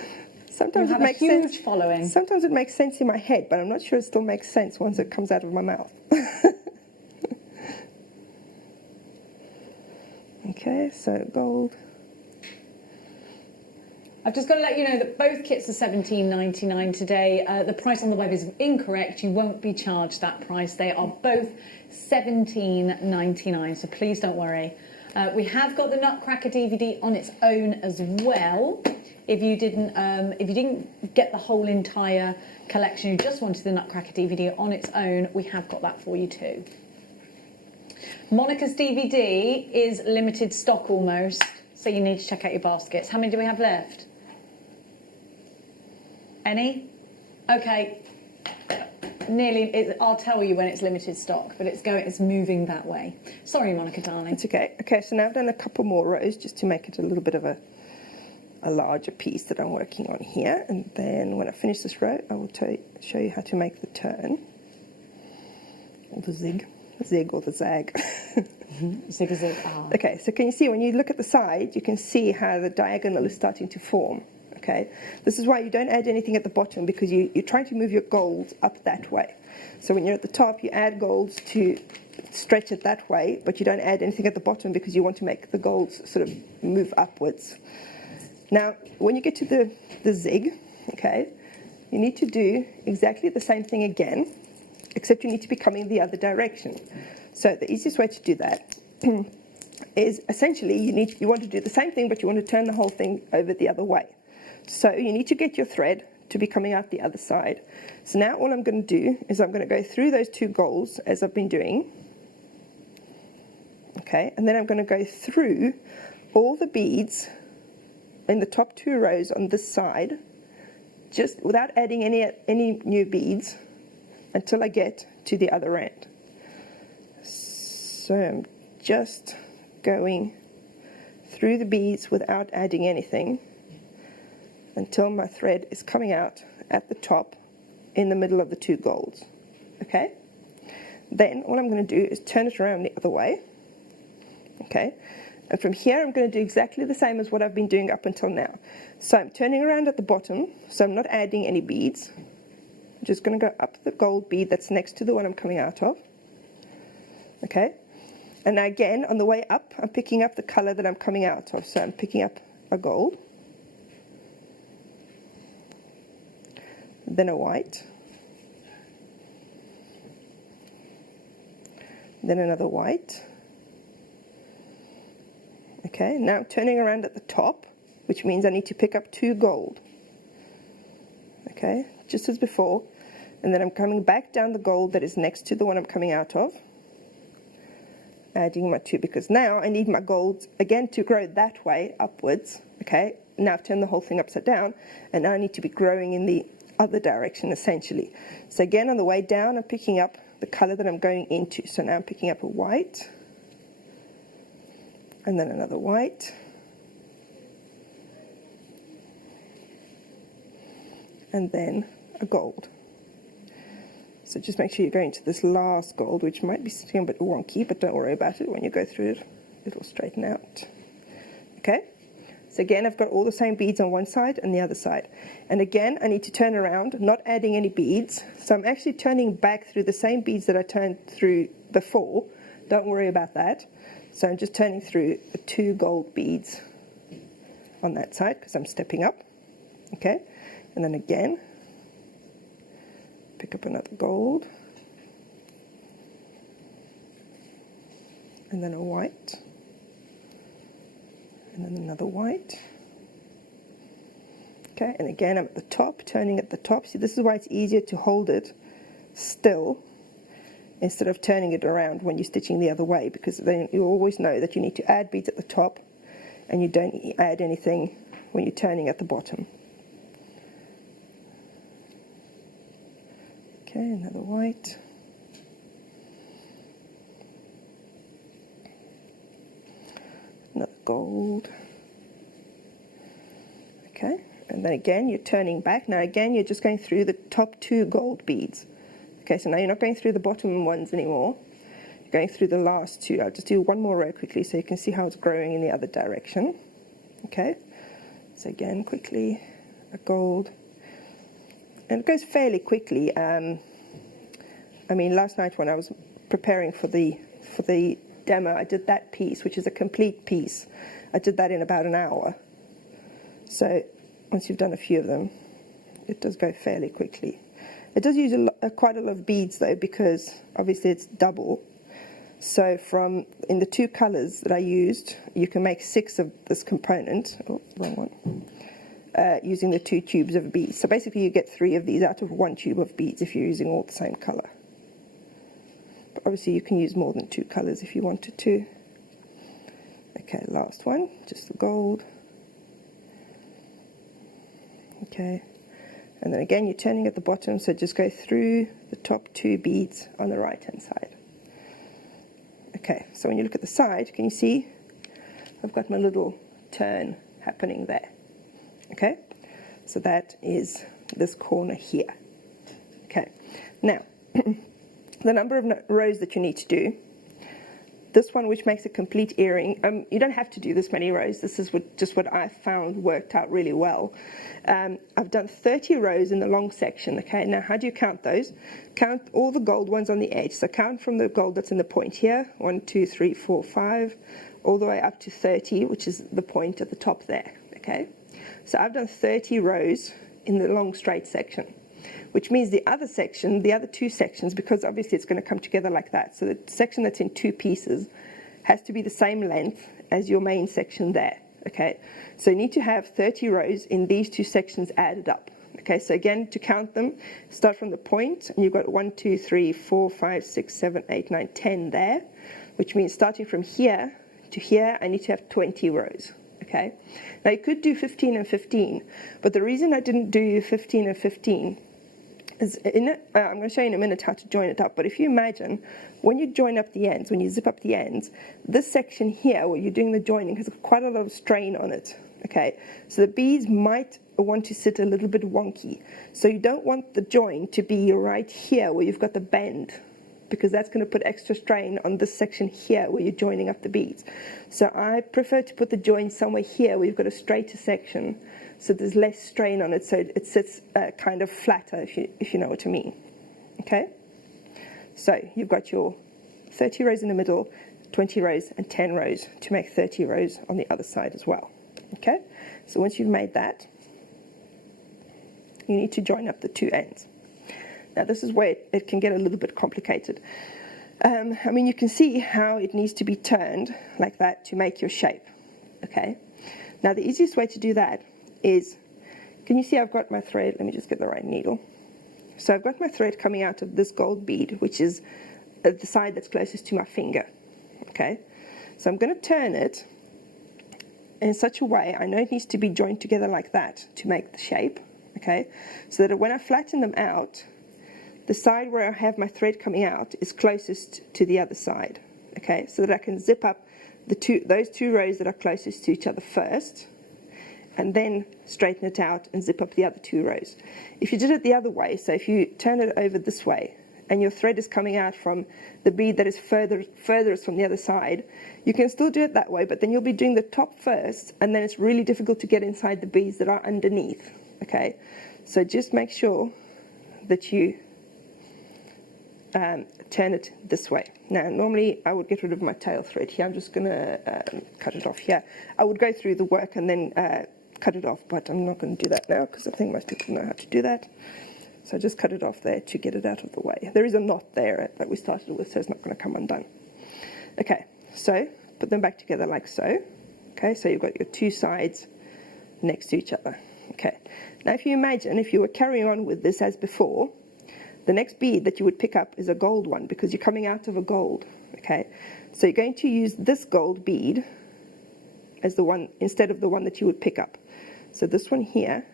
Sometimes You it have makes a huge sense. following. Sometimes it makes sense in my head, but I'm not sure it still makes sense once it comes out of my mouth. Okay, so gold. I've just got to let you know that both kits are $17.99 today. The price on the web is incorrect. You won't be charged that price. They are both $17.99, so please don't worry. We have got the Nutcracker DVD on its own as well. If you didn't get the whole entire collection, you just wanted the Nutcracker DVD on its own, we have got that for you too. Monica's DVD is limited stock almost, so you need to check out your baskets. How many do we have left? Any? Okay. Nearly. I'll tell you when it's limited stock, but it's moving that way. Sorry, Monica, darling. It's okay. Okay, so now I've done a couple more rows just to make it a little bit of a larger piece that I'm working on here, and then when I finish this row, I will show you how to make the turn, or the zig or the zag. Zig. Okay, so can you see when you look at the side, you can see how the diagonal is starting to form. Okay, this is why you don't add anything at the bottom, because you're trying to move your golds up that way. So when you're at the top, you add golds to stretch it that way, but you don't add anything at the bottom because you want to make the golds sort of move upwards. Now, when you get to the zig, okay, you need to do exactly the same thing again, except you need to be coming the other direction. So the easiest way to do that is essentially you want to do the same thing, but you want to turn the whole thing over the other way. So you need to get your thread to be coming out the other side. So now all I'm going to do is I'm going to go through those two golds as I've been doing. Okay, and then I'm going to go through all the beads in the top 2 rows on this side, just without adding any new beads until I get to the other end. So I'm just going through the beads without adding anything until my thread is coming out at the top in the middle of the 2 golds. Okay? Then all I'm going to do is turn it around the other way. Okay? And from here I'm going to do exactly the same as what I've been doing up until now. So I'm turning around at the bottom, so I'm not adding any beads. I'm just going to go up the gold bead that's next to the one I'm coming out of. Okay? And now again, on the way up, I'm picking up the color that I'm coming out of. So I'm picking up a gold, then a white, then another white. Okay, now I'm turning around at the top, which means I need to pick up 2 gold. Okay, just as before. And then I'm coming back down the gold that is next to the one I'm coming out of, adding my 2, because now I need my gold again to grow that way upwards. Okay, now I've turned the whole thing upside down, and now I need to be growing in the other direction essentially. So again, on the way down, I'm picking up the color that I'm going into. So now I'm picking up a white, and then another white, and then a gold. So just make sure you're going to this last gold, which might be sitting a bit wonky, but don't worry about it. When you go through it, it'll straighten out. Okay? So again, I've got all the same beads on one side and the other side. And again, I need to turn around, not adding any beads. So I'm actually turning back through the same beads that I turned through before. Don't worry about that. So I'm just turning through the 2 gold beads on that side because I'm stepping up. Okay? And then again, pick up another gold. And then a white. And then another white. Okay, and again I'm at the top, turning at the top. See, this is why it's easier to hold it still instead of turning it around when you're stitching the other way, because then you always know that you need to add beads at the top and you don't add anything when you're turning at the bottom. Okay, another white. Another gold. Okay, and then again you're turning back. Now again you're just going through the top 2 gold beads. Okay, so now you're not going through the bottom ones anymore. You're going through the last 2. I'll just do one more row quickly so you can see how it's growing in the other direction. Okay, so again quickly a gold, and it goes fairly quickly. I mean, last night when I was preparing for the demo, I did that piece, which is a complete piece. I did that in about an hour. So once you've done a few of them, it does go fairly quickly. It does use quite a lot of beads though, because obviously it's double. So in the 2 colors that I used, you can make 6 of this component. Oh, wrong one. Using the 2 tubes of beads. So basically you get 3 of these out of 1 tube of beads if you're using all the same color. But obviously you can use more than 2 colors if you wanted to. Okay, last one, just the gold. Okay, and then again you're turning at the bottom, so just go through the top 2 beads on the right hand side. Okay, so when you look at the side, can you see I've got my little turn happening there? Okay, so that is this corner here. Okay, now the number of rows that you need to do. This one, which makes a complete earring, you don't have to do this many rows. This is just what I found worked out really well. I've done 30 rows in the long section. Okay, now how do you count those? Count all the gold ones on the edge. So count from the gold that's in the point here, 1, 2, 3, 4, 5, all the way up to 30, which is the point at the top there. Okay, So I've done 30 rows in the long straight section, which means the other section, the other two sections, because obviously it's going to come together like that, so the section that's in two pieces has to be the same length as your main section there. Okay, so you need to have 30 rows in these two sections added up. Okay, so again, to count them, start from the point, and you've got 1, 2, 3, 4, 5, 6, 7, 8, 9, 10 there, which means starting from here to here, I need to have 20 rows. Okay, now you could do 15 and 15, but the reason I didn't do 15 and 15 is I'm going to show you in a minute how to join it up, but if you imagine when you join up the ends, when you zip up the ends, this section here where you're doing the joining has quite a lot of strain on it. Okay, so the beads might want to sit a little bit wonky, so you don't want the join to be right here where you've got the bend, because that's going to put extra strain on this section here where you're joining up the beads. So I prefer to put the join somewhere here where you've got a straighter section, so there's less strain on it, so it sits kind of flatter, if you know what I mean. Okay, so you've got your 30 rows in the middle, 20 rows and 10 rows to make 30 rows on the other side as well. Okay, so once you've made that, you need to join up the two ends. Now this is where it can get a little bit complicated. I mean, you can see how it needs to be turned like that to make your shape. Okay, now the easiest way to do that is, can you see I've got my thread? Let me just get the right needle. So I've got my thread coming out of this gold bead, which is the side that's closest to my finger. Okay, so I'm going to turn it in such a way, I know it needs to be joined together like that to make the shape. Okay, so that when I flatten them out, the side where I have my thread coming out is closest to the other side. Okay, so that I can zip up those two rows that are closest to each other first, and then straighten it out and zip up the other two rows. If you did it the other way, so if you turn it over this way and your thread is coming out from the bead that is furthest from the other side, you can still do it that way, but then you'll be doing the top first, and then it's really difficult to get inside the beads that are underneath. Okay, so just make sure that you turn it this way. Now normally I would get rid of my tail thread here. I'm just going to cut it off here. I would go through the work and then cut it off, but I'm not going to do that now because I think most people know how to do that. So I just cut it off there to get it out of the way. There is a knot there that we started with, so it's not going to come undone. Okay, so put them back together like so. Okay, so you've got your two sides next to each other. Okay, now if you imagine if you were carrying on with this as before, the next bead that you would pick up is a gold one because you're coming out of a gold. Okay, so you're going to use this gold bead as the one instead of the one that you would pick up. So this one here,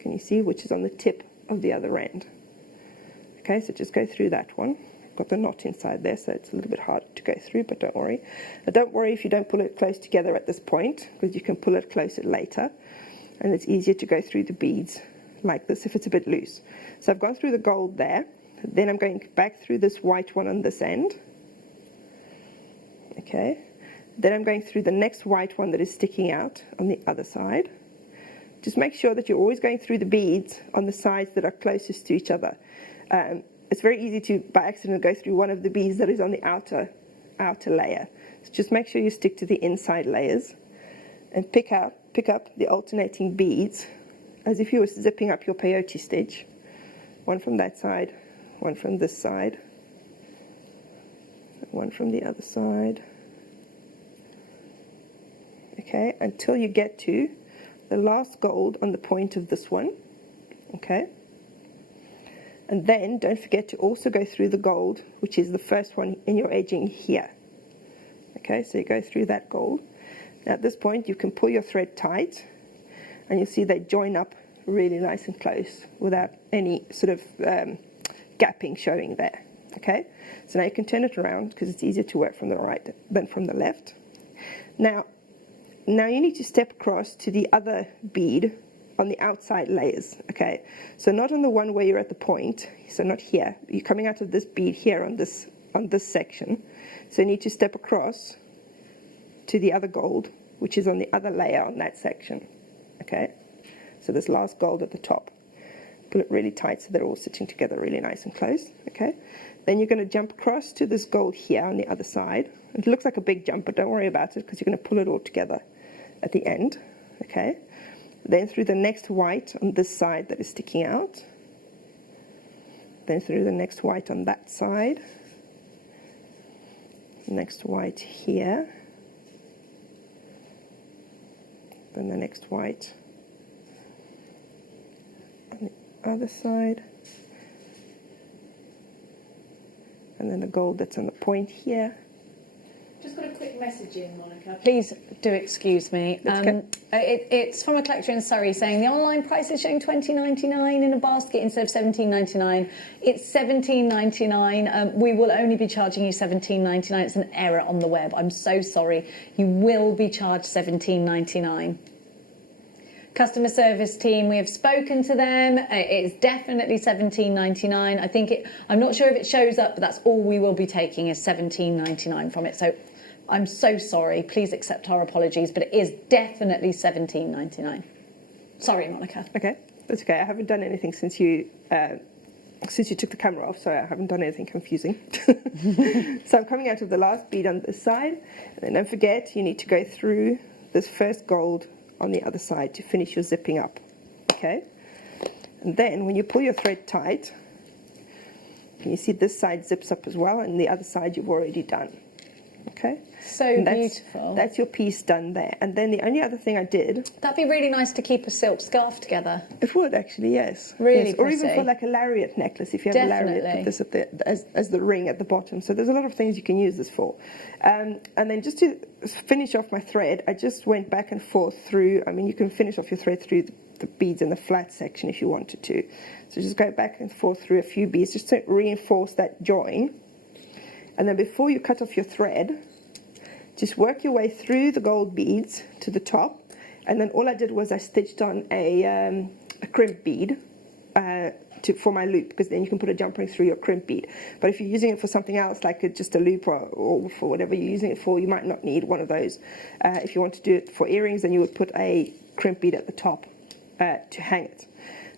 can you see, which is on the tip of the other end. Okay, so just go through that one. I've got the knot inside there, so it's a little bit hard to go through, but don't worry. Now, don't worry if you don't pull it close together at this point, because you can pull it closer later, and it's easier to go through the beads like this if it's a bit loose. So I've gone through the gold there, then I'm going back through this white one on this end. Okay, then I'm going through the next white one that is sticking out on the other side. Just make sure that you're always going through the beads on the sides that are closest to each other. It's very easy to, by accident, go through one of the beads that is on the outer layer. So just make sure you stick to the inside layers and pick up the alternating beads as if you were zipping up your peyote stitch. One from that side, one from this side, one from the other side. Okay, until you get to the last gold on the point of this one. Okay, and then don't forget to also go through the gold, which is the first one in your edging here. Okay, so you go through that gold. Now at this point you can pull your thread tight and you'll see they join up really nice and close without any sort of gapping showing there. Okay, so now you can turn it around because it's easier to work from the right than from the left. Now you need to step across to the other bead on the outside layers. Okay, so not on the one where you're at the point, so not here. You're coming out of this bead here on this section, so you need to step across to the other gold, which is on the other layer on that section. Okay, so this last gold at the top, pull it really tight so they're all sitting together really nice and close. Okay, then you're going to jump across to this gold here on the other side. It looks like a big jump, but don't worry about it because you're going to pull it all together at the end. Okay, then through the next white on this side that is sticking out, then through the next white on that side, next white here, then the next white on the other side, and then the gold that's on the point here. Just got a quick message in, Monica. Please do excuse me. It's from a collector in Surrey saying the online price is showing $20.99 in a basket instead of $17.99. It's $17.99. We will only be charging you $17.99. It's an error on the web. I'm so sorry. You will be charged $17.99. Customer service team, we have spoken to them. It's definitely $17.99. I'm not sure if it shows up, but that's all we will be taking is $17.99 from it. So I'm so sorry. Please accept our apologies, but it is definitely $17.99. Sorry, Monica. Okay, that's okay. I haven't done anything since you took the camera off, so I haven't done anything confusing. So I'm coming out of the last bead on this side, and then don't forget you need to go through this first gold on the other side to finish your zipping up. Okay, and then when you pull your thread tight, can you see this side zips up as well, and the other side you've already done. Okay, so beautiful. That's your piece done there. And then the only other thing I did, that'd be really nice to keep a silk scarf together. It would actually, yes. Really yes. Or pretty. even for like a lariat necklace, if you have a lariat, put this at as the ring at the bottom. So there's a lot of things you can use this for. And then just to finish off my thread, I just went back and forth through. I mean, you can finish off your thread through the beads in the flat section if you wanted to. So just go back and forth through a few beads just to reinforce that join. And then before you cut off your thread, just work your way through the gold beads to the top. And then all I did was I stitched on a crimp bead for my loop, because then you can put a jump ring through your crimp bead. But if you're using it for something else, like just a loop or for whatever you're using it for, you might not need one of those. If you want to do it for earrings, then you would put a crimp bead at the top to hang it.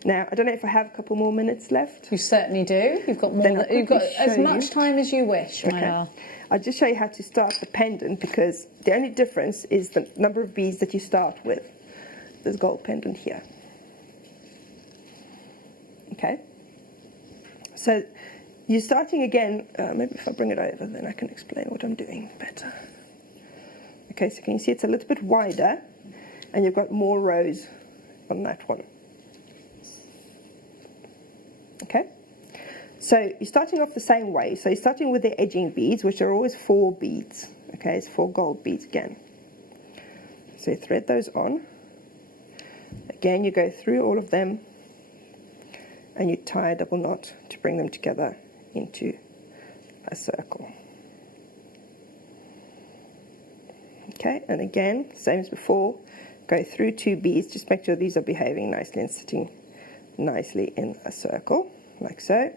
Now, I don't know if I have a couple more minutes left. You certainly do. You've got more. You've got as much time as you wish, Maya. I'll just show you how to start the pendant, because the only difference is the number of beads that you start with. This gold pendant here. Okay. So you're starting again. Maybe if I bring it over, then I can explain what I'm doing better. Okay, so can you see it's a little bit wider, and you've got more rows on that one. Okay, so you're starting off the same way. So you're starting with the edging beads, which are always 4 beads. Okay, it's 4 gold beads again. So you thread those on. Again, you go through all of them, and you tie a double knot to bring them together into a circle. Okay, and again, same as before, go through 2 beads. Just make sure these are behaving nicely and sitting nicely in a circle, like so.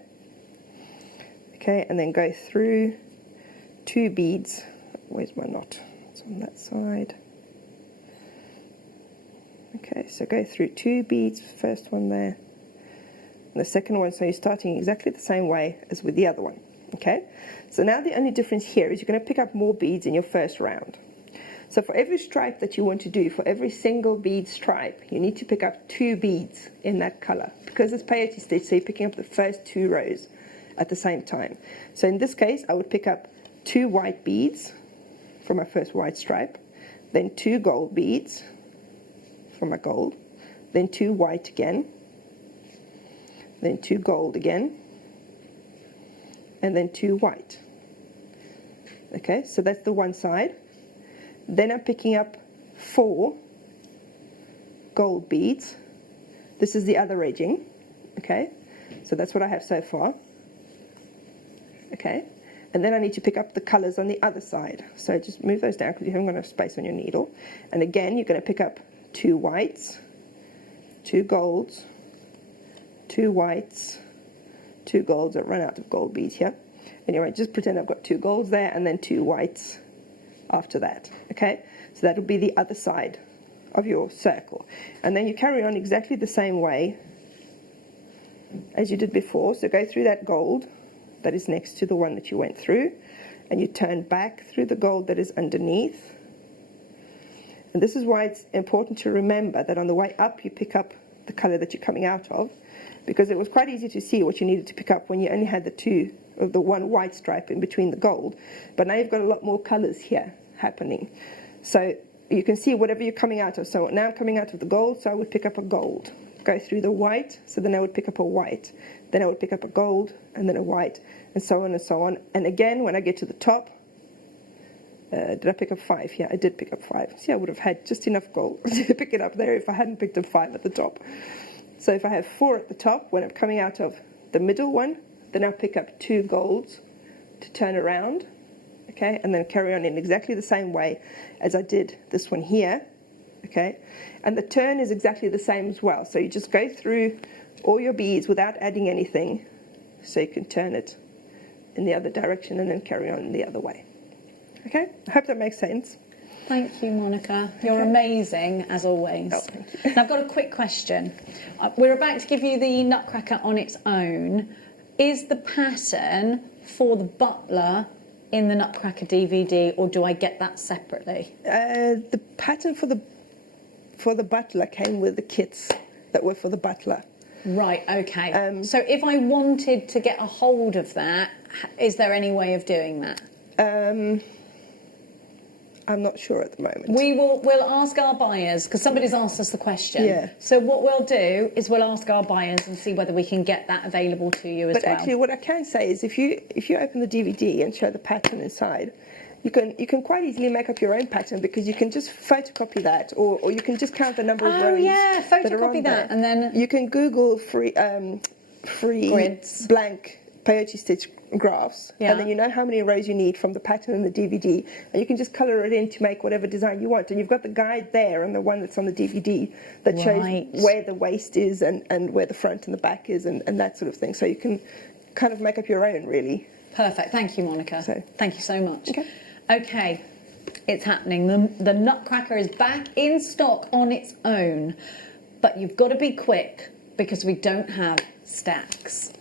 Okay, and then go through 2 beads. Where's my knot? It's on that side. Okay, so go through 2 beads, first one there, and the second one, so you're starting exactly the same way as with the other one. Okay, so now the only difference here is you're going to pick up more beads in your first round. So for every stripe that you want to do, for every single bead stripe, you need to pick up 2 beads in that color, because it's peyote stitch, so you're picking up the first 2 rows at the same time. So in this case, I would pick up 2 white beads for my first white stripe, then 2 gold beads for my gold, then 2 white again, then 2 gold again, and then 2 white. Okay, so that's the one side. Then I'm picking up 4 gold beads. This is the other edging. Okay, so that's what I have so far. Okay, and then I need to pick up the colors on the other side. So just move those down because you haven't got enough space on your needle. And again, you're going to pick up 2 whites, 2 golds, 2 whites, 2 golds. I've run out of gold beads here. Anyway, just pretend I've got 2 golds there and then 2 whites after that. Okay, so that will be the other side of your circle, and then you carry on exactly the same way as you did before. So go through that gold that is next to the one that you went through, and you turn back through the gold that is underneath, And this is why it's important to remember that on the way up you pick up the colour that you're coming out of, because it was quite easy to see what you needed to pick up when you only had the one white stripe in between the gold. But now you've got a lot more colours here happening. So you can see whatever you're coming out of. So now I'm coming out of the gold, so I would pick up a gold. Go through the white, so then I would pick up a white. Then I would pick up a gold, and then a white, and so on and so on. And again, when I get to the top, did I pick up 5? Yeah, I did pick up 5. See, I would have had just enough gold to pick it up there if I hadn't picked up 5 at the top. So if I have 4 at the top, when I'm coming out of the middle one, then I'll pick up 2 golds to turn around, okay, and then carry on in exactly the same way as I did this one here, okay. And the turn is exactly the same as well. So you just go through all your beads without adding anything, so you can turn it in the other direction and then carry on the other way. Okay, I hope that makes sense. Thank you, Monica. You're amazing, as always. Oh, thank you. Now, I've got a quick question. We're about to give you the Nutcracker on its own. Is the pattern for the butler in the Nutcracker DVD, or do I get that separately? The pattern for the butler came with the kits that were for the butler. Right, okay. So if I wanted to get a hold of that, is there any way of doing that? I'm not sure at the moment. We'll ask our buyers, because somebody's asked us the question. Yeah. So what we'll do is we'll ask our buyers and see whether we can get that available to you as well. But actually, what I can say is, if you open the DVD and show the pattern inside, you can quite easily make up your own pattern, because you can just photocopy that, or you can just count the number of rows. Oh yeah, that are on photocopy that, there. and then You can Google free grids, blank peyote stitch graphs, Yeah. and then you know how many rows you need from the pattern in the DVD, and you can just colour it in to make whatever design you want. And you've got the guide there, and the one that's on the DVD that Right. shows where the waist is and where the front and the back is, and that sort of thing. So you can kind of make up your own, really. Perfect. Thank you, Monica. Thank you so much. Okay. Okay, it's happening. The Nutcracker is back in stock on its own, but you've got to be quick because we don't have stacks.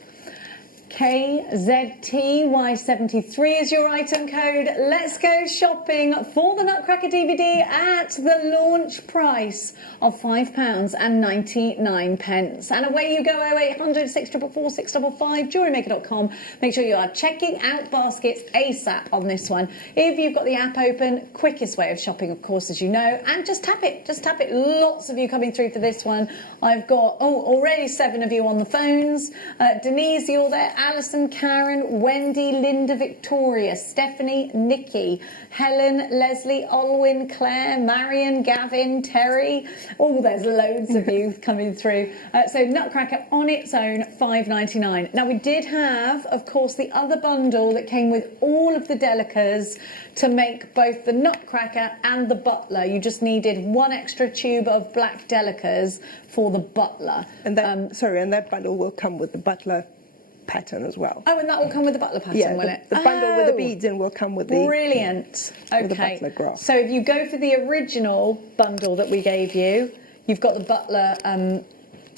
KZTY73 is your item code. Let's go shopping for the Nutcracker DVD at the launch price of £5.99. And away you go, 0800 644 655, jewellerymaker.com. Make sure you are checking out baskets ASAP on this one. If you've got the app open, quickest way of shopping, of course, as you know, and just tap it. Just tap it. Lots of you coming through for this one. I've got, already 7 of you on the phones. Denise, you're there. Alison, Karen, Wendy, Linda, Victoria, Stephanie, Nikki, Helen, Leslie, Olwyn, Claire, Marion, Gavin, Terry. Oh, there's loads of you coming through. So Nutcracker on its own, £5.99. Now we did have, of course, the other bundle that came with all of the delicas to make both the Nutcracker and the butler. You just needed 1 extra tube of black delicas for the butler. And that, and that bundle will come with the butler pattern as well. Oh, and that will come with the butler pattern, will it? The bundle with the beads in will come with the... Brilliant. with the Okay. butler graph. So if you go for the original bundle that we gave you, you've got the butler...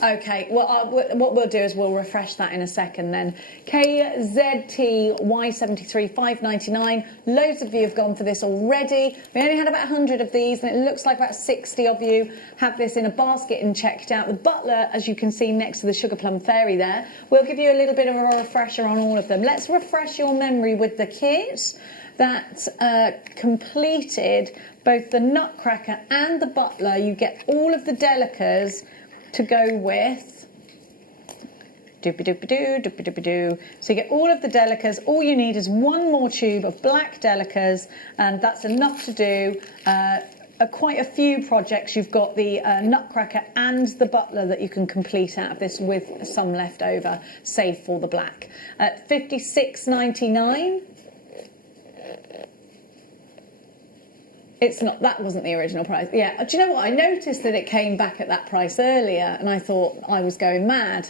Okay, well, what we'll do is we'll refresh that in a second then. KZTY73, £5.99. Loads of you have gone for this already. We only had about 100 of these, and it looks like about 60 of you have this in a basket and checked out. The butler, as you can see next to the Sugar Plum Fairy there, we'll give you a little bit of a refresher on all of them. Let's refresh your memory with the kit that completed both the Nutcracker and the butler. You get all of the delicas to go with. Doopy-doopy-doo, doopy-doopy-doo. So you get all of the delicas. All you need is 1 more tube of black delicas, and that's enough to do quite a few projects. You've got the Nutcracker and the butler that you can complete out of this with some left over, save for the black. At £56.99. It's not, that wasn't the original price. Yeah, do you know what? I noticed that it came back at that price earlier, and I thought I was going mad.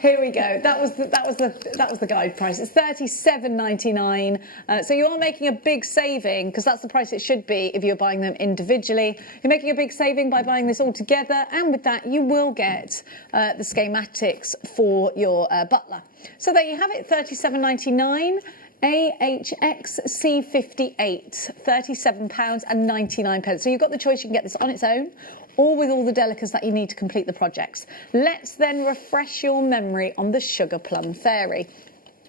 Here we go. That was the guide price. It's £37.99. So you are making a big saving, because that's the price it should be if you're buying them individually. You're making a big saving by buying this all together, and with that you will get the schematics for your butler. So there you have it, £37.99. AHXC58, £37.99. So you've got the choice, you can get this on its own or with all the delicas that you need to complete the projects. Let's then refresh your memory on the Sugar Plum Fairy.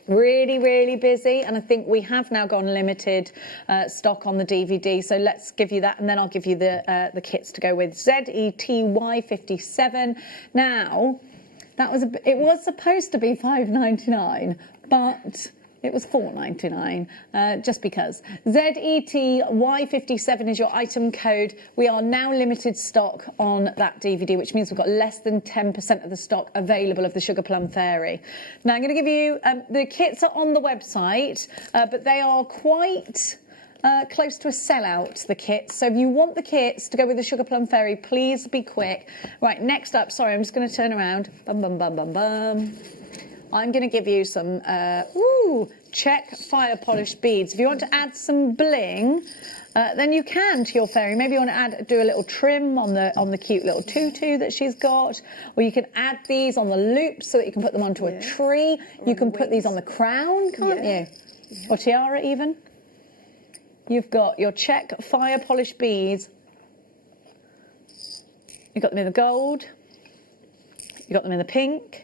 Really, really busy, and I think we have now gone limited stock on the DVD, so let's give you that, and then I'll give you the kits to go with. ZETY57. Now, it was supposed to be £5.99, but it was £4.99, just because. ZETY57 is your item code. We are now limited stock on that DVD, which means we've got less than 10% of the stock available of the Sugar Plum Fairy. Now, I'm going to give you, the kits are on the website, but they are quite close to a sellout, the kits. So if you want the kits to go with the Sugar Plum Fairy, please be quick. Right, next up, sorry, I'm just going to turn around. Bum, bum, bum, bum, bum. I'm going to give you some check fire polished beads. If you want to add some bling, then you can to your fairy. Maybe you want to do a little trim on the cute little tutu that she's got, or you can add these on the loops so that you can put them onto a tree. You can put these on the crown, can't you? Or tiara even. You've got your check fire polished beads. You've got them in the gold. You've got them in the pink.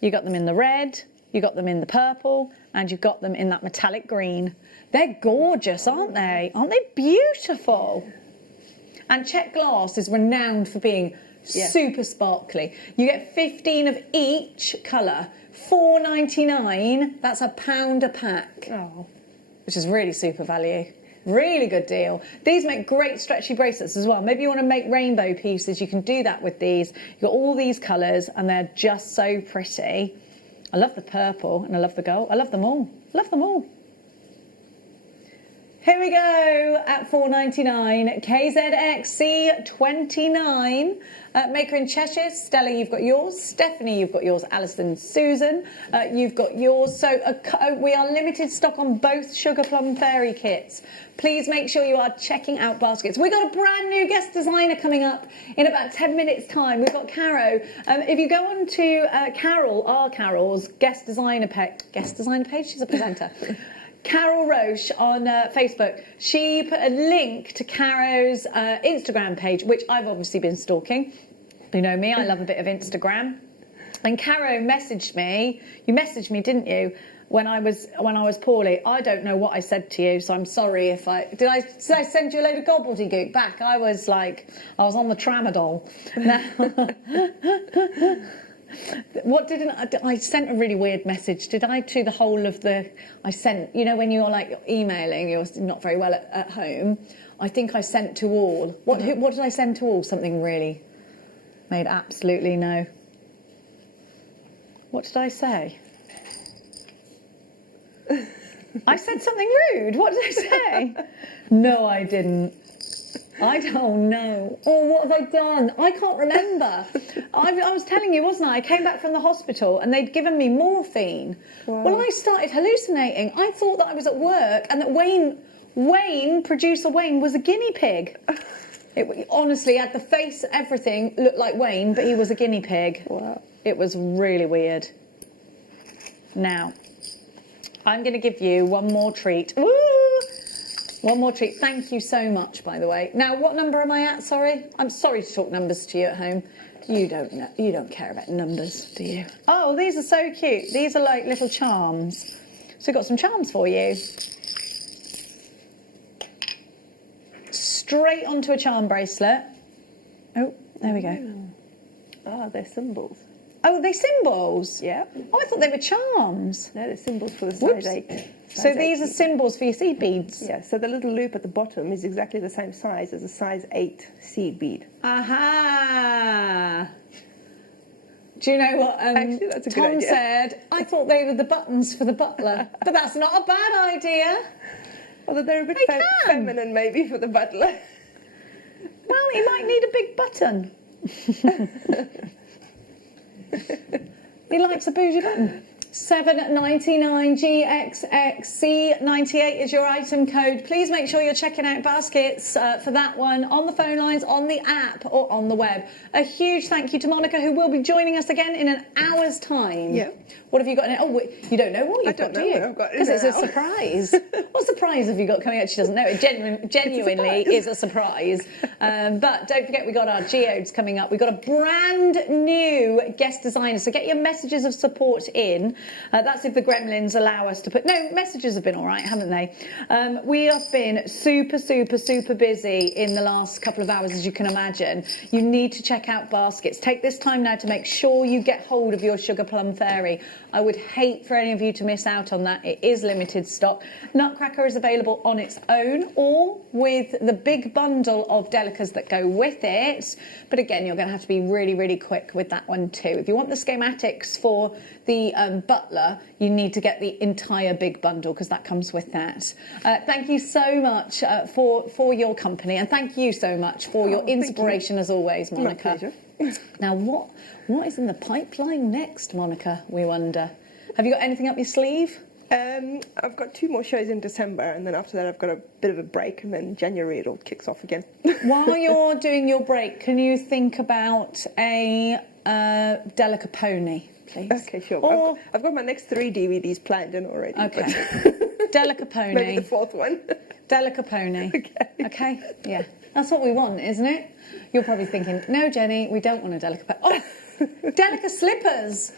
You got them in the red, you got them in the purple, and you've got them in that metallic green. They're gorgeous, aren't they? Aren't they beautiful? And check glass is renowned for being super sparkly. You get 15 of each colour, £4.99. That's £1 a pack, which is really super value. Really good deal. These make great stretchy bracelets as well. Maybe you want to make rainbow pieces, you can do that with these. You've got all these colours and they're just so pretty. I love the purple and I love the gold. I love them all. Love them all. Here we go at £4.99. KZXC29. Maker in Cheshire. Stella, you've got yours. Stephanie, you've got yours. Alison, Susan, you've got yours. So we are limited stock on both Sugar Plum Fairy kits. Please make sure you are checking out baskets. We've got a brand new guest designer coming up in about 10 minutes' time. We've got Caro. If you go on to Carol's guest designer page, she's a presenter. Carol Roche on Facebook, she put a link to Caro's Instagram page, which I've obviously been stalking. You know me, I love a bit of Instagram. And Caro messaged me. You messaged me, didn't you? When I was poorly. I don't know what I said to you, so I'm sorry if did I send you a load of gobbledygook back? I was on the tramadol. What didn't I sent a really weird message? Did I to the whole of the? I sent, you know, when you're like emailing, you're not very well at home. I think I sent to all. What did I send to all? Something really made absolutely no. What did I say? I said something rude. What did I say? No, I didn't. I don't know. Oh, what have I done? I can't remember. I was telling you, wasn't I? I came back from the hospital and they'd given me morphine. Wow. Well, I started hallucinating. I thought that I was at work and that producer Wayne, was a guinea pig. It honestly had the face, everything looked like Wayne, but he was a guinea pig. Wow. It was really weird. Now, I'm going to give you one more treat. Woo! One more treat. Thank you so much, by the way. Now, what number am I at? Sorry. I'm sorry to talk numbers to you at home. You don't know. You don't care about numbers, do you? Oh, these are so cute. These are like little charms. So we've got some charms for you. Straight onto a charm bracelet. Oh, there we go. Ah, they're symbols. Oh, they're symbols? Yeah. Oh, I thought they were charms. No, they're symbols for the size 8. So these are symbols for your seed beads? Yeah, so the little loop at the bottom is exactly the same size as a size 8 seed bead. Aha! Do you know what Actually, that's a good Tom idea. said? I thought they were the buttons for the butler. But that's not a bad idea. Although they're a bit feminine maybe for the butler. Well, he might need a big button. He likes a bougie button. 7.99 GXXC98 is your item code. Please make sure you're checking out baskets for that one on the phone lines, on the app or on the web. A huge thank you to Monica, who will be joining us again in an hour's time. Yeah. What have you got in it? Oh, you don't know what you've got, do you? Because it's a surprise. What surprise have you got coming out? She doesn't know. It genuinely is a surprise. But don't forget, we got our geodes coming up. We've got a brand new guest designer. So get your messages of support in. That's if the gremlins allow us to put... No, messages have been all right, haven't they? We have been super busy in the last couple of hours, as you can imagine. You need to check out baskets. Take this time now to make sure you get hold of your Sugar Plum Fairy. I would hate for any of you to miss out on that. It is limited stock. Nutcracker is available on its own or with the big bundle of delicas that go with it. But again, you're going to have to be really quick with that one too. If you want the schematics for the butler, you need to get the entire big bundle because that comes with that. Thank you so much for your company, and thank you so much for your inspiration as always, Monica. My pleasure. Now, what is in the pipeline next, Monica, we wonder? Have you got anything up your sleeve? I've got 2 more shows in December, and then after that I've got a bit of a break, and then January it all kicks off again. While you're doing your break, can you think about a Delica Pony, please? Okay, sure. Or... I've got my next 3 DVDs planned in already. Okay. Delica Pony. Maybe the 4th one. Delica Pony. Okay. Okay? Yeah. That's what we want, isn't it? You're probably thinking, no, Jenny, we don't want a Delica Pony. Oh, Delica Slippers.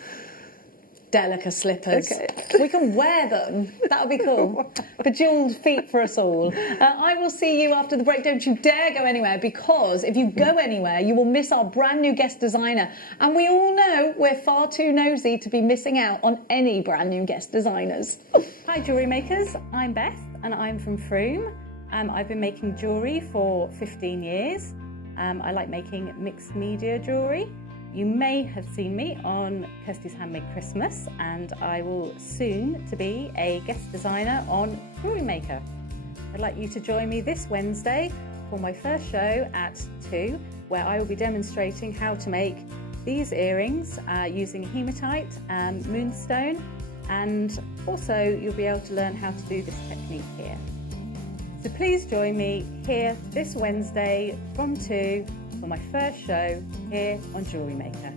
Delica Slippers. Okay. We can wear them. That would be cool. Bejeweled feet for us all. I will see you after the break. Don't you dare go anywhere, because if you go anywhere, you will miss our brand new guest designer. And we all know we're far too nosy to be missing out on any brand new guest designers. Hi, jewellery makers. I'm Beth, and I'm from Frome. I've been making jewellery for 15 years. I like making mixed media jewellery. You may have seen me on Kirsty's Handmade Christmas, and I will soon to be a guest designer on JewelleryMaker. I'd like you to join me this Wednesday for my first show at 2, where I will be demonstrating how to make these earrings using hematite, moonstone, and also you'll be able to learn how to do this technique here. So please join me here this Wednesday from 2 for my first show here on JewelleryMaker.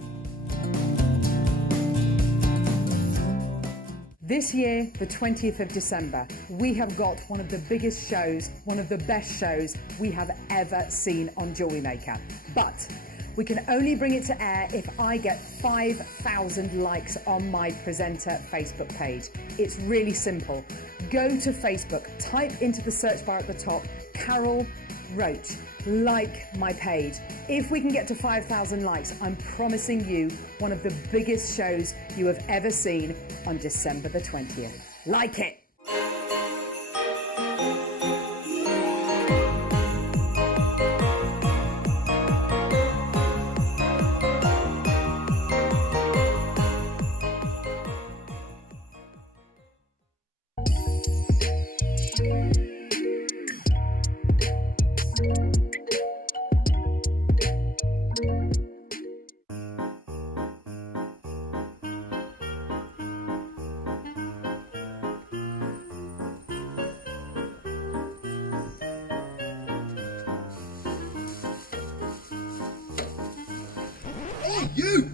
This year, the 20th of December, we have got one of the biggest shows, one of the best shows we have ever seen on JewelleryMaker. But we can only bring it to air if I get 5,000 likes on my presenter Facebook page. It's really simple. Go to Facebook, type into the search bar at the top, Carol Roach, like my page. If we can get to 5,000 likes, I'm promising you one of the biggest shows you have ever seen on December the 20th. Like it! You!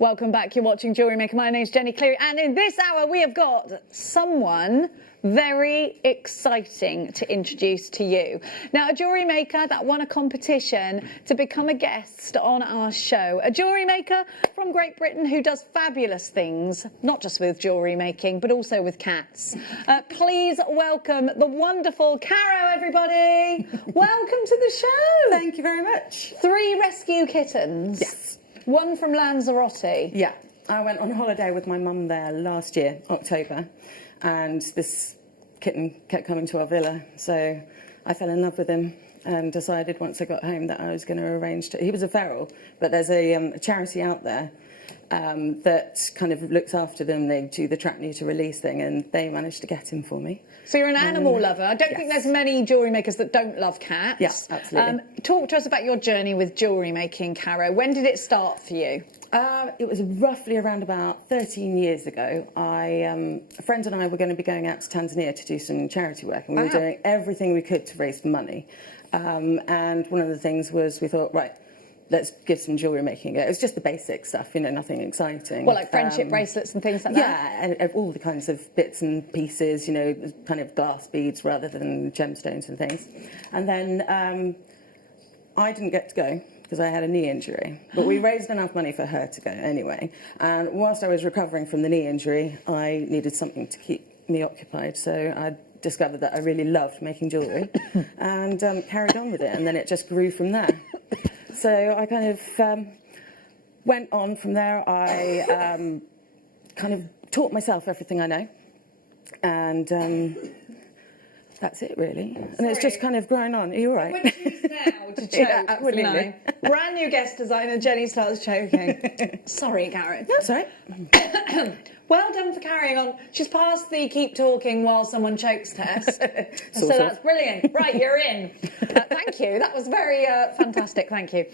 Welcome back. You're watching Jewellery Maker. My name's Jenny Cleary, and in this hour we have got someone very exciting to introduce to you. Now, a jewellery maker that won a competition to become a guest on our show. A jewellery maker from Great Britain who does fabulous things, not just with jewellery making, but also with cats. Please welcome the wonderful Caro, everybody. Welcome to the show. Thank you very much. 3 rescue kittens. Yes. One from Lanzarote. Yeah. I went on holiday with my mum there last year, October, and this kitten kept coming to our villa, so I fell in love with him and decided once I got home that I was going to arrange to... He was a feral, but there's a charity out there that kind of looks after them. They do the trap neuter release thing, and they managed to get him for me. So you're an animal lover. I don't think there's many jewellery makers that don't love cats. Yes, absolutely. Talk to us about your journey with jewellery making, Caro. When did it start for you? It was roughly around about 13 years ago. A friend and I were going to be going out to Tanzania to do some charity work, and we were doing everything we could to raise money. And one of the things was we thought, right, let's give some jewellery making. It was just the basic stuff, you know, nothing exciting. Well, like friendship bracelets and things like that? Yeah, and all the kinds of bits and pieces, you know, kind of glass beads rather than gemstones and things. And then I didn't get to go because I had a knee injury. But we raised enough money for her to go anyway. And whilst I was recovering from the knee injury, I needed something to keep me occupied. So I discovered that I really loved making jewellery and carried on with it. And then it just grew from there. So I kind of went on from there. I kind of taught myself everything I know. And that's it, really. And it's just kind of grown on. Are you all right? When she's now to choke. Yeah, absolutely. No. Brand new guest designer, Jenny starts choking. Sorry, Caro. That's all right. Well done for carrying on. She's passed the keep talking while someone chokes test. So Sort of. that's brilliant. Right, you're in. Thank you. That was very fantastic. Thank you.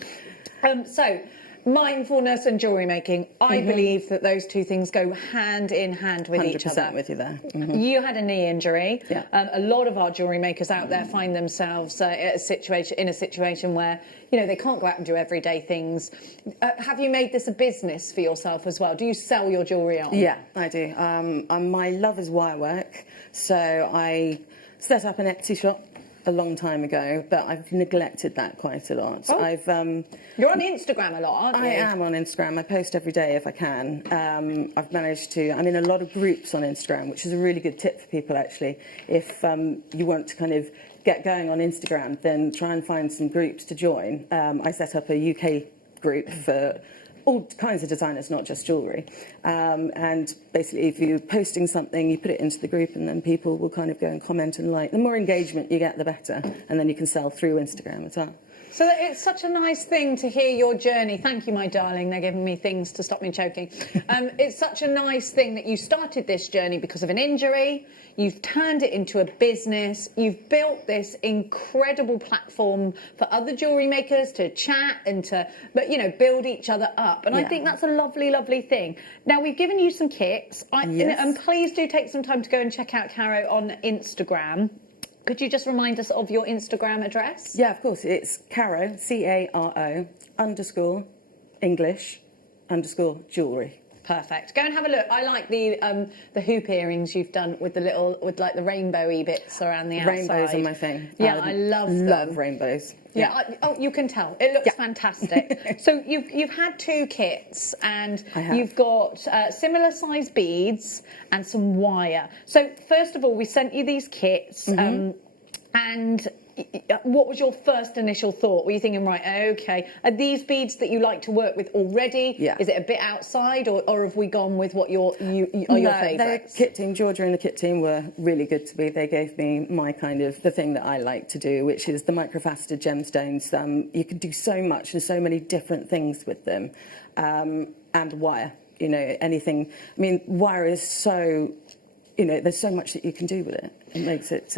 So, mindfulness and jewellery making. I believe that those two things go hand in hand with each other. 100% with you there. You had a knee injury. Yeah. A lot of our jewellery makers out there find themselves in a situation where, you know, they can't go out and do everyday things. Have you made this a business for yourself as well? Do you sell your jewellery on? Yeah, I do. My love is wire work, so I set up an Etsy shop a long time ago, but I've neglected that quite a lot. You're on Instagram a lot, aren't you? I am on Instagram. I post every day if I can. I've managed to... I'm in a lot of groups on Instagram, which is a really good tip for people, actually. If you want to kind of get going on Instagram, then try and find some groups to join. I set up a UK group for all kinds of designers, not just jewellery. And basically, if you're posting something, you put it into the group, and then people will kind of go and comment and like. The more engagement you get, the better. And then you can sell through Instagram as well. So it's such a nice thing to hear your journey. Thank you, my darling. They're giving me things to stop me choking. It's such a nice thing that you started this journey because of an injury. You've turned it into a business. You've built this incredible platform for other jewellery makers to chat and to, but you know, build each other up. And I think that's a lovely, lovely thing. Now, we've given you some kits. And please do take some time to go and check out Caro on Instagram. Could you just remind us of your Instagram address? Yeah, of course. It's Caro, C-A-R-O, _ English, _ jewellery. Perfect. Go and have a look. I like the hoop earrings you've done with the little, with like the rainbowy bits around the outside. Rainbows are my thing. Yeah, I love them. Love rainbows. Yeah. You can tell. It looks fantastic. So you've had 2 kits, and you've got similar size beads and some wire. So first of all, we sent you these kits, and what was your first initial thought? Were you thinking, right, okay, are these beads that you like to work with already? Yeah. Is it a bit outside, or have we gone with what your favourites? The kit team, Georgia and the kit team were really good to me. They gave me my kind of, the thing that I like to do, which is the microfaceted gemstones. You can do so much and so many different things with them. And wire, you know, anything. I mean, wire is so... You know, there's so much that you can do with it. It makes it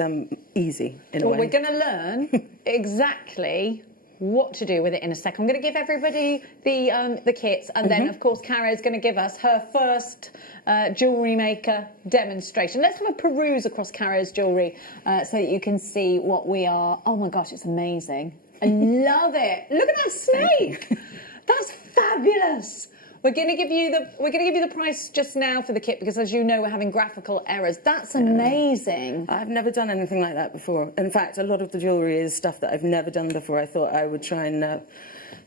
easy in a way. Well, we're going to learn exactly what to do with it in a second. I'm going to give everybody the kits, and then, of course, Caro's going to give us her first jewellery maker demonstration. Let's have a peruse across Caro's jewellery so that you can see what we are. Oh, my gosh, it's amazing. I love it. Look at that snake. That's fabulous. We're going to give you the price just now for the kit because, as you know, we're having graphical errors. That's amazing. I've never done anything like that before. In fact, a lot of the jewellery is stuff that I've never done before. I thought I would try and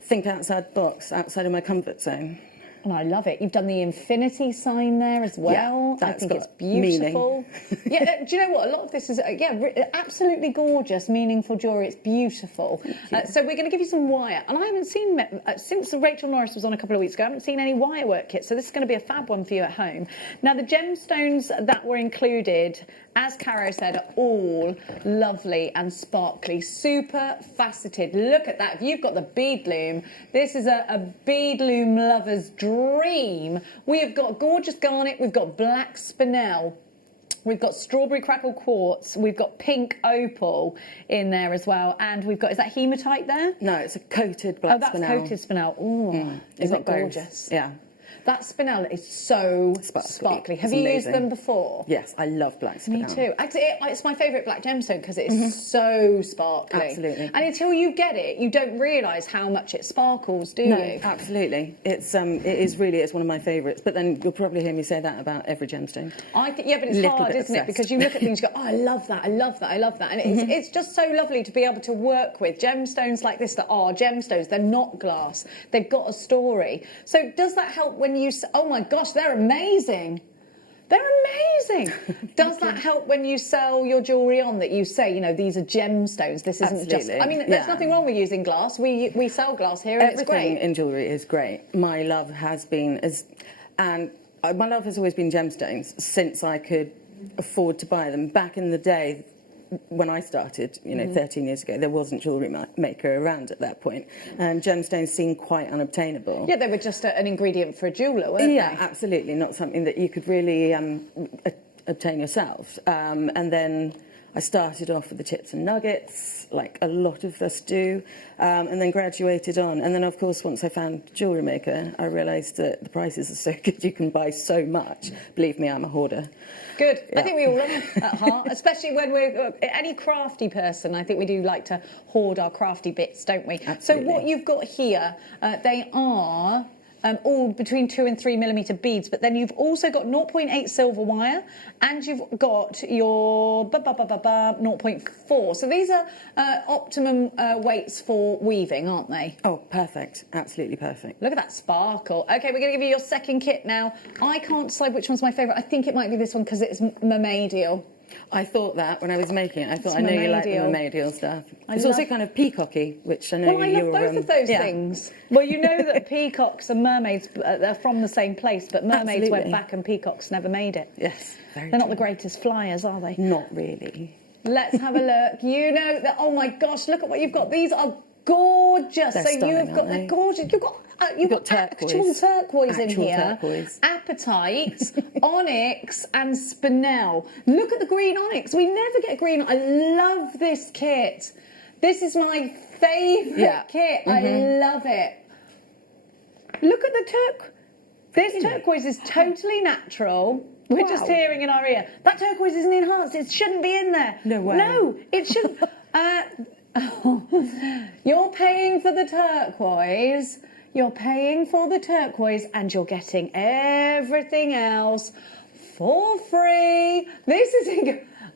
think outside the box, outside of my comfort zone. And I love it. You've done the infinity sign there as well. Yeah, I think it's beautiful. Yeah, do you know what? A lot of this is, absolutely gorgeous, meaningful jewellery. It's beautiful. So we're going to give you some wire. And I haven't seen, since Rachel Norris was on a couple of weeks ago, I haven't seen any wire work kits. So this is going to be a fab one for you at home. Now, the gemstones that were included, as Caro said, are all lovely and sparkly, super faceted. Look at that. If you've got the bead loom, this is a bead loom lover's dream. We have got gorgeous garnet, we've got black spinel, we've got strawberry crackle quartz, we've got pink opal in there as well, and we've got, is that hematite there? No, it's a coated black spinel. Oh, that's coated spinel. Ooh, isn't it gorgeous? Yeah. That spinel is so sparkly. Have you used them before? Yes, I love black spinel. Me too. Actually, it's my favourite black gemstone because it's so sparkly. Absolutely. And until you get it, you don't realise how much it sparkles, do No, you? absolutely. It's one of my favourites. But then you'll probably hear me say that about every gemstone. I think, yeah, but it's Little hard, bit isn't it? obsessed. Because you look at things, you go, oh, I love that, I love that, I love that. And it's just so lovely to be able to work with gemstones like this that are gemstones. They're not glass. They've got a story. So does that help when you... Oh, my gosh, they're amazing. They're amazing. Does that help when you sell your jewellery on, that you say, you know, these are gemstones? This isn't just... I mean, there's nothing wrong with using glass. We sell glass here and it's great. Everything in jewellery is great. My love has been... my love has always been gemstones since I could afford to buy them. Back in the day, when I started, 13 years ago, there wasn't JewelleryMaker around at that point, and gemstones seemed quite unobtainable. Yeah, they were just an ingredient for a jeweller, weren't they? Yeah, absolutely, not something that you could really obtain yourself. And then I started off with the chips and nuggets, like a lot of us do, and then graduated on. And then, of course, once I found JewelleryMaker, I realised that the prices are so good, you can buy so much. Believe me, I'm a hoarder. Good. Yeah. I think we all are at heart, especially when we're any crafty person. I think we do like to hoard our crafty bits, don't we? Absolutely. So what you've got here, they are all between 2 and 3 millimetre beads, but then you've also got 0.8 silver wire, and you've got your 0.4. So these are optimum weights for weaving, aren't they? Oh, perfect. Absolutely perfect. Look at that sparkle. Okay, we're going to give you your second kit now. I can't decide which one's my favourite. I think it might be this one because it's mermaidial. I thought that when I was making it. I thought, I know you like the mermaidial stuff. It's also kind of peacocky, which I know Well, I love both of those things. Well, you know that peacocks and mermaids, they're from the same place, but mermaids went back and peacocks never made it. Yes, very They're not the greatest flyers, are they? Not really. Let's have a look. You know that, oh my gosh, look at what you've got. These are gorgeous. They're so stunning, you've got, aren't they? they're gorgeous. You've got actual turquoise in here, apatite, onyx and spinel. Look at the green onyx. We never get green. I love this kit. This is my favourite kit. I love it. Look at the This turquoise is totally natural. We're just hearing in our ear. That turquoise isn't enhanced. It shouldn't be in there. No way. No, it shouldn't. You're paying for the turquoise. You're paying for the turquoise and you're getting everything else for free. This is...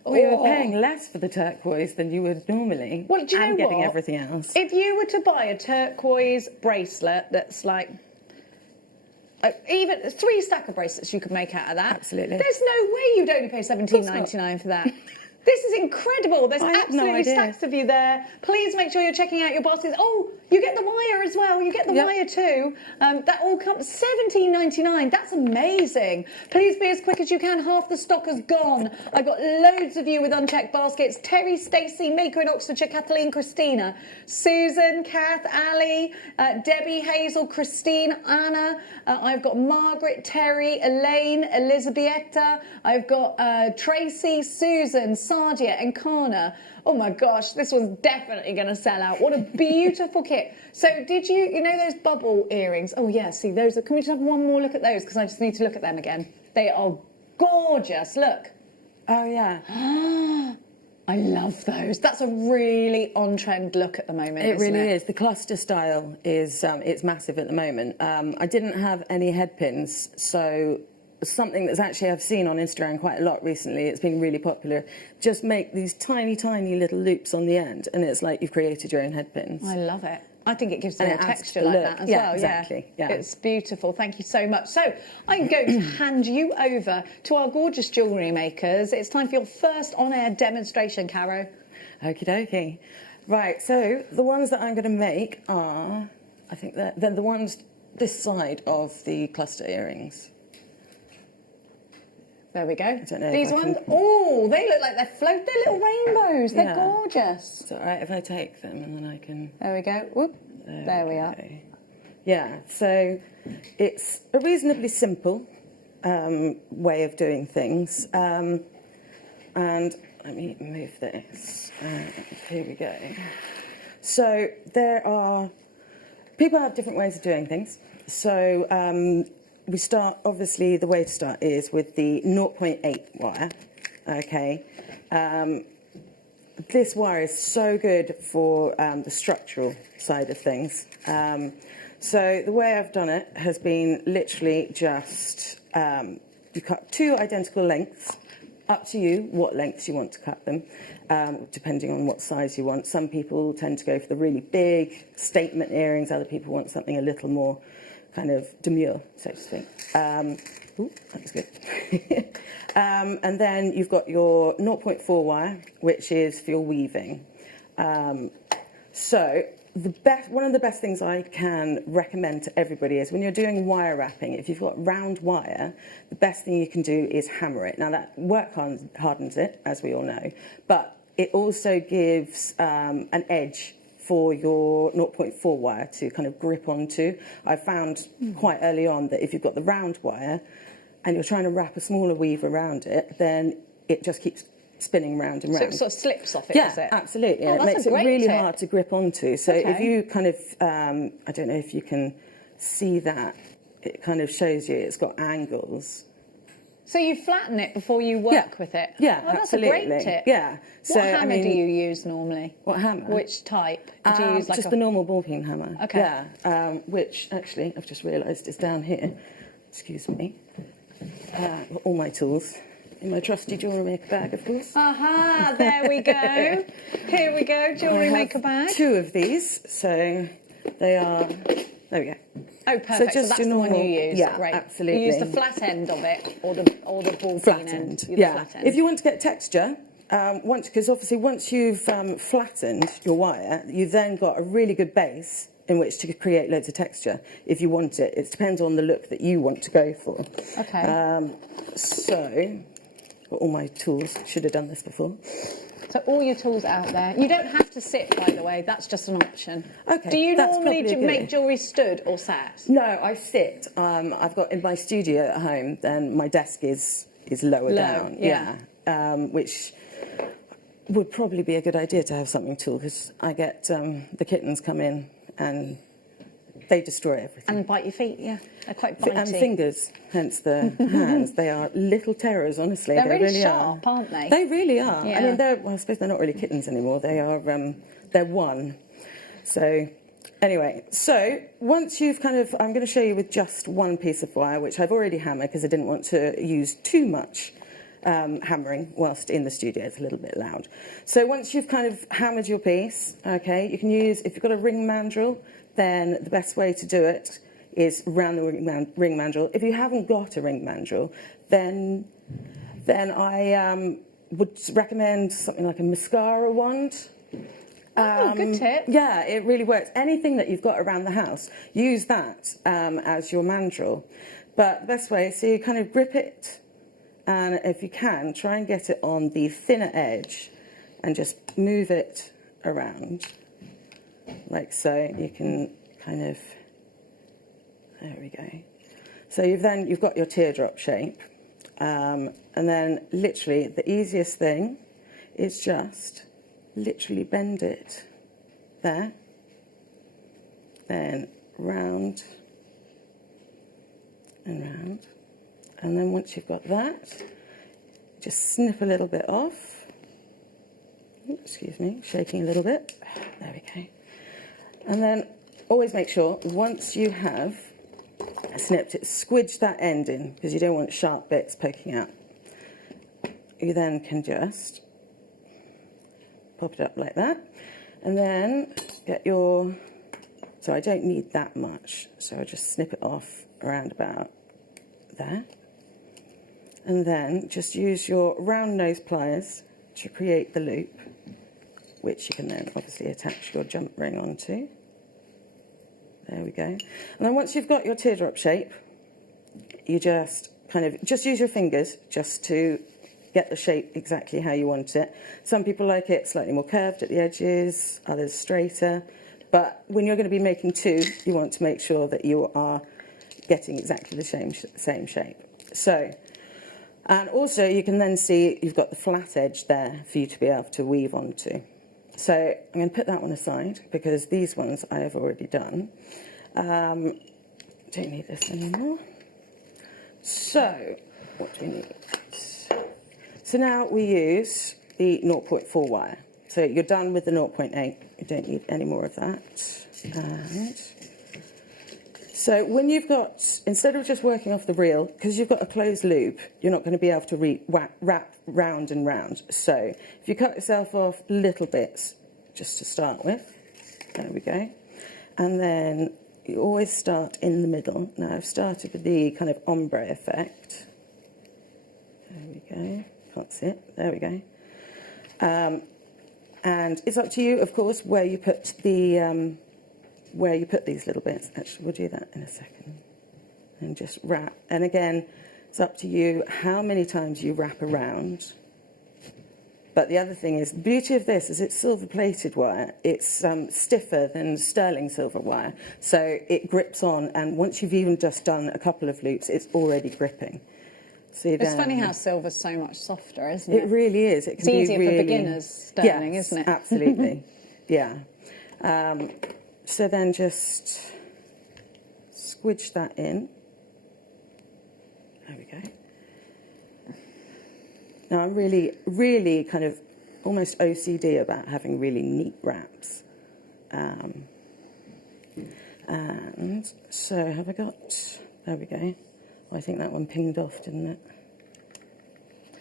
We were paying less for the turquoise than you would normally. Well, do you know getting what? everything else. If you were to buy a turquoise bracelet that's like... even 3 stack of bracelets you could make out of that. Absolutely. There's no way you'd only pay $17.99 for that. This is incredible. There's absolutely stacks of you there. Please make sure you're checking out your baskets. Oh, you get the wire as well. You get the wire too. That all comes $17.99. That's amazing. Please be as quick as you can. Half the stock has gone. I've got loads of you with unchecked baskets. Terry, Stacey, Maker in Oxfordshire, Kathleen, Christina, Susan, Kath, Ali, Debbie, Hazel, Christine, Anna. I've got Margaret, Terry, Elaine, Elizabetta. I've got Tracy, Susan, Sadia and Kana. Oh my gosh, this one's definitely going to sell out. What a beautiful kit. So did you know those bubble earrings? Oh yeah, see those are, can we just have one more look at those? Because I just need to look at them again. They are gorgeous, look. Oh yeah. I love those. That's a really on-trend look at the moment, It isn't really it? is. The cluster style is it's massive at the moment. I didn't have any head pins, so something that's actually I've seen on Instagram quite a lot recently, it's been really popular, just make these tiny, tiny little loops on the end, and it's like you've created your own head pins. I love it. I think it gives And them it a adds texture to the like look. that as Yeah, well. exactly. Yeah. It's beautiful. Thank you so much. So I'm going to hand you over to our gorgeous jewellery makers. It's time for your first on-air demonstration, Caro. Okie dokie. Right, so the ones that I'm going to make are, I think they're the ones this side of the cluster earrings. There we go. Don't know These if I ones, can- oh, they look like they're They're little rainbows. They're Yeah. gorgeous. Is it all right if I take them and then I can... There we go. Whoop. There we are. Yeah, so it's a reasonably simple way of doing things. And let me move this. Here we go. So people have different ways of doing things. So we start, obviously, the way to start is with the 0.8 wire, okay? This wire is so good for the structural side of things. So the way I've done it has been literally just, you cut 2 identical lengths, up to you what lengths you want to cut them, depending on what size you want. Some people tend to go for the really big statement earrings, other people want something a little more kind of demure, so to speak. Ooh, that was good. And then you've got your 0.4 wire, which is for your weaving. So one of the best things I can recommend to everybody is when you're doing wire wrapping, if you've got round wire, the best thing you can do is hammer it. Now that work hardens it, as we all know, but it also gives an edge for your 0.4 wire to kind of grip onto. I found quite early on that if you've got the round wire and you're trying to wrap a smaller weave around it, then it just keeps spinning round and round. So it sort of slips off it, yeah, does it? absolutely. Oh, And it that's makes a it great really tip. hard to grip onto. So Okay. if you kind of, I don't know if you can see that, it kind of shows you it's got angles. So you flatten it before you work with it? Yeah, oh, that's absolutely. a great tip. Yeah. So, What hammer I mean, do you use normally? What hammer? Which type? Do you use like just the normal ball peen hammer. Okay. Yeah, which actually I've just realised is down here. Excuse me. Got all my tools in my trusty JewelleryMaker bag, of course. Aha, there we go. Here we go, JewelleryMaker bag. 2 of these, so they are. There we go. Oh, perfect. So, just that's your the one normal, you use. yeah, Great. absolutely. You use the flat end of it, or the ball Flat peen end. end. Yeah. Flat end. If you want to get texture, because obviously once you've flattened your wire, you've then got a really good base in which to create loads of texture. If you want it, it depends on the look that you want to go for. Okay. So, got all my tools. Should have done this before. So all your tools out there. You don't have to sit, by the way. That's just an option. Okay. Do you that's normally probably make good. jewellery stood or sat? No, I sit. I've got in my studio at home. Then my desk is lower down. yeah. Which would probably be a good idea to have something tall because I get the kittens come in and they destroy everything. And bite your feet, yeah. They're quite bitey. And fingers, hence the hands. They are little terrors, honestly. They're they really are. sharp, aren't they? They really are. Yeah. I mean, I suppose they're not really kittens anymore. They are, they're one. So, anyway, so once you've I'm going to show you with just one piece of wire, which I've already hammered because I didn't want to use too much hammering whilst in the studio. It's a little bit loud. So once you've kind of hammered your piece, okay, you can use, if you've got a ring mandrel, then the best way to do it is around the ring mandrel. If you haven't got a ring mandrel, then I would recommend something like a mascara wand. Oh, good tip. Yeah, it really works. Anything that you've got around the house, use that as your mandrel. But the best way, so you kind of grip it, and if you can, try and get it on the thinner edge and just move it around. Like so, you can kind of, there we go. So you've got your teardrop shape, and then literally the easiest thing is just literally bend it there, then round and round, and then once you've got that, just snip a little bit off, excuse me, shaking a little bit. There we go. And then always make sure, once you have snipped it, squidge that end in, because you don't want sharp bits poking out. You then can just pop it up like that. And then get your, so I don't need that much, so I just snip it off around about there. And then just use your round nose pliers to create the loop, which you can then obviously attach your jump ring onto. There we go. And then once you've got your teardrop shape, you just kind of, just use your fingers just to get the shape exactly how you want it. Some people like it slightly more curved at the edges, others straighter. But when you're going to be making two, you want to make sure that you are getting exactly the same shape. So, and also you can then see you've got the flat edge there for you to be able to weave onto. So I'm going to put that one aside because these ones I have already done. Don't need this anymore. So what do we need? So now we use the 0.4 wire. So you're done with the 0.8. You don't need any more of that. And so when you've got, instead of just working off the reel, because you've got a closed loop, you're not going to be able to wrap round and round. So if you cut yourself off little bits, just to start with, there we go. And then you always start in the middle. Now I've started with the kind of ombre effect. There we go. Can't see it. There we go. And it's up to you, of course, where you put the where you put these little bits. Actually, we'll do that in a second. And just wrap. And again, it's up to you how many times you wrap around. But the other thing is, the beauty of this is it's silver-plated wire. It's stiffer than sterling silver wire, so it grips on. And once you've even just done a couple of loops, it's already gripping. So it's funny how silver's so much softer, isn't it? It really is. It can it's be easier really, for beginners, sterling, yes, isn't it? Absolutely. Yeah. So then just squidge that in. There we go. Now I'm really, really kind of almost OCD about having really neat wraps. And so have I got, there we go. I think that one pinged off, didn't it?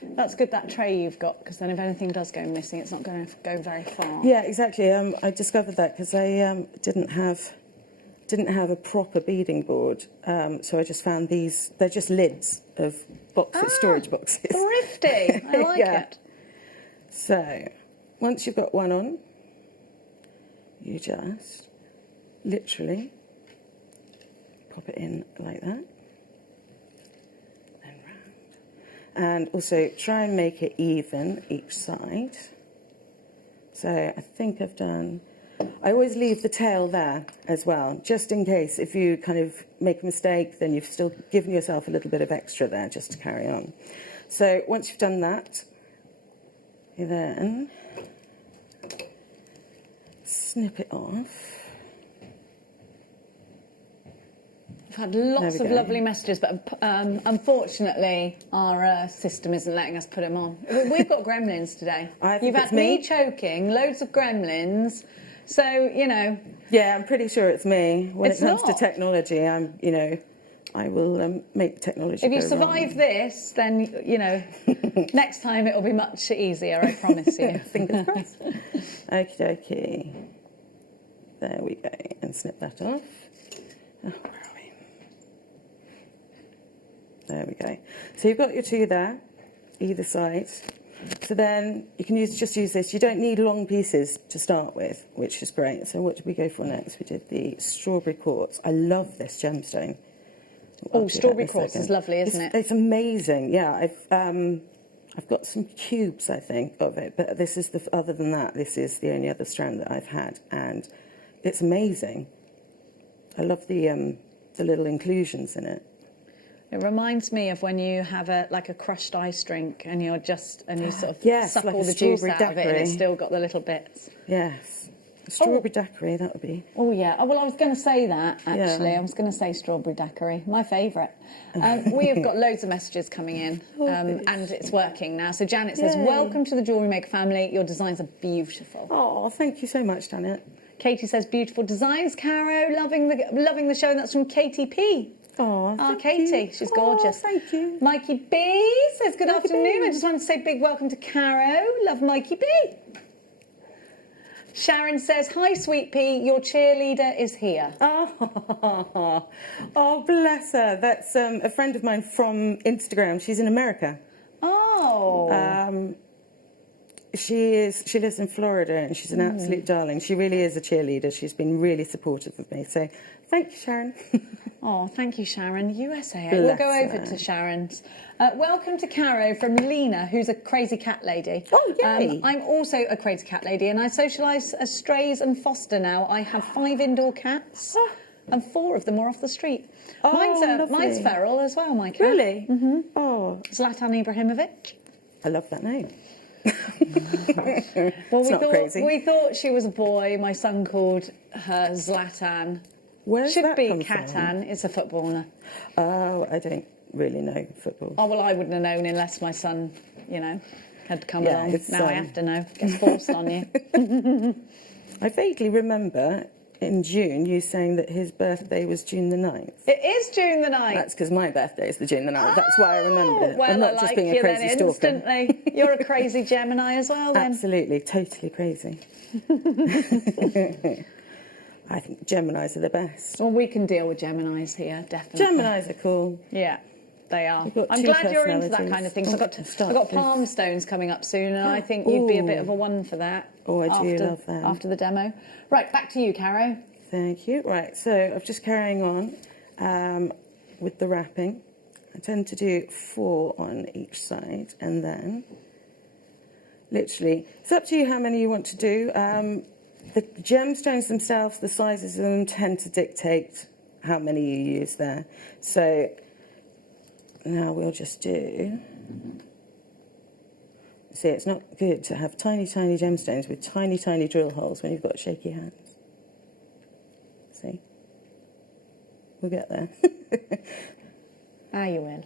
That's good, that tray you've got, because then if anything does go missing, it's not going to go very far. Yeah, exactly. I discovered that because I didn't have a proper beading board, so I just found these. They're just lids of boxes, storage boxes. Thrifty. I like it. So once you've got one on, you just literally pop it in like that. And also try and make it even each side. So I think I've done, I always leave the tail there as well, just in case if you kind of make a mistake, then you've still given yourself a little bit of extra there just to carry on. So once you've done that, you then snip it off. We've had lots of lovely messages, but unfortunately our system isn't letting us put them on. We've got gremlins today. You've had me choking, loads of gremlins, so, you know. Yeah, I'm pretty sure it's me. When it comes to technology, I will make technology If you go survive wrong. this, then, you know, next time it'll be much easier, I promise you. Fingers crossed. Okie dokie. There we go. And snip that off. Oh, where are we? There we go. So you've got your two there, either side. So then you can just use this. You don't need long pieces to start with, which is great. So what did we go for next? We did the strawberry quartz. I love this gemstone. Oh, strawberry quartz is lovely, isn't it? It's amazing. Yeah, I've got some cubes, I think, of it, but this is other than that, this is the only other strand that I've had, and it's amazing. I love the little inclusions in it. It reminds me of when you have a crushed ice drink and you sort of yes, suck like all a the juice strawberry out of it and it's daiquiri. still got the little bits. Yes, Strawberry daiquiri, that would be. Oh yeah. Oh, well, I was going to say that actually. Yeah. I was going to say strawberry daiquiri, my favourite. We have got loads of messages coming in, and it's working now. So Janet says, Yay. "Welcome to the Jewellery Maker family. Your designs are beautiful." Oh, thank you so much, Janet. Katie says, "Beautiful designs, Caro. Loving the show." And that's from Katie P. Oh, Katie, she's gorgeous. Thank you. Mikey B says, "Good Mikey afternoon. B. I just wanted to say big welcome to Caro. Love Mikey B." Sharon says, "Hi, Sweet Pea, your cheerleader is here." Oh, bless her. That's a friend of mine from Instagram. She's in America. Oh. She lives in Florida, and she's an absolute darling. She really is a cheerleader. She's been really supportive of me. So thank you, Sharon. Oh, thank you, Sharon. USA. Bless We'll go over her. to Sharon's. Welcome to Caro from Lena, who's a crazy cat lady. Oh, yay. I'm also a crazy cat lady, and I socialise as strays and foster now. I have 5 indoor cats, and 4 of them are off the street. Oh, mine's lovely. feral as well, my cat. Really? Mm-hmm. Oh. Zlatan Ibrahimovic. I love that name. Well, It's not crazy. we thought she was a boy. My son called her Zlatan. Where's Should that be come from? Catan. It's a footballer. Oh, I don't really know football. Oh, well, I wouldn't have known unless my son, had come Yeah, along. it's, Now I have to know. Gets forced on you. I vaguely remember in June you saying that his birthday was June the 9th. It is June the 9th. That's because my birthday is the June the 9th. That's why I remembered it. Well, I'm not I just like being you a crazy then stalker. instantly. You're a crazy Gemini as well, then. Absolutely, totally crazy. I think Geminis are the best. Well, we can deal with Geminis here, definitely. Geminis are cool. Yeah, they are. We've got I'm 2 glad you're into that personalities. kind of thing. So I've got palm stones coming up soon, and I think Ooh. you'd be a bit of a one for that. Oh, I do after, love that. After the demo. Right, back to you, Caro. Thank you. Right, so I'm just carrying on with the wrapping. I tend to do 4 on each side, and then literally, it's up to you how many you want to do. The gemstones themselves, the sizes of them tend to dictate how many you use there. So now we'll just do... See, it's not good to have tiny, tiny gemstones with tiny, tiny drill holes when you've got shaky hands. See? We'll get there. You will.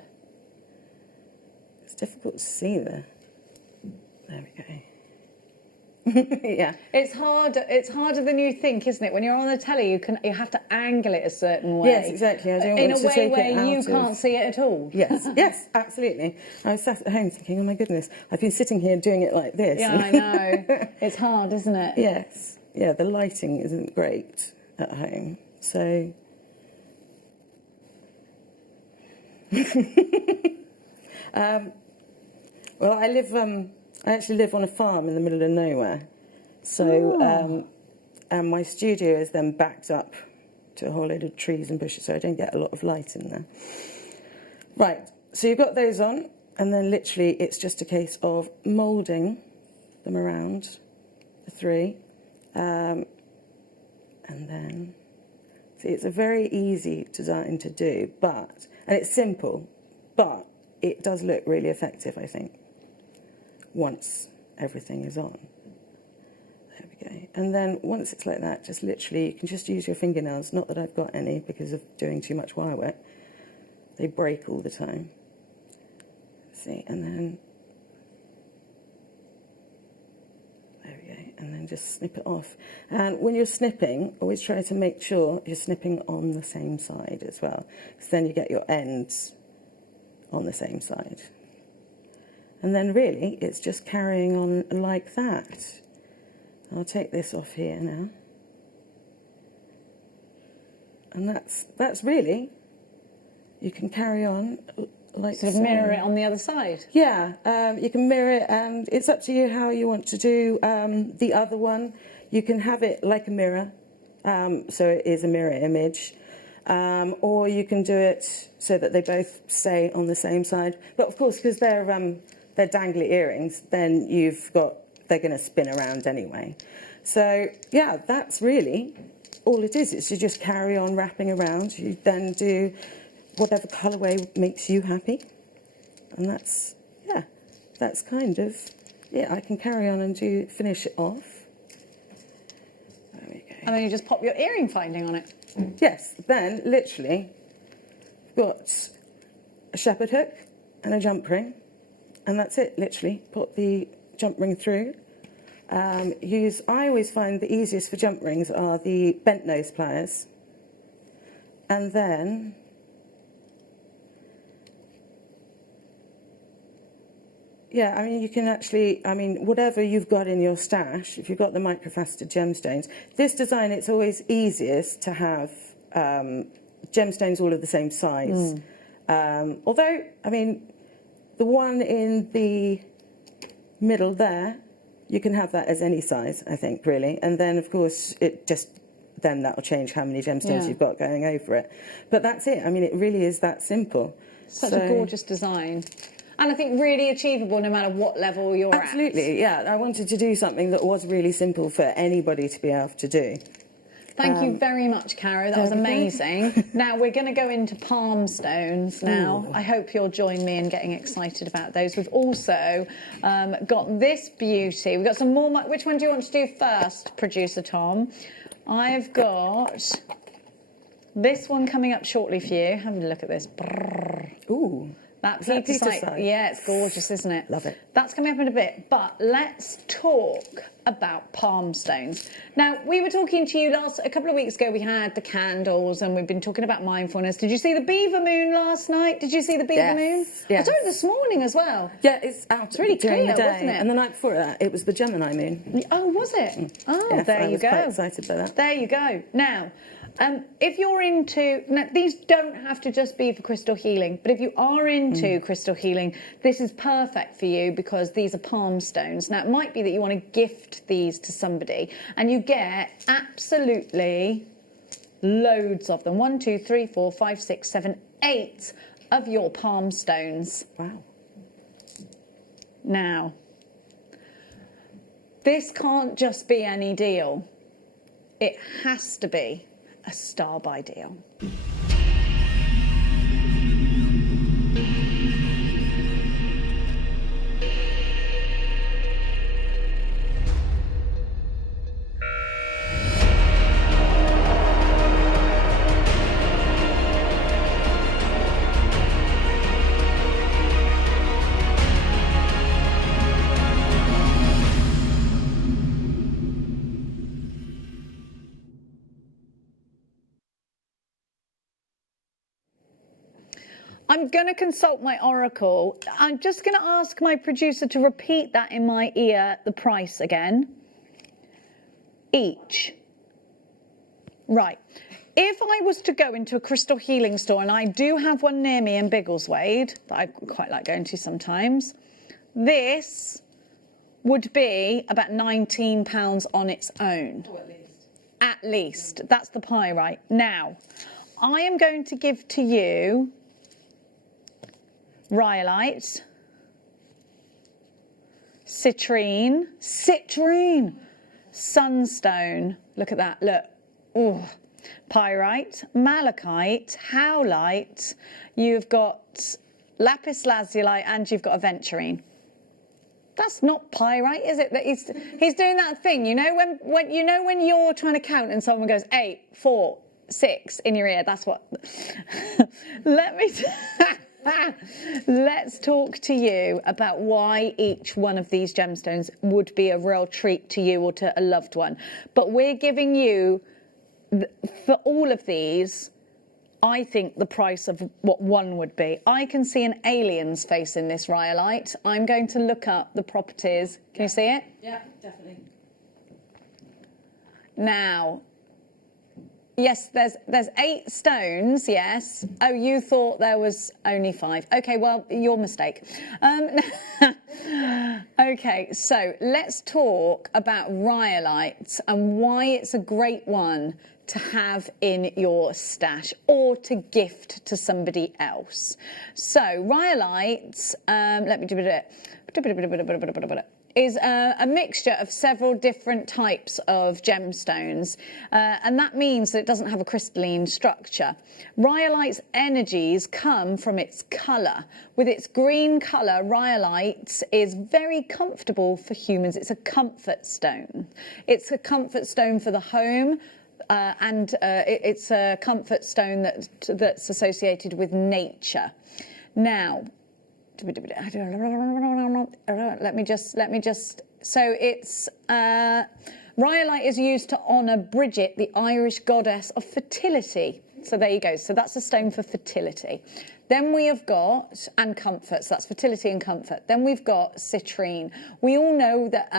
It's difficult to see there. There we go. Yeah. It's harder than you think, isn't it? When you're on the telly, you have to angle it a certain way. Yes, exactly. I don't in want a to way take it where you out can't of... see it at all. Yes, yes, absolutely. I was sat at home thinking, oh my goodness, I've been sitting here doing it like this. Yeah, I know. It's hard, isn't it? Yes. Yeah, the lighting isn't great at home, so... Well, I actually live on a farm in the middle of nowhere. So, and my studio is then backed up to a whole load of trees and bushes, so I don't get a lot of light in there. Right, so you've got those on, and then literally it's just a case of moulding them around the 3. And then, see, it's a very easy design to do, and it's simple, but it does look really effective, I think, once everything is on. There we go. And then once it's like that, just literally, you can just use your fingernails. Not that I've got any because of doing too much wire work. They break all the time. See, and then, there we go. And then just snip it off. And when you're snipping, always try to make sure you're snipping on the same side as well, because then you get your ends on the same side. And then really, it's just carrying on like that. I'll take this off here now. And that's really, you can carry on like sort of mirror it on the other side. Yeah, you can mirror it, and it's up to you how you want to do the other one. You can have it like a mirror, so it is a mirror image. Or you can do it so that they both stay on the same side. But of course, because they're dangly earrings, then they're going to spin around anyway. So yeah, that's really all it is. It's to just carry on wrapping around. You then do whatever colourway makes you happy. And that's kind of, I can carry on and finish it off. And then you just pop your earring finding on it. Yes, then literally got a shepherd hook and a jump ring, and that's it, literally. Put the jump ring through. I always find the easiest for jump rings are the bent nose pliers. And then yeah, I mean, you can actually, I mean, whatever you've got in your stash, if you've got the microfaceted gemstones, this design, it's always easiest to have gemstones all of the same size. Although, I mean, the one in the middle there, you can have that as any size, I think, really. And then, of course, then that'll change how many gemstones you've got going over it. But that's it. I mean, it really is that simple. Such a gorgeous design. And I think really achievable no matter what level you're at. Absolutely, yeah. I wanted to do something that was really simple for anybody to be able to do. Thank you very much, Caro. That was amazing. Now, we're going to go into palm stones now. I hope you'll join me in getting excited about those. We've also got this beauty. We've got some more. Which one do you want to do first, Producer Tom? I've got this one coming up shortly for you. Have a look at this. Ooh. That Petersite. Yeah, it's gorgeous, isn't it? Love it. That's coming up in a bit, but let's talk about palm stones. Now, we were talking to you a couple of weeks ago, we had the candles and we've been talking about mindfulness. Did you see the beaver moon last night? Did you see the beaver moon? Yes. I saw it this morning as well. Yeah, it's out. It's really during clear, the day. wasn't it? And the night before that, it was the Gemini moon. Oh, was it? Oh, Yes, there I you was go. quite excited by that. There you go. Now, if you're into, now these don't have to just be for crystal healing, but if you are into crystal healing, this is perfect for you because these are palm stones. Now, it might be that you want to gift these to somebody and you get absolutely loads of them. 1, 2, 3, 4, 5, 6, 7, 8 of your palm stones. Wow. Now, this can't just be any deal. It has to be a star buy deal. I'm going to consult my oracle. I'm just going to ask my producer to repeat that in my ear, the price again. Each. Right. If I was to go into a crystal healing store, and I do have one near me in Biggleswade, that I quite like going to sometimes, this would be about £19 on its own. Oh, at least. At least. That's the pyrite. Now, I am going to give to you rhyolite, citrine, sunstone, look at that, look, ooh, pyrite, malachite, howlite, you've got lapis lazuli and you've got aventurine. That's not pyrite, is it? That he's doing that thing, you know, when you're trying to count and someone goes 8, 4, 6 in your ear, that's what. Let's talk to you about why each one of these gemstones would be a real treat to you or to a loved one. But we're giving you, for all of these, I think the price of what one would be. I can see an alien's face in this rhyolite. I'm going to look up the properties. Can you see it? Yeah, definitely. Now, yes, there's 8 stones, yes. Oh, you thought there was only 5. Okay, well, your mistake. Okay, so let's talk about rhyolite and why it's a great one to have in your stash or to gift to somebody else. So, rhyolite, let me do it. is a mixture of several different types of gemstones, and that means that it doesn't have a crystalline structure. Rhyolite's energies come from its colour. With its green colour, rhyolite is very comfortable for humans. It's a comfort stone. It's a comfort stone for the home. And it's a comfort stone that's associated with nature. Now, let me just. So it's rhyolite is used to honour Bridget, the Irish goddess of fertility. So there you go. So that's a stone for fertility. Then we have got, and comfort, so that's fertility and comfort. Then we've got citrine. We all know that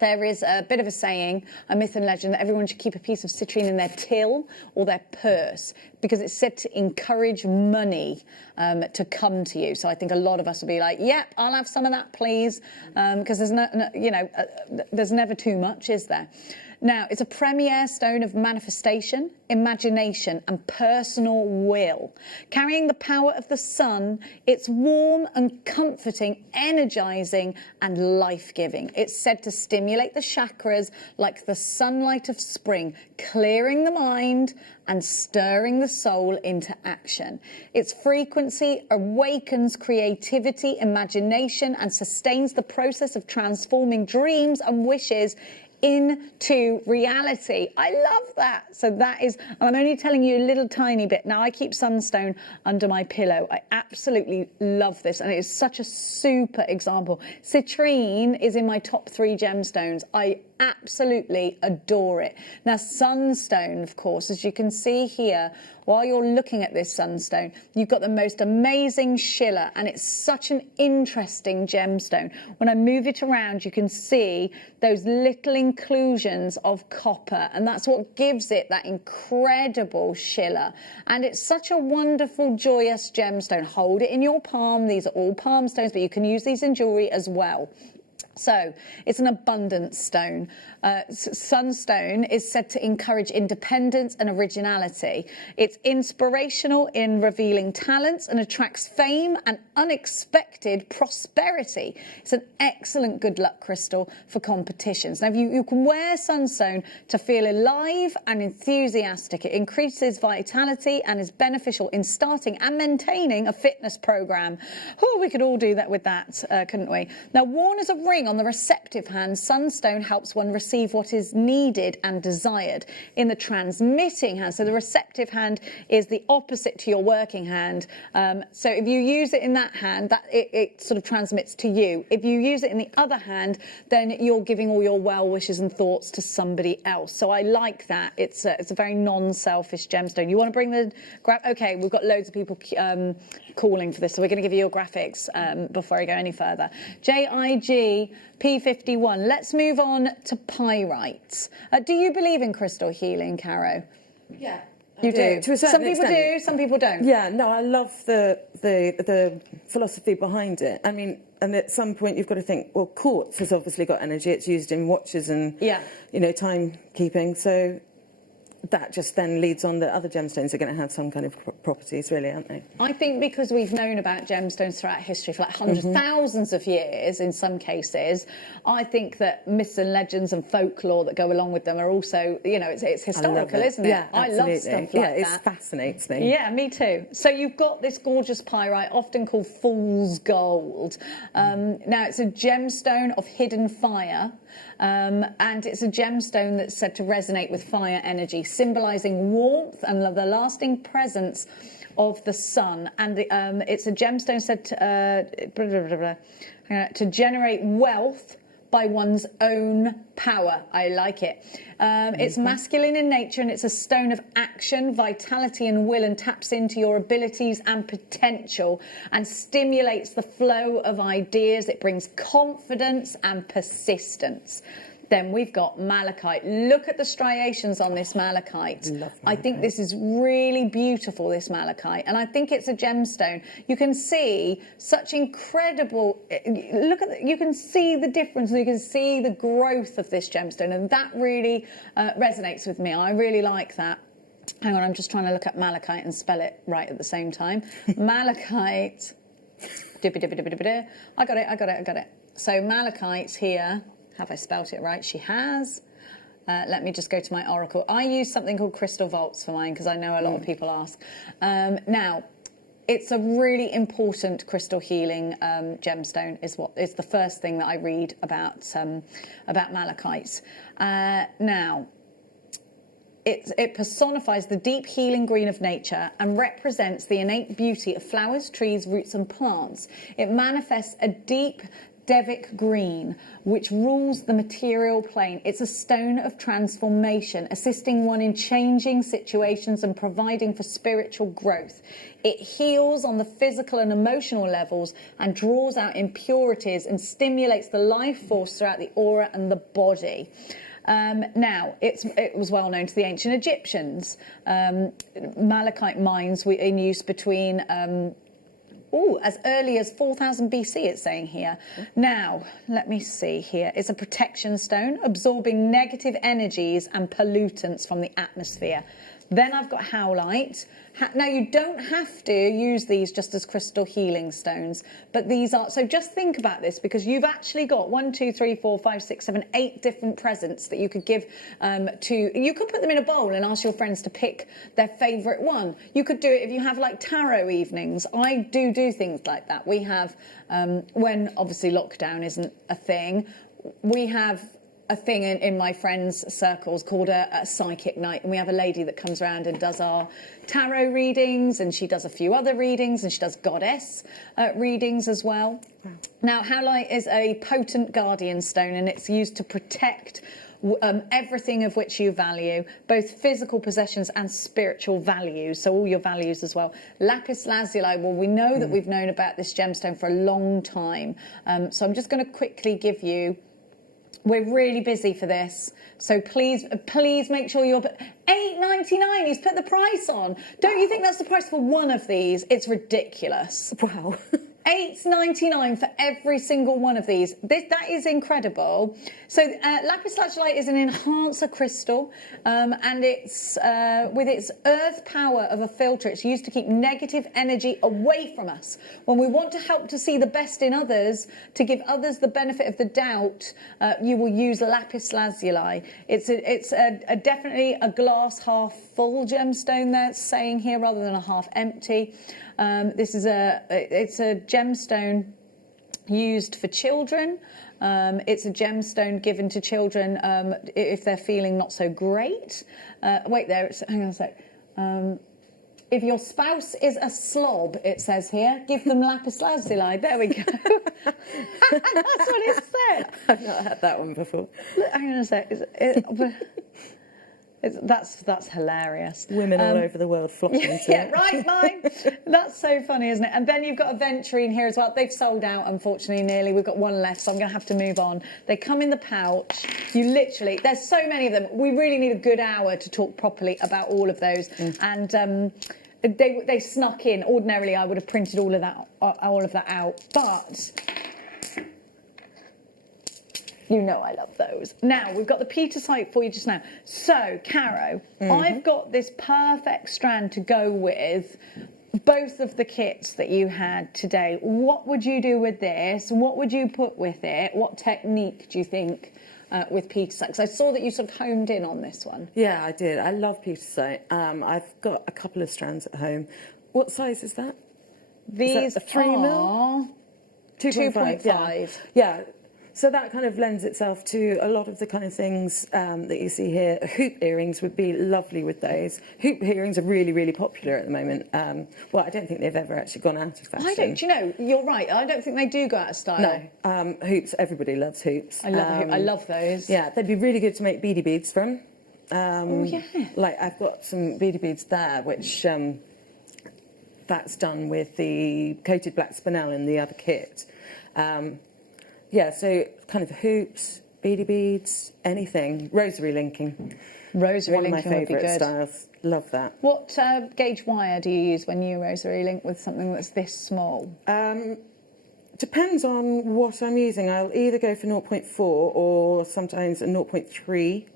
there is a bit of a saying, a myth and legend, that everyone should keep a piece of citrine in their till or their purse because it's said to encourage money to come to you. So I think a lot of us will be like, yep, I'll have some of that, please, because there's never too much, is there? Now, it's a premier stone of manifestation, imagination, and personal will. Carrying the power of the sun, it's warm and comforting, energizing, and life-giving. It's said to stimulate the chakras like the sunlight of spring, clearing the mind and stirring the soul into action. Its frequency awakens creativity, imagination, and sustains the process of transforming dreams and wishes into reality. I love that. So that is, I'm only telling you a little tiny bit. Now, I keep sunstone under my pillow. I absolutely love this, and it is such a super example. Citrine is in my top 3 gemstones. I absolutely adore it. Now, sunstone, of course, as you can see here, while you're looking at this sunstone, you've got the most amazing schiller, and it's such an interesting gemstone. When I move it around, you can see those little inclusions of copper, and that's what gives it that incredible schiller. And it's such a wonderful, joyous gemstone. Hold it in your palm. These are all palm stones, but you can use these in jewellery as well. So it's an abundance stone. Sunstone is said to encourage independence and originality. It's inspirational in revealing talents and attracts fame and unexpected prosperity. It's an excellent good luck crystal for competitions. Now, you can wear sunstone to feel alive and enthusiastic. It increases vitality and is beneficial in starting and maintaining a fitness program. Oh, we could all do that with that, couldn't we? Now, worn as a ring on the receptive hand, sunstone helps one receive what is needed and desired. In the transmitting hand, so the receptive hand is the opposite to your working hand. So if you use it in that hand, it sort of transmits to you. If you use it in the other hand, then you're giving all your well wishes and thoughts to somebody else. So I like that. It's a very non-selfish gemstone. You want to bring the okay, we've got loads of people calling for this, so we're going to give you your graphics before I go any further. JIG P51. Let's move on to pyrites. Do you believe in crystal healing, Caro? Yeah. You do? To a certain some people extent. do, some people don't. Yeah, no, I love the philosophy behind it. I mean, and at some point you've got to think, well, quartz has obviously got energy. It's used in watches and, timekeeping. So that just then leads on that other gemstones are going to have some kind of properties, really, aren't they? I think because we've known about gemstones throughout history for like hundreds, thousands of years in some cases, I think that myths and legends and folklore that go along with them are also, it's historical, isn't it? Yeah, I love stuff like that. It fascinates me. Yeah, me too. So you've got this gorgeous pyrite, often called fool's gold. Now, it's a gemstone of hidden fire. And it's a gemstone that's said to resonate with fire energy, symbolising warmth and the lasting presence of the sun. And it's a gemstone said to generate wealth by one's own power. I like it. It's masculine in nature, and it's a stone of action, vitality and will, and taps into your abilities and potential and stimulates the flow of ideas. It brings confidence and persistence. Then we've got malachite. Look at the striations on this malachite. I think this is really beautiful, this malachite, and I think it's a gemstone. You can see such incredible, you can see the difference, you can see the growth of this gemstone, and that really resonates with me. I really like that. Hang on, I'm just trying to look at malachite and spell it right at the same time. Malachite. I got it. So malachite here, have I spelt it right? She has. Let me just go to my oracle. I use something called crystal vaults for mine because I know a lot of people ask. Now, it's a really important crystal healing gemstone. Is the first thing that I read about malachite. Now, it personifies the deep healing green of nature and represents the innate beauty of flowers, trees, roots, and plants. It manifests a deep Devic green, which rules the material plane. It's a stone of transformation, assisting one in changing situations and providing for spiritual growth. It heals on the physical and emotional levels and draws out impurities and stimulates the life force throughout the aura and the body. Now, it was well known to the ancient Egyptians. Malachite mines were in use between as early as 4000 BC, it's saying here. Now, let me see here. It's a protection stone, absorbing negative energies and pollutants from the atmosphere. Then I've got howlite. Now, you don't have to use these just as crystal healing stones, but these are... So just think about this, because you've actually got 1, 2, 3, 4, 5, 6, 7, 8 different presents that you could give to... You could put them in a bowl and ask your friends to pick their favourite one. You could do it if you have, like, tarot evenings. I do things like that. We have, when obviously lockdown isn't a thing, we have a thing in my friends' circles called a psychic night, and we have a lady that comes around and does our tarot readings, and she does a few other readings, and she does goddess readings as well. Now, howlite is a potent guardian stone, and it's used to protect everything of which you value, both physical possessions and spiritual values, so all your values as well. Lapis lazuli, well, we know that we've known about this gemstone for a long time, so I'm just going to quickly give you... We're really busy for this, so please make sure you're... $8.99, he's put the price on. Don't you think that's the price for one of these? It's ridiculous. Wow. $8.99 for every single one of these. That is incredible. So lapis lazuli is an enhancer crystal, and it's with its earth power of a filter, it's used to keep negative energy away from us. When we want to help to see the best in others, to give others the benefit of the doubt, you will use lapis lazuli. It's definitely a glass half full gemstone they're saying here, rather than a half empty. This is it's a gemstone used for children. It's a gemstone given to children if they're feeling not so great. Wait there, hang on a sec. If your spouse is a slob, it says here, give them lapis lazuli. There we go. That's what it said. I've not had that one before. Look, hang on a sec. That's hilarious. Women all over the world flocking to yeah, it. right, mine. That's so funny, isn't it? And then you've got a venturine here as well. They've sold out, unfortunately, nearly. We've got one left, so I'm going to have to move on. They come in the pouch. You literally... There's so many of them. We really need a good hour to talk properly about all of those. And they snuck in. Ordinarily, I would have printed all of that out. But... You know I love those. Now, we've got the petersite for you just now. So, Caro, I've got this perfect strand to go with both of the kits that you had today. What would you do with this? What would you put with it? What technique do you think with petersite? Because I saw that you sort of honed in on this one. Yeah, I did. I love petersite. I've got a couple of strands at home. What size is that? These are 3 mil? 2.5. Yeah. So that kind of lends itself to a lot of the kind of things that you see here. Hoop earrings would be lovely with those. Hoop earrings are really, really popular at the moment. Well, I don't think they've ever actually gone out of fashion. Do you know, you're right. I don't think they do go out of style. No. Hoops, everybody loves hoops. I love a hoop. I love those. Yeah, they'd be really good to make beady beads from. Oh, yeah. Like, I've got some beady beads there, which that's done with the coated black spinel in the other kit. Yeah, so kind of hoops, beady beads, anything. Rosary linking. Rosary linking would be good. One of my favourite styles. Love that. What gauge wire do you use when you rosary link with something that's this small? Depends on what I'm using. I'll either go for 0.4 or sometimes a 0.3.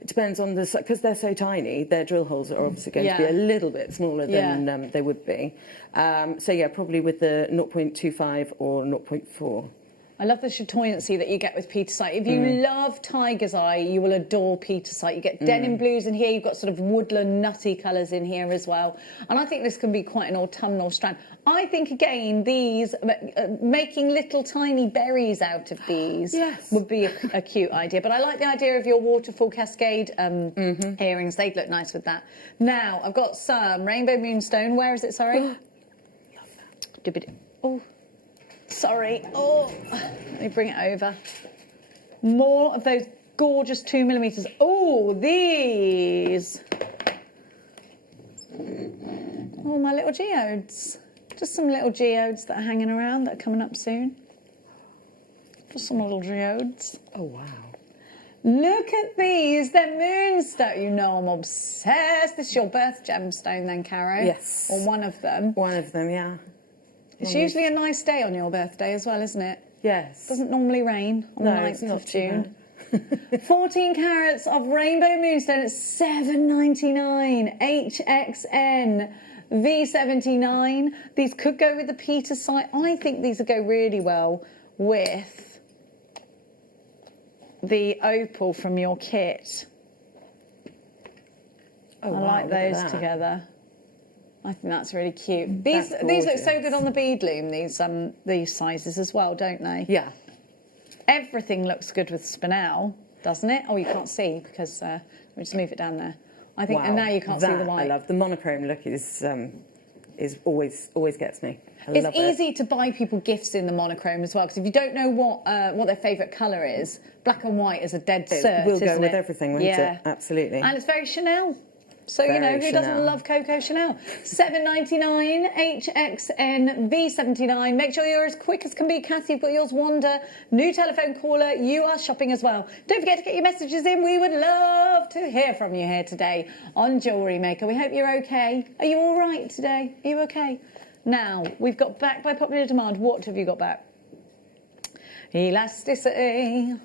It depends on because they're so tiny, their drill holes are obviously going to be a little bit smaller than they would be. So yeah, probably with the 0.25 or 0.4. I love the chatoyancy that you get with Petersite. If you love Tiger's Eye, you will adore Petersite. You get denim blues in here. You've got sort of woodland, nutty colours in here as well. And I think this can be quite an autumnal strand. I think, again, these, making little tiny berries out of these would be a cute idea. But I like the idea of your waterfall cascade earrings. They'd look nice with that. Now, I've got some Rainbow Moonstone. Where is it, sorry? Love that. Oh. Sorry. Oh, let me bring it over. More of those gorgeous 2mm. Oh, these. Oh, my little geodes. Just some little geodes that are hanging around that are coming up soon. Just some little geodes. Oh, wow. Look at these. They're moonstone. You know I'm obsessed. This is your birth gemstone then, Caro? Yes. Or one of them. One of them, yeah. It's usually a nice day on your birthday as well, isn't it? Yes. Doesn't normally rain on the 9th of June. 14 carats of Rainbow Moonstone at $7.99. HXN V79. These could go with the Petersite. I think these would go really well with the opal from your kit. Oh, I wow, like look at those that. together. I think that's really cute. These look so good on the bead loom, these sizes as well, don't they? Yeah. Everything looks good with spinel, doesn't it? Oh, you can't see because let me just move it down there. I think, and now you can't see the white. I love the monochrome look. Is always gets me. It's easy to buy people gifts in the monochrome as well, because if you don't know what their favourite colour is, black and white is a dead cert. It will go isn't with it? everything, won't it? Absolutely. And it's very Chanel. So, you know, who doesn't love Coco Chanel? $7.99, HXN V79. Make sure you're as quick as can be. Kathy, you've got yours. Wanda, new telephone caller. You are shopping as well. Don't forget to get your messages in. We would love to hear from you here today on Jewellery Maker. We hope you're okay. Are you all right today? Are you okay? Now, we've got back by popular demand. What have you got back? Elasticity.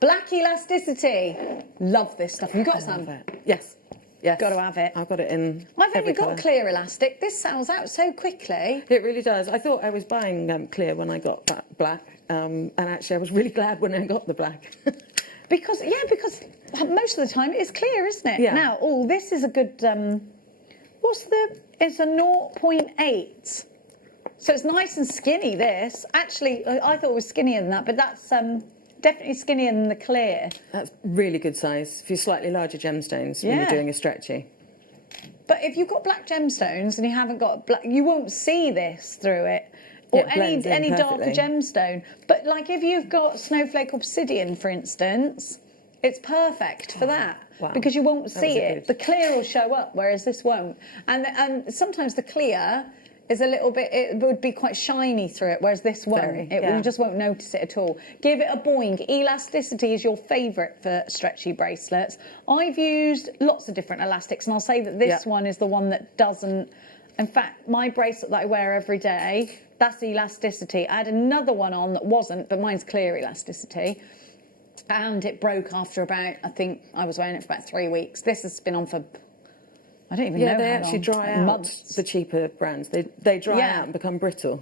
Black elasticity. Love this stuff. Have you got some? Yes. Yes. Got to have it. I've got it in. I've only every got colour. clear elastic. This sells out so quickly. It really does. I thought I was buying clear when I got black, and actually I was really glad when I got the black. because most of the time it's clear, isn't it? Yeah. Now, this is a good. It's a 0.8. So it's nice and skinny. This actually, I thought it was skinnier than that, but that's definitely skinnier than the clear. That's really good size for your slightly larger gemstones when you're doing a stretchy. But if you've got black gemstones and you haven't got black, you won't see this through it. Or any darker gemstone. But like if you've got snowflake obsidian, for instance, it's perfect for that. Wow. Because you won't see it. good. The clear will show up, whereas this won't. And sometimes the clear is a little bit, it would be quite shiny through it, whereas this won't. You just won't notice it at all. Give it a boing. Elasticity is your favourite for stretchy bracelets. I've used lots of different elastics, and I'll say that this one is the one that doesn't. In fact, my bracelet that I wear every day, that's elasticity. I had another one on that wasn't, but mine's clear elasticity. And it broke after about, I think I was wearing it for about 3 weeks. This has been on for, I don't even know how long. Yeah, they actually dry out. Months. The cheaper brands, they dry out and become brittle.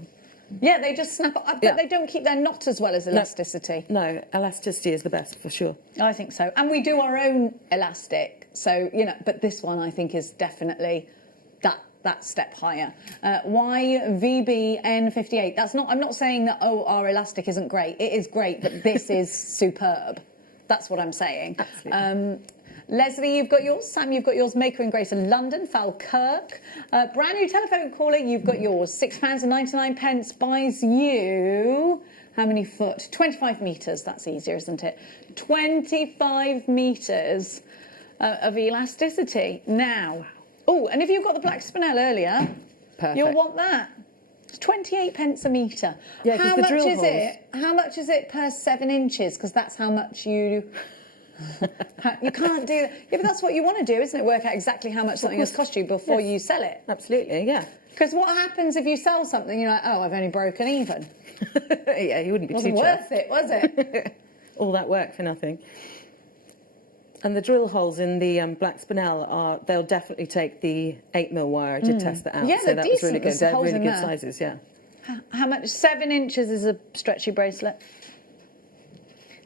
Yeah, they just snap up, but they don't keep their knot as well as elasticity. No, elasticity is the best for sure. I think so. And we do our own elastic. So, you know, but this one I think is definitely that step higher. YVBN58. That's not, I'm not saying that, our elastic isn't great. It is great, but this is superb. That's what I'm saying. Absolutely. Leslie, you've got yours. Sam, you've got yours. Maker and Grace in London. Falkirk. Brand new telephone caller, you've got yours. £6.99 buys you... How many foot? 25 metres. That's easier, isn't it? 25 metres of elasticity. Now... Oh, and if you've got the black spinel earlier, you'll want that. It's 28 pence a metre. Yeah, how much is it? How much is it per 7 inches? Because that's how much you... you can't do... Yeah, but that's what you want to do, isn't it? Work out exactly how much something has cost you before you sell it. Absolutely, yeah. Because what happens if you sell something, you're like, oh, I've only broken even. Yeah, you wouldn't be too Wasn't worth it, was it? All that work for nothing. And the drill holes in the black spinel they'll definitely take the 8mm wire. I did test that out. Yeah, so they're that was really decent. good. There's They're holes really in good there. sizes, yeah. How much? 7 inches is a stretchy bracelet.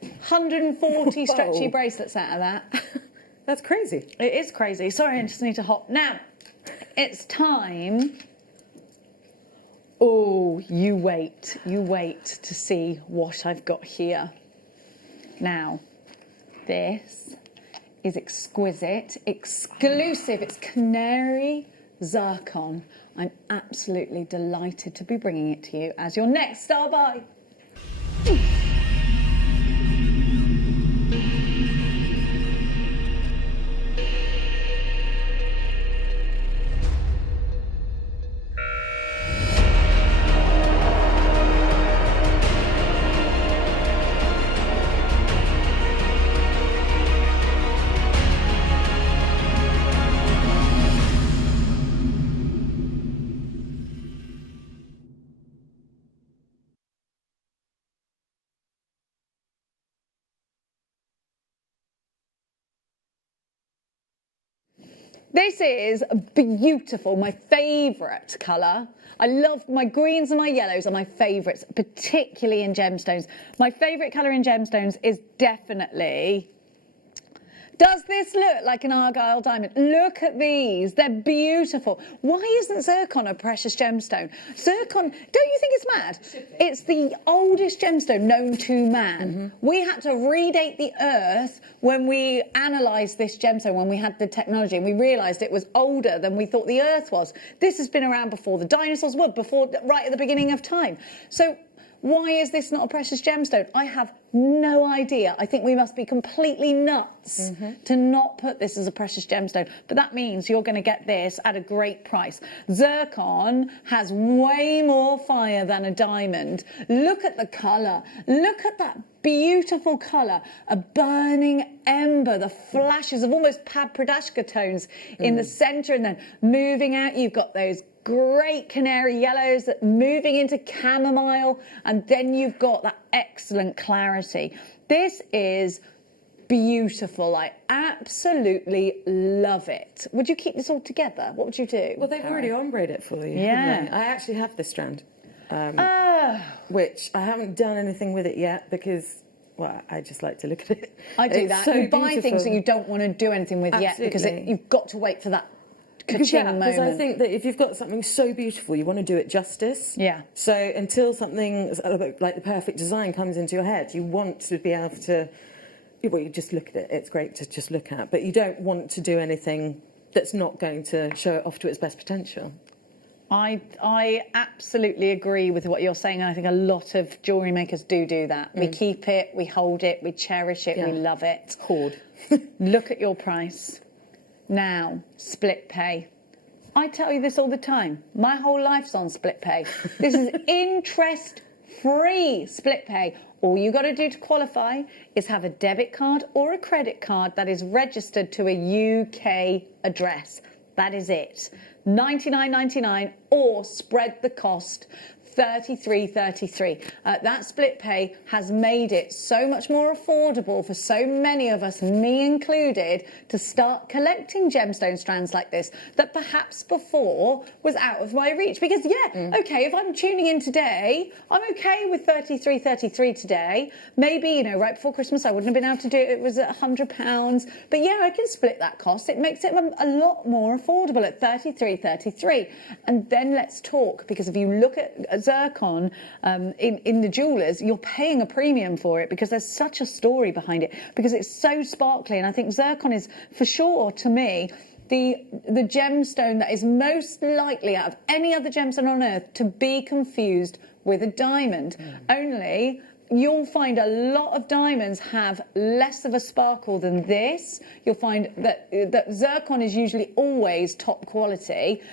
140 stretchy Whoa. bracelets out of that. That's crazy. It is crazy. Sorry, I just need to hop. Now, it's time. Oh, you wait to see what I've got here. Now, this is exquisite, exclusive. It's canary zircon. I'm absolutely delighted to be bringing it to you as your next star buy. This is beautiful, my favourite colour. I love my greens and my yellows are my favourites, particularly in gemstones. My favourite colour in gemstones is definitely... Does this look like an Argyle diamond? Look at these. They're beautiful. Why isn't zircon a precious gemstone? Zircon, don't you think it's mad? It's the oldest gemstone known to man. We had to redate the earth when we analysed this gemstone, when we had the technology, and we realised it was older than we thought the earth was. This has been around before the dinosaurs were, right at the beginning of time. So why is this not a precious gemstone? I have no idea. I think we must be completely nuts to not put this as a precious gemstone. But that means you're going to get this at a great price. Zircon has way more fire than a diamond. Look at the colour. Look at that beautiful colour. A burning ember, the flashes of almost Padpradashka tones in the centre, and then moving out, you've got those great canary yellows that moving into chamomile, and then you've got that excellent clarity. This is beautiful. I absolutely love it. Would you keep this all together? What would you do? Well, they've already ombrayed it for you. Yeah. haven't they? I actually have this strand, which I haven't done anything with it yet because, well, I just like to look at it. I do It's that. so You buy things beautiful. that you don't want to do anything with yet because you've got to wait for that ka-ching Because I moment. think that if you've got something so beautiful, you want to do it justice. Yeah. So until something like the perfect design comes into your head, you want to be able to, well, you just look at it. It's great to just look at, but you don't want to do anything that's not going to show it off to its best potential. I absolutely agree with what you're saying, and I think a lot of jewellery makers do that. We keep it, we hold it, we cherish it, we love it. It's hoard. Look at your price. Now, split pay. I tell you this all the time. My whole life's on split pay. This is interest-free split pay. All you got to do to qualify is have a debit card or a credit card that is registered to a UK address. That is it. $99.99 or spread the cost. $33.33. That split pay has made it so much more affordable for so many of us, me included, to start collecting gemstone strands like this that perhaps before was out of my reach. Because okay, if I'm tuning in today, I'm okay with $33.33 today. Maybe, you know, right before Christmas I wouldn't have been able to do it. It was at £100. But yeah, I can split that cost. It makes it a lot more affordable at $33.33. And then let's talk, because if you look at zircon in the jewellers, you're paying a premium for it because there's such a story behind it, because it's so sparkly. And I think zircon is, for sure, to me, the gemstone that is most likely out of any other gemstone on earth to be confused with a diamond. Only you'll find a lot of diamonds have less of a sparkle than this. You'll find that zircon is usually always top quality.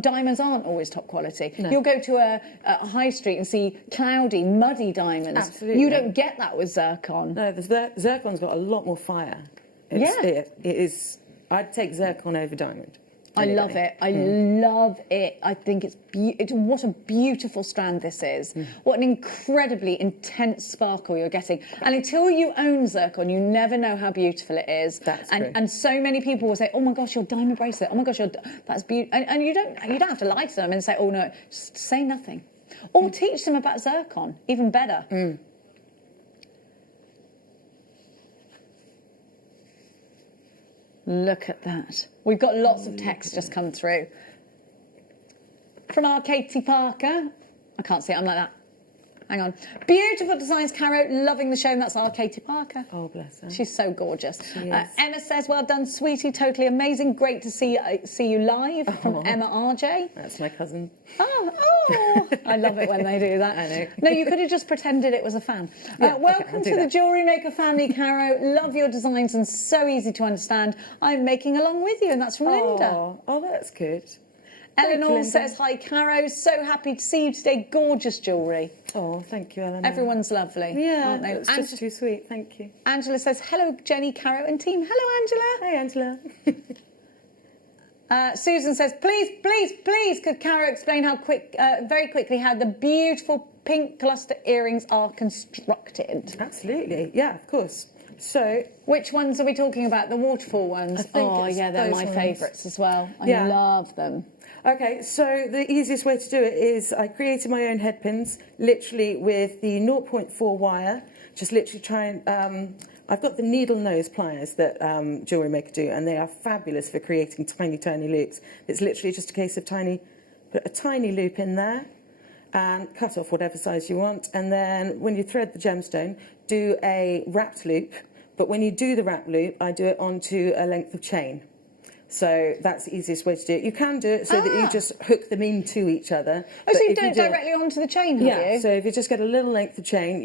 Diamonds aren't always top quality. No. You'll go to a high street and see cloudy, muddy diamonds. Absolutely. You don't get that with zircon. No, the zircon's got a lot more fire. It is. I'd take zircon over diamond. I love it. I love it. I think it's what a beautiful strand this is. What an incredibly intense sparkle you're getting. And until you own zircon, you never know how beautiful it is. That's true. And so many people will say, "Oh my gosh, your diamond bracelet. Oh my gosh, that's beautiful." And you don't have to lie to them and say, "Oh no," just say nothing, or teach them about zircon. Even better. Look at that. We've got lots of text just come through. From our Katie Parker. I can't see it, I'm like that. Hang on. Beautiful designs, Caro. Loving the show. And that's our Katie Parker. Oh, bless her. She's so gorgeous. She is. Emma says, well done, sweetie. Totally amazing. Great to see you live from Emma RJ. That's my cousin. Oh, I love it when they do that. I know. No, you could have just pretended it was a fan. Yeah, welcome I'll do to the that. Jewellery Maker family, Caro. Love your designs and so easy to understand. I'm making along with you, and that's from Linda. Oh, that's good. Eleanor Linda. says, hi, Caro. So happy to see you today. Gorgeous jewellery. Oh, thank you, Eleanor. Everyone's lovely. Yeah, aren't they? that's just too sweet. Thank you. Angela says, hello, Jenny, Caro, and team. Hello, Angela. Hey, Angela. Susan says, please, could Caro explain very quickly how the beautiful pink cluster earrings are constructed? Absolutely. Yeah, of course. So, which ones are we talking about? The waterfall ones? Oh, yeah, they're my favourites as well. I love them. Okay, so the easiest way to do it is I created my own head pins, literally with the 0.4 wire. Just literally try and... I've got the needle nose pliers that Jewellery Maker do, and they are fabulous for creating tiny, tiny loops. It's literally just a case of put a tiny loop in there and cut off whatever size you want. And then when you thread the gemstone, do a wrapped loop. But when you do the wrap loop, I do it onto a length of chain. So that's the easiest way to do it. You can do it so that you just hook them into each other. Oh, so you've done it directly onto the chain, have you? Yeah, so if you just get a little length of chain,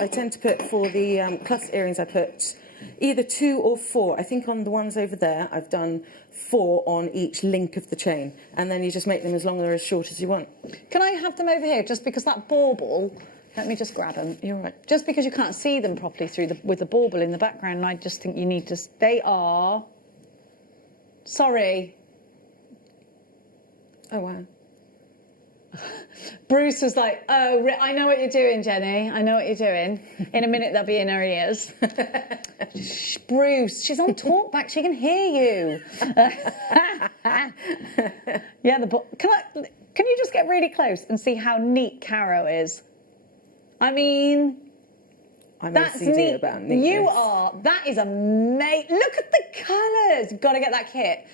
I tend to put, for the cluster earrings, I put either 2 or 4. I think on the ones over there, I've done 4 on each link of the chain. And then you just make them as long or as short as you want. Can I have them over here? Just because that bauble... Let me just grab them. You're right. Just because you can't see them properly with the bauble in the background, I just think you need to... They are... Sorry. Oh, wow. Bruce was like, oh, I know what you're doing, Jenny. I know what you're doing. In a minute, they'll be in her ears. Shh, Bruce, she's on talkback. She can hear you. Yeah, can you just get really close and see how neat Caro is? I mean... I'm that's OCD neat. about neatness. You are. That is amazing. Look at the colours. You've got to get that kit.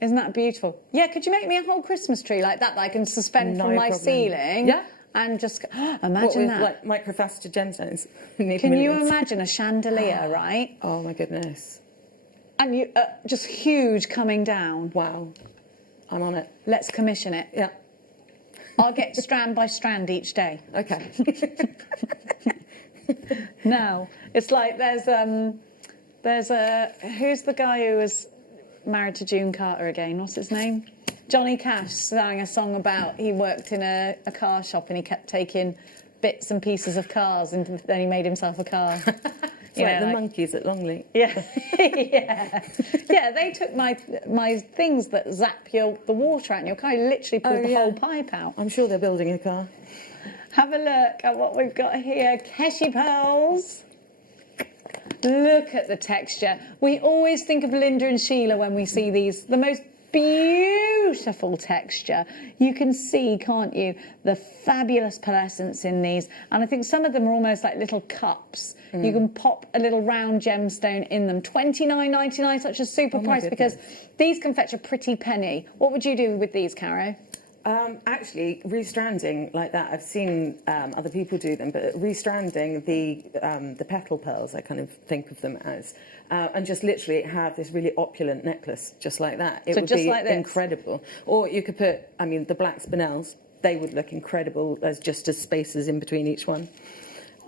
Isn't that beautiful? Yeah, could you make me a whole Christmas tree like that I can suspend from my ceiling? Yeah. And just imagine that. Like microfaceted gemstones. Can you imagine a chandelier, right? Oh my goodness. And you just huge coming down. Wow. I'm on it. Let's commission it. Yeah. I'll get strand by strand each day. Okay. Now, it's like who's the guy who was married to June Carter again? What's his name? Johnny Cash sang a song about he worked in a car shop and he kept taking bits and pieces of cars and then he made himself a car. The monkeys at Longley. Yeah, yeah. They took my things that zap the water out in your car. You literally pulled the whole pipe out. I'm sure they're building a car. Have a look at what we've got here. Keshi pearls. Look at the texture. We always think of Linda and Sheila when we see these. The most beautiful texture. You can see, can't you, the fabulous pearlescence in these. And I think some of them are almost like little cups. You can pop a little round gemstone in them. $29.99, such a super price, because these can fetch a pretty penny. What would you do with these, Caro? Actually, restranding like that, I've seen other people do them, but restranding the petal pearls, I kind of think of them as, and just literally have this really opulent necklace, just like that. It would be incredible. Or you could put, the black spinels, they would look incredible as just as spaces in between each one.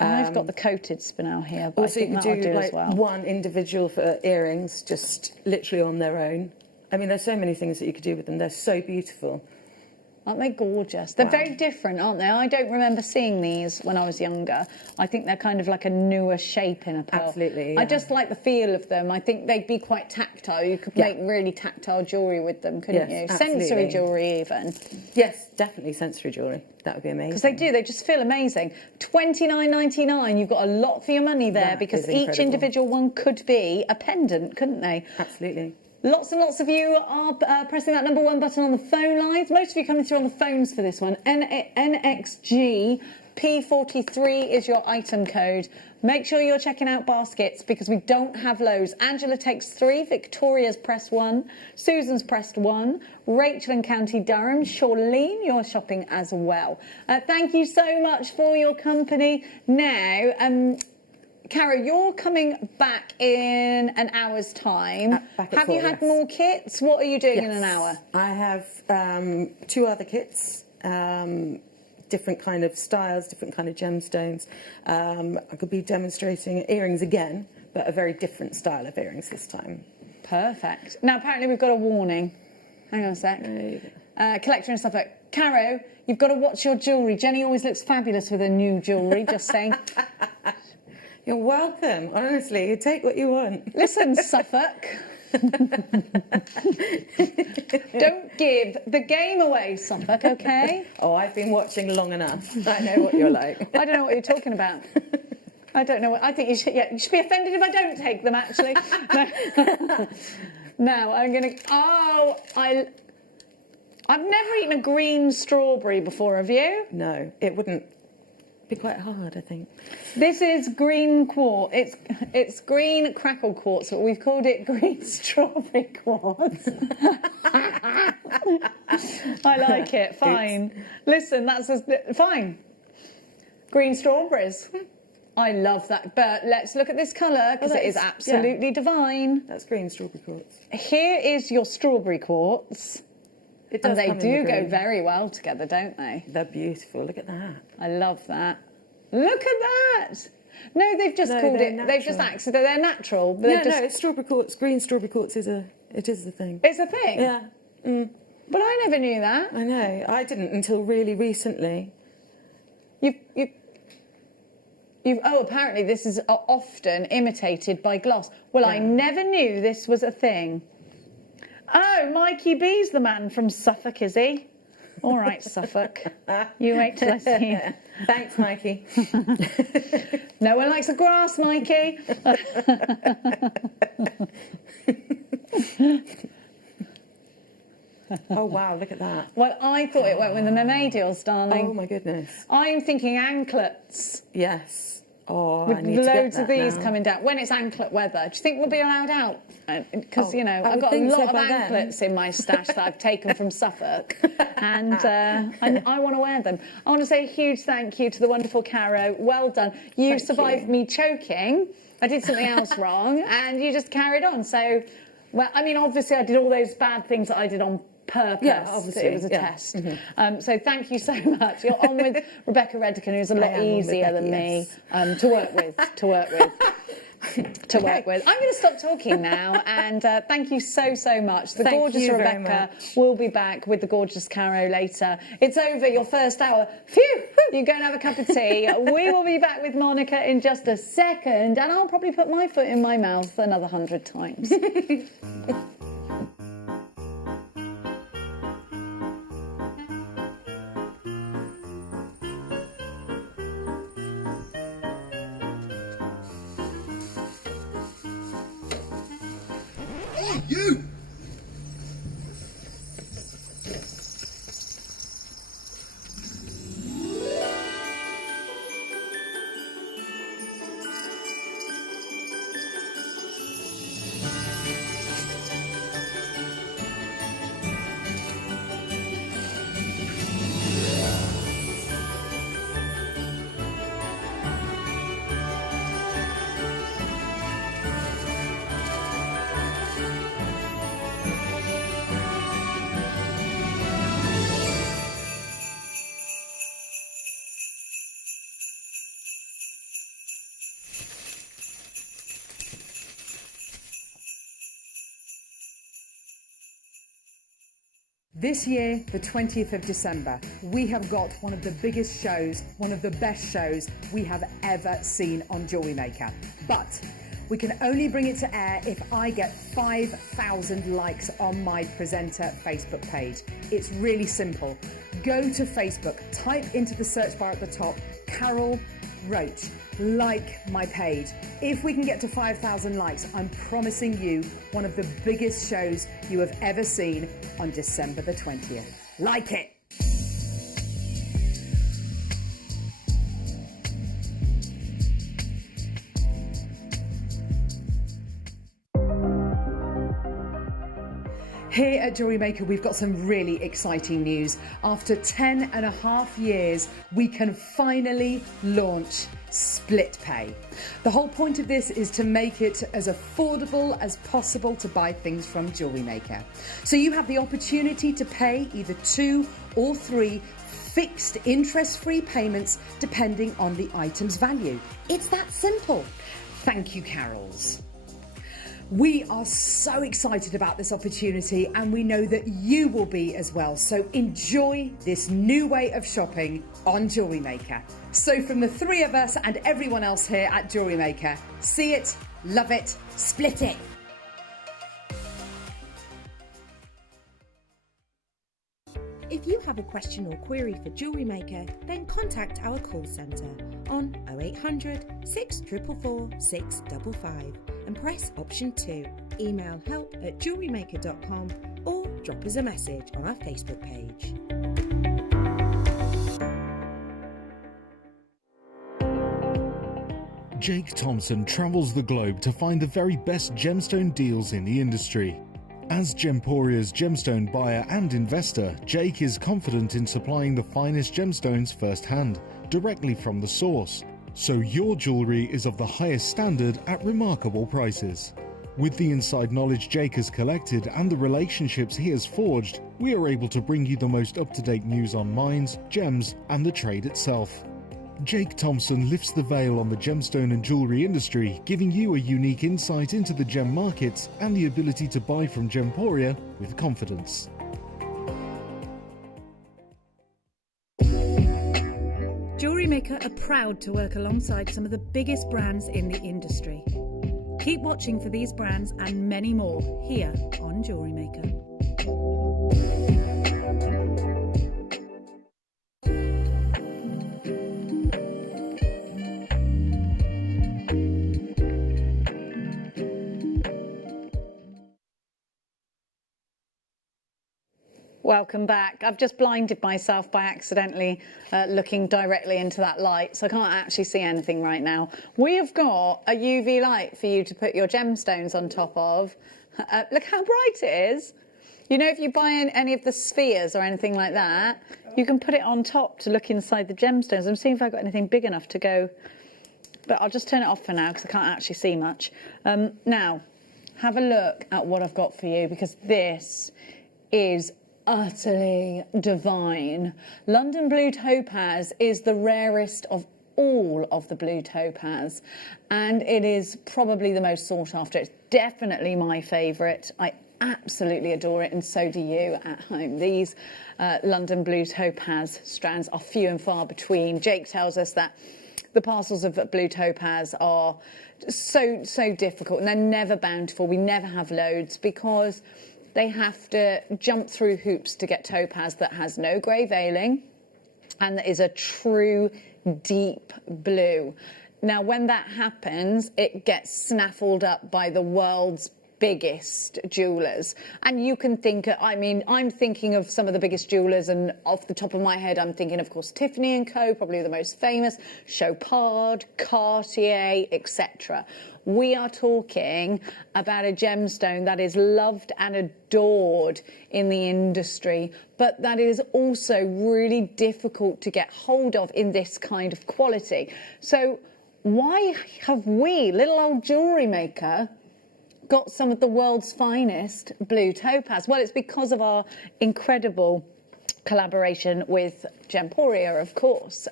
I've got the coated spinel here, but also, I think you could do as well. one individual for earrings, just literally on their own. There's so many things that you could do with them. They're so beautiful. Aren't they gorgeous? They're very different, aren't they? I don't remember seeing these when I was younger. I think they're kind of like a newer shape in a pearl. Absolutely, yeah. I just like the feel of them. I think they'd be quite tactile. You could make really tactile jewellery with them, couldn't you? Absolutely. Sensory jewellery even. Yes, definitely sensory jewellery. That would be amazing. Because they do, they just feel amazing. $29.99, you've got a lot for your money there, because each individual one could be a pendant, couldn't they? Absolutely. Lots and lots of you are pressing that number 1 button on the phone lines. Most of you coming through on the phones for this one. NXG P43 is your item code. Make sure you're checking out baskets because we don't have loads. Angela takes 3, Victoria's pressed 1, Susan's pressed 1, Rachel in County Durham, Charlene, you're shopping as well. Thank you so much for your company. Now, Caro, you're coming back in an hour's time. Have you had more kits? What are you doing in an hour? I have 2 other kits, different kind of styles, different kind of gemstones. I could be demonstrating earrings again, but a very different style of earrings this time. Perfect. Now, apparently we've got a warning. Hang on a sec. Collector and stuff like Caro, you've got to watch your jewellery. Jenny always looks fabulous with her new jewellery, just saying. You're welcome. Honestly, you take what you want. Listen, Suffolk. Don't give the game away, Suffolk, OK? Oh, I've been watching long enough. I know what you're like. I don't know what you're talking about. I don't know. I think you should be offended if I don't take them, actually. No. Now, I'm going to... Oh, I've never eaten a green strawberry before, have you? No, it wouldn't be quite hard, I think. This is green quartz. It's green crackle quartz, but we've called it green strawberry quartz. I like it. Fine. Listen, that's fine. Green strawberries. I love that. But let's look at this colour because it is absolutely divine. That's green strawberry quartz. Here is your strawberry quartz. It does and they come in do the go green. very well together, don't they? They're beautiful. Look at that. I love that. Look at that. No, they've just called it. They've just accidentally. They're natural. But No, it's strawberry quartz. Green strawberry quartz is the thing. It's a thing. Yeah. Mm. But I never knew that. I know. I didn't until really recently. Apparently this is often imitated by gloss. Well, I never knew this was a thing. Oh, Mikey B's the man from Suffolk, is he? All right, Suffolk. You wait till I see you. Thanks, Mikey. No one likes the grass, Mikey. Oh, wow, look at that. Well, I thought it went with the mermaidials, darling. Oh, my goodness. I'm thinking anklets. Yes. Oh, with I need to get loads of that these now. coming down. When it's anklet weather, do you think we'll be allowed out? Because, you know, I I've would got a think so lot of by then. anklets in my stash that I've taken from Suffolk, and I want to wear them. I want to say a huge thank you to the wonderful Caro. Well done. You survived me choking. I did something else wrong, and you just carried on. So, well, I mean, obviously I did all those bad things that I did on purpose. Yeah, obviously, It was a yeah. test. So thank you so much. You're on with Rebecca Redican, who's a lot easier than me to work with. I'm going to stop talking now, and thank you so much. The Thank gorgeous you very Rebecca much. will be back with the gorgeous Caro later. It's over, your first hour. Phew! You go and have a cup of tea. We will be back with Monica in just a second, and I'll probably put my foot in my mouth another 100 times. Hey, you! This year, the 20th of December, we have got one of the biggest shows, one of the best shows we have ever seen on JewelleryMaker. But we can only bring it to air if I get 5,000 likes on my presenter Facebook page. It's really simple. Go to Facebook, type into the search bar at the top, Carol Roach, like my page. If we can get to 5,000 likes, I'm promising you one of the biggest shows you have ever seen on December the 20th. Like it! Here at JewelleryMaker, we've got some really exciting news. After 10.5 years, we can finally launch split pay. The whole point of this is to make it as affordable as possible to buy things from JewelleryMaker. So you have the opportunity to pay either 2 or 3 fixed interest-free payments depending on the item's value. It's that simple. Thank you, Carols. We are so excited about this opportunity and we know that you will be as well. So enjoy this new way of shopping on JewelleryMaker. So from the 3 of us and everyone else here at JewelleryMaker, see it, love it, split it. If you have a question or query for JewelleryMaker, then contact our call centre on 0800 644 655 and press option 2. Email help@jewellerymaker.com or drop us a message on our Facebook page. Jake Thompson travels the globe to find the very best gemstone deals in the industry. As Gemporia's gemstone buyer and investor, Jake is confident in supplying the finest gemstones firsthand, directly from the source, so your jewellery is of the highest standard at remarkable prices. With the inside knowledge Jake has collected and the relationships he has forged, we are able to bring you the most up-to-date news on mines, gems, and the trade itself. Jake Thompson lifts the veil on the gemstone and jewellery industry, giving you a unique insight into the gem markets and the ability to buy from Gemporia with confidence. JewelleryMaker are proud to work alongside some of the biggest brands in the industry. Keep watching for these brands and many more here on JewelleryMaker. Welcome back. I've just blinded myself by accidentally looking directly into that light, so I can't actually see anything right now. We have got a UV light for you to put your gemstones on top of. Look how bright it is. You know, if you buy any of the spheres or anything like that, you can put it on top to look inside the gemstones. I'm seeing if I've got anything big enough to go, but I'll just turn it off for now because I can't actually see much. Now, have a look at what I've got for you, because this is utterly divine. London Blue Topaz is the rarest of all of the blue topaz, and it is probably the most sought after. It's definitely my favourite. I absolutely adore it, and so do you at home. These London Blue Topaz strands are few and far between. Jake tells us that the parcels of blue topaz are so difficult, and they're never bountiful. We never have loads because they have to jump through hoops to get topaz that has no grey veiling and that is a true deep blue. Now, when that happens, it gets snaffled up by the world's biggest jewellers. And you can think, I mean, I'm thinking of some of the biggest jewellers, and off the top of my head, I'm thinking, of course, Tiffany & Co., probably the most famous, Chopard, Cartier, etc. We are talking about a gemstone that is loved and adored in the industry, but that is also really difficult to get hold of in this kind of quality. So why have we, little old JewelleryMaker, got some of the world's finest blue topaz? Well, it's because of our incredible collaboration with Gemporia, of course.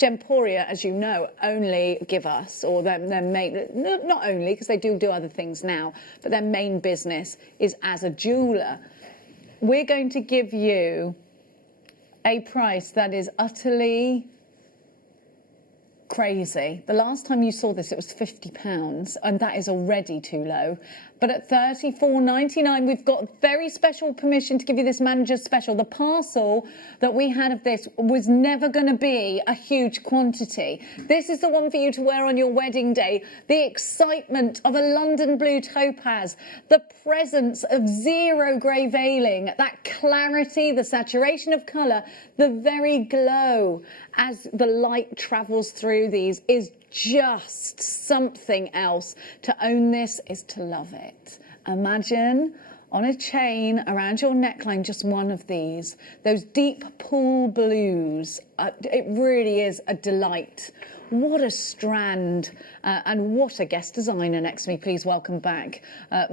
Gemporia, as you know, only give us, or their main, not only, because they do other things now, but their main business is as a jeweller. we're going to give you a price that is utterly crazy. The last time you saw this, it was £50, and that is already too low. But at $34.99, we've got very special permission to give you this manager's special. The parcel that we had of this was never going to be a huge quantity. This is the one for you to wear on your wedding day. The excitement of a London blue topaz, the presence of zero grey veiling, that clarity, the saturation of colour, the very glow as the light travels through these is just something else. To own this is to love it. Imagine on a chain around your neckline just one of these. Those deep pool blues. It really is a delight. What a strand and what a guest designer next to me. Please welcome back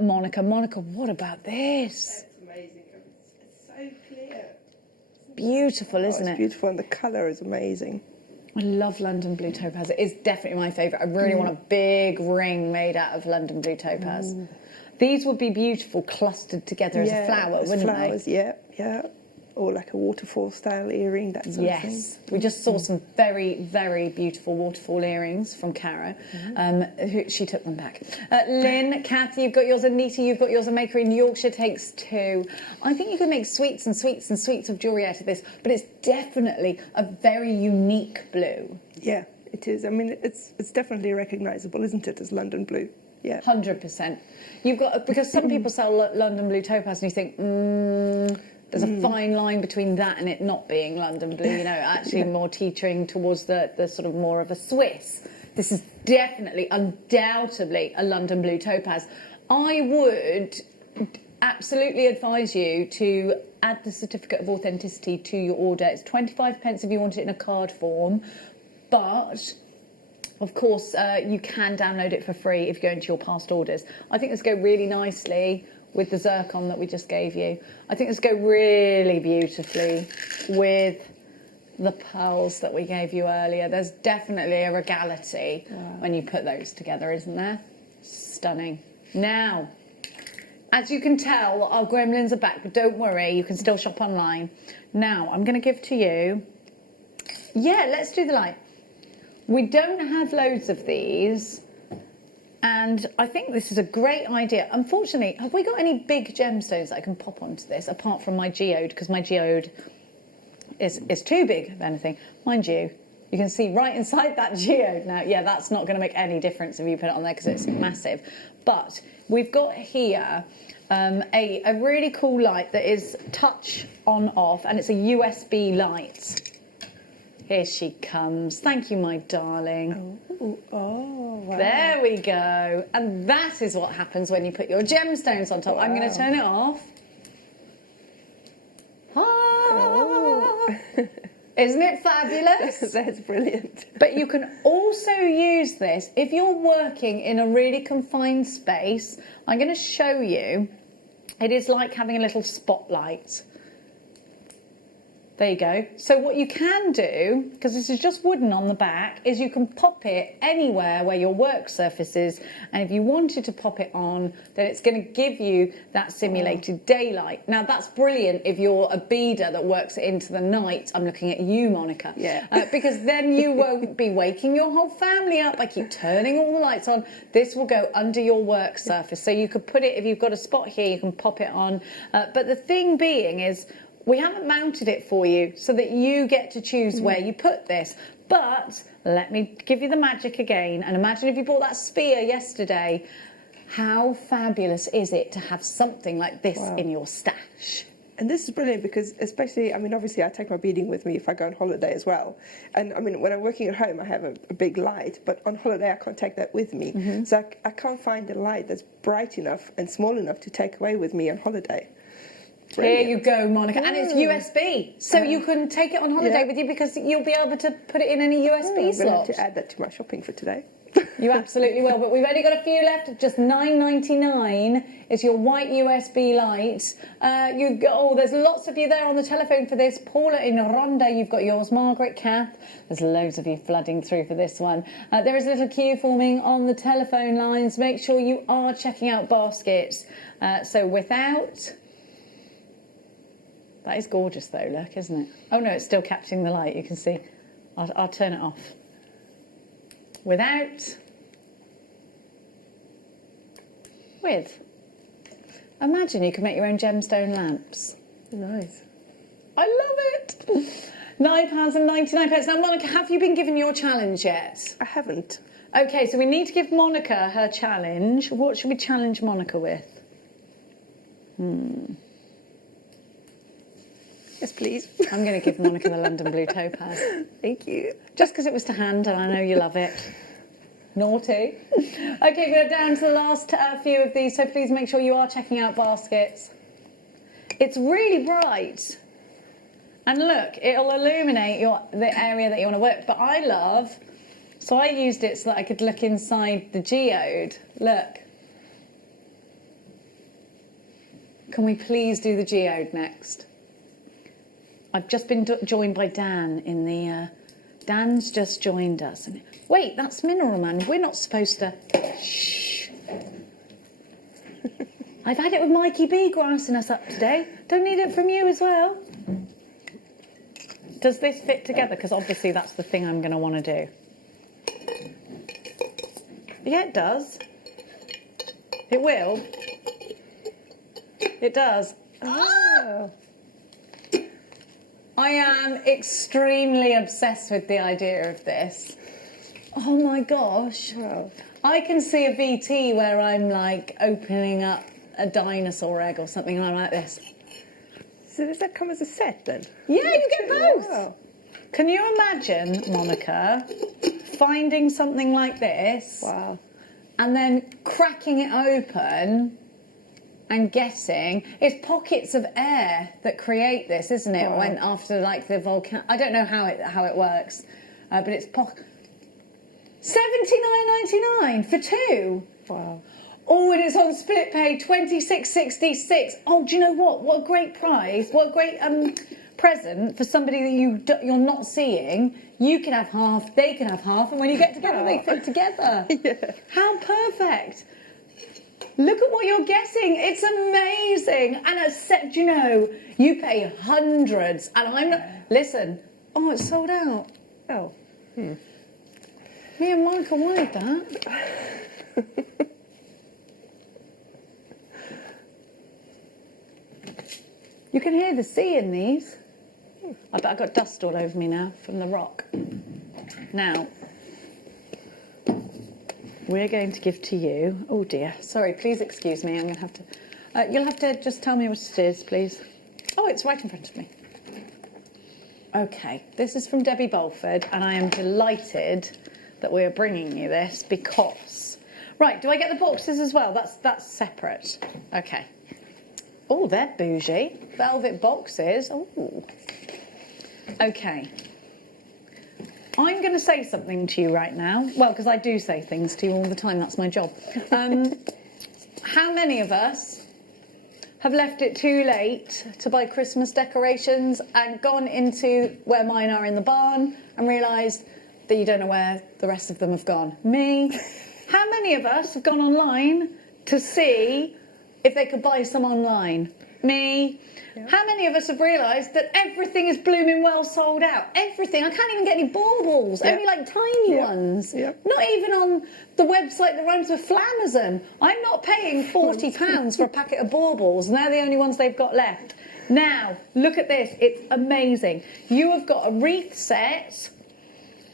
Monica. Monica, what about this? It's amazing. It's so clear. Beautiful, isn't it? It's beautiful, and the colour is amazing. I love London blue topaz. It is definitely my favourite. I really want a big ring made out of London blue topaz. These would be beautiful clustered together as a flower, wouldn't flowers, they? yeah, yeah. Or like a waterfall style earring, that sort of thing. Yes, we just saw some very, very beautiful waterfall earrings from Cara. She took them back. Lynn, Kathy, you've got yours. Anita, you've got yours. A maker in Yorkshire takes 2. I think you could make sweets and sweets and sweets of jewellery out of this, but it's definitely a very unique blue. Yeah, it is. I mean, it's definitely recognisable, isn't it, as London blue? Yeah. 100%. You've got, because some people sell London blue topaz and you think, there's a fine line between that and it not being London blue, you know, actually more teetering towards the sort of more of a Swiss. This is definitely, undoubtedly, a London blue topaz. I would absolutely advise you to add the certificate of authenticity to your order. It's 25p if you want it in a card form, but of course you can download it for free if you go into your past orders. I think this go really nicely with the zircon that we just gave you. I think this go really beautifully with the pearls that we gave you earlier. There's definitely a regality when you put those together, isn't there? Stunning. Now, as you can tell, our gremlins are back, but don't worry, you can still shop online. Now, I'm going to give to you... Yeah, let's do the light. We don't have loads of these, and I think this is a great idea. Unfortunately, have we got any big gemstones that I can pop onto this, apart from my geode, because my geode is too big, if anything. Mind you, you can see right inside that geode now. Yeah, that's not going to make any difference if you put it on there because it's massive. But we've got here a really cool light that is touch on off, and it's a USB light. Here she comes. Thank you, my darling. Oh, wow. There we go. And that is what happens when you put your gemstones on top. I'm going to turn it off. Isn't it fabulous? That's brilliant. But you can also use this if you're working in a really confined space. I'm going to show you. It is like having a little spotlight. There you go. So what you can do, because this is just wooden on the back, is you can pop it anywhere where your work surface is, and if you wanted to pop it on, then it's going to give you that simulated daylight. Now that's brilliant if you're a beader that works it into the night. I'm looking at you, Monica. Yeah. Because then you won't be waking your whole family up by keep turning all the lights on. This will go under your work surface. So you could put it, if you've got a spot here, you can pop it on. But the thing being is, we haven't mounted it for you so that you get to choose where you put this. But let me give you the magic again. And imagine if you bought that sphere yesterday. How fabulous is it to have something like this in your stash? And this is brilliant because especially, I mean, obviously I take my beading with me if I go on holiday as well. And I mean, when I'm working at home, I have a big light, but on holiday I can't take that with me. So I can't find a light that's bright enough and small enough to take away with me on holiday. Brilliant. Here you go, Monica. And it's USB, so you can take it on holiday with you because you'll be able to put it in any USB slot. I'm going to have to add that to my shopping for today. You absolutely will, but we've only got a few left. Just $9.99 is your white USB light. There's lots of you there on the telephone for this. Paula in Ronda, you've got yours. Margaret, Kath, there's loads of you flooding through for this one. There is a little queue forming on the telephone lines. Make sure you are checking out baskets. So without That is gorgeous though, look, isn't it? Oh no, it's still catching the light, you can see. I'll turn it off. Without. With. Imagine you could make your own gemstone lamps. Nice. I love it. £9.99. Now, Monica, have you been given your challenge yet? I haven't. Okay, so we need to give Monica her challenge. What should we challenge Monica with? Yes, please. I'm going to give Monica the London Blue Topaz. Thank you. Just because it was to hand and I know you love it. Naughty. Okay, we're down to the last few of these, so please make sure you are checking out baskets. It's really bright. And look, it'll illuminate the area that you want to work. But I love, so I used it so that I could look inside the geode. Look. Can we please do the geode next? I've just been joined by Dan in the... Dan's just joined us. And wait, that's Mineral Man. We're not supposed to... Shh. I've had it with Mikey B grassing us up today. Don't need it from you as well. Does this fit together? Because obviously that's the thing I'm going to want to do. Yeah, it does. It will. It does. Ah. I am extremely obsessed with the idea of this. Oh my gosh. I can see a VT where I'm like opening up a dinosaur egg or something, and I'm like this. So does that come as a set then? Yeah, you get both. Wow. Can you imagine, Monica, finding something like this? Wow. And then cracking it open and guessing it's pockets of air that create this, isn't it? Wow. When after like the volcano, I don't know how it works, but it's $79.99 for two. Wow. Oh, and it's on split pay, $26.66. Oh, do you know what? What a great prize! What a great present for somebody that you're not seeing. You can have half, they can have half, and when you get together, they fit together. Yeah. How perfect! Look at what you're guessing. It's amazing. And except, you know, you pay hundreds, and I'm not. Listen. Oh, it's sold out. Oh. Me and Michael wanted that. You can hear the sea in these. I bet I've got dust all over me now from the rock. Now, we're going to give to you... Oh dear, sorry, please excuse me, I'm going to have to... you'll have to just tell me what it is, please. Oh, it's right in front of me. Okay, this is from Debbie Bolford, and I am delighted that we're bringing you this because... Right, do I get the boxes as well? That's separate. Okay. Oh, they're bougie. Velvet boxes. Oh. Okay. I'm going to say something to you right now. Well, because I do say things to you all the time. That's my job. How many of us have left it too late to buy Christmas decorations and gone into where mine are in the barn and realised that you don't know where the rest of them have gone? Me. How many of us have gone online to see if they could buy some online? Me. Yeah. How many of us have realised that everything is blooming well sold out? Everything. I can't even get any baubles. Yeah. Only like tiny ones. Yeah. Not even on the website that runs with Flamazon. I'm not paying £40 for a packet of baubles, and they're the only ones they've got left. Now, look at this. It's amazing. You have got a wreath set,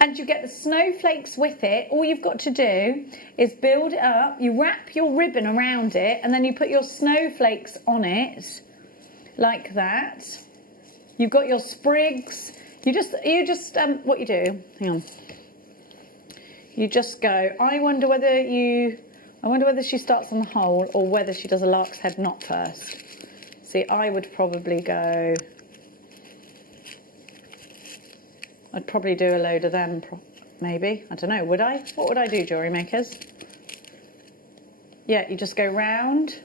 and you get the snowflakes with it. All you've got to do is build it up, you wrap your ribbon around it, and then you put your snowflakes on it, like that. You've got your sprigs. You just what you do, hang on. You just go, I wonder whether she starts on the hole or whether she does a lark's head knot first. See, I would probably go... I'd probably do a load of them, maybe. I don't know, would I? What would I do, jewellery makers? Yeah, you just go round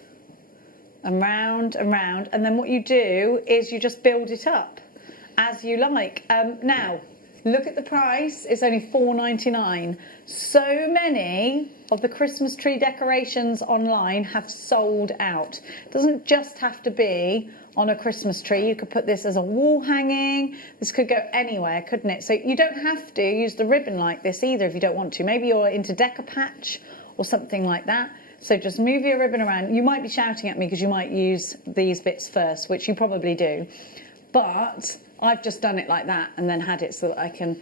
and round and round, and then what you do is you just build it up as you like. Now, Look at the price. It's only $4.99. So many of the Christmas tree decorations online have sold out. It doesn't just have to be on a Christmas tree. You could put this as a wall hanging. This could go anywhere, couldn't it? So you don't have to use the ribbon like this either if you don't want to. Maybe you're into decoupage or something like that. So just move your ribbon around. You might be shouting at me because you might use these bits first, which you probably do. But I've just done it like that and then had it so that I can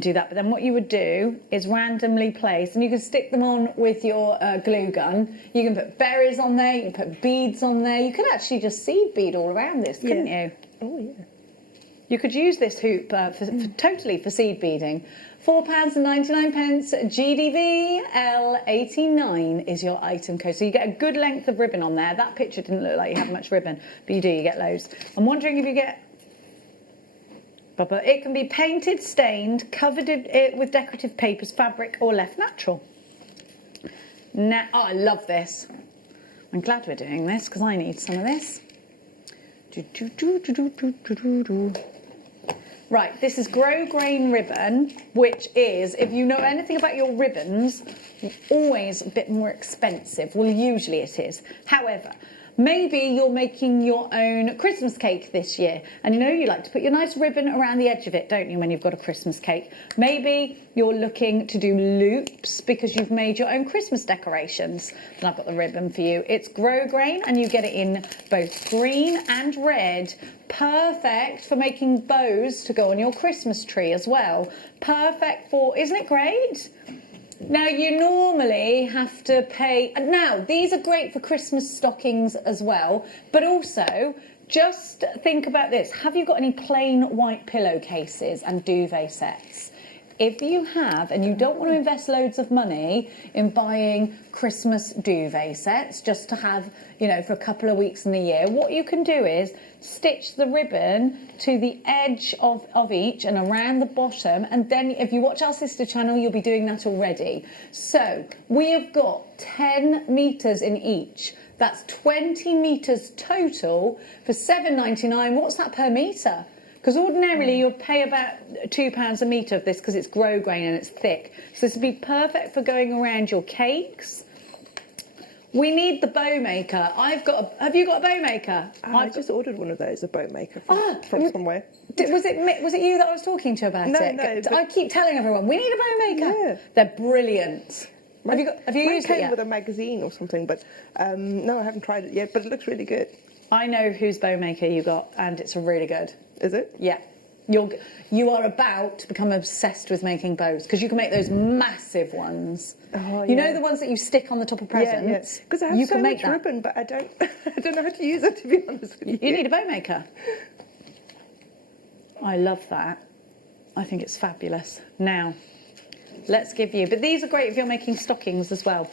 do that. But then what you would do is randomly place, and you can stick them on with your glue gun. You can put berries on there, you can put beads on there. You could actually just seed bead all around this, couldn't you? Oh, yeah. You could use this hoop totally for seed beading. £4.99, GDV L89 is your item code. So you get a good length of ribbon on there. That picture didn't look like you have much ribbon, but you do, you get loads. I'm wondering if you get... But it can be painted, stained, covered it with decorative papers, fabric, or left natural. Now, oh, I love this. I'm glad we're doing this because I need some of this. Right, this is grosgrain ribbon, which is, if you know anything about your ribbons, always a bit more expensive. Well, usually it is. However, maybe you're making your own Christmas cake this year, and you know you like to put your nice ribbon around the edge of it, don't you, when you've got a Christmas cake? Maybe you're looking to do loops because you've made your own Christmas decorations. And I've got the ribbon for you. It's grosgrain, and you get it in both green and red. Perfect for making bows to go on your Christmas tree as well. Perfect for, isn't it great? Now, you normally have to pay... Now, these are great for Christmas stockings as well, but also, just think about this. Have you got any plain white pillowcases and duvet sets? If you have, and you don't want to invest loads of money in buying Christmas duvet sets, just to have, you know, for a couple of weeks in the year, what you can do is stitch the ribbon to the edge of each and around the bottom, and then if you watch our sister channel, you'll be doing that already. So we have got 10 metres in each. That's 20 metres total for £7.99. What's that per metre? Because ordinarily you'll pay about £2 a metre of this because it's grosgrain and it's thick. So this would be perfect for going around your cakes. We need the bow maker. Have you got a bow maker? I just ordered one of those, a bow maker from somewhere. Was it you that I was talking to about it? No. I keep telling everyone we need a bow maker. Yeah. They're brilliant. Have you used it yet? With a magazine or something, but no, I haven't tried it yet. But it looks really good. I know whose bow maker you got, and it's really good. Is it? Yeah. You are about to become obsessed with making bows because you can make those massive ones. Oh, you know the ones that you stick on the top of presents? Yeah. Because I have so much ribbon, but I don't know how to use it, to be honest with you. You need a bow maker. I love that. I think it's fabulous. Now, let's give you... But these are great if you're making stockings as well.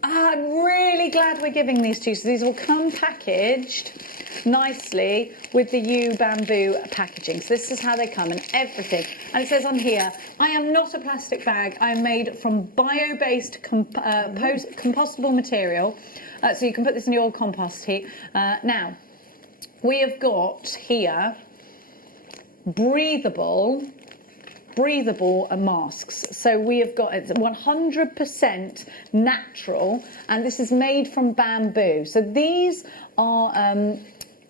I'm really glad we're giving these to you. So these will come packaged nicely with the U bamboo packaging. So this is how they come and everything. And it says on here, I am not a plastic bag. I am made from bio-based compostable material. So you can put this in your compost heap. Now, we have got here breathable masks. So we have got it's 100% natural, and this is made from bamboo. So these are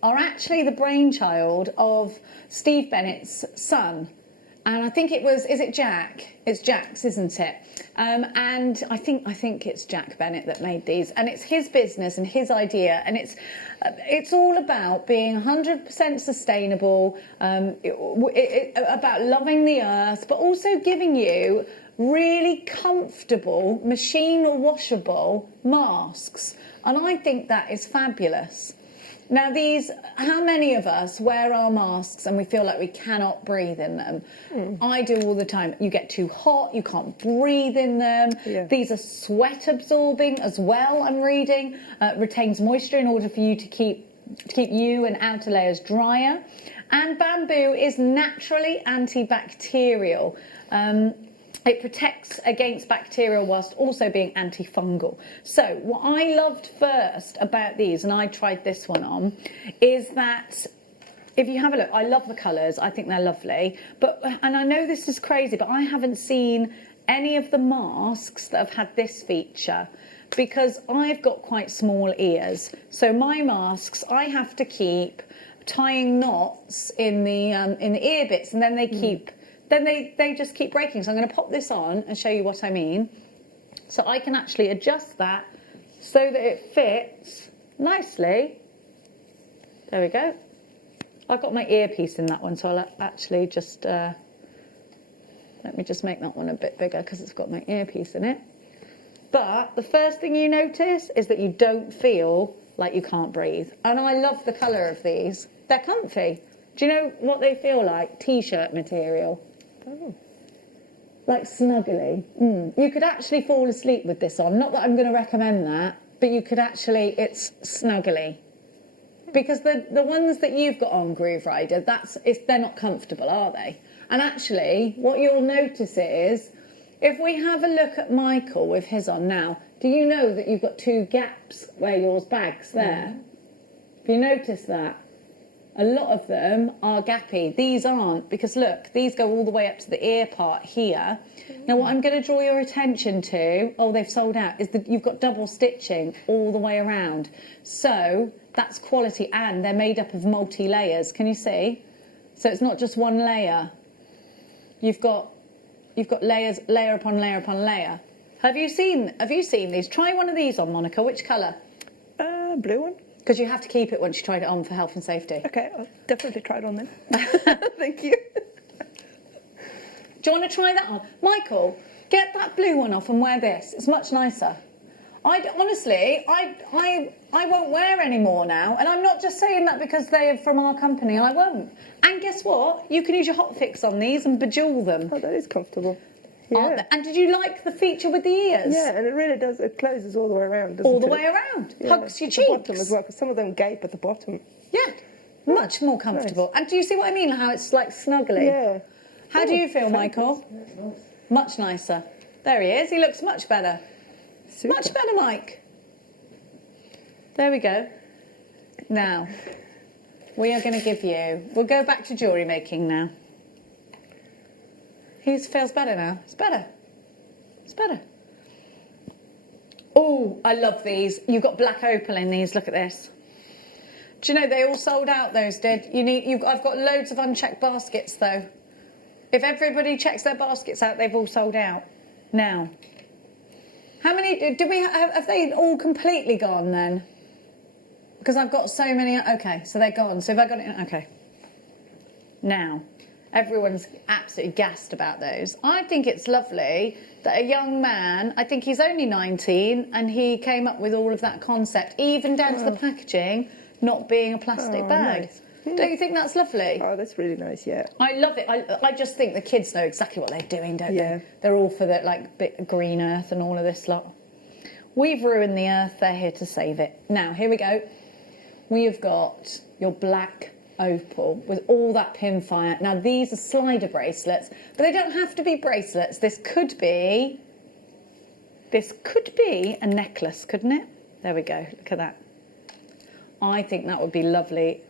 actually the brainchild of Steve Bennett's son. And I think it was, is it Jack? It's Jack's, isn't it? And I think it's Jack Bennett that made these. And it's his business and his idea. And it's all about being 100% sustainable, about loving the earth, but also giving you really comfortable, machine washable masks. And I think that is fabulous. Now how many of us wear our masks and we feel like we cannot breathe in them? I do all the time. You get too hot, you can't breathe in them. Yeah. These are sweat absorbing as well, I'm reading. Retains moisture in order for you to keep you and outer layers drier. And bamboo is naturally antibacterial. It protects against bacterial whilst also being antifungal. So what I loved first about these, and I tried this one on, is that if you have a look, I love the colours, I think they're lovely, and I know this is crazy, but I haven't seen any of the masks that have had this feature, because I've got quite small ears. So my masks, I have to keep tying knots in the ear bits, and then they keep... Then they just keep breaking. So I'm going to pop this on and show you what I mean. So I can actually adjust that so that it fits nicely. There we go. I've got my earpiece in that one, so I'll actually just... let me just make that one a bit bigger because it's got my earpiece in it. But the first thing you notice is that you don't feel like you can't breathe. And I love the colour of these. They're comfy. Do you know what they feel like? T-shirt material. Oh. Like snuggly. You could actually fall asleep with this on. Not that I'm going to recommend that, but you could actually, it's snuggly. Because the ones that you've got on, Groove Rider, they're not comfortable, are they? And actually, what you'll notice is, if we have a look at Michael with his on now, do you know that you've got 2 gaps where yours bags there? Have you noticed that? A lot of them are gappy. These aren't, because look, these go all the way up to the ear part here. Now what I'm going to draw your attention to, oh, they've sold out, is that you've got double stitching all the way around. So that's quality, and they're made up of multi-layers. Can you see? So it's not just one layer. You've got layers, layer upon layer upon layer. Have you seen these? Try one of these on, Monica. Which colour? Blue one. Because you have to keep it once you tried it on for health and safety. Okay, I'll definitely try it on then. Thank you. Do you want to try that on? Michael, get that blue one off and wear this. It's much nicer. Honestly, I won't wear any more now. And I'm not just saying that because they are from our company. I won't. And guess what? You can use your hot fix on these and bejewel them. Oh, that is comfortable. Yeah. And did you like the feature with the ears? Yeah, and it really does. It closes all the way around, doesn't it? All the way around. Yeah. Hugs your At cheeks. the bottom as well, because some of them gape at the bottom. Yeah, much more comfortable. Nice. And do you see what I mean? How it's like snuggly. Yeah. How do you feel, Michael? Much nicer. There he is. He looks much better. Super. Much better, Mike. There we go. Now, we are going to give you... We'll go back to jewellery making now. He feels better now. It's better. It's better. Oh, I love these. You've got black opal in these. Look at this. Do you know they all sold out? Those did. I've got loads of unchecked baskets though. If everybody checks their baskets out, they've all sold out. Now, how many do we have? Have they all completely gone then? Because I've got so many. Okay, so they're gone. So if I got it, okay. Now. Everyone's absolutely gassed about those. I think it's lovely that a young man, I think he's only 19, and he came up with all of that concept, even down to the packaging not being a plastic bag. Nice. Yeah. Don't you think that's lovely? Oh, that's really nice, yeah. I love it. I just think the kids know exactly what they're doing, don't they? They're all for the bit of green earth and all of this lot. We've ruined the earth, they're here to save it. Now, here we go. We have got your black opal with all that pin fire. Now these are slider bracelets, but they don't have to be bracelets. This could be a necklace, couldn't it? There we go. Look at that. I think that would be lovely.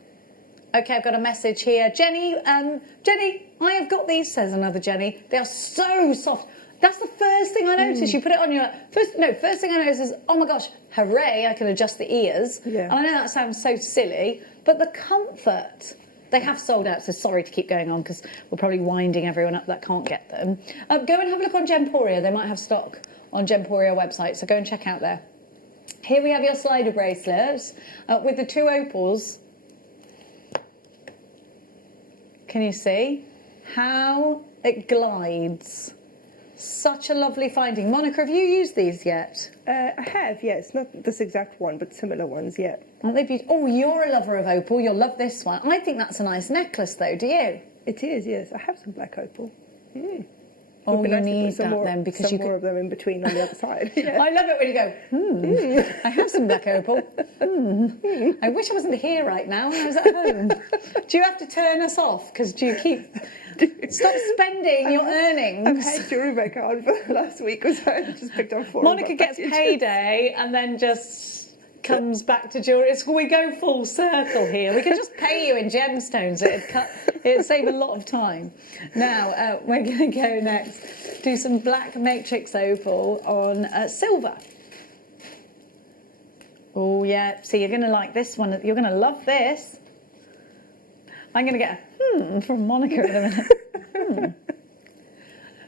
Okay, I've got a message here. Jenny, I have got these, says another Jenny. They are so soft. That's the first thing I noticed. You put it on your... First thing I noticed is, oh my gosh, hooray, I can adjust the ears. Yeah. And I know that sounds so silly, but the comfort, they have sold out, so sorry to keep going on because we're probably winding everyone up that can't get them. Go and have a look on Gemporia. They might have stock on Gemporia website, so go and check out there. Here we have your slider bracelets with the 2 opals. Can you see how it glides? Such a lovely finding. Monica, have you used these yet? I have, yes. Not this exact one, but similar ones, yeah. Aren't they beautiful? Oh, you're a lover of opal. You'll love this one. I think that's a nice necklace, though, do you? It is, yes. I have some black opal. Oh, Would be you nice to need put some that more, then, because some you more could- of them in between on the other side. Yeah. I love it when you go, I have some black opal. I wish I wasn't here right now when I was at home. Do you have to turn us off? Because do you keep... Stop spending your earnings. I've had JewelleryMaker on for the last week or so. I just picked on 4 Monica of my gets packages. payday and then just comes back to jewellery. We go full circle here. We could just pay you in gemstones. It'd save a lot of time. Now, we're going to go next. Do some black matrix opal on silver. Oh, yeah. See, you're going to like this one. You're going to love this. I'm going to get a from Monica in a minute.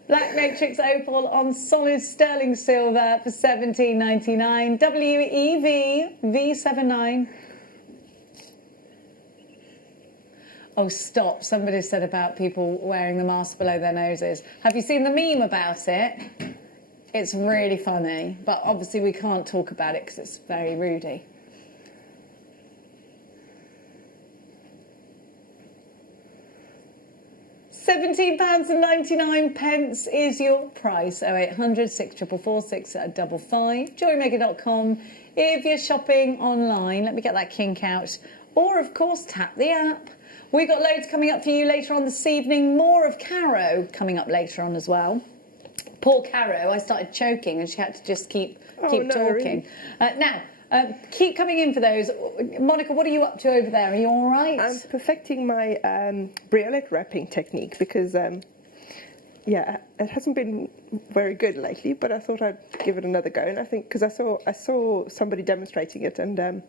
Black matrix opal on solid sterling silver for $17.99. WEV V79. Oh, stop. Somebody said about people wearing the mask below their noses. Have you seen the meme about it? It's really funny, but obviously we can't talk about it because it's very rudy. £17.99 is your price. 0800 644 655. JewelleryMaker.com. If you're shopping online, let me get that kink out. Or, of course, tap the app. We've got loads coming up for you later on this evening. More of Caro coming up later on as well. Poor Caro, I started choking and she had to just keep talking. Really? Now, keep coming in for those. Monica, what are you up to over there? Are you all right? I'm perfecting my briolette wrapping technique because, yeah, it hasn't been very good lately, but I thought I'd give it another go. And I think, because I saw somebody demonstrating it and...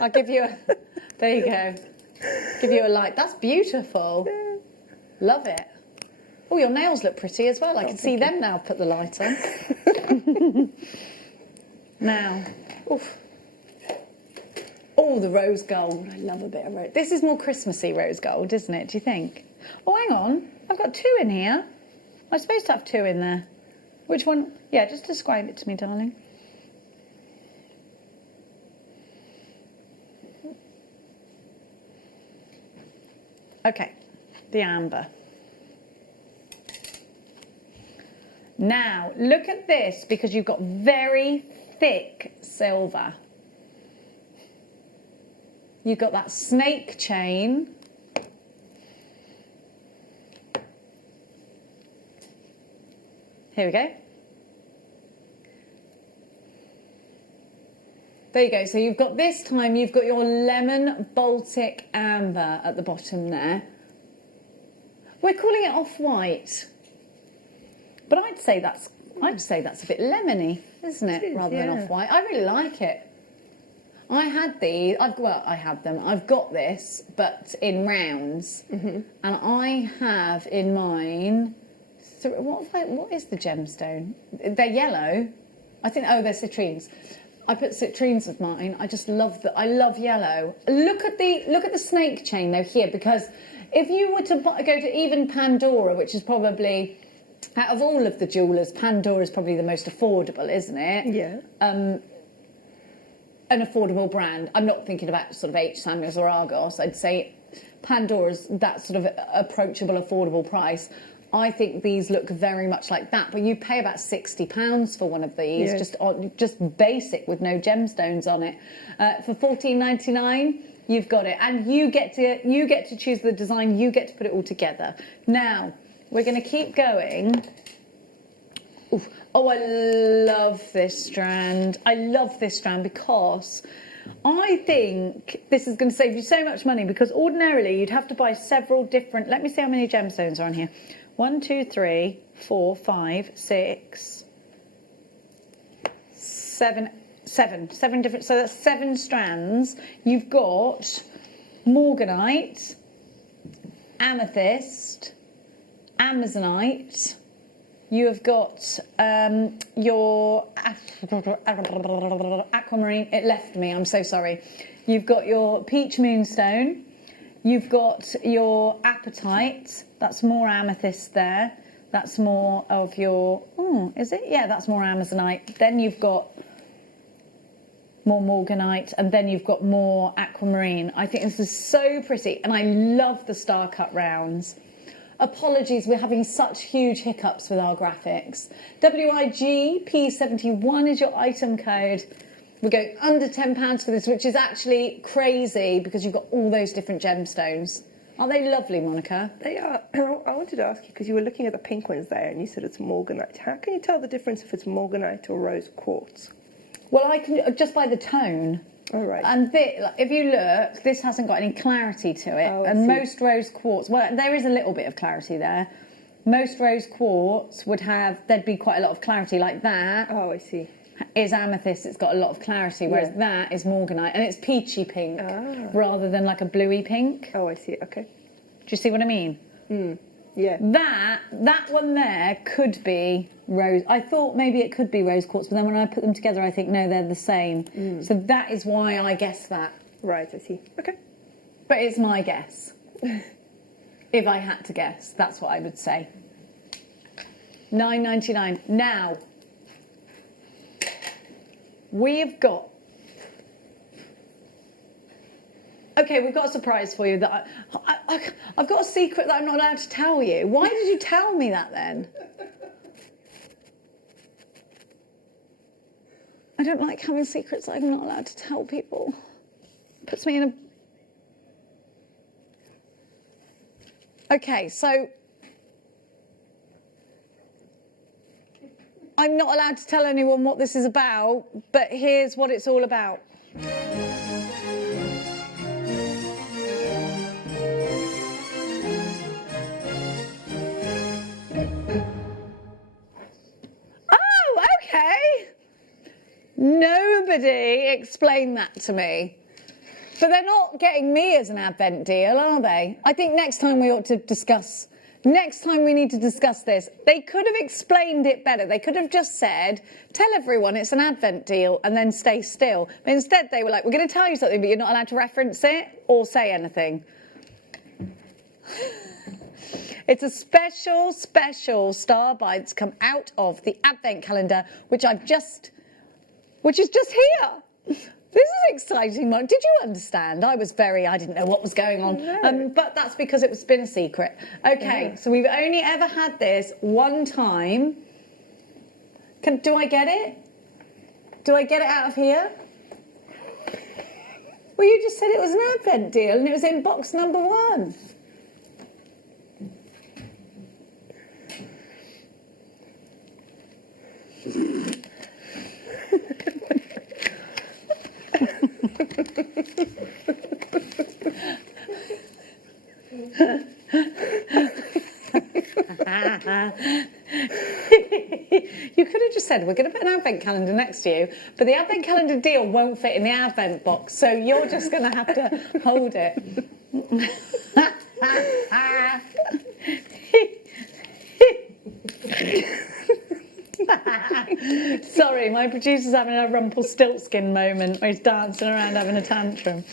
I'll give you a... There you go. Give you a light. That's beautiful. Yeah. Love it. Oh, your nails look pretty as well. I can see them now. Put the light on. Now, oof. Oh, the rose gold. I love a bit of rose. This is more Christmassy rose gold, isn't it? Do you think? Oh, hang on. I've got 2 in here. I'm supposed to have 2 in there. Which one? Yeah, just describe it to me, darling. Okay, the amber. Now, look at this, because you've got very thick silver. You've got that snake chain. Here we go. There you go. So you've got this time, you've got your lemon Baltic amber at the bottom there. We're calling it off-white. But I'd say that's a bit lemony, isn't it? It is, rather than yeah. off-white. I really like it. I had these. I had them. I've got this, but in rounds, and I have in mine. What is the gemstone? They're yellow. I think. Oh, they're citrines. I put citrines with mine. I just love I love yellow. Look at the snake chain though here, because if you were to go to even Pandora, which is probably out of all of the jewellers, Pandora is probably the most affordable, isn't it? Yeah. An affordable brand. I'm not thinking about sort of H. Samuels or Argos. I'd say Pandora's that sort of approachable, affordable price. I think these look very much like that, but you pay about £60 for one of these, Yeah. just basic with no gemstones on it. For $14.99, you've got it, and you get to choose the design. You get to put it all together. Now we're going to keep going. Oof. Oh, I love this strand. I love this strand because I think this is going to save you so much money, because ordinarily you'd have to buy several different... Let me see how many gemstones are on here. 1, 2, 3, 4, 5, 6, 7 different... So that's 7 strands. You've got morganite, amethyst, amazonite... You have got your aquamarine. It left me, I'm so sorry. You've got your peach moonstone. You've got your apatite. That's more amethyst there. That's more of your... Oh, is it? Yeah, that's more amazonite. Then you've got more morganite. And then you've got more aquamarine. I think this is so pretty. And I love the star cut rounds. Apologies, we're having such huge hiccups with our graphics. WIGP71 is your item code. We're going under £10 for this, which is actually crazy because you've got all those different gemstones. Aren't they lovely, Monica? They are. I wanted to ask you, because you were looking at the pink ones there and you said it's morganite. How can you tell the difference if it's morganite or rose quartz? Well, I can just by the tone. All right. And if you look, this hasn't got any clarity to it. Oh, I and see. most rose quartz, well, there is a little bit of clarity there. Most rose quartz there'd be quite a lot of clarity like that. Oh, I see. Is amethyst, it's got a lot of clarity, whereas that is morganite, and it's peachy pink rather than like a bluey pink. Oh, I see, okay. Do you see what I mean? Yeah. That one there could be rose. I thought maybe it could be rose quartz, but then when I put them together, I think, no, they're the same. So that is why I guessed that. Right, I see. Okay. But it's my guess. If I had to guess, that's what I would say. £9.99. Now, we've got... Okay, we've got a surprise for you that I've got a secret that I'm not allowed to tell you. Why did you tell me that then? I don't like having secrets that I'm not allowed to tell people. It puts me in a... Okay, so... I'm not allowed to tell anyone what this is about, but here's what it's all about. Oh, okay. Nobody explained that to me. But they're not getting me as an Advent deal, are they? I think next time we ought to discuss... Next time we need to discuss this. They could have explained it better. They could have just said, tell everyone it's an Advent deal and then stay still. But instead they were like, we're going to tell you something, but you're not allowed to reference it or say anything. It's a special star buy that's come out of the Advent calendar, which is just here. This is exciting, Mark. Did you understand? I didn't know what was going on. No. But that's because it's been a secret. Okay, so we've only ever had this one time. Do I get it? Do I get it out of here? Well, you just said it was an Advent deal and it was in box number 1. You could have just said, we're going to put an Advent calendar next to you, but the Advent calendar deal won't fit in the Advent box, so you're just going to have to hold it. Sorry, my producer's having a Rumpelstiltskin moment where he's dancing around having a tantrum.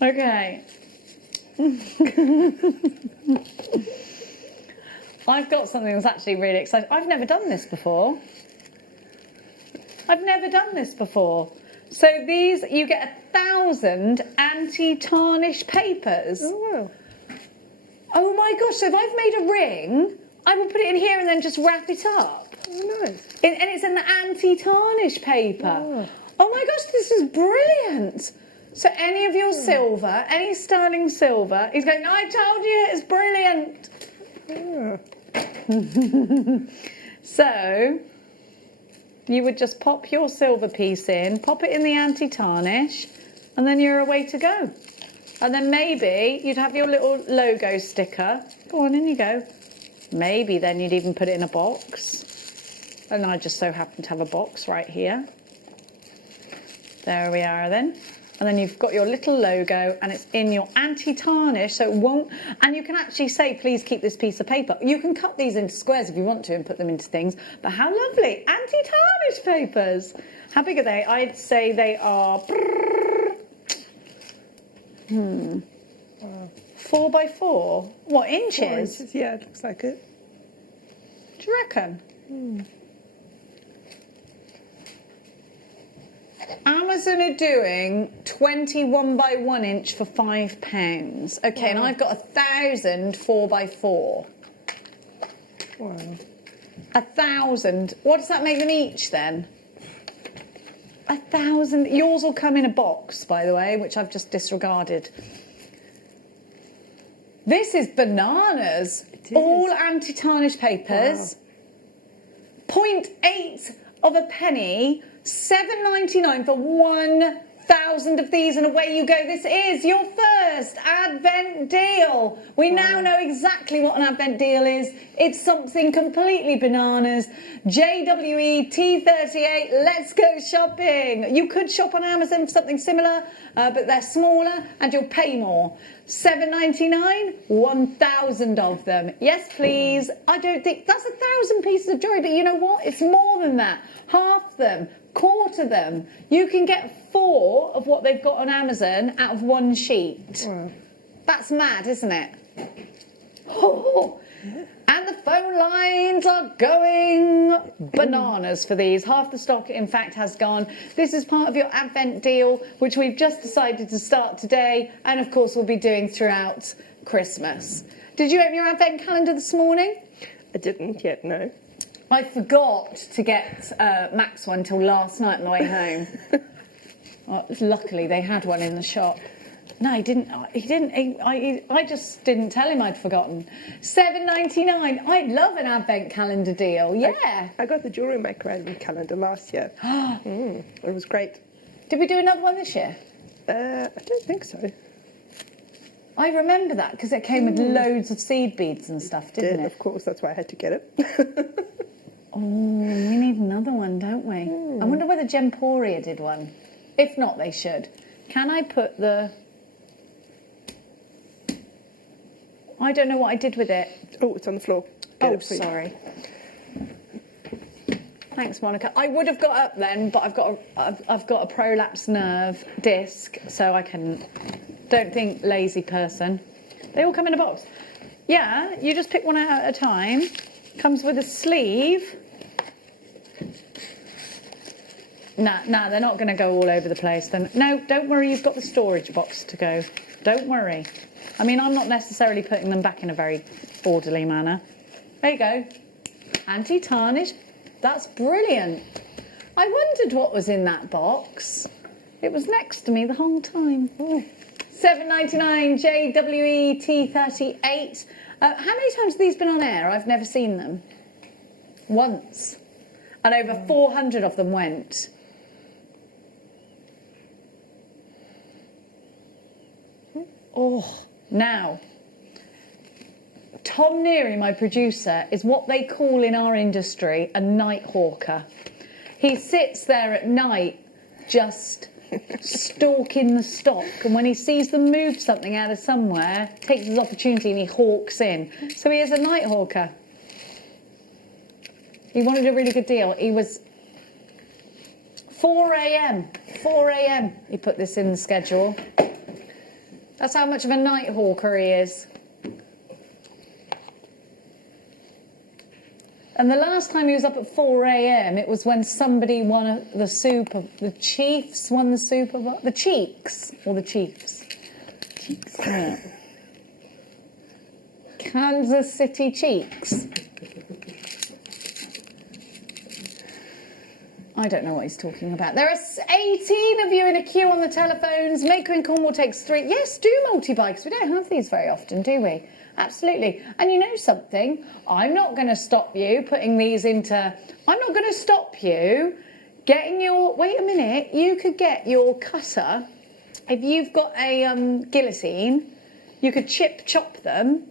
Okay. I've got something that's actually really exciting. I've never done this before. So these, you get 1,000 anti-tarnish papers. Oh, wow. Oh my gosh, so if I've made a ring, I will put it in here and then just wrap it up. Oh, nice. And it's in the anti-tarnish paper. Oh my gosh, this is brilliant. So any of your silver, any sterling silver, he's going, I told you it's brilliant. So you would just pop your silver piece in, pop it in the anti-tarnish, and then you're away to go. And then maybe you'd have your little logo sticker. Go on, in you go. Maybe then you'd even put it in a box. And I just so happen to have a box right here. There we are then. And then you've got your little logo and it's in your anti-tarnish, so it won't... And you can actually say, please keep this piece of paper. You can cut these into squares if you want to and put them into things. But how lovely. Anti-tarnish papers. How big are they? I'd say they are... 4 by 4? What, inches? 4 inches, yeah, it looks like it. Do you reckon? Amazon are doing 21 by 1 inch for £5. Okay, and I've got 1,000 4 by 4. Wow. 1,000. What does that make them each then? 1,000. Yours will come in a box, by the way, which I've just disregarded. This is bananas. All anti-tarnish papers. Wow. 0.8 of a penny. $7.99 for 1,000 of these, and away you go. This is your first Advent deal. We now know exactly what an Advent deal is. It's something completely bananas. JWE T38, let's go shopping. You could shop on Amazon for something similar, but they're smaller and you'll pay more. $7.99, 1,000 of them. Yes, please. I don't think that's 1,000 pieces of jewellery, but you know what? It's more than that. Half them, quarter them. You can get 4 of what they've got on Amazon out of 1 sheet. That's mad, isn't it? Oh. And the phone lines are going bananas for these. Half the stock, in fact, has gone. This is part of your Advent deal, which we've just decided to start today, and of course we'll be doing throughout Christmas. Did you open your Advent calendar this morning? I didn't yet, no. I forgot to get Max one till last night on the way home. Well, luckily, they had one in the shop. No, he didn't. I just didn't tell him I'd forgotten. $7.99. I love an Advent calendar deal. Yeah. I got the JewelleryMaker Advent calendar last year. It was great. Did we do another one this year? I don't think so. I remember that because it came with loads of seed beads and stuff, didn't it? Of course, that's why I had to get it. Oh, we need another one, don't we? I wonder whether Gemporia did one. If not, they should. Can I put the... I don't know what I did with it. Oh, it's on the floor. Oh, sorry. Thanks, Monica. I would have got up then, but I've got a prolapse nerve disc, so I can. Don't think lazy person. They all come in a box. Yeah, you just pick one out at a time. Comes with a sleeve. Nah, they're not going to go all over the place. Then no, don't worry. You've got the storage box to go. Don't worry. I mean, I'm not necessarily putting them back in a very orderly manner. There you go. Anti-tarnish. That's brilliant. I wondered what was in that box. It was next to me the whole time. $7.99 JWE T38. How many times have these been on air? I've never seen them. Once. And over 400 of them went. Oh, now, Tom Neary, my producer, is what they call in our industry a night hawker. He sits there at night just stalking the stock, and when he sees them move something out of somewhere, takes his opportunity and he hawks in. So he is a night hawker. He wanted a really good deal. He was 4 a.m. 4 a.m. he put this in the schedule. That's how much of a night hawker he is. And the last time he was up at 4 a.m, it was when somebody won the Chiefs won the Super Bowl. The Cheeks, or the Chiefs? Cheeks. Yeah. Kansas City Cheeks. I don't know what he's talking about. There are 18 of you in a queue on the telephones. Maker in Cornwall takes 3. Yes, do multi-bikes. We don't have these very often, do we? Absolutely. And you know something? I'm not going to stop you putting these into... I'm not going to stop you getting your... Wait a minute. You could get your cutter. If you've got a guillotine, you could chop them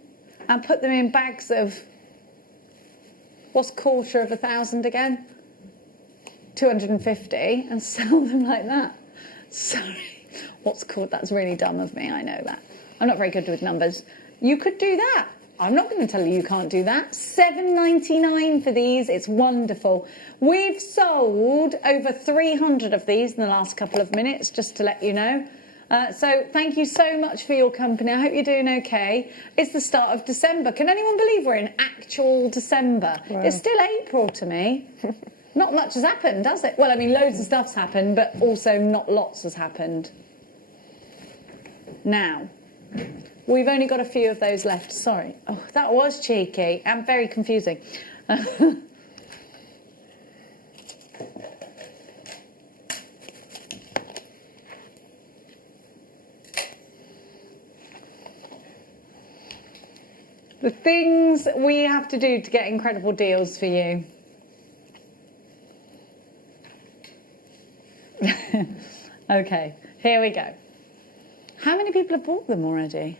and put them in bags of... What's 1,250 again? 250, and sell them like that. Sorry. What's called? That's really dumb of me. I know that. I'm not very good with numbers. You could do that. I'm not going to tell you can't do that. $7.99 for these. It's wonderful. We've sold over 300 of these in the last couple of minutes, just to let you know. So thank you so much for your company. I hope you're doing okay. It's the start of December. Can anyone believe we're in actual December? Wow. It's still April to me. Not much has happened, has it? Well, I mean, loads of stuff's happened, but also not lots has happened. Now, We've only got a few of those left. Sorry. Oh, that was cheeky and very confusing. The things we have to do to get incredible deals for you. Okay, here we go. How many people have bought them already?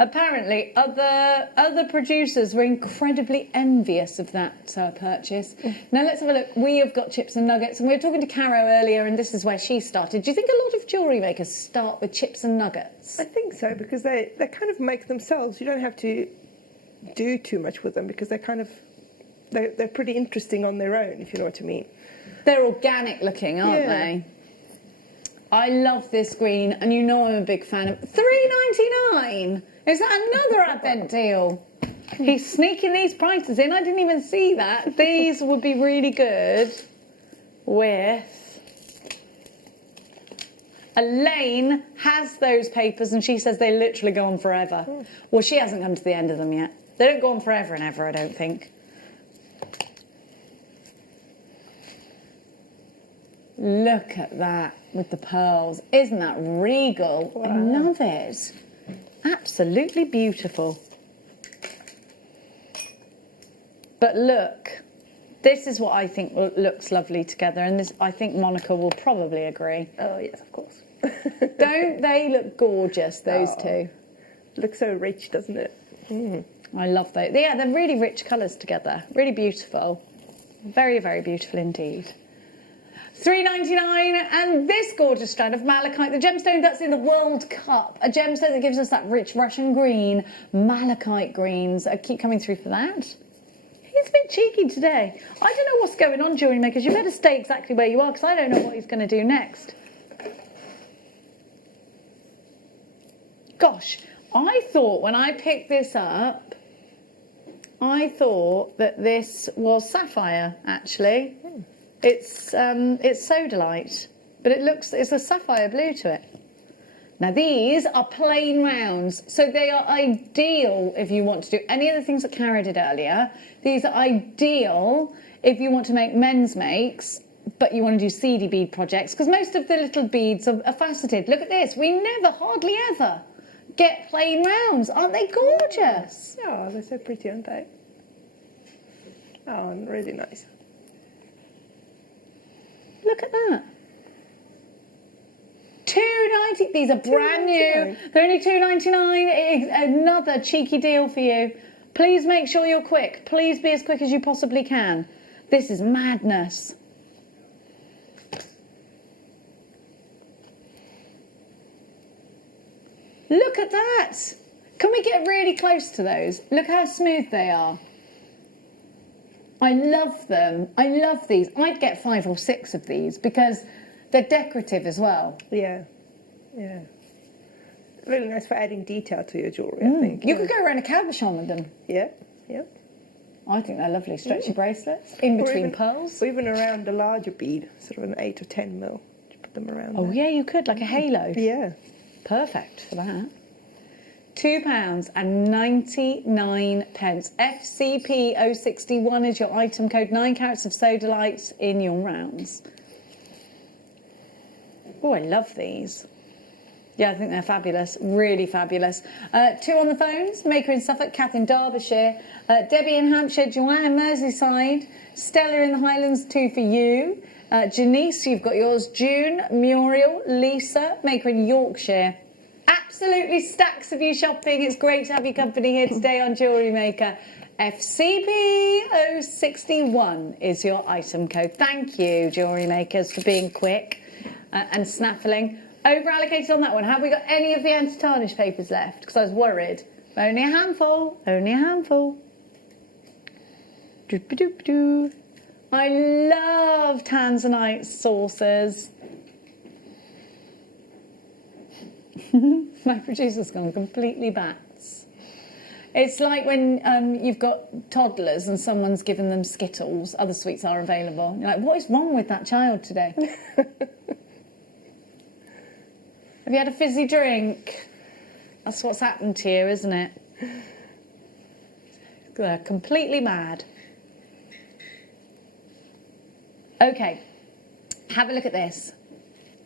Apparently, other producers were incredibly envious of that purchase. Now let's have a look. We have got chips and nuggets, and we were talking to Caro earlier, and this is where she started. Do you think a lot of jewellery makers start with chips and nuggets? I think so, because they kind of make themselves. You don't have to do too much with them, because they're pretty interesting on their own, if you know what I mean. They're organic looking, aren't they? I love this green, and you know I'm a big fan of $3.99. Is that another Advent deal? He's sneaking these prices in. I didn't even see that. These would be really good with... Elaine has those papers, and she says they literally go on forever. Well, she hasn't come to the end of them yet. They don't go on forever and ever, I don't think. Look at that with the pearls. Isn't that regal? Wow. I love it. Absolutely beautiful. But look, this is what I think looks lovely together, and this, I think Monica will probably agree. Oh, yes, of course. Don't they look gorgeous, those two? Looks so rich, doesn't it? Mm. I love those. Yeah, they're really rich colours together. Really beautiful. Very, very beautiful indeed. $3.99, and this gorgeous strand of malachite, the gemstone that's in the World Cup, a gemstone that gives us that rich Russian green, malachite greens. I keep coming through for that. He's a bit cheeky today. I don't know what's going on, jewellery makers. You better stay exactly where you are, because I don't know what he's going to do next. Gosh, I thought when I picked this up, I thought that this was sapphire, actually. It's sodalite, but it's a sapphire blue to it. Now these are plain rounds, so they are ideal if you want to do any of the things that Cara did earlier. These are ideal if you want to make men's makes, but you want to do seedy bead projects, because most of the little beads are faceted. Look at this, we never, hardly ever, get plain rounds. Aren't they gorgeous? Oh, they're so pretty, aren't they? Oh, and really nice. Look at that. $2.90. These are brand new. They're only $2.99. Another cheeky deal for you. Please make sure you're quick. Please be as quick as you possibly can. This is madness. Look at that. Can we get really close to those? Look how smooth they are. I love them. I love these. I'd get 5 or 6 of these because they're decorative as well. Yeah, yeah. Really nice for adding detail to your jewellery, I think. You could go around a cabochon with them. Yeah, yeah. I think they're lovely. Stretchy bracelets in between pearls. Or even around a larger bead, sort of an 8 or 10 mil. Just put them around there. Yeah, you could, like a halo. Yeah. Perfect for that. £2.99. FCP061 is your item code. 9 carats of sodalite in your rounds. Oh, I love these. Yeah, I think they're fabulous. Really fabulous. 2 on the phones. Maker in Suffolk, Kath in Derbyshire, Debbie in Hampshire, Joanne in Merseyside, Stella in the Highlands, 2 for you. Janice, you've got yours. June, Muriel, Lisa, Maker in Yorkshire. Absolutely stacks of you shopping. It's great to have your company here today on Jewellery Maker. FCP061 is your item code. Thank you, Jewellery Makers, for being quick and snaffling. Over allocated on that one. Have we got any of the anti-tarnish papers left? Because I was worried. Only a handful. Only a handful. Doop-a-doop-doo. I love tanzanite saucers. My producer's gone completely bats. It's like when you've got toddlers and someone's given them Skittles. Other sweets are available. You're like, what is wrong with that child today? Have you had a fizzy drink? That's what's happened to you, isn't it? They're completely mad. Okay, have a look at this.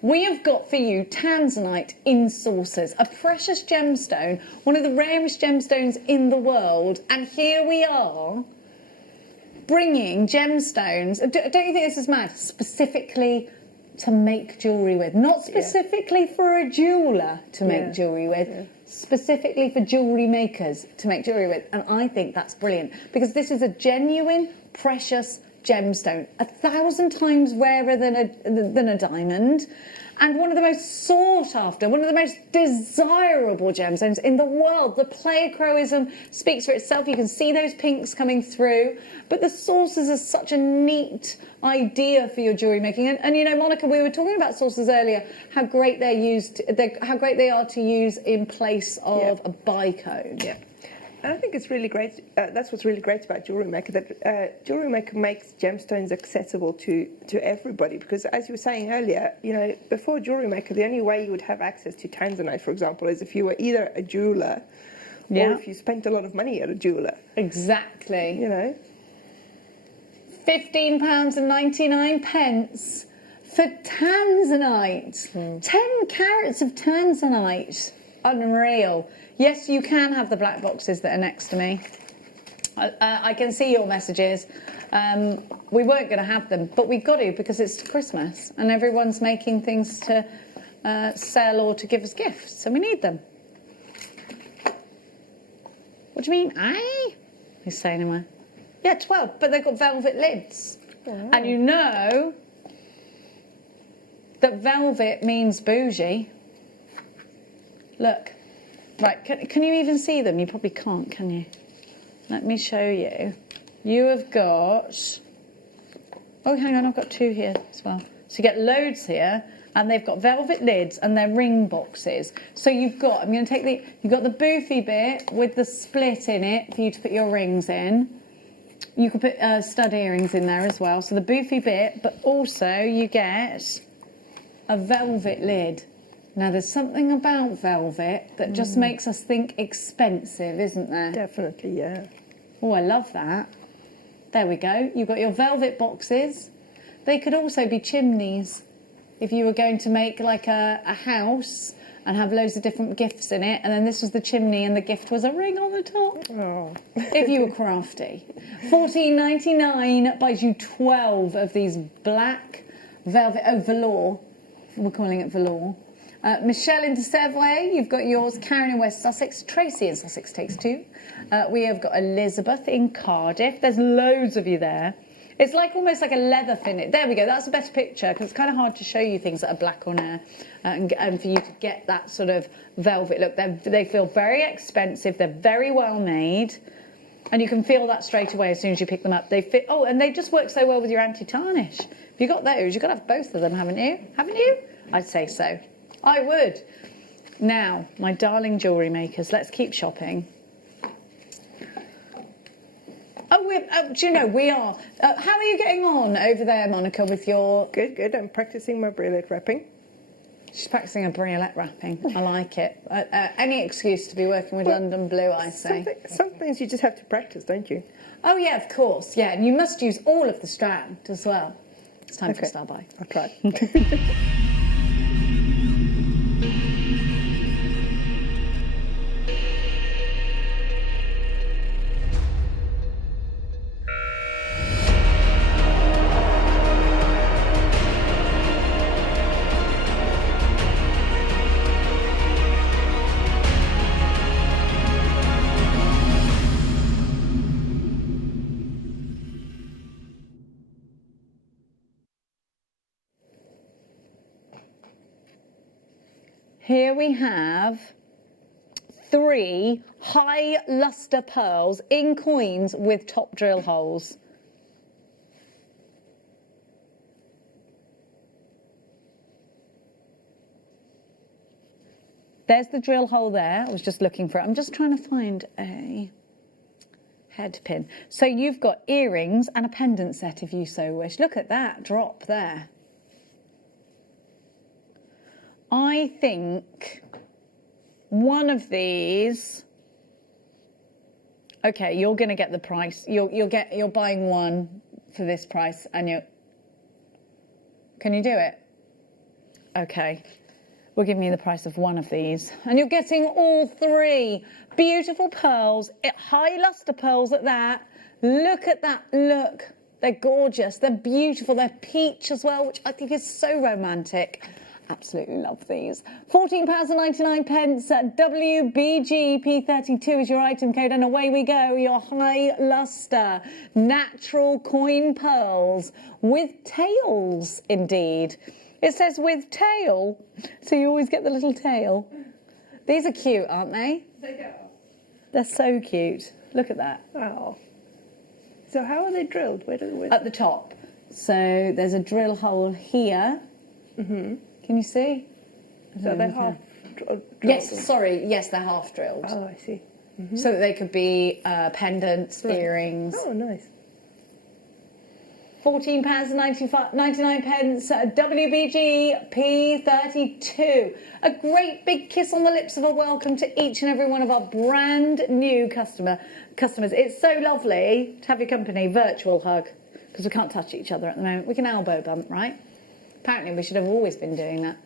We have got for you tanzanite in saucers, a precious gemstone, one of the rarest gemstones in the world, and here we are bringing gemstones. Don't you think this is mad? Specifically to make jewellery with, not specifically for a jeweller to make jewellery with, specifically for jewellery makers to make jewellery with, and I think that's brilliant because this is a genuine, precious gemstone, 1,000 times rarer than a diamond, and one of the most sought after, one of the most desirable gemstones in the world. The pleochroism speaks for itself. You can see those pinks coming through, but the saucers are such a neat idea for your jewellery making. And you know, Monica, we were talking about saucers earlier, how great they're used, how great they are to use in place of a bicone. Yeah. And I think it's really great. That's what's really great about JewelleryMaker, that JewelleryMaker makes gemstones accessible to everybody. Because as you were saying earlier, you know, before JewelleryMaker, the only way you would have access to tanzanite, for example, is if you were either a jeweller or if you spent a lot of money at a jeweller. Exactly. You know, £15.99 for tanzanite. 10 carats of tanzanite. Unreal. Yes, you can have the black boxes that are next to me. I can see your messages. We weren't going to have them, but we've got to because it's Christmas and everyone's making things to sell or to give us gifts, so we need them. What do you mean, aye? He's saying anyway. Yeah, 12, but they've got velvet lids. Oh. And you know that velvet means bougie. Look. Right, can you even see them? You probably can't, can you? Let me show you. You have got... Oh, hang on, I've got 2 here as well. So you get loads here, and they've got velvet lids, and they're ring boxes. So you've got, I'm going to take you've got the boofy bit with the split in it for you to put your rings in. You could put stud earrings in there as well. So the boofy bit, but also you get a velvet lid. Now, there's something about velvet that just makes us think expensive, isn't there? Definitely, yeah. Oh, I love that. There we go. You've got your velvet boxes. They could also be chimneys. If you were going to make like a house and have loads of different gifts in it, and then this was the chimney and the gift was a ring on the top. Oh. If you were crafty. $14.99 buys you 12 of these black velvet, velour. We're calling it velour. Michelle in Savoy, you've got yours. Karen in West Sussex. Tracy in Sussex takes 2. We have got Elizabeth in Cardiff. There's loads of you there. It's like almost like a leather finish. There we go. That's a better picture because it's kind of hard to show you things that are black on air and for you to get that sort of velvet look. They feel very expensive. They're very well made. And you can feel that straight away as soon as you pick them up. They fit. Oh, and they just work so well with your anti-tarnish. If you got those, you've got to have both of them, haven't you? Haven't you? I'd say so. I would. Now, my darling jewellery makers, let's keep shopping. Oh, do you know, we are. How are you getting on over there, Monica, with your... Good, good. I'm practising my briolet wrapping. She's practising a briolet wrapping. I like it. Any excuse to be working with London Blue, I say. Sometimes you just have to practice, don't you? Oh, yeah, of course. Yeah, and you must use all of the strand as well. It's time for a star buy. I'll try. Here we have 3 high lustre pearls in coins with top drill holes. There's the drill hole there. I was just looking for it. I'm just trying to find a head pin. So you've got earrings and a pendant set if you so wish. Look at that drop there. I think one of these. Okay, you're going to get the price. You're buying one for this price, and you. Can you do it? Okay. We're giving you the price of one of these. And you're getting all three. Beautiful pearls, high luster pearls at that. Look at that, look. They're gorgeous, they're beautiful, they're peach as well, which I think is so romantic. Absolutely love these. £14.99, WBGP32 is your item code, and away we go. Your high luster natural coin pearls with tails, indeed. It says with tail, so you always get the little tail. These are cute, aren't they? They are. They're so cute. Look at that. Oh. So how are they drilled? Where At the top. So there's a drill hole here. Mm-hmm. Can you see? So they're half drilled? Yes, sorry. Yes, they're half drilled. Oh, I see. Mm-hmm. So that they could be pendants, Right. earrings. Oh, nice. £14.99, WBG P32. A great big kiss on the lips of a welcome to each and every one of our brand new customers. It's so lovely to have your company. Virtual hug, because we can't touch each other at the moment. We can elbow bump, right? Apparently we should have always been doing that,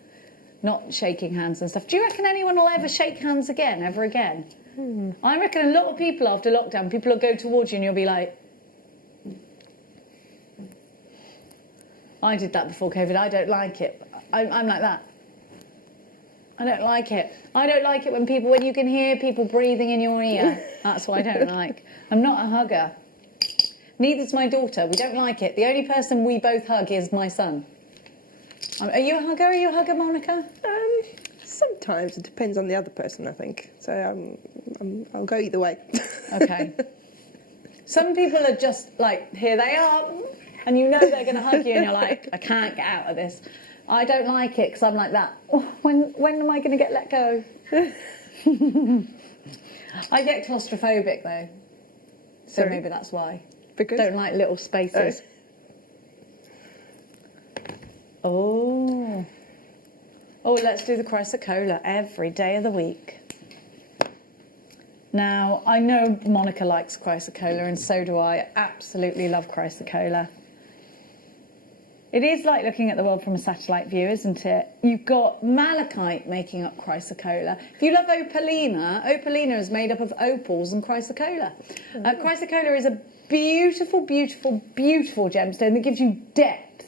not shaking hands and stuff. Do you reckon anyone will ever shake hands again, ever again? I reckon a lot of people after lockdown, people will go towards you and you'll be like, I did that before COVID. I don't like it. I'm like that. I don't like it. I don't like it when you can hear people breathing in your ear. That's what I don't like. I'm not a hugger. Neither's my daughter. We don't like it. The only person we both hug is my son. Are you a hugger? Are you a hugger, Monica? Sometimes. It depends on the other person, I think. So I'll go either way. Okay. Some people are just like, here they are. And you know they're going to hug you and you're like, I can't get out of this. I don't like it because I'm like that. Oh, when am I going to get let go? I get claustrophobic though. So Sorry? maybe that's why. Because? Don't like little spaces. Oh, let's do the chrysocolla every day of the week. Now, I know Monica likes chrysocolla and so do I. I absolutely love chrysocolla. It is like looking at the world from a satellite view, isn't it? You've got malachite making up chrysocolla. If you love opalina is made up of opals and chrysocolla. Chrysocolla is a beautiful, beautiful, beautiful gemstone that gives you depth.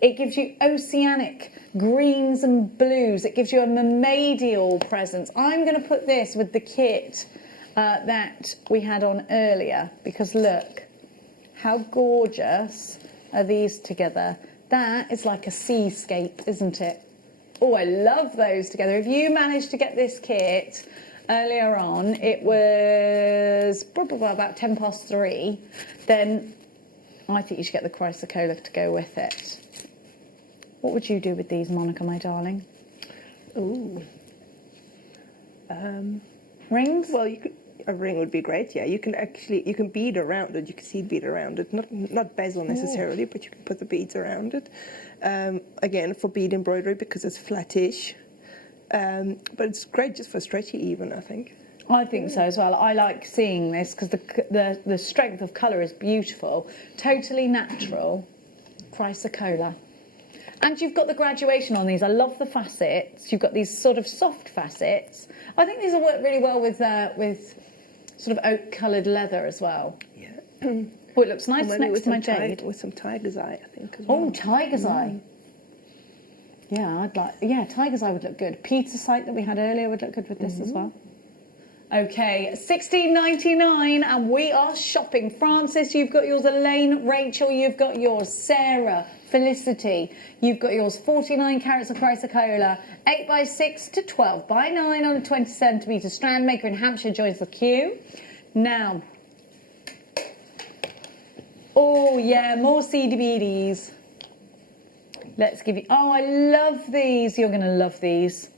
It gives you oceanic greens and blues. It gives you a mermaidial presence. I'm going to put this with the kit that we had on earlier because look, how gorgeous are these together? That is like a seascape, isn't it? Oh, I love those together. If you managed to get this kit earlier on, it was probably about 3:10, then I think you should get the chrysocolla to go with it. What would you do with these, Monica, my darling? Ooh. Rings? Well, a ring would be great, yeah. You can bead around it. You can seed bead around it. Not bezel necessarily, but you can put the beads around it. Again, for bead embroidery because it's flattish. But it's great just for stretchy even, I think. I think so as well. I like seeing this because the strength of colour is beautiful. Totally natural. Chrysocolla. And you've got the graduation on these. I love the facets. You've got these sort of soft facets. I think these will work really well with sort of oak-coloured leather as well. Yeah. Oh, it looks nice next to my jade. With some tiger's eye, I think, as well. Oh, tiger's eye. Yeah, tiger's eye would look good. Petersite that we had earlier would look good with this as well. Okay, $16.99 and we are shopping. Francis, you've got yours. Elaine, Rachel, you've got yours. Sarah, Felicity, you've got yours. 49 carats of chrysocolla, 8x6 to 12x9 on a 20cm strand. Maker in Hampshire joins the queue. Now, oh yeah, more CDBDs. Let's give you, oh, I love these. You're going to love these.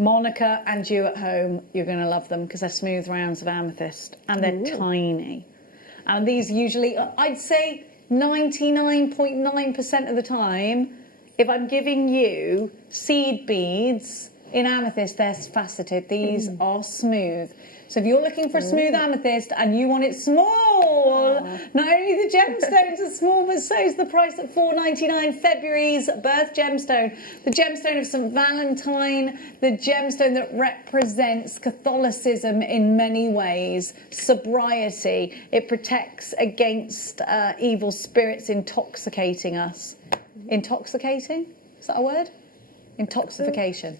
Monica and you at home, you're going to love them because they're smooth rounds of amethyst and they're tiny. And these usually, I'd say 99.9% of the time, if I'm giving you seed beads in amethyst, they're faceted. These are smooth. So if you're looking for a smooth amethyst and you want it small, not only the gemstones are small, but so is the price at $4.99. February's birth gemstone, the gemstone of St. Valentine, the gemstone that represents Catholicism in many ways, sobriety. It protects against evil spirits intoxicating us. Intoxicating? Is that a word? Intoxication.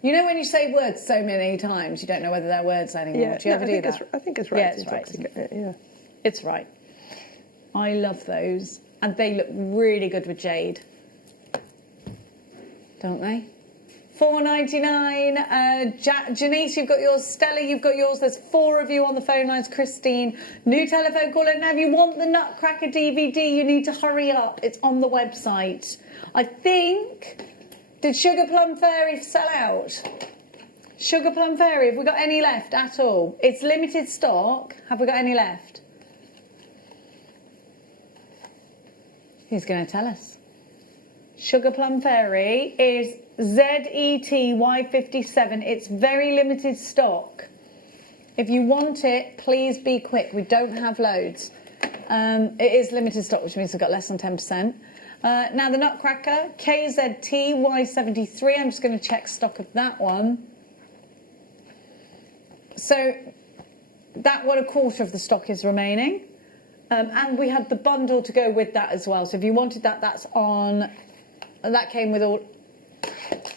You know when you say words so many times, you don't know whether they're words anymore. Yeah, Do you ever do that? I think it's right. Yeah, it's right. Yeah. It's right. I love those. And they look really good with jade. Don't they? $4.99. Janice, you've got yours. Stella, you've got yours. There's 4 of you on the phone lines. Christine, new telephone caller. Now, if you want the Nutcracker DVD, you need to hurry up. It's on the website. I think... Did Sugar Plum Fairy sell out? Sugar Plum Fairy, have we got any left at all? It's limited stock. Have we got any left? Who's going to tell us? Sugar Plum Fairy is ZETY57. It's very limited stock. If you want it, please be quick. We don't have loads. It is limited stock, which means we've got less than 10%. Now the Nutcracker, KZTY73, I'm just going to check stock of that one. So that one, a quarter of the stock is remaining. And we had the bundle to go with that as well. So if you wanted that, that's on, that came with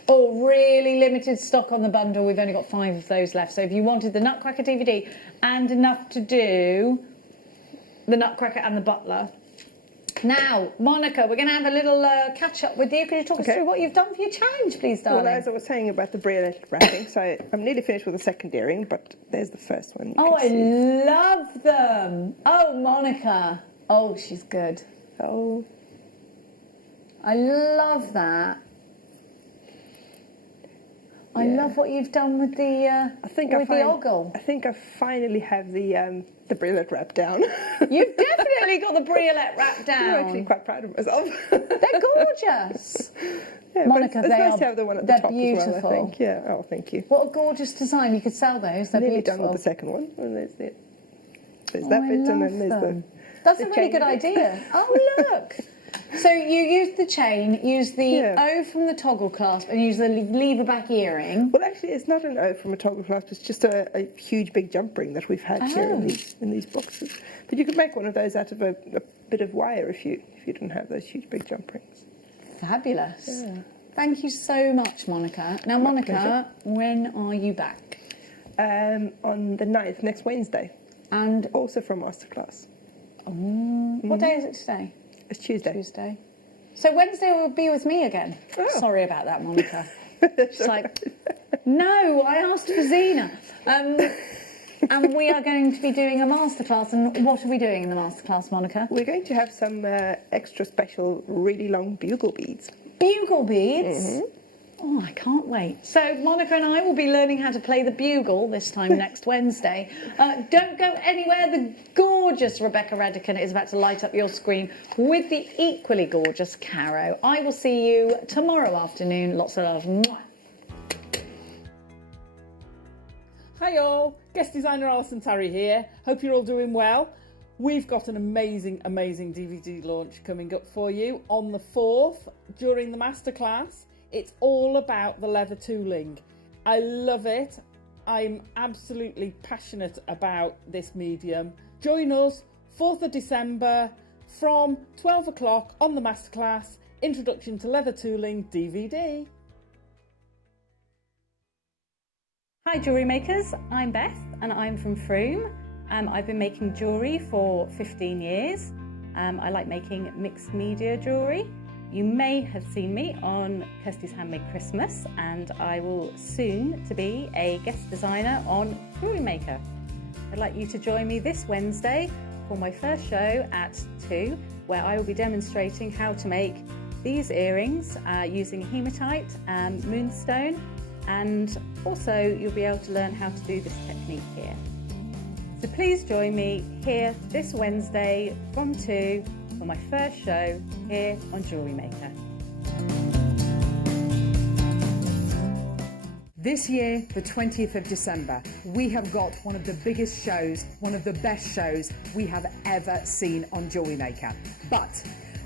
all really limited stock on the bundle. We've only got 5 of those left. So if you wanted the Nutcracker DVD and enough to do the Nutcracker and the Butler. Now, Monica, we're going to have a little catch-up with you. Could you talk us through what you've done for your challenge, please, darling? Well, as I was saying about the brilliant wrapping, so I'm nearly finished with the second earring, but there's the first one. Oh, I love them. Oh, Monica. Oh, she's good. Oh. I love that. I love what you've done with the ogle. I think I finally have the brilliant wrap down. You've definitely got the brilliant wrap down. I'm actually quite proud of myself. They're gorgeous. Yeah, Monica, it's nice to have the one at the top beautiful. as well, I think. Yeah, oh, thank you. What a gorgeous design. You could sell those. They're nearly beautiful. done with the second one. And there's that bit, and then there's the... That's a really good idea. Oh, look. So you use the chain, use the O from the toggle clasp, and use the lever back earring. Well, actually, it's not an O from a toggle clasp. It's just a huge big jump ring that we've had here in these boxes. But you could make one of those out of a bit of wire if you didn't have those huge big jump rings. Fabulous. Yeah. Thank you so much, Monica. Now, Monica, when are you back? On the 9th, next Wednesday. And also for a masterclass. What day is it today? It's Tuesday. Tuesday. So Wednesday will be with me again. Oh. Sorry about that, Monica. It's like, no, I asked for Zena. And we are going to be doing a masterclass. And what are we doing in the masterclass, Monica? We're going to have some extra special, really long bugle beads. Bugle beads? Oh, I can't wait. So Monica and I will be learning how to play the bugle this time next Wednesday. Don't go anywhere. The gorgeous Rebecca Redican is about to light up your screen with the equally gorgeous Caro. I will see you tomorrow afternoon. Lots of love. Mwah. Hi all, guest designer Alison Tarry here. Hope you're all doing well. We've got an amazing DVD launch coming up for you on the 4th during the masterclass. It's all about the leather tooling. I love it. I'm absolutely passionate about this medium. Join us 4th of December from 12 o'clock on the masterclass, Introduction to Leather Tooling DVD. Hi jewellery makers, I'm Beth and I'm from Frome. I've been making jewellery for 15 years. I like making mixed media jewellery. You may have seen me on Kirsty's Handmade Christmas, and I will soon to be a guest designer on JewelleryMaker. I'd like you to join me this Wednesday for my first show at 2, where I will be demonstrating how to make these earrings using hematite and moonstone, and also you'll be able to learn how to do this technique here. So please join me here this Wednesday from 2 for my first show here on JewelleryMaker. This year, the 20th of December, we have got one of the biggest shows, one of the best shows we have ever seen on JewelleryMaker. But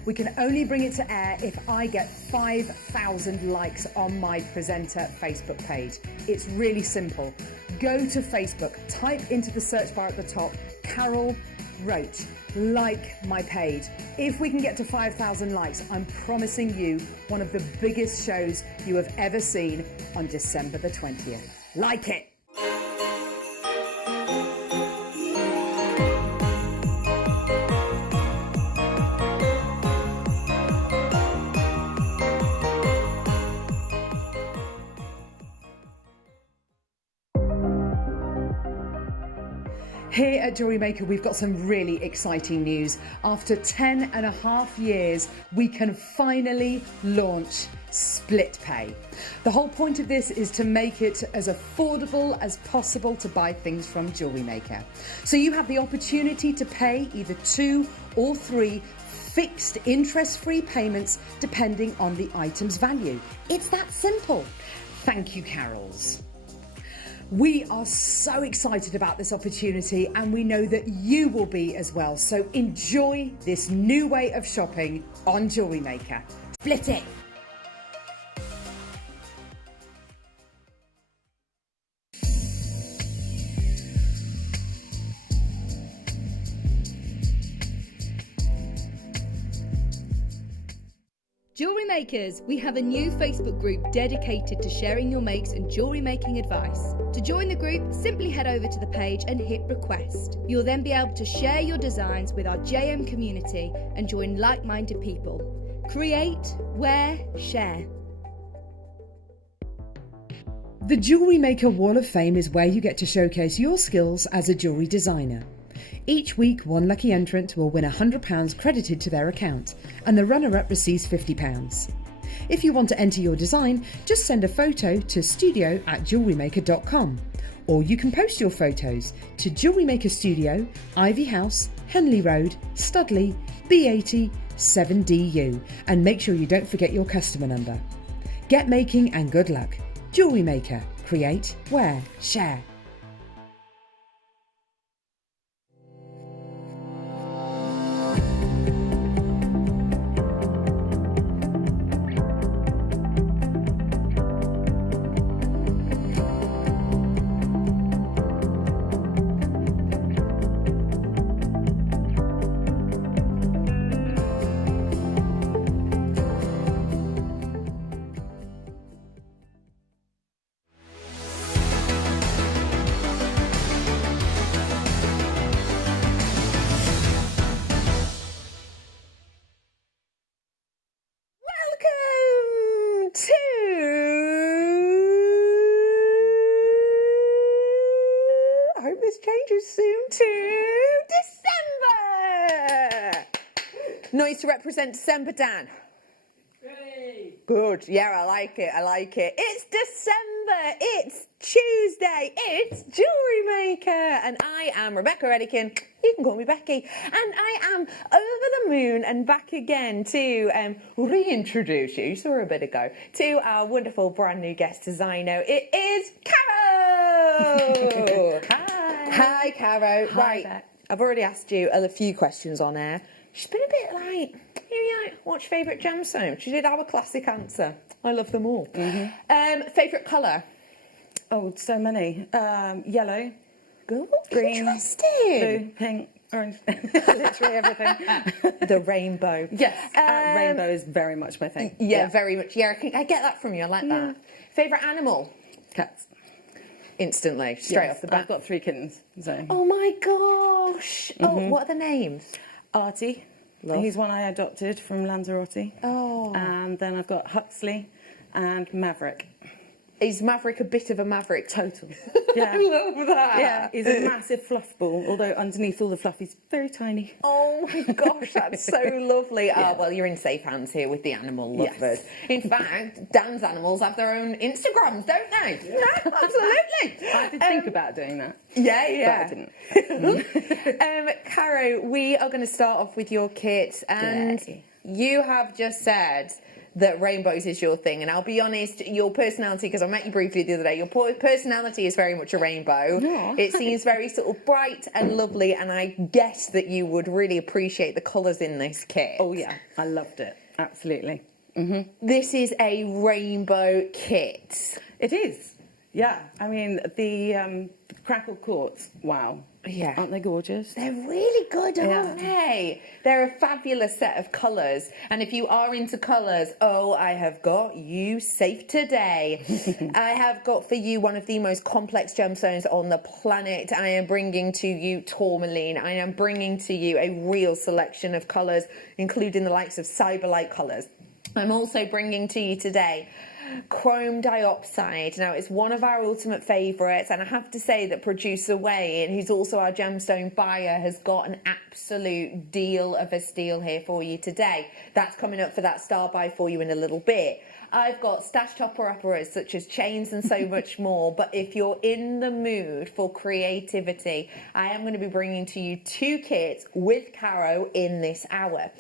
we can only bring it to air if I get 5,000 likes on my presenter Facebook page. It's really simple. Go to Facebook, type into the search bar at the top, Carol Roach, like my page. If we can get to 5,000 likes, I'm promising you one of the biggest shows you have ever seen on December the 20th. Like it! Here at JewelleryMaker, we've got some really exciting news. After 10.5 years, we can finally launch split pay. The whole point of this is to make it as affordable as possible to buy things from JewelleryMaker. So you have the opportunity to pay either 2 or 3 fixed interest-free payments depending on the item's value. It's that simple. Thank you, Carols. We are so excited about this opportunity and we know that you will be as well. So enjoy this new way of shopping on JewelleryMaker. Split it! Jewellery Makers, we have a new Facebook group dedicated to sharing your makes and jewellery making advice. To join the group, simply head over to the page and hit request. You'll then be able to share your designs with our JM community and join like-minded people. Create, wear, share. The JewelleryMaker Wall of Fame is where you get to showcase your skills as a jewellery designer. Each week, one lucky entrant will win £100 credited to their account, and the runner-up receives £50. If you want to enter your design, just send a photo to studio@jewellerymaker.com, or you can post your photos to JewelleryMaker Studio, Ivy House, Henley Road, Studley, B80 7DU, and make sure you don't forget your customer number. Get making and good luck. JewelleryMaker. Create, wear, share. Changes soon to December. Nice to represent December, Dan. Good. Yeah, I like it. I like it. It's December. It's Tuesday. It's JewelleryMaker. And I am Rebecca Redican. You can call me Becky. And I am over the moon and back again to reintroduce you, saw a bit ago, to our wonderful brand new guest designer. It is Caro. Hi, Caro. Right, I've already asked you a few questions on air. She's been a bit like, what's your favourite gemstone? She did our classic answer. I love them all. Favourite colour? Oh, so many. Yellow, good, green, interesting, blue, pink, orange, literally everything. The rainbow. Yes, rainbow is very much my thing. Yeah, very much. Yeah, I get that from you. I like that. Favourite animal? Cats. Instantly, straight off the bat. I've got 3 kittens. So. Oh my gosh! Oh, what are the names? Artie. Love. He's one I adopted from Lanzarote. Oh. And then I've got Huxley and Maverick. Is Maverick a bit of a maverick? Total. Yeah. I love that. Yeah, he's a massive fluff ball, although underneath all the fluff he's very tiny. Oh my gosh, that's so lovely. Yeah. Oh, well, you're in safe hands here with the animal lovers. Yes. In fact, Dan's animals have their own Instagrams, don't they? Yeah. No, absolutely. I did think about doing that. Yeah. But I didn't. Caro, we are going to start off with your kit, and you have just said that rainbows is your thing. And I'll be honest, your personality, because I met you briefly the other day, your personality is very much a rainbow. Yeah. It seems very sort of bright and lovely, and I guess that you would really appreciate the colours in this kit. Oh yeah, I loved it. Absolutely. This is a rainbow kit. It is. Yeah. I mean, the crackle quartz. Wow. Yeah. Aren't they gorgeous? They're really good, aren't they? They're a fabulous set of colours. And if you are into colours, oh, I have got you safe today. I have got for you one of the most complex gemstones on the planet. I am bringing to you tourmaline. I am bringing to you a real selection of colours, including the likes of cyberlight colours. I'm also bringing to you today chrome diopside. Now, it's one of our ultimate favourites, and I have to say that producer Wayne, who's also our gemstone buyer, has got an absolute deal of a steal here for you today. That's coming up for that star buy for you in a little bit. I've got stash topper-uppers such as chains and so much more, but if you're in the mood for creativity, I am going to be bringing to you 2 kits with caro in this hour.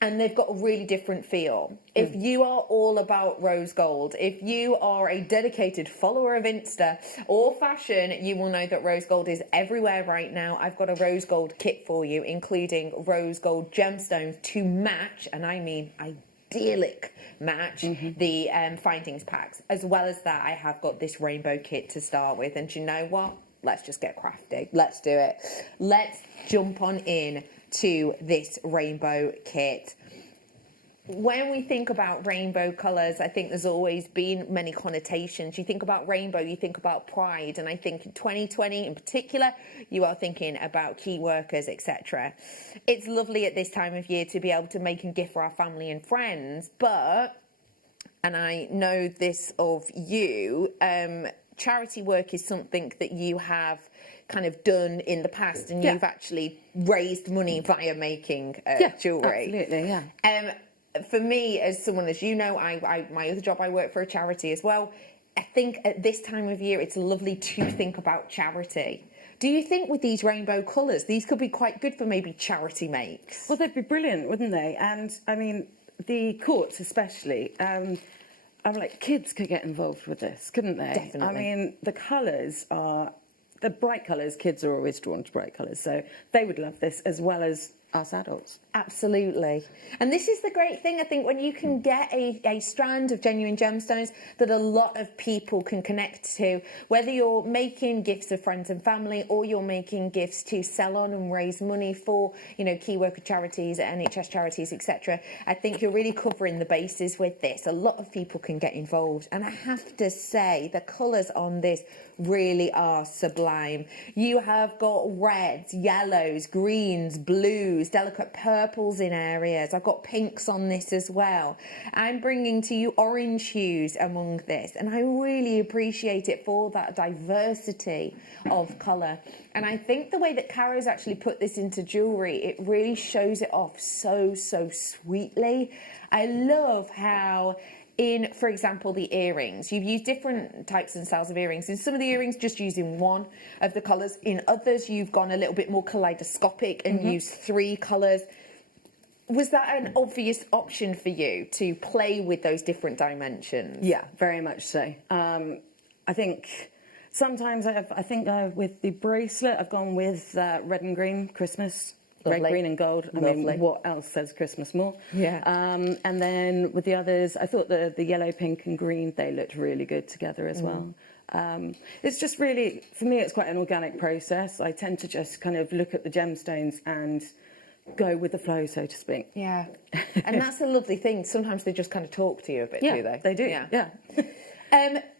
And they've got a really different feel. If you are all about rose gold, if you are a dedicated follower of Insta or fashion, you will know that rose gold is everywhere right now. I've got a rose gold kit for you, including rose gold gemstones to match, and I mean idyllic match, the findings packs. As well as that, I have got this rainbow kit to start with. And you know what? Let's just get crafty. Let's do it. Let's jump on in to this rainbow kit. When we think about rainbow colours, I think there's always been many connotations. You think about rainbow, you think about pride, and I think in 2020 in particular, you are thinking about key workers, etc. It's lovely at this time of year to be able to make and gift for our family and friends, but, and I know this of you, charity work is something that you have kind of done in the past, and you've actually raised money via making jewellery. Absolutely, yeah. For me, as someone, as you know, my other job, I work for a charity as well. I think at this time of year, it's lovely to think about charity. Do you think with these rainbow colours, these could be quite good for maybe charity makes? Well, they'd be brilliant, wouldn't they? And I mean, the quartz especially. I'm like, kids could get involved with this, couldn't they? Definitely. I mean, the colours are, the bright colours, kids are always drawn to bright colours, so they would love this as well as us adults. Absolutely. And this is the great thing, I think, when you can get a strand of genuine gemstones that a lot of people can connect to, whether you're making gifts to friends and family or you're making gifts to sell on and raise money for, you know, key worker charities, NHS charities, etc. I think you're really covering the bases with this. A lot of people can get involved. And I have to say, the colours on this really are sublime. You have got reds, yellows, greens, blues, delicate purples in areas. I've got pinks on this as well. I'm bringing to you orange hues among this, and I really appreciate it for that diversity of colour. And I think the way that Caro's actually put this into jewellery, it really shows it off so sweetly. I love how in, for example, the earrings, you've used different types and styles of earrings. In some of the earrings, just using one of the colours. In others, you've gone a little bit more kaleidoscopic and used 3 colours. Was that an obvious option for you to play with those different dimensions? Yeah, very much so. I think sometimes with the bracelet, I've gone with red and green, Christmas. Lovely. Red, green and gold. I mean, what else says Christmas more? Yeah. And then with the others, I thought the yellow, pink and green, they looked really good together as well. It's just really, for me, it's quite an organic process. I tend to just kind of look at the gemstones and go with the flow, so to speak. Yeah. And that's a lovely thing. Sometimes they just kind of talk to you a bit, do they? They do, yeah.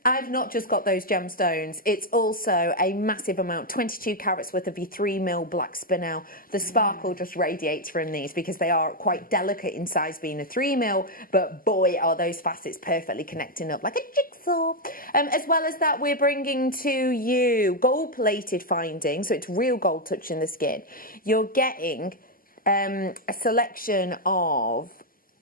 I've not just got those gemstones, it's also a massive amount, 22 carats worth of your 3mm black spinel. The sparkle just radiates from these because they are quite delicate in size, being a 3mm, but boy, are those facets perfectly connecting up like a jigsaw. As well as that, we're bringing to you gold-plated findings, so it's real gold touching the skin. You're getting a selection of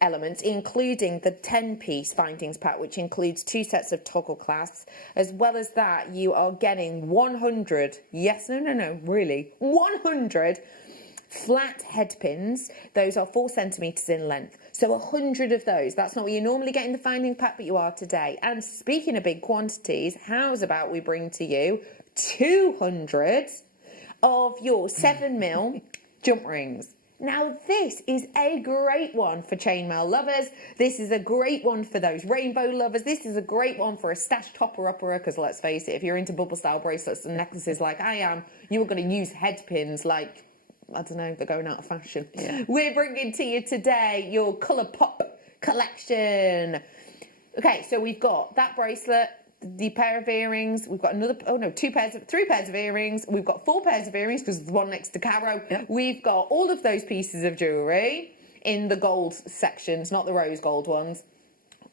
elements, including the 10-piece findings pack, which includes 2 sets of toggle clasps. As well as that, you are getting 100, 100 flat head pins. Those are 4 centimetres in length. So 100 of those. That's not what you normally get in the finding pack, but you are today. And speaking of big quantities, how's about we bring to you 200 of your 7mm jump rings. Now, this is a great one for chainmail lovers. This is a great one for those rainbow lovers. This is a great one for a stash topper-upper, because let's face it, if you're into bubble-style bracelets and necklaces like I am, you are going to use head pins like, I don't know, they're going out of fashion. Yeah. We're bringing to you today your Colour Pop collection. Okay, so we've got that bracelet, the pair of earrings, we've got three pairs of earrings, we've got 4 pairs of earrings because there's one next to Caro. Yep. We've got all of those pieces of jewellery in the gold sections, not the rose gold ones.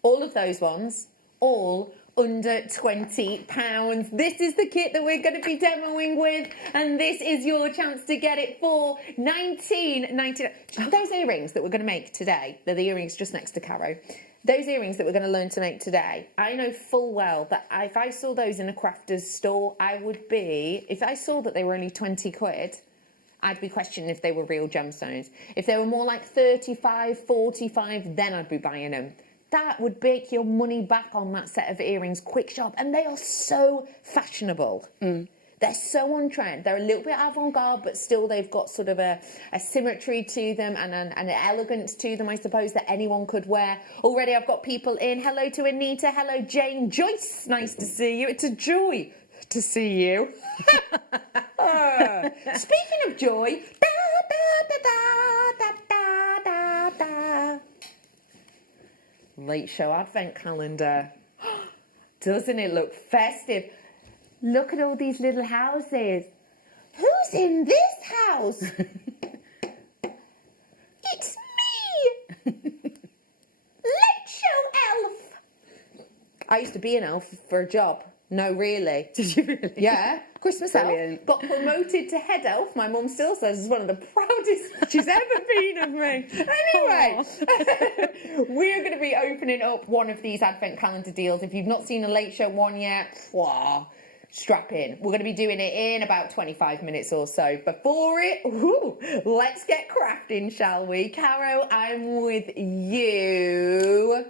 All of those ones, all under £20. This is the kit that we're going to be demoing with, and this is your chance to get it for $19.99. Those earrings that we're going to make today, they're the earrings just next to Caro. Those earrings that we're going to learn to make today, I know full well that if I saw those in a crafter's store, if I saw that they were only 20 quid, I'd be questioning if they were real gemstones. If they were more like 35, 45, then I'd be buying them. That would make your money back on that set of earrings quick shop, and they are so fashionable. They're so on trend. They're a little bit avant-garde, but still they've got sort of a symmetry to them and an elegance to them, I suppose, that anyone could wear. Already I've got people in. Hello to Anita. Hello, Jane. Joyce, nice to see you. It's a joy to see you. Speaking of joy, late show advent calendar. Doesn't it look festive? Look at all these little houses. Who's in this house? It's me! Late show elf! I used to be an elf for a job. No, really. Did you really? Yeah. Christmas elf. Got promoted to head elf. My mum still says it's one of the proudest she's ever been of me. Anyway, we're going to be opening up one of these advent calendar deals. If you've not seen a late show one yet, strap in. We're going to be doing it in about 25 minutes or so. Before let's get crafting, shall we? Caro, I'm with you.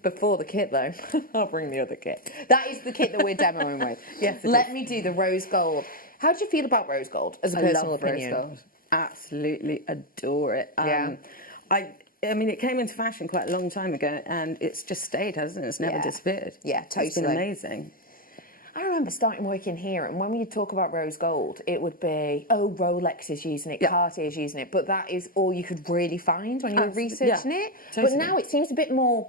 Before the kit, though. I'll bring the other kit. That is the kit that we're demoing with. Yes, let me do the rose gold. How do you feel about rose gold as a personal opinion? Rose gold. Absolutely adore it. Yeah. I mean, it came into fashion quite a long time ago, and it's just stayed, hasn't it? It's never disappeared. Yeah, totally. It's been amazing. I remember starting working here, and when we talk about rose gold, it would be, Rolex is using it, Cartier is using it, but that is all you could really find when you were researching it. Totally. But now it seems a bit more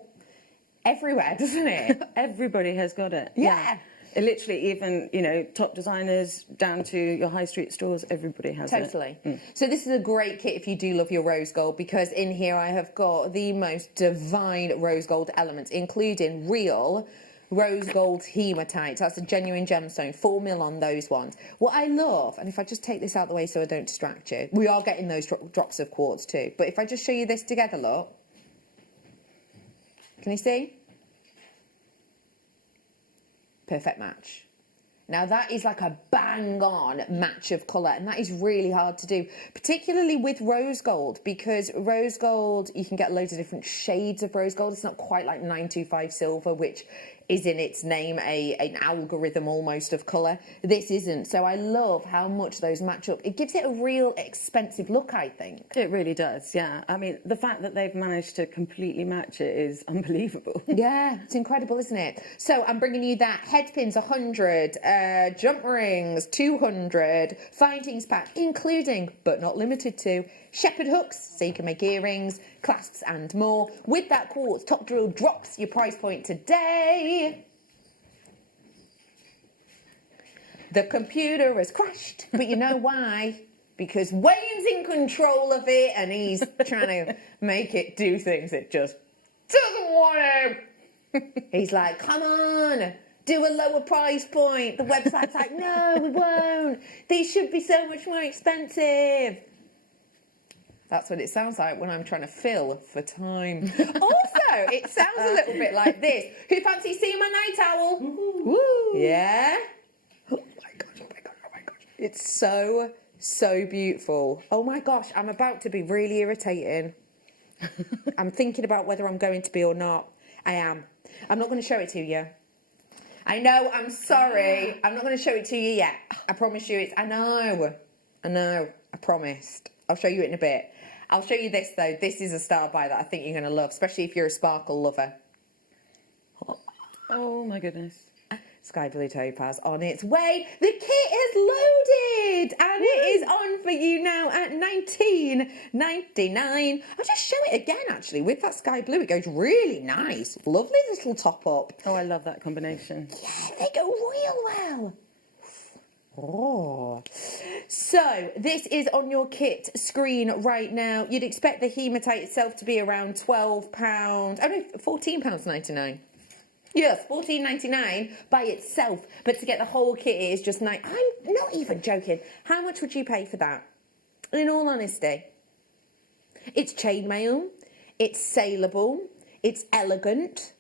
everywhere, doesn't it? Everybody has got it. Yeah. It literally, even, top designers down to your high street stores, everybody has it. Totally. So this is a great kit if you do love your rose gold, because in here I have got the most divine rose gold elements, including real rose gold hematite. That's a genuine gemstone, 4mm on those ones. What I love, and if I just take this out of the way so I don't distract you, we are getting those drops of quartz too, but if I just show you this together, look. Can you see? Perfect match. Now that is like a bang-on match of colour, and that is really hard to do, particularly with rose gold, because rose gold, you can get loads of different shades of rose gold. It's not quite like 925 silver, which is in its name an algorithm almost of colour. This isn't. So I love how much those match up. It gives it a real expensive look, I think. It really does, yeah. I mean, the fact that they've managed to completely match it is unbelievable. Yeah, it's incredible, isn't it? So I'm bringing you that. Head pins, 100. Jump rings, 200. Findings pack, including, but not limited to, shepherd hooks, so you can make earrings, clasps and more. With that quartz top drill drops your price point today. The computer has crashed, but you know why? Because Wayne's in control of it and he's trying to make it do things it just doesn't want to. He's like, come on, do a lower price point. The website's like, no, we won't. These should be so much more expensive. That's what it sounds like when I'm trying to fill for time. Also, it sounds a little bit like this. Who fancies seeing my night owl? Woo. Yeah? Oh my gosh, oh my gosh, oh my gosh. It's so beautiful. Oh my gosh, I'm about to be really irritating. I'm thinking about whether I'm going to be or not. I am. I'm not going to show it to you. I know, I'm sorry. I'm not going to show it to you yet. I promise you I know, I promised. I'll show you it in a bit. I'll show you this though. This is a style buy that I think you're going to love, especially if you're a sparkle lover. Oh my goodness. Sky blue topaz on its way. The kit is loaded and it is on for you now at $19.99. I'll just show it again actually with that sky blue. It goes really nice. Lovely little top up. Oh, I love that combination. Yeah, they go real well. Oh. So this is on your kit screen right now. You'd expect the hematite itself to be around £12. Oh no, £14.99. Yes, $14.99 by itself, but to get the whole kit it is just nice. I'm not even joking. How much would you pay for that? In all honesty, it's chainmail, it's saleable, it's elegant.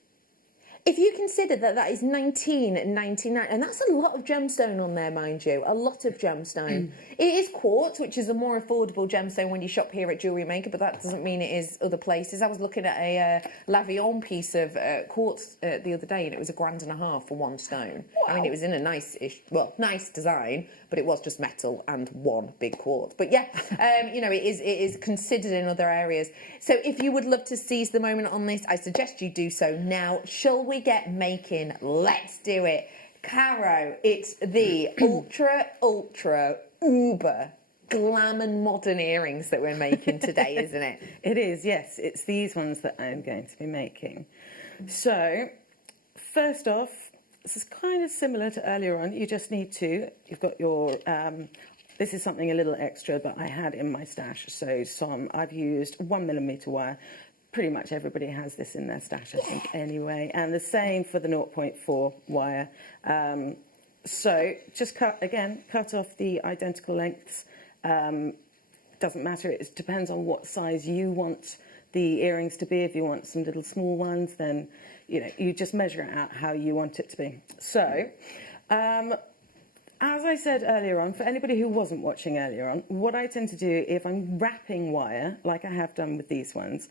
If you consider that that is $19.99, and that's a lot of gemstone on there, mind you, a lot of gemstone. It is quartz, which is a more affordable gemstone when you shop here at Jewellery Maker, but that doesn't mean it is other places. I was looking at a Lavion piece of quartz the other day, and it was £1.50 for one stone. Wow. I mean, it was in a nice-ish, well, nice design, but it was just metal and one big quartz. But yeah, you know, it is considered in other areas. So if you would love to seize the moment on this, I suggest you do so now. Shall we get making? Let's do it. Caro, it's the ultra uber glam and modern earrings that we're making today, isn't it? It is, yes. It's these ones that I'm going to be making. So, first off, this is kind of similar to earlier on. You just need to, you've got your, this is something a little extra that I had in my stash. So I've used 1mm wire. Pretty much everybody has this in their stash, I think, anyway. And the same for the 0.4 wire. So just cut off the identical lengths. Doesn't matter, it depends on what size you want the earrings to be. If you want some little small ones, then, you know, you just measure it out how you want it to be. So, as I said earlier on, for anybody who wasn't watching earlier on, what I tend to do if I'm wrapping wire, like I have done with these ones,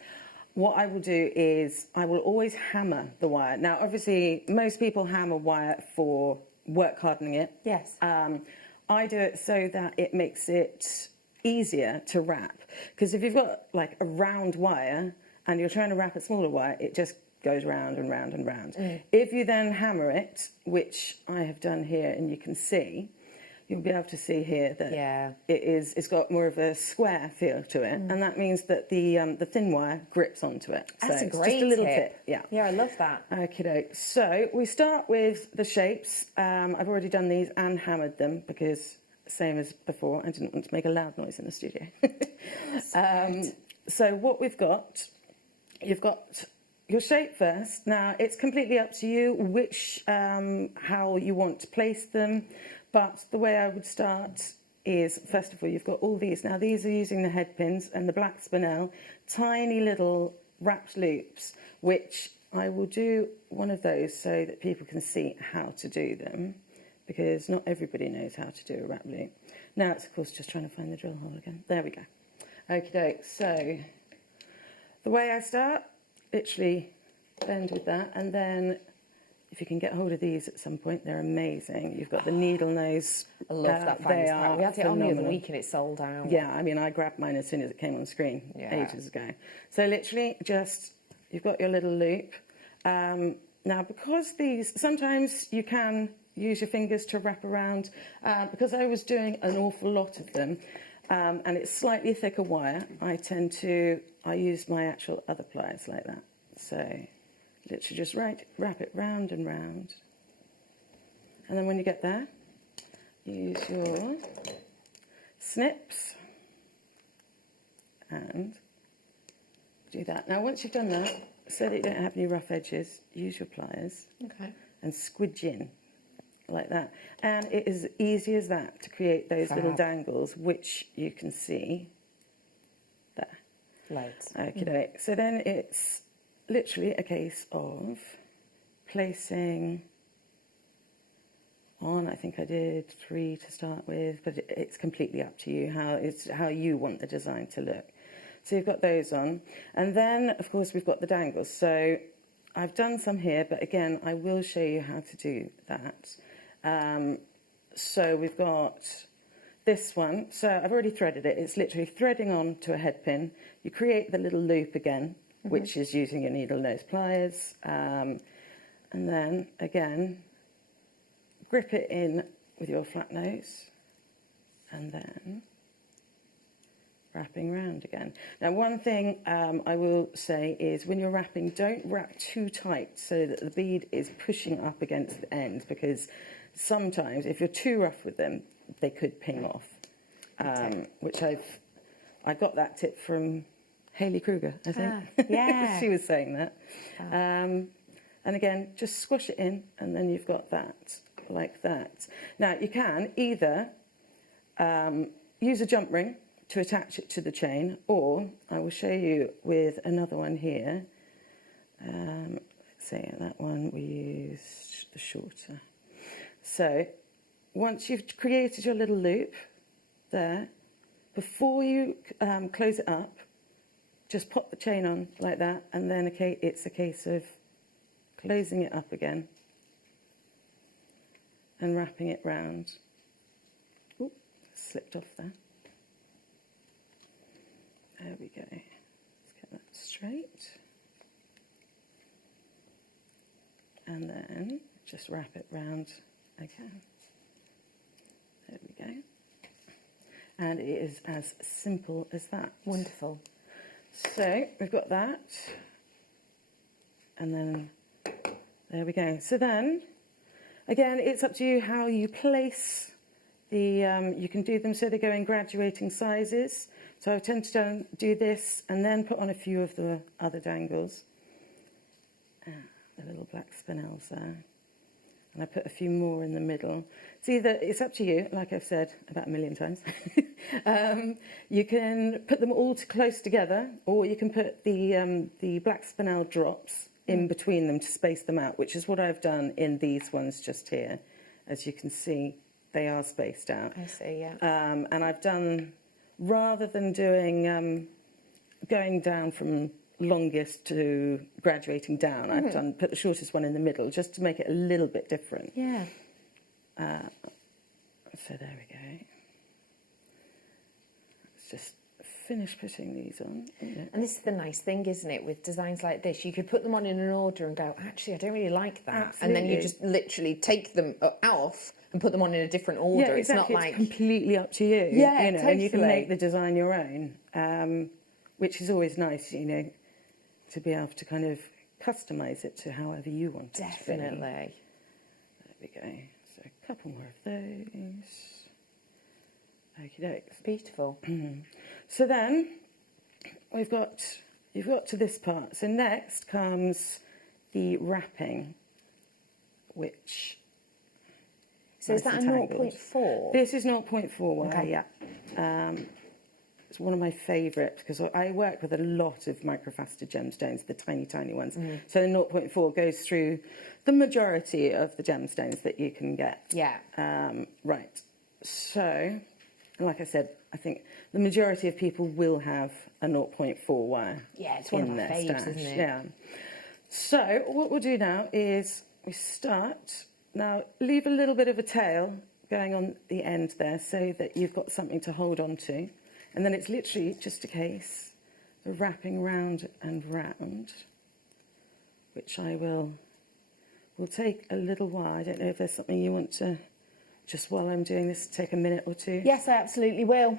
what I will do is I will always hammer the wire. Now, obviously, most people hammer wire for work hardening it. Yes. I do it so that it makes it easier to wrap. Because if you've got like a round wire and you're trying to wrap a smaller wire, it just goes round and round and round. If you then hammer it, which I have done here, and you can see, you'll be able to see here that it's got more of a square feel to it, and that means that the thin wire grips onto it. That's so a great just a little tip. Yeah. Yeah, I love that. Okay, so we start with the shapes. I've already done these and hammered them because, same as before, I didn't want to make a loud noise in the studio. So what we've got, you've got your shape first. Now, it's completely up to you which, how you want to place them, but the way I would start is, first of all, you've got all these. Now, these are using the head pins and the black spinel, tiny little wrapped loops, which I will do one of those so that people can see how to do them, because not everybody knows how to do a wrap loop. Now, it's, of course, just trying to find the drill hole again. There we go. Okie doke. So, the way I start, literally bend with that, and then if you can get hold of these at some point, they're amazing. You've got the needle nose. I love that finest part. We had it on the other week and it sold out. Yeah, I mean, I grabbed mine as soon as it came on screen ages ago. So literally just, you've got your little loop. Now, because these, sometimes you can use your fingers to wrap around, because I was doing an awful lot of them, and it's slightly thicker wire, I use my actual other pliers like that. So literally just wrap it round and round. And then when you get there, use your snips and do that. Now, once you've done that, so that you don't have any rough edges, use your pliers and squidge in like that. And it is as easy as that to create those little dangles, which you can see there. Loads. Okay, so then it's literally a case of placing on, I think I did 3 to start with, but it's completely up to you how you want the design to look. So you've got those on. And then, of course, we've got the dangles. So I've done some here, but again, I will show you how to do that. So we've got this one. So I've already threaded it. It's literally threading on to a head pin. You create the little loop again, which is using your needle nose pliers. And then, again, grip it in with your flat nose. And then wrapping round again. Now, one thing I will say is when you're wrapping, don't wrap too tight so that the bead is pushing up against the end, because sometimes if you're too rough with them, they could ping off. Which I got that tip from Hayley Kruger, I think. Yeah. She was saying that. And again, just squash it in, and then you've got that, like that. Now, you can either use a jump ring to attach it to the chain, or I will show you with another one here. Let's say that one we used the shorter. So once you've created your little loop there, before you close it up, just pop the chain on like that, and then it's a case of closing it up again and wrapping it round. Ooh, slipped off there. There we go. Let's get that straight. And then just wrap it round again. There we go. And it is as simple as that. Wonderful. So we've got that. And then there we go. So then, again, it's up to you how you place the, you can do them so they go in graduating sizes. So I tend to do this and then put on a few of the other dangles. The little black spinels there. And I put a few more in the middle. It's up to you, like I've said about a million times. You can put them all close together, or you can put the black spinel drops in between them to space them out, which is what I've done in these ones just here. As you can see, they are spaced out. I see, yeah. And I've done, rather than doing going down from longest to graduating down, I've put the shortest one in the middle just to make it a little bit different. Yeah. So there we go. Let's just finish putting these on. And this is the nice thing, isn't it, with designs like this? You could put them on in an order and go, actually, I don't really like that. Absolutely. And then you just literally take them off and put them on in a different order. Yeah, exactly. It's not like... It's completely up to you. Yeah, you know, totally. And you can make the design your own, which is always nice, you know, to be able to kind of customise it to however you want it to be. Definitely. There we go. So a couple more of those. Okie dokes. Beautiful. So then you've got to this part. So next comes the wrapping, which... So is that a 0.4? This is 0.4 wire, Okay. yeah. It's one of my favourites because I work with a lot of microfaceted gemstones, the tiny, tiny ones. So the 0.4 goes through the majority of the gemstones that you can get. Yeah. Right. So, like I said, I think the majority of people will have a 0.4 wire. Yeah, it's one of in my their faves, stash. isn't it? Yeah. So what we'll do now is we start. Now, leave a little bit of a tail going on the end there so that you've got something to hold on to. And then it's literally just a case of wrapping round and round, which will take a little while. I don't know if there's something you want to, just while I'm doing this, take a minute or two. Yes, I absolutely will.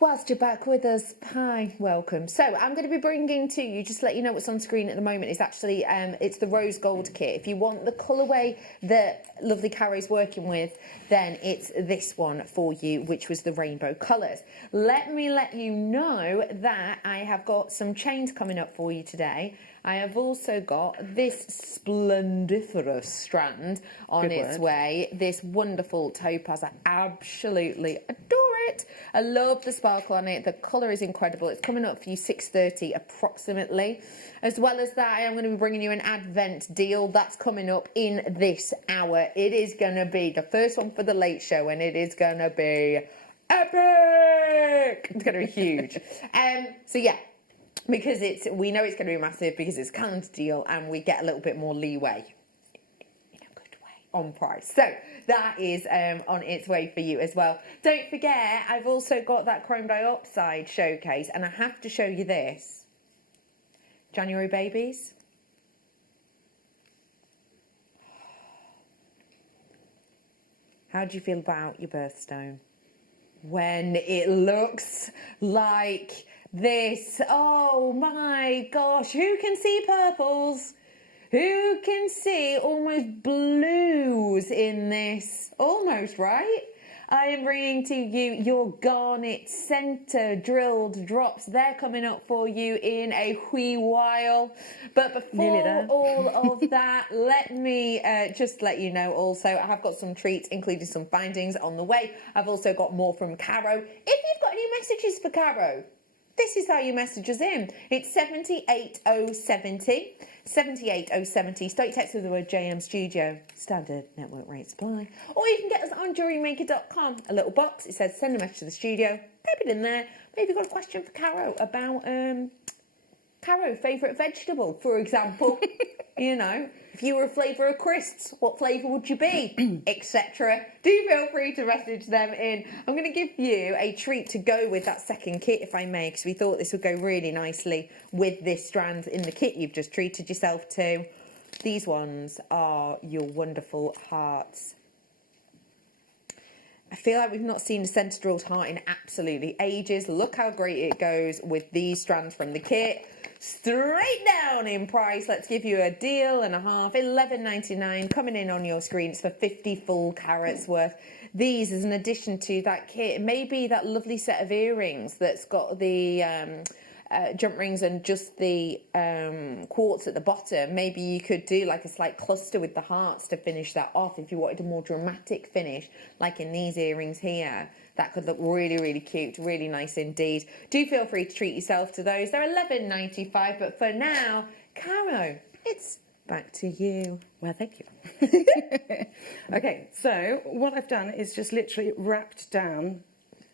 Whilst you're back with us, hi, welcome. So I'm going to be bringing to you, just to let you know what's on screen at the moment, is actually, it's the rose gold kit. If you want the colourway that lovely Carrie's working with, then it's this one for you, which was the rainbow colours. Let me let you know that I have got some chains coming up for you today. I have also got this splendiferous strand on its way, this wonderful topaz. I absolutely adore it. I love the sparkle on it. The colour is incredible. It's coming up for you 6:30 approximately. As well as that, I am going to be bringing you an Advent deal that's coming up in this hour. It is going to be the first one for the late show, and it is going to be epic. It's going to be huge. So yeah, because we know it's going to be massive because it's a calendar deal and we get a little bit more leeway in a good way on price. So that is on its way for you as well. Don't forget, I've also got that chrome dioxide showcase, and I have to show you this. January babies. How do you feel about your birthstone? When it looks like this. Oh my gosh, who can see purples? Who can see almost blues in this? Almost, right? I am bringing to you your garnet centre drilled drops. They're coming up for you in a wee while. But before all of that, let me just let you know also, I have got some treats, including some findings on the way. I've also got more from Caro. If you've got any messages for Caro, this is how you message us in. It's 78070. 78070. Start your text with the word JM Studio. Standard network rate supply. Or you can get us on JewelleryMaker.com. A little box. It says send a message to the studio. Type it in there. Maybe you've got a question for Caro about Caro, favourite vegetable, for example. You know, if you were a flavour of crisps, what flavour would you be? Etc. Do feel free to message them in. I'm going to give you a treat to go with that second kit, if I may, because we thought this would go really nicely with this strand in the kit you've just treated yourself to. These ones are your wonderful hearts. I feel like we've not seen a centre drilled heart in absolutely ages. Look how great it goes with these strands from the kit. Straight down in price. Let's give you a deal and a half. $11.99 coming in on your screen. It's for 50 full carats worth. These, as an addition to that kit, maybe that lovely set of earrings that's got the jump rings and just the quartz at the bottom. Maybe you could do like a slight cluster with the hearts to finish that off if you wanted a more dramatic finish, like in these earrings here. That could look really, really cute, really nice indeed. Do feel free to treat yourself to those. They're $11.95, but for now, Caro, it's back to you. Well, thank you. Okay, so what I've done is just literally wrapped down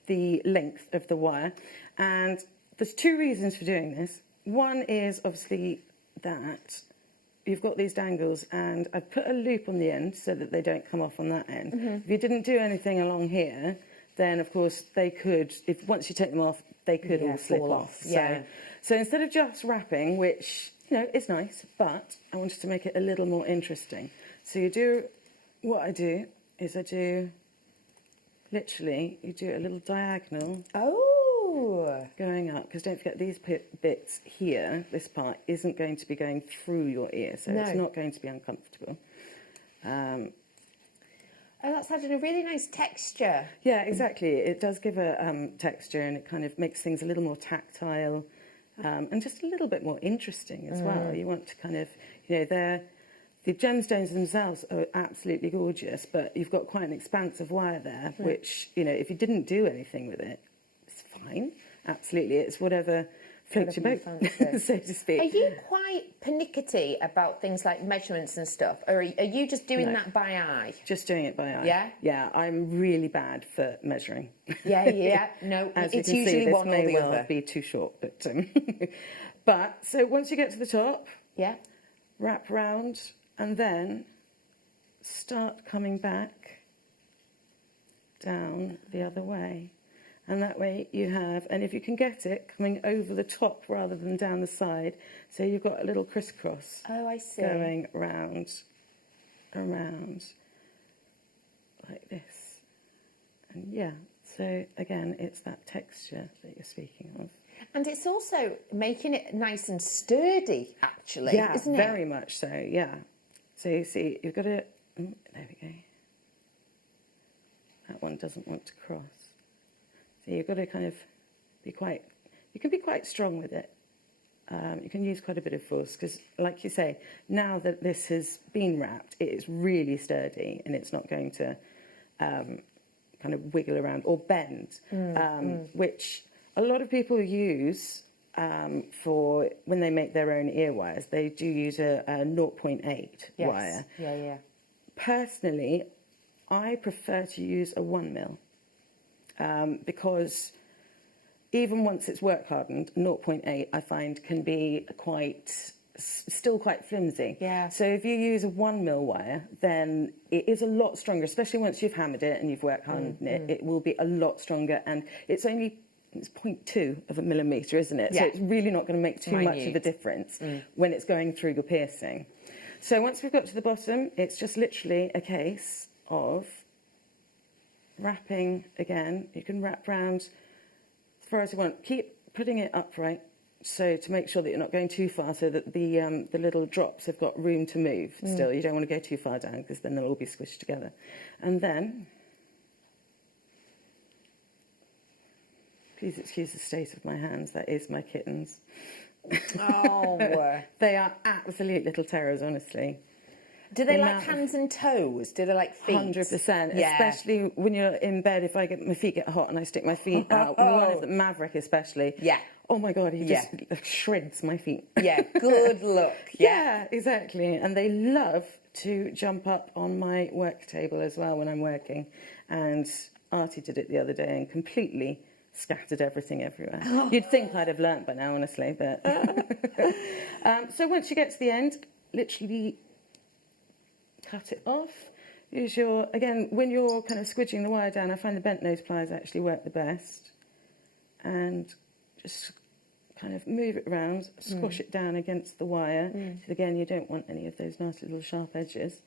the length of the wire, and there's two reasons for doing this. One is obviously that you've got these dangles, and I've put a loop on the end so that they don't come off on that end. If you didn't do anything along here, then of course they could, if once you take them off, they could all slip off. Yeah. So instead of just wrapping, which, you know, is nice, but I wanted to make it a little more interesting. So you do, what I do is I do, literally, you do a little diagonal. Going up, because don't forget these bits here, this part isn't going to be going through your ear, so it's not going to be uncomfortable. Oh, that's adding a really nice texture. Yeah, exactly. It does give a texture, and it kind of makes things a little more tactile, and just a little bit more interesting as well. You want to kind of, you know, the gemstones themselves are absolutely gorgeous, but you've got quite an expansive wire there, which, you know, if you didn't do anything with it, it's fine. Absolutely. It's whatever floats your boat, so to speak. Are you quite pernickety about things like measurements and stuff, or are you just doing that by eye? Just doing it by eye. Yeah? Yeah, I'm really bad for measuring. Yeah. No, As it's you can usually see, one this may or the well other. be too short, but but so once you get to the top, wrap round, and then start coming back down the other way. And that way you have, and if you can get it, coming over the top rather than down the side, so you've got a little crisscross. Oh, I see. Going round, around, like this. And yeah, so again, it's that texture that you're speaking of. And it's also making it nice and sturdy, actually, Yeah, isn't it? very much so, yeah. So you see, you've got to, there we go. That one doesn't want to cross. So you've got to kind of be quite, you can be quite strong with it. You can use quite a bit of force because, like you say, now that this has been wrapped, it is really sturdy and it's not going to kind of wiggle around or bend, which a lot of people use for when they make their own ear wires. They do use a 0.8 wire. Yeah. Personally, I prefer to use a 1 mil. because even once it's work hardened, 0.8 I find can be still quite flimsy. Yeah. So if you use a 1mm wire, then it is a lot stronger, especially once you've hammered it and you've work hardened it. It will be a lot stronger, and it's 0.2 of a millimetre, isn't it? Yeah. So it's really not going to make too much of a difference when it's going through your piercing. So once we've got to the bottom, it's just literally a case of wrapping again. You can wrap round as far as you want. Keep putting it upright, so to make sure that you're not going too far, so that the little drops have got room to move still. You don't want to go too far down, because then they'll all be squished together. And then, please excuse the state of my hands, that is my kittens. Oh. They are absolute little terrors, honestly. Do they like hands and toes? Do they like feet? 100%, Yeah. especially when you're in bed. If my feet get hot and I stick my feet out, one of the Maverick especially. Yeah. Oh my God, he just shreds my feet. Yeah, good luck. Yeah, exactly. And they love to jump up on my work table as well when I'm working. And Artie did it the other day and completely scattered everything everywhere. You'd think I'd have learnt by now, honestly, but... so once you get to the end, literally cut it off. Use your, again, when you're kind of squidging the wire down, I find the bent nose pliers actually work the best. And just kind of move it around, squash it down against the wire. So again, you don't want any of those nice little sharp edges.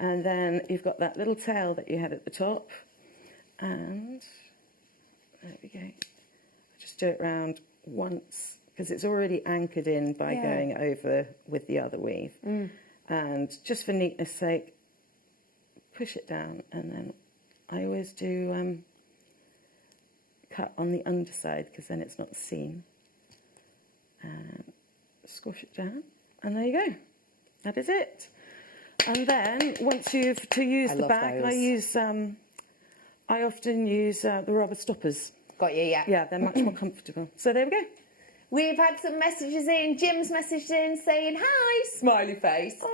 And then you've got that little tail that you had at the top. And there we go. Just do it round once, because it's already anchored in by going over with the other weave. And just for neatness sake, push it down, and then I always do cut on the underside, because then it's not seen. And squash it down, and there you go. That is it. And then once you've use the back, I often use the rubber stoppers. Got you, yeah. Yeah, they're much more comfortable. So there we go. We've had some messages in. Jim's messaged in saying, hi, smiley face.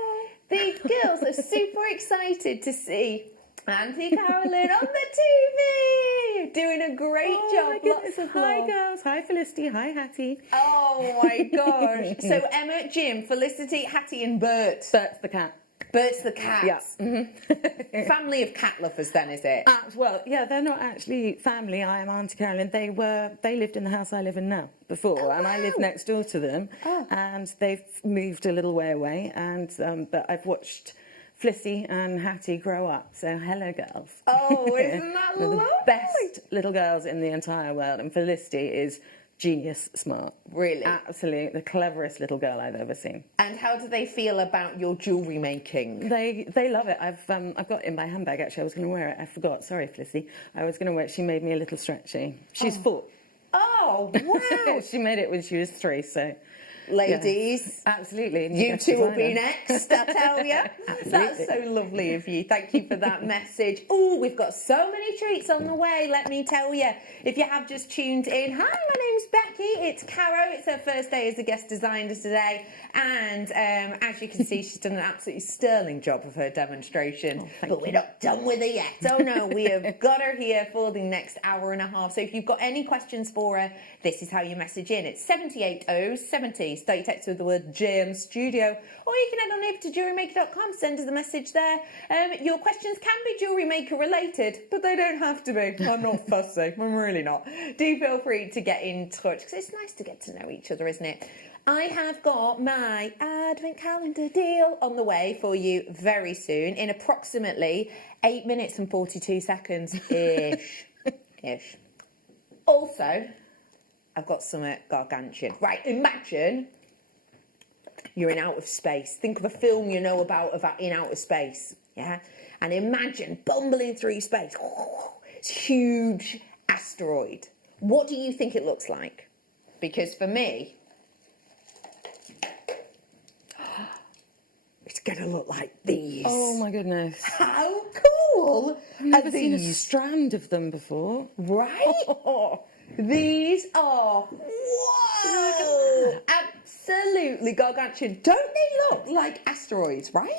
The girls are super excited to see Auntie Carolyn on the TV. Doing a great job. Lots of Hi, love. girls. Hi, Felicity. Hi, Hattie. Oh, my gosh. So Emma, Jim, Felicity, Hattie and Bert. Bert's the cat. Bert's the cat. Yeah. Family of cat lovers then, is it? Well, yeah, they're not actually family. I am Auntie Carolyn. They lived in the house I live in now before, and I lived next door to them. And they've moved a little way away, and but I've watched Flissy and Hattie grow up. So hello, girls. Oh, isn't that They're lovely? the best little girls in the entire world, and Felicity is genius smart. Really? Absolutely, the cleverest little girl I've ever seen. And how do they feel about your jewellery making? They love it. I've got it in my handbag, actually. I was going to wear it. I forgot. Sorry, Flissy. I was going to wear it. She made me a little stretchy. She's 4. Oh, wow. She made it when she was 3, so... Ladies, yes, absolutely. You two will be next, I tell you. Absolutely. That's so lovely of you. Thank you for that message. Oh, we've got so many treats on the way, let me tell you. If you have just tuned in, hi, my name's Becky. It's Caro. It's her first day as a guest designer today. And as you can see, she's done an absolutely sterling job of her demonstration. But we're not done with her yet. Oh, no, we have got her here for the next hour and a half. So if you've got any questions for her, this is how you message in. It's 78070. Start your text with the word JM Studio, or you can head on over to JewelleryMaker.com, send us a message there. Your questions can be Jewellery Maker related, but they don't have to be. I'm not fussy, I'm really not. Do feel free to get in touch, because it's nice to get to know each other, isn't it? I have got my advent calendar deal on the way for you very soon, in approximately 8 minutes and 42 seconds-ish. Ish. Also, I've got something gargantuan. Right, imagine you're in outer space. Think of a film you know about in outer space, yeah? And imagine bumbling through space. It's a huge asteroid. What do you think it looks like? Because for me, it's going to look like these. Oh, my goodness. How cool I've never are seen a these? strand of them before. Right? These are, whoa, absolutely gargantuan. Don't they look like asteroids, right?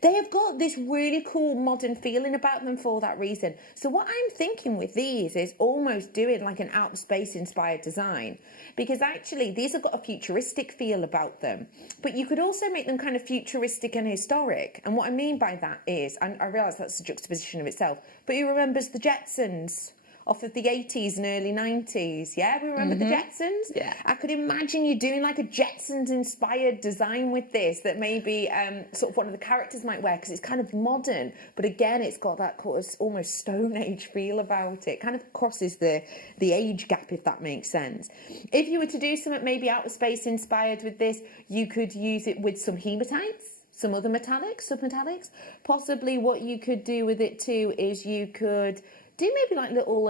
They have got this really cool modern feeling about them for that reason. So what I'm thinking with these is almost doing like an outer space inspired design, because actually these have got a futuristic feel about them, but you could also make them kind of futuristic and historic. And what I mean by that is, and I realise that's a juxtaposition of itself, but who remembers the Jetsons? Off of the 80s and early 90s, yeah? We remember the Jetsons? Yeah. I could imagine you doing like a Jetsons-inspired design with this that maybe sort of one of the characters might wear, because it's kind of modern, but again, it's got that almost Stone Age feel about it. Kind of crosses the age gap, if that makes sense. If you were to do something maybe outer space inspired with this, you could use it with some hematites, some other metallics, submetallics. Possibly what you could do with it too is you could do maybe like little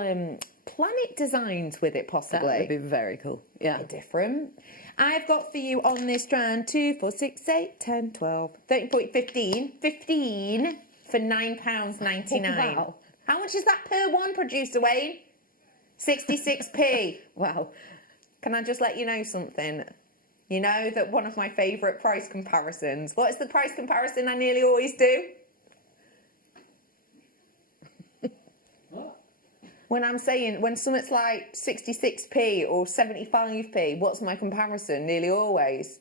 planet designs with it, possibly. That would be very cool. Yeah. Different. I've got for you on this strand 2, 4, 6, 8, 10, 12, 13, 15. 15 for £9.99. Wow. How much is that per one, producer Wayne? 66p. Wow. Can I just let you know something? You know that one of my favourite price comparisons. What is the price comparison I nearly always do? When I'm saying, when something's like 66p or 75p, what's my comparison? Nearly always.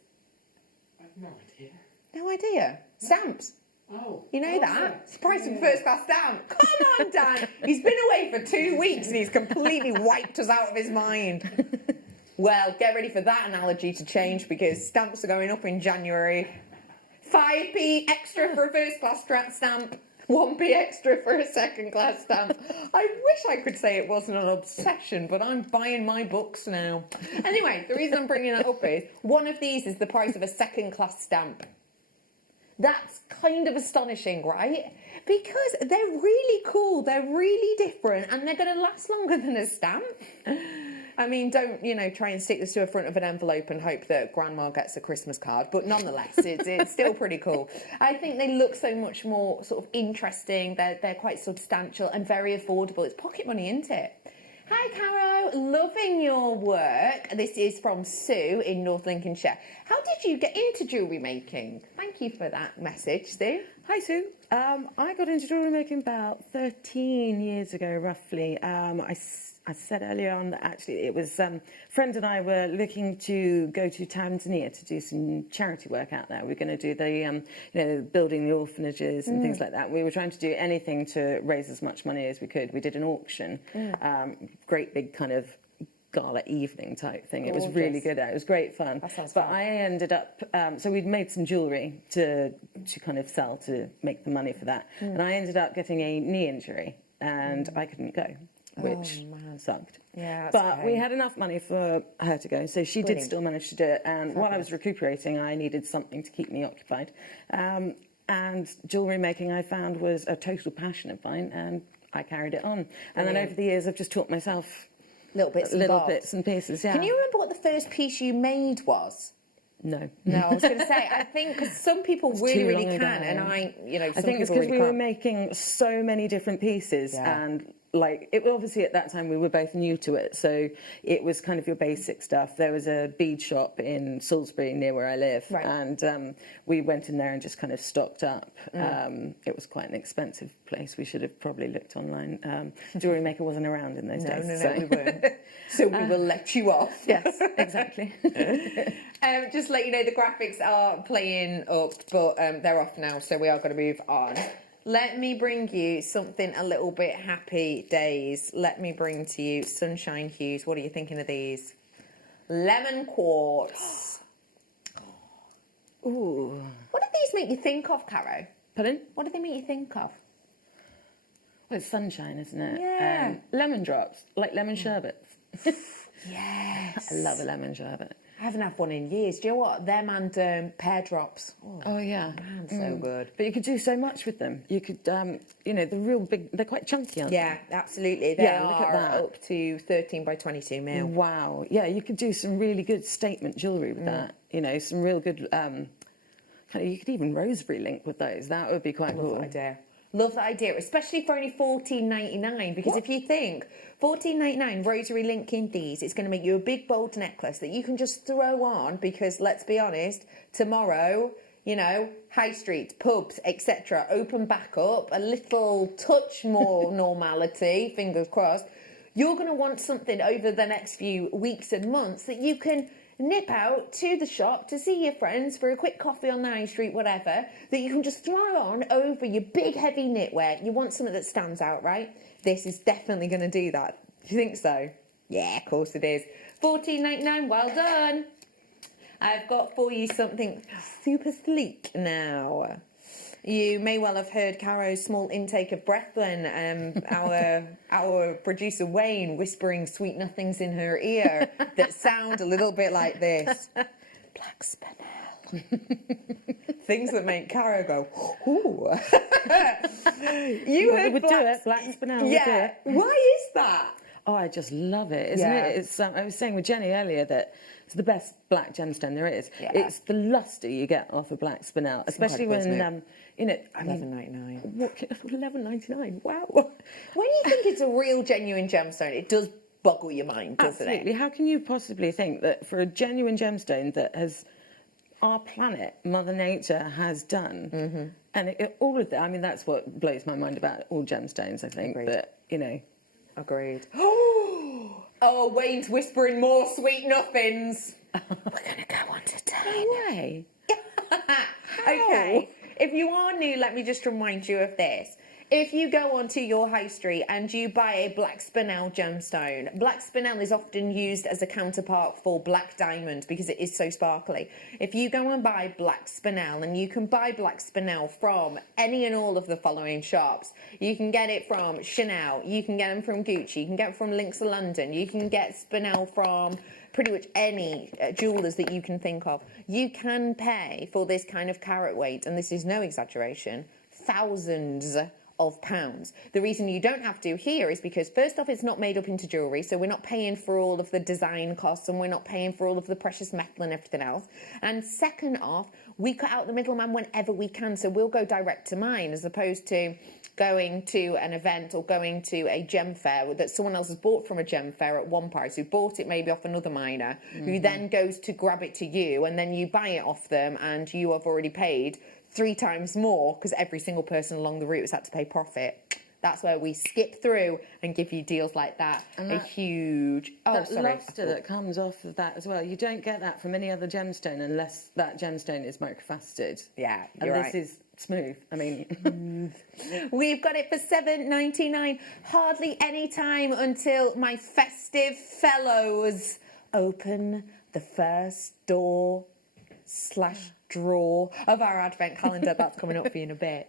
I have no idea. No idea. Stamps. Oh. You know that? It's the price of a first class stamp. Come on, Dan. He's been away for 2 weeks and he's completely wiped us out of his mind. Well, get ready for that analogy to change, because stamps are going up in January. 5p extra for a first class stamp. 1p extra for a second class stamp. I wish I could say it wasn't an obsession, but I'm buying my books now. Anyway, the reason I'm bringing that up is one of these is the price of a second class stamp. That's kind of astonishing, right? Because they're really cool, they're really different, and they're going to last longer than a stamp. I mean, don't, try and stick this to the front of an envelope and hope that Grandma gets a Christmas card, but nonetheless, it's still pretty cool. I think they look so much more sort of interesting, they're quite substantial and very affordable. It's pocket money, isn't it? Hi, Caro. Loving your work. This is from Sue in North Lincolnshire. How did you get into jewellery making? Thank you for that message, Sue. Hi, Sue. I got into jewellery making about 13 years ago, roughly. I said earlier on that actually it was friends and I were looking to go to Tanzania to do some charity work out there. We were going to do the building the orphanages and things like that. We were trying to do anything to raise as much money as we could. We did an auction, great big kind of gala evening type thing. It was really good. It was great fun. But I ended up, so we'd made some jewellery to kind of sell to make the money for that. And I ended up getting a knee injury and I couldn't go, which sucked. Yeah, but we had enough money for her to go, so she did still manage to do it. And while I was recuperating, I needed something to keep me occupied. And jewellery making, I found, was a total passion of mine, and I carried it on. And then over the years, I've just taught myself little bits and pieces. Yeah. Can you remember what the first piece you made was? No. No, I was going to say, I think because some people really can, and I think it's because we were making so many different pieces, and like it obviously at that time we were both new to it, so it was kind of your basic stuff. There was a bead shop in Salisbury near where I live, and we went in there and just kind of stocked up. It was quite an expensive place. We should have probably looked online. JewelleryMaker wasn't around in those days. No, we weren't. So we will let you off. Yes, exactly. Just let you know the graphics are playing up, but they're off now, so we are going to move on. Let me bring you something a little bit happy days. Let me bring to you Sunshine Hues. What are you thinking of these? Lemon quartz. Ooh. What do these make you think of, Caro? Pardon? What do they make you think of? Well, it's sunshine, isn't it? Yeah. Lemon drops, like lemon sherbets. Yes. I love a lemon sherbet. I haven't had one in years. Do you know what? Them and pear drops. Oh yeah. Man, so good. But you could do so much with them. You could, the real big, they're quite chunky, aren't they? Yeah, absolutely. They are look at that. up to 13 by 22 mil. Wow. Yeah, you could do some really good statement jewellery with that. Some real good, you could even rosary link with those. That would be quite cool. Idea. Love that idea, especially for only $14.99, because if you think $14.99 rosary link in these, it's going to make you a big bold necklace that you can just throw on, because let's be honest, tomorrow, you know, high streets, pubs, etc. open back up, a little touch more normality, fingers crossed. You're going to want something over the next few weeks and months that you can nip out to the shop to see your friends for a quick coffee on the high street, whatever, that you can just throw on over your big heavy knitwear. You want something that stands out, right? This is definitely going to do that. Do you think so? Yeah, of course it is. $14.99, well done. I've got for you something super sleek now. You may well have heard Caro's small intake of breath when our producer Wayne whispering sweet nothings in her ear that sound a little bit like this. Black spinel. Things that make Caro go, ooh. You heard would do it, black spinel. Yeah. Why is that? Oh, I just love it, isn't it? It's. I was saying with Jenny earlier that it's the best black gemstone there is. Yeah. It's the lustre you get off a black spinel, especially when you know. $11.99. $11.99. Wow. When you think it's a real, genuine gemstone, it does boggle your mind, doesn't Absolutely. it? How can you possibly think that for a genuine gemstone that has our planet, Mother Nature, has done, and all of that? I mean, that's what blows my mind about all gemstones. I think that you know. Agreed. Oh, Wayne's whispering more sweet nothings. We're going to go on to time. No way. Okay. If you are new, let me just remind you of this. If you go onto your high street and you buy a black spinel gemstone, black spinel is often used as a counterpart for black diamond because it is so sparkly. If you go and buy black spinel, and you can buy black spinel from any and all of the following shops, you can get it from Chanel, you can get them from Gucci, you can get it from Links of London, you can get spinel from pretty much any jewellers that you can think of. You can pay for this kind of carat weight, and this is no exaggeration, thousands of pounds. The reason you don't have to here is because first off, it's not made up into jewellery, so we're not paying for all of the design costs, and we're not paying for all of the precious metal and everything else. And second off, we cut out the middleman whenever we can, so we'll go direct to mine as opposed to going to an event or going to a gem fair that someone else has bought from a gem fair at one price, who bought it maybe off another miner, who then goes to grab it to you, and then you buy it off them, and you have already paid 3 times more because every single person along the route has had to pay profit. That's where we skip through and give you deals like that. And a that- huge... Oh, that sorry. lustre that comes off of that as well. You don't get that from any other gemstone unless that gemstone is microfaceted. Yeah, and you're this right. is smooth. I mean, We've got it for $7.99. Hardly any time until my festive fellows open the first door / drawer of our advent calendar. That's coming up for you in a bit.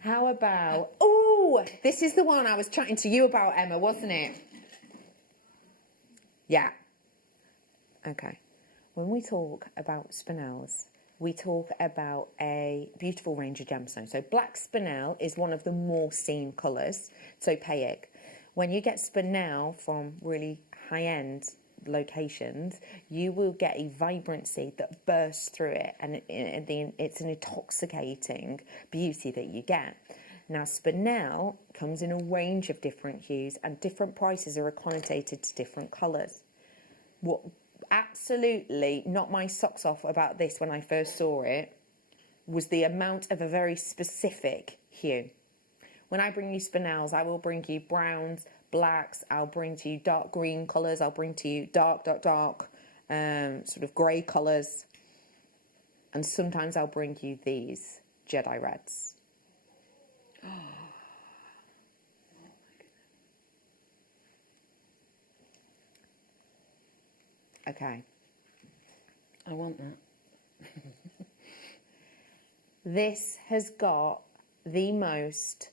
How about... Oh, this is the one I was chatting to you about, Emma, wasn't it? Yeah. Okay. When we talk about spinels, we talk about a beautiful range of gemstones. So black spinel is one of the more seen colours, so opaque. When you get spinel from really high-end locations, you will get a vibrancy that bursts through it, and it's an intoxicating beauty that you get. Now, spinel comes in a range of different hues, and different prices are equated to different colours. What absolutely knocked my socks off about this when I first saw it was the amount of a very specific hue. When I bring you spinels, I will bring you browns, blacks, I'll bring to you dark green colours, I'll bring to you dark, sort of grey colours, and sometimes I'll bring you these Jedi reds. Okay. I want that. This has got the most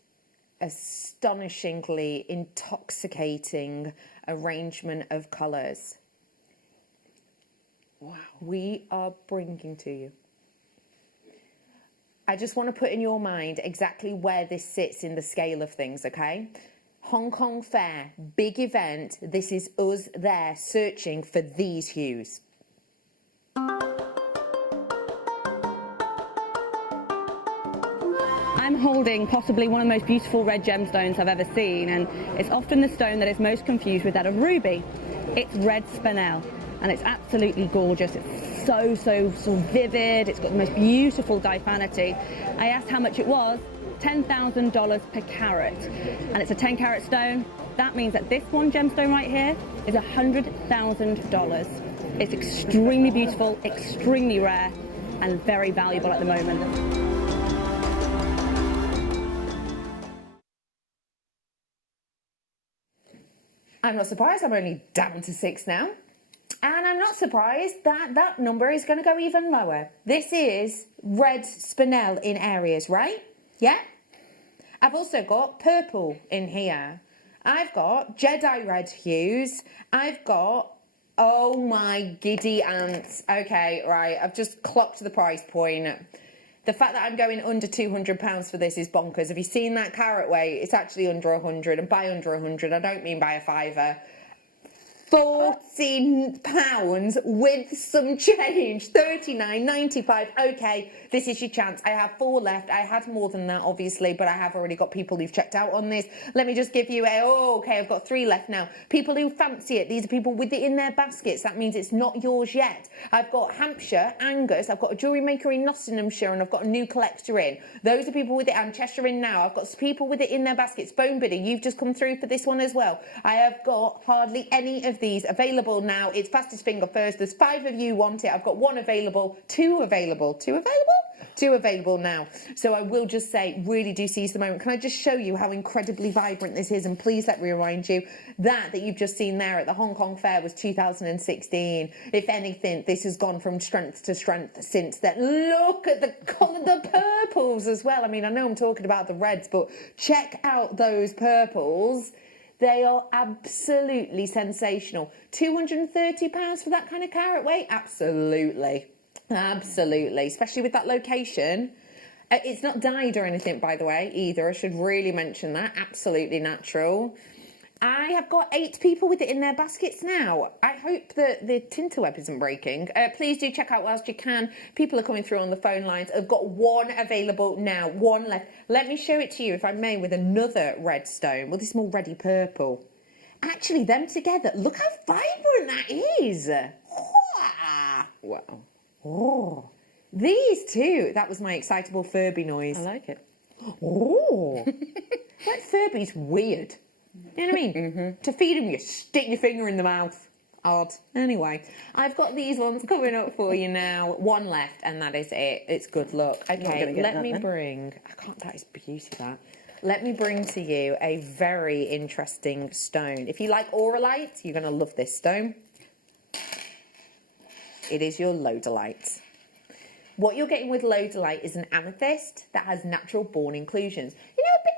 astonishingly intoxicating arrangement of colours. Wow. We are bringing to you. I just want to put in your mind exactly where this sits in the scale of things, okay? Hong Kong Fair, big event. This is us there searching for these hues. I'm holding possibly one of the most beautiful red gemstones I've ever seen, and it's often the stone that is most confused with that of ruby. It's red spinel, and it's absolutely gorgeous. It's so sort of vivid. It's got the most beautiful diaphanity. I asked how much it was. $10,000 per carat, and it's a 10-carat stone. That means that this one gemstone right here is $100,000. It's extremely beautiful, extremely rare, and very valuable at the moment. I'm not surprised I'm only down to 6 now. And I'm not surprised that that number is going to go even lower. This is red spinel in areas, right? Yeah? I've also got purple in here. I've got Jedi red hues. I've got, oh my giddy ants. Okay, right, I've just clocked the price point. The fact that I'm going under £200 for this is bonkers. Have you seen that carat weight? It's actually under 100, and by under 100, I don't mean by a fiver. £14 with some change, $39.95. Okay, this is your chance. I have 4 left. I had more than that, obviously, but I have already got people who've checked out on this. Let me just give you a, okay, I've got 3 left now. People who fancy it, these are people with it in their baskets. That means it's not yours yet. I've got Hampshire, Angus, I've got a jewellery maker in Nottinghamshire, and I've got a new collector in. Those are people with it, and Cheshire in now. I've got people with it in their baskets. Bone Bidder, you've just come through for this one as well. I have got hardly any of these available now. It's fastest finger first. There's 5 of you want it. I've got 1 available, 2 available. 2 available? 2 available now. So I will just say, really do seize the moment. Can I just show you how incredibly vibrant this is? And please let me remind you that you've just seen there at the Hong Kong Fair was 2016. If anything, this has gone from strength to strength since then. Look at the colour, the purples as well. I mean, I know I'm talking about the reds, but check out those purples. They are absolutely sensational. £230 for that kind of carat weight? Absolutely. Absolutely. Especially with that location. It's not dyed or anything, by the way, either. I should really mention that. Absolutely natural. I have got 8 people with it in their baskets now. I hope that the tinterweb isn't breaking. Please do check out whilst you can. People are coming through on the phone lines. I've got 1 available now, 1 left. Let me show it to you, if I may, with another red stone. Well, this is more reddy purple. Actually, them together, look how vibrant that is. Wow. Oh. These two, that was my excitable Furby noise. I like it. Oh. Like Furby's weird. You know what I mean? To feed them, you stick your finger in the mouth. Odd. Anyway, I've got these ones coming up for you now. 1 left, and that is it. It's good luck. Okay, let me bring... I can't... That is beauty, that. Let me bring to you a very interesting stone. If you like auralite, you're going to love this stone. It is your lodolite. What you're getting with lodolite is an amethyst that has natural born inclusions. You know, a bit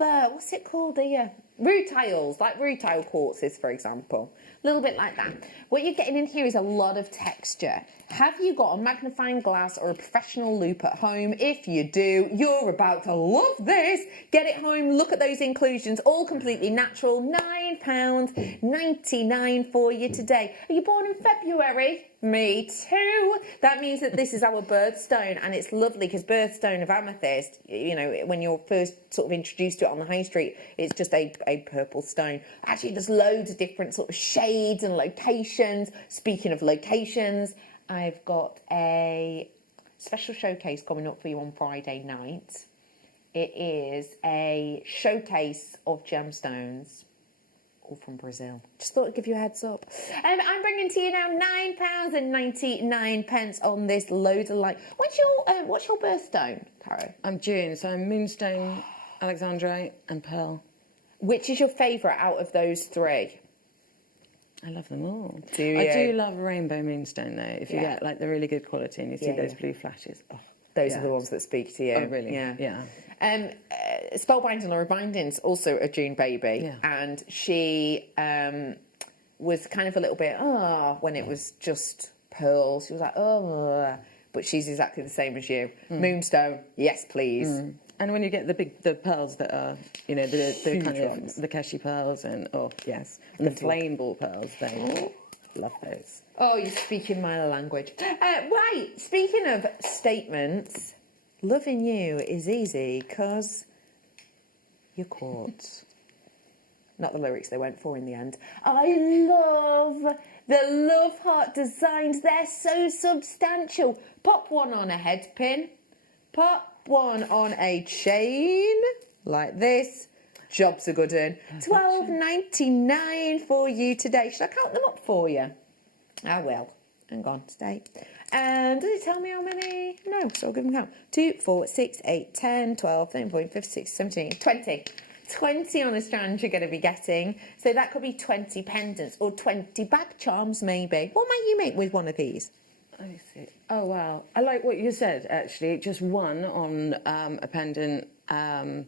like, what's it called? The rutiles, like rutile quartzes, for example. A little bit like that. What you're getting in here is a lot of texture. Have you got a magnifying glass or a professional loupe at home? If you do, you're about to love this. Get it home, look at those inclusions, all completely natural. £9.99 for you today. Are you born in February? Me too. That means that this is our birthstone, and it's lovely because birthstone of amethyst, you know, when you're first sort of introduced to it on the high street, it's just a purple stone. Actually, there's loads of different sort of shades and locations. Speaking of locations, I've got a special showcase coming up for you on Friday night. It is a showcase of gemstones, all from Brazil. Just thought I'd give you a heads up. I'm bringing to you now £9.99 on this lodolite. What's your birthstone, Caro? I'm June, so I'm moonstone, alexandrite, and pearl. Which is your favourite out of those 3? I love them all. Do you? I do love rainbow moonstone though. If you get like the really good quality and you see those blue flashes. Oh, those are the ones that speak to you. Oh, really? Yeah. Spellbinding Laura Binding's also a June baby, and she was kind of a little bit when it was just pearls. She was like but she's exactly the same as you. Moonstone, yes please. And when you get the pearls that are, you know, the kind of the Keshi pearls and and the flame ball pearls, they love those. Oh, you're speaking my language. Right, speaking of statements, Loving you is easy because you're quartz. Not the lyrics they went for in the end. I love the love heart designs. They're so substantial. Pop one on a head pin. Pop one on a chain. Like this. Job's a good one. $12.99 for you today. Should I count them up for you? I will. Hang on, stay. And does it tell me how many? No, so I'll give them a count. 2, 4, 6, 8, 10, 12, 13, 14, 15, 16, 17, 20. 20 on a strand you're going to be getting. So that could be 20 pendants or 20 bag charms maybe. What might you make with one of these? I see. Oh, wow. I like what you said, actually. Just one on a pendant, and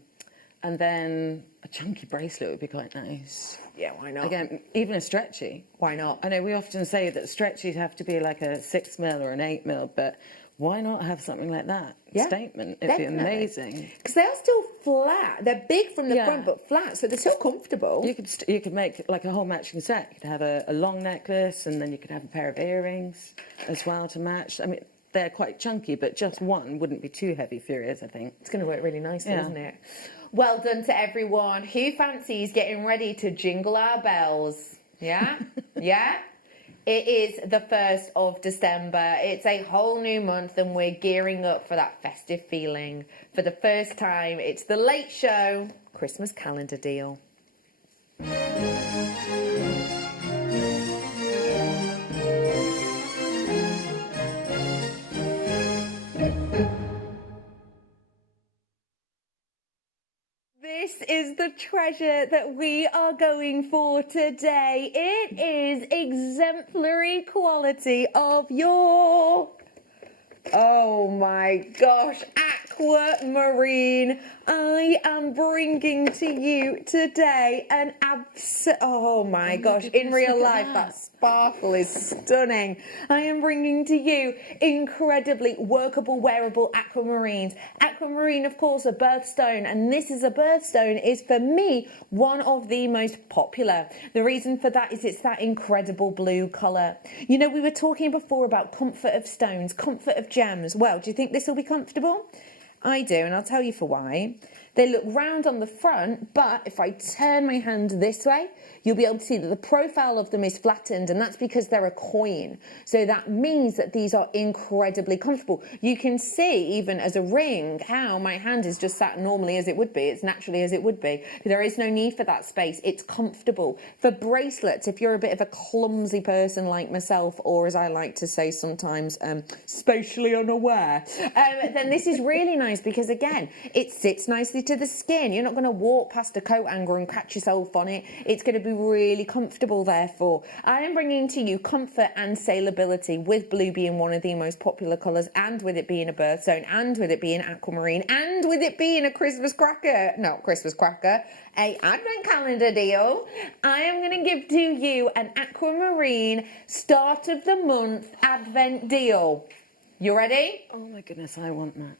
then a chunky bracelet would be quite nice. Yeah, why not? Again, even a stretchy. Why not? I know we often say that stretchies have to be like a 6mm or an 8mm, but why not have something like that? Yeah, statement. It'd be amazing. Because they are still flat. They're big from the front, but flat, so they're still comfortable. You could make like a whole matching set. You could have a long necklace, and then you could have a pair of earrings as well to match. I mean, they're quite chunky, but just one wouldn't be too heavy for your ears, I think. It's going to work really nicely, isn't it? Well done to everyone. Who fancies getting ready to jingle our bells? Yeah? Yeah? It is the 1st of December. It's a whole new month and we're gearing up for that festive feeling. For the first time, it's the Late Show Christmas calendar deal. This is the treasure that we are going for today. It is exemplary quality of your... Oh my gosh, aquamarine. I am bringing to you today an oh my gosh, in real life that sparkle is stunning. I am bringing to you incredibly workable, wearable aquamarines. Aquamarine, of course, a birthstone, and this is a birthstone is for me one of the most popular. The reason for that is it's that incredible blue colour. You know, we were talking before about comfort of stones, comfort of gems. Well, do you think this will be comfortable? I do, and I'll tell you for why. They look round on the front, but if I turn my hand this way, you'll be able to see that the profile of them is flattened, and that's because they're a coin. So that means that these are incredibly comfortable. You can see, even as a ring, how my hand is just sat normally as it would be. It's naturally as it would be. There is no need for that space. It's comfortable. For bracelets, if you're a bit of a clumsy person like myself, or as I like to say sometimes, spatially unaware, then this is really nice because, again, it sits nicely to the skin. You're not going to walk past a coat hanger and catch yourself on it. It's going to be really comfortable, therefore. I am bringing to you comfort and saleability, with blue being one of the most popular colours, and with it being a birthstone, and with it being aquamarine, and with it being a Christmas cracker, not Christmas cracker, a advent calendar deal. I am going to give to you an aquamarine start of the month advent deal. You ready? Oh my goodness, I want that.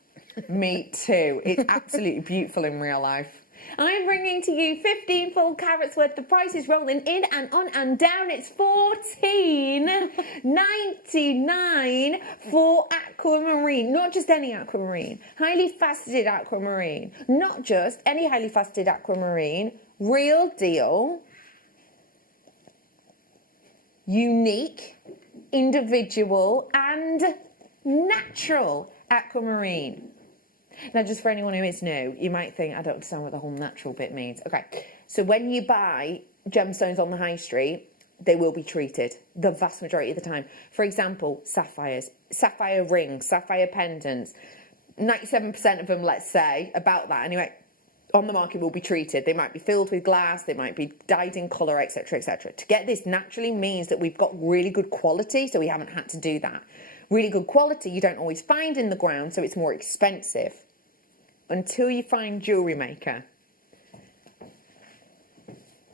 Me too. It's absolutely beautiful in real life. I'm bringing to you 15 full carats worth. The price is rolling in and on and down. It's $14.99 for aquamarine. Not just any aquamarine. Highly faceted aquamarine. Not just any highly faceted aquamarine. Real deal. Unique, individual and natural aquamarine. Now, just for anyone who is new, you might think, I don't understand what the whole natural bit means. Okay, so when you buy gemstones on the high street, they will be treated the vast majority of the time. For example, sapphires, sapphire rings, sapphire pendants, 97% of them, let's say, about that anyway, on the market will be treated. They might be filled with glass, they might be dyed in colour, etc., etc. To get this naturally means that we've got really good quality, so we haven't had to do that. Really good quality you don't always find in the ground, so it's more expensive. Until you find JewelleryMaker.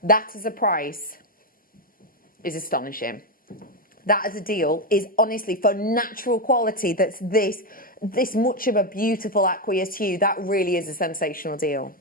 That as a price is astonishing. That as a deal is honestly, for natural quality that's this much of a beautiful aqueous hue, that really is a sensational deal.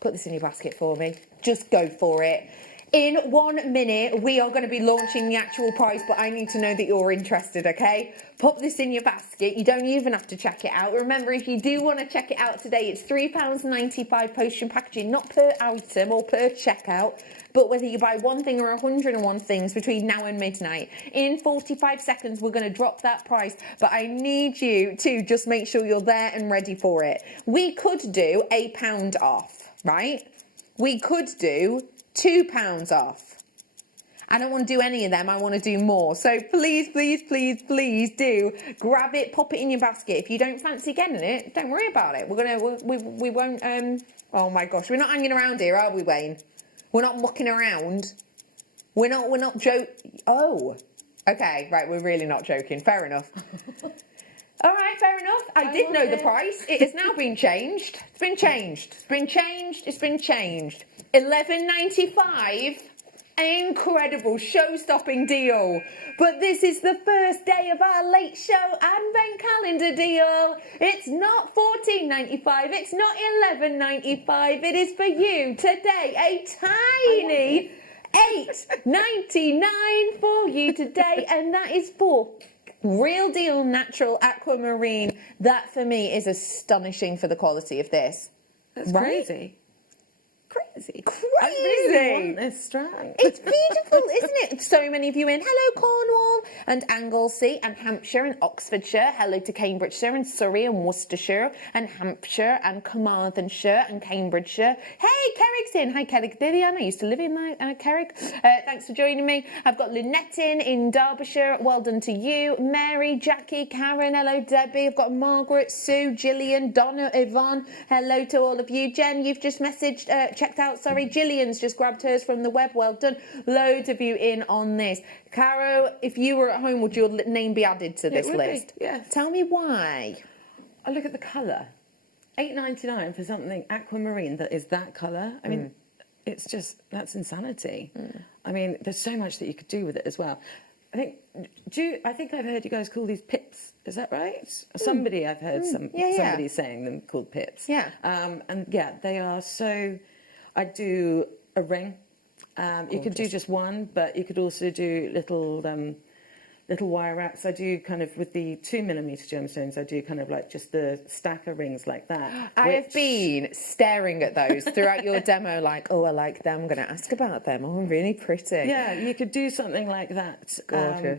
Put this in your basket for me. Just go for it. In 1 minute, we are going to be launching the actual price, but I need to know that you're interested, okay? Pop this in your basket. You don't even have to check it out. Remember, if you do want to check it out today, it's £3.95 post and packaging, not per item or per checkout, but whether you buy one thing or 101 things between now and midnight. In 45 seconds, we're going to drop that price, but I need you to just make sure you're there and ready for it. We could do £1 off, right? We could do £2 off. I don't want to do any of them, I want to do more. So please, please, please, please do grab it, pop it in your basket. If you don't fancy getting it, don't worry about it. We won't, oh my gosh, we're not hanging around here, are we, Wayne? We're not mucking around. We're not oh, okay, right, we're really not joking, fair enough. All right, fair enough. I did know the price. It has now been changed. It's been changed. It's been changed. It's been changed. £11.95. An incredible show-stopping deal. But this is the first day of our late show advent calendar deal. It's not £14.95. It's not £11.95. It is for you today. A tiny £8.99 for you today, and that is for real deal natural aquamarine. That for me is astonishing for the quality of this. That's right? crazy. Crazy. I really want this strand. It's beautiful, isn't it? So many of you in. Hello, Cornwall and Anglesey and Hampshire and Oxfordshire. Hello to Cambridgeshire and Surrey and Worcestershire and Hampshire and Carmarthenshire and Cambridgeshire. Hey, Carrick's in. Hi, Carrick Dillian. I used to live in Carrick. Thanks for joining me. I've got Lynette in Derbyshire. Well done to you. Mary, Jackie, Karen. Hello, Debbie. I've got Margaret, Sue, Gillian, Donna, Yvonne. Hello to all of you. Jen, you've just messaged, checked out. Sorry, Gillian's just grabbed hers from the web. Well done. Loads of you in on this. Caro, if you were at home, would your name be added to this list? Yes. Tell me why. I look at the colour. £8.99 for something aquamarine that is that colour. I mean, it's just, that's insanity. I mean, there's so much that you could do with it as well. I think I've heard you guys call these pips. Is that right? Somebody I've heard somebody saying them called pips. Yeah. And yeah, they are so. I do a ring. You could do just one, but you could also do little wire wraps. I do kind of with the 2mm gemstones. I do kind of like just the stack of rings like that. I have been staring at those throughout your demo, like, oh, I like them. I'm going to ask about them. Oh, really pretty. Yeah, you could do something like that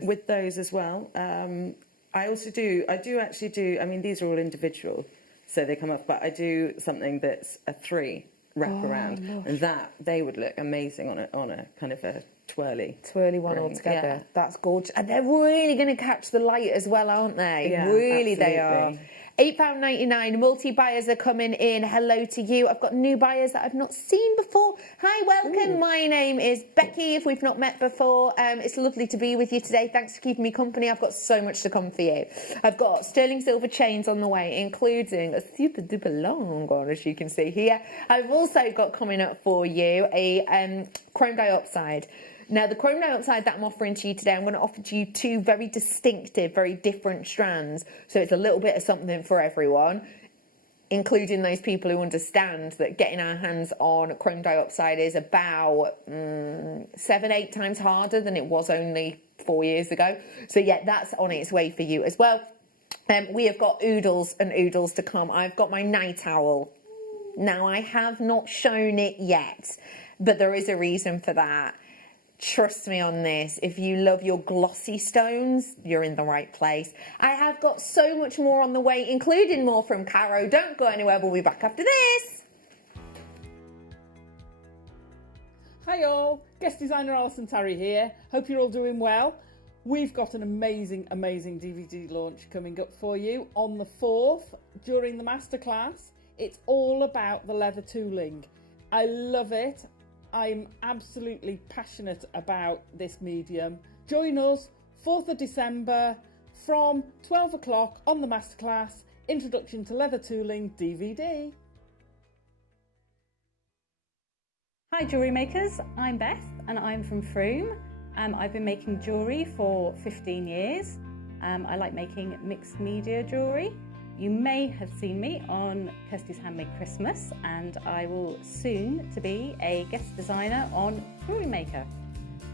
with those as well. I do actually do. I mean, these are all individual, so they come off. But I do something that's a 3 wrap around, and that they would look amazing on a kind of a twirly one ring. altogether. Yeah. That's gorgeous, and they're really going to catch the light as well, aren't they? Yeah, really, absolutely. they are. £8.99. Multi-buyers are coming in. Hello to you. I've got new buyers that I've not seen before. Hi, welcome. Ooh. My name is Becky, if we've not met before. It's lovely to be with you today. Thanks for keeping me company. I've got so much to come for you. I've got sterling silver chains on the way, including a super duper long one, as you can see here. I've also got coming up for you a chrome dioxide. Now, the chrome dioxide that I'm offering to you today, I'm going to offer to you 2 very distinctive, very different strands. So it's a little bit of something for everyone, including those people who understand that getting our hands on chrome dioxide is about 7-8 times harder than it was only 4 years ago. So yeah, that's on its way for you as well. We have got oodles and oodles to come. I've got my night owl. Now, I have not shown it yet, but there is a reason for that. Trust me on this. If you love your glossy stones, you're in the right place. I have got so much more on the way, including more from Caro. Don't go anywhere. We'll be back after this. Hi all, guest designer Alison Tarry here. Hope you're all doing well. We've got an amazing DVD launch coming up for you on the 4th during the masterclass. It's all about the leather tooling. I love it. I'm absolutely passionate about this medium. Join us 4th of December from 12 o'clock on the masterclass, Introduction to Leather Tooling DVD. Hi jewellery makers, I'm Beth and I'm from Frome. I've been making jewellery for 15 years. I like making mixed media jewellery. You may have seen me on Kirsty's Handmade Christmas, and I will soon to be a guest designer on JewelleryMaker.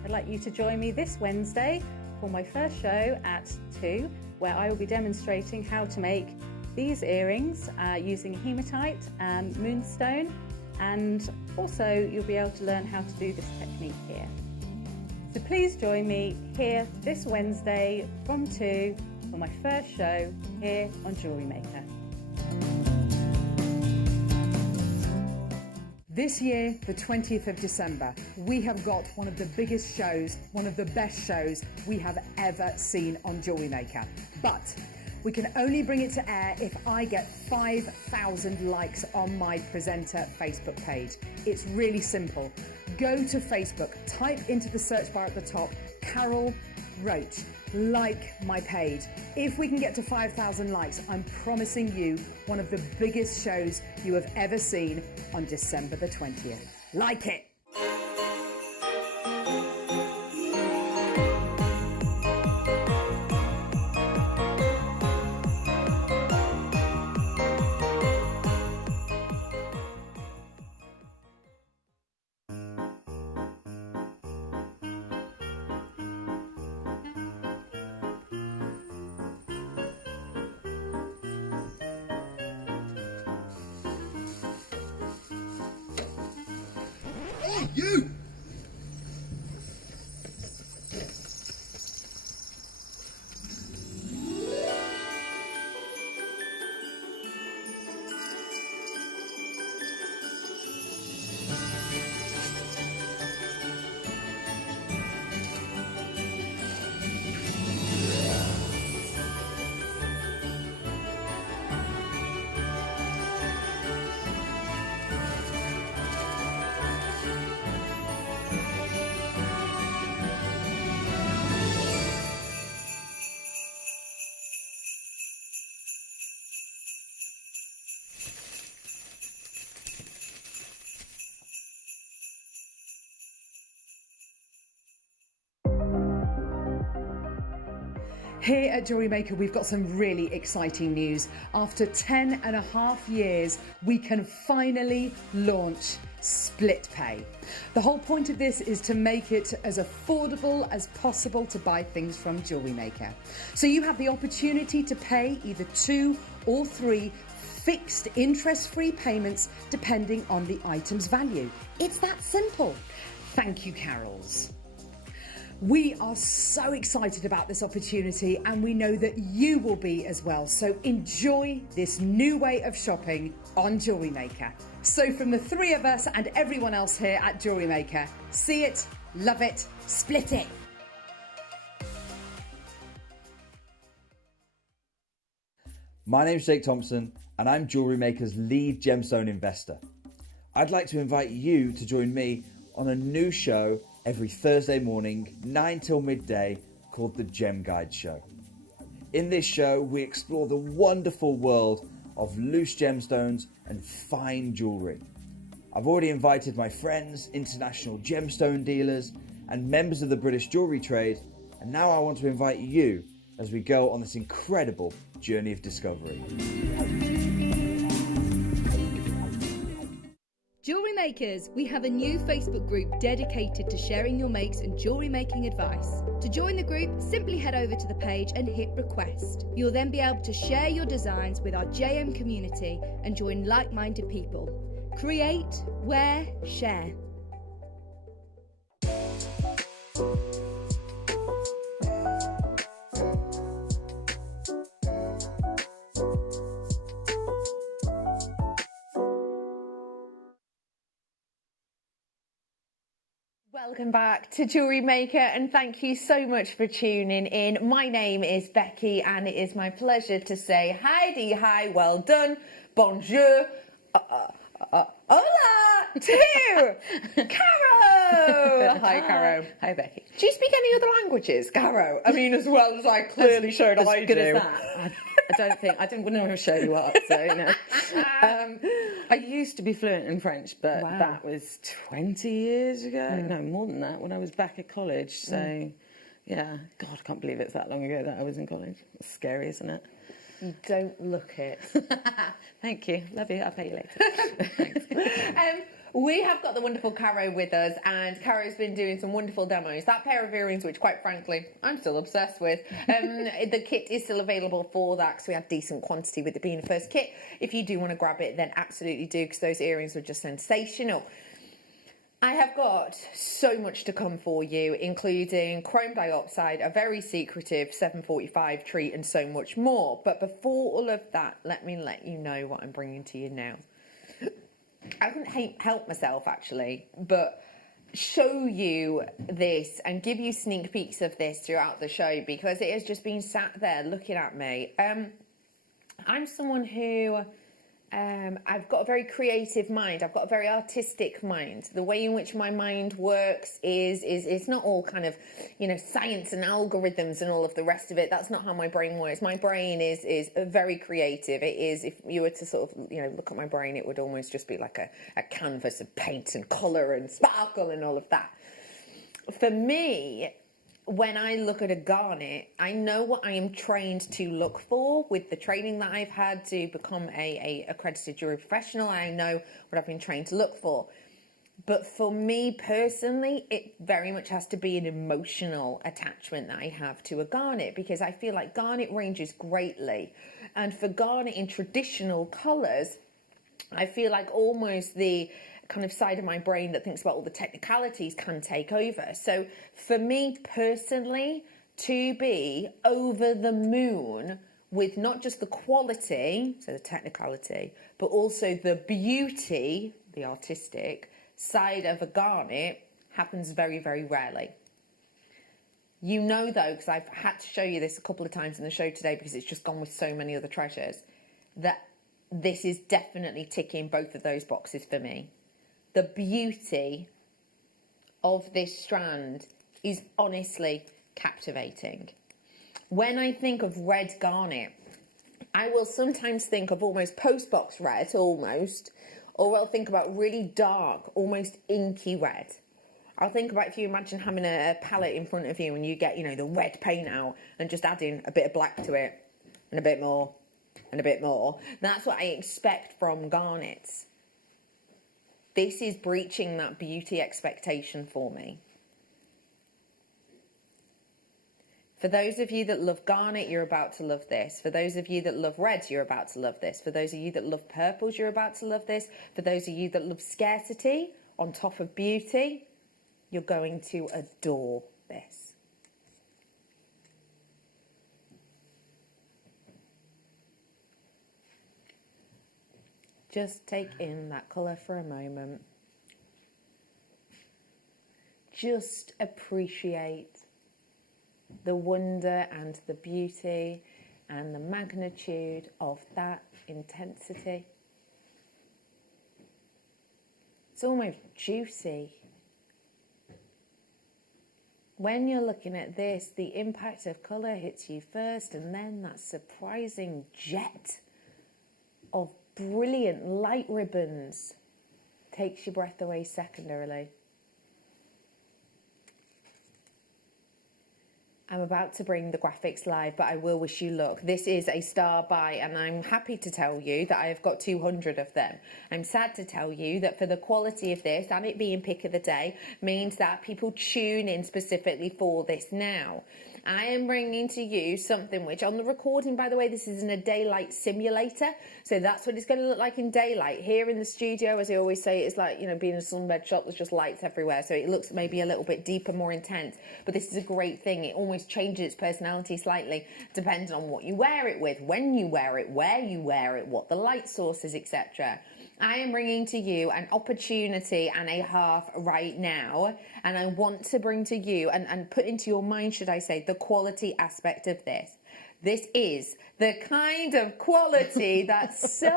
I'd like you to join me this Wednesday for my first show at 2, where I will be demonstrating how to make these earrings using hematite and moonstone, and also you'll be able to learn how to do this technique here. So please join me here this Wednesday from 2 for my first show here on JewelleryMaker. This year, the 20th of December, we have got one of the biggest shows, one of the best shows we have ever seen on JewelleryMaker. But we can only bring it to air if I get 5,000 likes on my presenter Facebook page. It's really simple. Go to Facebook, type into the search bar at the top, Carol Roach, like my page. If we can get to 5,000 likes, I'm promising you one of the biggest shows you have ever seen on December the 20th. Like it! You! Here at JewelleryMaker, we've got some really exciting news. After 10.5 years, we can finally launch split pay. The whole point of this is to make it as affordable as possible to buy things from JewelleryMaker. So you have the opportunity to pay either 2 or 3 fixed interest-free payments depending on the item's value. It's that simple. Thank you, Carols. We are so excited about this opportunity, and we know that you will be as well. So enjoy this new way of shopping on JewelleryMaker. So from the 3 of us and everyone else here at JewelleryMaker, see it, love it, split it. My name's Jake Thompson, and I'm JewelleryMaker's lead gemstone investor. I'd like to invite you to join me on a new show every Thursday morning, 9 till midday, called The Gem Guide Show. In this show, we explore the wonderful world of loose gemstones and fine jewellery. I've already invited my friends, international gemstone dealers, and members of the British jewellery trade, and now I want to invite you as we go on this incredible journey of discovery. Jewellery Makers, we have a new Facebook group dedicated to sharing your makes and jewellery making advice. To join the group, simply head over to the page and hit request. You'll then be able to share your designs with our JM community and join like-minded people. Create, wear, share. Welcome back to JewelleryMaker, and thank you so much for tuning in. My name is Becky, and it is my pleasure to say Heidi, hi, well done, bonjour, hola to Caro. Hi, Caro. Hi, Becky. Do you speak any other languages, Caro? I mean, as well as I clearly showed as I good do. As that. I didn't want to show you up, so no. I used to be fluent in French, but that was 20 years ago. No, more than that, when I was back at college. So, yeah, God, I can't believe it's that long ago that I was in college. It's scary, isn't it? You don't look it. Thank you. Love you. I'll pay you later. We have got the wonderful Caro with us, and Caro's been doing some wonderful demos. That pair of earrings, which quite frankly, I'm still obsessed with. The kit is still available for that because we had decent quantity with it being the first kit. If you do want to grab it, then absolutely do, because those earrings were just sensational. I have got so much to come for you, including chrome dioxide, a very secretive 745 treat, and so much more. But before all of that, let me let you know what I'm bringing to you now. I couldn't help myself, actually, but show you this and give you sneak peeks of this throughout the show, because it has just been sat there looking at me. I'm someone who... I've got a very creative mind. I've got a very artistic mind. The way in which my mind works is not all kind of, you know, science and algorithms and all of the rest of it. That's not how my brain works. My brain is very creative. It is, if you were to sort of, you know, look at my brain, it would almost just be like a canvas of paint and colour and sparkle and all of that. For me, when I look at a garnet, I know what I am trained to look for with the training that I've had to become a accredited jewellery professional. I know what I've been trained to look for. But for me personally, it very much has to be an emotional attachment that I have to a garnet, because I feel like garnet ranges greatly. And for garnet in traditional colours, I feel like almost the kind of side of my brain that thinks about all the technicalities can take over. So for me personally, to be over the moon with not just the quality, so the technicality, but also the beauty, the artistic side of a garnet happens very, very rarely. You know though, because I've had to show you this a couple of times in the show today because it's just gone with so many other treasures, that this is definitely ticking both of those boxes for me. The beauty of this strand is honestly captivating. When I think of red garnet, I will sometimes think of almost postbox red, almost, or I'll think about really dark, almost inky red. I'll think about if you imagine having a palette in front of you and you get, you know, the red paint out and just adding a bit of black to it and a bit more and a bit more. That's what I expect from garnets. This is breaching that beauty expectation for me. For those of you that love garnet, you're about to love this. For those of you that love reds, you're about to love this. For those of you that love purples, you're about to love this. For those of you that love scarcity on top of beauty, you're going to adore this. Just take in that colour for a moment. Just appreciate the wonder and the beauty and the magnitude of that intensity. It's almost juicy. When you're looking at this, the impact of colour hits you first, and then that surprising jet of brilliant light ribbons takes your breath away secondarily. I'm about to bring the graphics live, but I will wish you luck. This is a star buy, and I'm happy to tell you that I have got 200 of them. I'm sad to tell you that for the quality of this, and it being pick of the day, means that people tune in specifically for this now. I am bringing to you something which, on the recording, by the way, this is in a daylight simulator, so that's what it's going to look like in daylight. Here in the studio, as I always say, it's like, you know, being in a sunbed shop, there's just lights everywhere, so it looks maybe a little bit deeper, more intense, but this is a great thing. It almost changes its personality slightly, depending on what you wear it with, when you wear it, where you wear it, what the light source is, etc. I am bringing to you an opportunity and a half right now, and I want to bring to you and put into your mind, should I say, the quality aspect of this. This is the kind of quality that so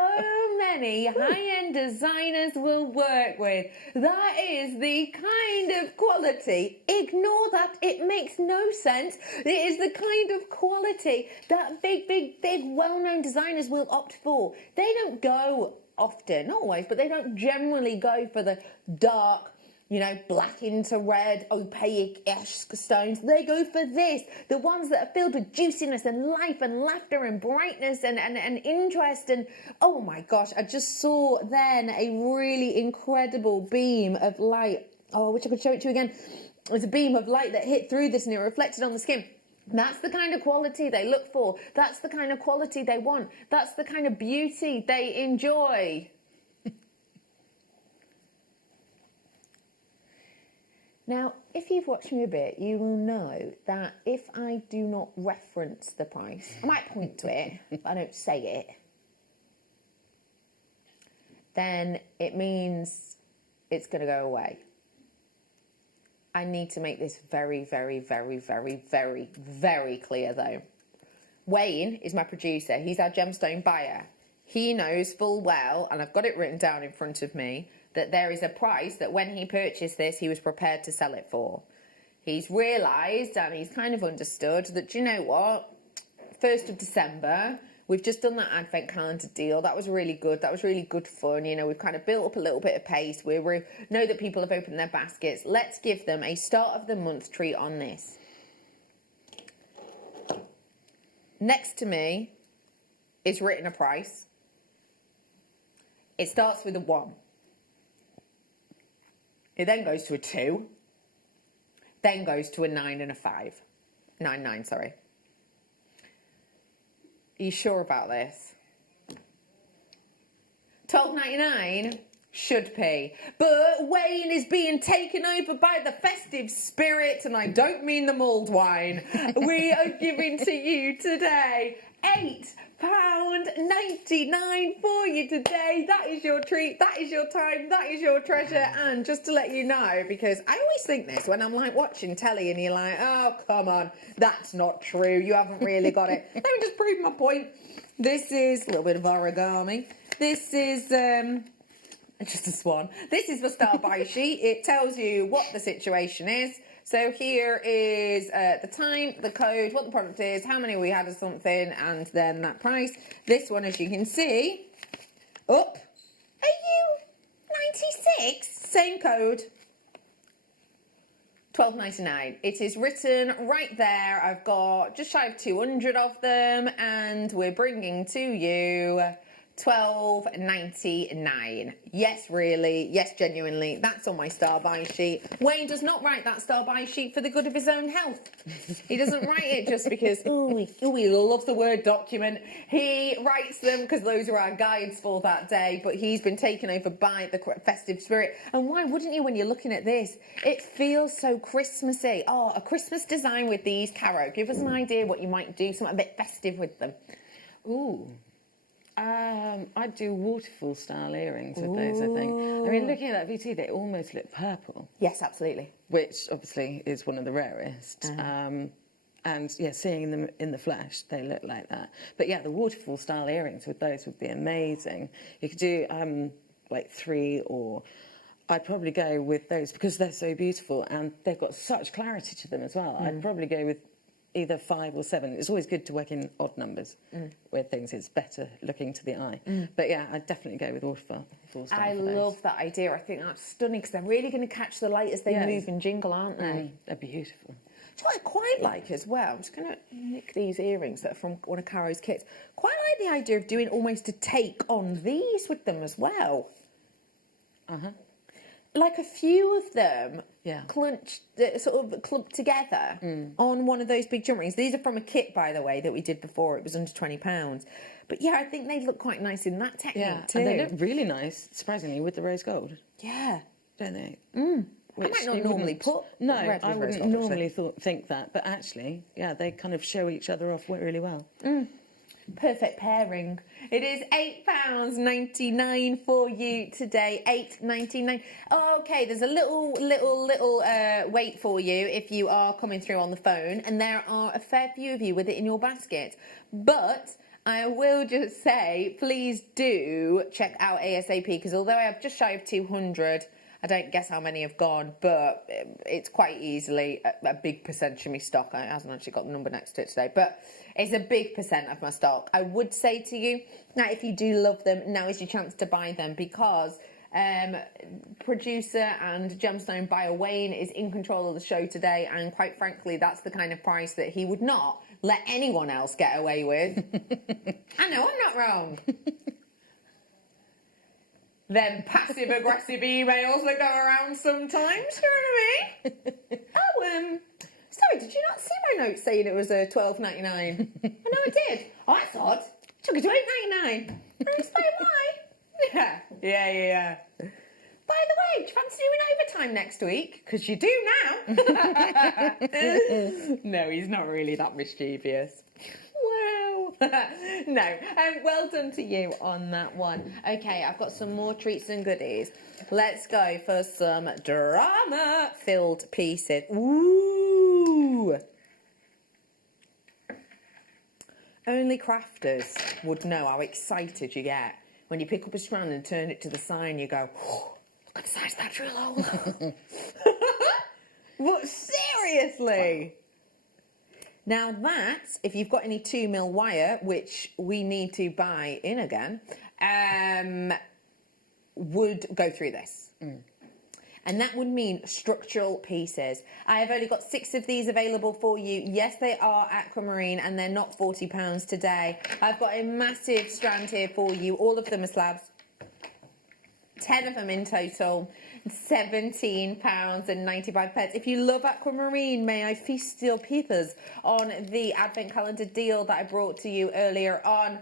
many high-end designers will work with. That is the kind of quality. Ignore that. It makes no sense. It is the kind of quality that big, well-known designers will opt for. They don't go often, not always, but they don't generally go for the dark, you know, black into red, opaque-ish stones, they go for this. The ones that are filled with juiciness and life and laughter and brightness and interest. And oh my gosh, I just saw then a really incredible beam of light. Oh, I wish I could show it to you again. It was a beam of light that hit through this and it reflected on the skin. That's the kind of quality they look for. That's the kind of quality they want. That's the kind of beauty they enjoy. Now, if you've watched me a bit, you will know that if I do not reference the price, I might point to it, but I don't say it, then it means it's going to go away. I need to make this very, very, very, very, very, very clear, though. Wayne is my producer. He's our gemstone buyer. He knows full well, and I've got it written down in front of me, that there is a price that when he purchased this, he was prepared to sell it for. He's realised and he's kind of understood that, you know what, 1st of December, we've just done that advent calendar deal. That was really good. That was really good fun. You know, we've kind of built up a little bit of pace. We know that people have opened their baskets. Let's give them a start of the month treat on this. Next to me is written a price. It starts with a 1. It then goes to a 2, then goes to a 9 and a 5. 9, sorry. Are you sure about this? $12.99 should pay. But Wayne is being taken over by the festive spirit, and I don't mean the mulled wine. We are giving to you today £8.99 for you today. That is your treat, that is your time, that is your treasure. And just to let you know, because I always think this when I'm like watching telly and you're like, oh, come on, that's not true, you haven't really got it. Let me just prove my point. This is a little bit of origami. This is just a swan. This is the star buy sheet. It tells you what the situation is. So here is the time, the code, what the product is, how many we had of something, and then that price. This one, as you can see, up. Are you 96? Same code. $12.99. It is written right there. I've got just shy of 200 of them, and we're bringing to you $12.99. Yes, really. Yes, genuinely. That's on my star buy sheet. Wayne does not write that star buy sheet for the good of his own health. He doesn't write it just because, he loves the word document. He writes them because those are our guides for that day, but he's been taken over by the festive spirit. And why wouldn't you when you're looking at this? It feels so Christmassy. Oh, a Christmas design with these, Caro. Give us an idea what you might do, something a bit festive with them. Ooh. I'd do waterfall style earrings with those, I think. I mean, looking at that VT, they almost look purple. Yes, absolutely. Which obviously is one of the rarest. And yeah, seeing them in the flesh, they look like that. But yeah, the waterfall style earrings with those would be amazing. You could do like 3, or I'd probably go with those because they're so beautiful and they've got such clarity to them as well. I'd probably go with either 5 or 7. It's always good to work in odd numbers with things. It's better looking to the eye. But yeah, I'd definitely go with waterfall style. I love that idea. I think that's stunning because they're really going to catch the light as they move and jingle, aren't they? They're beautiful. Do you know what I quite like as well? I'm just going to nick these earrings that are from one of Caro's kits. Quite like the idea of doing almost a take on these with them as well. Like a few of them clumped together on one of those big jump rings. These are from a kit, by the way, that we did before. It was under £20. But yeah, I think they look quite nice in that technique too. And they look really nice, surprisingly, with the rose gold. Yeah. Don't they? I might not normally put red I with rose wouldn't gold, normally think that, but actually, yeah, they kind of show each other off really well. Perfect pairing. It is £8.99 for you today. £8.99. Okay, there's a little wait for you if you are coming through on the phone, and there are a fair few of you with it in your basket. But I will just say, please do check out ASAP, because although I have just shy of 200, I don't guess how many have gone, but it's quite easily a big percentage of my stock. It hasn't actually got the number next to it today, but it's a big percent of my stock. I would say to you, now if you do love them, now is your chance to buy them, because Producer and gemstone buyer Wayne is in control of the show today, and quite frankly, that's the kind of price that he would not let anyone else get away with. I know, I'm not wrong. Them passive aggressive emails that go around sometimes, you know what I mean? Oh, sorry, did you not see my note saying it was $12.99? I know I did. Oh, that's odd. Took it to $8.99. Can I explain why? Yeah. By the way, do you fancy doing overtime next week? Because you do now. No, he's not really that mischievous. Well, no. Well done to you on that one. Okay, I've got some more treats and goodies. Let's go for some drama-filled pieces. Ooh. Only crafters would know how excited you get when you pick up a strand and turn it to the side and you go, oh, look at the size of that drill hole. But seriously. Now that, if you've got any 2mm wire, which we need to buy in again, would go through this. And that would mean structural pieces. I have only got 6 of these available for you. Yes, they are aquamarine and they're not £40 today. I've got a massive strand here for you. All of them are slabs. 10 of them in total. £17.95. If you love aquamarine, may I feast your peepers on the advent calendar deal that I brought to you earlier on.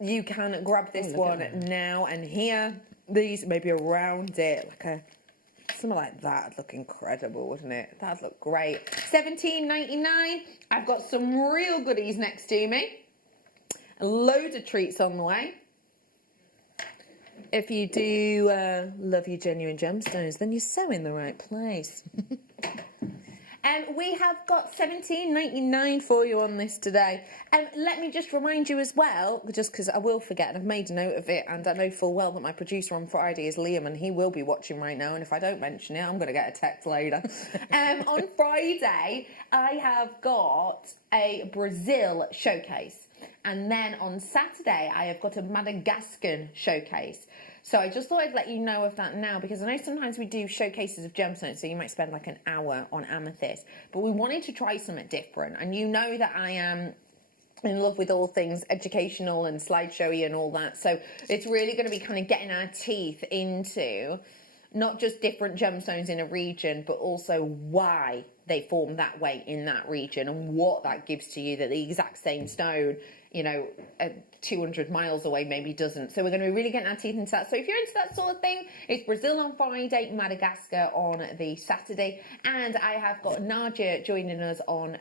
You can grab this one now and here. These maybe around it, like a something like that would look incredible, wouldn't it? That'd look great. £17.99. I've got some real goodies next to me. A load of treats on the way. If you do love your genuine gemstones, then you're so in the right place. We have got £17.99 for you on this today. Let me just remind you as well, just because I will forget, and I've made a note of it, and I know full well that my producer on Friday is Liam, and he will be watching right now, and if I don't mention it, I'm going to get a text later. On Friday, I have got a Brazil showcase, and then on Saturday, I have got a Madagascar showcase. So I just thought I'd let you know of that now, because I know sometimes we do showcases of gemstones, so you might spend like an hour on amethyst, but we wanted to try something different. And you know that I am in love with all things educational and slideshowy and all that. So it's really going to be kind of getting our teeth into not just different gemstones in a region, but also why they form that way in that region and what that gives to you that the exact same stone, you know, 200 miles away maybe doesn't. So we're going to be really getting our teeth into that. So if you're into that sort of thing, it's Brazil on Friday, Madagascar on the Saturday, and I have got Nadia joining us on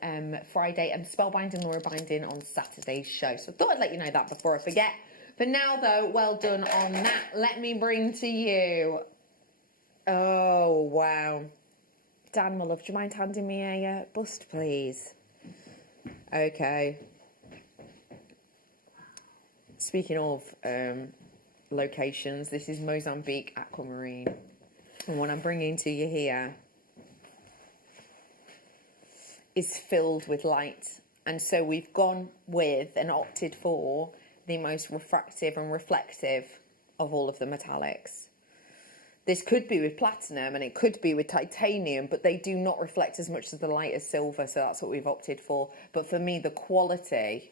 Friday and Spellbinding Laura Binding on Saturday's show. So I thought I'd let you know that before I forget. For now though, well done on that. Let me bring to you, oh wow, Dan, my love, do you mind handing me a bust please? Okay. Speaking of locations, this is Mozambique Aquamarine. And what I'm bringing to you here is filled with light. And so we've gone with and opted for the most refractive and reflective of all of the metallics. This could be with platinum and it could be with titanium, but they do not reflect as much as the light as silver, so that's what we've opted for. But for me, the quality,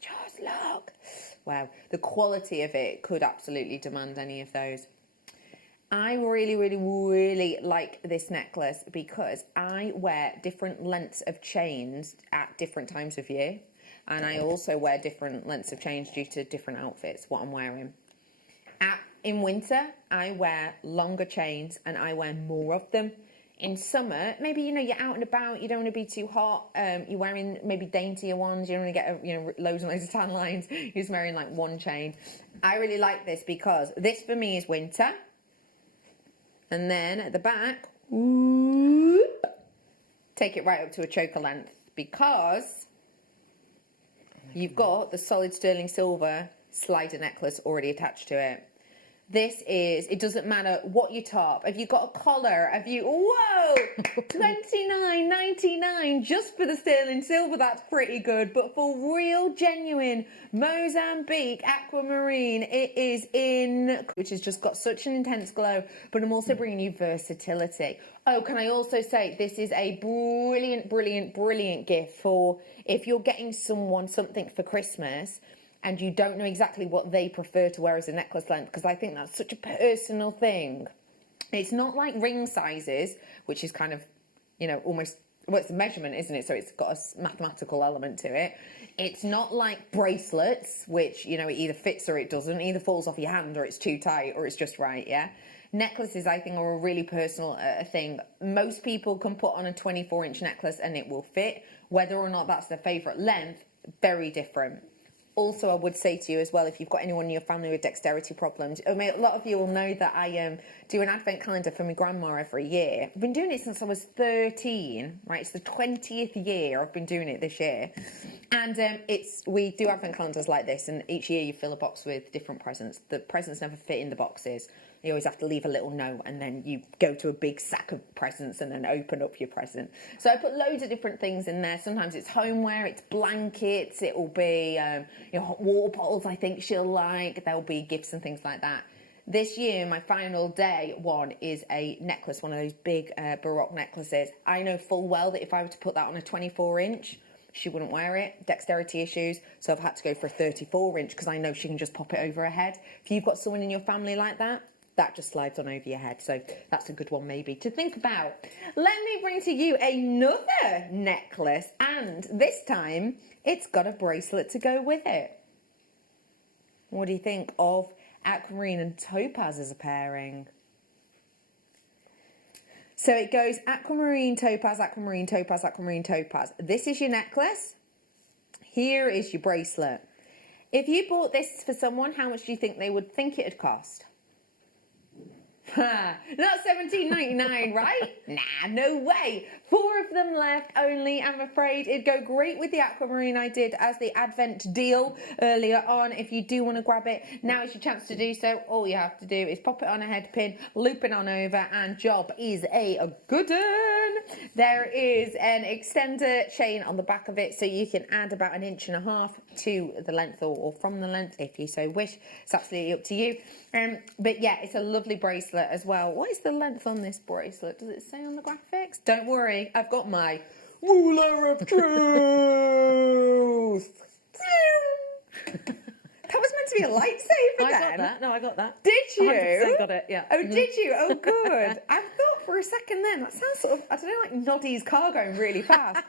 just look, wow, the quality of it could absolutely demand any of those. I really, really, really like this necklace because I wear different lengths of chains at different times of year, and I also wear different lengths of chains due to different outfits, what I'm wearing. In winter, I wear longer chains and I wear more of them. In summer, maybe, you know, you're out and about, you don't want to be too hot, you're wearing maybe daintier ones, you don't want to get, you know, loads and loads of tan lines, you're just wearing like one chain. I really like this because this for me is winter. And then at the back, whoop, take it right up to a choker length because you've got the solid sterling silver slider necklace already attached to it. This is, it doesn't matter what you top. Have you got a collar? Have you, whoa, $29.99 just for the sterling silver. That's pretty good. But for real, genuine Mozambique aquamarine, it is in, which has just got such an intense glow. But I'm also bringing you versatility. Oh, can I also say this is a brilliant, brilliant, brilliant gift for if you're getting someone something for Christmas and you don't know exactly what they prefer to wear as a necklace length, because I think that's such a personal thing. It's not like ring sizes, which is kind of, you know, almost, well, it's a measurement, isn't it? So it's got a mathematical element to it. It's not like bracelets, which, you know, it either fits or it doesn't. It either falls off your hand or it's too tight or it's just right, yeah? Necklaces, I think, are a really personal thing. Most people can put on a 24-inch necklace and it will fit. Whether or not that's their favourite length, very different. Also, I would say to you as well, if you've got anyone in your family with dexterity problems, I mean, a lot of you will know that I do an advent calendar for my grandma every year. I've been doing it since I was 13, right? It's the 20th year I've been doing it this year. And we do advent calendars like this, and each year you fill a box with different presents. The presents never fit in the boxes. You always have to leave a little note, and then you go to a big sack of presents and then open up your present. So I put loads of different things in there. Sometimes it's homeware, it's blankets, it will be hot water bottles I think she'll like. There'll be gifts and things like that. This year, my final day one is a necklace, one of those big Baroque necklaces. I know full well that if I were to put that on a 24-inch, she wouldn't wear it, dexterity issues, so I've had to go for a 34-inch because I know she can just pop it over her head. If you've got someone in your family like that, that just slides on over your head, so that's a good one maybe to think about. Let me bring to you another necklace, and this time it's got a bracelet to go with it. What do you think of aquamarine and topaz as a pairing? So it goes aquamarine, topaz, aquamarine, topaz, aquamarine, topaz. This is your necklace. Here is your bracelet. If you bought this for someone, how much do you think they would think it'd cost? Not $17.99, right? Nah, no way. 4 of them left only, I'm afraid. It'd go great with the aquamarine I did as the advent deal earlier on. If you do want to grab it, now is your chance to do so. All you have to do is pop it on a head pin, loop it on over, and job is a good one. There is an extender chain on the back of it, so you can add about 1.5 inches to the length or from the length if you so wish. It's absolutely up to you. But yeah, it's a lovely bracelet as well. What is the length on this bracelet? Does it say on the graphics? Don't worry, I've got my ruler of truth. That was meant to be a lightsaber I then. got that. No, I got that. Did you? 100% got it, yeah. Oh, did you? Oh, good. I thought for a second then, that sounds sort of, I don't know, like Noddy's car going really fast.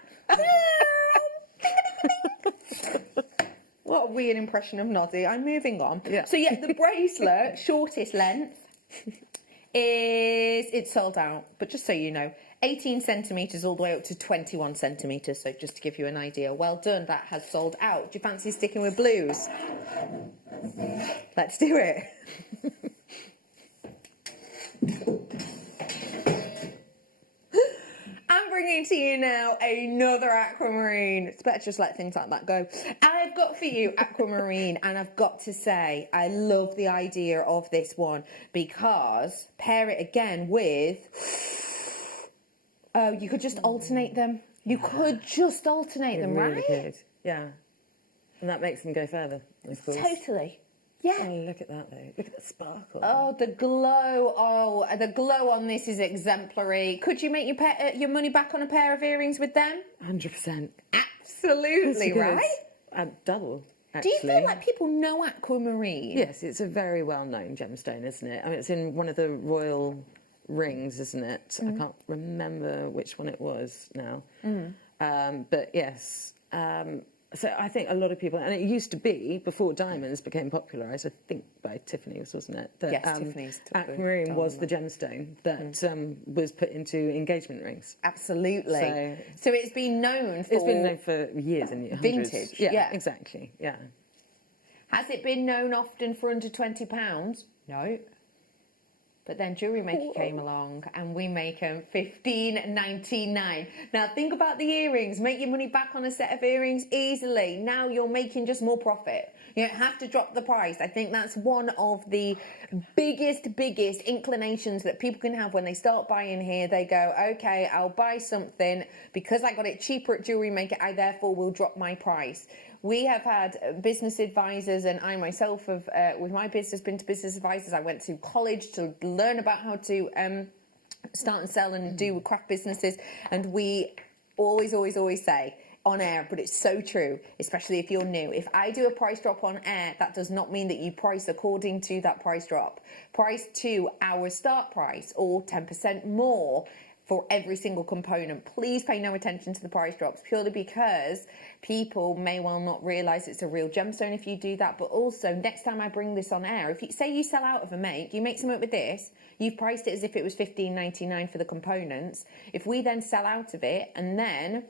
What a weird impression of Noddy. I'm moving on. Yeah. So yeah, the bracelet, shortest length, it's sold out. But just so you know, 18 centimetres all the way up to 21 centimetres. So just to give you an idea. Well done, that has sold out. Do you fancy sticking with blues? Let's do it. I'm bringing to you now another aquamarine. It's better just let things like that go. I've got for you aquamarine, and I've got to say, I love the idea of this one because pair it again with, oh, you could just alternate them. You could just alternate them, really right? Could. Yeah. And that makes them go further, I suppose. Totally. Yeah. Oh, look at that though. Look at the sparkle. Oh, the glow. Oh, the glow on this is exemplary. Could you make your money back on a pair of earrings with them? 100%. Absolutely, right? Double, actually. Do you feel like people know aquamarine? Yes, it's a very well-known gemstone, isn't it? I mean, it's in one of the royal rings, isn't it? I can't remember which one it was now. But yes, so I think a lot of people, and it used to be, before diamonds became popularised, I think by Tiffany's, wasn't it? That, yes, Tiffany's. Aquamarine was the gemstone that was put into engagement rings. Absolutely. So it's been known for... It's been known for years and years. Vintage. Yeah, exactly, yeah. Has it been known often for under £20? No. But then JewelleryMaker came along and we make them $15.99. Now think about the earrings. Make your money back on a set of earrings easily. Now you're making just more profit. You don't have to drop the price. I think that's one of the biggest inclinations that people can have when they start buying here. They go, okay, I'll buy something because I got it cheaper at Jewellery Maker, I therefore will drop my price. We have had business advisors, and I myself have, with my business, been to business advisors. I went to college to learn about how to start and sell and do with craft businesses, and we always say on air, but it's so true, especially if you're new. If I do a price drop on air, that does not mean that you price according to that price drop. Price to our start price or 10% more for every single component. Please pay no attention to the price drops, purely because people may well not realise it's a real gemstone if you do that. But also, next time I bring this on air, if you say you sell out of a make, you make something with this, you've priced it as if it was $15.99 for the components. If we then sell out of it and then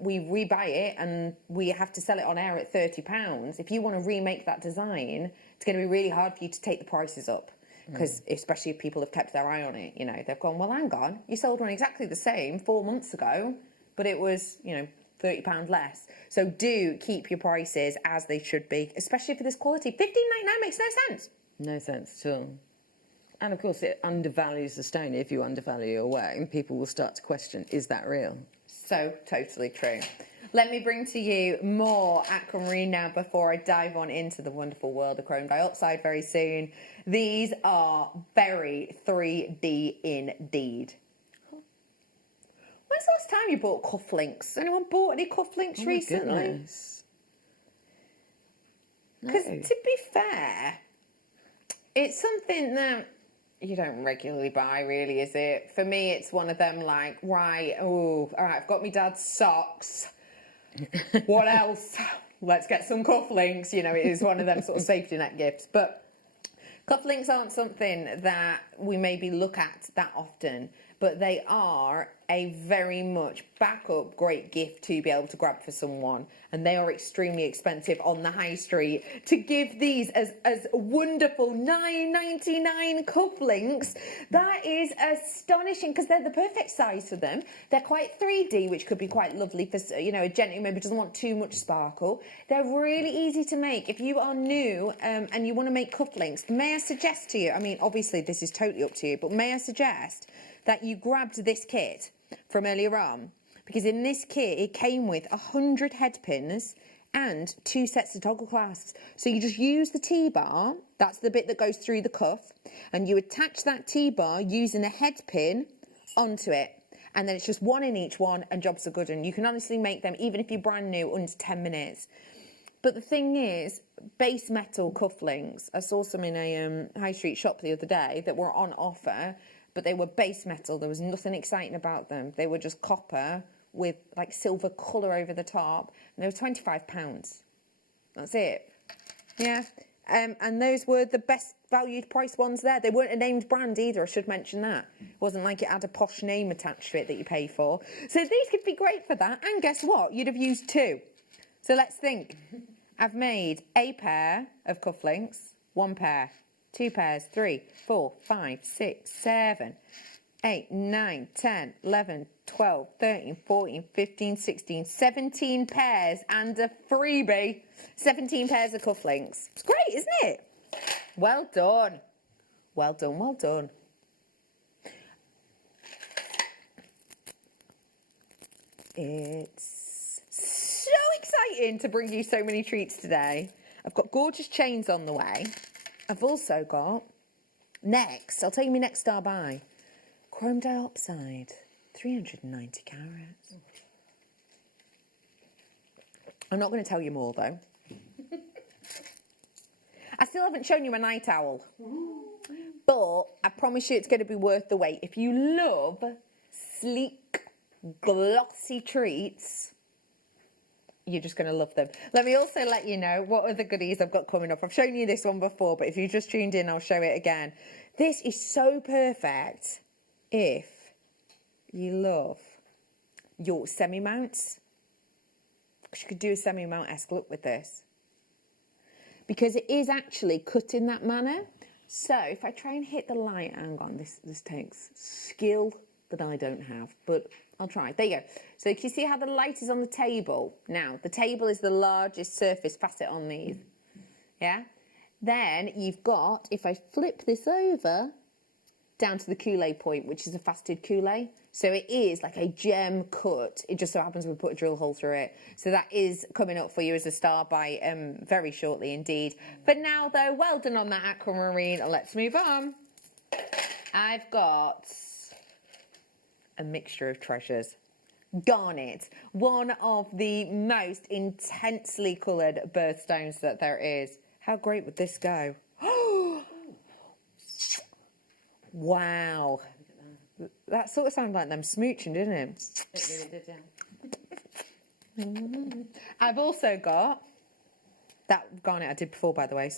we rebuy it and we have to sell it on air at £30, if you want to remake that design, it's going to be really hard for you to take the prices up. Because especially if people have kept their eye on it, you know, they've gone, well, hang on, you sold one exactly the same 4 months ago, but it was, you know, £30 less. So do keep your prices as they should be, especially for this quality. $15.99 makes no sense. No sense at all. And of course, it undervalues the stone. If you undervalue your work, and people will start to question, is that real? So totally true. Let me bring to you more aquamarine now before I dive on into the wonderful world of chrome dioxide very soon. These are very 3D indeed. When's the last time you bought cufflinks? Anyone bought any cufflinks recently? Because to be fair, it's something that you don't regularly buy, really, is it? For me, it's one of them like, right, oh, all right, I've got my dad's socks. What else? Let's get some cufflinks. You know, it is one of them sort of safety net gifts. But cufflinks aren't something that we maybe look at that often, but they are a very much backup great gift to be able to grab for someone, and they are extremely expensive on the high street. To give these as wonderful $9.99 cufflinks, that is astonishing, because they're the perfect size for them. They're quite 3D, which could be quite lovely for, you know, a gent who maybe doesn't want too much sparkle. They're really easy to make. If you are new and you want to make cufflinks, may I suggest to you, I mean, obviously this is totally up to you, but may I suggest that you grabbed this kit from earlier on, because in this kit it came with 100 head pins and 2 sets of toggle clasps. So you just use the T-bar, that's the bit that goes through the cuff, and you attach that T-bar using a head pin onto it, and then it's just one in each one, and jobs are good. And you can honestly make them, even if you're brand new, under 10 minutes. But the thing is, base metal cufflinks, I saw some in a high street shop the other day that were on offer, but they were base metal. There was nothing exciting about them. They were just copper with like silver colour over the top, and they were £25. That's it. Yeah. And those were the best valued price ones there. They weren't a named brand either, I should mention that. It wasn't like it had a posh name attached to it that you pay for. So these could be great for that. And guess what? You'd have used 2. So let's think. I've made a pair of cufflinks, 1 pair, 2 pairs, 3, 4, 5, 6, 7, 8, 9, 10, 11, 12, 13, 14, 15, 16, 17 pairs and a freebie. 17 pairs of cufflinks. It's great, isn't it? Well done. Well done, well done. It's so exciting to bring you so many treats today. I've got gorgeous chains on the way. I've also got, next, I'll tell you my next star buy, chrome dioxide, 390 carats. I'm not going to tell you more, though. I still haven't shown you my night owl. But I promise you it's going to be worth the wait. If you love sleek, glossy treats, you're just going to love them. Let me also let you know what other goodies I've got coming up. I've shown you this one before, but if you just tuned in, I'll show it again. This is so perfect if you love your semi-mounts. Because you could do a semi-mount-esque look with this. Because it is actually cut in that manner. So if I try and hit the light, hang on, this takes skill that I don't have, but I'll try. There you go. So you can see how the light is on the table. Now, the table is the largest surface facet on these. Yeah. Then you've got, if I flip this over, down to the coulee point, which is a faceted coulee. So it is like a gem cut. It just so happens we put a drill hole through it. So that is coming up for you as a star by very shortly indeed. For now, though, well done on that aquamarine. Let's move on. I've got a mixture of treasures. Garnet, one of the most intensely coloured birthstones that there is. How great would this go? Wow. That sort of sounded like them smooching, didn't it? It really did, yeah. I've also got that garnet I did before, by the way,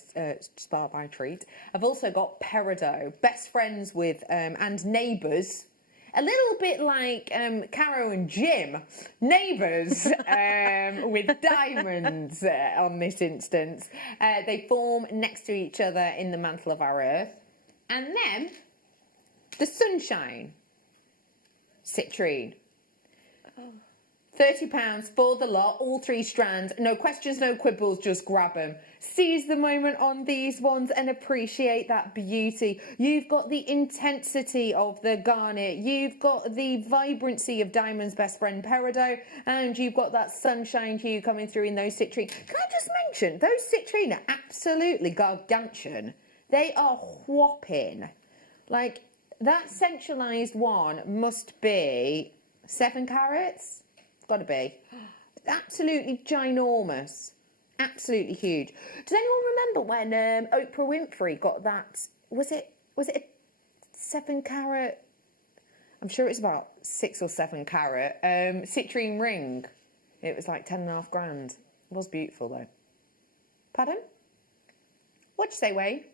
Star by Treat. I've also got peridot, best friends with and neighbours. A little bit like Caro and Jim, neighbours with diamonds on this instance. They form next to each other in the mantle of our earth. And then the sunshine citrine. £30 for the lot, all 3 strands. No questions, no quibbles, just grab them. Seize the moment on these ones and appreciate that beauty. You've got the intensity of the garnet. You've got the vibrancy of Diamond's best friend peridot. And you've got that sunshine hue coming through in those citrine. Can I just mention, those citrine are absolutely gargantuan. They are whopping. Like, that centralised one must be 7 carats. Got to be. Absolutely ginormous. Absolutely huge. Does anyone remember when Oprah Winfrey got that? Was it a 7 carat? I'm sure it was about 6 or 7 carat citrine ring. It was like 10.5 grand. It was beautiful though. Pardon? What'd you say, Wayne?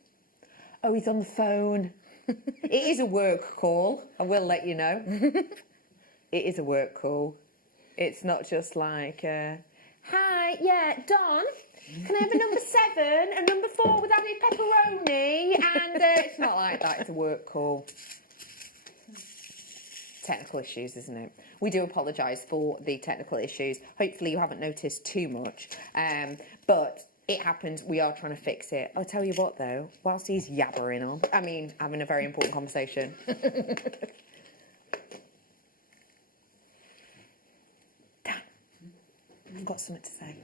Oh, he's on the phone. It is a work call. I will let you know. It is a work call. It's not just like, hi, yeah, Don, can I have a number 7, a number 4 with added pepperoni? And it's not like that, it's a work call. Technical issues, isn't it? We do apologise for the technical issues. Hopefully you haven't noticed too much. But it happens, we are trying to fix it. I'll tell you what though, whilst he's yabbering on, having a very important conversation. I've got something to say.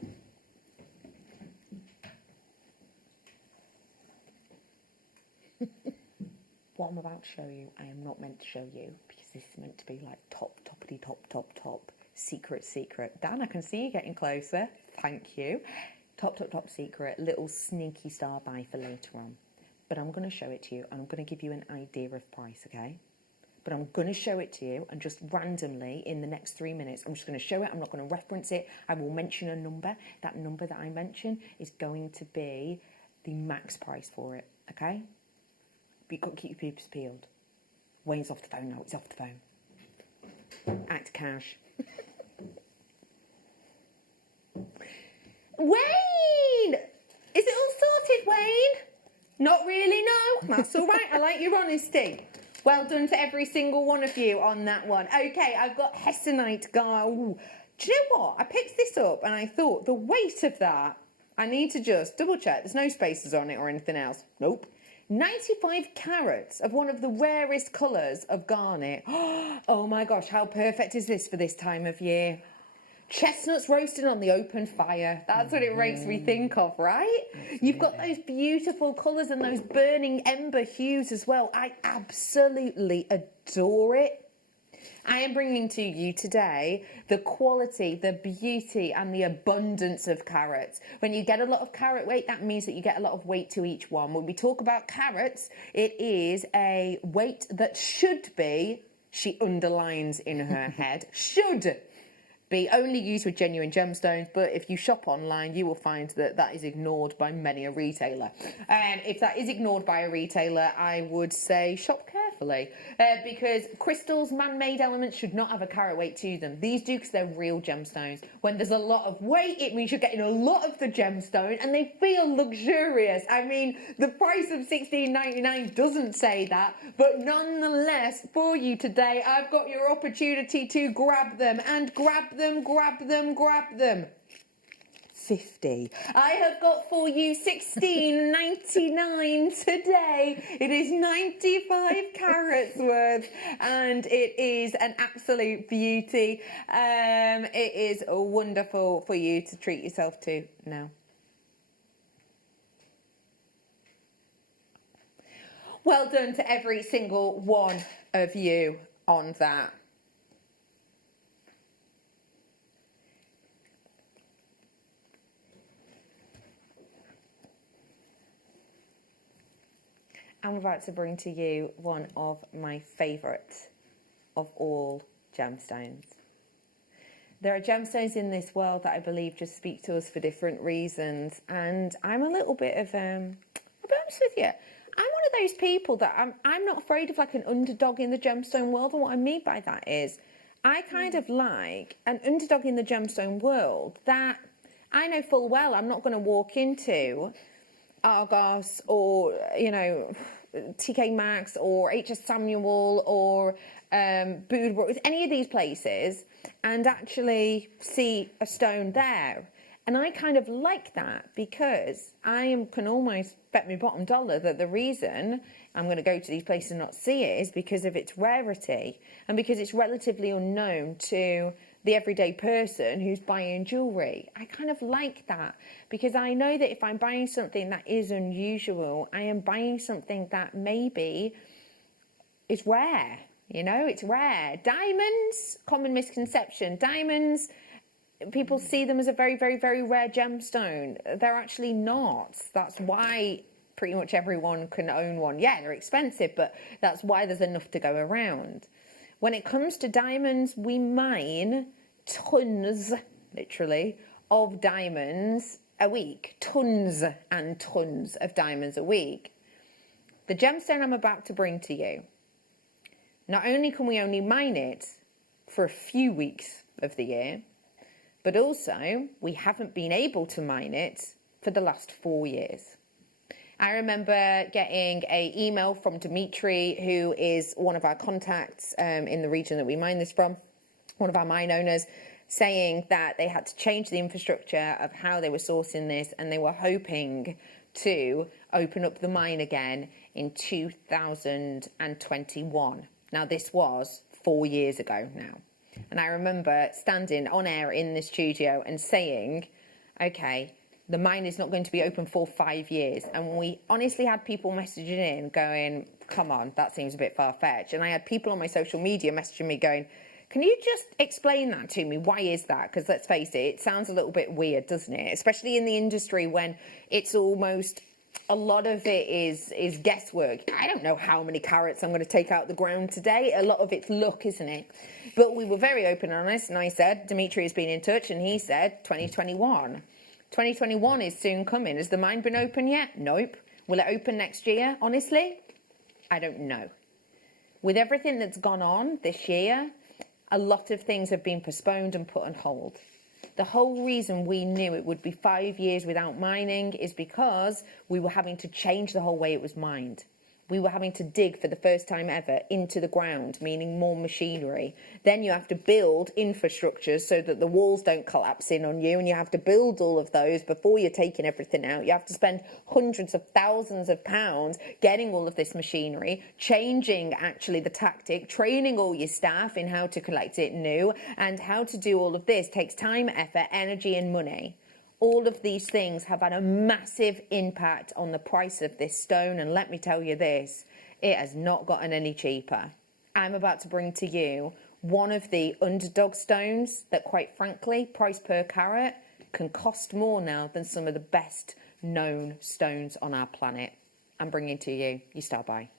What I'm about to show you, I am not meant to show you because this is meant to be like top, secret. Dan, I can see you getting closer. Thank you. Top secret, little sneaky star buy for later on. But I'm going to show it to you and I'm going to give you an idea of price, okay? But I'm going to show it to you and just randomly in the next 3 minutes, I'm just going to show it. I'm not going to reference it. I will mention a number. That number that I mention is going to be the max price for it, okay? But you've got to keep your peepers peeled. Wayne's off the phone now. He's off the phone. Act cash. Wayne! Is it all sorted, Wayne? Not really, no. That's all right. I like your honesty. Well done to every single one of you on that one. Okay, I've got Hessonite Gar. Ooh. Do you know what? I picked this up and I thought the weight of that, I need to just double check. There's no spaces on it or anything else. Nope. 95 carats of one of the rarest colours of garnet. Oh my gosh, how perfect is this for this time of year? Chestnuts roasting on the open fire. That's what it makes me think of, right? You've got those beautiful colours and those burning ember hues as well. I absolutely adore it. I am bringing to you today the quality, the beauty and the abundance of carats. When you get a lot of carat weight, that means that you get a lot of weight to each one. When we talk about carats, it is a weight that should be, she underlines in her head, should be only used with genuine gemstones, but if you shop online, you will find that that is ignored by many a retailer. If that is ignored by a retailer, I would say shop carefully, because crystals, man-made elements should not have a carat weight to them. These do because they're real gemstones. When there's a lot of weight, it means you're getting a lot of the gemstone, and they feel luxurious. I mean, the price of $16.99 doesn't say that, but nonetheless, for you today, I've got your opportunity to grab them, and grab them. 50. I have got for you 16.99 today. It is 95 carats worth, and it is an absolute beauty. It is wonderful for you to treat yourself to now. Well done to every single one of you on that. I'm about to bring to you one of my favourites of all gemstones. There are gemstones in this world that I believe just speak to us for different reasons, and I'm a little bit of, I'll be honest with you, I'm one of those people that I'm not afraid of like an underdog in the gemstone world, and what I mean by that is I kind of like an underdog in the gemstone world that I know full well I'm not going to walk into Argos or, you know, TK Maxx or HS Samuel or Boothbrook, with any of these places and actually see a stone there. And I kind of like that because I can almost bet my bottom dollar that the reason I'm going to go to these places and not see it is because of its rarity and because it's relatively unknown to the everyday person who's buying jewellery. I kind of like that because I know that if I'm buying something that is unusual, I am buying something that maybe is rare. You know, it's rare. Diamonds, common misconception. Diamonds, people see them as a very, very, very rare gemstone. They're actually not. That's why pretty much everyone can own one. Yeah, they're expensive, but that's why there's enough to go around. When it comes to diamonds, we mine tons, literally, of diamonds a week. Tons and tons of diamonds a week. The gemstone I'm about to bring to you, not only can we only mine it for a few weeks of the year, but also we haven't been able to mine it for the last 4 years. I remember getting an email from Dimitri, who is one of our contacts in the region that we mine this from, one of our mine owners, saying that they had to change the infrastructure of how they were sourcing this and they were hoping to open up the mine again in 2021. Now, this was 4 years ago now. And I remember standing on air in the studio and saying, okay, the mine is not going to be open for 5 years. And we honestly had people messaging in going, come on, that seems a bit far-fetched. And I had people on my social media messaging me going, can you just explain that to me? Why is that? Because let's face it, it sounds a little bit weird, doesn't it? Especially in the industry when it's almost, a lot of it is guesswork. I don't know how many carats I'm going to take out the ground today. A lot of it's luck, isn't it? But we were very open and honest. And I said, Dimitri has been in touch. And he said, 2021. 2021 is soon coming. Has the mine been open yet? Nope. Will it open next year? Honestly, I don't know. With everything that's gone on this year, a lot of things have been postponed and put on hold. The whole reason we knew it would be 5 years without mining is because we were having to change the whole way it was mined. We were having to dig for the first time ever into the ground, meaning more machinery. Then you have to build infrastructures so that the walls don't collapse in on you, and you have to build all of those before you're taking everything out. You have to spend hundreds of thousands of pounds getting all of this machinery, changing actually the tactic, training all your staff in how to collect it new, and how to do all of this takes time, effort, energy and money. All of these things have had a massive impact on the price of this stone, and let me tell you this, it has not gotten any cheaper. I'm about to bring to you one of the underdog stones that, quite frankly, price per carat can cost more now than some of the best known stones on our planet. I'm bringing to you, you start by.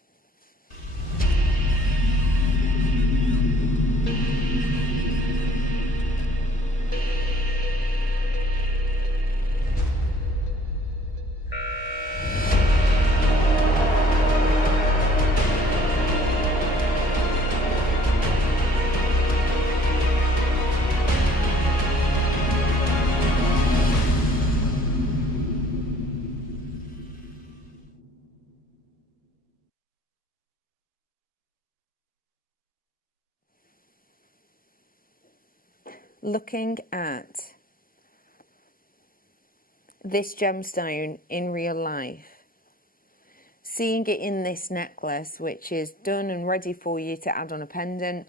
Looking at this gemstone in real life, seeing it in this necklace, which is done and ready for you to add on a pendant,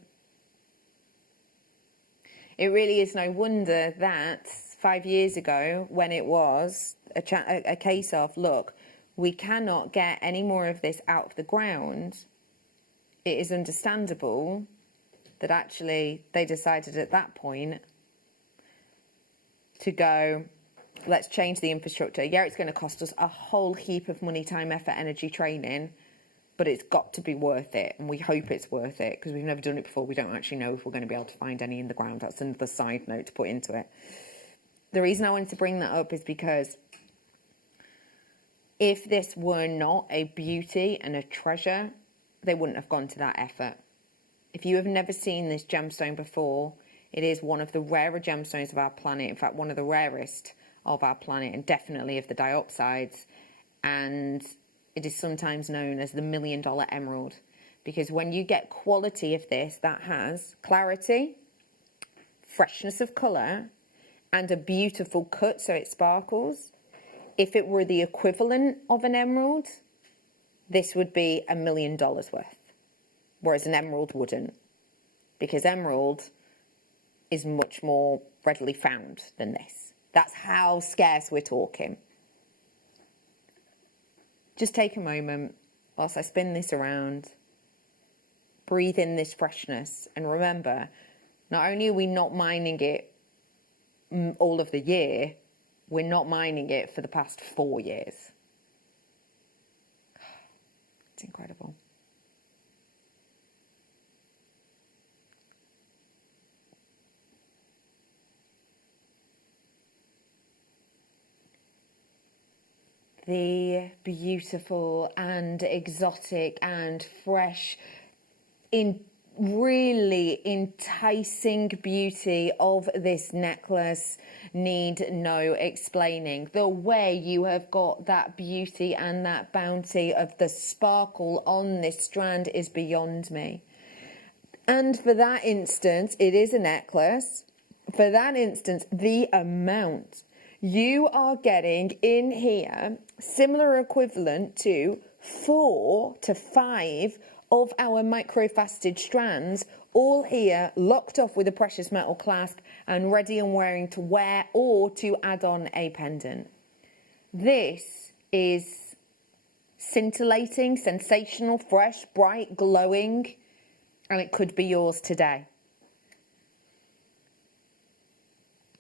it really is no wonder that 5 years ago, when it was a case of, look, we cannot get any more of this out of the ground, it is understandable that actually they decided at that point to go, let's change the infrastructure. Yeah, it's going to cost us a whole heap of money, time, effort, energy, training, but it's got to be worth it, and we hope it's worth it, because we've never done it before. We don't actually know if we're going to be able to find any in the ground. That's another side note to put into it. The reason I wanted to bring that up is because if this were not a beauty and a treasure, they wouldn't have gone to that effort. If you have never seen this gemstone before, it is one of the rarer gemstones of our planet, in fact, one of the rarest of our planet, and definitely of the dioxides, and it is sometimes known as the $1 million emerald, because when you get quality of this that has clarity, freshness of colour, and a beautiful cut so it sparkles, if it were the equivalent of an emerald, this would be $1 million worth, whereas an emerald wouldn't, because emerald is much more readily found than this. That's how scarce we're talking. Just take a moment whilst I spin this around, breathe in this freshness, and remember, not only are we not mining it all of the year, we're not mining it for the past 4 years. It's incredible. The beautiful and exotic and fresh, really enticing beauty of this necklace need no explaining. The way you have got that beauty and that bounty of the sparkle on this strand is beyond me. And for that instance, it is a necklace. For that instance, the amount you are getting in here, similar equivalent to 4 to 5 of our microfaceted strands, all here locked off with a precious metal clasp and ready and wearing to wear or to add on a pendant. This is scintillating, sensational, fresh, bright, glowing, and it could be yours today.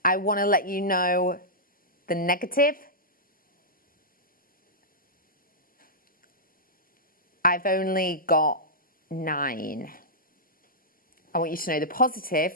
I want to let you know the negative. I've only got 9. I want you to know the positive.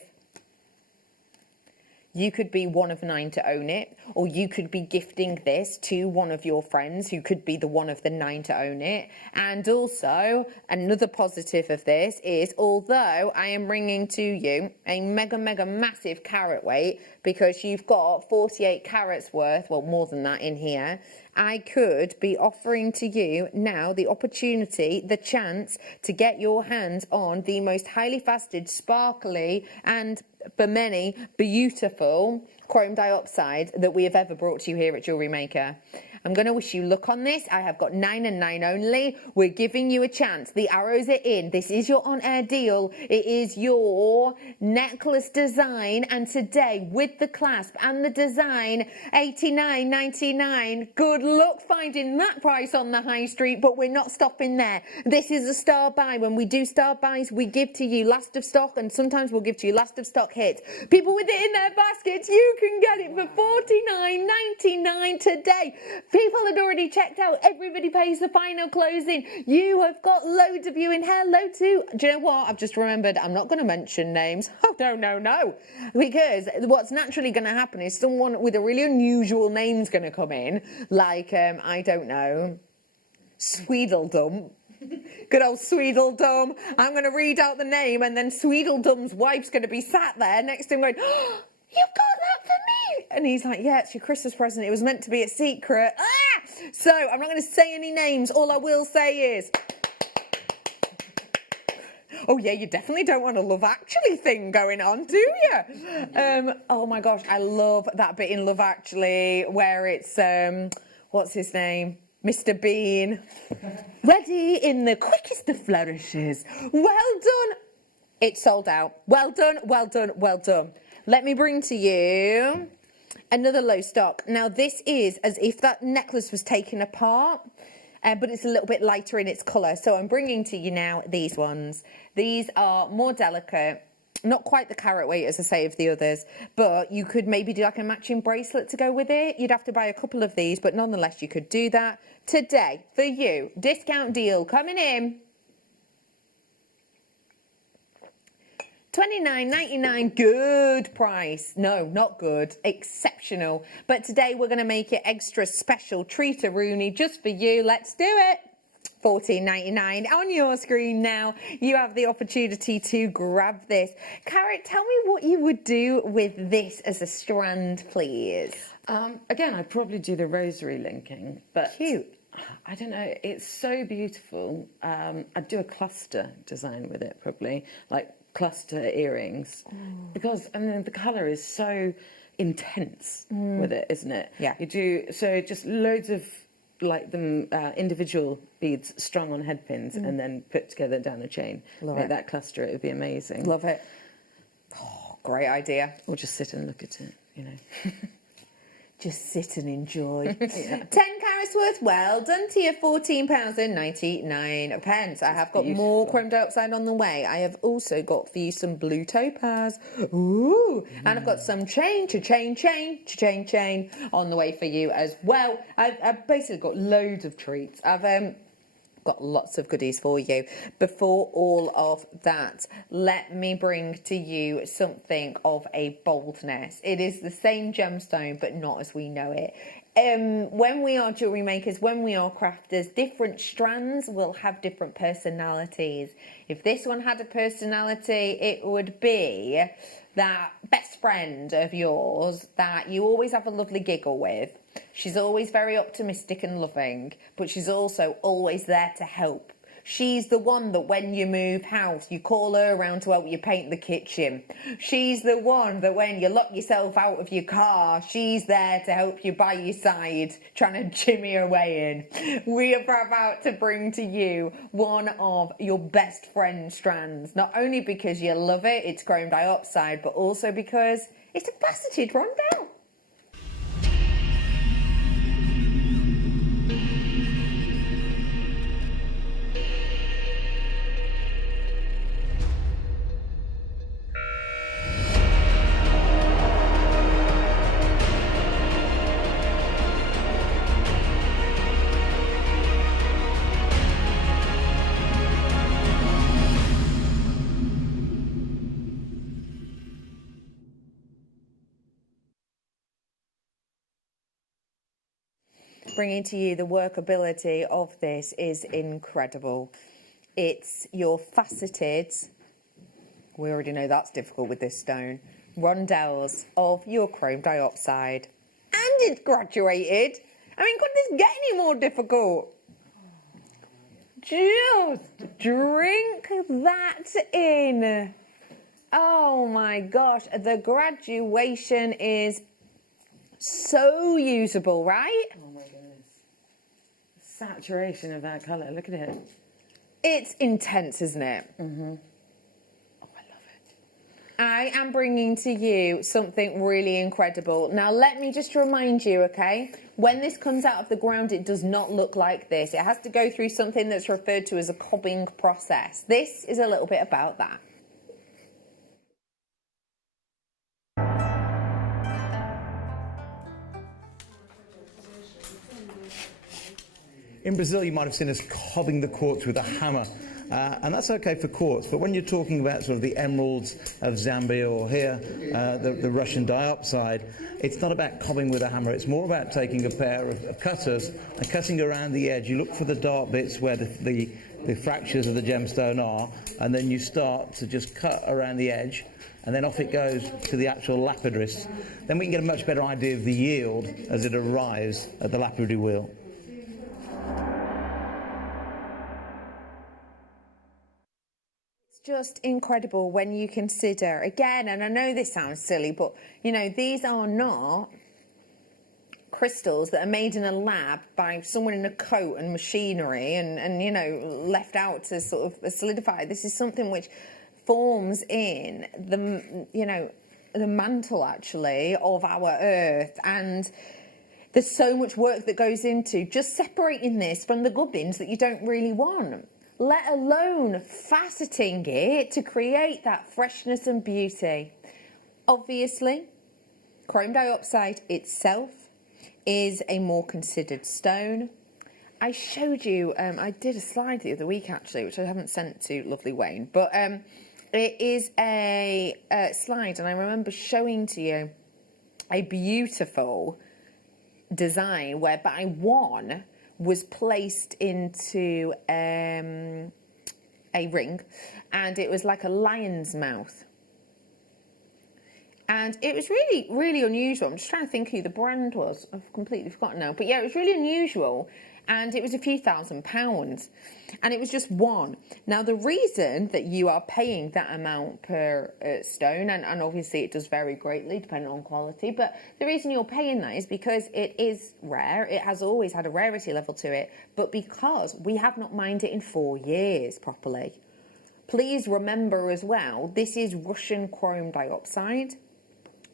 You could be one of 9 to own it, or you could be gifting this to one of your friends who could be the one of the 9 to own it. And also, another positive of this is, although I am bringing to you a mega massive carat weight, because you've got 48 carats worth, well, more than that in here, I could be offering to you now the opportunity, the chance to get your hands on the most highly faceted, sparkly, and for many, beautiful chrome dioxide that we have ever brought to you here at Jewellery Maker. I'm going to wish you luck on this. I have got 9 and 9 only. We're giving you a chance. The arrows are in. This is your on-air deal. It is your necklace design. And today, with the clasp and the design, $89.99. Good luck finding that price on the high street, but we're not stopping there. This is a star buy. When we do star buys, we give to you last of stock, and sometimes we'll give to you last of stock hits. People with it in their baskets, you can get it for $49.99 today. People had already checked out. Everybody pays the final closing. You have got loads of you in. Hello too. Do you know what? I've just remembered I'm not going to mention names. Oh, no. Because what's naturally going to happen is someone with a really unusual name's going to come in. Like, I don't know, Sweedledum. Good old Sweedledum. I'm going to read out the name, and then Sweedledum's wife's going to be sat there next to him going, oh, you've got that for me. And he's like, yeah, it's your Christmas present. It was meant to be a secret. So I'm not going to say any names. All I will say is, Oh yeah, you definitely don't want a Love Actually thing going on, do you? Oh my gosh, I love that bit in Love Actually where it's what's his name? Mr. Bean. Ready in the quickest of flourishes. Well done. It's sold out. Well done, well done, well done. Let me bring to you another low stock. Now this is as if that necklace was taken apart, but it's a little bit lighter in its colour. So I'm bringing to you now these ones. These are more delicate, not quite the carat weight as I say of the others, but you could maybe do like a matching bracelet to go with it. You'd have to buy a couple of these, but nonetheless you could do that. Today, for you, discount deal coming in. $29.99, good price. No, not good, exceptional. But today we're going to make it extra special, treat-a-rooney just for you. Let's do it. $14.99 on your screen now. You have the opportunity to grab this. Carrot, tell me what you would do with this as a strand, please. Again, I'd probably do the rosary linking, but cute. I don't know, it's so beautiful. I'd do a cluster design with it, probably, like cluster earrings, because I mean the colour is so intense with it, isn't it? Yeah. You do so just loads of like them individual beads strung on head pins and then put together down a chain. Love Make it. that cluster, it would be amazing. Love it. Oh, great idea. Or just sit and look at it, you know. Just sit and enjoy. Yeah. 10 carats worth, well done to you, £14.99. I have got more chrome dioxide on the way. I have also got for you some blue topaz. Ooh. And I've got some chain on the way for you as well. I've basically got loads of treats. I've got lots of goodies for you. Before all of that, let me bring to you something of a boldness. It is the same gemstone, but not as we know it. When we are jewellery makers, when we are crafters, different strands will have different personalities. If this one had a personality, it would be that best friend of yours that you always have a lovely giggle with. She's always very optimistic and loving, but she's also always there to help. She's the one that when you move house, you call her around to help you paint the kitchen. She's the one that when you lock yourself out of your car, she's there to help you by your side, trying to jimmy your way in. We are about to bring to you one of your best friend strands, not only because you love it, it's chrome dioxide, but also because it's a faceted rondelle. Bringing to you the workability of this is incredible. It's your faceted, we already know that's difficult with this stone, rondelles of your chrome dioxide. And it's graduated. I mean, could this get any more difficult? Just drink that in. Oh my gosh, the graduation is so usable, right? Oh my goodness. Saturation of that colour, look at it. It's intense, isn't it? Mm-hmm. I am bringing to you something really incredible. Now, let me just remind you, okay? When this comes out of the ground, it does not look like this. It has to go through something that's referred to as a cobbing process. This is a little bit about that. In Brazil, you might have seen us cobbing the quartz with a hammer. And that's okay for quartz, but when you're talking about sort of the emeralds of Zambia or here, the Russian diopside, it's not about cobbing with a hammer, it's more about taking a pair of cutters and cutting around the edge. You look for the dark bits where the fractures of the gemstone are, and then you start to just cut around the edge, and then off it goes to the actual lapidrist. Then we can get a much better idea of the yield as it arrives at the lapidary wheel. just incredible when you consider, again, and I know this sounds silly, but, you know, these are not crystals that are made in a lab by someone in a coat and machinery and you know, left out to sort of solidify. This is something which forms in the, you know, the mantle, actually, of our earth. And there's so much work that goes into just separating this from the gubbins that you don't really want, let alone faceting it to create that freshness and beauty. Obviously, chrome dioxide itself is a more considered stone. I showed you, I did a slide the other week actually, which I haven't sent to lovely Wayne, but it is a slide, and I remember showing to you a beautiful design whereby one was placed into a ring, and it was like a lion's mouth. And it was really, really unusual. I'm just trying to think who the brand was. I've completely forgotten now. But yeah, it was really unusual. And it was a few £1,000s. And it was just one. Now, the reason that you are paying that amount per stone, and obviously it does vary greatly depending on quality, but the reason you're paying that is because it is rare. It has always had a rarity level to it. But because we have not mined it in 4 years properly. Please remember as well, this is Russian chrome dioxide.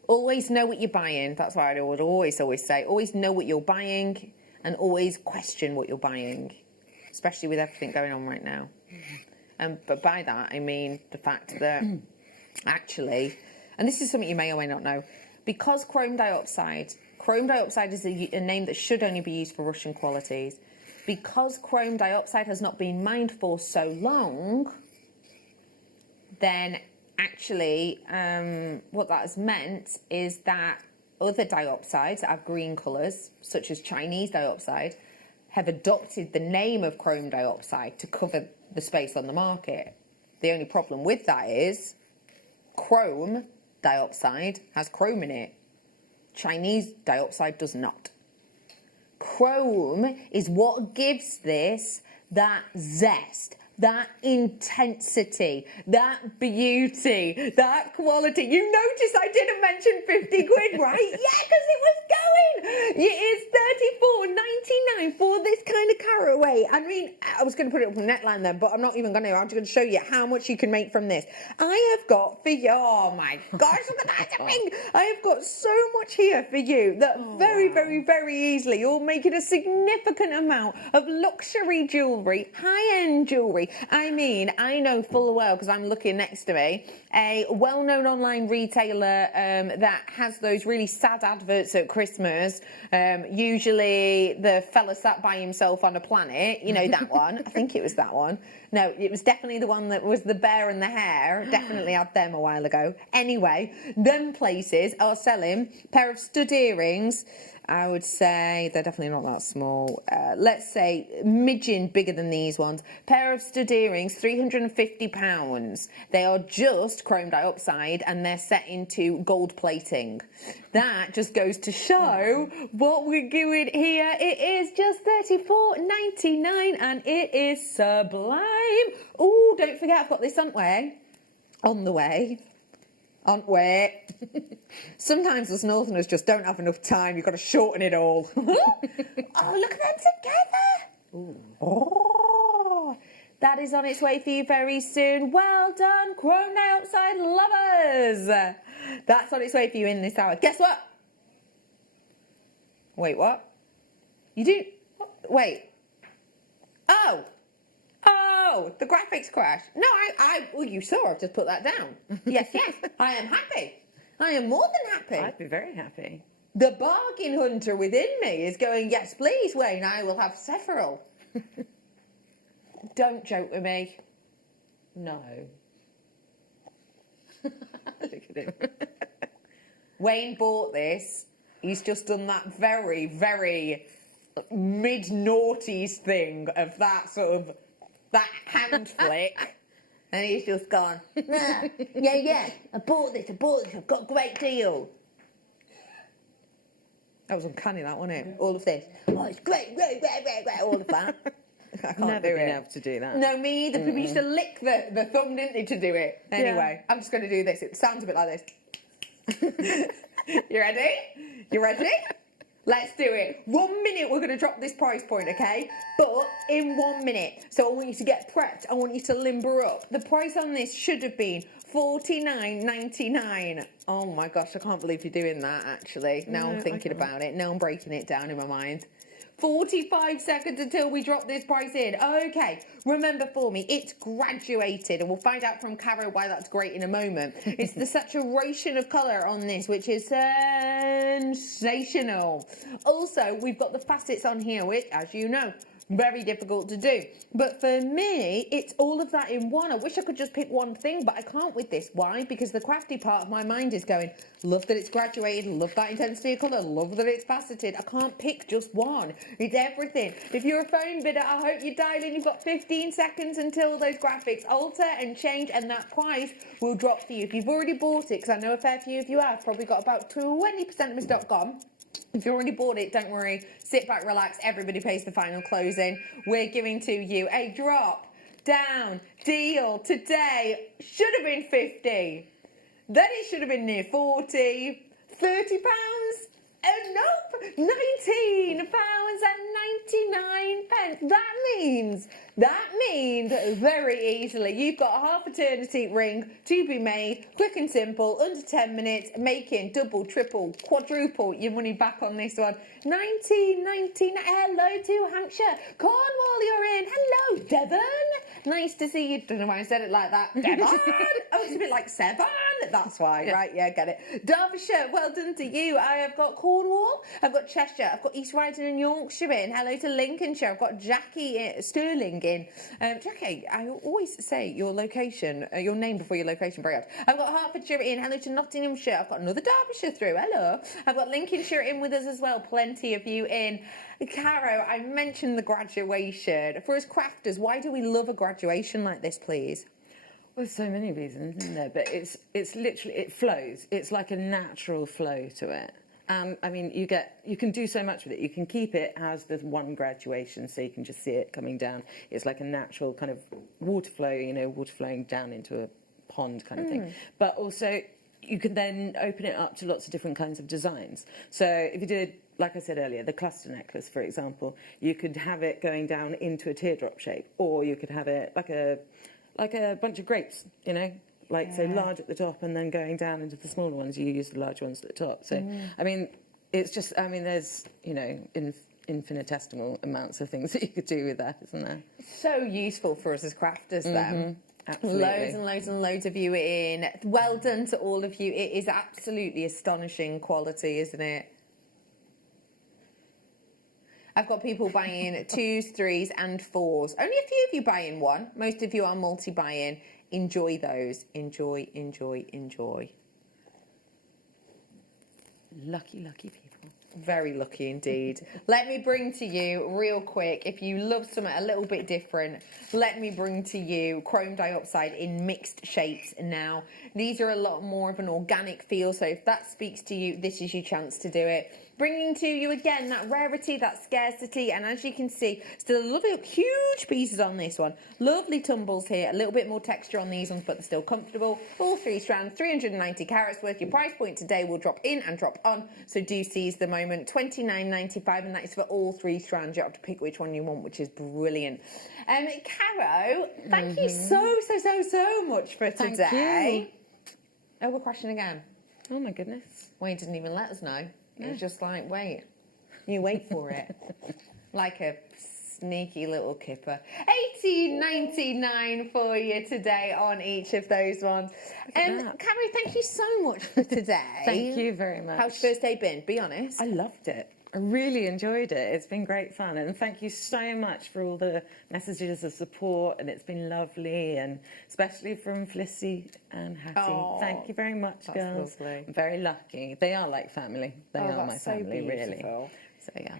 Always know what you're buying. That's why I would always say, always know what you're buying and always question what you're buying, especially with everything going on right now. But by that, I mean the fact that actually, and this is something you may or may not know, because chrome dioxide is a name that should only be used for Russian qualities. Because chrome dioxide has not been mined for so long, then actually, what that has meant is that other dioxides that have green colours, such as Chinese dioxide, have adopted the name of chrome dioxide to cover the space on the market. The only problem with that is chrome dioxide has chrome in it. Chinese dioxide does not. Chrome is what gives this that zest, that intensity, that beauty, that quality. You notice I didn't mention 50 quid, right? Yeah, because it was going. It is £34.99 for this kind of caratweight. I mean, I was going to put it up on the neckline then, but I'm not even going to. I'm just going to show you how much you can make from this. I have got for you, oh my gosh, look at that ring. I have got so much here for you that very, very easily you're making a significant amount of luxury jewellery, high-end jewellery. I mean, I know full well, because I'm looking next to me, a well-known online retailer that has those really sad adverts at Christmas. Usually the fella sat by himself on a planet, you know that one. I think it was that one. No, it was definitely the one that was the bear and the hare. Definitely had them a while ago. Anyway, them places are selling a pair of stud earrings. I would say they're definitely not that small. Let's say midging bigger than these ones. Pair of stud earrings, £350. They are just chrome dioxide and they're set into gold plating. That just goes to show what we're doing here. It is just $34.99 and it is sublime. Oh, don't forget I've got this on the way. Aren't we? Sometimes us Northerners just don't have enough time. You've got to shorten it all. Oh, look at them together. Ooh. Oh, that is on its way for you very soon. Well done, chrome dioxide lovers. That's on its way for you in this hour. Guess what? Wait, what? You do? Wait. Oh, the graphics crashed. No, well, you saw, I've just put that down. Yes, I am happy. I am more than happy. I'd be very happy. The bargain hunter within me is going, yes, please, Wayne, I will have several. Don't joke with me. No. Look at him. Wayne bought this. He's just done that very, very mid-noughties thing of that sort of that hand flick, and he's just gone, yeah, I bought this, I've got a great deal. That was uncanny, that, wasn't it? All of this. Oh, it's great, all of that. I can't Never do been it. able to do that. No, me either. People used to lick the thumb, didn't they, to do it? Anyway, I'm just going to do this. It sounds a bit like this. You ready? You ready? Let's do it. 1 minute, we're going to drop this price point, okay? But in 1 minute. So I want you to get prepped. I want you to limber up. The price on this should have been $49.99. Oh my gosh, I can't believe you're doing that, actually. Now I'm thinking about it. Now I'm breaking it down in my mind. 45 seconds until we drop this price in. Okay, remember for me, it's graduated, and we'll find out from Caro why that's great in a moment. It's the saturation of colour on this, which is sensational. Also, we've got the facets on here, which, as you know, very difficult to do. But for me, it's all of that in one. I wish I could just pick one thing, but I can't with this. Why? Because the crafty part of my mind is going, love that it's graduated, love that intensity of colour, love that it's faceted. I can't pick just one. It's everything. If you're a phone bidder, I hope you dial in. You've got 15 seconds until those graphics alter and change, and that price will drop for you. If you've already bought it, because I know a fair few of you have, probably got about 20% of my stock gone. If you already bought it, don't worry. Sit back, relax. Everybody pays the final closing. We're giving to you a drop down deal today. Should have been 50. Then it should have been near 40. £30. And nope, £19.99. That means very easily you've got a half eternity ring to be made, quick and simple, under 10 minutes, making double, triple, quadruple your money back on this one. £19.99. Hello to Hampshire. Cornwall, you're in. Hello, Devon. Nice to see you. Don't know why I said it like that. Devon. Oh, it's a bit like Severn. That's why, right? Yeah, get it. Derbyshire, well done to you. I have got Cornwall. I've got Cheshire. I've got East Riding and Yorkshire in. Hello to Lincolnshire. I've got Jackie Sterling in. Jackie, I always say your location, your name before your location. Very odd. I've got Hertfordshire in. Hello to Nottinghamshire. I've got another Derbyshire through. Hello. I've got Lincolnshire in with us as well. Plenty of you in. Caro, I mentioned the graduation. For us crafters, why do we love a graduation like this, please? Well, there's so many reasons, isn't there? But it's literally, it flows. It's like a natural flow to it. I mean, you can do so much with it. You can keep it as the one graduation, so you can just see it coming down. It's like a natural kind of water flow, you know, water flowing down into a pond kind of thing. But also, you can then open it up to lots of different kinds of designs. So if you did, like I said earlier, the cluster necklace, for example, you could have it going down into a teardrop shape, or you could have it like a bunch of grapes, you know, like so large at the top and then going down into the smaller ones. You use the large ones at the top. So I mean, it's just, I mean, there's, you know, infinitesimal amounts of things that you could do with that, isn't there? So useful for us as crafters, then. Absolutely. Loads and loads and loads of you in. Well done to all of you. It is absolutely astonishing quality, isn't it? I've got people buying 2s, 3s and 4s. Only a few of you buying one. Most of you are multi-buying. Enjoy those. Enjoy, enjoy, enjoy. Lucky, lucky people. Very lucky indeed. Let me bring to you real quick, if you love something a little bit different, let me bring to you chrome dioxide in mixed shapes now. These are a lot more of an organic feel, so if that speaks to you, this is your chance to do it. Bringing to you again that rarity, that scarcity, and as you can see, still lovely, huge pieces on this one. Lovely tumbles here, a little bit more texture on these ones, but they're still comfortable. All 3 strands, 390 carats worth. Your price point today will drop in and drop on, so do seize the moment. $29.95, and that is for all 3 strands. You have to pick which one you want, which is brilliant. Caro, thank you so much for today. Thank you. Oh, we're crashing again. Oh my goodness. Well, you didn't even let us know. It was just like, wait. You wait for it. Like a sneaky little kipper. $18.99 for you today on each of those ones. Carrie, thank you so much for today. Thank you very much. How's your first day been? Be honest. I loved it. I really enjoyed it. It's been great fun, and thank you so much for all the messages of support, and it's been lovely, and especially from Felicity and Hattie. Oh, thank you very much, that's girls. lovely. I'm very lucky. They are like family. They are my that's so family, really. beautiful. So yeah.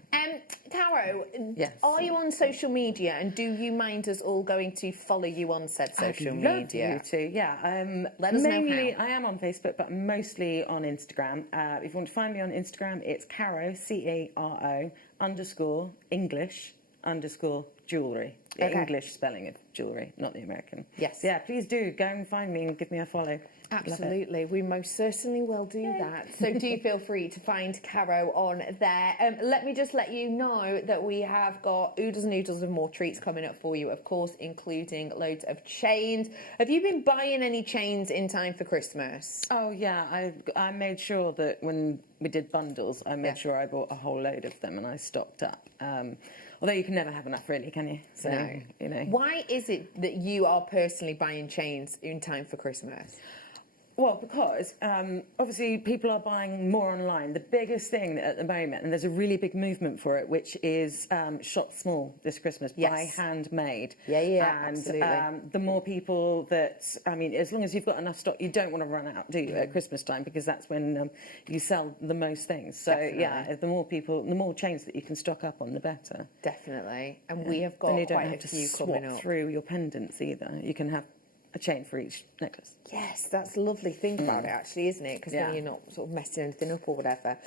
Caro, Yes. are you on social media, and do you mind us all going to follow you on said social I'd love media? you to, yeah. Let us know mainly, how. I am on Facebook, but mostly on Instagram. If you want to find me on Instagram, it's Caro, C-A-R-O, _English _ jewellery. The Okay. English spelling of jewellery, not the American. Yes. Yeah, please do go and find me and give me a follow. Love it. Absolutely, we most certainly will do that. So do feel free to find Caro on there. Let me just let you know that we have got oodles and oodles of more treats coming up for you, of course, including loads of chains. Have you been buying any chains in time for Christmas? Oh yeah, I made sure that when we did bundles, I made sure I bought a whole load of them and I stocked up. Although you can never have enough, really, can you? So, No. you know. Why is it that you are personally buying chains in time for Christmas? Well, because obviously people are buying more online. The biggest thing at the moment, and there's a really big movement for it, which is shop small this Christmas, buy handmade. Yeah, and absolutely. the more people that, I mean, as long as you've got enough stock, you don't want to run out, do you, at Christmas time, because that's when you sell the most things. So yeah, the more people, the more chains that you can stock up on, the better. Definitely, and we have got then you don't quite have a to few swap coming up. through your pendants either. You can have a chain for each necklace. Yes, that's the lovely thing about it, actually, isn't it? Because then you're not sort of messing anything up or whatever.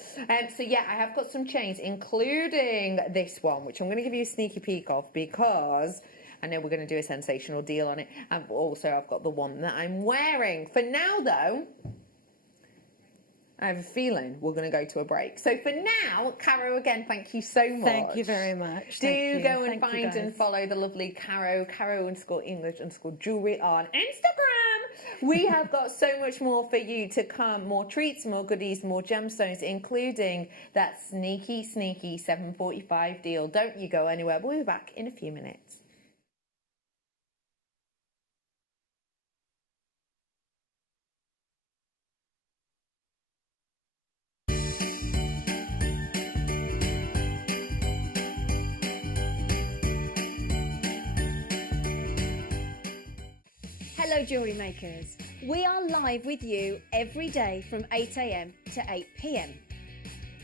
So yeah, I have got some chains, including this one, which I'm going to give you a sneaky peek of because I know we're going to do a sensational deal on it. And also, I've got the one that I'm wearing. For now, though, I have a feeling we're going to go to a break. So for now, Caro, again, thank you so much. Thank you very much. Do Thank you. go and Thank you, find and guys. follow the lovely Caro, Caro_English_jewelry on Instagram. We have got so much more for you to come. More treats, more goodies, more gemstones, including that sneaky 7:45 deal. Don't you go anywhere. We'll be back in a few minutes. Hello jewellery makers. We are live with you every day from 8 AM to 8 PM.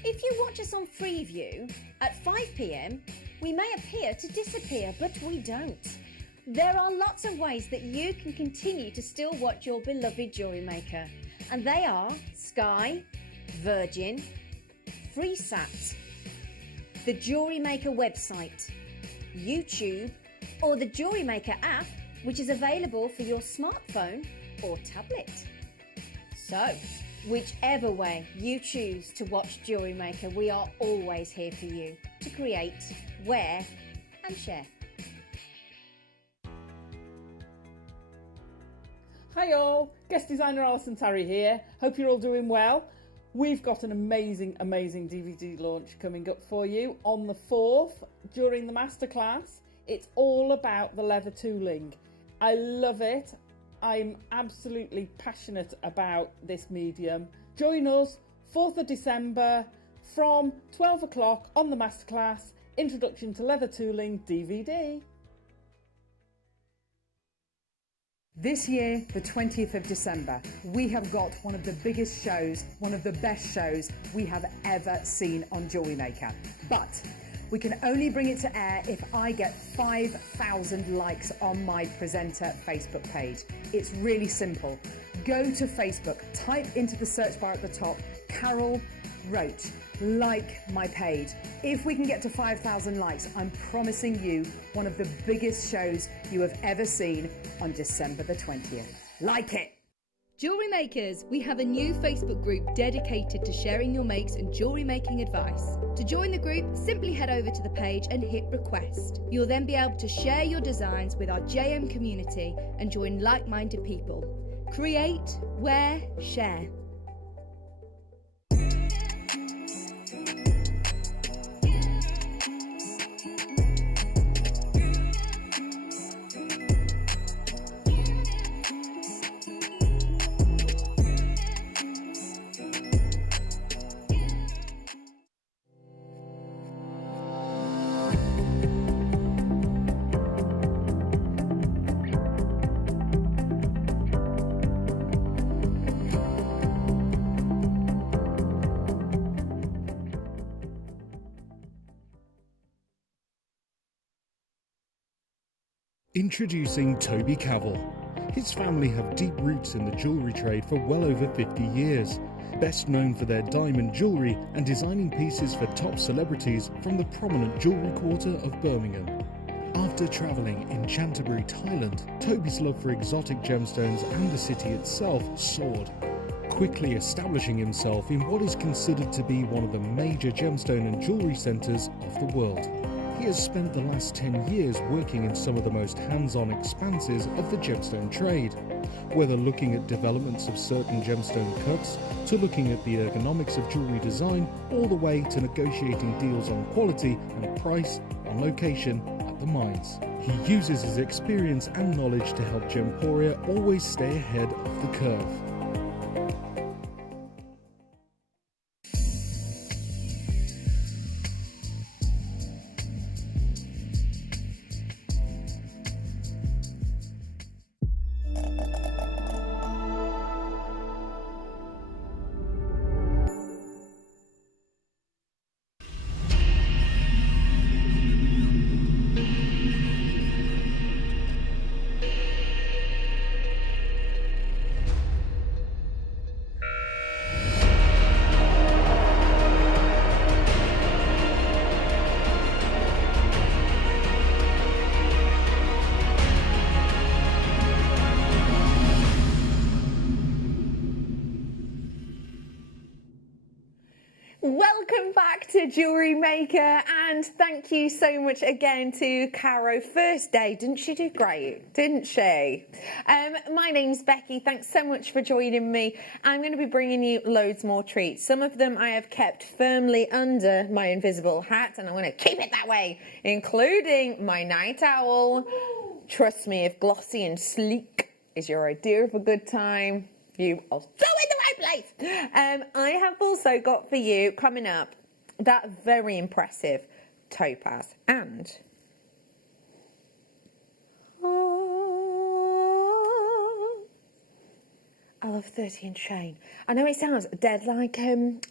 If you watch us on Freeview at 5 PM, we may appear to disappear, but we don't. There are lots of ways that you can continue to still watch your beloved jewellery maker, and they are Sky, Virgin, FreeSat, the Jewellery Maker website, YouTube, or the Jewellery Maker app, which is available for your smartphone or tablet. So, whichever way you choose to watch Jewellery Maker, we are always here for you to create, wear and share. Hi all, guest designer Alison Tarry here. Hope you're all doing well. We've got an amazing DVD launch coming up for you on the 4th during the masterclass. It's all about the leather tooling. I love it. I'm absolutely passionate about this medium. Join us 4th of December from 12 o'clock on the masterclass, Introduction to Leather Tooling DVD. This year, the 20th of December, we have got one of the biggest shows, one of the best shows we have ever seen on JewelleryMaker. But we can only bring it to air if I get 5,000 likes on my presenter Facebook page. It's really simple. Go to Facebook, type into the search bar at the top, Carol Roach, like my page. If we can get to 5,000 likes, I'm promising you one of the biggest shows you have ever seen on December the 20th. Like it! Jewellery makers, we have a new Facebook group dedicated to sharing your makes and jewellery making advice. To join the group, simply head over to the page and hit request. You'll then be able to share your designs with our JM community and join like-minded people. Create, wear, share. Introducing Toby Cavell. His family have deep roots in the jewellery trade for well over 50 years. Best known for their diamond jewellery and designing pieces for top celebrities from the prominent jewellery quarter of Birmingham. After travelling in Canterbury, Thailand, Toby's love for exotic gemstones and the city itself soared, quickly establishing himself in what is considered to be one of the major gemstone and jewellery centres of the world. He has spent the last 10 years working in some of the most hands-on expanses of the gemstone trade, whether looking at developments of certain gemstone cuts, to looking at the ergonomics of jewellery design, all the way to negotiating deals on quality and price, on location, at the mines. He uses his experience and knowledge to help Gemporia always stay ahead of the curve. Welcome back to Jewellery Maker, and thank you so much again to Caro. First day, didn't she do great? Didn't she? My name's Becky. Thanks so much for joining me. I'm going to be bringing you loads more treats. Some of them I have kept firmly under my invisible hat, and I'm going to keep it that way, including my night owl. Trust me, if glossy and sleek is your idea of a good time, you are so in the right place. I have also got for you coming up that very impressive topaz and I love 13-inch chain. I know it sounds dead like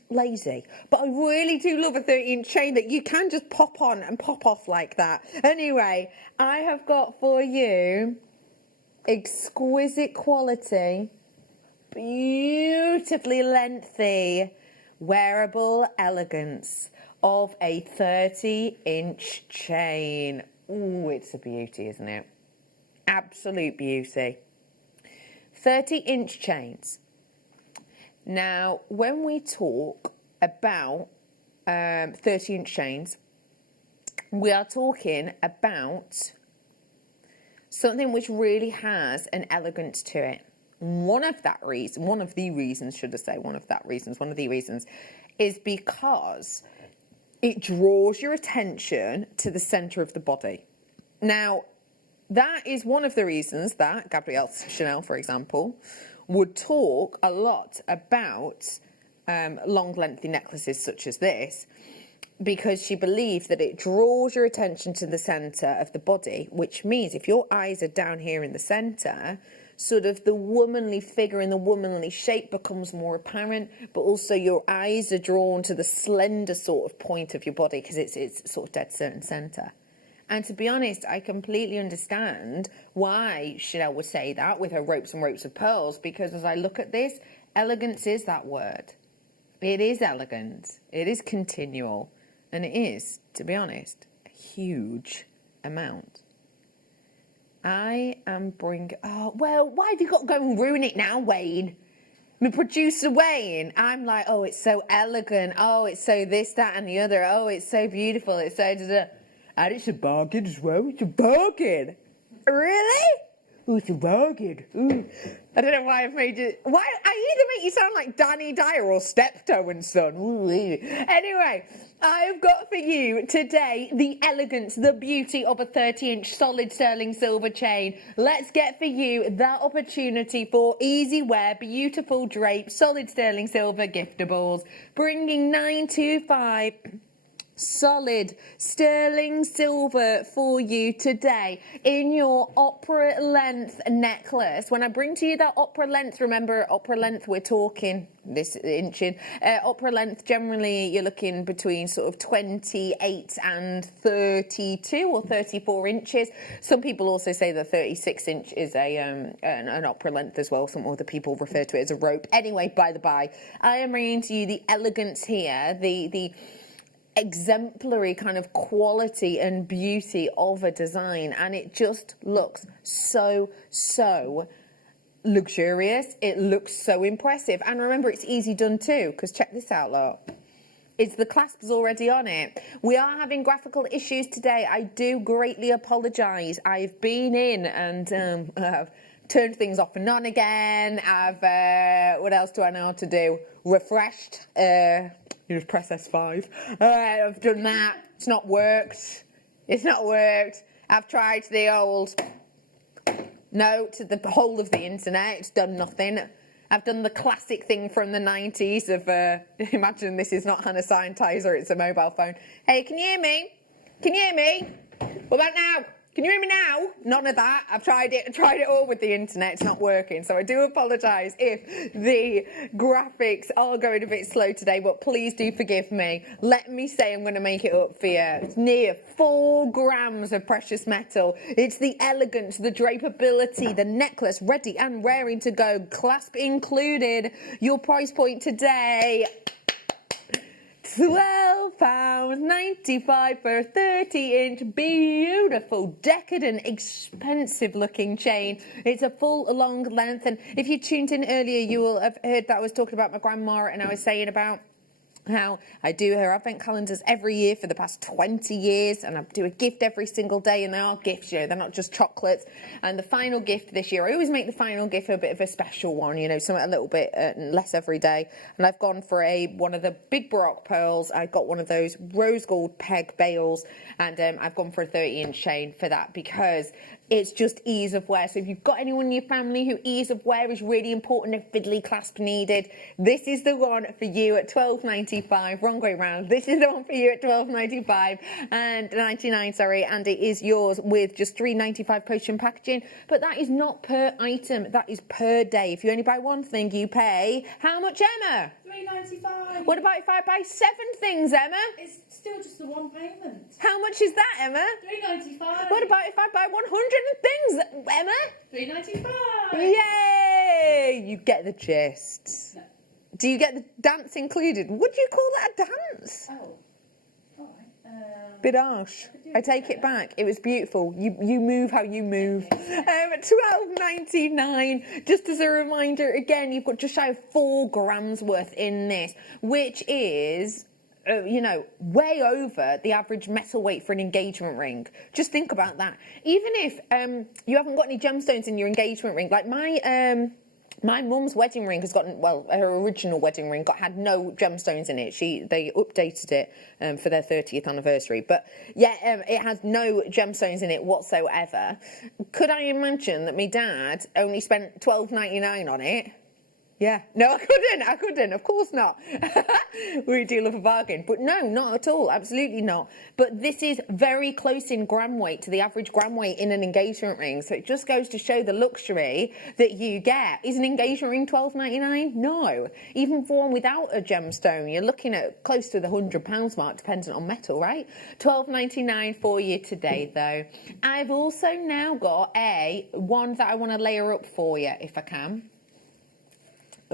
lazy, but I really do love a 13-inch chain that you can just pop on and pop off like that. Anyway, I have got for you exquisite quality, beautifully lengthy, wearable elegance of a 30-inch chain. Ooh, it's a beauty, isn't it? Absolute beauty. 30-inch chains. Now, when we talk about 30-inch chains, we are talking about something which really has an elegance to it. One of the reasons is because it draws your attention to the centre of the body. Now, that is one of the reasons that Gabrielle Chanel, for example, would talk a lot about long, lengthy necklaces such as this, because she believed that it draws your attention to the centre of the body, which means if your eyes are down here in the centre, sort of the womanly figure and the womanly shape becomes more apparent, but also your eyes are drawn to the slender sort of point of your body because it's sort of dead centre. And to be honest, I completely understand why Chanel would say that with her ropes and ropes of pearls, because as I look at this, elegance is that word. It is elegant, it is continual, and it is, to be honest, a huge amount. I am bringing... Oh, well, why have you got to go and ruin it now, Wayne? My producer Wayne, I'm like, oh, it's so elegant. Oh, it's so this, that, and the other. Oh, it's so beautiful. It's so... And it's a bargain as well. It's a bargain. Really? Oh, it's a bargain. Ooh. I don't know why I've made you... Why? I either make you sound like Danny Dyer or Steptoe and Son. Ooh. Anyway, I've got for you today the elegance, the beauty of a 30-inch solid sterling silver chain. Let's get for you that opportunity for easy wear, beautiful drape, solid sterling silver giftables, bringing 925... solid sterling silver for you today in your opera length necklace. When I bring to you that opera length, remember opera length, we're talking this inching. Opera length, generally you're looking between sort of 28 and 32 or 34 inches. Some people also say that 36 inch is an opera length as well. Some other people refer to it as a rope. Anyway, by the by, I am bringing to you the elegance here, the exemplary kind of quality and beauty of a design, and it just looks so luxurious. It looks so impressive, and remember, it's easy done too, because check this out, look. It's the clasps already on it. We are having graphical issues today. I do greatly apologise. I've been in and turned things off and on again. I've what else do I know how to do? Refreshed. You just press S5. I've done that. It's not worked. It's not worked. I've tried the old note to the whole of the internet. It's done nothing. I've done the classic thing from the 90s of, imagine this is not hand sanitizer, it's a mobile phone. Hey, can you hear me? Can you hear me? What about now? Can you hear me now? None of that. I've tried it all with the internet. It's not working. So I do apologise if the graphics are going a bit slow today, but please do forgive me. Let me say I'm going to make it up for you. It's near 4 grams of precious metal. It's the elegance, the drapeability, the necklace ready and raring to go, clasp included. Your price point today, £12.95 for a 30-inch beautiful, decadent, expensive looking chain. It's a full long length, and if you tuned in earlier, you will have heard that I was talking about my grandma, and I was saying about how I do her advent calendars every year for the past 20 years, and I do a gift every single day, and they are gifts, you know, they're not just chocolates. And the final gift this year, I always make the final gift a bit of a special one, you know, something a little bit less every day. And I've gone for one of the big Baroque pearls. I got one of those rose gold peg bails, and I've gone for a 30-inch chain for that because it's just ease of wear. So if you've got anyone in your family who ease of wear is really important, if fiddly clasp needed, this is the one for you at £12.95. Wrong way round. This is the one for you at £12.95 and 99, sorry, and it is yours with just £3.95 postage packaging. But that is not per item. That is per day. If you only buy one thing, you pay how much, Emma? £3.95. What about if I buy 7 things, Emma? It's still just the one payment. How much is that, Emma? £3.95. What about if I buy 100 things, Emma? £3.95. Yay! You get the gist. No. Do you get the dance included? Would you call that a dance? Oh. All right. Bit harsh. I take it back. It was beautiful. You move how you move. £12.99. Just as a reminder, again, you've got just shy of 4 grams worth in this, which is, you know, way over the average metal weight for an engagement ring. Just think about that. Even if you haven't got any gemstones in your engagement ring, like my mum's wedding ring has gotten, well, her original wedding ring had no gemstones in it. They updated it for their 30th anniversary. But yeah, it has no gemstones in it whatsoever. Could I imagine that my dad only spent £12.99 on it? Yeah, no, I couldn't, of course not. We do love a bargain, but no, not at all, absolutely not. But this is very close in gram weight to the average gram weight in an engagement ring, so it just goes to show the luxury that you get. Is an engagement ring £12.99? No. Even for one without a gemstone, you're looking at close to the £100 mark, dependent on metal, right? £12.99 for you today, though. I've also now got one that I want to layer up for you, if I can.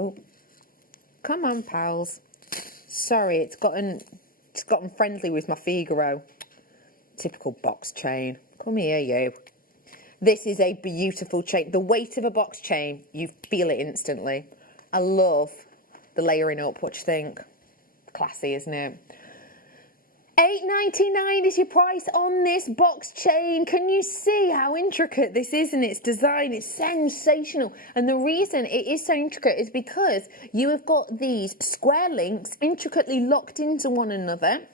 Oh, come on, pals. Sorry, it's gotten friendly with my Figaro. Typical box chain. Come here, you. This is a beautiful chain. The weight of a box chain, you feel it instantly. I love the layering up. What do you think? Classy, isn't it? £8.99 is your price on this box chain. Can you see how intricate this is in its design? It's sensational. And the reason it is so intricate is because you have got these square links intricately locked into one another.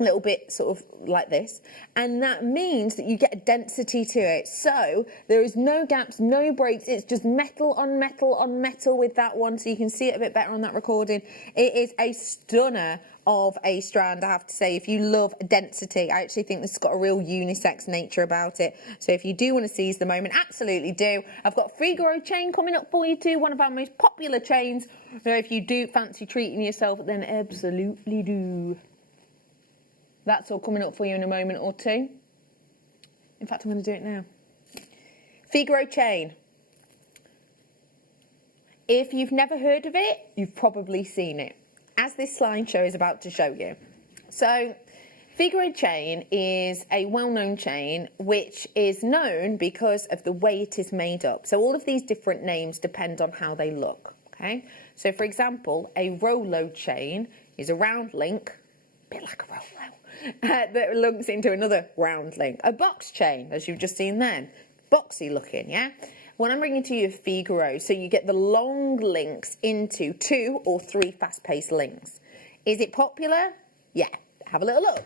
A little bit sort of like this, and that means that you get a density to it, so there is no gaps, no breaks. It's just metal on metal on metal with that one, so you can see it a bit better on that recording. It is a stunner of a strand, I have to say. If you love density, I actually think this has got a real unisex nature about it, so if you do want to seize the moment, absolutely do. I've got Figaro chain coming up for you too, one of our most popular chains, so if you do fancy treating yourself, then absolutely do. That's all coming up for you in a moment or two. In fact, I'm going to do it now. Figaro chain. If you've never heard of it, you've probably seen it, as this slideshow is about to show you. So Figaro chain is a well-known chain which is known because of the way it is made up. So all of these different names depend on how they look, okay? So for example, a Rolo chain is a round link, a bit like a Rolo, that links into another round link. A box chain, as you've just seen then, boxy looking, yeah? When I'm bringing to you a Figaro, so you get the long links into 2 or 3 fast-paced links. Is it popular? Yeah, have a little look.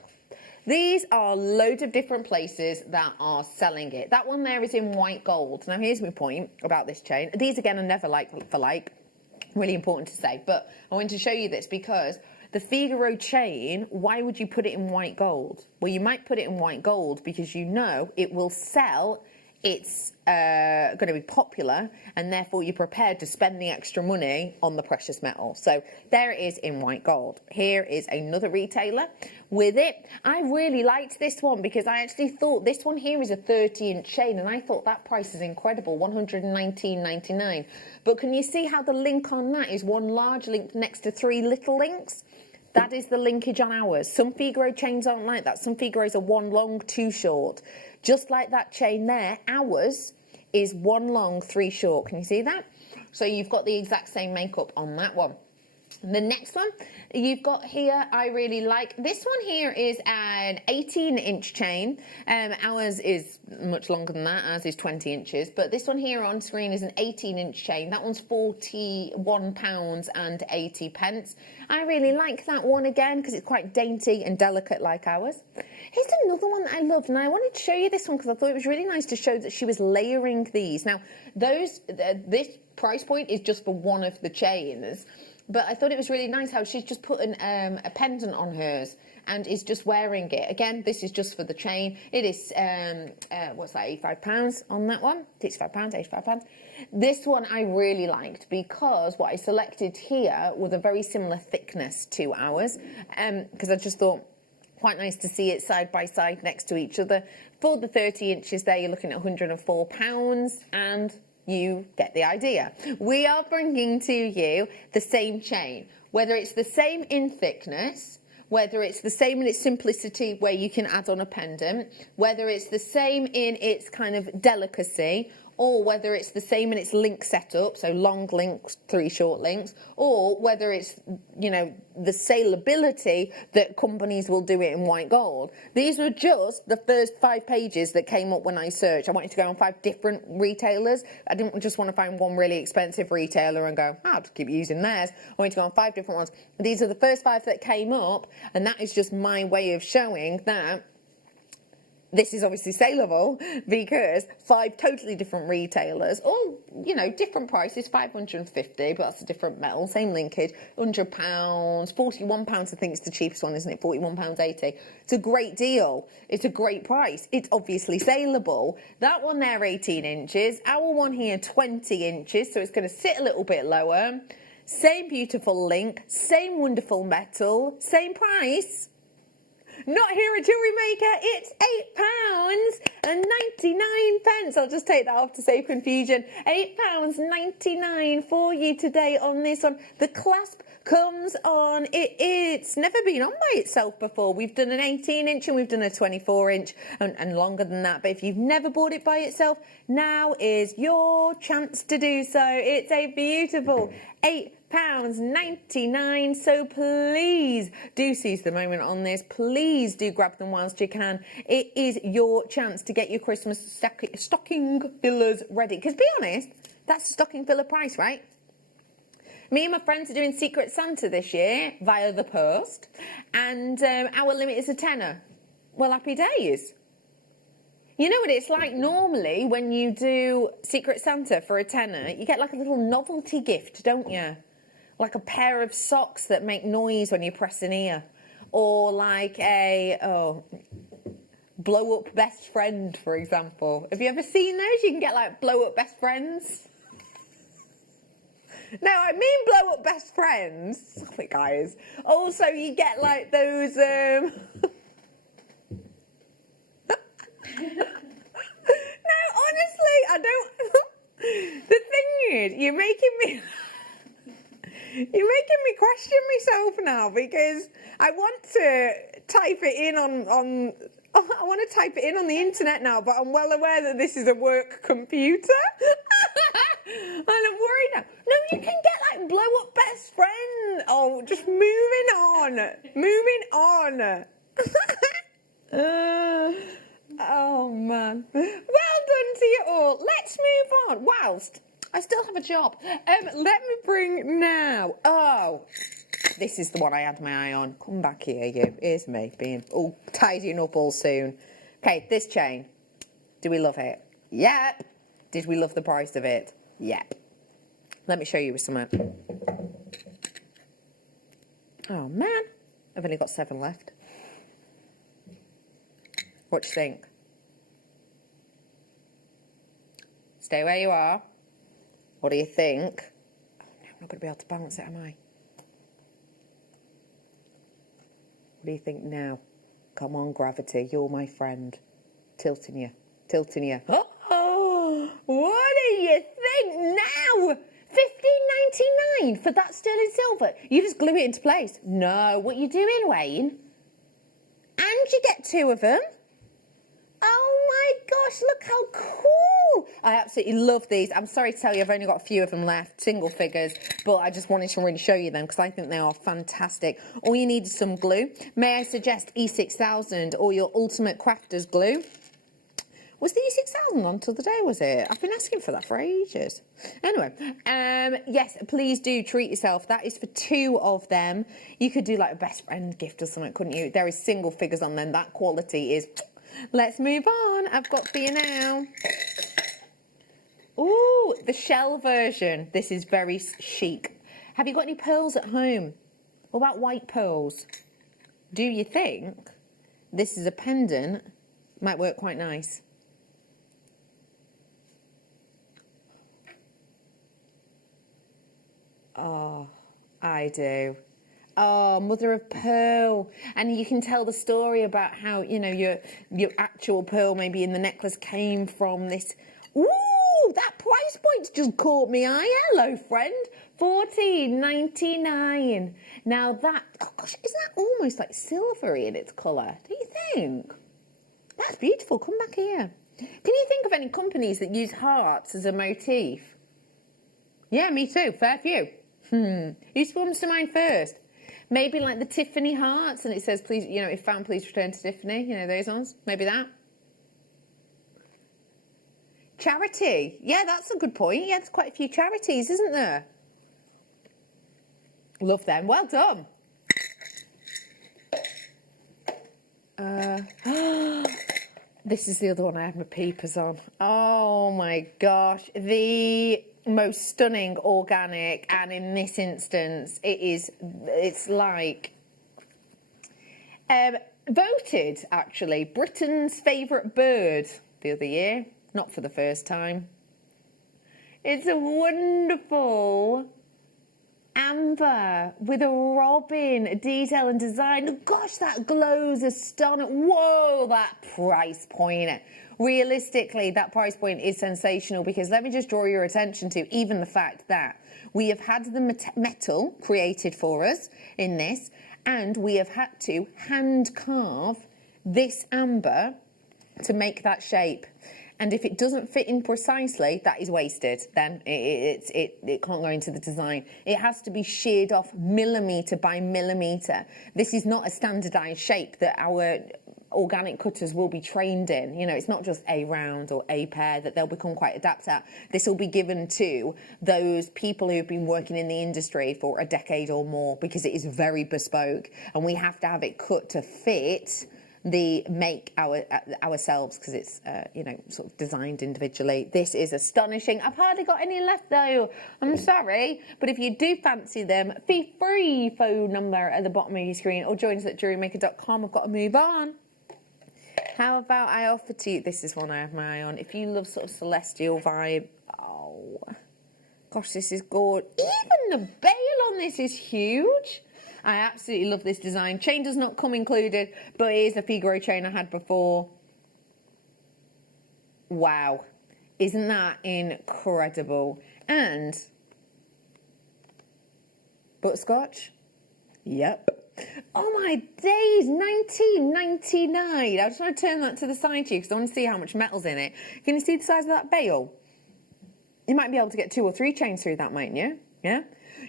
These are loads of different places that are selling it. That one there is in white gold. Now here's my point about this chain. These again are never like for like, really important to say, but I wanted to show you this because the Figaro chain, why would you put it in white gold? Well, you might put it in white gold because you know it will sell, it's going to be popular, and therefore you're prepared to spend the extra money on the precious metal. So there it is in white gold. Here is another retailer with it. I really liked this one because I actually thought this one here is a 30-inch chain, and I thought that price is incredible, $119.99. But can you see how the link on that is one large link next to 3 little links? That is the linkage on ours. Some Figaro chains aren't like that. Some Figaros are 1 long, 2 short. Just like that chain there, ours is 1 long, 3 short. Can you see that? So you've got the exact same makeup on that one. The next one you've got here, I really like. This one here is an 18-inch chain. Ours is much longer than that. Ours is 20 inches. But this one here on screen is an 18-inch chain. That one's £41.80. I really like that one again because it's quite dainty and delicate like ours. Here's another one that I loved, and I wanted to show you this one because I thought it was really nice to show that she was layering these. Now, this price point is just for one of the chains. But I thought it was really nice how she's just put a pendant on hers and is just wearing it. Again, this is just for the chain. It is, what's that, £85 on that one? £65, £85. This one I really liked because what I selected here was a very similar thickness to ours. Because I just thought, quite nice to see it side by side next to each other. For the 30 inches there, you're looking at £104 and you get the idea. We are bringing to you the same chain, whether it's the same in thickness, whether it's the same in its simplicity where you can add on a pendant, whether it's the same in its kind of delicacy, or whether it's the same in its link setup, so long links, 3 short links, or whether it's, you know, the saleability that companies will do it in white gold. These were just the first 5 pages that came up when I searched. I wanted to go on 5 different retailers. I didn't just want to find one really expensive retailer and go, I'll just keep using theirs. I wanted to go on 5 different ones. These are the first 5 that came up, and that is just my way of showing that this is obviously saleable because 5 totally different retailers, all, you know, different prices, £550, but that's a different metal, same linkage, £100, £41 I think is the cheapest one, isn't it? £41.80. It's a great deal. It's a great price. It's obviously saleable. That one there, 18 inches. Our one here, 20 inches, so it's going to sit a little bit lower. Same beautiful link, same wonderful metal, same price. Not here at JewelleryMaker, it's £8.99. I'll just take that off to save confusion. £8.99 for you today on this one. The clasp comes on. It's never been on by itself before. We've done an 18-inch and we've done a 24-inch and longer than that. But if you've never bought it by itself, now is your chance to do so. It's a beautiful £8.99. So please do seize the moment on this. Please do grab them whilst you can. It is your chance to get your Christmas stocking fillers ready. Because be honest, that's a stocking filler price, right? Me and my friends are doing Secret Santa this year via the post, and our limit is a £10. Well, happy days. You know what it's like normally when you do Secret Santa for a £10, you get like a little novelty gift, don't you? Like a pair of socks that make noise when you press an ear, or like a blow-up best friend, for example. Have you ever seen those? You can get like blow-up best friends. No, I mean blow-up best friends. Stop it, guys. Also, you get like those. No, honestly, I don't. The thing is, you're making me question myself now because I want to type it in on I want to type it in on the internet now, but I'm well aware that this is a work computer. And I'm worried now. No, you can get like blow up best friend. Oh, just moving on. Oh man. Well done to you all. Let's move on. Whilst I still have a job. Let me bring now. Oh, this is the one I had my eye on. Come back here, you. Here's me being all tidying up all soon. Okay, this chain. Do we love it? Yep. Did we love the price of it? Yep. Let me show you with something. Oh man, I've only got 7 left. What do you think? Stay where you are. What do you think? Oh, no, I'm not going to be able to balance it, am I? What do you think now? Come on, gravity, you're my friend. Tilting you. Oh, what do you think now? $15.99 for that sterling silver. You just glue it into place. No, what you doing, Wayne? And you get 2 of them. Oh my gosh, look how cool. I absolutely love these. I'm sorry to tell you, I've only got a few of them left, single figures, but I just wanted to really show you them because I think they are fantastic. All you need is some glue. May I suggest E6000 or your Ultimate Crafters glue? Was the E6000 on till the day, was it? I've been asking for that for ages. Anyway, yes, please do treat yourself. That is for 2 of them. You could do like a best friend gift or something, couldn't you? There is single figures on them. That quality is... Let's move on. I've got for you now. Ooh, the shell version. This is very chic. Have you got any pearls at home? What about white pearls? Do you think this is a pendant? Might work quite nice. Oh, I do. Oh, mother of pearl. And you can tell the story about how, you know, your actual pearl maybe in the necklace came from this. Ooh, that price point just caught me eye. Hello, friend. $14.99. Now that, oh gosh, isn't that almost like silvery in its colour? Do you think? That's beautiful. Come back here. Can you think of any companies that use hearts as a motif? Yeah, me too. Fair few. Who comes to mind first? Maybe like the Tiffany hearts, and it says, please, you know, if found, please return to Tiffany. You know, those ones. Maybe that. Charity. Yeah, that's a good point. Yeah, there's quite a few charities, isn't there? Love them. Well done. This is the other one I have my peepers on. Oh my gosh. The most stunning organic, and in this instance it's like voted actually Britain's favourite bird the other year, not for the first time. It's a wonderful amber with a robin detail and design. Gosh, that glows astonishing. Whoa, that price point. Realistically, that price point is sensational because let me just draw your attention to even the fact that we have had the metal created for us in this, and we have had to hand carve this amber to make that shape. And if it doesn't fit in precisely, that is wasted. Then it can't go into the design. It has to be sheared off millimetre by millimetre. This is not a standardised shape that our organic cutters will be trained in. You know, it's not just a round or a pair that they'll become quite adept at. This will be given to those people who've been working in the industry for a decade or more because it is very bespoke, and we have to have it cut to fit the make ourselves because it's you know, sort of designed individually. This is astonishing. I've hardly got any left though. I'm sorry, but if you do fancy them, feel free phone number at the bottom of your screen or join us at JewelleryMaker.com. I've got to move on. How about I offer to you, this is one I have my eye on, if you love sort of celestial vibe. Oh gosh, this is gorgeous. Even the bail on this is huge. I absolutely love this design. Chain does not come included, but it is a Figaro chain I had before. Wow. Isn't that incredible? And butterscotch? Yep. Oh my days, 19.99. I just want to turn that to the side to you because I want to see how much metal's in it. Can you see the size of that bail? You might be able to get 2 or 3 chains through that, mightn't you? Yeah?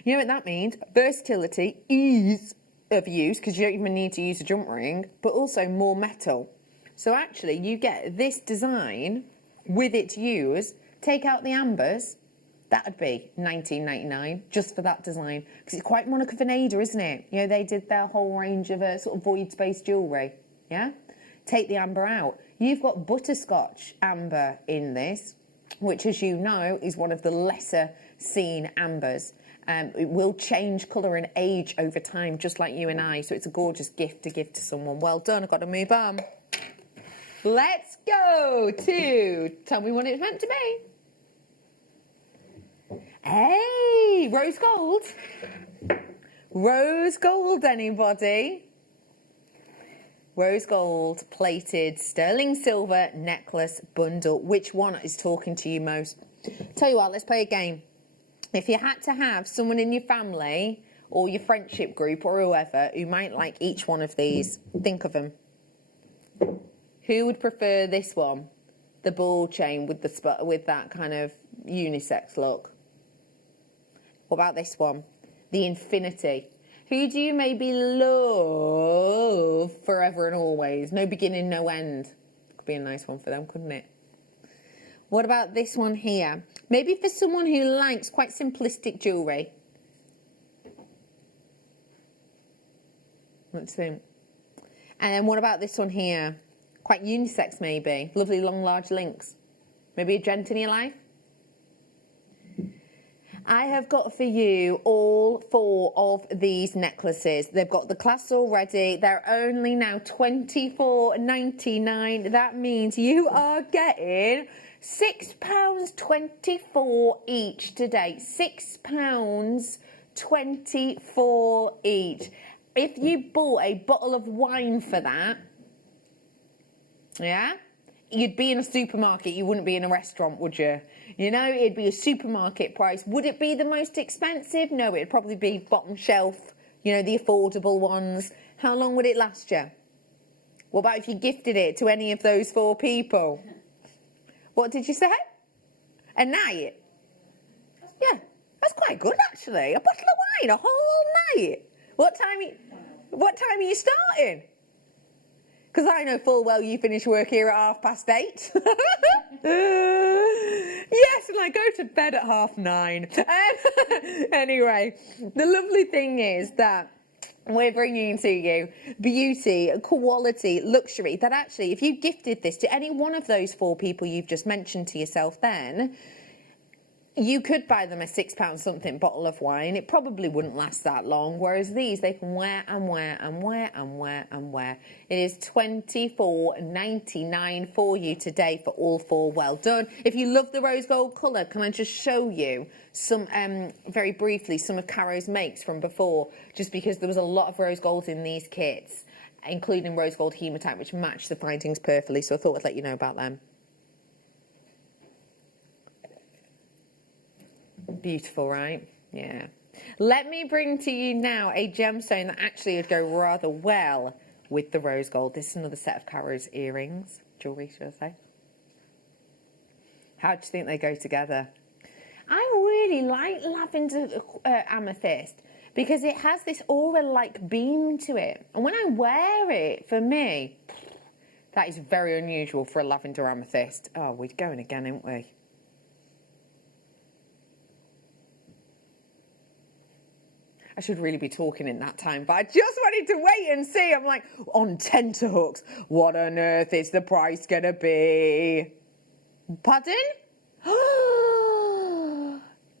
You know what that means? Versatility, ease of use, because you don't even need to use a jump ring, but also more metal. So actually, you get this design with its use, take out the ambers, that would be $19.99 just for that design. Because it's quite Monica Vinader, isn't it? You know, they did their whole range of sort of void space jewellery. Yeah? Take the amber out. You've got butterscotch amber in this, which, as you know, is one of the lesser seen ambers. It will change colour and age over time, just like you and I. So it's a gorgeous gift to give to someone. Well done. I've got to move on. Let's go to tell me what it's meant to be. Hey, rose gold. Rose gold, anybody? Rose gold plated sterling silver necklace bundle. Which one is talking to you most? Tell you what, let's play a game. If you had to have someone in your family or your friendship group or whoever who might like each one of these, think of them. Who would prefer this one? The ball chain with that kind of unisex look. What about this one? The infinity. Who do you maybe love forever and always? No beginning, no end. Could be a nice one for them, couldn't it? What about this one here? Maybe for someone who likes quite simplistic jewellery. Let's see. And then what about this one here? Quite unisex maybe. Lovely long large links. Maybe a gent in your life? I have got for you all 4 of these necklaces. They've got the clasp already. They're only now £24.99. That means you are getting £6.24 each today. £6.24 each. If you bought a bottle of wine for that, yeah, you'd be in a supermarket. You wouldn't be in a restaurant, would you? You know, it'd be a supermarket price. Would it be the most expensive? No, it'd probably be bottom shelf, you know, the affordable ones. How long would it last you? What about if you gifted it to any of those 4 people? What did you say? A night? Yeah, that's quite good, actually. A bottle of wine, a whole night. What time are you starting? Because I know full well you finish work here at 8:30. Yes, and I go to bed at 9:30. Anyway, the lovely thing is that we're bringing to you beauty, quality, luxury, that actually, if you gifted this to any one of those 4 people you've just mentioned to yourself then, you could buy them a £6 something bottle of wine. It probably wouldn't last that long, whereas these they can wear and wear and wear and wear and wear. It is £24.99 for you today for all 4. Well done. If you love the rose gold colour, can I just show you some, very briefly, some of Caro's makes from before, just because there was a lot of rose gold in these kits, including rose gold hematite, which match the findings perfectly, so I thought I'd let you know about them. Beautiful, right? Yeah. Let me bring to you now a gemstone that actually would go rather well with the rose gold. This is another set of Caro's earrings. Jewellery, should I say. How do you think they go together? I really like lavender amethyst because it has this aura-like beam to it. And when I wear it, for me, that is very unusual for a lavender amethyst. Oh, we're going again, aren't we? I should really be talking in that time, but I just wanted to wait and see. I'm like, on tenterhooks, what on earth is the price going to be? Pardon?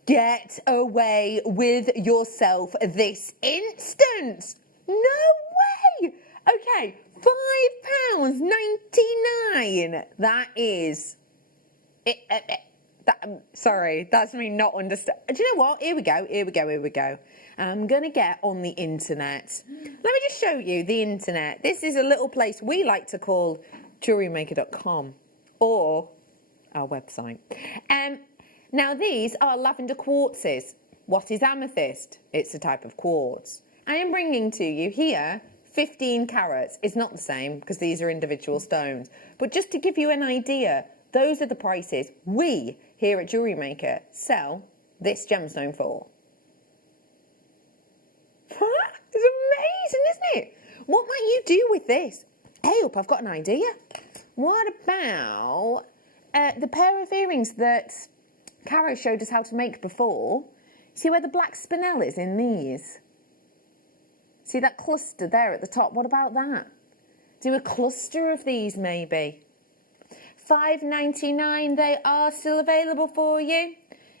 Get away with yourself this instant. No way. Okay, £5.99. That is... sorry, that's me not understand. Do you know what? Here we go. I'm going to get on the internet. Let me just show you the internet. This is a little place we like to call JewelleryMaker.com or our website. Now, these are lavender quartzes. What is amethyst? It's a type of quartz. I am bringing to you here 15 carats. It's not the same because these are individual stones. But just to give you an idea, those are the prices we here at Jewellery Maker sell this gemstone for. It's amazing, isn't it? What might you do with this? Hey up, I've got an idea. What about the pair of earrings that Caro showed us how to make before? See where the black spinel is in these? See that cluster there at the top? What about that? Do a cluster of these maybe. $5.99, they are still available for you.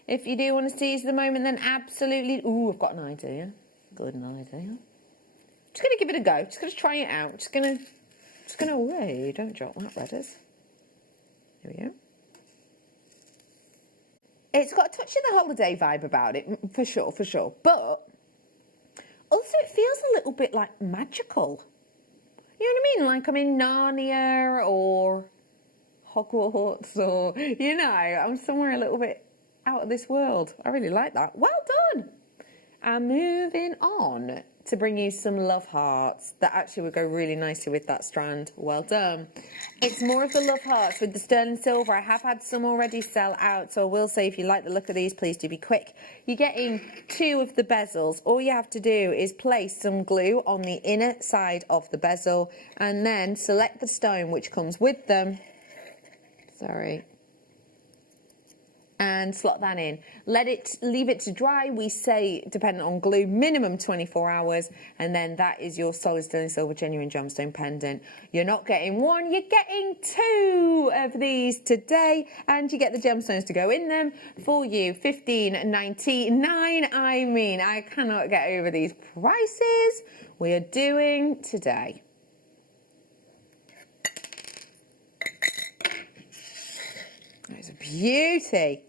If you do want to seize the moment, then absolutely. Ooh, I've got an idea. Good idea. Just gonna give it a go. Just gonna try it out. Just gonna. Wait, don't drop that, Redders. Here we go. It's got a touch of the holiday vibe about it, for sure, for sure. But also, it feels a little bit like magical. You know what I mean? Like I'm in Narnia or Hogwarts, or you know, I'm somewhere a little bit out of this world. I really like that. Well done. And moving on to bring you some love hearts that actually would go really nicely with that strand. Well done. It's more of the love hearts with the sterling silver. I have had some already sell out, so I will say if you like the look of these, please do be quick. You're getting 2 of the bezels. All you have to do is place some glue on the inner side of the bezel and then select the stone which comes with them. Sorry. And slot that in. Leave it to dry. We say, depending on glue, minimum 24 hours. And then that is your solid sterling silver genuine gemstone pendant. You're not getting 1, you're getting 2 of these today. And you get the gemstones to go in them for you. $15.99. I mean, I cannot get over these prices we are doing today. It's a beauty.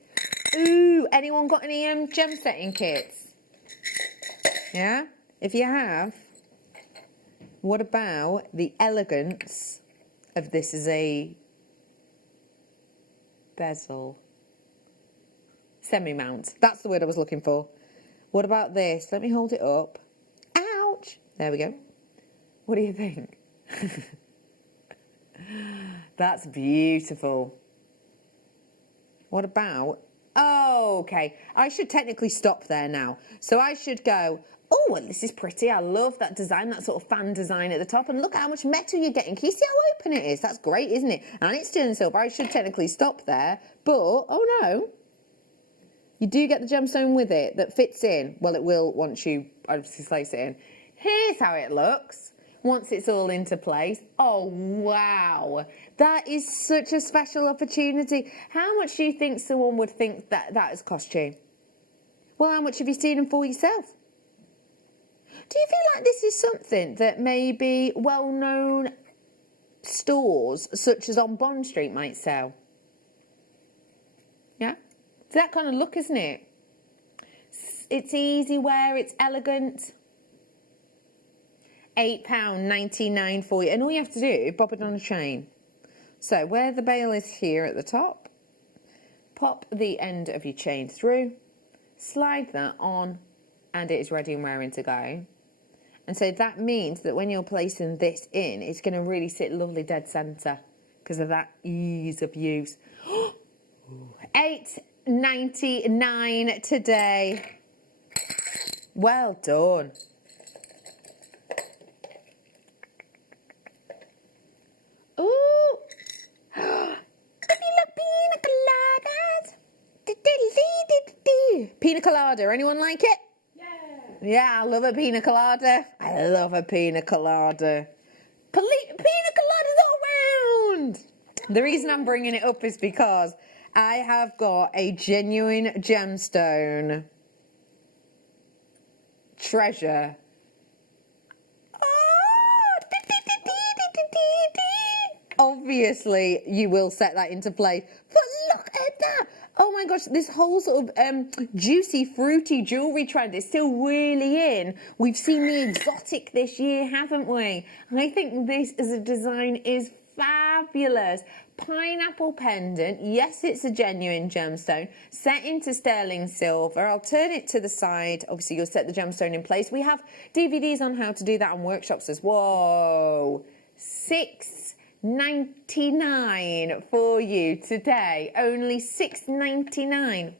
Ooh, anyone got any gem setting kits? Yeah? If you have, what about the elegance of this as a bezel? Semi-mount. That's the word I was looking for. What about this? Let me hold it up. Ouch! There we go. What do you think? That's beautiful. What about... Oh, okay. I should technically stop there now. So I should go, oh, well, this is pretty. I love that design, that sort of fan design at the top. And look how much metal you're getting. Can you see how open it is? That's great, isn't it? And it's sterling silver. I should technically stop there. But, oh no. You do get the gemstone with it that fits in. Well, it will once you obviously place it in. Here's how it looks once it's all into place. Oh, wow. That is such a special opportunity. How much do you think someone would think that has cost you? Well, how much have you seen them for yourself? Do you feel like this is something that maybe well-known stores, such as on Bond Street, might sell? Yeah? It's that kind of look, isn't it? It's easy wear, it's elegant. £8.99 for you. And all you have to do is pop it on a chain. So where the bail is here at the top, pop the end of your chain through, slide that on, and it is ready and raring to go. And so that means that when you're placing this in, it's going to really sit lovely dead centre because of that ease of use. $8.99 today. Well done. Ooh. If you like pina coladas. Pina colada, anyone like it? Yeah, I love a pina colada. I love a pina colada. Pina coladas all round. The reason I'm bringing it up is because I have got a genuine gemstone treasure. Obviously, you will set that into place. But look at that. Oh my gosh, this whole sort of juicy, fruity jewellery trend is still really in. We've seen the exotic this year, haven't we? I think this as a design is fabulous pineapple pendant. Yes, it's a genuine gemstone, set into sterling silver. I'll turn it to the side. Obviously, you'll set the gemstone in place. We have DVDs on how to do that and workshops as well. $6.99 for you today. Only $6.99.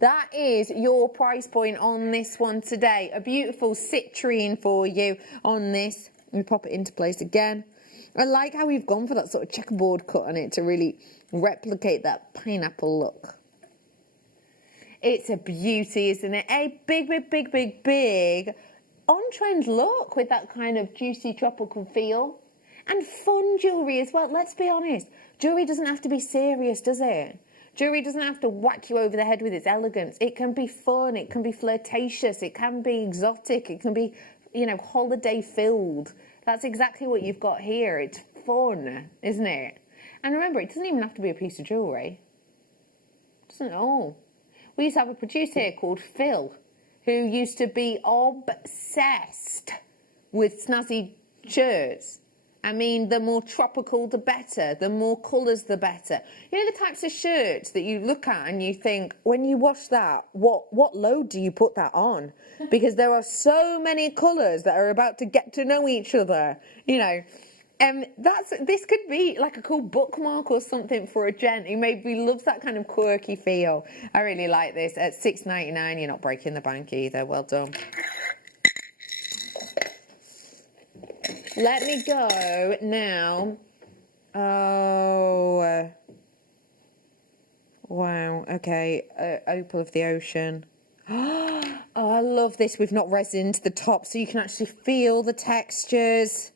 That is your price point on this one today. A beautiful citrine for you on this. Let me pop it into place again. I like how we've gone for that sort of checkerboard cut on it to really replicate that pineapple look. It's a beauty, isn't it? A big, big, big, big, big on-trend look with that kind of juicy tropical feel. And fun jewellery as well. Let's be honest. Jewellery doesn't have to be serious, does it? Jewellery doesn't have to whack you over the head with its elegance. It can be fun, it can be flirtatious, it can be exotic, it can be, you know, holiday filled. That's exactly what you've got here. It's fun, isn't it? And remember, it doesn't even have to be a piece of jewellery. It doesn't at all. We used to have a producer here called Phil, who used to be obsessed with snazzy shirts. I mean, the more tropical, the better. The more colours, the better. You know the types of shirts that you look at and you think, when you wash that, what load do you put that on? Because there are so many colours that are about to get to know each other. You know, this could be like a cool bookmark or something for a gent who maybe loves that kind of quirky feel. I really like this. At $6.99, you're not breaking the bank either. Well done. Let me go now. Oh, wow. Okay, Opal of the Ocean. Oh, I love this. We've not resined the top, so you can actually feel the textures.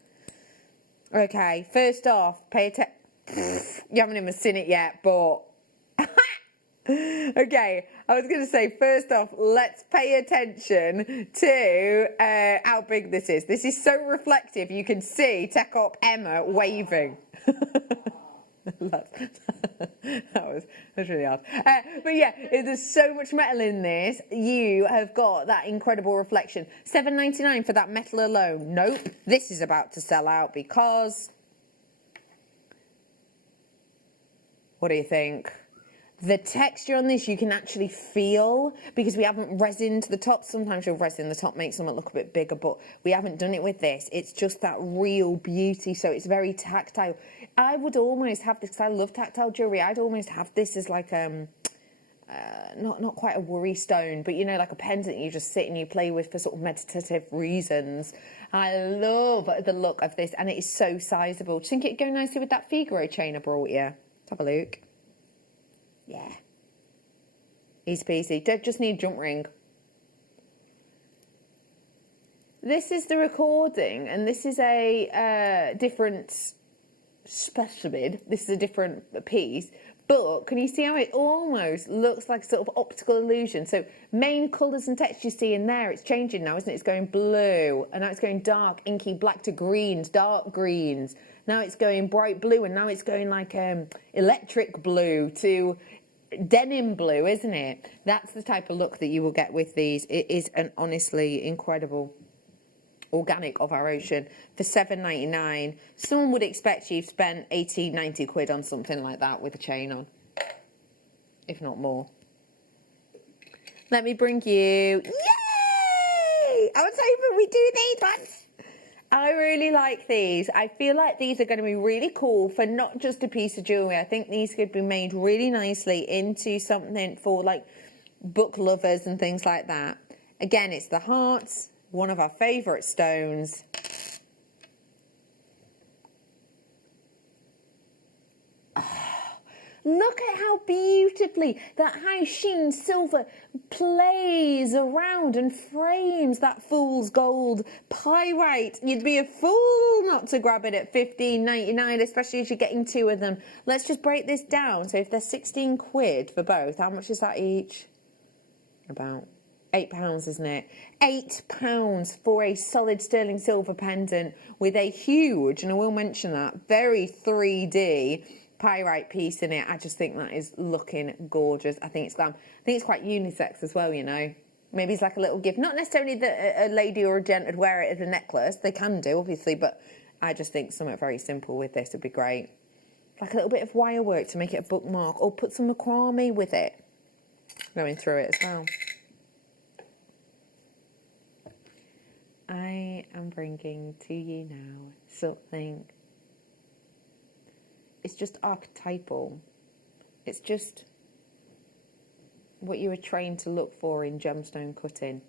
Okay, first off, pay attention. You haven't even seen it yet, but... Okay, I was going to say, first off, let's pay attention to how big this is. This is so reflective, you can see Tech Op Emma waving. That's really hard. But yeah, there's so much metal in this. You have got that incredible reflection. $7.99 for that metal alone. Nope, this is about to sell out because... What do you think? The texture on this you can actually feel because we haven't resined the top. Sometimes you'll resin the top, make something look a bit bigger, but we haven't done it with this. It's just that real beauty, so it's very tactile. I would almost have this, because I love tactile jewellery, I'd almost have this as like not quite a worry stone, but you know, like a pendant you just sit and you play with for sort of meditative reasons. I love the look of this, and it is so sizable. Do you think it'd go nicely with that Figaro chain I brought you? Let's have a look. Yeah. Easy peasy. Don't just need jump ring. This is the recording, and this is a different specimen. This is a different piece. But can you see how it almost looks like sort of optical illusion? So main colours and textures you see in there, it's changing now, isn't it? It's going blue, and now it's going dark, inky black to greens, dark greens. Now it's going bright blue, and now it's going like electric blue to denim blue, isn't it? That's the type of look that you will get with these. It is an honestly incredible organic of our ocean for $7.99. Someone would expect you've spent 80, 90 quid on something like that with a chain on, if not more. Let me bring you, yay! I was hoping we'd do these ones. I really like these. I feel like these are going to be really cool for not just a piece of jewellery. I think these could be made really nicely into something for like book lovers and things like that. Again, it's the hearts, one of our favourite stones. Look at how beautifully that high sheen silver plays around and frames that fool's gold pyrite. You'd be a fool not to grab it at $15.99, especially as you're getting two of them. Let's just break this down. So if they're 16 quid for both, how much is that each? About £8, isn't it? £8 for a solid sterling silver pendant with a huge, and I will mention that, very 3D pyrite piece in it. I just think that is looking gorgeous. I think it's glam. I think it's quite unisex as well, you know. Maybe it's like a little gift. Not necessarily that a lady or a gent would wear it as a necklace. They can do, obviously, but I just think something very simple with this would be great. Like a little bit of wire work to make it a bookmark, or put some macrame with it. Going through it as well. I am bringing to you now something. It's just archetypal. It's just what you were trained to look for in gemstone cutting.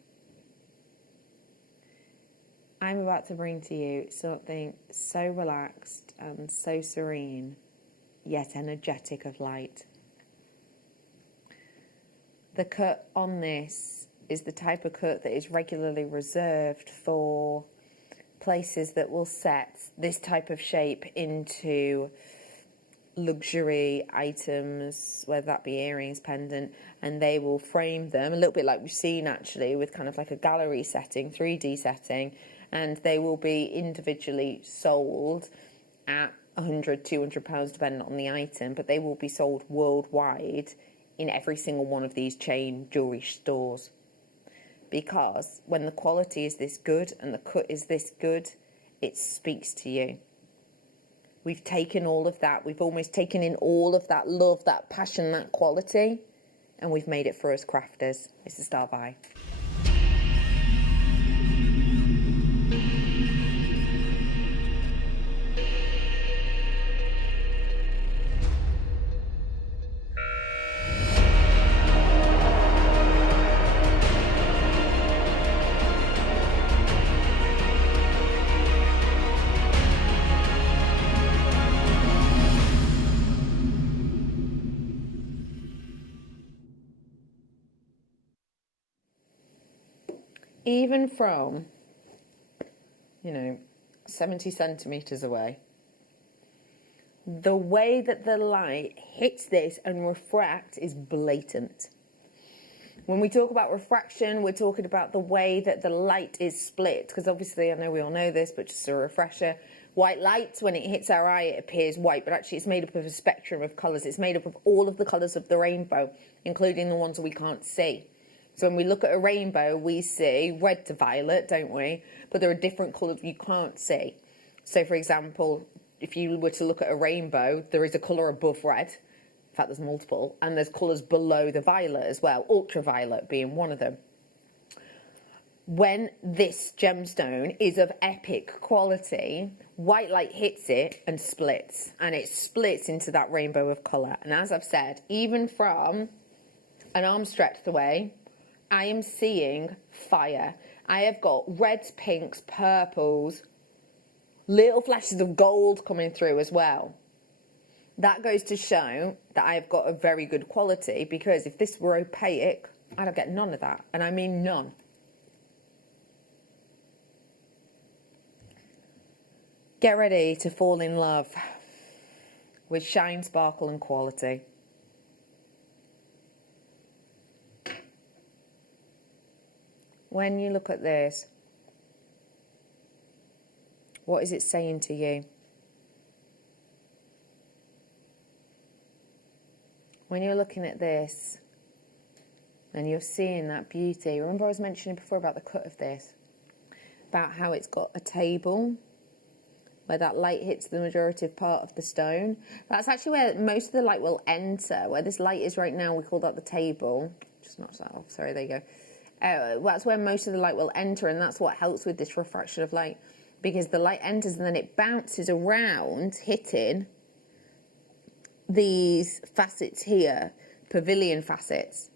I'm about to bring to you something so relaxed and so serene, yet energetic of light. The cut on this is the type of cut that is regularly reserved for places that will set this type of shape into luxury items, whether that be earrings, pendant, and they will frame them a little bit like we've seen actually with kind of like a gallery setting, 3D setting, and they will be individually sold at £100, £200 depending on the item, but they will be sold worldwide in every single one of these chain jewellery stores. Because when the quality is this good and the cut is this good, it speaks to you. We've taken all of that, we've almost taken in all of that love, that passion, that quality, and we've made it for us crafters. It's the Star By. Even from, 70 centimetres away, the way that the light hits this and refracts is blatant. When we talk about refraction, we're talking about the way that the light is split, because obviously, I know we all know this, but just a refresher, white light, when it hits our eye, it appears white, but actually it's made up of a spectrum of colours. It's made up of all of the colours of the rainbow, including the ones that we can't see. So when we look at a rainbow, we see red to violet, don't we? But there are different colours you can't see. So, for example, if you were to look at a rainbow, there is a colour above red. In fact, there's multiple. And there's colours below the violet as well, ultraviolet being one of them. When this gemstone is of epic quality, white light hits it and splits. And it splits into that rainbow of colour. And as I've said, even from an arm stretched away, I am seeing fire. I have got reds, pinks, purples, little flashes of gold coming through as well. That goes to show that I have got a very good quality, because if this were opaque, I'd get none of that. And I mean none. Get ready to fall in love with shine, sparkle and quality. When you look at this, what is it saying to you? When you're looking at this and you're seeing that beauty, remember I was mentioning before about the cut of this, about how it's got a table where that light hits the majority of part of the stone. That's actually where most of the light will enter. Where this light is right now, we call that the table. Just knocked that off, sorry, there you go. That's where most of the light will enter, and that's what helps with this refraction of light, because the light enters and then it bounces around, hitting these facets here, pavilion facets.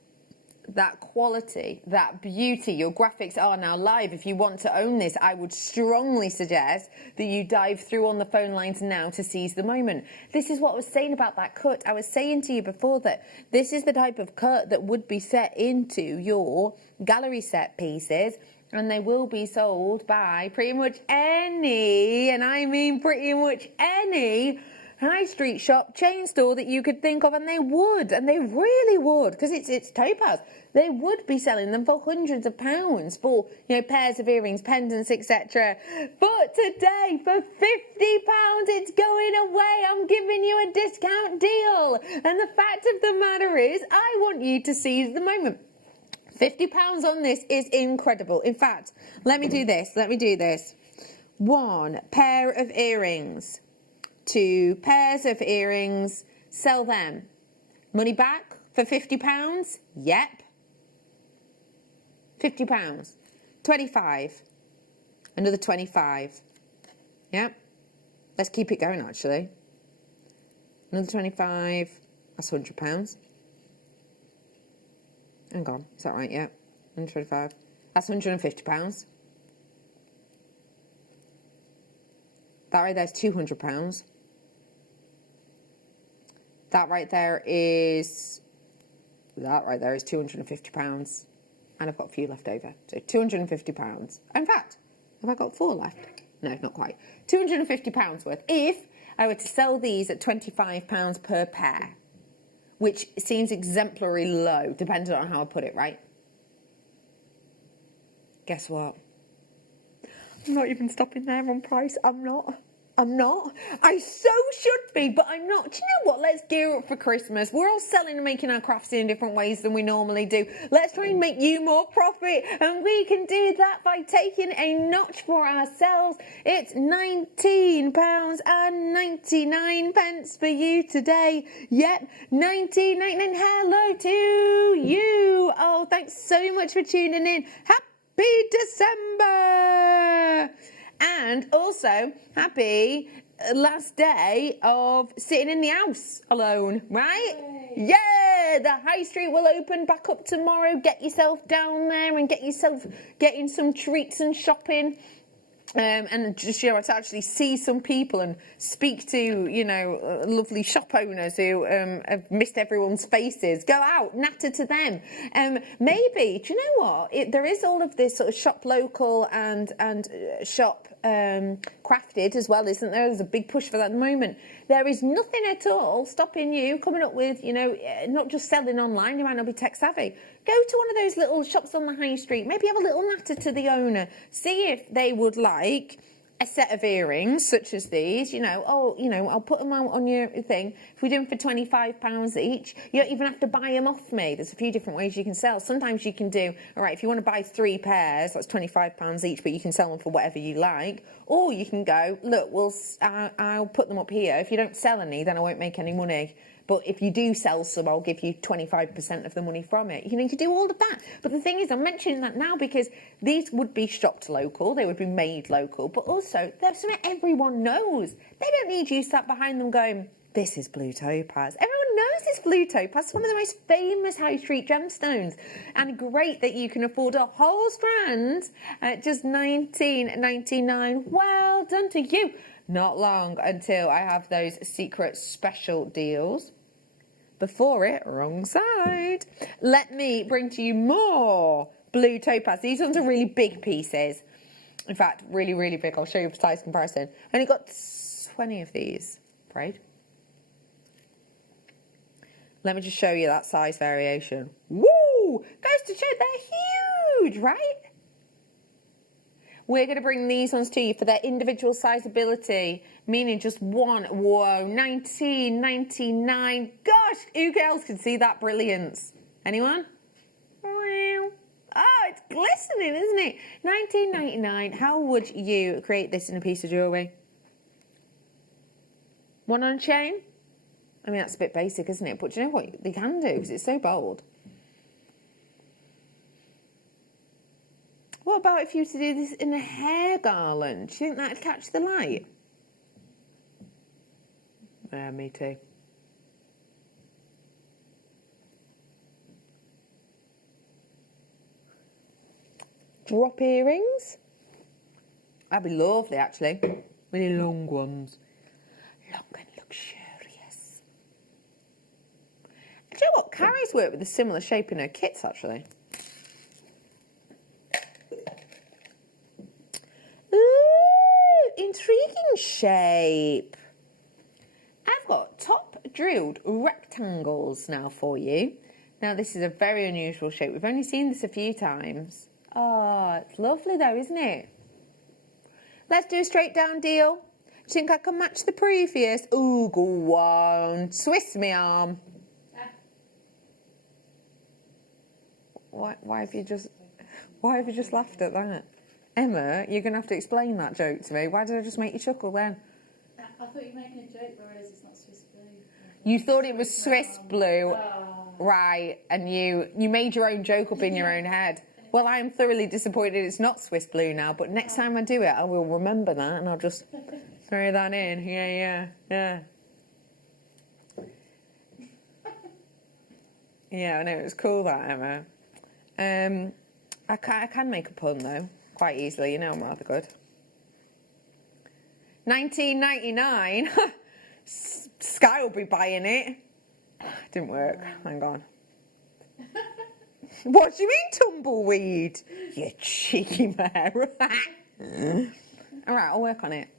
That quality, that beauty, your graphics are now live. If you want to own this, I would strongly suggest that you dive through on the phone lines now to seize the moment. This is what I was saying about that cut. I was saying to you before that this is the type of cut that would be set into your gallery set pieces, and they will be sold by pretty much any, and I mean pretty much any, high street shop, chain store that you could think of, and they really would, because it's topaz. They would be selling them for hundreds of pounds for, pairs of earrings, pendants, etc. But today, for £50, it's going away. I'm giving you a discount deal. And the fact of the matter is, I want you to seize the moment. £50 on this is incredible. In fact, let me do this. 1 pair of earrings, 2 pairs of earrings, sell them. Money back for £50? Yep. £50. 25. Another 25. Yep. Let's keep it going, actually. Another 25. That's £100. Hang on. Is that right? Yep. 125. That's £150. That right there is £200. That right there is £250. And I've got a few left over. So £250. In fact, have I got 4 left? No, not quite. £250 worth. If I were to sell these at £25 per pair, which seems exemplary low, depending on how I put it, right? Guess what? I'm not even stopping there on price. I'm not. I so should be, but I'm not. Do you know what? Let's gear up for Christmas. We're all selling and making our crafts in different ways than we normally do. Let's try and make you more profit, and we can do that by taking a notch for ourselves. It's £19.99 for you today. Yep, £19.99. Hello to you. Oh, thanks so much for tuning in. Happy December! And also, happy last day of sitting in the house alone, right? Yeah, the high street will open back up tomorrow. Get yourself down there and getting some treats and shopping. And just, to actually see some people and speak to, lovely shop owners who have missed everyone's faces. Go out, natter to them. Maybe, do you know what? There is all of this sort of shop local and shop crafted as well, isn't there? There's a big push for that at the moment. There is nothing at all stopping you coming up with, not just selling online. You might not be tech savvy. Go to one of those little shops on the high street. Maybe have a little natter to the owner. See if they would like a set of earrings such as these. I'll put them out on your thing. If we do them for £25 each, you don't even have to buy them off me. There's a few different ways you can sell. Sometimes you can do, all right, if you want to buy 3 pairs, that's £25 each, but you can sell them for whatever you like. Or you can go, look, I'll put them up here. If you don't sell any, then I won't make any money. But if you do sell some, I'll give you 25% of the money from it. You can do all of that. But the thing is, I'm mentioning that now because these would be shopped local. They would be made local. But also, they're something everyone knows. They don't need you sat behind them going, this is blue topaz. Everyone knows it's blue topaz. It's one of the most famous high street gemstones. And great that you can afford a whole strand at just $19.99. Well done to you. Not long until I have those secret special deals. Before it, wrong side. Let me bring to you more blue topaz. These ones are really big pieces. In fact, really, really big. I'll show you a size comparison. I only got 20 of these, afraid. Let me just show you that size variation. Woo! Goes to show they're huge, right? We're going to bring these ones to you for their individual sizability, meaning just one. Whoa, $19.99. Gosh, who else can see that brilliance? Anyone? Oh, it's glistening, isn't it? $19.99. How would you create this in a piece of jewellery? One on chain? I mean, that's a bit basic, isn't it? But do you know what they can do? Because it's so bold. What about if you were to do this in a hair garland? Do you think that'd catch the light? Yeah, me too. Drop earrings? That'd be lovely, actually. Really long ones. Long and luxurious. Do you know what? Carrie's worked with a similar shape in her kits, actually. Ooh, intriguing shape. I've got top drilled rectangles now for you. Now, this is a very unusual shape. We've only seen this a few times. Oh, it's lovely though, isn't it? Let's do a straight down deal. Do you think I can match the previous? Ooh, go on. Twist me arm. Why have you just laughed at that? Emma, you're going to have to explain that joke to me. Why did I just make you chuckle then? I thought you were making a joke, but I realised it's not Swiss blue. You thought it was Swiss blue, right? And you made your own joke up in your own head. Well, I am thoroughly disappointed it's not Swiss blue now, but next time I do it, I will remember that and I'll just throw that in. Yeah. Yeah, I know, it was cool that, Emma. I can make a pun though, quite easily, you know I'm rather good. 1999, Sky will be buying it. Didn't work, hang on. What do you mean tumbleweed? You cheeky mare. All right, I'll work on it.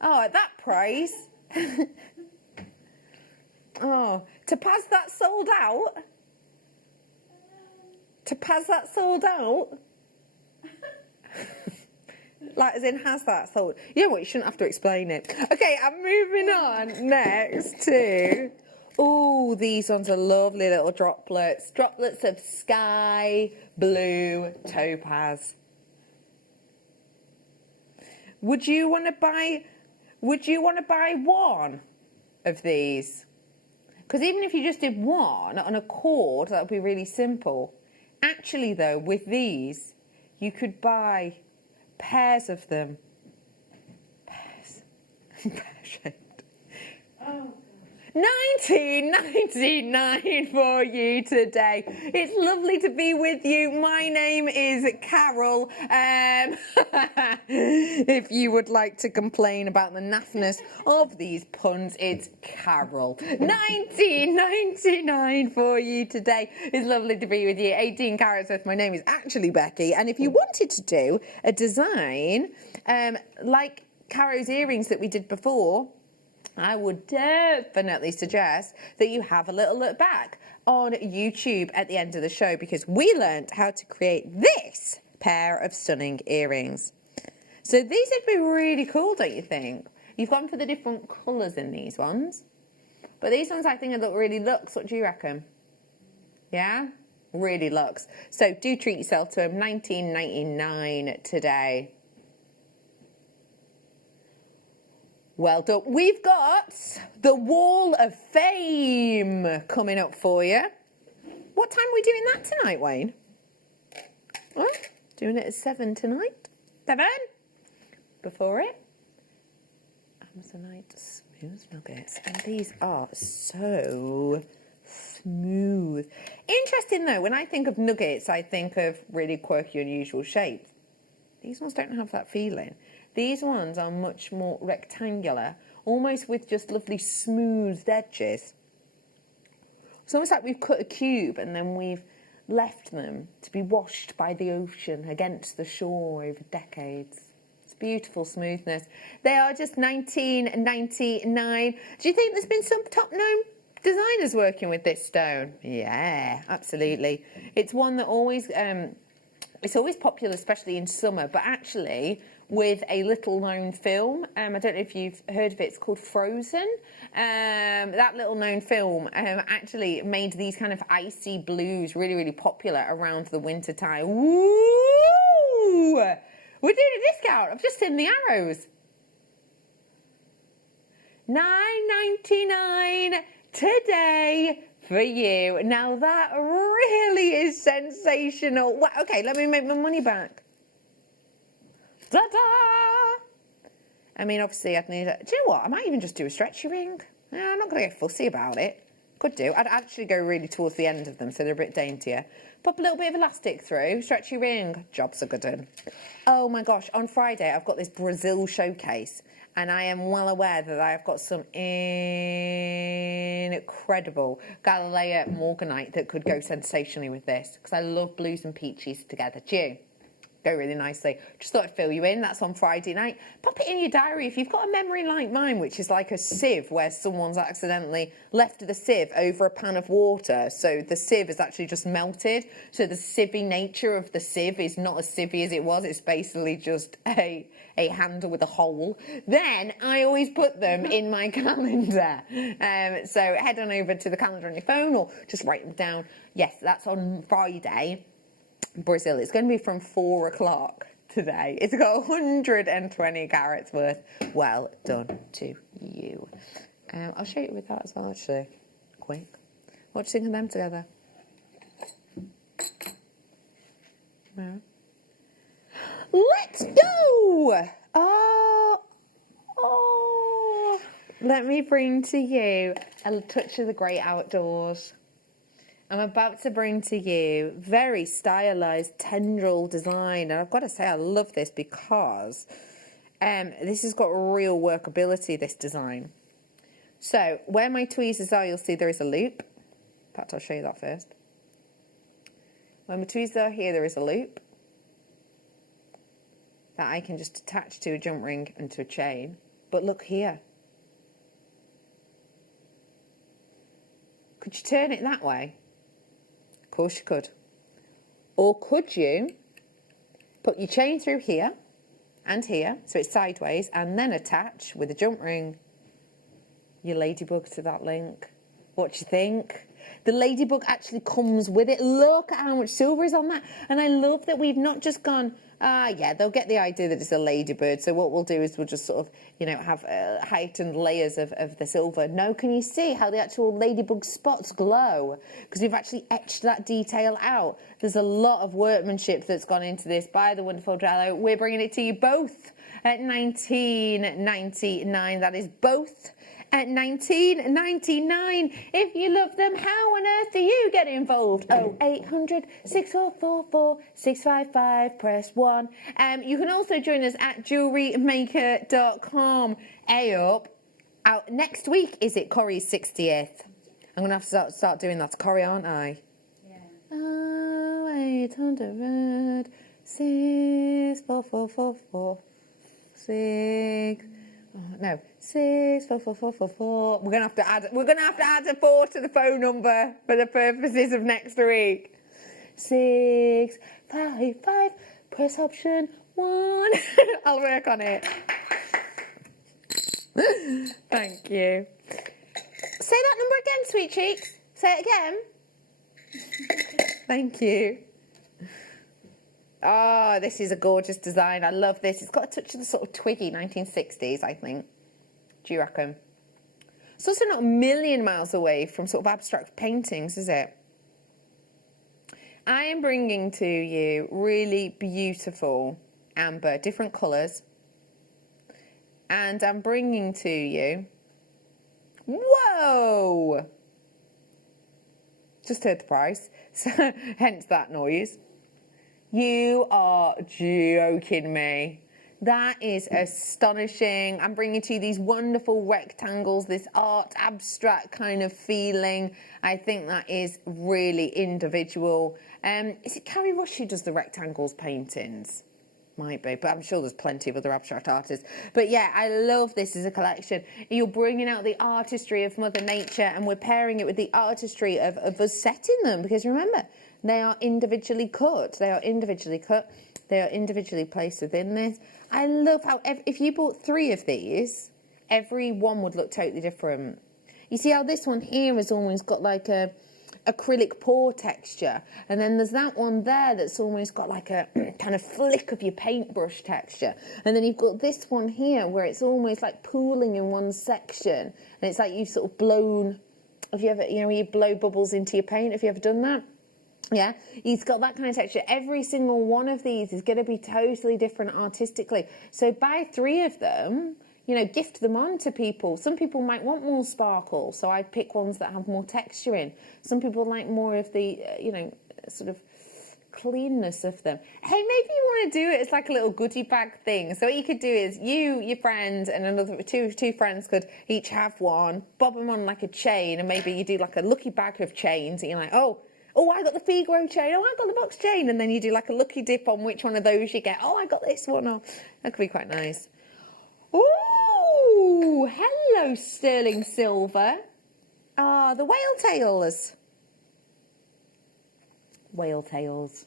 Oh, at that price. Oh, Topaz, that sold out? Topaz, that sold out? Like, as in, has that sold? You know what, you shouldn't have to explain it. Okay, I'm moving on next to... Oh, these ones are lovely little droplets. Droplets of sky blue topaz. Would you want to buy one of these? Because even if you just did one on a cord, that would be really simple. Actually, though, with these, you could buy pairs of them. Pairs. Pear-shaped. Oh. 1999 for you today. It's lovely to be with you. My name is Carol. If you would like to complain about the naffness of these puns, it's Carol. 1999 for you today. It's lovely to be with you. 18 carats worth. My name is actually Becky. And if you wanted to do a design like Caro's earrings that we did before, I would definitely suggest that you have a little look back on YouTube at the end of the show, because we learned how to create this pair of stunning earrings. So these would be really cool, don't you think? You've gone for the different colours in these ones. But these ones I think would look really luxe. What do you reckon? Yeah? Really luxe. So do treat yourself to them. $19.99 today. Well done. We've got the Wall of Fame coming up for you. What time are we doing that tonight, Wayne? Well, doing it at 7 tonight. 7. Before it, Amazonite smooth nuggets. And these are so smooth. Interesting though, when I think of nuggets, I think of really quirky, unusual shapes. These ones don't have that feeling. These ones are much more rectangular, almost with just lovely smoothed edges. It's almost like we've cut a cube and then we've left them to be washed by the ocean against the shore over decades. It's beautiful smoothness. They are just $19.99. Do you think there's been some top-known designers working with this stone? Yeah, absolutely. It's one that always... it's always popular, especially in summer, but actually with a little-known film. I don't know if you've heard of it. It's called Frozen. That little-known film actually made these kind of icy blues really, really popular around the winter time. Woo! We're doing a discount. I've just seen the arrows. $9.99 today for you. Now that really is sensational. Well, okay, let me make my money back. Ta-da! I mean, obviously, I'd need... Do you know what? I might even just do a stretchy ring. No, I'm not going to get fussy about it. Could do. I'd actually go really towards the end of them, so they're a bit daintier. Pop a little bit of elastic through. Stretchy ring. Jobs are good in. Oh, my gosh. On Friday, I've got this Brazil showcase. And I am well aware that I've got some incredible Galilea Morganite that could go sensationally with this, because I love blues and peaches together. Do you? go really nicely. Just thought I'd fill you in. That's on Friday night. Pop it in your diary. If you've got a memory like mine, which is like a sieve where someone's accidentally left the sieve over a pan of water, so the sieve is actually just melted. So the sievey nature of the sieve is not as sievey as it was. It's basically just a handle with a hole. Then I always put them in my calendar. So head on over to the calendar on your phone or just write them down. Yes, that's on Friday. Brazil. It's going to be from 4 o'clock today. It's got 120 carats worth. Well done to you. I'll show you with that as well, actually. Quick. What do you think of them together? Yeah. Let's go! Oh, let me bring to you a touch of the great outdoors. I'm about to bring to you very stylized tendril design. And I've got to say, I love this because this has got real workability, this design. So where my tweezers are, you'll see there is a loop. In fact, I'll show you that first. Where my tweezers are here, there is a loop that I can just attach to a jump ring and to a chain. But look here. Could you turn it that way? Of course you could. Or could you put your chain through here and here, so it's sideways, and then attach with a jump ring your ladybug to that link? What do you think? The ladybug actually comes with it. Look at how much silver is on that. And I love that we've not just gone, yeah, they'll get the idea that it's a ladybird. So what we'll do is we'll just sort of, you know, have heightened layers of the silver. No, can you see how the actual ladybug spots glow? Because we've actually etched that detail out. There's a lot of workmanship that's gone into this by the wonderful Jello. We're bringing it to you both at $19.99. That is both at $19.99. If you love them, how on earth do you get involved? 0800 644 655, press 1. You can also join us at JewelleryMaker.com. Out next week, is it Corrie's 60th? I'm going to have to start doing that to Corrie, aren't I? Yeah. 0800 644 6. No, 64444. We're gonna have to add a 4 to the phone number for the purposes of next week. 655. Press option 1. I'll work on it. Thank you. Say that number again, sweet cheeks. Say it again. Thank you. Oh, this is a gorgeous design. I love this. It's got a touch of the sort of twiggy 1960s, I think. Do you reckon? It's also not a million miles away from sort of abstract paintings, is it? I am bringing to you really beautiful amber, different colours. And I'm bringing to you... Whoa! Just heard the price, so hence that noise. You are joking me. That is astonishing. I'm bringing to you these wonderful rectangles, this art abstract kind of feeling. I think that is really individual. Is it Carrie Rush who does the rectangles paintings? Might be, but I'm sure there's plenty of other abstract artists. But yeah, I love this as a collection. You're bringing out the artistry of Mother Nature and we're pairing it with the artistry of us setting them, because remember, they are individually cut. They are individually cut. They are individually placed within this. I love how if you bought 3 of these, every one would look totally different. You see how this one here has almost got like a acrylic pour texture, and then there's that one there that's almost got like a kind of flick of your paintbrush texture, and then you've got this one here where it's almost like pooling in one section, and it's like you've sort of blown. Have you ever, you know, when you blow bubbles into your paint? Have you ever done that? Yeah, he's got that kind of texture. Every single one of these is going to be totally different artistically. So buy 3 of them, you know, gift them on to people. Some people might want more sparkle, so I pick ones that have more texture in. Some people like more of the, you know, sort of cleanness of them. Hey, maybe you want to do it as like a little goodie bag thing. So what you could do is you, your friend, and another two friends could each have one, bob them on like a chain, and maybe you do like a lucky bag of chains, and you're like, oh, Oh, I got the Figaro chain. Oh, I got the box chain. And then you do like a lucky dip on which one of those you get. Oh, I got this one. Oh, that could be quite nice. Ooh, hello, sterling silver. Ah, the whale tails. Whale tails.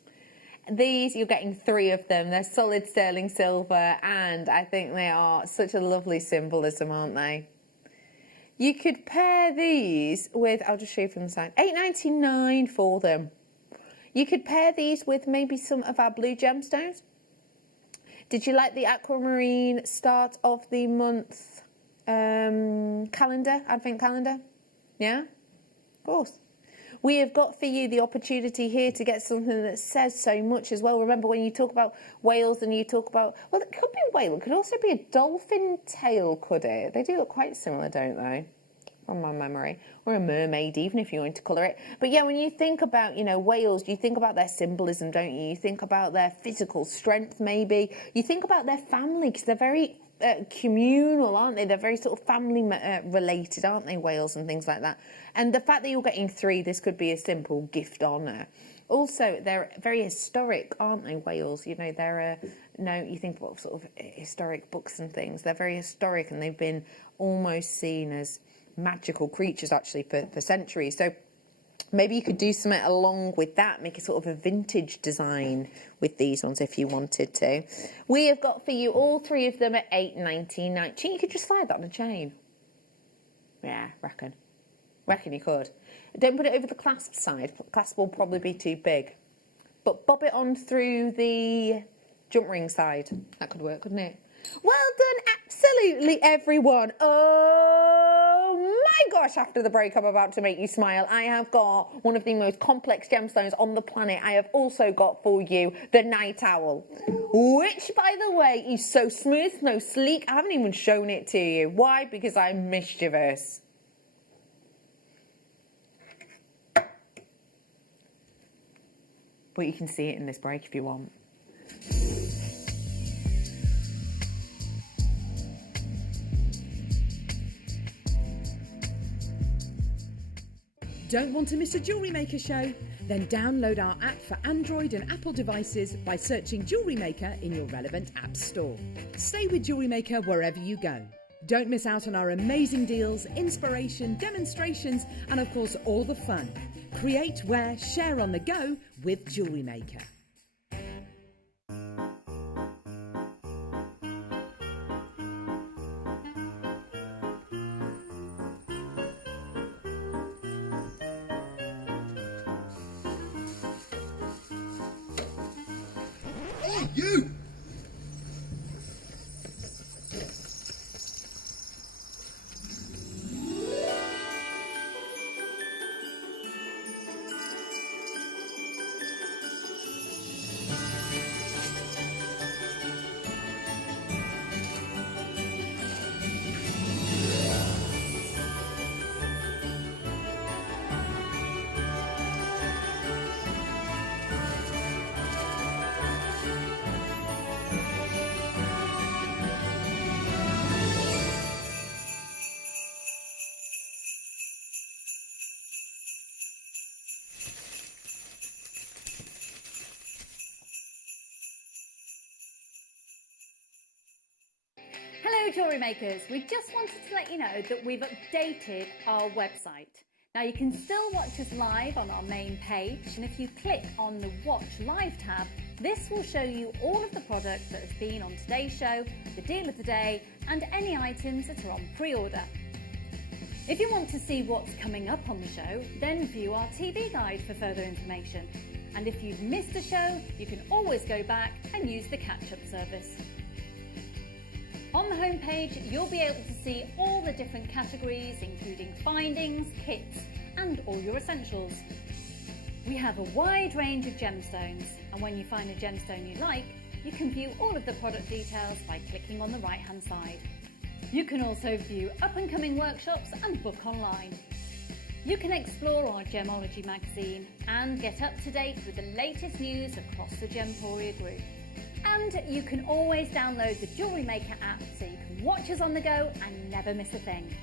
These, you're getting 3 of them. They're solid sterling silver, and I think they are such a lovely symbolism, aren't they? You could pair these with, I'll just show you from the side, $8.99 for them. You could pair these with maybe some of our blue gemstones. Did you like the aquamarine start of the month calendar, advent calendar? Yeah, of course. We have got for you the opportunity here to get something that says so much as well. Remember when you talk about whales and you talk about, well, it could be a whale, it could also be a dolphin tail, could it? They do look quite similar, don't they? From my memory. Or a mermaid, even if you want to colour it. But yeah, when you think about, you know, whales, you think about their symbolism, don't you? You think about their physical strength, maybe. You think about their family, because they're very communal, aren't they? They're very sort of family related, aren't they, whales and things like that. And the fact that you're getting 3, this could be a simple gift honour. Also, they're very historic, aren't they, whales? You know, they're, you think about sort of historic books and things. They're very historic, and they've been almost seen as magical creatures, actually, for centuries. So maybe you could do something along with that, make a sort of a vintage design with these ones if you wanted to. We have got for you all 3 of them at $8.99. You could just slide that on a chain. Yeah, reckon you could. Don't put it over the clasp side. Clasp will probably be too big. But bob it on through the jump ring side. That could work, couldn't it? Well done, absolutely, everyone. Oh my gosh, after the break, I'm about to make you smile. I have got one of the most complex gemstones on the planet. I have also got for you the night owl, which, by the way, is so smooth, so sleek. I haven't even shown it to you. Why? Because I'm mischievous. But you can see it in this break if you want. Don't want to miss a Jewellery Maker show? Then download our app for Android and Apple devices by searching Jewellery Maker in your relevant app store. Stay with Jewellery Maker wherever you go. Don't miss out on our amazing deals, inspiration, demonstrations, and of course all the fun. Create, wear, share on the go with Jewellery Maker. You! Hello Jewellery Makers, we just wanted to let you know that we've updated our website. Now you can still watch us live on our main page, and if you click on the Watch Live tab, this will show you all of the product that has been on today's show, the deal of the day, and any items that are on pre-order. If you want to see what's coming up on the show, then view our TV guide for further information. And if you've missed a show, you can always go back and use the catch-up service. On the homepage, you'll be able to see all the different categories, including findings, kits, and all your essentials. We have a wide range of gemstones, and when you find a gemstone you like, you can view all of the product details by clicking on the right-hand side. You can also view up-and-coming workshops and book online. You can explore our Gemology magazine and get up to date with the latest news across the Gemporia group. And you can always download the Jewellery Maker app so you can watch us on the go and never miss a thing.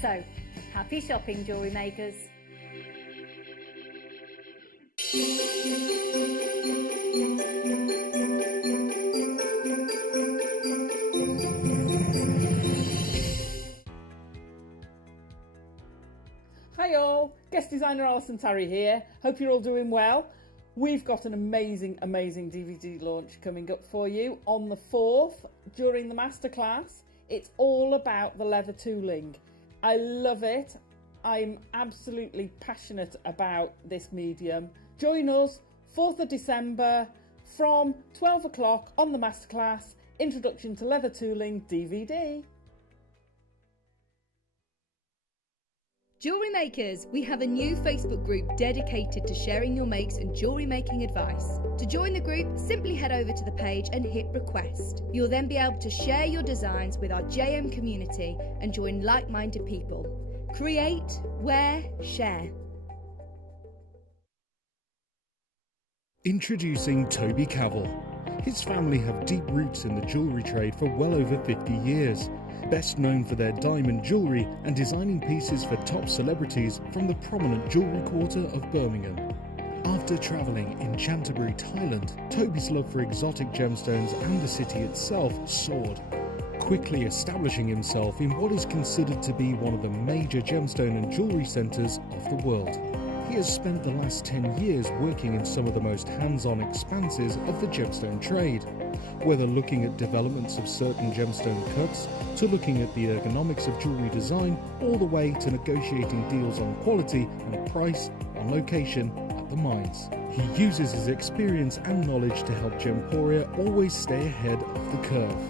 So, happy shopping, Jewellery Makers! Hi all, guest designer Alison Tarry here. Hope you're all doing well. We've got an amazing DVD launch coming up for you on the 4th during the masterclass. It's all about the leather tooling. I love it. I'm absolutely passionate about this medium. Join us 4th of December from 12 o'clock on the masterclass, Introduction to Leather Tooling DVD. Jewellery Makers, we have a new Facebook group dedicated to sharing your makes and jewellery making advice. To join the group, simply head over to the page and hit request. You'll then be able to share your designs with our JM community and join like-minded people. Create, wear, share. Introducing Toby Cavell. His family have deep roots in the jewellery trade for well over 50 years. Best known for their diamond jewellery and designing pieces for top celebrities from the prominent jewellery quarter of Birmingham. After travelling in Canterbury, Thailand, Toby's love for exotic gemstones and the city itself soared, quickly establishing himself in what is considered to be one of the major gemstone and jewellery centres of the world. He has spent the last 10 years working in some of the most hands-on expanses of the gemstone trade, whether looking at developments of certain gemstone cuts, to looking at the ergonomics of jewellery design, all the way to negotiating deals on quality and price, on location, at the mines. He uses his experience and knowledge to help Gemporia always stay ahead of the curve.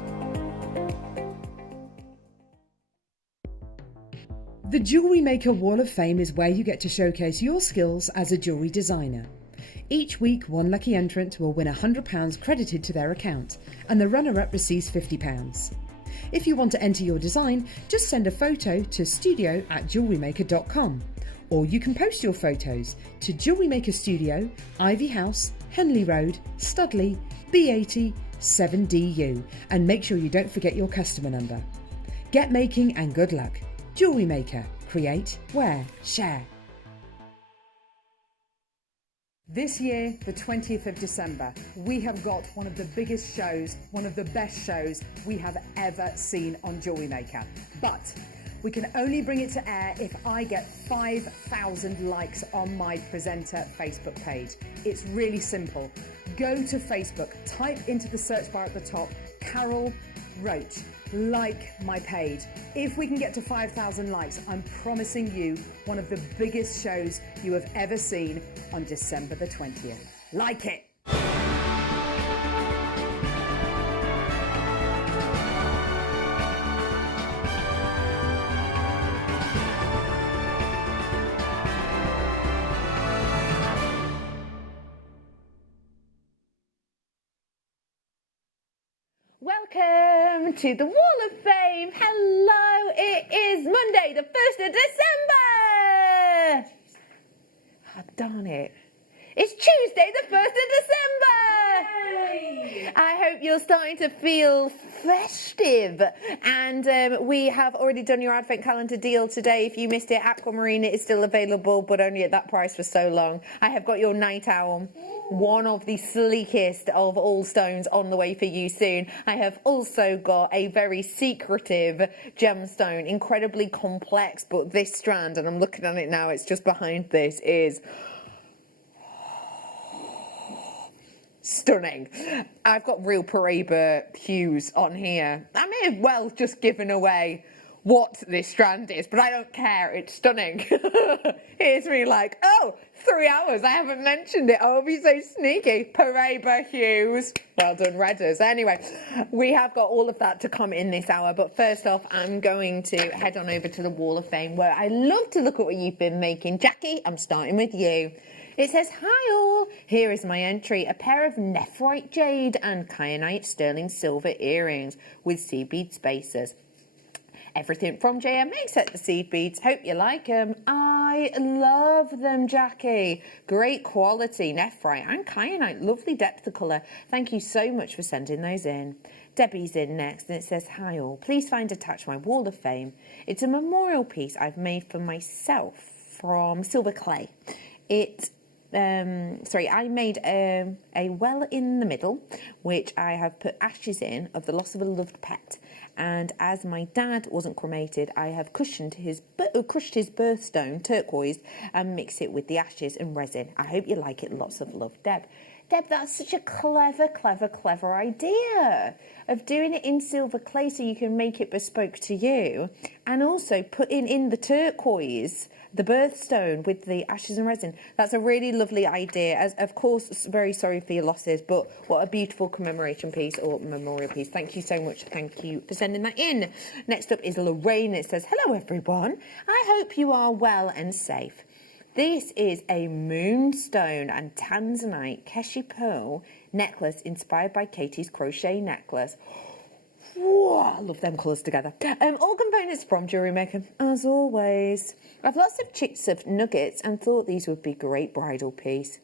The Jewellery Maker Wall of Fame is where you get to showcase your skills as a jewellery designer. Each week, one lucky entrant will win £100 credited to their account, and the runner-up receives £50. If you want to enter your design, just send a photo to studio@jewellerymaker.com, or you can post your photos to Jewellery Maker Studio, Ivy House, Henley Road, Studley, B80 7DU, and make sure you don't forget your customer number. Get making and good luck. Jewellery Maker. Create, wear, share. This year, the 20th of December, we have got one of the biggest shows, one of the best shows we have ever seen on Jewellery Maker. But we can only bring it to air if I get 5,000 likes on my presenter Facebook page. It's really simple. Go to Facebook, type into the search bar at the top, Carol Roach. Like my page. If we can get to 5,000 likes, I'm promising you one of the biggest shows you have ever seen on December the 20th. Like it! Welcome to the Wall of Fame. Hello, it is Monday, the 1st of December. Oh, darn it. It's Tuesday, the 1st of December. Yay. I hope you're starting to feel festive. And we have already done your Advent calendar deal today. If you missed it, Aquamarine is still available, but only at that price for so long. I have got your Night Owl, one of the sleekest of all stones, on the way for you soon. I have also got a very secretive gemstone, incredibly complex, but this strand, and I'm looking at it now, it's just behind this, is stunning. I've got real Paraiba hues on here. I may have well just given away what this strand is, but I don't care. It's stunning. Here's me like, oh, 3 hours. I haven't mentioned it. I'll be so sneaky. Paraiba hues. Well done, Redders. Anyway, we have got all of that to come in this hour. But first off, I'm going to head on over to the Wall of Fame, where I love to look at what you've been making. Jackie, I'm starting with you. It says, hi all, here is my entry, a pair of nephrite jade and kyanite sterling silver earrings with seed bead spacers. Everything from JM except the seed beads. Hope you like them. I love them, Jackie. Great quality nephrite and kyanite. Lovely depth of colour. Thank you so much for sending those in. Debbie's in next, and it says, hi all, please find attached my Wall of Fame. It's a memorial piece I've made for myself from silver clay. It I made a well in the middle, which I have put ashes in of the loss of a loved pet. And as my dad wasn't cremated, I have crushed his birthstone, turquoise, and mixed it with the ashes and resin. I hope you like it. Lots of love, Deb. Deb, that's such a clever idea of doing it in silver clay so you can make it bespoke to you, and also putting in the turquoise, the birthstone with the ashes and resin. That's a really lovely idea. As of course, very sorry for your losses, but what a beautiful commemoration piece or memorial piece. Thank you so much. Thank you for sending that in. Next up is Lorraine. It says, hello everyone. I hope you are well and safe. This is a moonstone and tanzanite keshi pearl necklace inspired by Katie's crochet necklace. Whoa, I love them colours together. All components from JewelleryMaker, as always. I've lots of chicks of nuggets and thought these would be great bridal piece.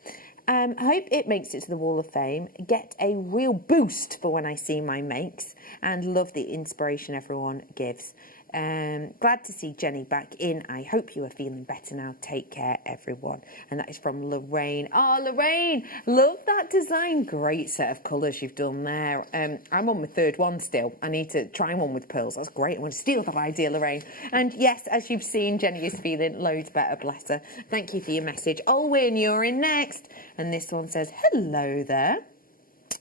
I hope it makes it to the Wall of Fame. Get a real boost for when I see my makes, and love the inspiration everyone gives. Glad to see Jenny back in. I hope you are feeling better now. Take care, everyone. And that is from Lorraine. Oh, Lorraine, love that design. Great set of colours you've done there. I'm on my third one still. I need to try one with pearls. That's great. I want to steal that idea, Lorraine. And yes, as you've seen, Jenny is feeling loads better, bless her. Thank you for your message. Olwyn, you're in next. And this one says, hello there.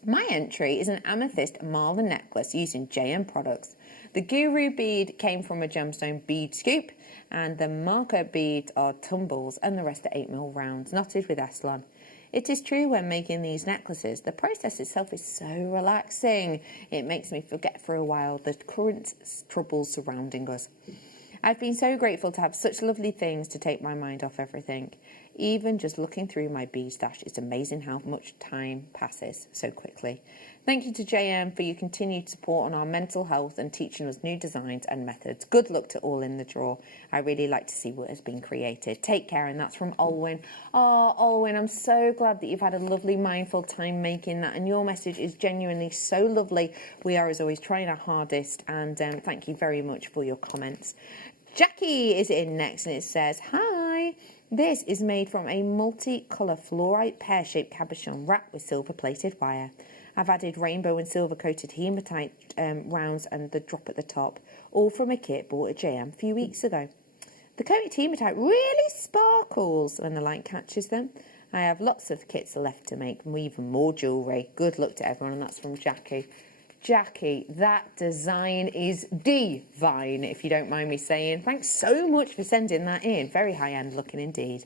My entry is an amethyst marlin necklace using JM products. The guru bead came from a gemstone bead scoop, and the marker beads are tumbles, and the rest are 8mm rounds, knotted with Eslon. It is true when making these necklaces, the process itself is so relaxing. It makes me forget for a while the current troubles surrounding us. I've been so grateful to have such lovely things to take my mind off everything. Even just looking through my bead stash, it's amazing how much time passes so quickly. Thank you to JM for your continued support on our mental health and teaching us new designs and methods. Good luck to all in the draw. I really like to see what has been created. Take care, and that's from Olwyn. Oh, Olwyn, I'm so glad that you've had a lovely, mindful time making that, and your message is genuinely so lovely. We are, as always, trying our hardest, and thank you very much for your comments. Jackie is in next, and it says, hi. This is made from a multicolour fluorite pear-shaped cabochon wrapped with silver-plated wire. I've added rainbow and silver-coated hematite rounds and the drop at the top, all from a kit bought at JM a few weeks ago. The coated hematite really sparkles when the light catches them. I have lots of kits left to make and even more jewellery. Good luck to everyone, and that's from Jackie. Jackie, that design is divine, if you don't mind me saying. Thanks so much for sending that in. Very high-end looking indeed.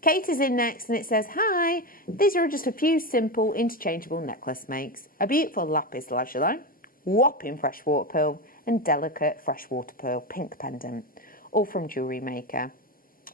Kate is in next, and it says, hi, these are just a few simple interchangeable necklace makes. A beautiful lapis lazuli, whopping freshwater pearl, and delicate freshwater pearl pink pendant, all from JewelleryMaker.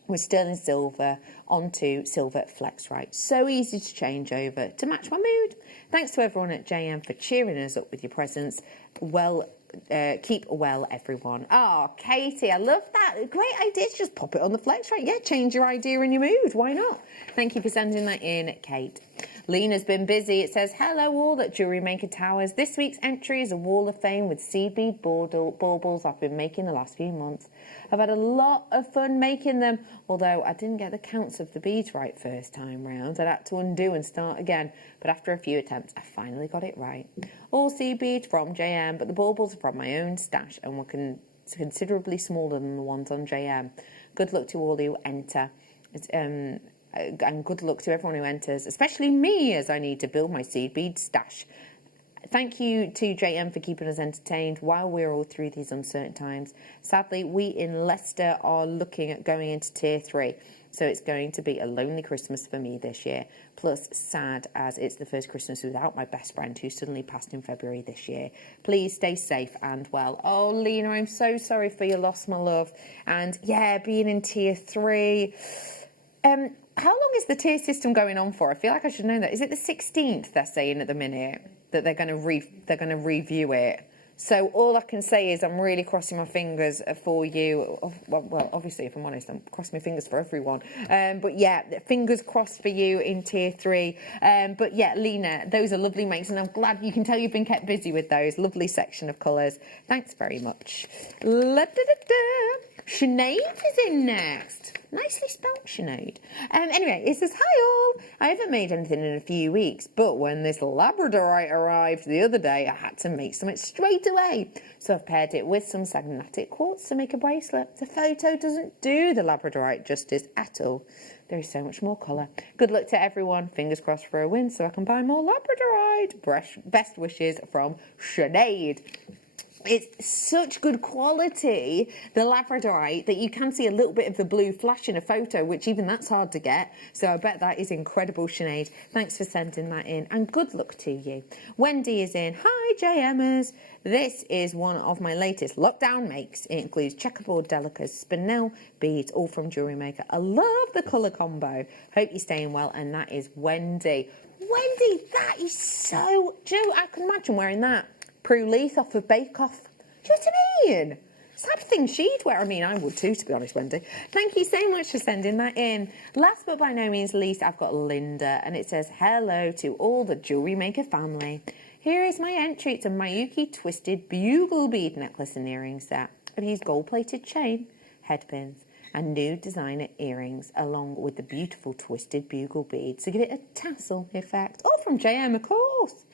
With sterling silver onto silver Flexrite. So easy to change over to match my mood. Thanks to everyone at JM for cheering us up with your presence. Keep well, everyone. Oh, Katie, I love that. Great idea to just pop it on the Flexrite. Yeah, change your idea and your mood. Why not? Thank you for sending that in, Kate. Lena's been busy. It says, hello all at JewelleryMaker Towers. This week's entry is a wall of fame with seed bead baubles I've been making the last few months. I've had a lot of fun making them, although I didn't get the counts of the beads right first time round. I'd had to undo and start again, but after a few attempts, I finally got it right. All seed beads from JM, but the baubles are from my own stash and were considerably smaller than the ones on JM. Good luck to all who enter. And good luck to everyone who enters, especially me, as I need to build my seed bead stash. Thank you to JM for keeping us entertained while we're all through these uncertain times. Sadly, we in Leicester are looking at going into Tier 3, so it's going to be a lonely Christmas for me this year. Plus, sad, as it's the first Christmas without my best friend who suddenly passed in February this year. Please stay safe and well. Oh, Lena, I'm so sorry for your loss, my love. And yeah, being in Tier 3... how long is the tier system going on for? I feel like I should know that. Is it the 16th they're saying at the minute that they're going to review it? So all I can say is I'm really crossing my fingers for you. Well, obviously, if I'm honest, I'm crossing my fingers for everyone. But yeah, fingers crossed for you in Tier 3. But yeah, Lena, those are lovely makes, and I'm glad you can tell you've been kept busy with those. Lovely section of colours. Thanks very much. Sinead is in next. Nicely spelt, Sinead. Anyway, it says, hi all. I haven't made anything in a few weeks, but when this Labradorite arrived the other day, I had to make something straight away. So I've paired it with some sagmatic quartz to make a bracelet. The photo doesn't do the Labradorite justice at all. There is so much more colour. Good luck to everyone. Fingers crossed for a win so I can buy more Labradorite. Best wishes from Sinead. It's such good quality, the Labradorite, that you can see a little bit of the blue flash in a photo, which even that's hard to get. So I bet that is incredible, Sinead. Thanks for sending that in, and good luck to you. Wendy is in. Hi, JMers. This is one of my latest lockdown makes. It includes checkerboard delicas, spinel beads, all from JewelleryMaker. I love the colour combo. Hope you're staying well, and that is Wendy. Wendy, that is so... Do you know, I can imagine wearing that. Prue Leith off of Bake Off. Do you know what I mean? It's the type of thing she'd wear. I mean, I would too, to be honest, Wendy. Thank you so much for sending that in. Last but by no means least, I've got Linda, and it says, hello to all the JewelleryMaker family. Here is my entry to Mayuki Twisted Bugle Bead Necklace and Earring Set. I've used gold-plated chain, headpins, and new designer earrings, along with the beautiful twisted bugle beads to give it a tassel effect. All from JM, of course.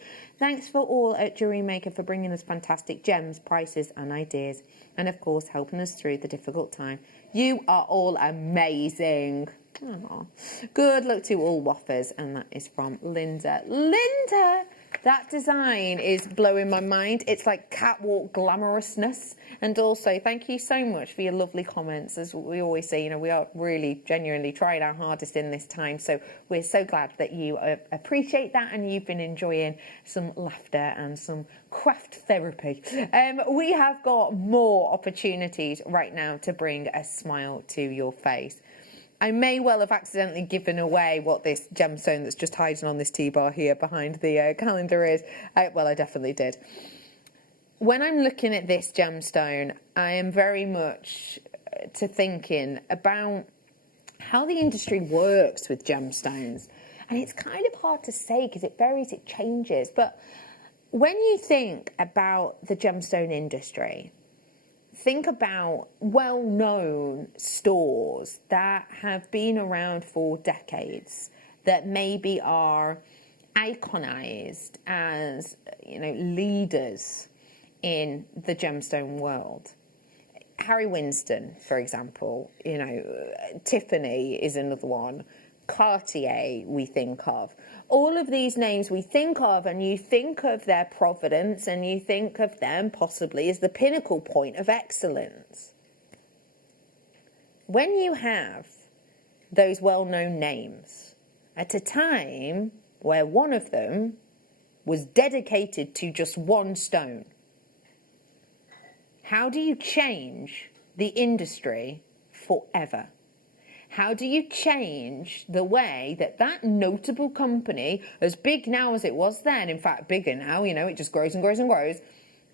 Thanks for all at JewelleryMaker for bringing us fantastic gems, prices and ideas, and of course helping us through the difficult time. You are all amazing. Aww. Good luck to all waffers, and that is from Linda. Linda, that design is blowing my mind. It's like catwalk glamorousness. And also, thank you so much for your lovely comments. As we always say, you know, we are really genuinely trying our hardest in this time. So we're so glad that you appreciate that, and you've been enjoying some laughter and some craft therapy. We have got more opportunities right now to bring a smile to your face. I may well have accidentally given away what this gemstone that's just hiding on this T-bar here behind the calendar is. Well, I definitely did. When I'm looking at this gemstone, I am very much thinking about how the industry works with gemstones. And it's kind of hard to say because it varies, it changes. But when you think about the gemstone industry, think about well-known stores that have been around for decades, that maybe are iconized as, you know, leaders in the gemstone world. Harry Winston, for example, you know, Tiffany is another one, Cartier we think of. All of these names we think of, and you think of their provenance, and you think of them possibly as the pinnacle point of excellence. When you have those well-known names at a time where one of them was dedicated to just one stone, how do you change the industry forever? How do you change the way that that notable company, as big now as it was then, in fact bigger now, you know, it just grows and grows and grows.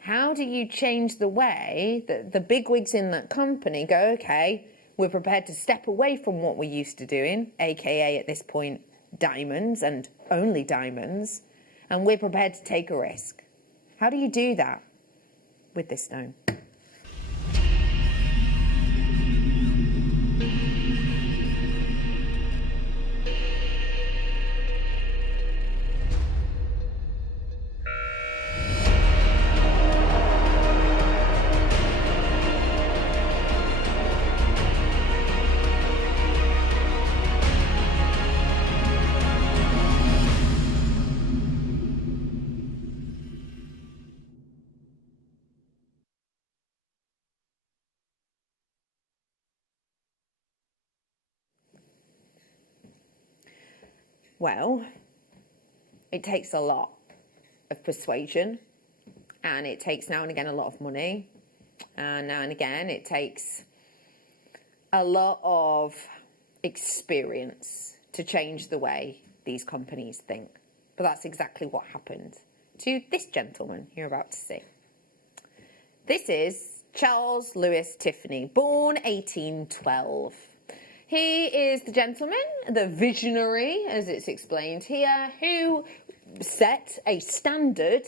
How do you change the way that the bigwigs in that company go, okay, we're prepared to step away from what we're used to doing, aka at this point diamonds and only diamonds, and we're prepared to take a risk? How do you do that with this stone? Well, it takes a lot of persuasion, and it takes now and again a lot of money, and now and again it takes a lot of experience to change the way these companies think. But that's exactly what happened to this gentleman you're about to see. This is Charles Louis Tiffany, born 1812. He is the gentleman, the visionary, as it's explained here, who set a standard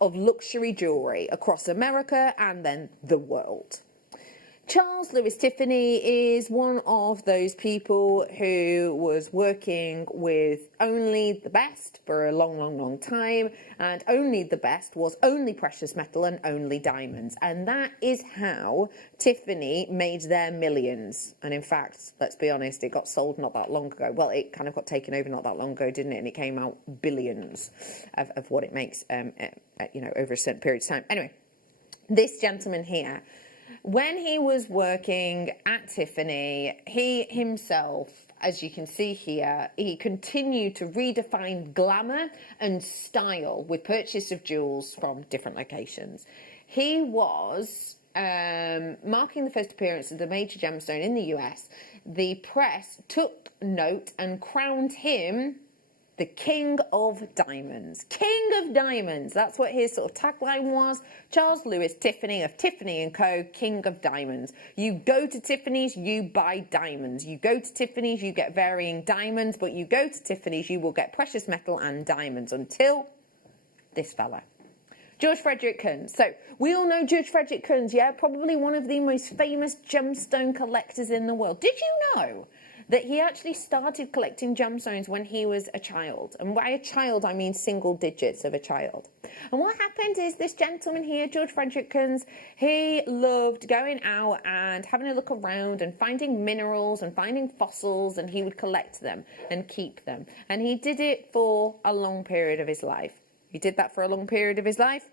of luxury jewellery across America and then the world. Charles Lewis Tiffany is one of those people who was working with only the best for a long, long, long time, and only the best was only precious metal and only diamonds. And that is how Tiffany made their millions. And in fact, let's be honest, it got sold not that long ago. Well, it kind of got taken over not that long ago, didn't it? And it came out billions of what it makes, you know, over a certain period of time. Anyway, this gentleman here, when he was working at Tiffany, he himself, as you can see here, he continued to redefine glamour and style with purchase of jewels from different locations. He was marking the first appearance of the major gemstone in the US. The press took note and crowned him the King of Diamonds. King of Diamonds. That's what his sort of tagline was. Charles Lewis Tiffany of Tiffany & Co. King of Diamonds. You go to Tiffany's, you buy diamonds. You go to Tiffany's, you get varying diamonds, but you go to Tiffany's, you will get precious metal and diamonds until this fella. George Frederick Kunz. So we all know George Frederick Kunz, yeah? Probably one of the most famous gemstone collectors in the world. Did you know that he actually started collecting gemstones when he was a child? And by a child, I mean single digits of a child. And what happened is this gentleman here, George Frederick Kunz, he loved going out and having a look around and finding minerals and finding fossils, and he would collect them and keep them. And he did it for a long period of his life. He did that for a long period of his life,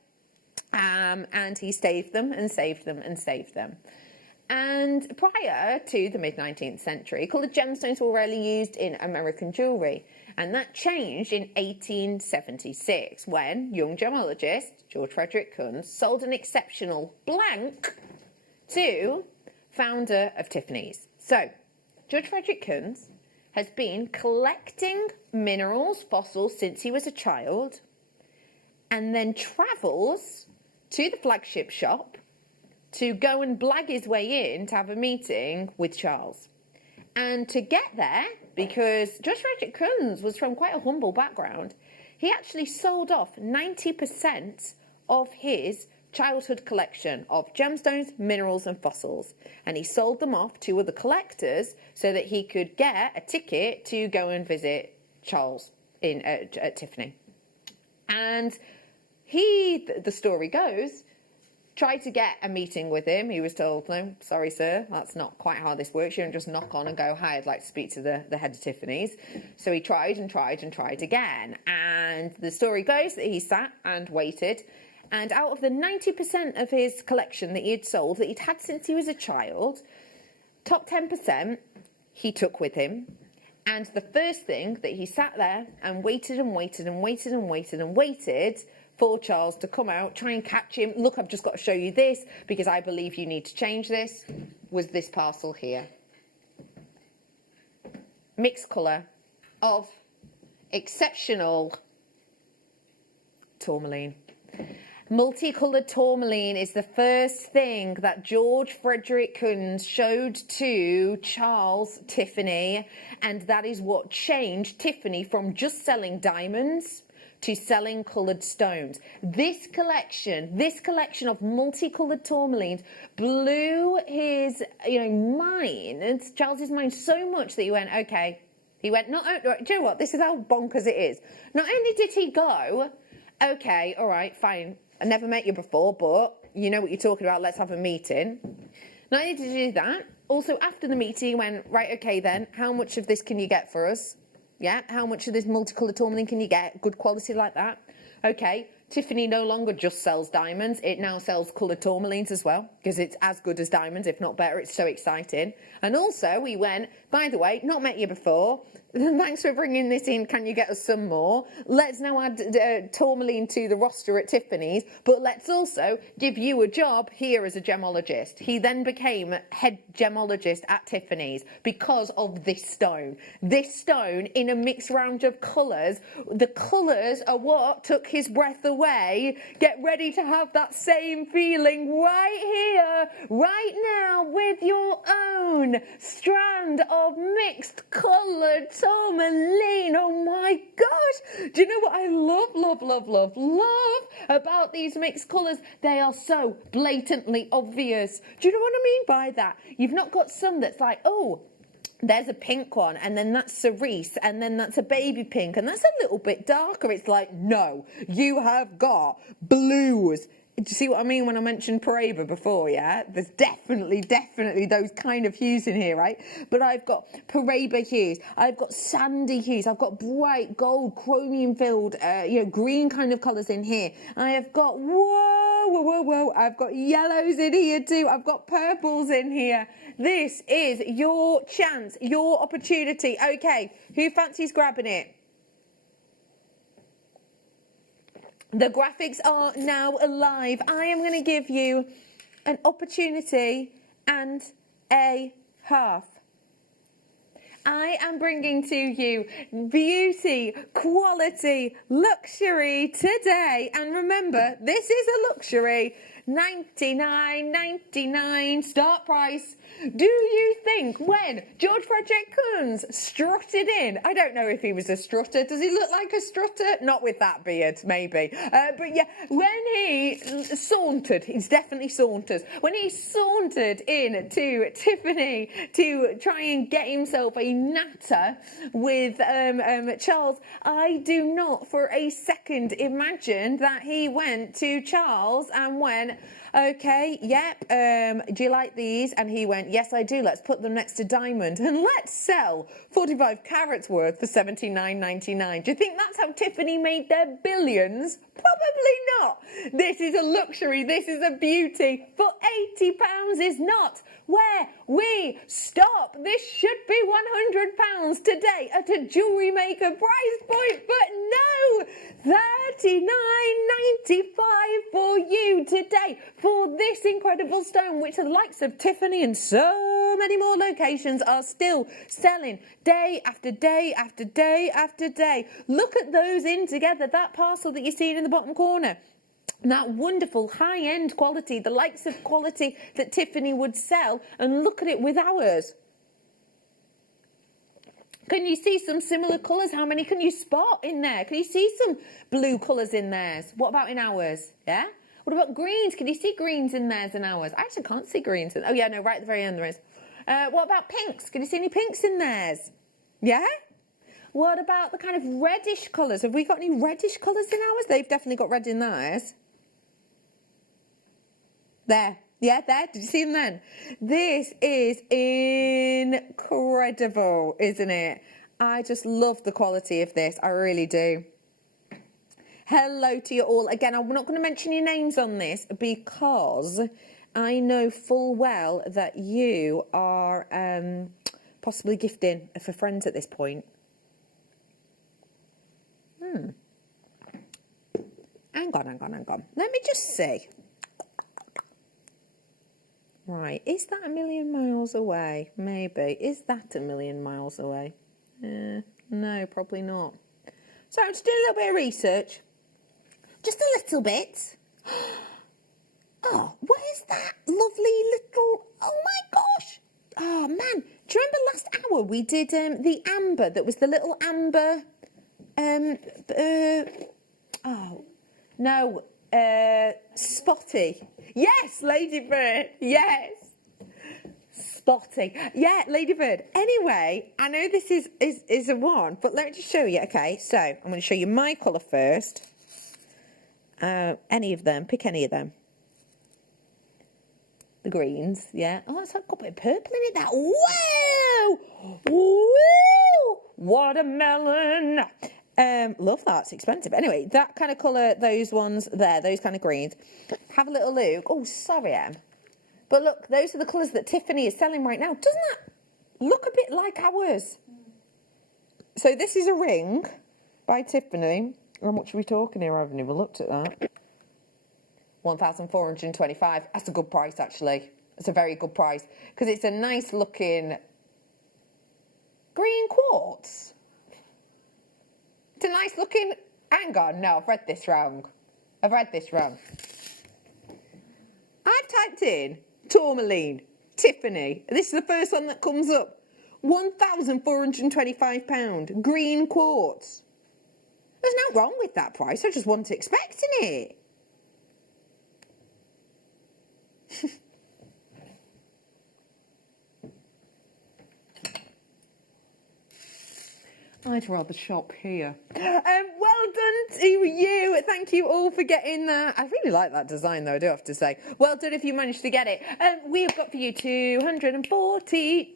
and he saved them and saved them and saved them. And prior to the mid-19th century, coloured gemstones were rarely used in American jewellery. And that changed in 1876 when young gemologist George Frederick Kunz sold an exceptional blank to founder of Tiffany's. So, George Frederick Kunz has been collecting minerals, fossils, since he was a child, and then travels to the flagship shop to go and blag his way in to have a meeting with Charles. And to get there, because George Frederick Kunz was from quite a humble background, he actually sold off 90% of his childhood collection of gemstones, minerals and fossils. And he sold them off to other collectors so that he could get a ticket to go and visit Charles at Tiffany. And he, the story goes, tried to get a meeting with him. He was told, no, sorry, sir, that's not quite how this works. You don't just knock on and go, hi, I'd like to speak to the head of Tiffany's. So he tried and tried and tried again. And the story goes that he sat and waited. And out of the 90% of his collection that he had sold, that he'd had since he was a child, top 10% he took with him. And the first thing that he sat there and waited and waited and waited and waited and waited for Charles to come out, try and catch him. Look, I've just got to show you this because I believe you need to change this, was this parcel here. Mixed colour of exceptional tourmaline. Multicoloured tourmaline is the first thing that George Frederick Kunz showed to Charles Tiffany, and that is what changed Tiffany from just selling diamonds to selling coloured stones. This collection of multicoloured tourmalines blew his, mind, Charles's mind so much that he went, okay. He went, do you know what? This is how bonkers it is. Not only did he go, okay, all right, fine. I never met you before, but you know what you're talking about. Let's have a meeting. Not only did he do that, also after the meeting, he went, right, okay then, how much of this can you get for us? Yeah, how much of this multicoloured tourmaline can you get? Good quality like that. Okay, Tiffany no longer just sells diamonds. It now sells coloured tourmalines as well, because it's as good as diamonds, if not better. It's so exciting. And also, we went, by the way, not met you before. Thanks for bringing this in. Can you get us some more? Let's now add tourmaline to the roster at Tiffany's, but let's also give you a job here as a gemologist. He then became head gemologist at Tiffany's because of this stone. This stone in a mixed range of colours. The colours are what took his breath away. Get ready to have that same feeling right here, right now, with your own strand of mixed coloured tourmaline. Oh my God, gosh. Do you know what I love about these mixed colours? They are so blatantly obvious. Do you know what I mean by that? You've not got some that's like, oh, there's a pink one, and then that's cerise, and then that's a baby pink, and that's a little bit darker. It's like, no, you have got blues. Do you see what I mean when I mentioned Paraiba before, yeah? There's definitely those kind of hues in here, right? But I've got Paraiba hues, I've got sandy hues, I've got bright gold, chromium-filled, green kind of colours in here. I have got, whoa, I've got yellows in here too, I've got purples in here. This is your chance, your opportunity. Okay, who fancies grabbing it? The graphics are now alive. I am going to give you an opportunity and a half. I am bringing to you beauty, quality, luxury today. And remember, this is a luxury. $99.99 start price. Do you think when George Frederick Kunz strutted in, I don't know if he was a strutter, does he look like a strutter? Not with that beard, maybe. But yeah, when he sauntered, he's definitely saunters, when he sauntered in to Tiffany to try and get himself a natter with Charles, I do not for a second imagine that he went to Charles and went, okay, yep, do you like these? And he went, yes, I do. Let's put them next to Diamond and let's sell 45 carats worth for $79.99. Do you think that's how Tiffany made their billions? Probably not. This is a luxury. This is a beauty. For £80 is not where we stop. This should be £100 today at a jewellery maker price point, but no, $39.95 for you today for this incredible stone, which the likes of Tiffany and so many more locations are still selling day after day after day after day. Look at those in together, that parcel that you're seeing in the bottom corner. That wonderful high-end quality, the likes of quality that Tiffany would sell, and look at it with ours. Can you see some similar colours? How many can you spot in there? Can you see some blue colours in theirs? What about in ours? Yeah? What about greens? Can you see greens in theirs and ours? I actually can't see greens. Oh, yeah, no, right at the very end there is. What about pinks? Can you see any pinks in theirs? Yeah? What about the kind of reddish colours? Have we got any reddish colours in ours? They've definitely got red in theirs. There. Yeah, there. Did you see them then? This is incredible, isn't it? I just love the quality of this. I really do. Hello to you all. Again, I'm not going to mention your names on this because I know full well that you are possibly gifting for friends at this point. Hang on. Let me just see. Right, is that a million miles away? Maybe. Is that a million miles away? No, probably not. So I'm just doing a little bit of research. Just a little bit. Oh, what is that lovely little... Oh, my gosh. Oh, man. Do you remember last hour we did the amber? That was the little amber... Spotty. Yes, Ladybird. Yes. Spotty. Yeah, Ladybird. Anyway, I know this is a one, but let me just show you. Okay, so I'm going to show you my colour first. Any of them. Pick any of them. The greens, yeah. Oh, it's got a bit of purple in it. That. Whoa! Woo! Watermelon. Love that. It's expensive. Anyway, that kind of colour, those ones there, those kind of greens. Have a little look. Oh, sorry, Em. But look, those are the colours that Tiffany is selling right now. Doesn't that look a bit like ours? So this is a ring by Tiffany. How much are we talking here? I haven't even looked at that. 1,425. That's a good price, actually. It's a very good price because it's a nice looking green quartz. It's a nice looking... Hang on, no, I've read this wrong. I've typed in tourmaline, Tiffany. This is the first one that comes up. £1,425. Green quartz. There's no wrong with that price. I just wasn't expecting it. I'd rather shop here. Well done to you. Thank you all for getting that. I really like that design though, I do have to say. Well done if you managed to get it. We've got for you 240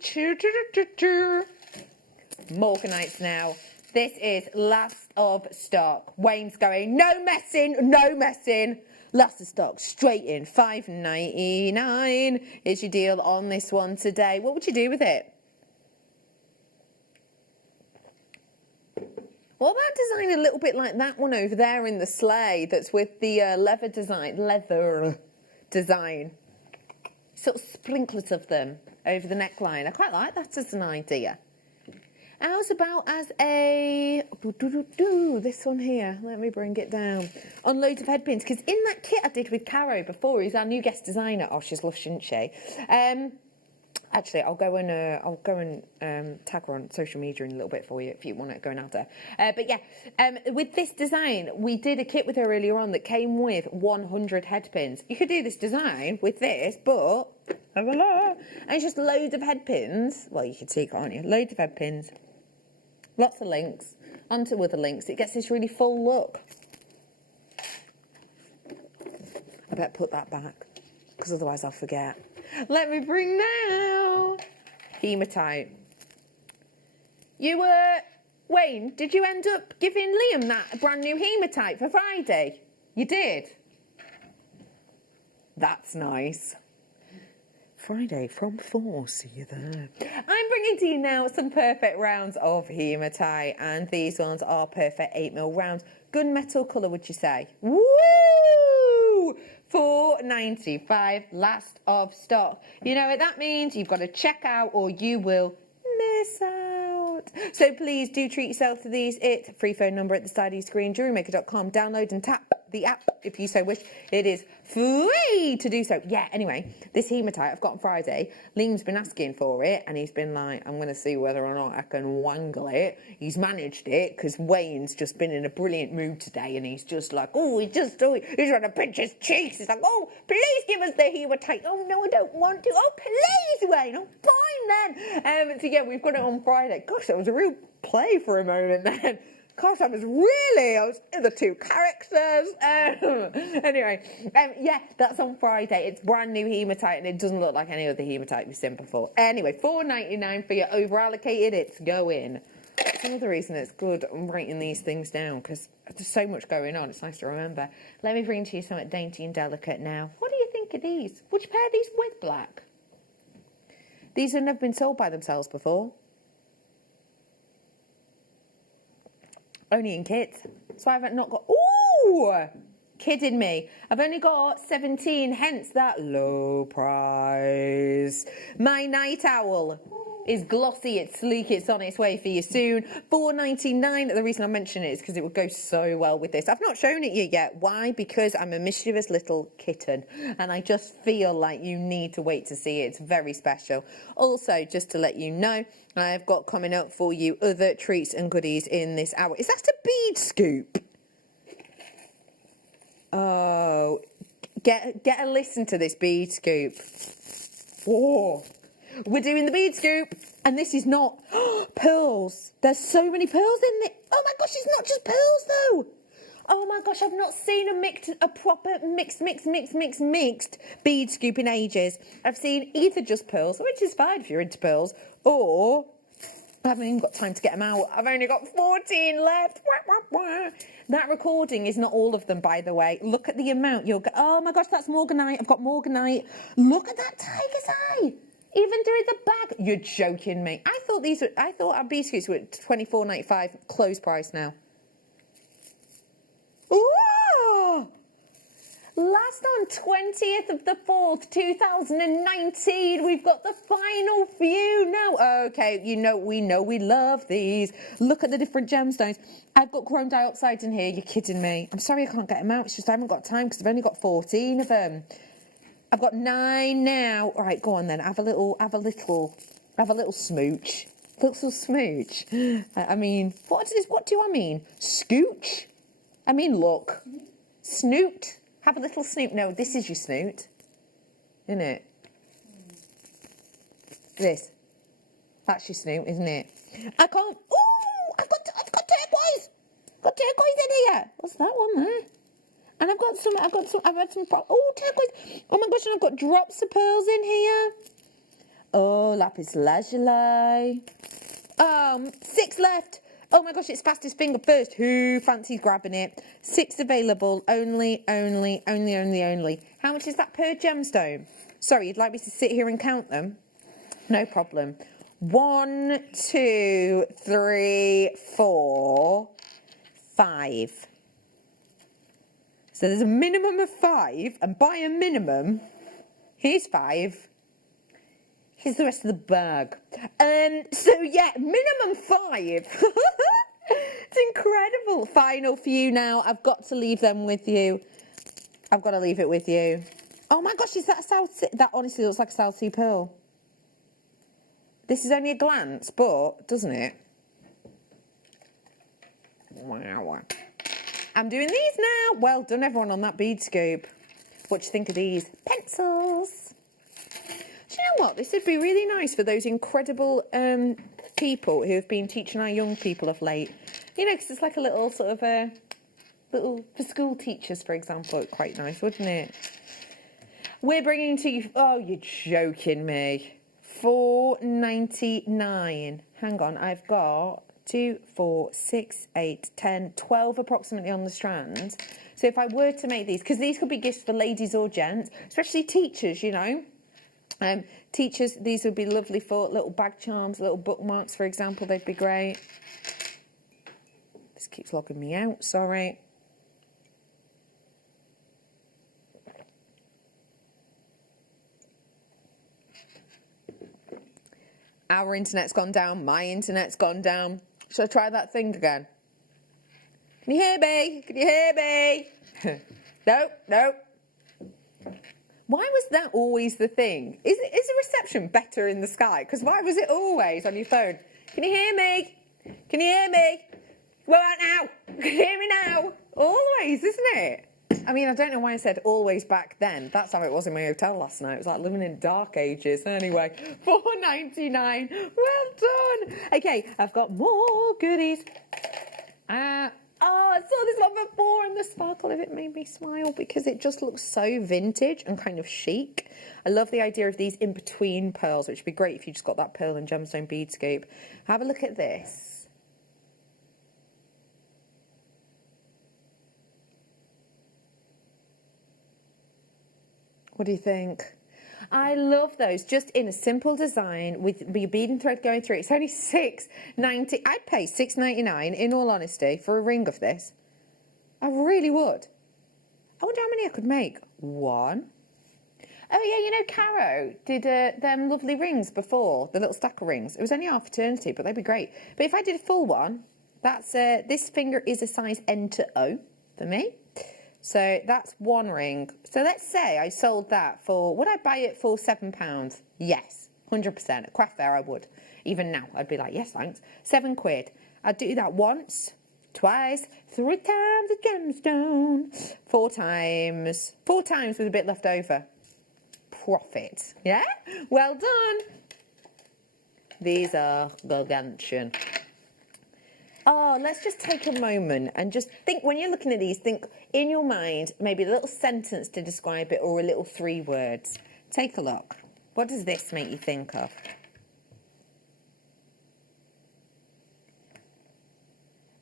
Morganites now. This is last of stock. Wayne's going, no messing, no messing. Last of stock, straight in, $5.99 is your deal on this one today. What would you do with it? What about design a little bit like that one over there in the sleigh that's with the leather design? Sort of sprinklers of them over the neckline. I quite like that as an idea. How's about as a... this one here. Let me bring it down. On loads of head pins. Because in that kit I did with Caro before, who's our new guest designer. Oh, she's lush, isn't she? Actually, I'll go and tag her on social media in a little bit for you if you want to go and add her. But yeah, with this design, we did a kit with her earlier on that came with 100 head pins. You could do this design with this, but and it's just loads of head pins. Well, you can see, can't you? Loads of head pins, lots of links onto other links. It gets this really full look. I better put that back because otherwise I'll forget. Let me bring now hematite. You Wayne, did you end up giving Liam that brand new hematite for Friday? You did? That's nice. Friday from 4, see you there. I'm bringing to you now some perfect rounds of hematite, and these ones are perfect 8mm rounds. Gunmetal colour, would you say? Woo! $4.95, last of stock. You know what that means? You've got to check out or you will miss out. So please do treat yourself to these. It's a free phone number at the side of your screen, JewelleryMaker.com. Download and tap the app if you so wish. It is free to do so. Yeah, anyway, this hematite I've got on Friday, Liam's been asking for it and he's been like, I'm going to see whether or not I can wangle it. He's managed it because Wayne's just been in a brilliant mood today and he's just like, oh, he's trying to pinch his cheeks. He's like, oh, please give us the hematite. Oh, no, I don't want to. Oh, please, Wayne. Oh, fine then. So yeah, we've got it on Friday. Gosh, that was a real play for a moment then. Gosh, I was in the two characters. Anyway, yeah, that's on Friday. It's brand new hematite and it doesn't look like any other hematite we've seen before. Anyway, $4.99 for your over allocated. It's going. That's another reason it's good writing these things down because there's so much going on. It's nice to remember. Let me bring to you something dainty and delicate now. What do you think of these? Would you pair these with black? These have never been sold by themselves before. Only in kits. So I've not got... Ooh! Kidding me. I've only got 17, hence that low price. My night owl is glossy, it's sleek, it's on its way for you soon. $4.99. The reason I mention it is because it would go so well with this. I've not shown it you yet. Why? Because I'm a mischievous little kitten and I just feel like you need to wait to see it. It's very special. Also, just to let you know, I've got coming up for you other treats and goodies in this hour. Is that a bead scoop? Oh, get a listen to this bead scoop. Whoa. We're doing the bead scoop, and this is not pearls. There's so many pearls in it. Oh my gosh, it's not just pearls though. Oh my gosh, I've not seen a proper mixed bead scoop in ages. I've seen either just pearls, which is fine if you're into pearls, or I haven't even got time to get them out. I've only got 14 left. That recording is not all of them, by the way. Look at the amount. You'll go, oh my gosh, that's morganite. I've got morganite. Look at that tiger's eye. Even doing the bag. You're joking me. I thought our biscuits were $24.95 close price now. Ooh! Last on 20th of the 4th, 2019. We've got the final few now. Okay, we know we love these. Look at the different gemstones. I've got chrome dioxide in here. You're kidding me. I'm sorry I can't get them out. It's just I haven't got time because I've only got 14 of them. I've got 9 now. All right, go on then. Have a little smooch. Little smooch. I mean, what do I mean? Scooch? I mean, look. Snoot. Have a little snoot. No, this is your snoot. Isn't it? This. That's your snoot, isn't it? I can't. Oh, I've got turquoise. Got turquoise in here. What's that one there? And I've had some. Oh, turquoise. Oh my gosh, and I've got drops of pearls in here. Oh, lapis lazuli. 6 left. Oh my gosh, it's fastest finger first. Who fancies grabbing it? 6 available. Only. How much is that per gemstone? Sorry, you'd like me to sit here and count them? No problem. 1, 2, 3, 4, 5. So there's a minimum of 5, and by a minimum, here's 5. Here's the rest of the bag. So yeah, minimum 5. It's incredible. Final few now. I've got to leave them with you. I've got to leave it with you. Oh my gosh, is that a South Sea? That honestly looks like a South Sea pearl. This is only a glance, but doesn't it? Wow. I'm doing these now. Well done, everyone, on that bead scoop. What do you think of these? Pencils. Do you know what? This would be really nice for those incredible people who have been teaching our young people of late. You know, because it's like a little sort of little, for school teachers, for example, quite nice, wouldn't it? We're bringing to you, oh, you're joking me. $4.99. Hang on, I've got 2, 4, 6, 8, 10, 12 approximately on the strand. So if I were to make these, because these could be gifts for ladies or gents, especially teachers, you know. Teachers, these would be lovely for little bag charms, little bookmarks, for example. They'd be great. This keeps logging me out, sorry. Our internet's gone down, my internet's gone down. Should I try that thing again? Can you hear me? Can you hear me? No. Why was that always the thing? Is the reception better in the sky? Because why was it always on your phone? Can you hear me? Can you hear me? What about now? Can you hear me now? Always, isn't it? I mean, I don't know why I said always back then. That's how it was in my hotel last night. It was like living in dark ages. Anyway, $4.99. Well done. Okay, I've got more goodies. Oh, I saw this one before, and the sparkle of it made me smile because it just looks so vintage and kind of chic. I love the idea of these in-between pearls, which would be great if you just got that pearl and gemstone bead scoop. Have a look at this. What do you think? I love those, just in a simple design with your bead and thread going through. It's only $6.90. I'd pay $6.99, in all honesty, for a ring of this. I really would. I wonder how many I could make. 1. Oh yeah, you know, Caro did them lovely rings before, the little stack of rings. It was only our fraternity, but they'd be great. But if I did a full one, that's this finger is a size N to O for me. So that's 1 ring. So let's say I sold that for, would I buy it for £7? Yes, 100%. At craft fair I would. Even now, I'd be like, yes, thanks. £7. I'd do that once, twice, 3 times a gemstone, 4 times. 4 times with a bit left over. Profit. Yeah? Well done. These are gargantuan. Oh, let's just take a moment and just think, when you're looking at these, think in your mind, maybe a little sentence to describe it or a little 3 words. Take a look. What does this make you think of?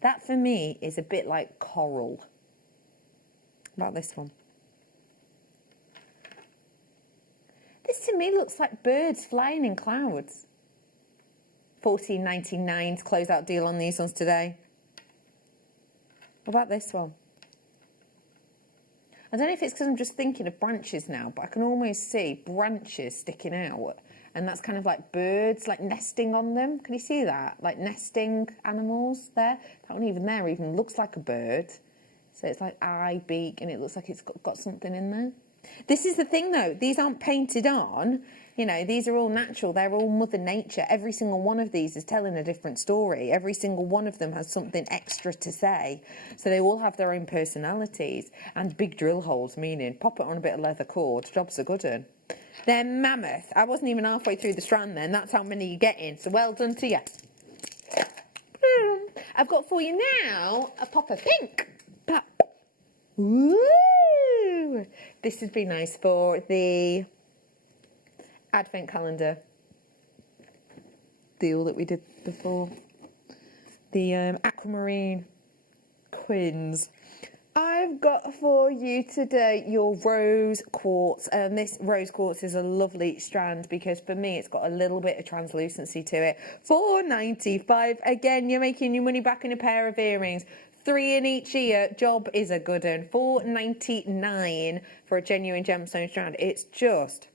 That for me is a bit like coral. What about this one? This to me looks like birds flying in clouds. $14.99 to close out deal on these ones today. What about this one? I don't know if it's because I'm just thinking of branches now, but I can almost see branches sticking out. And that's kind of like birds, like nesting on them. Can you see that? Like nesting animals there. That one even there even looks like a bird. So it's like eye, beak, and it looks like it's got something in there. This is the thing though, these aren't painted on. You know, these are all natural. They're all Mother Nature. Every single one of these is telling a different story. Every single one of them has something extra to say. So they all have their own personalities and big drill holes, meaning pop it on a bit of leather cord, job's a good one. They're mammoth. I wasn't even halfway through the strand then. That's how many you're getting. So well done to you. I've got for you now a pop of pink. Pop. Woo! This would be nice for the Advent calendar deal that we did before. The aquamarine quins. I've got for you today your rose quartz, and this rose quartz is a lovely strand because for me it's got a little bit of translucency to it. £4.95. Again, you're making your money back in a pair of earrings. 3 in each ear. Job is a good one. £4.99 for a genuine gemstone strand. It's just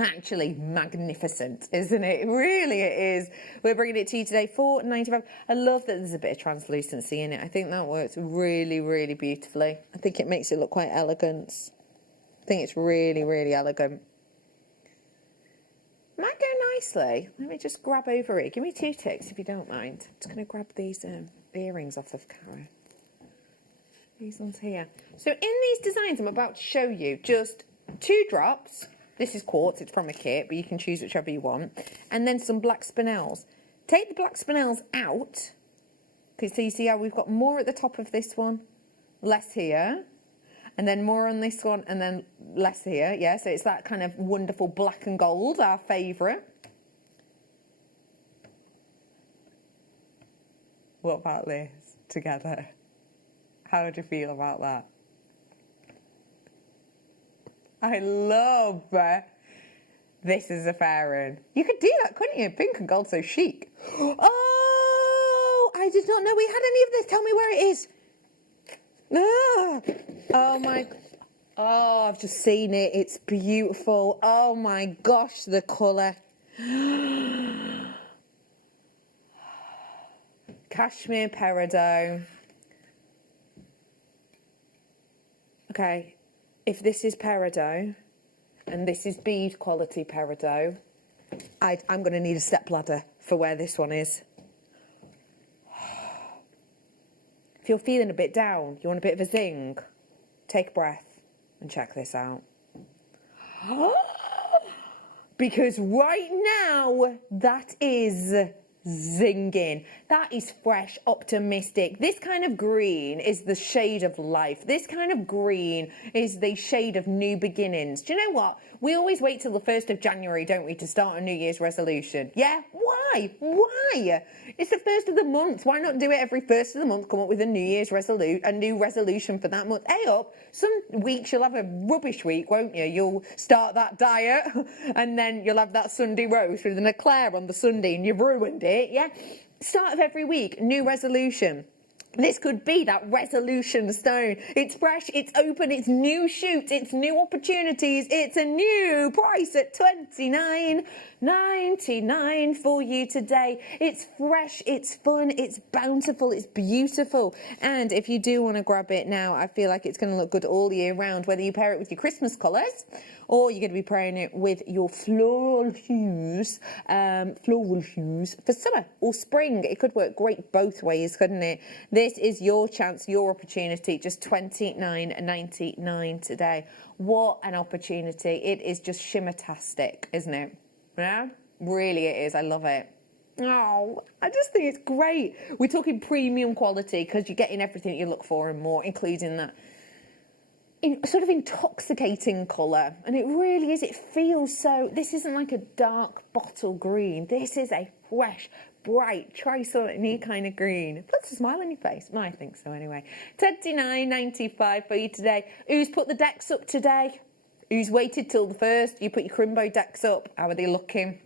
actually magnificent, isn't it? Really it is. We're bringing it to you today, £4.95. I love that there's a bit of translucency in it. I think that works really, really beautifully. I think it makes it look quite elegant. I think it's really, really elegant. Might go nicely. Let me just grab over it. Give me 2 ticks if you don't mind. I'm just going to grab these earrings off of Cara. These ones here. So in these designs I'm about to show you, just 2 drops. This is quartz, it's from a kit, but you can choose whichever you want. And then some black spinels. Take the black spinels out. Okay, so you see how we've got more at the top of this one, less here. And then more on this one, and then less here. Yeah, so it's that kind of wonderful black and gold, our favourite. What about this together? How would you feel about that? I love this is a fair one. You could do that, couldn't you? Pink and gold, so chic. Oh, I did not know we had any of this. Tell me where it is. Oh my, oh, I've just seen it. It's beautiful. Oh my gosh, the colour. Cashmere peridot. Okay. If this is peridot, and this is bead quality peridot, I'm going to need a step ladder for where this one is. If you're feeling a bit down, you want a bit of a zing, take a breath and check this out. Because right now, that is zinging. That is fresh, optimistic. This kind of green is the shade of life. This kind of green is the shade of new beginnings. Do you know what? We always wait till the 1st of January, don't we, to start a New Year's resolution? Yeah? Why? Why? It's the 1st of the month. Why not do it every 1st of the month, come up with a New Year's new resolution for that month? Hey up, some weeks you'll have a rubbish week, won't you? You'll start that diet and then you'll have that Sunday roast with an eclair on the Sunday and you've ruined it, yeah? Start of every week, new resolution. This could be that resolution stone. It's fresh, it's open, it's new shoots, it's new opportunities, it's a new price at $29.99 for you today. It's fresh, it's fun, it's bountiful, it's beautiful. And if you do want to grab it now, I feel like it's going to look good all year round, whether you pair it with your Christmas colours or you're going to be pairing it with your floral hues for summer or spring. It could work great both ways, couldn't it? This is your chance, your opportunity, just $29.99 today. What an opportunity. It is just shimmertastic, isn't it? Yeah, really it is. I love it. Oh, I just think it's great. We're talking premium quality because you're getting everything you look for and more, including that sort of intoxicating colour. And it really is. It feels so... This isn't like a dark bottle green. This is a fresh, bright, try something new kind of green. Puts a smile on your face. I think so anyway. $29.95 for you today. Who's put the decks up today? Who's waited till the 1st? You put your Crimbo decks up. How are they looking?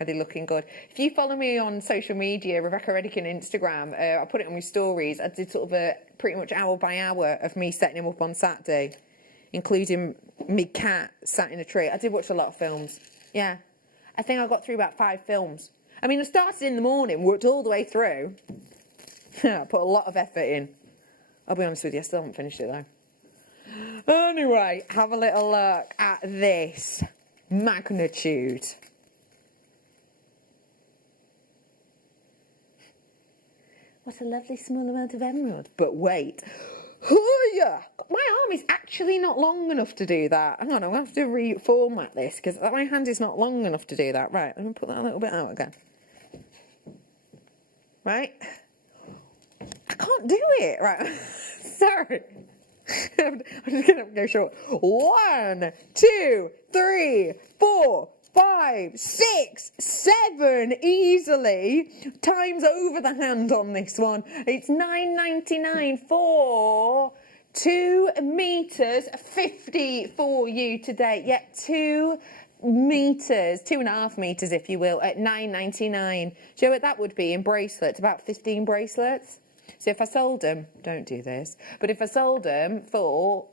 Are they looking good? If you follow me on social media, Rebecca Redican Instagram, I put it on my stories. I did sort of a pretty much hour by hour of me setting him up on Saturday, including me cat sat in a tree. I did watch a lot of films. Yeah. I think I got through about 5 films. I mean, I started in the morning, worked all the way through. I put a lot of effort in. I'll be honest with you, I still haven't finished it though. Anyway, have a little look at this magnitude. What a lovely small amount of emerald. But wait. Oh, yeah. My arm is actually not long enough to do that. Hang on, I'll have to reformat this because my hand is not long enough to do that. Right, let me put that a little bit out again. Right? I can't do it. Right. Sorry. I'm just going to go short. 1, 2, 3, 4, 5, 6, 7 easily. Times over the hand on this one. It's $9.99 for 2 meters 50 for you today. Yeah, 2 meters, 2.5 meters if you will, at $9.99. Do you know what that would be in bracelets? About 15 bracelets. So if I sold them, don't do this, but if I sold them for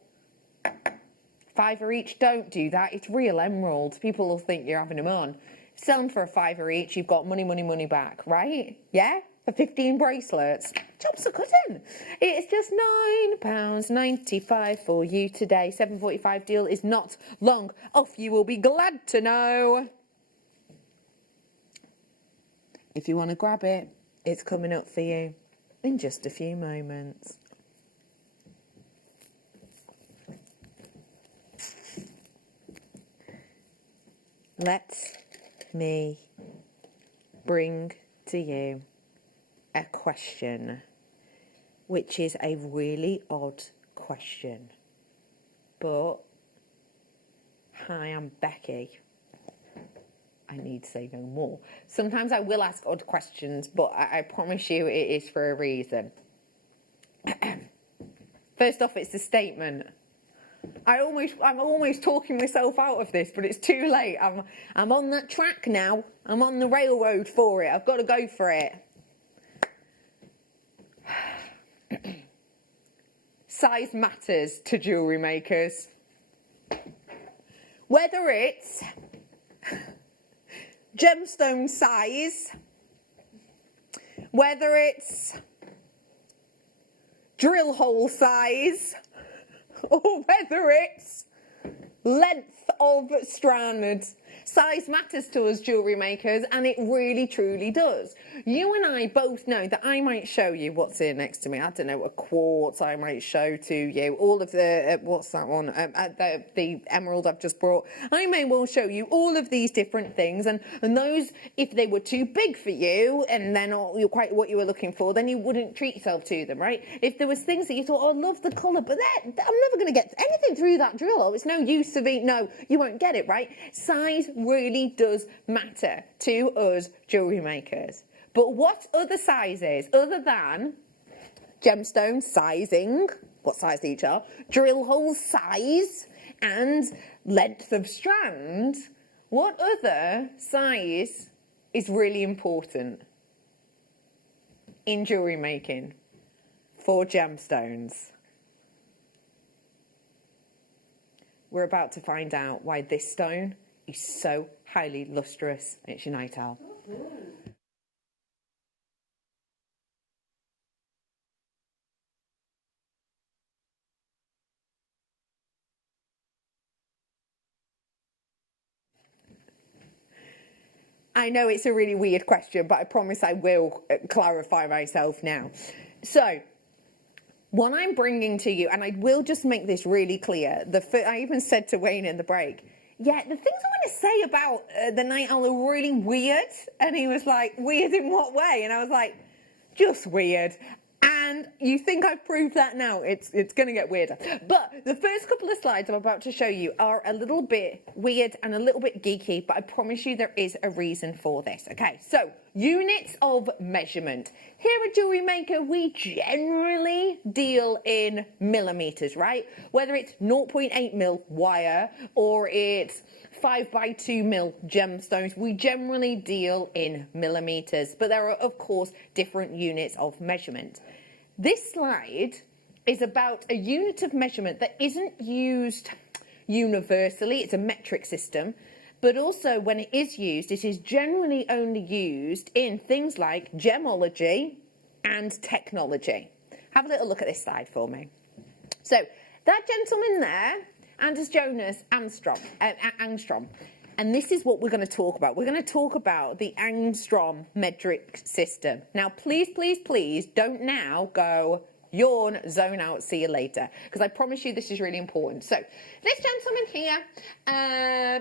$5 each, don't do that. It's real emerald. People will think you're having them on. Sell them for $5 each. You've got money, money, money back, right? Yeah? For 15 bracelets. Jobs are cutting. It's just £9.95 for you today. 7.45 deal is not long off. You will be glad to know. If you want to grab it, it's coming up for you in just a few moments. Let me bring to you a question, which is a really odd question. But, hi, I'm Becky. I need to say no more. Sometimes I will ask odd questions, but I promise you it is for a reason. First off, it's a statement. I'm almost talking myself out of this, but it's too late. I'm on that track now. I'm on the railroad for it. I've got to go for it. Size matters to jewellery makers. Whether it's gemstone size, whether it's drill hole size, or whether it's length of strand. Size matters to us jewellery makers, and it really truly does. You and I both know that I might show you what's here next to me. I don't know, a quartz I might show to you. All of the, what's that one? The emerald I've just brought. I may well show you all of these different things, and those, if they were too big for you and they're not quite what you were looking for, then you wouldn't treat yourself to them, right? If there was things that you thought, oh, I love the colour, but I'm never going to get anything through that drill hole. It's no use of it. No, you won't get it, right? Size really does matter to us jewellery makers. But what other sizes, other than gemstone sizing, what size each are, drill hole size, and length of strand, what other size is really important in jewellery making for gemstones? We're about to find out why this stone is so highly lustrous. It's your night owl. I know it's a really weird question, but I promise I will clarify myself now. So, what I'm bringing to you, and I will just make this really clear, I even said to Wayne in the break, yeah, the things I want to say about the night owl are really weird. And he was like, weird in what way? And I was like, just weird. And you think I've proved that now. It's going to get weirder. But the first couple of slides I'm about to show you are a little bit weird and a little bit geeky, but I promise you there is a reason for this. Okay, so units of measurement. Here at Jewellery Maker, we generally deal in millimeters, right? Whether it's 0.8 mil wire or it's 5x2 mil gemstones, we generally deal in millimeters, but there are of course different units of measurement. This slide is about a unit of measurement that isn't used universally. It's a metric system, but also when it is generally only used in things like gemology and technology. Have a little look at this slide for me. So That gentleman there, Anders Jonas Angstrom. And this is what we're going to talk about. We're going to talk about the Angstrom metric system. Now, please, please, please don't now go yawn, zone out, see you later. Because I promise you this is really important. So this gentleman here,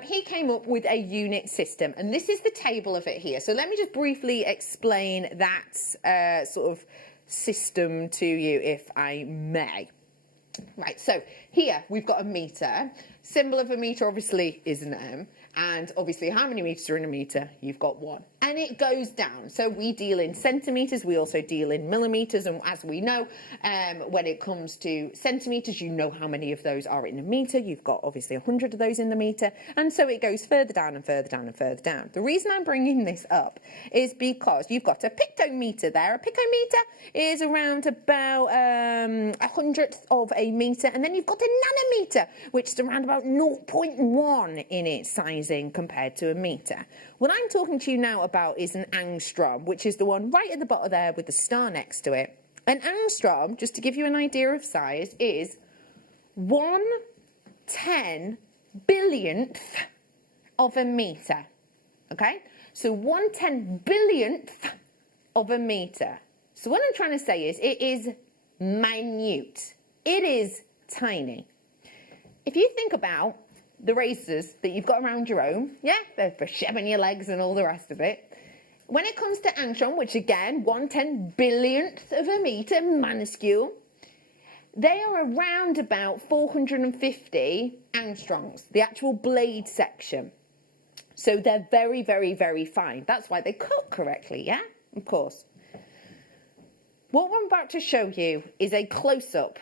he came up with a unit system. And this is the table of it here. So let me just briefly explain that sort of system to you, if I may. Right, so here we've got a meter. Symbol of a meter obviously is an M. And obviously, how many meters are in a meter? You've got 1. And it goes down. So we deal in centimeters. We also deal in millimeters. And as we know, when it comes to centimeters, you know how many of those are in a meter. You've got obviously 100 of those in the meter. And so it goes further down and further down and further down. The reason I'm bringing this up is because you've got a picometer there. A picometer is around about 100th of a meter. And then you've got a nanometer, which is around about 0.1 in its size compared to a meter. What I'm talking to you now about is an angstrom, which is the one right at the bottom there with the star next to it. An angstrom, just to give you an idea of size, is 1/10 billionth of a meter. Okay? So 1/10 billionth of a meter. So what I'm trying to say is it is minute. It is tiny. If you think about the razors that you've got around your own, yeah, they're for shaving your legs and all the rest of it. When it comes to angstrom, which again, 1/10 billionth of a meter, minuscule, they are around about 450 angstroms, the actual blade section. So they're very, very, very fine. That's why they cut correctly, yeah? Of course. What I'm about to show you is a close-up